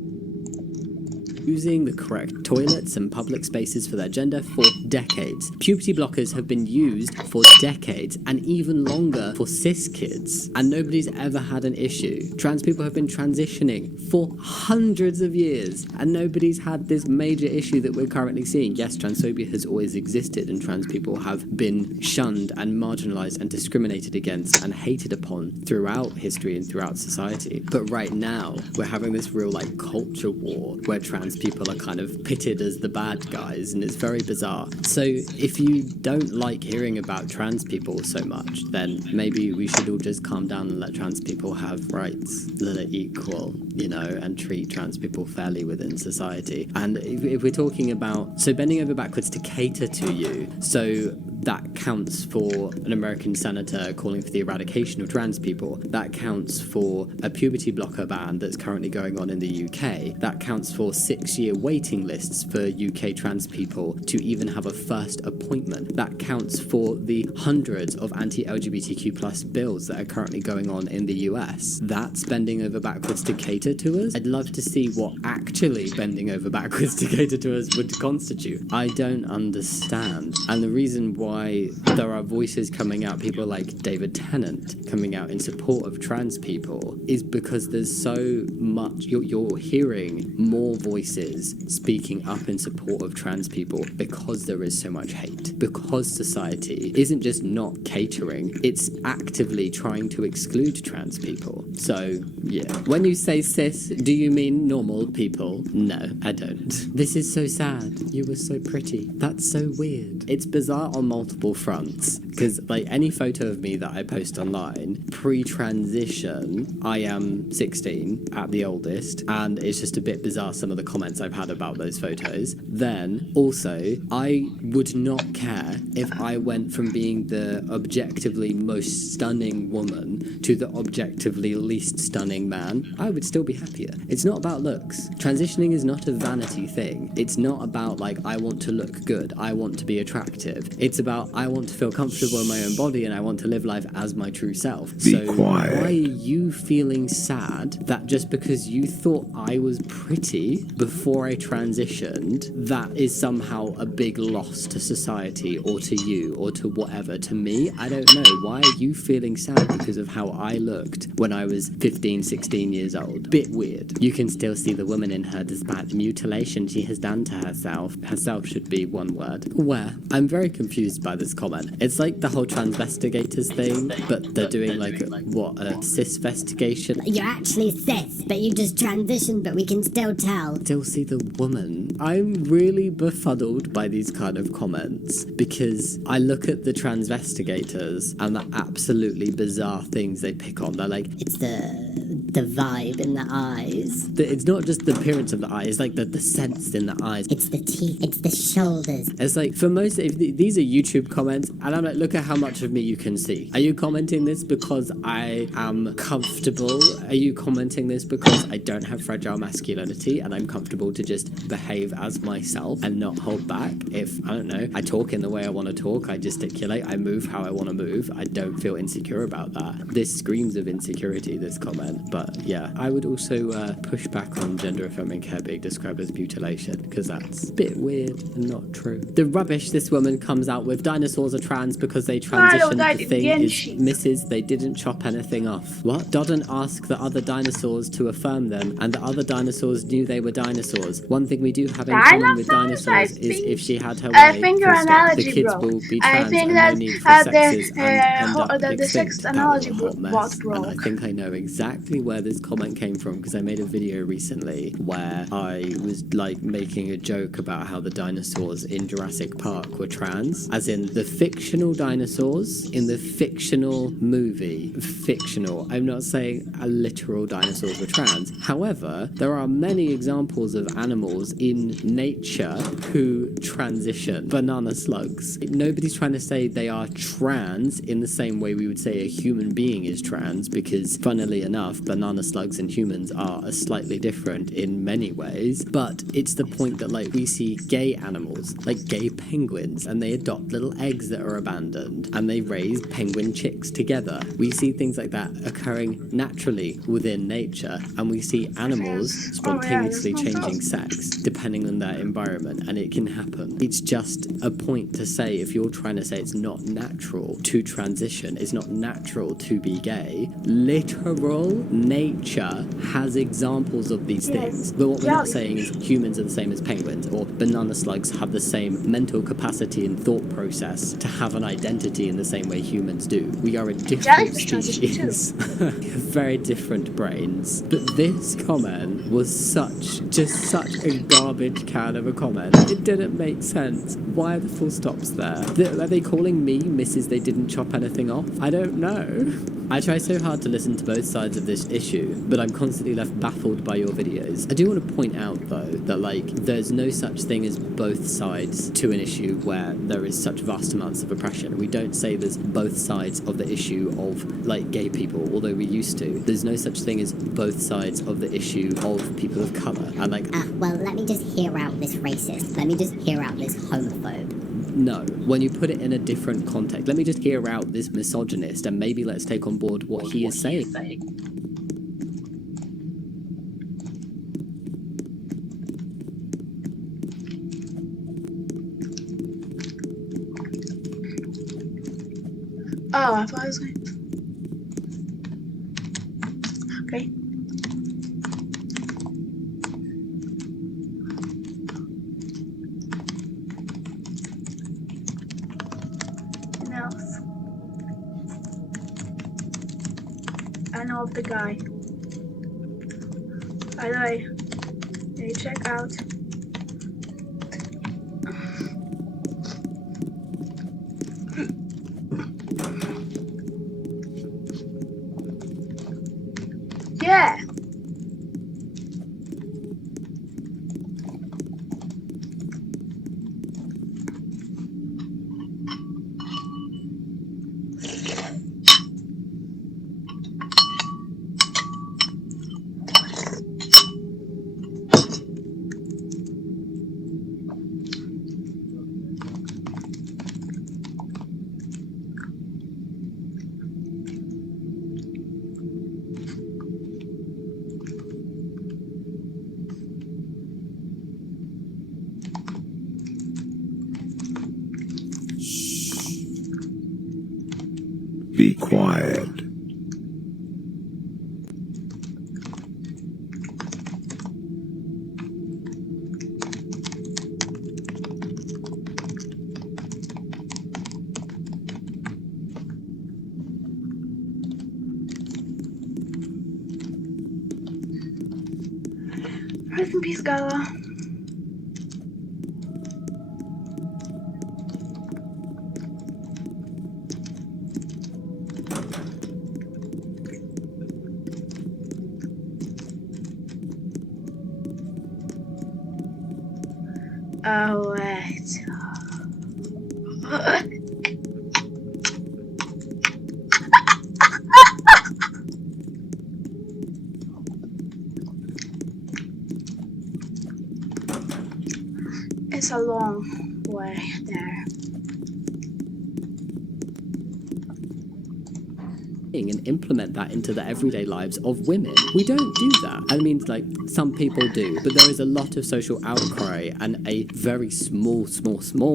Using the correct toilets and public spaces for their gender for decades. Puberty blockers have been used for decades and even longer for cis kids, and nobody's ever had an issue. Trans people have been transitioning for hundreds of years and nobody's had this major issue that we're currently seeing. Yes, transphobia has always existed and trans people have been shunned and marginalized and discriminated against and hated upon throughout history and throughout society. But right now, we're having this real like culture war where trans people are kind of pitted as the bad guys, and it's very bizarre. So if you don't like hearing about trans people so much, then maybe we should all just calm down and let trans people have rights that are equal, you know, and treat trans people fairly within society. And if we're talking about, so bending over backwards to cater to you, so that counts for an American senator calling for the eradication of trans people. That counts for a puberty blocker ban that's currently going on in the UK. That counts for 6-year waiting lists for UK trans people to even have a first appointment. That counts for the hundreds of anti-LGBTQ+ bills that are currently going on in the US. That's bending over backwards to cater to us. I'd love to see what actually bending over backwards to cater to us would constitute. I don't understand. And the reason why there are voices coming out, people like David Tennant coming out in support of trans people, is because there's so much, you're hearing more voices speaking up in support of trans people because there is so much hate, because society isn't just not catering, it's actively trying to exclude trans people. So yeah, when you say cis, do you mean normal people? No, I don't. This is so sad. You were so pretty. That's so weird. It's bizarre on multiple fronts, because like any photo of me that I post online pre-transition, I am 16 at the oldest, and it's just a bit bizarre some of the comments I've had about those photos. Then also, I would not care if I went from being the objectively most stunning woman to the objectively least stunning man. I would still be happier. It's not about looks. Transitioning is not a vanity thing. It's not about like, I want to look good, I want to be attractive. It's about, I want to feel comfortable in my own body and I want to live life as my true self. Be quiet. Why are you feeling sad that just because you thought I was pretty before I transitioned, that is somehow a big loss to society or to you or to whatever? To me, I don't know. Why are you feeling sad because of how I looked when I was 15, 16 years old? Bit weird. You can still see the woman in her despite the mutilation she has done to herself. Herself should be one word. Where? I'm very confused by this comment. It's like the whole transvestigators thing, but they're doing like a cisvestigation. You're actually cis, but you just transitioned, but we can still tell. Still see the woman. I'm really befuddled by these kind of comments because I look at the transvestigators and the absolutely bizarre things they pick on. They're like, it's the vibe in the eyes. It's not just the appearance of the eye, it's like the sense in the eyes. It's the teeth, it's the shoulders. It's like, for most, if these are YouTube comments, and I'm like, look at how much of me you can see. Are you commenting this because I am comfortable? Are you commenting this because I don't have fragile masculinity and I'm comfortable to just behave as myself and not hold back? If, I don't know, I talk in the way I want to talk, I gesticulate, I move how I want to move, I don't feel insecure about that. This screams of insecurity, this comment. But yeah, I would also push back on gender affirming hair being described as mutilation, because that's a bit weird and not true. The rubbish this woman comes out with, dinosaurs are trans because they transitioned, the thing is Mrs. They didn't chop anything off. What? Dodden asked the other dinosaurs to affirm them, and the other dinosaurs knew they were dinosaurs. One thing we do have in common with dinosaurs is if she had her way, I think your analogy, the kids bro. will be trans I think and that no need for sexes and end up the extinct. sixth That analogy was a hot mess, bro. and I think I know exactly where this comment came from because I made a video recently where I was like making a joke about how the dinosaurs in Jurassic Park were trans, as in the fictional dinosaurs in the fictional movie. Fictional. I'm not saying a literal dinosaurs were trans. However, there are many examples of animals in nature who transition. Banana slugs. Nobody's trying to say they are trans in the same way we would say a human being is trans, because funnily enough, banana slugs and humans are slightly different in many ways. But it's the point that like we see gay animals, like gay penguins, and they adopt little eggs that are abandoned and they raise penguin chicks together. We see things like that occurring naturally within nature, and we see animals spontaneously changing sex depending on their environment, and it can happen. It's just a point to say, if you're trying to say it's not natural to transition, it's not natural to be gay, literal nature has examples of these things. But what we're not saying is humans are the same as penguins, or banana slugs have the same mental capacity and thought process to have an identity in the same way humans do. We are a different species. Very different brains. But this comment was just such a garbage can of a comment. It didn't make sense. Why are the full stops there? Are they calling me Mrs. They didn't chop anything off? I don't know. I try so hard to listen to both sides of this issue, but I'm constantly left baffled by your videos. I do want to point out, though, that, like, there's no such thing as both sides to an issue where there is such vast amounts of oppression. We don't say there's both sides of the issue of, like, gay people, although we used to. There's no such thing as both sides of the issue of people of colour. And, like... well, let me just hear out this racist. Let me just hear out this homophobe. No, when you put it in a different context, let me just hear out this misogynist and maybe let's take on board what he is saying. Oh, I thought I was going. Okay. I know of the guy. By the way, hey, check out. Yeah. Be quiet. Rest in peace, Gala. Oh, wait. It's a long way there. And implement that into the everyday lives of women. We don't do that. I mean, like, some people do, but there is a lot of social outcry and a very small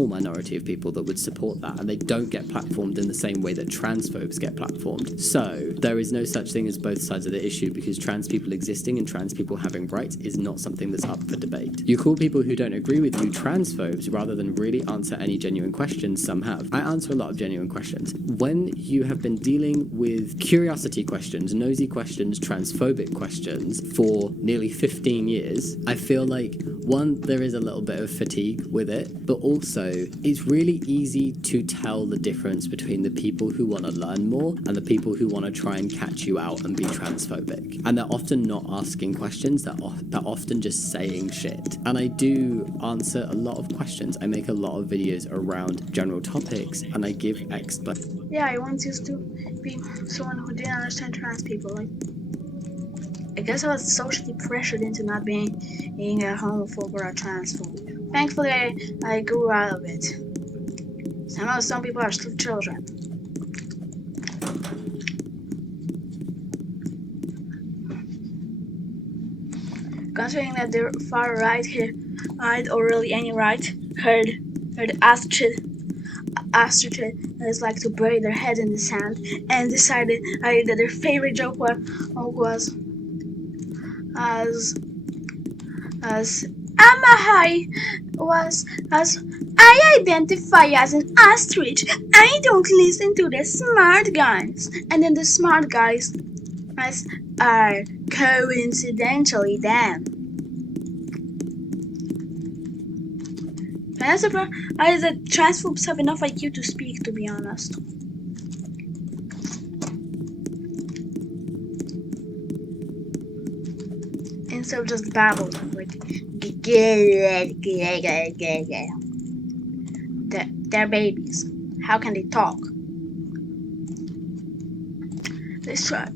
minority of people that would support that, and they don't get platformed in the same way that transphobes get platformed. So there is no such thing as both sides of the issue, because trans people existing and trans people having rights is not something that's up for debate. You call people who don't agree with you transphobes rather than really answer any genuine questions. Some have. I answer a lot of genuine questions. When you have been dealing with curiosity questions, nosy questions, transphobic questions for nearly 15 years, I feel like, one, there is a little bit of fatigue with it, but also it's really easy to tell the difference between the people who want to learn more and the people who want to try and catch you out and be transphobic. And they're often not asking questions, they're often just saying shit. And I do answer a lot of questions. I make a lot of videos around general topics, and I give Yeah, I once used to be someone who didn't understand trans people. Like, I guess I was socially pressured into not being a homophobe or a transphobe. Thankfully, I grew out of it. I know some people are still children. Considering that the far right here, or really any right, heard Astrid is like to bury their head in the sand, and decided that their favorite joke was as I identify as an ostrich. I don't listen to the smart guys, and then the smart guys are coincidentally them. I'm surprised that transphobes have enough IQ to speak, to be honest. Instead of just babbling, like, they're babies. How can they talk? Let's try it.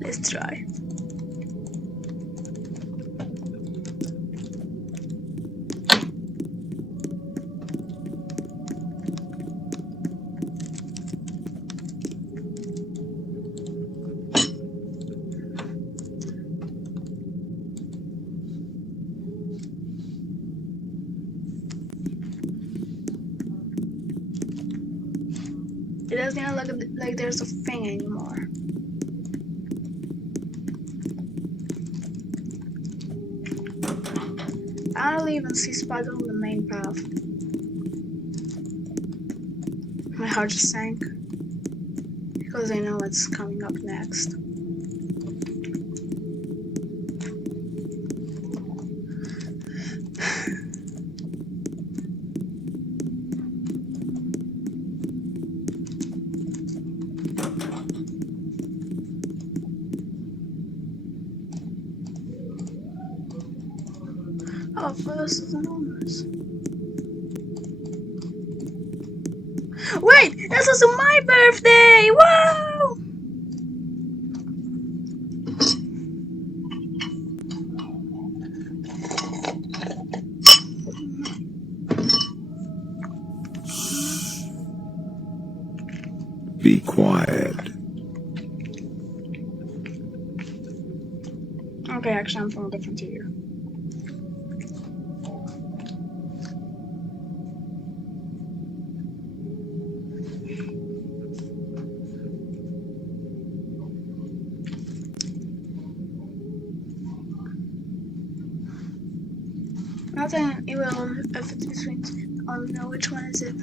Let's try. It doesn't even look like there's a thing anymore. I don't even see spots on the main path. My heart just sank because I know what's coming up next. Oh, this is enormous. Wait, this is my birthday! Whoa! Be quiet. Okay, actually, I'm from a different year. Nothing, it will, if it's between, I don't know which one is it.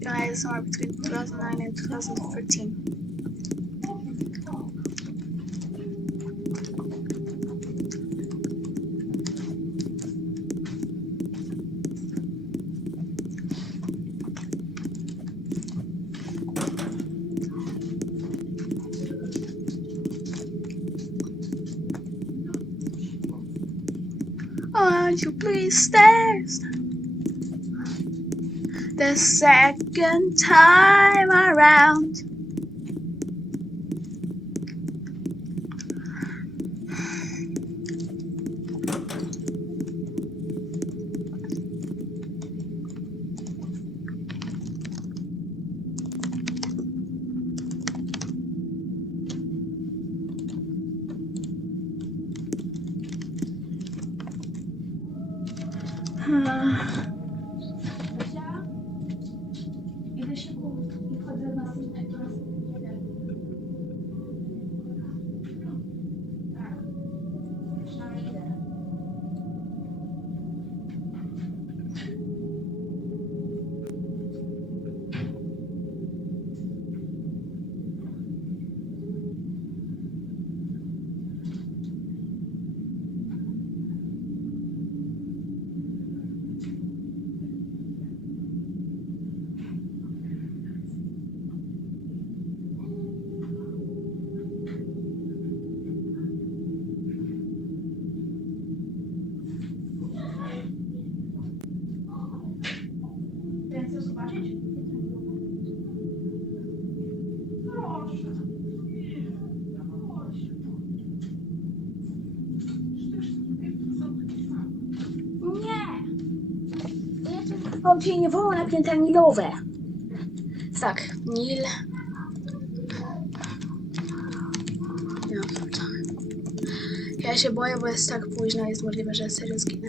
Yeah, it's somewhere between 2009 and 2013. Won't you please stay? The second time around. Mam cię nie wolno na fentanylowe. Tak, Nil. Nie mam time. Ja się boję, bo jest tak późno, jest możliwe, że serio zginę.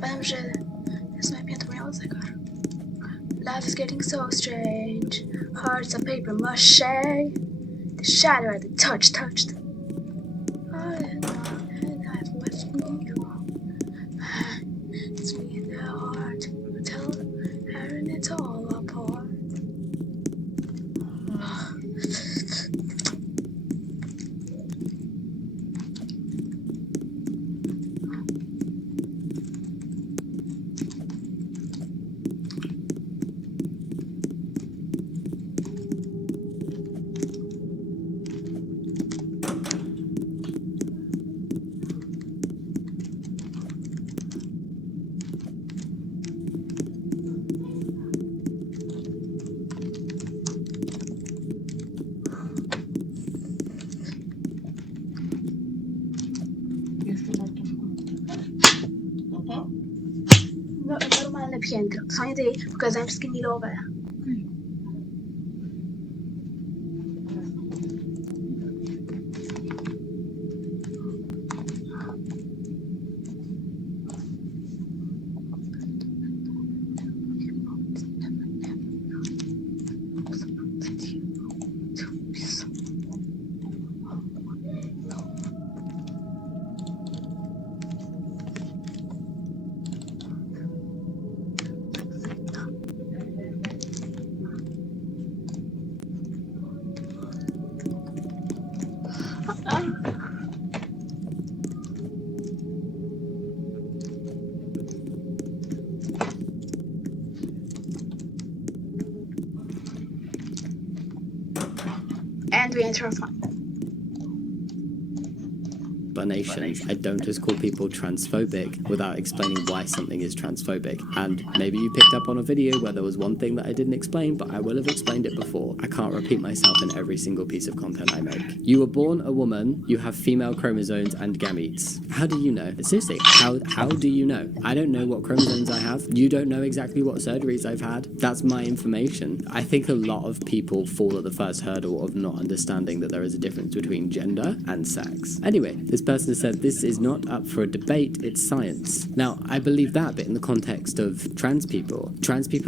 Powiem, że jest najpiętrujący zegar. Life is getting so strange. Hearts of paper mache. The shadow at the touched. And I've left me. It's me in the heart. Tearing it all apart. No, normalne piętro. To są nie tej, pokazałem wszystkie nilowe. And we enter a fun. Explanations. I don't just call people transphobic without explaining why something is transphobic. And maybe you picked up on a video where there was one thing that I didn't explain, but I will have explained it before. I can't repeat myself in every single piece of content I make. You were born a woman, you have female chromosomes and gametes. How do you know? Seriously, how do you know? I don't know what chromosomes I have. You don't know exactly what surgeries I've had. That's my information. I think a lot of people fall at the first hurdle of not understanding that there is a difference between gender and sex. Anyway, this person said this is not up for a debate, it's science. Now, I believe that, but in the context of trans people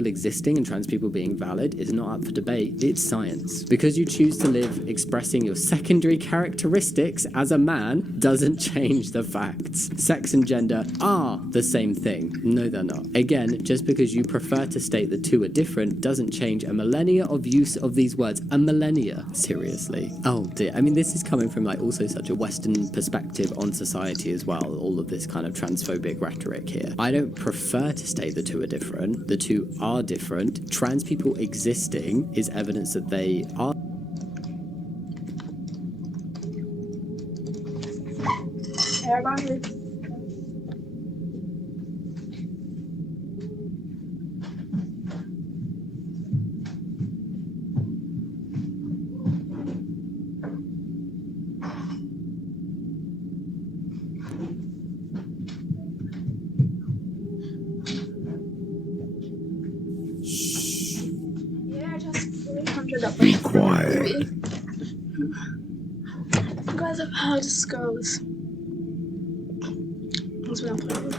existing and trans people being valid is not up for debate, it's science. Because you choose to live expressing your secondary characteristics as a man doesn't change the facts. Sex and gender are the same thing. No, they're not. Again, just because you prefer to state the two are different doesn't change a millennia of use of these words. A millennia. Seriously. Oh dear. I mean, this is coming from like also such a Western perspective on society as well, all of this kind of transphobic rhetoric here. I don't prefer to state the two are different. The two are different. Trans people existing is evidence that they are. Be quiet. Because of how this goes. That's what I'm playing.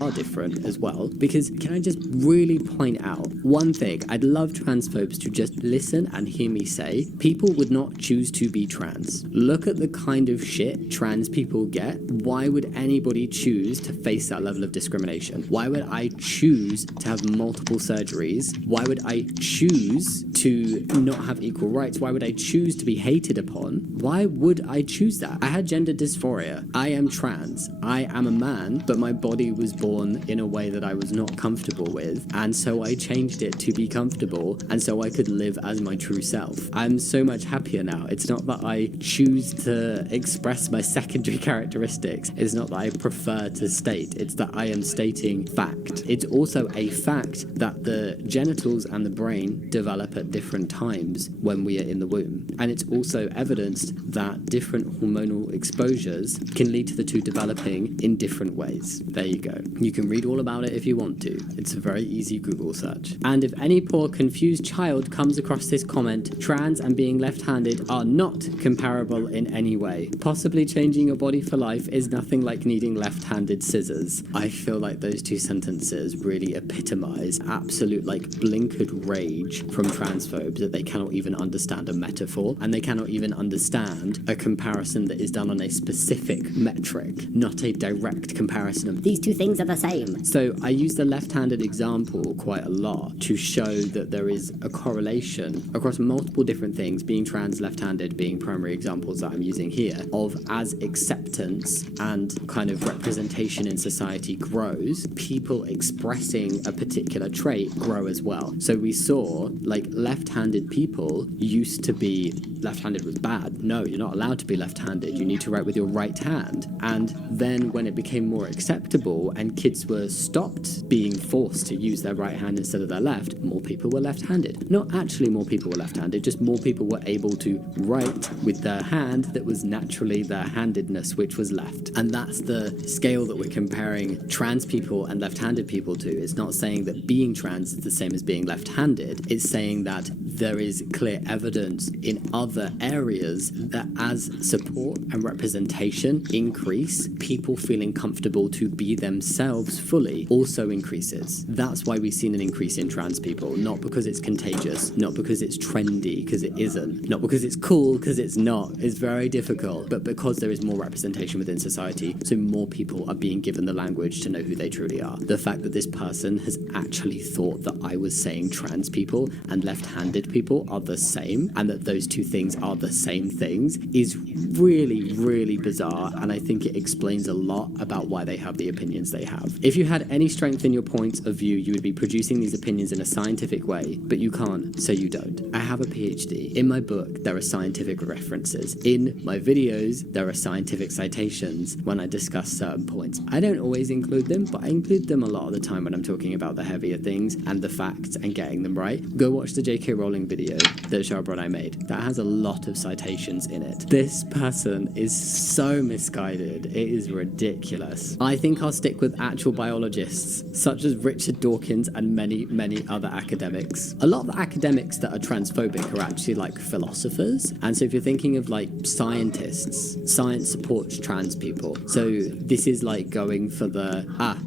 Are different as well, because can I just really point out one thing? I'd love transphobes to just listen and hear me say people would not choose to be trans. Look at the kind of shit trans people get. Why would anybody choose to face that level of discrimination? Why would I choose to have multiple surgeries? Why would I choose to not have equal rights? Why would I choose to be hated upon? Why would I choose that? I had gender dysphoria. I am trans. I am a man, but my body was born born in a way that I was not comfortable with, and so I changed it to be comfortable, and so I could live as my true self. I'm so much happier now. It's not that I choose to express my secondary characteristics. It's not that I prefer to state. It's that I am stating fact. It's also a fact that the genitals and the brain develop at different times when we are in the womb. And it's also evidenced that different hormonal exposures can lead to the two developing in different ways. There you go. You can read all about it if you want to. It's a very easy Google search. And if any poor confused child comes across this comment, trans and being left-handed are not comparable in any way. Possibly changing your body for life is nothing like needing left-handed scissors. I feel like those two sentences really epitomize absolute like blinkered rage from transphobes that they cannot even understand a metaphor, and they cannot even understand a comparison that is done on a specific metric, not a direct comparison of these two things are the same. So I use the left-handed example quite a lot to show that there is a correlation across multiple different things, being trans, left-handed being primary examples that I'm using here, of as acceptance and kind of representation in society grows, people expressing a particular trait grow as well. So we saw like left-handed people used to be left-handed was bad. No, you're not allowed to be left-handed. You need to write with your right hand. And then when it became more acceptable and kids were stopped being forced to use their right hand instead of their left, more people were left-handed. Not actually more people were left-handed, just more people were able to write with their hand that was naturally their handedness, which was left. And that's the scale that we're comparing trans people and left-handed people to. It's not saying that being trans is the same as being left-handed. It's saying that there is clear evidence in other areas that as support and representation increase, people feeling comfortable to be themselves fully also increases. That's why we've seen an increase in trans people, not because it's contagious, not because it's trendy, because it isn't, not because it's cool, because it's not. It's very difficult, but because there is more representation within society, so more people are being given the language to know who they truly are. The fact that this person has actually thought that I was saying trans people and left-handed people are the same, and that those two things are the same things, is really, really bizarre, and I think it explains a lot about why they have the opinions they have. If you had any strength in your points of view, you would be producing these opinions in a scientific way, but you can't, so you don't. I have a PhD. In my book, there are scientific references. In my videos, there are scientific citations when I discuss certain points. I don't always include them, but I include them a lot of the time when I'm talking about the heavier things and the facts and getting them right. Go watch the J.K. Rowling video that Charbot and I made. That has a lot of citations in it. This person is so misguided. It is ridiculous. I think I'll stick with actual biologists, such as Richard Dawkins and many, many other academics. A lot of the academics that are transphobic are actually like philosophers. And so if you're thinking of like scientists, science supports trans people. So this is like going for the,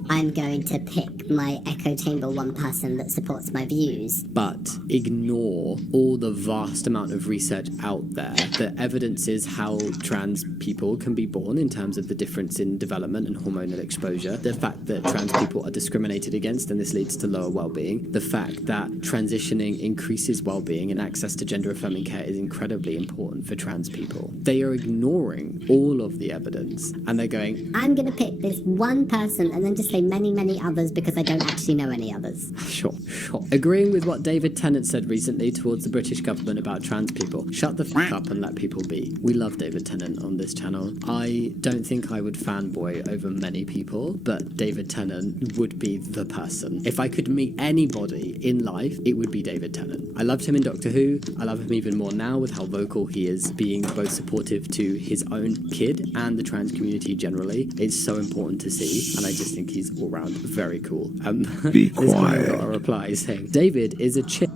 I'm going to pick my echo chamber one person that supports my views. But ignore all the vast amount of research out there that evidences how trans people can be born in terms of the difference in development and hormonal exposure, the fact that trans people are discriminated against and this leads to lower well-being, the fact that transitioning increases well-being and access to gender-affirming care is incredibly important for trans people. They are ignoring all of the evidence and they're going, I'm going to pick this one person and then just say many, many others because I don't actually know any others. Sure. Agreeing with what David Tennant said recently towards the British government about trans people. Shut the f*** up and let people be. We love David Tennant on this channel. I don't think I would fanboy over many people, but David Tennant would be the person. If I could meet anybody in life, it would be David Tennant. I loved him in Doctor Who. I love him even more now with how vocal he is, being both supportive to his own kid and the trans community generally. It's so important to see, and I just think he's all round very cool. Be quiet. This guy got a reply saying, David is a chick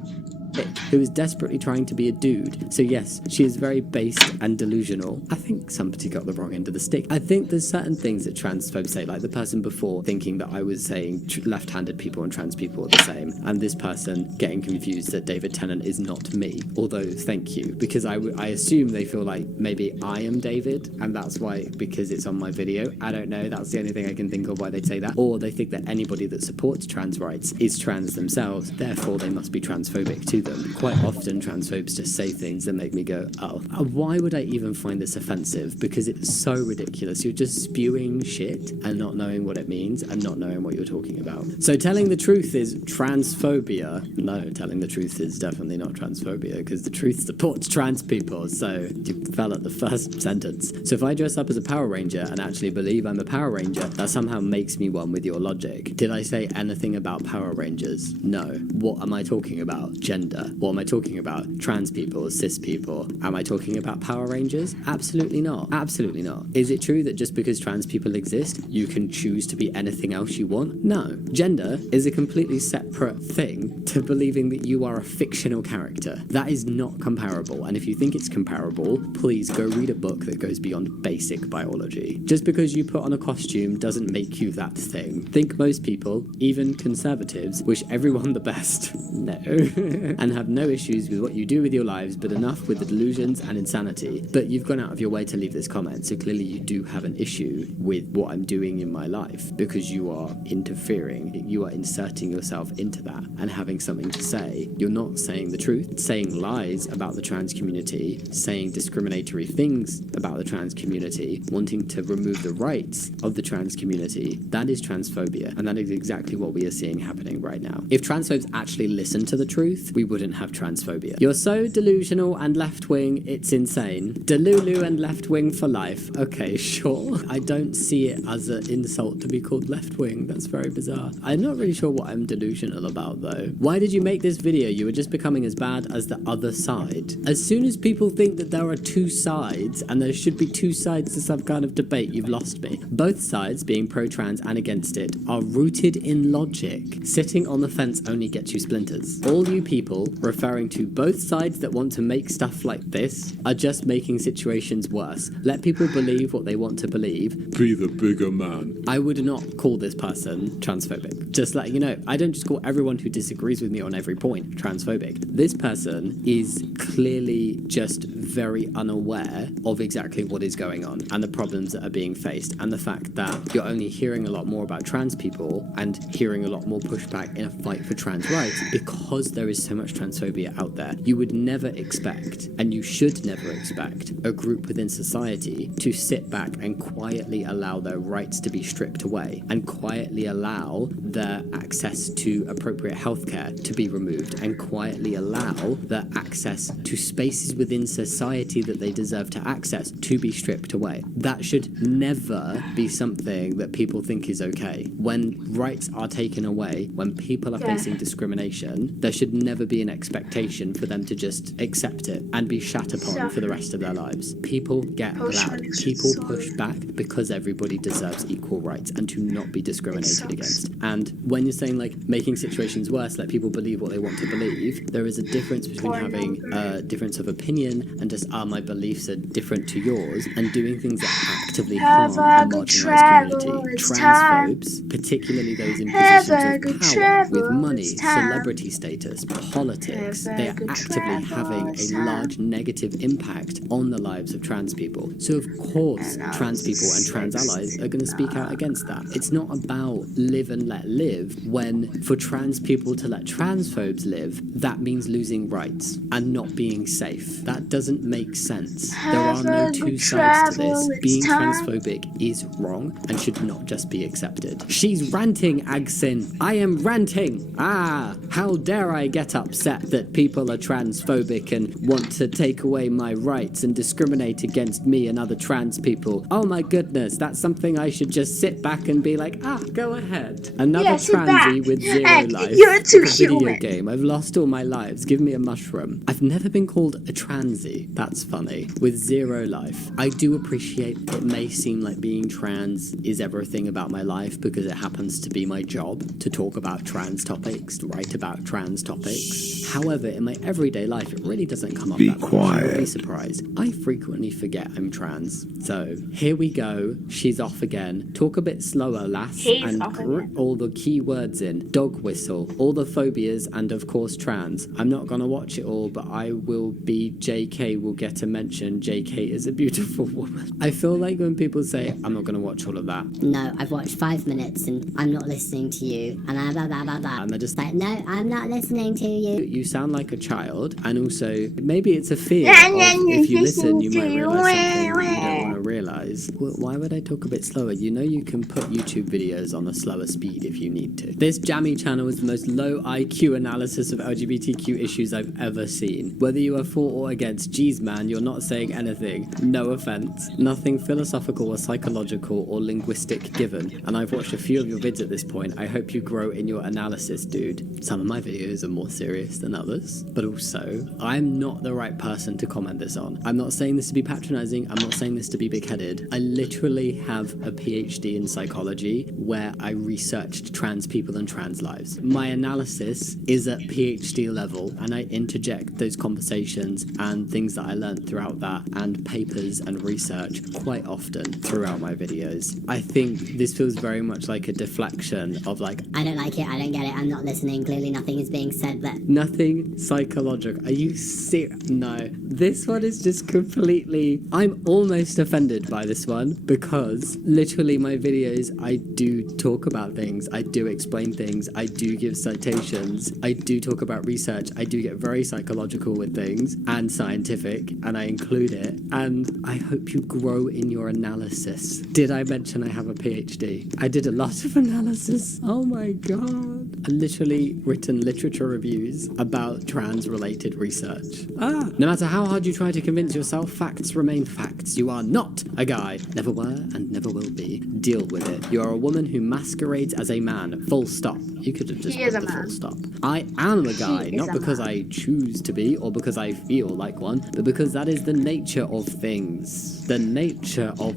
who is desperately trying to be a dude. So yes, she is very based and delusional. I think somebody got the wrong end of the stick. I think there's certain things that transphobes say, like the person before thinking that I was saying left-handed people and trans people are the same, and this person getting confused that David Tennant is not me. Although, thank you, because I assume they feel like maybe I am David, and that's why, because it's on my video. I don't know, that's the only thing I can think of why they'd say that. Or they think that anybody that supports trans rights is trans themselves, therefore they must be transphobic to them. quite often transphobes just say things that make me go, oh, why would I even find this offensive? Because it's so ridiculous. You're just spewing shit and not knowing what it means and not knowing what you're talking about. So telling the truth is transphobia. No, telling the truth is definitely not transphobia, because the truth supports trans people. So you fell at the first sentence. So if I dress up as a Power Ranger and actually believe I'm a Power Ranger, that somehow makes me one with your logic. Did I say anything about Power Rangers? No. What am I talking about? Gender. What am I talking about? Trans people, cis people. Am I talking about Power Rangers? Absolutely not. Absolutely not. Is it true that just because trans people exist, you can choose to be anything else you want? No. Gender is a completely separate thing to believing that you are a fictional character. That is not comparable. And if you think it's comparable, please go read a book that goes beyond basic biology. Just because you put on a costume doesn't make you that thing. Think most people, even conservatives, wish everyone the best. No. And have no issues with what you do with your lives, but enough with the delusions and insanity. But you've gone out of your way to leave this comment, so clearly you do have an issue with what I'm doing in my life, because you are interfering. You are inserting yourself into that and having something to say. You're not saying the truth, saying lies about the trans community, saying discriminatory things about the trans community, wanting to remove the rights of the trans community. That is transphobia, and that is exactly what we are seeing happening right now. If transphobes actually listened to the truth, we wouldn't have transphobia. You're so delusional and left-wing, it's insane. Delulu and left-wing for life. Okay, sure. I don't see it as an insult to be called left-wing. That's very bizarre. I'm not really sure what I'm delusional about, though. Why did you make this video? You were just becoming as bad as the other side. As soon as people think that there are two sides, and there should be two sides to some kind of debate, you've lost me. Both sides, being pro-trans and against it, are rooted in logic. Sitting on the fence only gets you splinters. All you people referring to both sides that want to make stuff like this are just making situations worse. Let people believe what they want to believe. Be the bigger man. I would not call this person transphobic. Just letting you know, I don't just call everyone who disagrees with me on every point transphobic. This person is clearly just very unaware of exactly what is going on and the problems that are being faced, and the fact that you're only hearing a lot more about trans people and hearing a lot more pushback in a fight for trans rights because there is so much transphobia out there. You would never expect, and you should never expect, a group within society to sit back and quietly allow their rights to be stripped away and quietly allow their access to appropriate healthcare to be removed and quietly allow their access to spaces within society that they deserve to access to be stripped away. That should never be something that people think is okay. When rights are taken away, when people are facing discrimination, there should never be an expectation for them to just accept it and be shat upon for the rest of their lives. People get loud. People push back because everybody deserves equal rights and to not be discriminated against. And when you're saying like making situations worse, let people believe what they want to believe, there is a difference between having a difference of opinion and just, my beliefs are different to yours, and doing things that actively harm a marginalised community. Transphobes, particularly those in positions of power, with money, celebrity status, politics, they are actively having a large negative impact on the lives of trans people. So of course, trans people and trans allies are going to speak out against that. It's not about live and let live, when for trans people to let transphobes live, that means losing rights and not being safe. That doesn't make sense. There are no two sides to this. Being transphobic is wrong and should not just be accepted. She's ranting, Agsin. I am ranting. How dare I get upset that people are transphobic and want to take away my rights and discriminate against me and other trans people. Oh my goodness, that's something I should just sit back and be like, go ahead. Another transy with zero life. You're too video human. Game. I've lost all my lives. Give me a mushroom. I've never been called a transy. That's funny. With zero life. I do appreciate it may seem like being trans is everything about my life because it happens to be my job to talk about trans topics, write about trans topics. However, in my everyday life, it really doesn't come up that much. You'll be surprised. I frequently forget I'm trans. So here we go. She's off again. Talk a bit slower, lass, and group all the key words in. Dog whistle, all the phobias, and of course trans. I'm not gonna watch it all, but I will be JK will get a mention. JK is a beautiful woman. I feel like when people say, I'm not gonna watch all of that. No, I've watched 5 minutes and I'm not listening to you. And blah, blah, blah, blah. And they're just like, no, I'm not listening to you. You sound like a child, and also maybe it's a fear of if you listen you might realize something you don't want to realize. Well, why would I talk a bit slower? You know you can put YouTube videos on a slower speed if you need to. This Jammy channel is the most low IQ analysis of LGBTQ issues I've ever seen. Whether you are for or against, geez man, you're not saying anything. No offense. Nothing philosophical or psychological or linguistic given. And I've watched a few of your vids at this point. I hope you grow in your analysis, dude. Some of my videos are more serious than others, but also, I'm not the right person to comment this on. I'm not saying this to be patronizing, I'm not saying this to be big-headed. I literally have a PhD in psychology where I researched trans people and trans lives. My analysis is at PhD level, and I interject those conversations and things that I learned throughout that, and papers and research quite often throughout my videos. I think this feels very much like a deflection of like, I don't like it, I don't get it, I'm not listening, clearly nothing is being said there. nothing psychological. Are you serious? No. This one is just completely... I'm almost offended by this one because literally my videos, I do talk about things, I do explain things, I do give citations, I do talk about research, I do get very psychological with things and scientific, and I include it, and I hope you grow in your analysis. Did I mention I have a PhD? I did a lot of analysis. Oh my god. I've literally written literature reviews about trans-related research. No matter how hard you try to convince yourself, facts remain facts. You are not a guy. Never were and never will be. Deal with it. You are a woman who masquerades as a man. Full stop. You could have just put the full stop. I am a guy, not because I choose to be or because I feel like one, but because that is the nature of things. The nature of...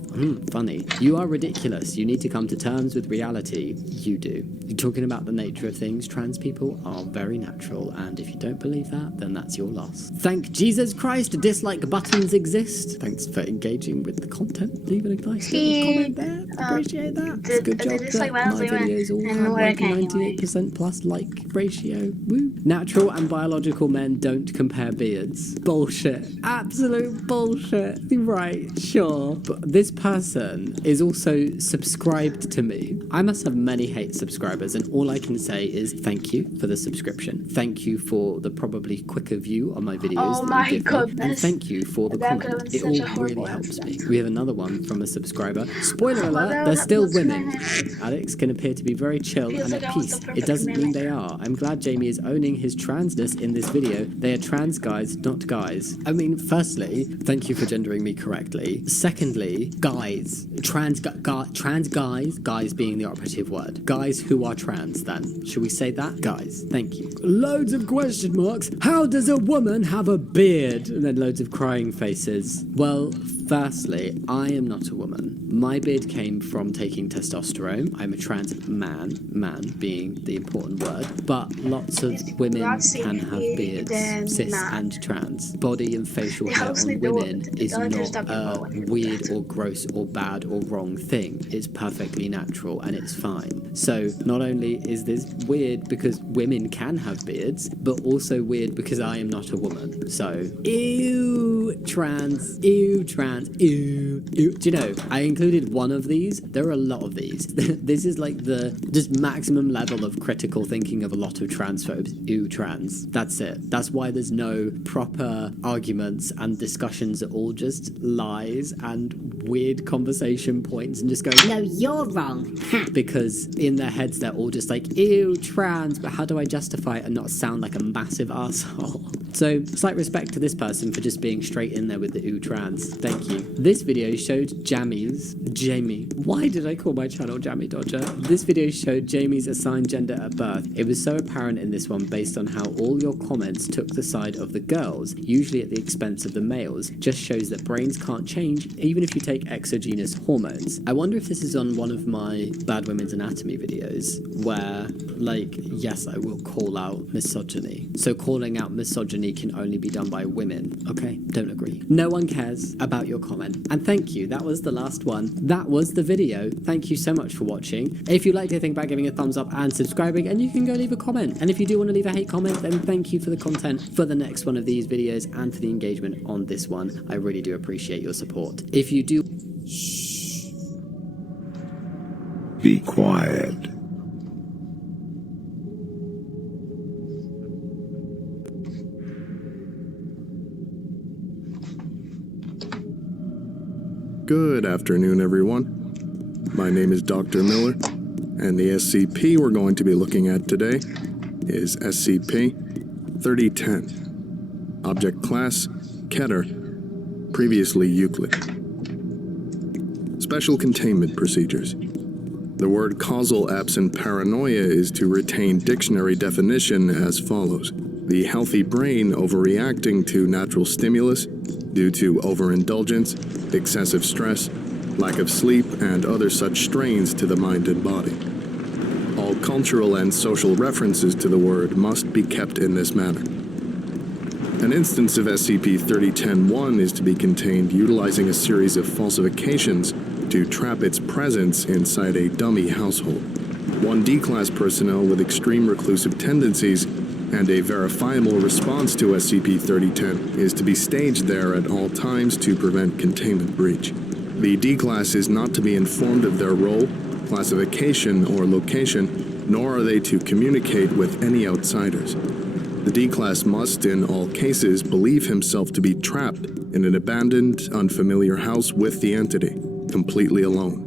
funny. You are ridiculous. You need to come to terms with reality. You do. You're talking about the nature of things. Trans people are very natural, and if you don't believe that, then that's your loss. Thank Jesus Christ, dislike buttons exist. Thanks for engaging with the content. Leave a nice little comment there. Appreciate that. It's a good job that my videos all have like 98% plus like ratio. Woo. Natural and biological men don't compare beards. Bullshit. Absolute bullshit. Right, sure. But this person is also subscribed to me. I must have many hate subscribers, and all I can say is thank you for the subscription. Thank you for the probably quicker view on my videos. Oh my goodness. And thank you for the comment. It all really helps me. We have another one from a subscriber. Spoiler alert, they're still women. Alex can appear to be very chill and at peace. It doesn't mean they are. I'm glad Jamie is owning his transness in this video. They are trans guys, not guys. I mean, firstly, thank you for gendering me correctly. Secondly, guys. Trans guys. Guys being the operative word. Guys who are trans then. Should we say that? Guys. Thank you. Loads of question marks. How does a woman have a beard? And then loads of crying faces. Well, firstly, I am not a woman. My beard came from taking testosterone. I'm a trans man being the important word. But lots of women can have beards, cis and trans. Body and facial hair on women is not a weird or gross or bad or wrong thing. It's perfectly natural and it's fine. So not only is this weird because women can have beards, but also weird because I am not a woman. So, ew, trans, ew, trans, ew, ew. Do you know, I included one of these. There are a lot of these. This is like the just maximum level of critical thinking of a lot of transphobes. Ew, trans. That's it. That's why there's no proper arguments and discussions at all, just lies and weird conversation points and just going, no, you're wrong. Because in their heads they're all just like, ew, trans, but how do I justify it and not sound like a massive asshole? So, slight respect to this person for just being straight in there with the ew, trans. Thank you. This video showed Jamie. Why did I call my channel Jammy Dodger? This video showed Jamie's assigned gender at birth. It was so apparent in this one based on how all your comments took the side of the girls, usually at the expense of the males. Just shows that brains can't change even if you take exogenous hormones. I wonder if this is on one of my Bad Women's Anatomy videos where, like, yes, I will call out misogyny. So calling out misogyny can only be done by women. Okay, don't agree. No one cares about your comment. And thank you, that was the last one. That was the video. Thank you so much for watching. If you'd like to think about giving a thumbs up and subscribing, and you can go leave a comment. And if you do want to leave a hate comment, then thank you for the content for the next one of these videos and for the engagement on this one. I really do appreciate your support. If you do... Shh. Be quiet. Good afternoon, everyone. My name is Dr. Miller, and the SCP we're going to be looking at today is SCP-3010. Object Class, Keter, previously Euclid. Special Containment Procedures. The word causal absent paranoia is to retain dictionary definition as follows. The healthy brain overreacting to natural stimulus due to overindulgence, excessive stress, lack of sleep, and other such strains to the mind and body. All cultural and social references to the word must be kept in this manner. An instance of SCP-3010-1 is to be contained utilizing a series of falsifications to trap its presence inside a dummy household. One D-Class personnel with extreme reclusive tendencies and a verifiable response to SCP-3010 is to be staged there at all times to prevent containment breach. The D-Class is not to be informed of their role, classification, or location, nor are they to communicate with any outsiders. The D-Class must, in all cases, believe himself to be trapped in an abandoned, unfamiliar house with the entity, completely alone.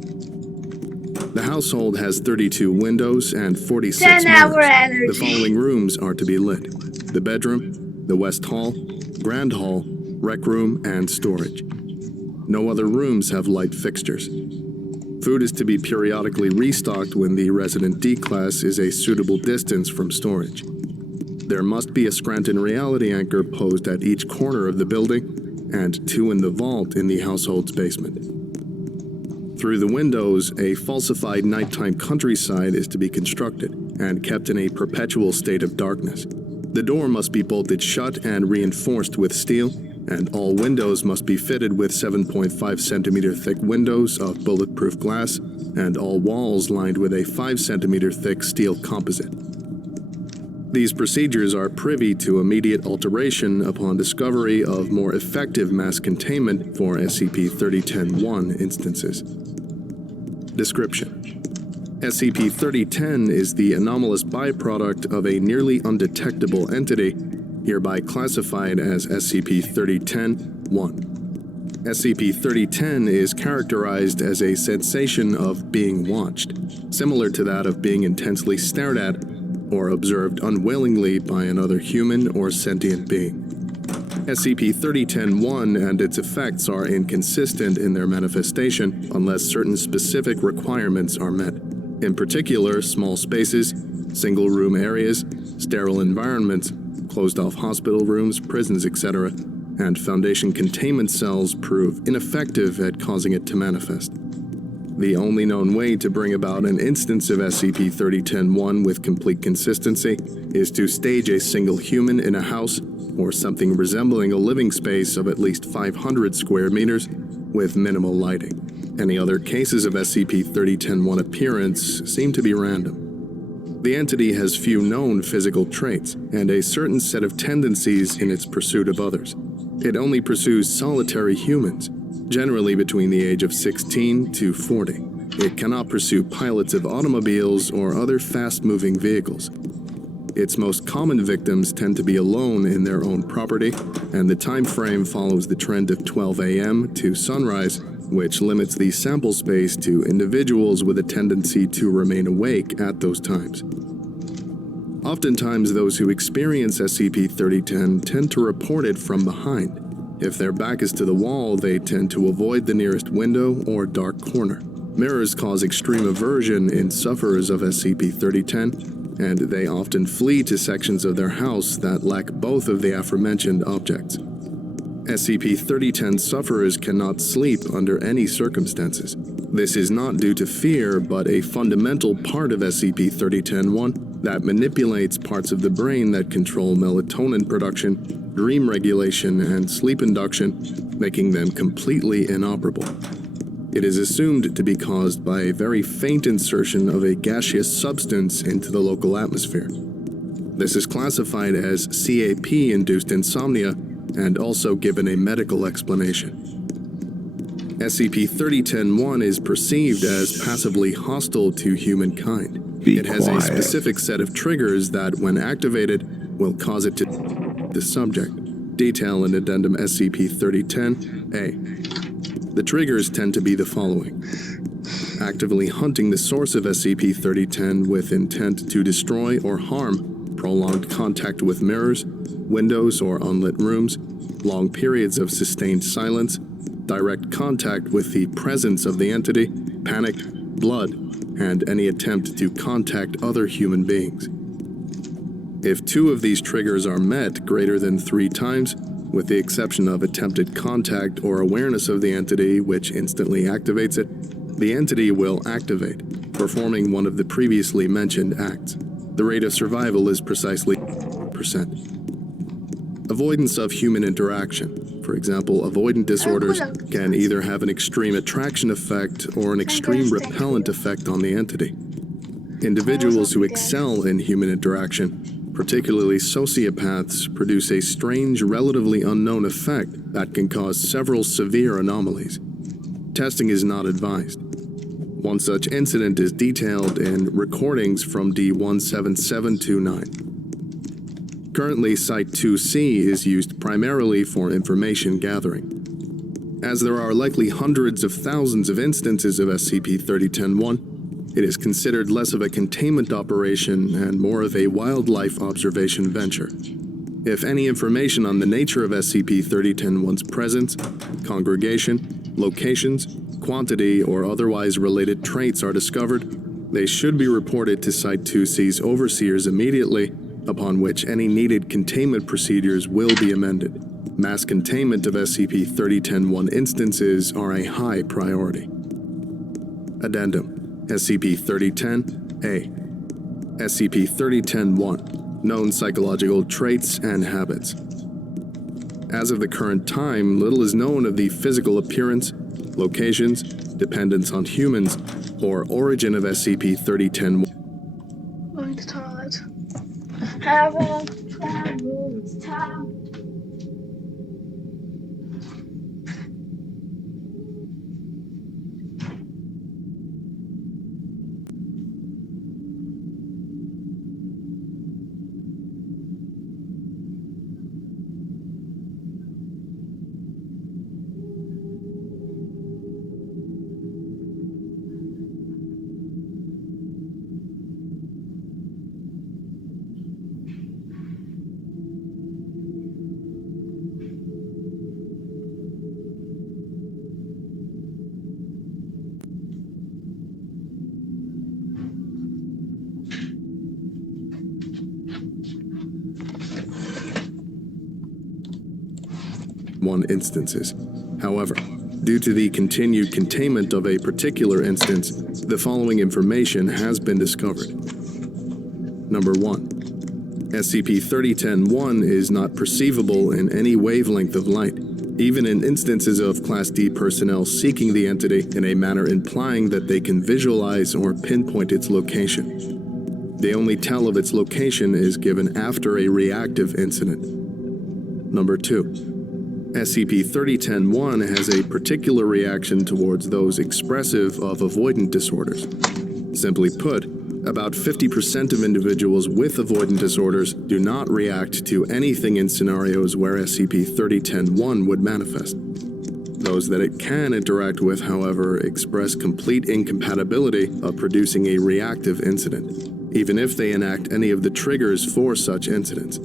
The household has 32 windows and 46 10-hour mirrors. energy. The following rooms are to be lit: the bedroom, the West Hall, Grand Hall, Rec Room, and storage. No other rooms have light fixtures. Food is to be periodically restocked when the resident D-Class is a suitable distance from storage. There must be a Scranton reality anchor posed at each corner of the building, and 2 in the vault in the household's basement. Through the windows, a falsified nighttime countryside is to be constructed and kept in a perpetual state of darkness. The door must be bolted shut and reinforced with steel, and all windows must be fitted with 7.5 centimeter thick windows of bulletproof glass, and all walls lined with a 5 centimeter thick steel composite. These procedures are privy to immediate alteration upon discovery of more effective mass containment for SCP-3010-1 instances. Description: SCP-3010 is the anomalous byproduct of a nearly undetectable entity, hereby classified as SCP-3010-1. SCP-3010 is characterized as a sensation of being watched, similar to that of being intensely stared at or observed unwillingly by another human or sentient being. SCP-3010-1 and its effects are inconsistent in their manifestation unless certain specific requirements are met. In particular, small spaces, single-room areas, sterile environments, closed-off hospital rooms, prisons, etc., and Foundation containment cells prove ineffective at causing it to manifest. The only known way to bring about an instance of SCP-3010-1 with complete consistency is to stage a single human in a house or something resembling a living space of at least 500 square meters with minimal lighting. Any other cases of SCP-3010-1 appearance seem to be random. The entity has few known physical traits and a certain set of tendencies in its pursuit of others. It only pursues solitary humans, generally between the age of 16 to 40. It cannot pursue pilots of automobiles or other fast-moving vehicles. Its most common victims tend to be alone in their own property, and the time frame follows the trend of 12 a.m. to sunrise, which limits the sample space to individuals with a tendency to remain awake at those times. Oftentimes, those who experience SCP-3010 tend to report it from behind. If their back is to the wall, they tend to avoid the nearest window or dark corner. Mirrors cause extreme aversion in sufferers of SCP-3010, and they often flee to sections of their house that lack both of the aforementioned objects. SCP-3010 sufferers cannot sleep under any circumstances. This is not due to fear, but a fundamental part of SCP-3010-1 that manipulates parts of the brain that control melatonin production, dream regulation, and sleep induction, making them completely inoperable. It is assumed to be caused by a very faint insertion of a gaseous substance into the local atmosphere. This is classified as CAP-induced insomnia and also given a medical explanation. SCP-3010-1 is perceived as passively hostile to humankind. It has a specific set of triggers that, when activated, will cause it to the subject. Detail in Addendum SCP-3010-A. The triggers tend to be the following: actively hunting the source of SCP-3010 with intent to destroy or harm, prolonged contact with mirrors, windows or unlit rooms, long periods of sustained silence, direct contact with the presence of the entity, panic, blood, and any attempt to contact other human beings. If 2 of these triggers are met greater than 3 times, with the exception of attempted contact or awareness of the entity which instantly activates it, the entity will activate, performing one of the previously mentioned acts. The rate of survival is precisely %. Avoidance of human interaction. For example, avoidant disorders can either have an extreme attraction effect or an extreme repellent effect on the entity. Individuals who excel in human interaction, particularly sociopaths, produce a strange, relatively unknown effect that can cause several severe anomalies. Testing is not advised. One such incident is detailed in recordings from D17729. Currently, Site-2C is used primarily for information gathering. As there are likely hundreds of thousands of instances of SCP-3010-1, it is considered less of a containment operation and more of a wildlife observation venture. If any information on the nature of SCP-3010-1's presence, congregation, locations, quantity, or otherwise related traits are discovered, they should be reported to Site-2C's overseers immediately, upon which any needed containment procedures will be amended. Mass containment of SCP-3010-1 instances are a high priority. Addendum: SCP-3010-A. SCP-3010-1. Known psychological traits and habits. As of the current time, little is known of the physical appearance, locations, dependence on humans, or origin of SCP-3010-1. Going to the toilet. Haven't traveled, it's time. Instances. However, due to the continued containment of a particular instance, the following information has been discovered. Number 1. SCP-3010-1 is not perceivable in any wavelength of light, even in instances of Class D personnel seeking the entity in a manner implying that they can visualize or pinpoint its location. The only tell of its location is given after a reactive incident. Number 2. SCP-3010-1 has a particular reaction towards those expressive of avoidant disorders. Simply put, about 50% of individuals with avoidant disorders do not react to anything in scenarios where SCP-3010-1 would manifest. Those that it can interact with, however, express complete incompatibility of producing a reactive incident, even if they enact any of the triggers for such incidents.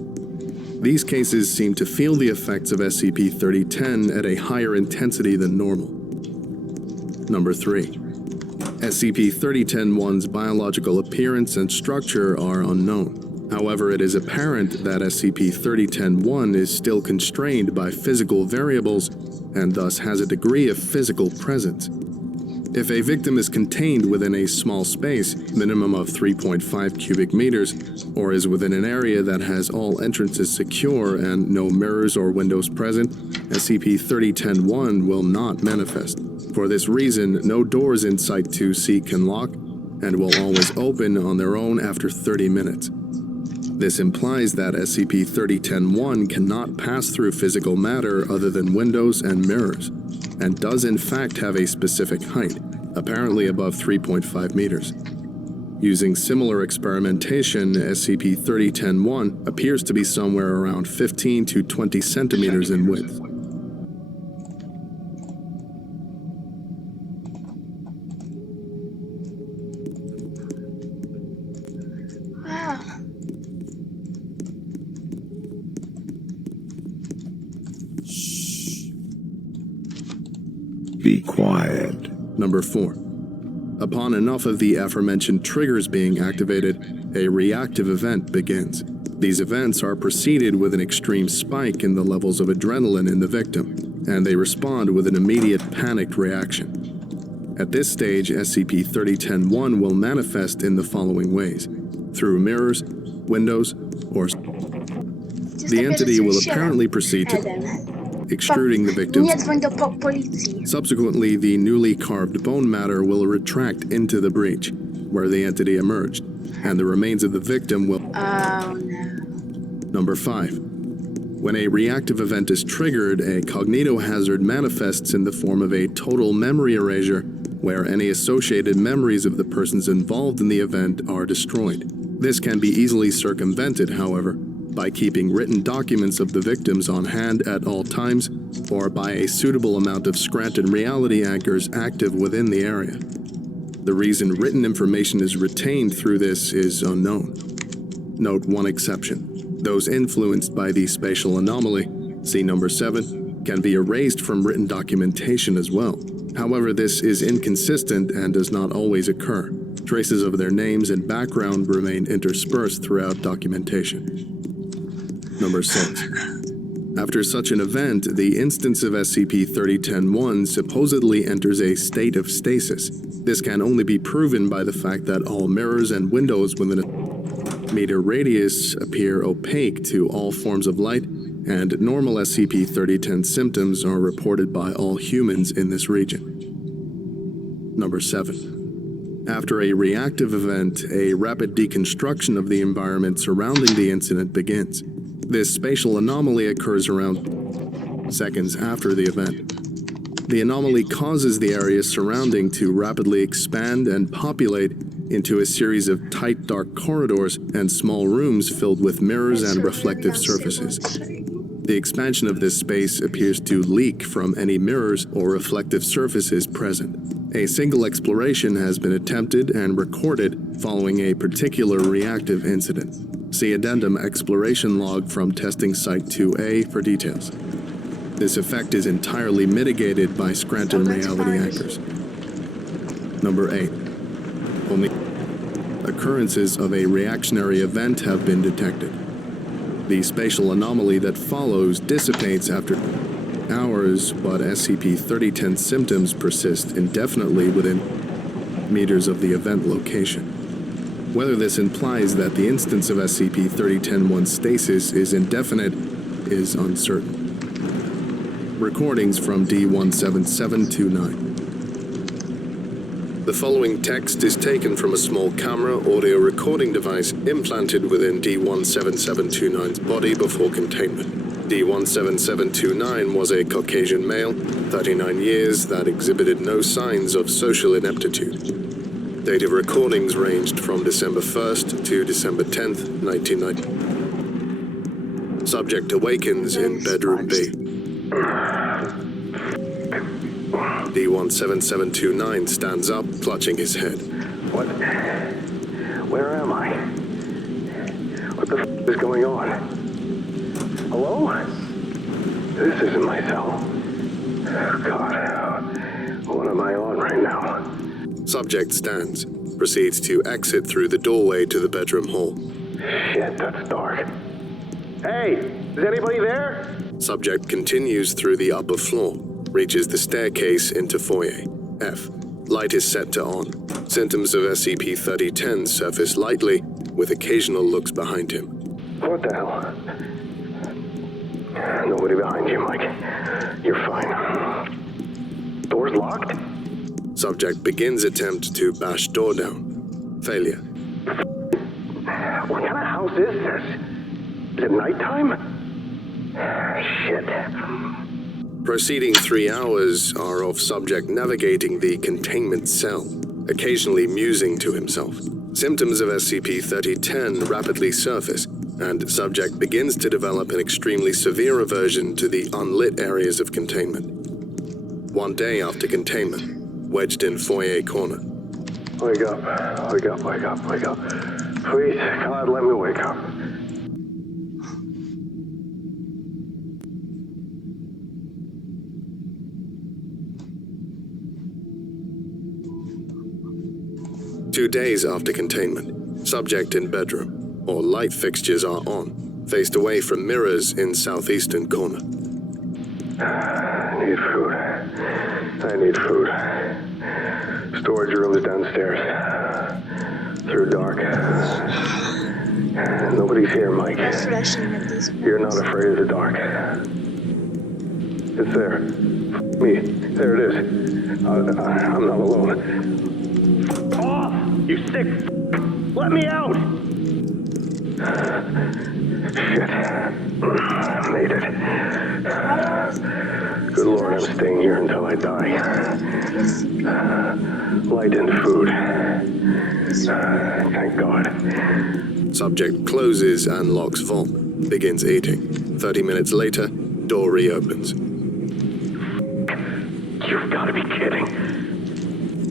These cases seem to feel the effects of SCP-3010 at a higher intensity than normal. Number 3. SCP-3010-1's biological appearance and structure are unknown. However, it is apparent that SCP-3010-1 is still constrained by physical variables and thus has a degree of physical presence. If a victim is contained within a small space, minimum of 3.5 cubic meters, or is within an area that has all entrances secure and no mirrors or windows present, SCP-3010-1 will not manifest. For this reason, no doors in Site-2C can lock and will always open on their own after 30 minutes. This implies that SCP-3010-1 cannot pass through physical matter other than windows and mirrors, and does in fact have a specific height, apparently above 3.5 meters. Using similar experimentation, SCP-3010-1 appears to be somewhere around 15 to 20 centimeters in width. Be quiet. Number 4. Upon enough of the aforementioned triggers being activated, a reactive event begins. These events are preceded with an extreme spike in the levels of adrenaline in the victim, and they respond with an immediate panicked reaction. At this stage, SCP-3010-1 will manifest in the following ways: through mirrors, windows, or... The entity will apparently proceed to extruding the victim. Subsequently, the newly carved bone matter will retract into the breach, where the entity emerged, and the remains of the victim will... Number 5. When a reactive event is triggered, a cognitohazard manifests in the form of a total memory erasure, where any associated memories of the persons involved in the event are destroyed. This can be easily circumvented, however, by keeping written documents of the victims on hand at all times, or by a suitable amount of Scranton reality anchors active within the area. The reason written information is retained through this is unknown. Note one exception. Those influenced by the spatial anomaly, see number 7, can be erased from written documentation as well. However, this is inconsistent and does not always occur. Traces of their names and background remain interspersed throughout documentation. Number 6. After such an event, the instance of SCP-3010-1 supposedly enters a state of stasis. This can only be proven by the fact that all mirrors and windows within a meter radius appear opaque to all forms of light, and normal SCP-3010 symptoms are reported by all humans in this region. Number 7. After a reactive event, a rapid deconstruction of the environment surrounding the incident begins. This spatial anomaly occurs around seconds after the event. The anomaly causes the area surrounding to rapidly expand and populate into a series of tight, dark corridors and small rooms filled with mirrors and reflective surfaces. The expansion of this space appears to leak from any mirrors or reflective surfaces present. A single exploration has been attempted and recorded following a particular reactive incident. See Addendum Exploration Log from Testing Site 2A for details. This effect is entirely mitigated by Scranton reality anchors. Number 8. Only occurrences of a reactionary event have been detected. The spatial anomaly that follows dissipates after hours, but SCP-3010 symptoms persist indefinitely within meters of the event location. Whether this implies that the instance of SCP-3010-1 stasis is indefinite is uncertain. Recordings from D17729. The following text is taken from a small camera audio recording device implanted within D17729's body before containment. D17729 was a Caucasian male, 39 years, that exhibited no signs of social ineptitude. Date of recordings ranged from December 1st to December 10th, 1990. Subject awakens in bedroom B. D17729 stands up, clutching his head. What? Where am I? What the f is going on? Hello? This isn't my cell. God, what am I on right now? Subject stands, proceeds to exit through the doorway to the bedroom hall. Shit, that's dark. Hey, is anybody there? Subject continues through the upper floor, reaches the staircase into foyer. F. Light is set to on. Symptoms of SCP-3010 surface lightly, with occasional looks behind him. What the hell? Nobody behind you, Mike. You're fine. Door's locked? Subject begins attempt to bash door down. Failure. What kind of house is this? Is it nighttime? Shit. Preceding 3 hours are of subject navigating the containment cell, occasionally musing to himself. Symptoms of SCP-3010 rapidly surface, and subject begins to develop an extremely severe aversion to the unlit areas of containment. 1 day after containment, wedged in foyer corner. Wake up, wake up, wake up, wake up. Please, God, let me wake up. 2 days after containment, subject in bedroom. All light fixtures are on, faced away from mirrors in southeastern corner. I need food. I need food. Storage room is downstairs. Through dark. Nobody's here, Mike. You're not afraid of the dark. It's there. Me. There it is. I'm not alone. Off! You sick! Let me out! Shit. I made it. Good Lord, I'm staying here until I die. Light and food. Thank God. Subject closes and locks vault. Begins eating. 30 minutes later, door reopens. You've got to be kidding.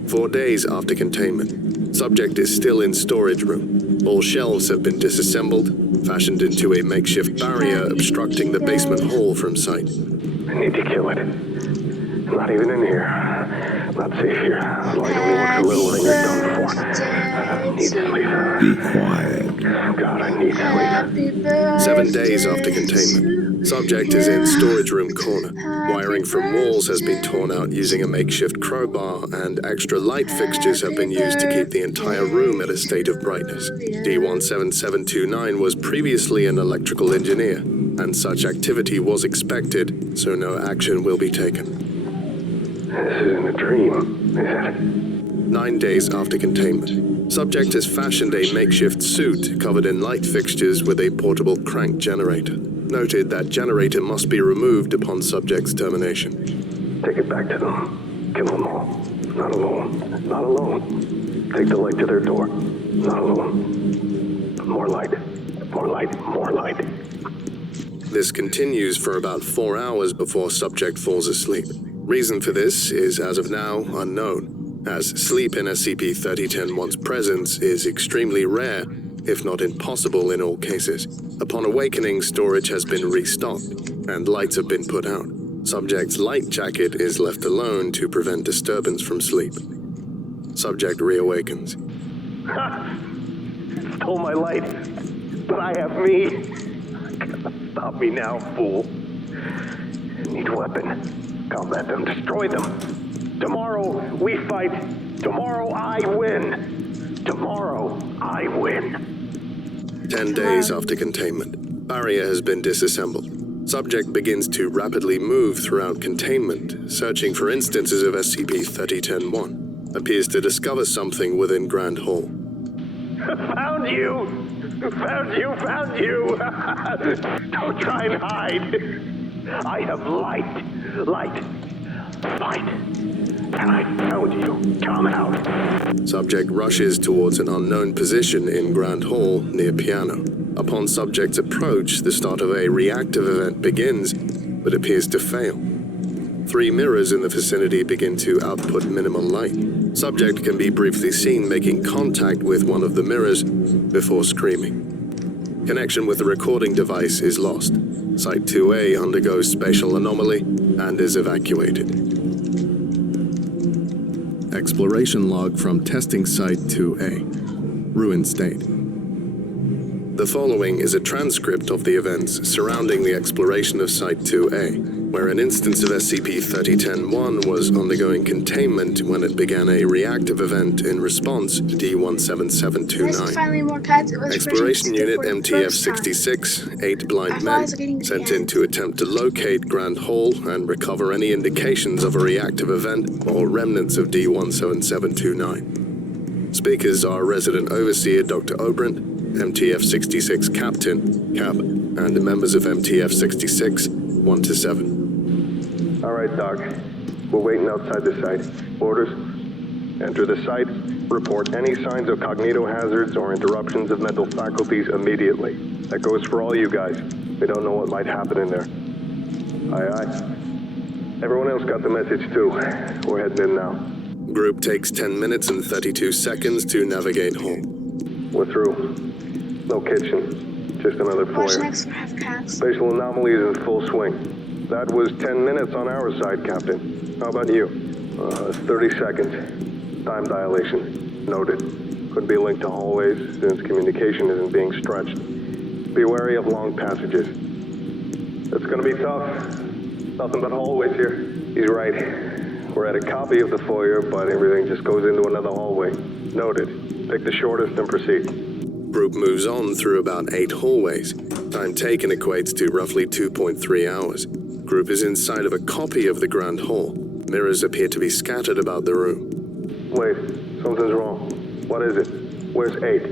4 days after containment, subject is still in storage room. All shelves have been disassembled, fashioned into a makeshift barrier obstructing the basement hall from sight. I need to kill it. I'm not even in here. I'm not safe here. Light only works a little than you've done before. I need sleep. Be quiet. God, I need sleep. 7 days after containment, subject is in storage room corner. Wiring from walls has been torn out using a makeshift crowbar, and extra light fixtures have been used to keep the entire room at a state of brightness. D17729 was previously an electrical engineer, and such activity was expected, so no action will be taken. This isn't a dream, is it? 9 days after containment, subject has fashioned a makeshift suit covered in light fixtures with a portable crank generator. Noted that generator must be removed upon subject's termination. Take it back to them. Kill them all. Not alone. Not alone. Take the light to their door. Not alone. More light. More light. More light. This continues for about 4 hours before subject falls asleep. Reason for this is, as of now, unknown, as sleep in SCP-3010-1's presence is extremely rare, if not impossible in all cases. Upon awakening, storage has been restocked, and lights have been put out. Subject's light jacket is left alone to prevent disturbance from sleep. Subject reawakens. Ha! Stole my light, but I have me. Stop me now, fool. Need weapon. Combat them, destroy them. Tomorrow we fight. Tomorrow I win. Tomorrow I win. 10 days after containment, barrier has been disassembled. Subject begins to rapidly move throughout containment, searching for instances of SCP-3010-1. Appears to discover something within Grand Hall. Found you! Found you! Found you! Don't try and hide! I have light! Light! Light! And I found you! Come out! Subject rushes towards an unknown position in Grand Hall near piano. Upon subject's approach, the start of a reactive event begins, but appears to fail. 3 mirrors in the vicinity begin to output minimal light. Subject can be briefly seen making contact with one of the mirrors before screaming. Connection with the recording device is lost. Site 2A undergoes spatial anomaly and is evacuated. Exploration log from testing Site 2A. Ruined state. The following is a transcript of the events surrounding the exploration of Site 2A, where an instance of SCP-3010-1 was undergoing containment when it began a reactive event in response to D17729. Exploration Unit MTF-66, 8 blind men, sent in to attempt to locate Grand Hall and recover any indications of a reactive event or remnants of D17729. Speakers are Resident Overseer Dr. Obrant, MTF-66 Captain, Cap, and the members of MTF-66, 1 to 7. All right, Doc. We're waiting outside the site. Orders? Enter the site. Report any signs of cognitohazards or interruptions of mental faculties immediately. That goes for all you guys. We don't know what might happen in there. Aye, aye. Everyone else got the message, too. We're heading in now. Group takes 10 minutes and 32 seconds to navigate Hall. We're through. No kitchen. Just another foyer. Spatial anomalies in full swing. That was 10 minutes on our side, Captain. How about you? 30 seconds. Time dilation. Noted. Could be linked to hallways since communication isn't being stretched. Be wary of long passages. It's gonna be tough. Nothing but hallways here. He's right. We're at a copy of the foyer, but everything just goes into another hallway. Noted. Pick the shortest and proceed. Group moves on through about 8 hallways. Time taken equates to roughly 2.3 hours. Group is inside of a copy of the Grand Hall. Mirrors appear to be scattered about the room. Wait, something's wrong. What is it? Where's 8?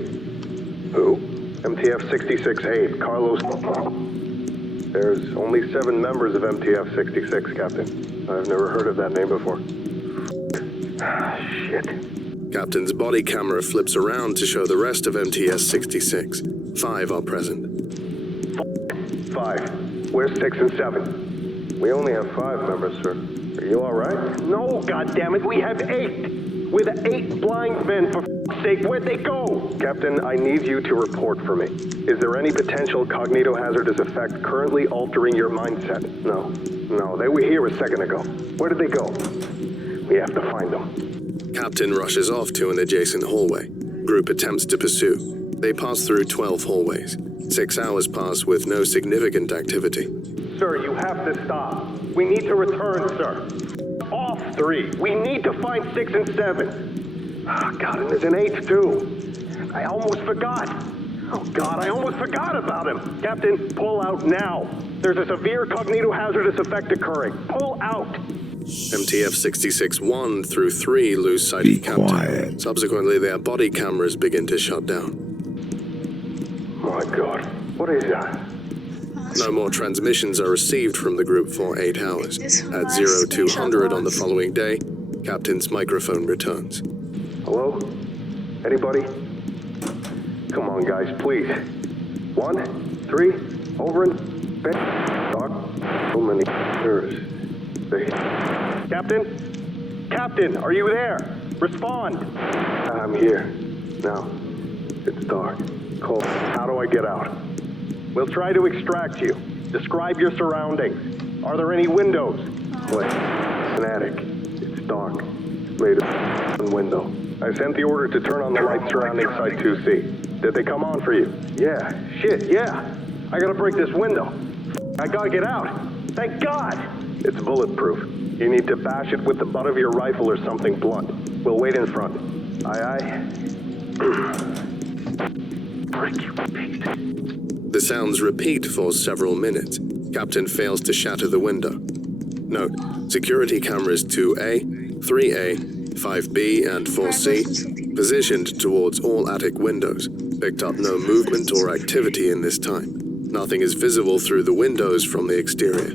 Who? MTF 66-8, Carlos. There's only 7 members of MTF 66, Captain. I've never heard of that name before. Shit. Captain's body camera flips around to show the rest of MTS 66. 5 are present. 5. Where's 6 and 7? We only have 5 members, sir. Are you all right? No, goddammit, we have 8. We're the 8 blind men, for f***'s sake. Where'd they go? Captain, I need you to report for me. Is there any potential cognitohazardous effect currently altering your mindset? No, they were here a second ago. Where did they go? We have to find them. Captain rushes off to an adjacent hallway. Group attempts to pursue. They pass through 12 hallways. 6 hours pass with no significant activity. Sir, you have to stop. We need to return, sir. Off 3. We need to find 6 and 7. Oh, God, and there's an 8th, too. I almost forgot. Oh, God, I almost forgot about him. Captain, pull out now. There's a severe cognitohazardous effect occurring. Pull out. MTF 66-1 through 3 lose sight of Captain. Quiet. Subsequently, their body cameras begin to shut down. My God, what is that? No more transmissions are received from the group for 8 hours. At 0200 on the following day, Captain's microphone returns. Hello? Anybody? Come on, guys, please. 1, 3, over and back. Doc, so many nerves. Captain? Captain, are you there? Respond. I'm here. Now, it's dark. Cold. How do I get out? We'll try to extract you. Describe your surroundings. Are there any windows? Wait, an attic. It's dark. Made of one window. I sent the order to turn on the lights surrounding Site 2C. Did they come on for you? Yeah. Shit, yeah. I gotta break this window. I gotta get out. Thank God! It's bulletproof. You need to bash it with the butt of your rifle or something blunt. We'll wait in front. Aye, aye. The sounds repeat for several minutes. Captain fails to shatter the window. Note, security cameras 2A, 3A, 5B, and 4C, positioned towards all attic windows, picked up no movement or activity in this time. Nothing is visible through the windows from the exterior.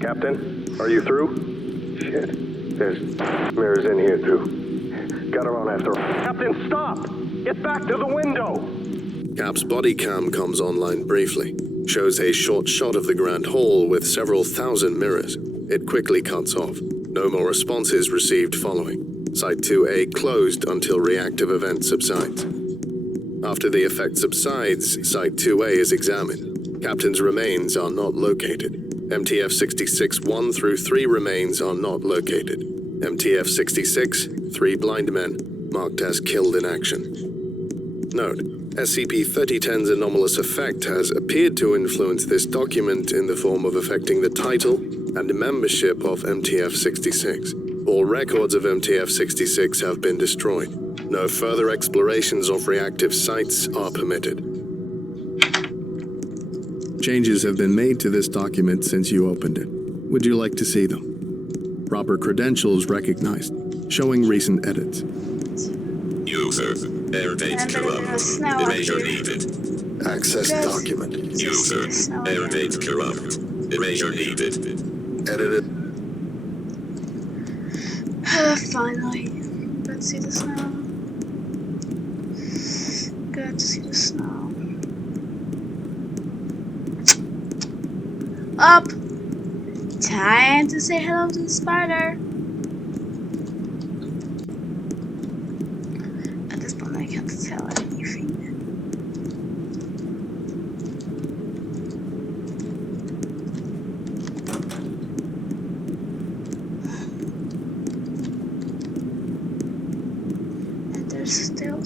Captain, are you through? Shit, there's mirrors in here too. Gotta run after her. Captain, stop! Get back to the window! Cap's body cam comes online briefly. Shows a short shot of the Grand Hall with several thousand mirrors. It quickly cuts off. No more responses received following. Site 2A closed until reactive event subsides. After the effect subsides, Site 2A is examined. Captain's remains are not located. MTF 66-1 through 3 remains are not located. MTF 66, 3 blind men, marked as killed in action. Note, SCP-3010's anomalous effect has appeared to influence this document in the form of affecting the title and membership of MTF-66. All records of MTF-66 have been destroyed. No further explorations of reactive sites are permitted. Changes have been made to this document since you opened it. Would you like to see them? Proper credentials recognized, showing recent edits. User, air date corrupt. Erasure needed. Access document. User, air date corrupt. Erasure needed. Edited. Finally. Let's see this now. Good to see this now. Up! Time to say hello to the spider. At this point, I can't tell anything. And there's still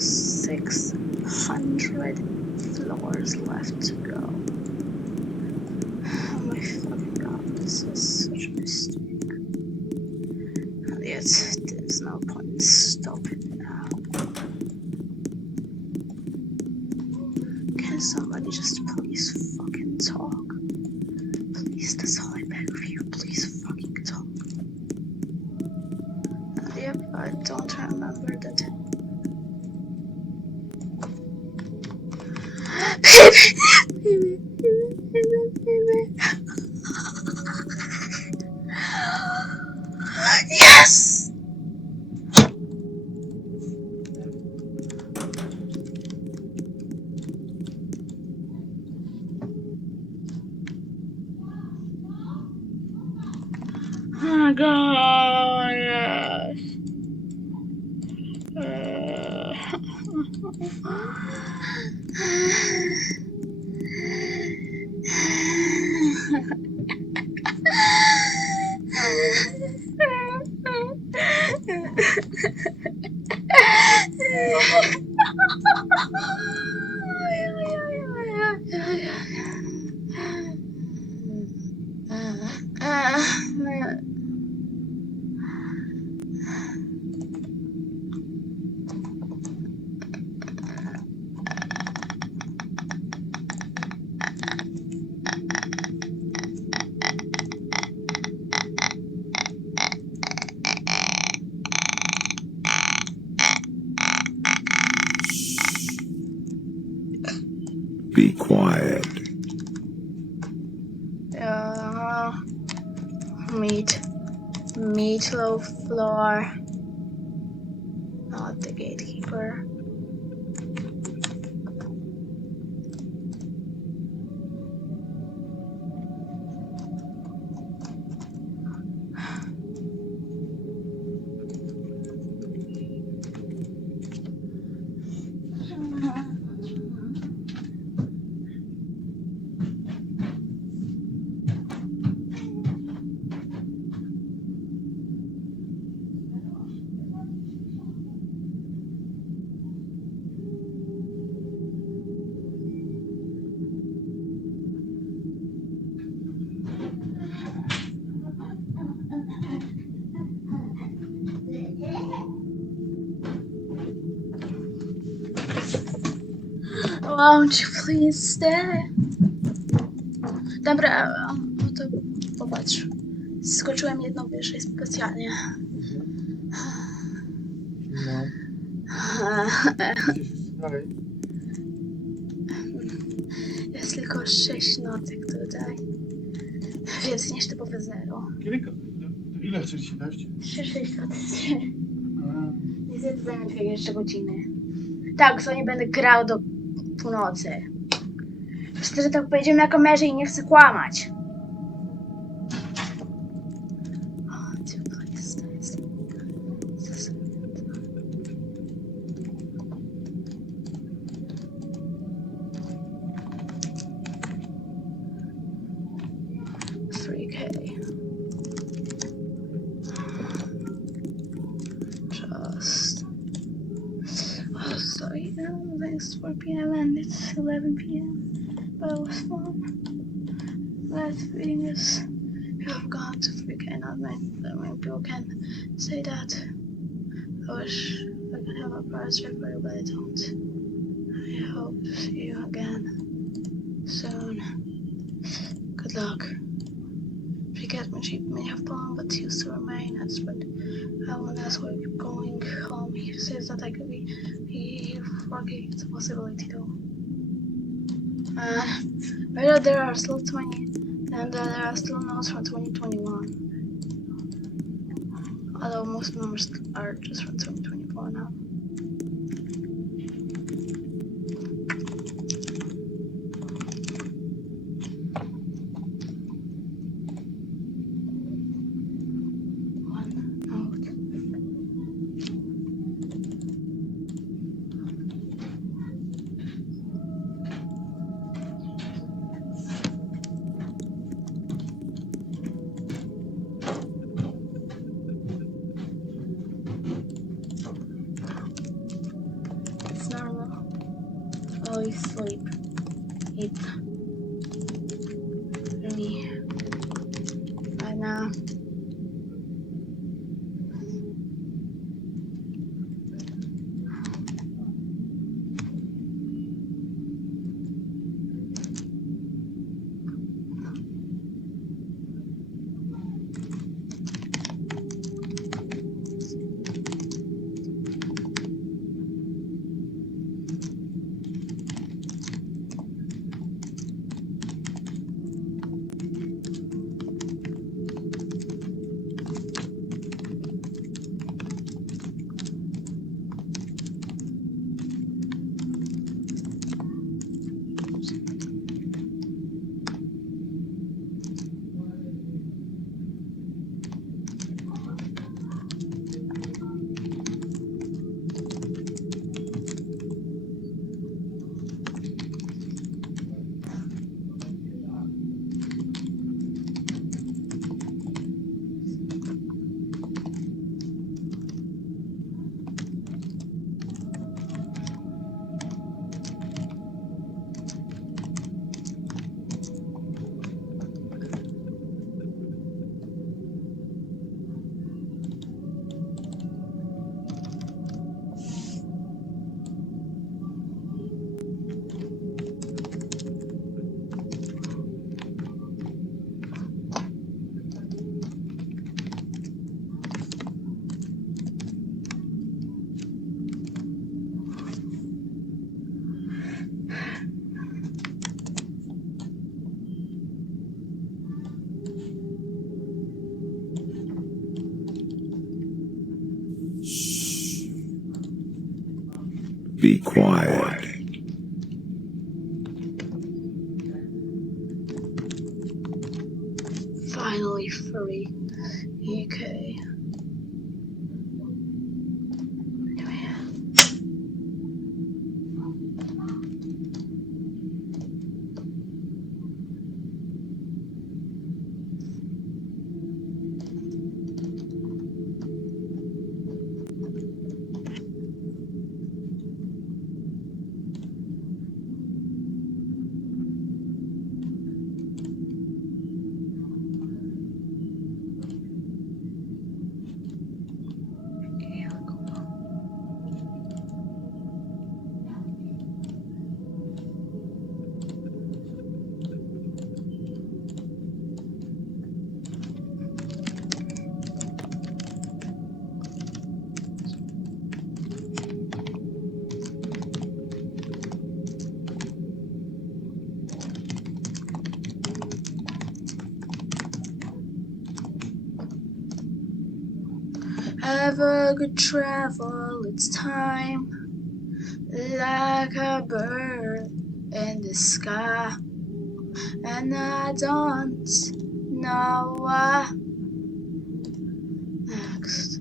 100 floors left to go. Oh my fucking god, this is such a mistake. And yet, there's no point in stopping now. Can somebody just please fucking talk? Please, that's all I beg of you. Please fucking talk. And yep, I don't remember that. Yes! Oh my god, yes. Be quiet. Meatloaf floor. Not the gatekeeper. Won't you please stay? Dobra, no to popatrz. Skoczyłem jedną wyżej specjalnie. No. Jest tylko 6 notek tutaj. Więcej niż typowe 0. Ile chcesz ci dać? 3. Niestety zajmę 2 jeszcze godziny. Tak, co nie będę grał do północy. Myślę, że tak pojedziemy na kamerze i nie chcę kłamać. It's 4 p.m. and it's 11 p.m. But it was fun. Last thing is, you have gone to freaking out. Many people can say that. I wish I could have a prize for you, but I don't. I hope to see you again soon. Good luck. Forget when you have gone, but you still remain. That's what I won't ask where you're going home. He says that I could be forget it's a possibility though. But there are still 20, and there are still notes from 2021. Although most numbers are just from 2024 now. Yeah. Be quiet. Finally free. Okay. Have a good travel, it's time. Like a bird in the sky. And I don't know what next.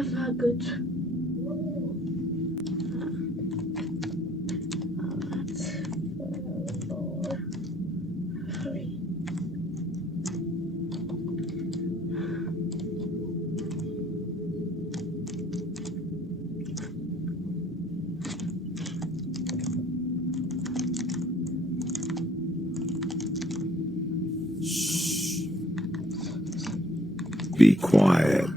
Have a good. That's 4, 3. Be quiet.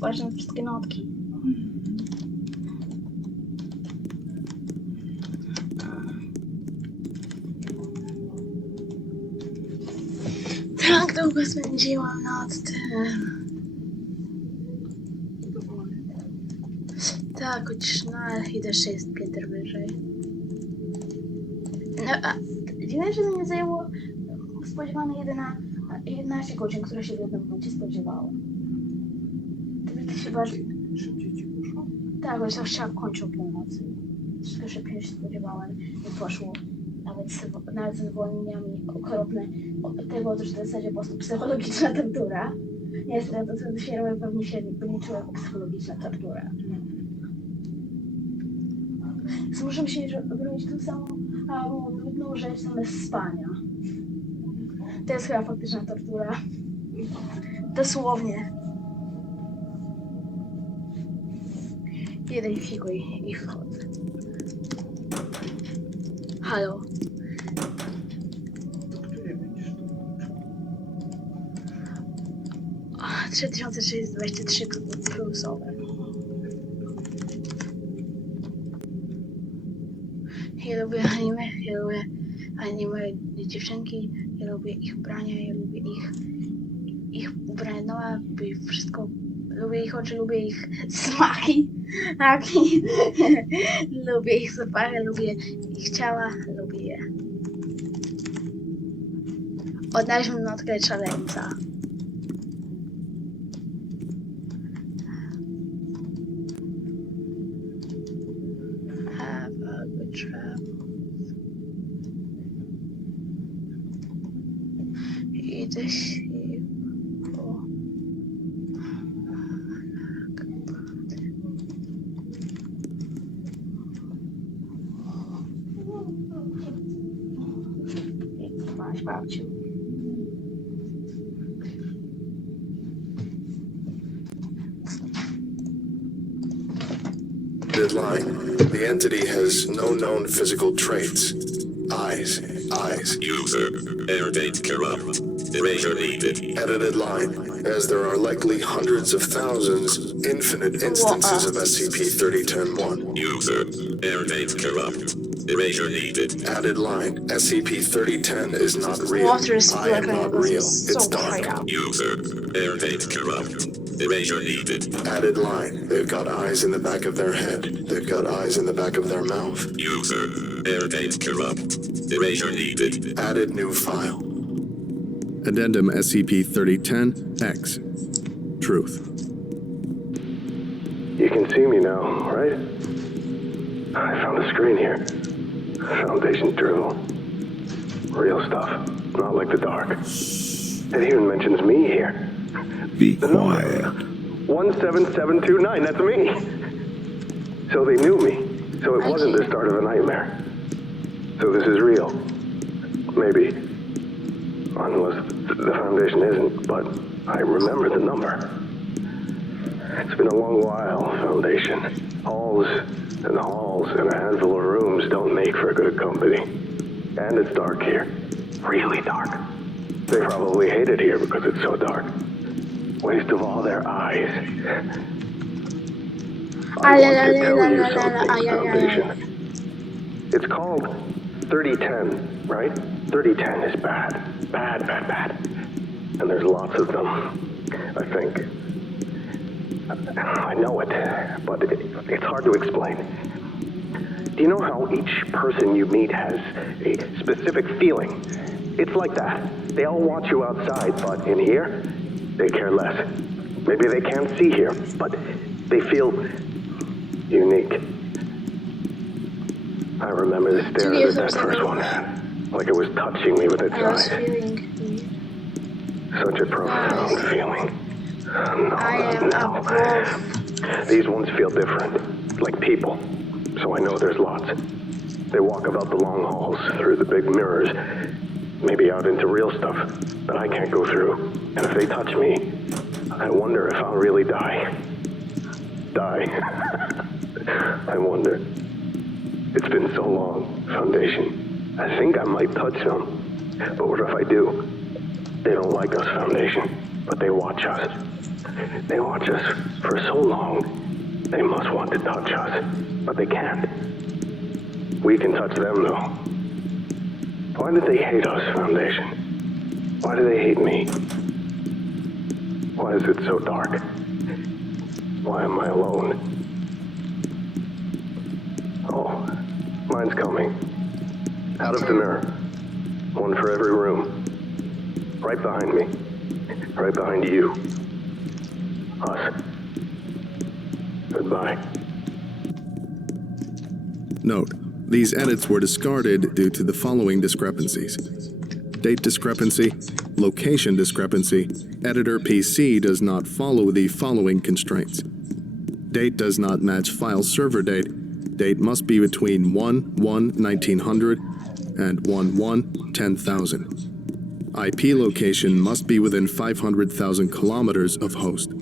Ważne wszystkie notki. Tak długo spędziłam nad tym. Tak, chociaż i też jest pięter wyżej. No, a dziwne, że to nie zajęło spodziewane 11 godzin, które się w jednym momencie spodziewałam. To się bardziej... Szybciej ci poszło? Tak, bo zawsze kończył północy. Wszystko szybciej się spodziewałem. Nie poszło. Nawet z zwolnieniami okropne. Od tego też w zasadzie po prostu psychologiczna tortura. Niestety to co dopiero pewnie się policzyło jako psychologiczna tortura. Więc muszę się robić tą samą nudną rzecz zamiast spania. To jest chyba faktyczna tortura. Dosłownie. Jeden figuj i wchodzę. Halo. O, 3623 plusowe. Ja lubię anime dziewczynki, ja lubię ich ubrania, ja lubię ich ubrania, no lubię wszystko, lubię ich oczy, lubię ich smaki, tak, lubię ich zapachy, lubię ich ciała, lubię je. Odnaleźliśmy notkę szaleńca. Have a good travels. Idę się po... Masz babciu. Line. The entity has no known physical traits. Eyes. User. Air date corrupt. Erasure needed. Edited line. As there are likely hundreds of thousands, infinite instances of SCP-3010-1. User. Air date corrupt. Erasure needed. Added line. SCP-3010 is not real. Water is I am not real. It's so dark. out. User. Air date corrupt. Erasure needed. Added line. They've got eyes in the back of their head. They've got eyes in the back of their mouth. User. Air date corrupt. Erasure needed. Added new file. Addendum SCP-3010-X. Truth. You can see me now, right? I found a screen here. Foundation drill. Real stuff. Not like the dark. It even mentions me here. Be quiet. 17729, that's me. So they knew me. So it wasn't the start of a nightmare. So this is real. Maybe. Unless the Foundation isn't, but I remember the number. It's been a long while, Foundation. Halls and halls and a handful of rooms don't make for good company. And it's dark here. Really dark. They probably hate it here because it's so dark. Waste of all their eyes. I want to tell you something, Foundation. It's called 3010, right? 3010 is bad. Bad, bad, bad. And there's lots of them, I think. I know it, but it's hard to explain. Do you know how each person you meet has a specific feeling? It's like that. They all want you outside, but in here, they care less. Maybe they can't see here, but they feel unique. I remember the stare that first one had, like it was touching me with its eyes. Such a profound feeling. No. These ones feel different, like people. So I know there's lots. They walk about the long halls, through the big mirrors, maybe out into real stuff that I can't go through. And if they touch me, I wonder if I'll really die. I wonder. It's been so long, Foundation. I think I might touch them. But what if I do? They don't like us, Foundation, but they watch us. They watch us for so long. They must want to touch us, but they can't. We can touch them, though. Why did they hate us, Foundation? Why do they hate me? Why is it so dark? Why am I alone? Oh, mine's coming. Out of the mirror. One for every room. Right behind me. Right behind you. Us. Goodbye. Note, these edits were discarded due to the following discrepancies. Date discrepancy, location discrepancy, editor PC does not follow the following constraints. Date does not match file server date. Date must be between 1/1/1900 and 1/1/10,000. IP location must be within 500,000 kilometers of host.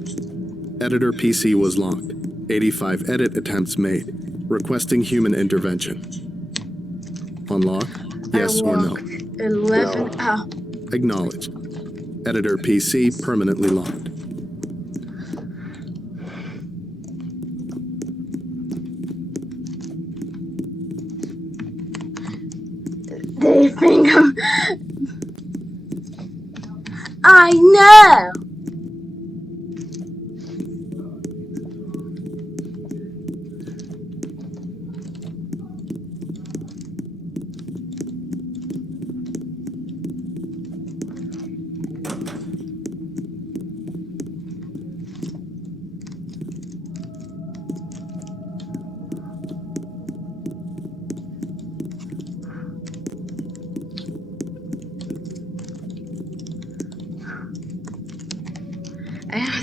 Editor PC was locked. 85 edit attempts made. Requesting human intervention. Unlock? Yes or no? 11 Acknowledged. Editor PC permanently locked. They think I know.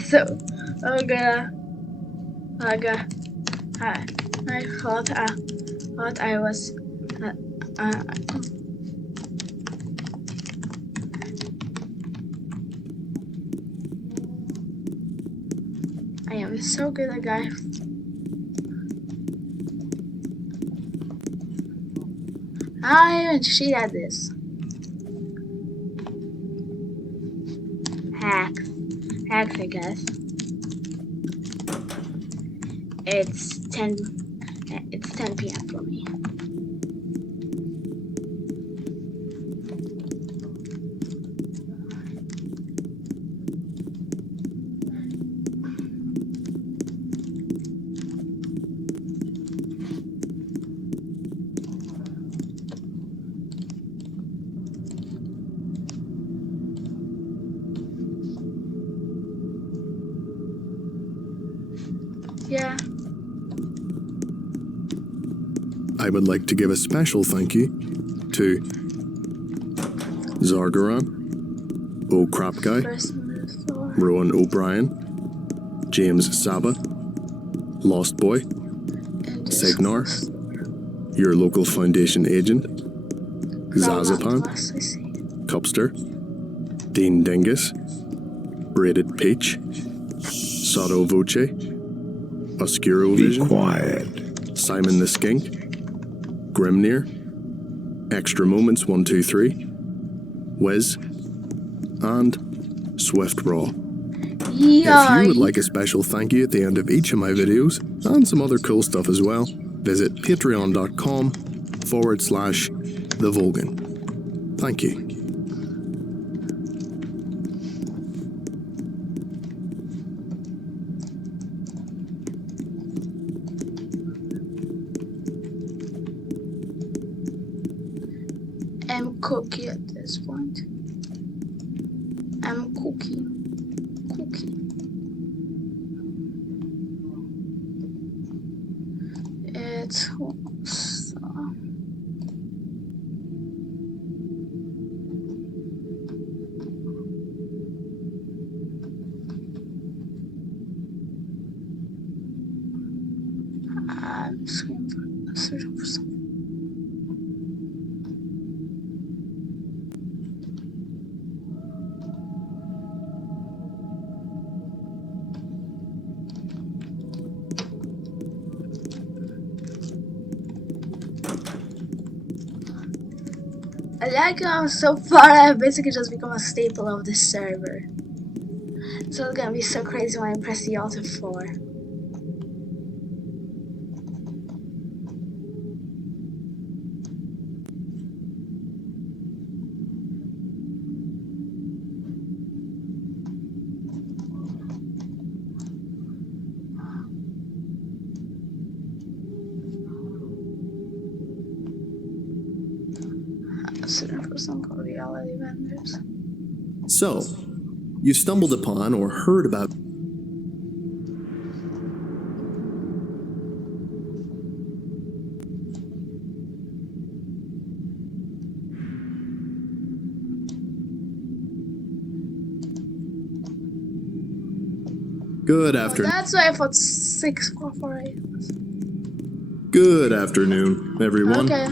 So, I thought I was I am so good at guys. I am shit at this. hacks, I guess. It's 10 p.m. for me. Yeah. I would like to give a special thank you to Zargaran, Oh Crap Guy, Rowan O'Brien, James Saba, Lost Boy, Segnar, Your Local Foundation Agent, Zazapan, Cupster, Dean Dingus, Braided Peach, Soto Voce, Oscuro Vision, quiet. Simon the Skink, Grimnir, Extra Moments 123, Wes, and Swift Raw. If you would like a special thank you at the end of each of my videos, and some other cool stuff as well, visit patreon.com/The Volgan. Thank you. I'm Cookie at this point. I'm Cookie. It's I'm searching for something. I like how so far I've basically just become a staple of this server. So it's gonna be so crazy when I press the Alt F4. For some reality vendors. So, you stumbled upon or heard about Good afternoon. That's why I thought 6448. Good afternoon, everyone. Okay.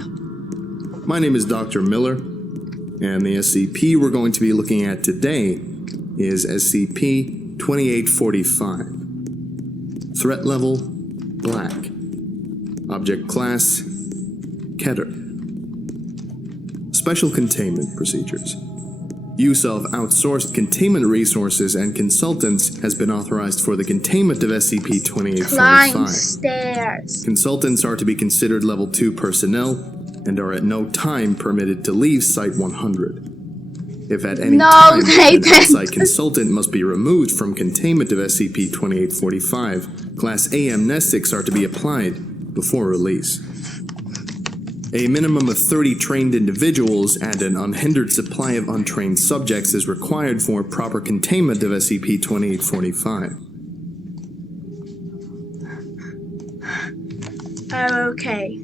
My name is Dr. Miller, and the SCP we're going to be looking at today is SCP-2845. Threat level, Black. Object class, Keter. Special containment procedures. Use of outsourced containment resources and consultants has been authorized for the containment of SCP-2845. Climb stairs. Consultants are to be considered level 2 personnel and are at no time permitted to leave Site-100. If at any time an outside consultant must be removed from containment of SCP-2845, Class A amnestics are to be applied before release. A minimum of 30 trained individuals and an unhindered supply of untrained subjects is required for proper containment of SCP-2845. Okay.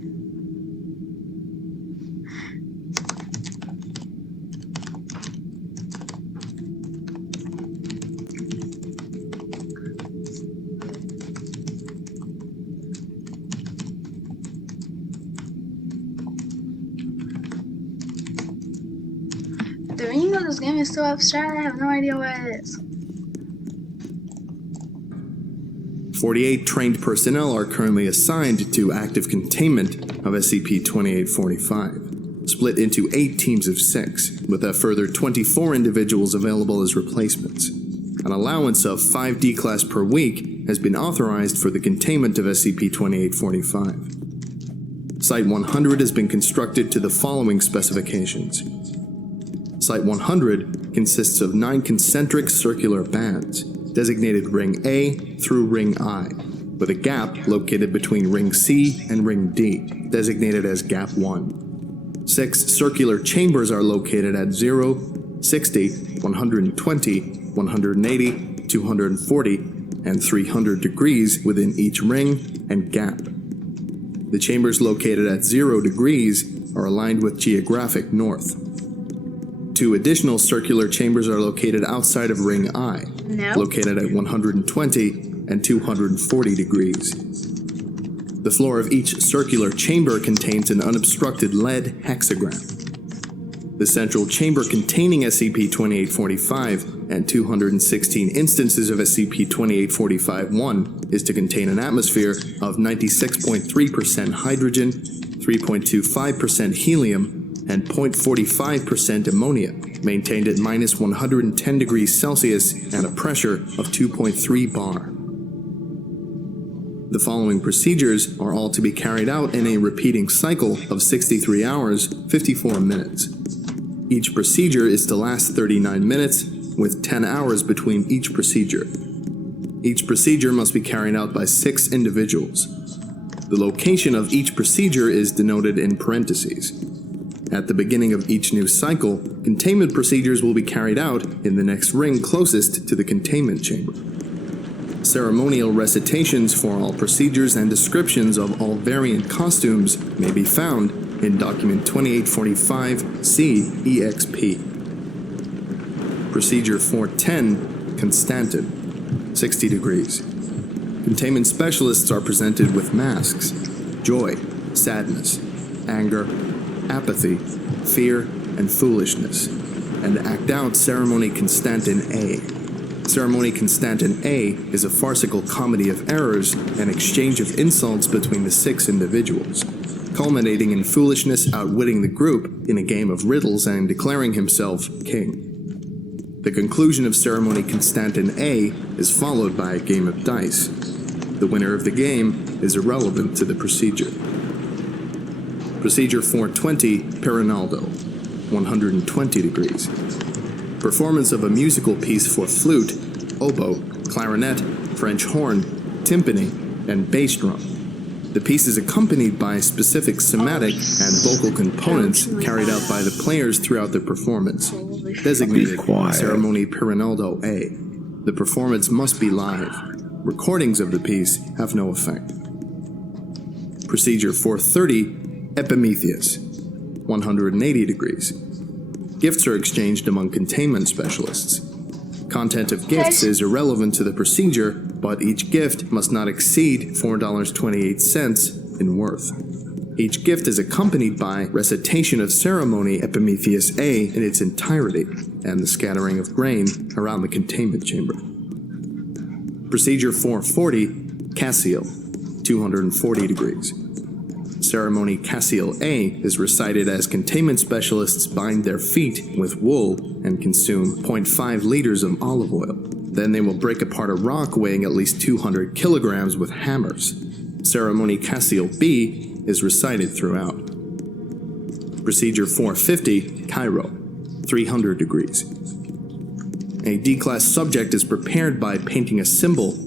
The meaning of this game is so abstract, I have no idea what it is. 48 trained personnel are currently assigned to active containment of SCP-2845, split into 8 teams of 6, with a further 24 individuals available as replacements. An allowance of 5 D-Class per week has been authorized for the containment of SCP-2845. Site 100 has been constructed to the following specifications. Site 100 consists of 9 concentric circular bands, designated Ring A through Ring I, with a gap located between Ring C and Ring D, designated as Gap 1. 6 circular chambers are located at 0, 60, 120, 180, 240, and 300 degrees within each ring and gap. The chambers located at 0 degrees are aligned with geographic north. 2 additional circular chambers are located outside of Ring I, located at 120 and 240 degrees. The floor of each circular chamber contains an unobstructed lead hexagram. The central chamber containing SCP-2845 and 216 instances of SCP-2845-1 is to contain an atmosphere of 96.3% hydrogen, 3.25% helium, and 0.45% ammonia, maintained at -110 degrees Celsius and a pressure of 2.3 bar. The following procedures are all to be carried out in a repeating cycle of 63 hours, 54 minutes. Each procedure is to last 39 minutes, with 10 hours between each procedure. Each procedure must be carried out by 6 individuals. The location of each procedure is denoted in parentheses. At the beginning of each new cycle, containment procedures will be carried out in the next ring closest to the containment chamber. Ceremonial recitations for all procedures and descriptions of all variant costumes may be found in Document 2845-C-EXP. Procedure 410, Constantin, 60 degrees. Containment specialists are presented with masks, joy, sadness, anger, apathy, fear, and foolishness, and act out Ceremony Constantin A. Ceremony Constantin A is a farcical comedy of errors and exchange of insults between the 6 individuals, culminating in foolishness outwitting the group in a game of riddles and declaring himself king. The conclusion of Ceremony Constantin A is followed by a game of dice. The winner of the game is irrelevant to the procedure. Procedure 420, Perinaldo, 120 degrees. Performance of a musical piece for flute, oboe, clarinet, French horn, timpani, and bass drum. The piece is accompanied by specific somatic and vocal components carried out by the players throughout the performance, designated Ceremony Perinaldo A. The performance must be live. Recordings of the piece have no effect. Procedure 430, Epimetheus, 180 degrees. Gifts are exchanged among containment specialists. Content of gifts is irrelevant to the procedure, but each gift must not exceed $4.28 in worth. Each gift is accompanied by recitation of Ceremony Epimetheus A in its entirety, and the scattering of grain around the containment chamber. Procedure 440, Cassiel, 240 degrees. Ceremony Cassiel A is recited as containment specialists bind their feet with wool and consume 0.5 liters of olive oil. Then they will break apart a rock weighing at least 200 kilograms with hammers. Ceremony Cassiel B is recited throughout. Procedure 450, Cairo, 300 degrees. A D-class subject is prepared by painting a symbol,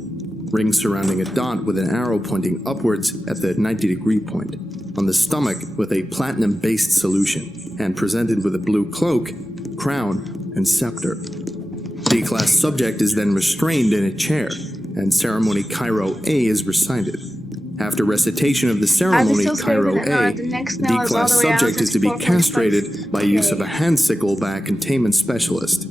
ring surrounding a dot with an arrow pointing upwards at the 90-degree point, on the stomach with a platinum-based solution, and presented with a blue cloak, crown, and scepter. D-class subject is then restrained in a chair, and Ceremony Cairo A is recited. After recitation of the ceremony Cairo A, the D-class subject is to be castrated by use of a hand sickle by a containment specialist.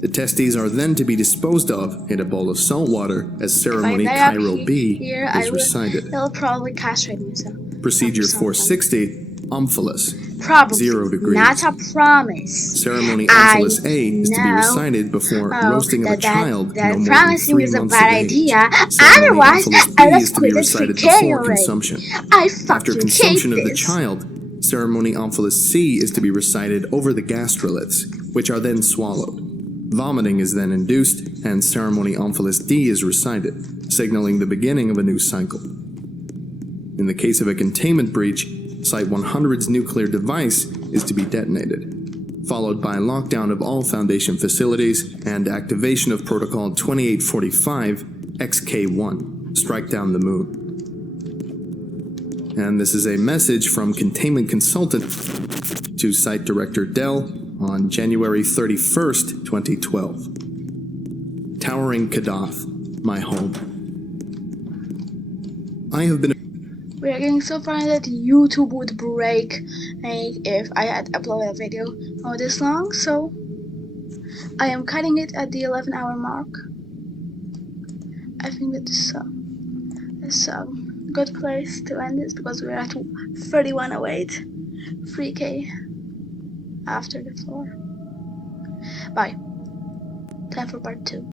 The testes are then to be disposed of in a bowl of salt water as Ceremony Cairo B is recited. They'll probably castrate myself. Procedure 460, Omphalos, Probably. 0 degrees. Not a promise. Ceremony Omphalos A is to be recited before roasting of a child no more than 3 months of age. Otherwise, Ceremony Omphalos B is to be recited before consumption. After consumption of the this. child, Ceremony Omphalos C is to be recited over the gastroliths, which are then swallowed. Vomiting is then induced, and ceremony Omphalos D is recited, signaling the beginning of a new cycle. In the case of a containment breach, Site 100's nuclear device is to be detonated, followed by lockdown of all Foundation facilities and activation of Protocol 2845 XK1, strike down the moon. And this is a message from containment consultant to Site Director Dell on January 31st, 2012. Towering Kadath, my home. I have been... We are getting so far that YouTube would break if I had uploaded a video all this long, so I am cutting it at the 11-hour mark. I think that's a good place to end this because we're at 3108, 3K after the floor. Bye. Time for part 2.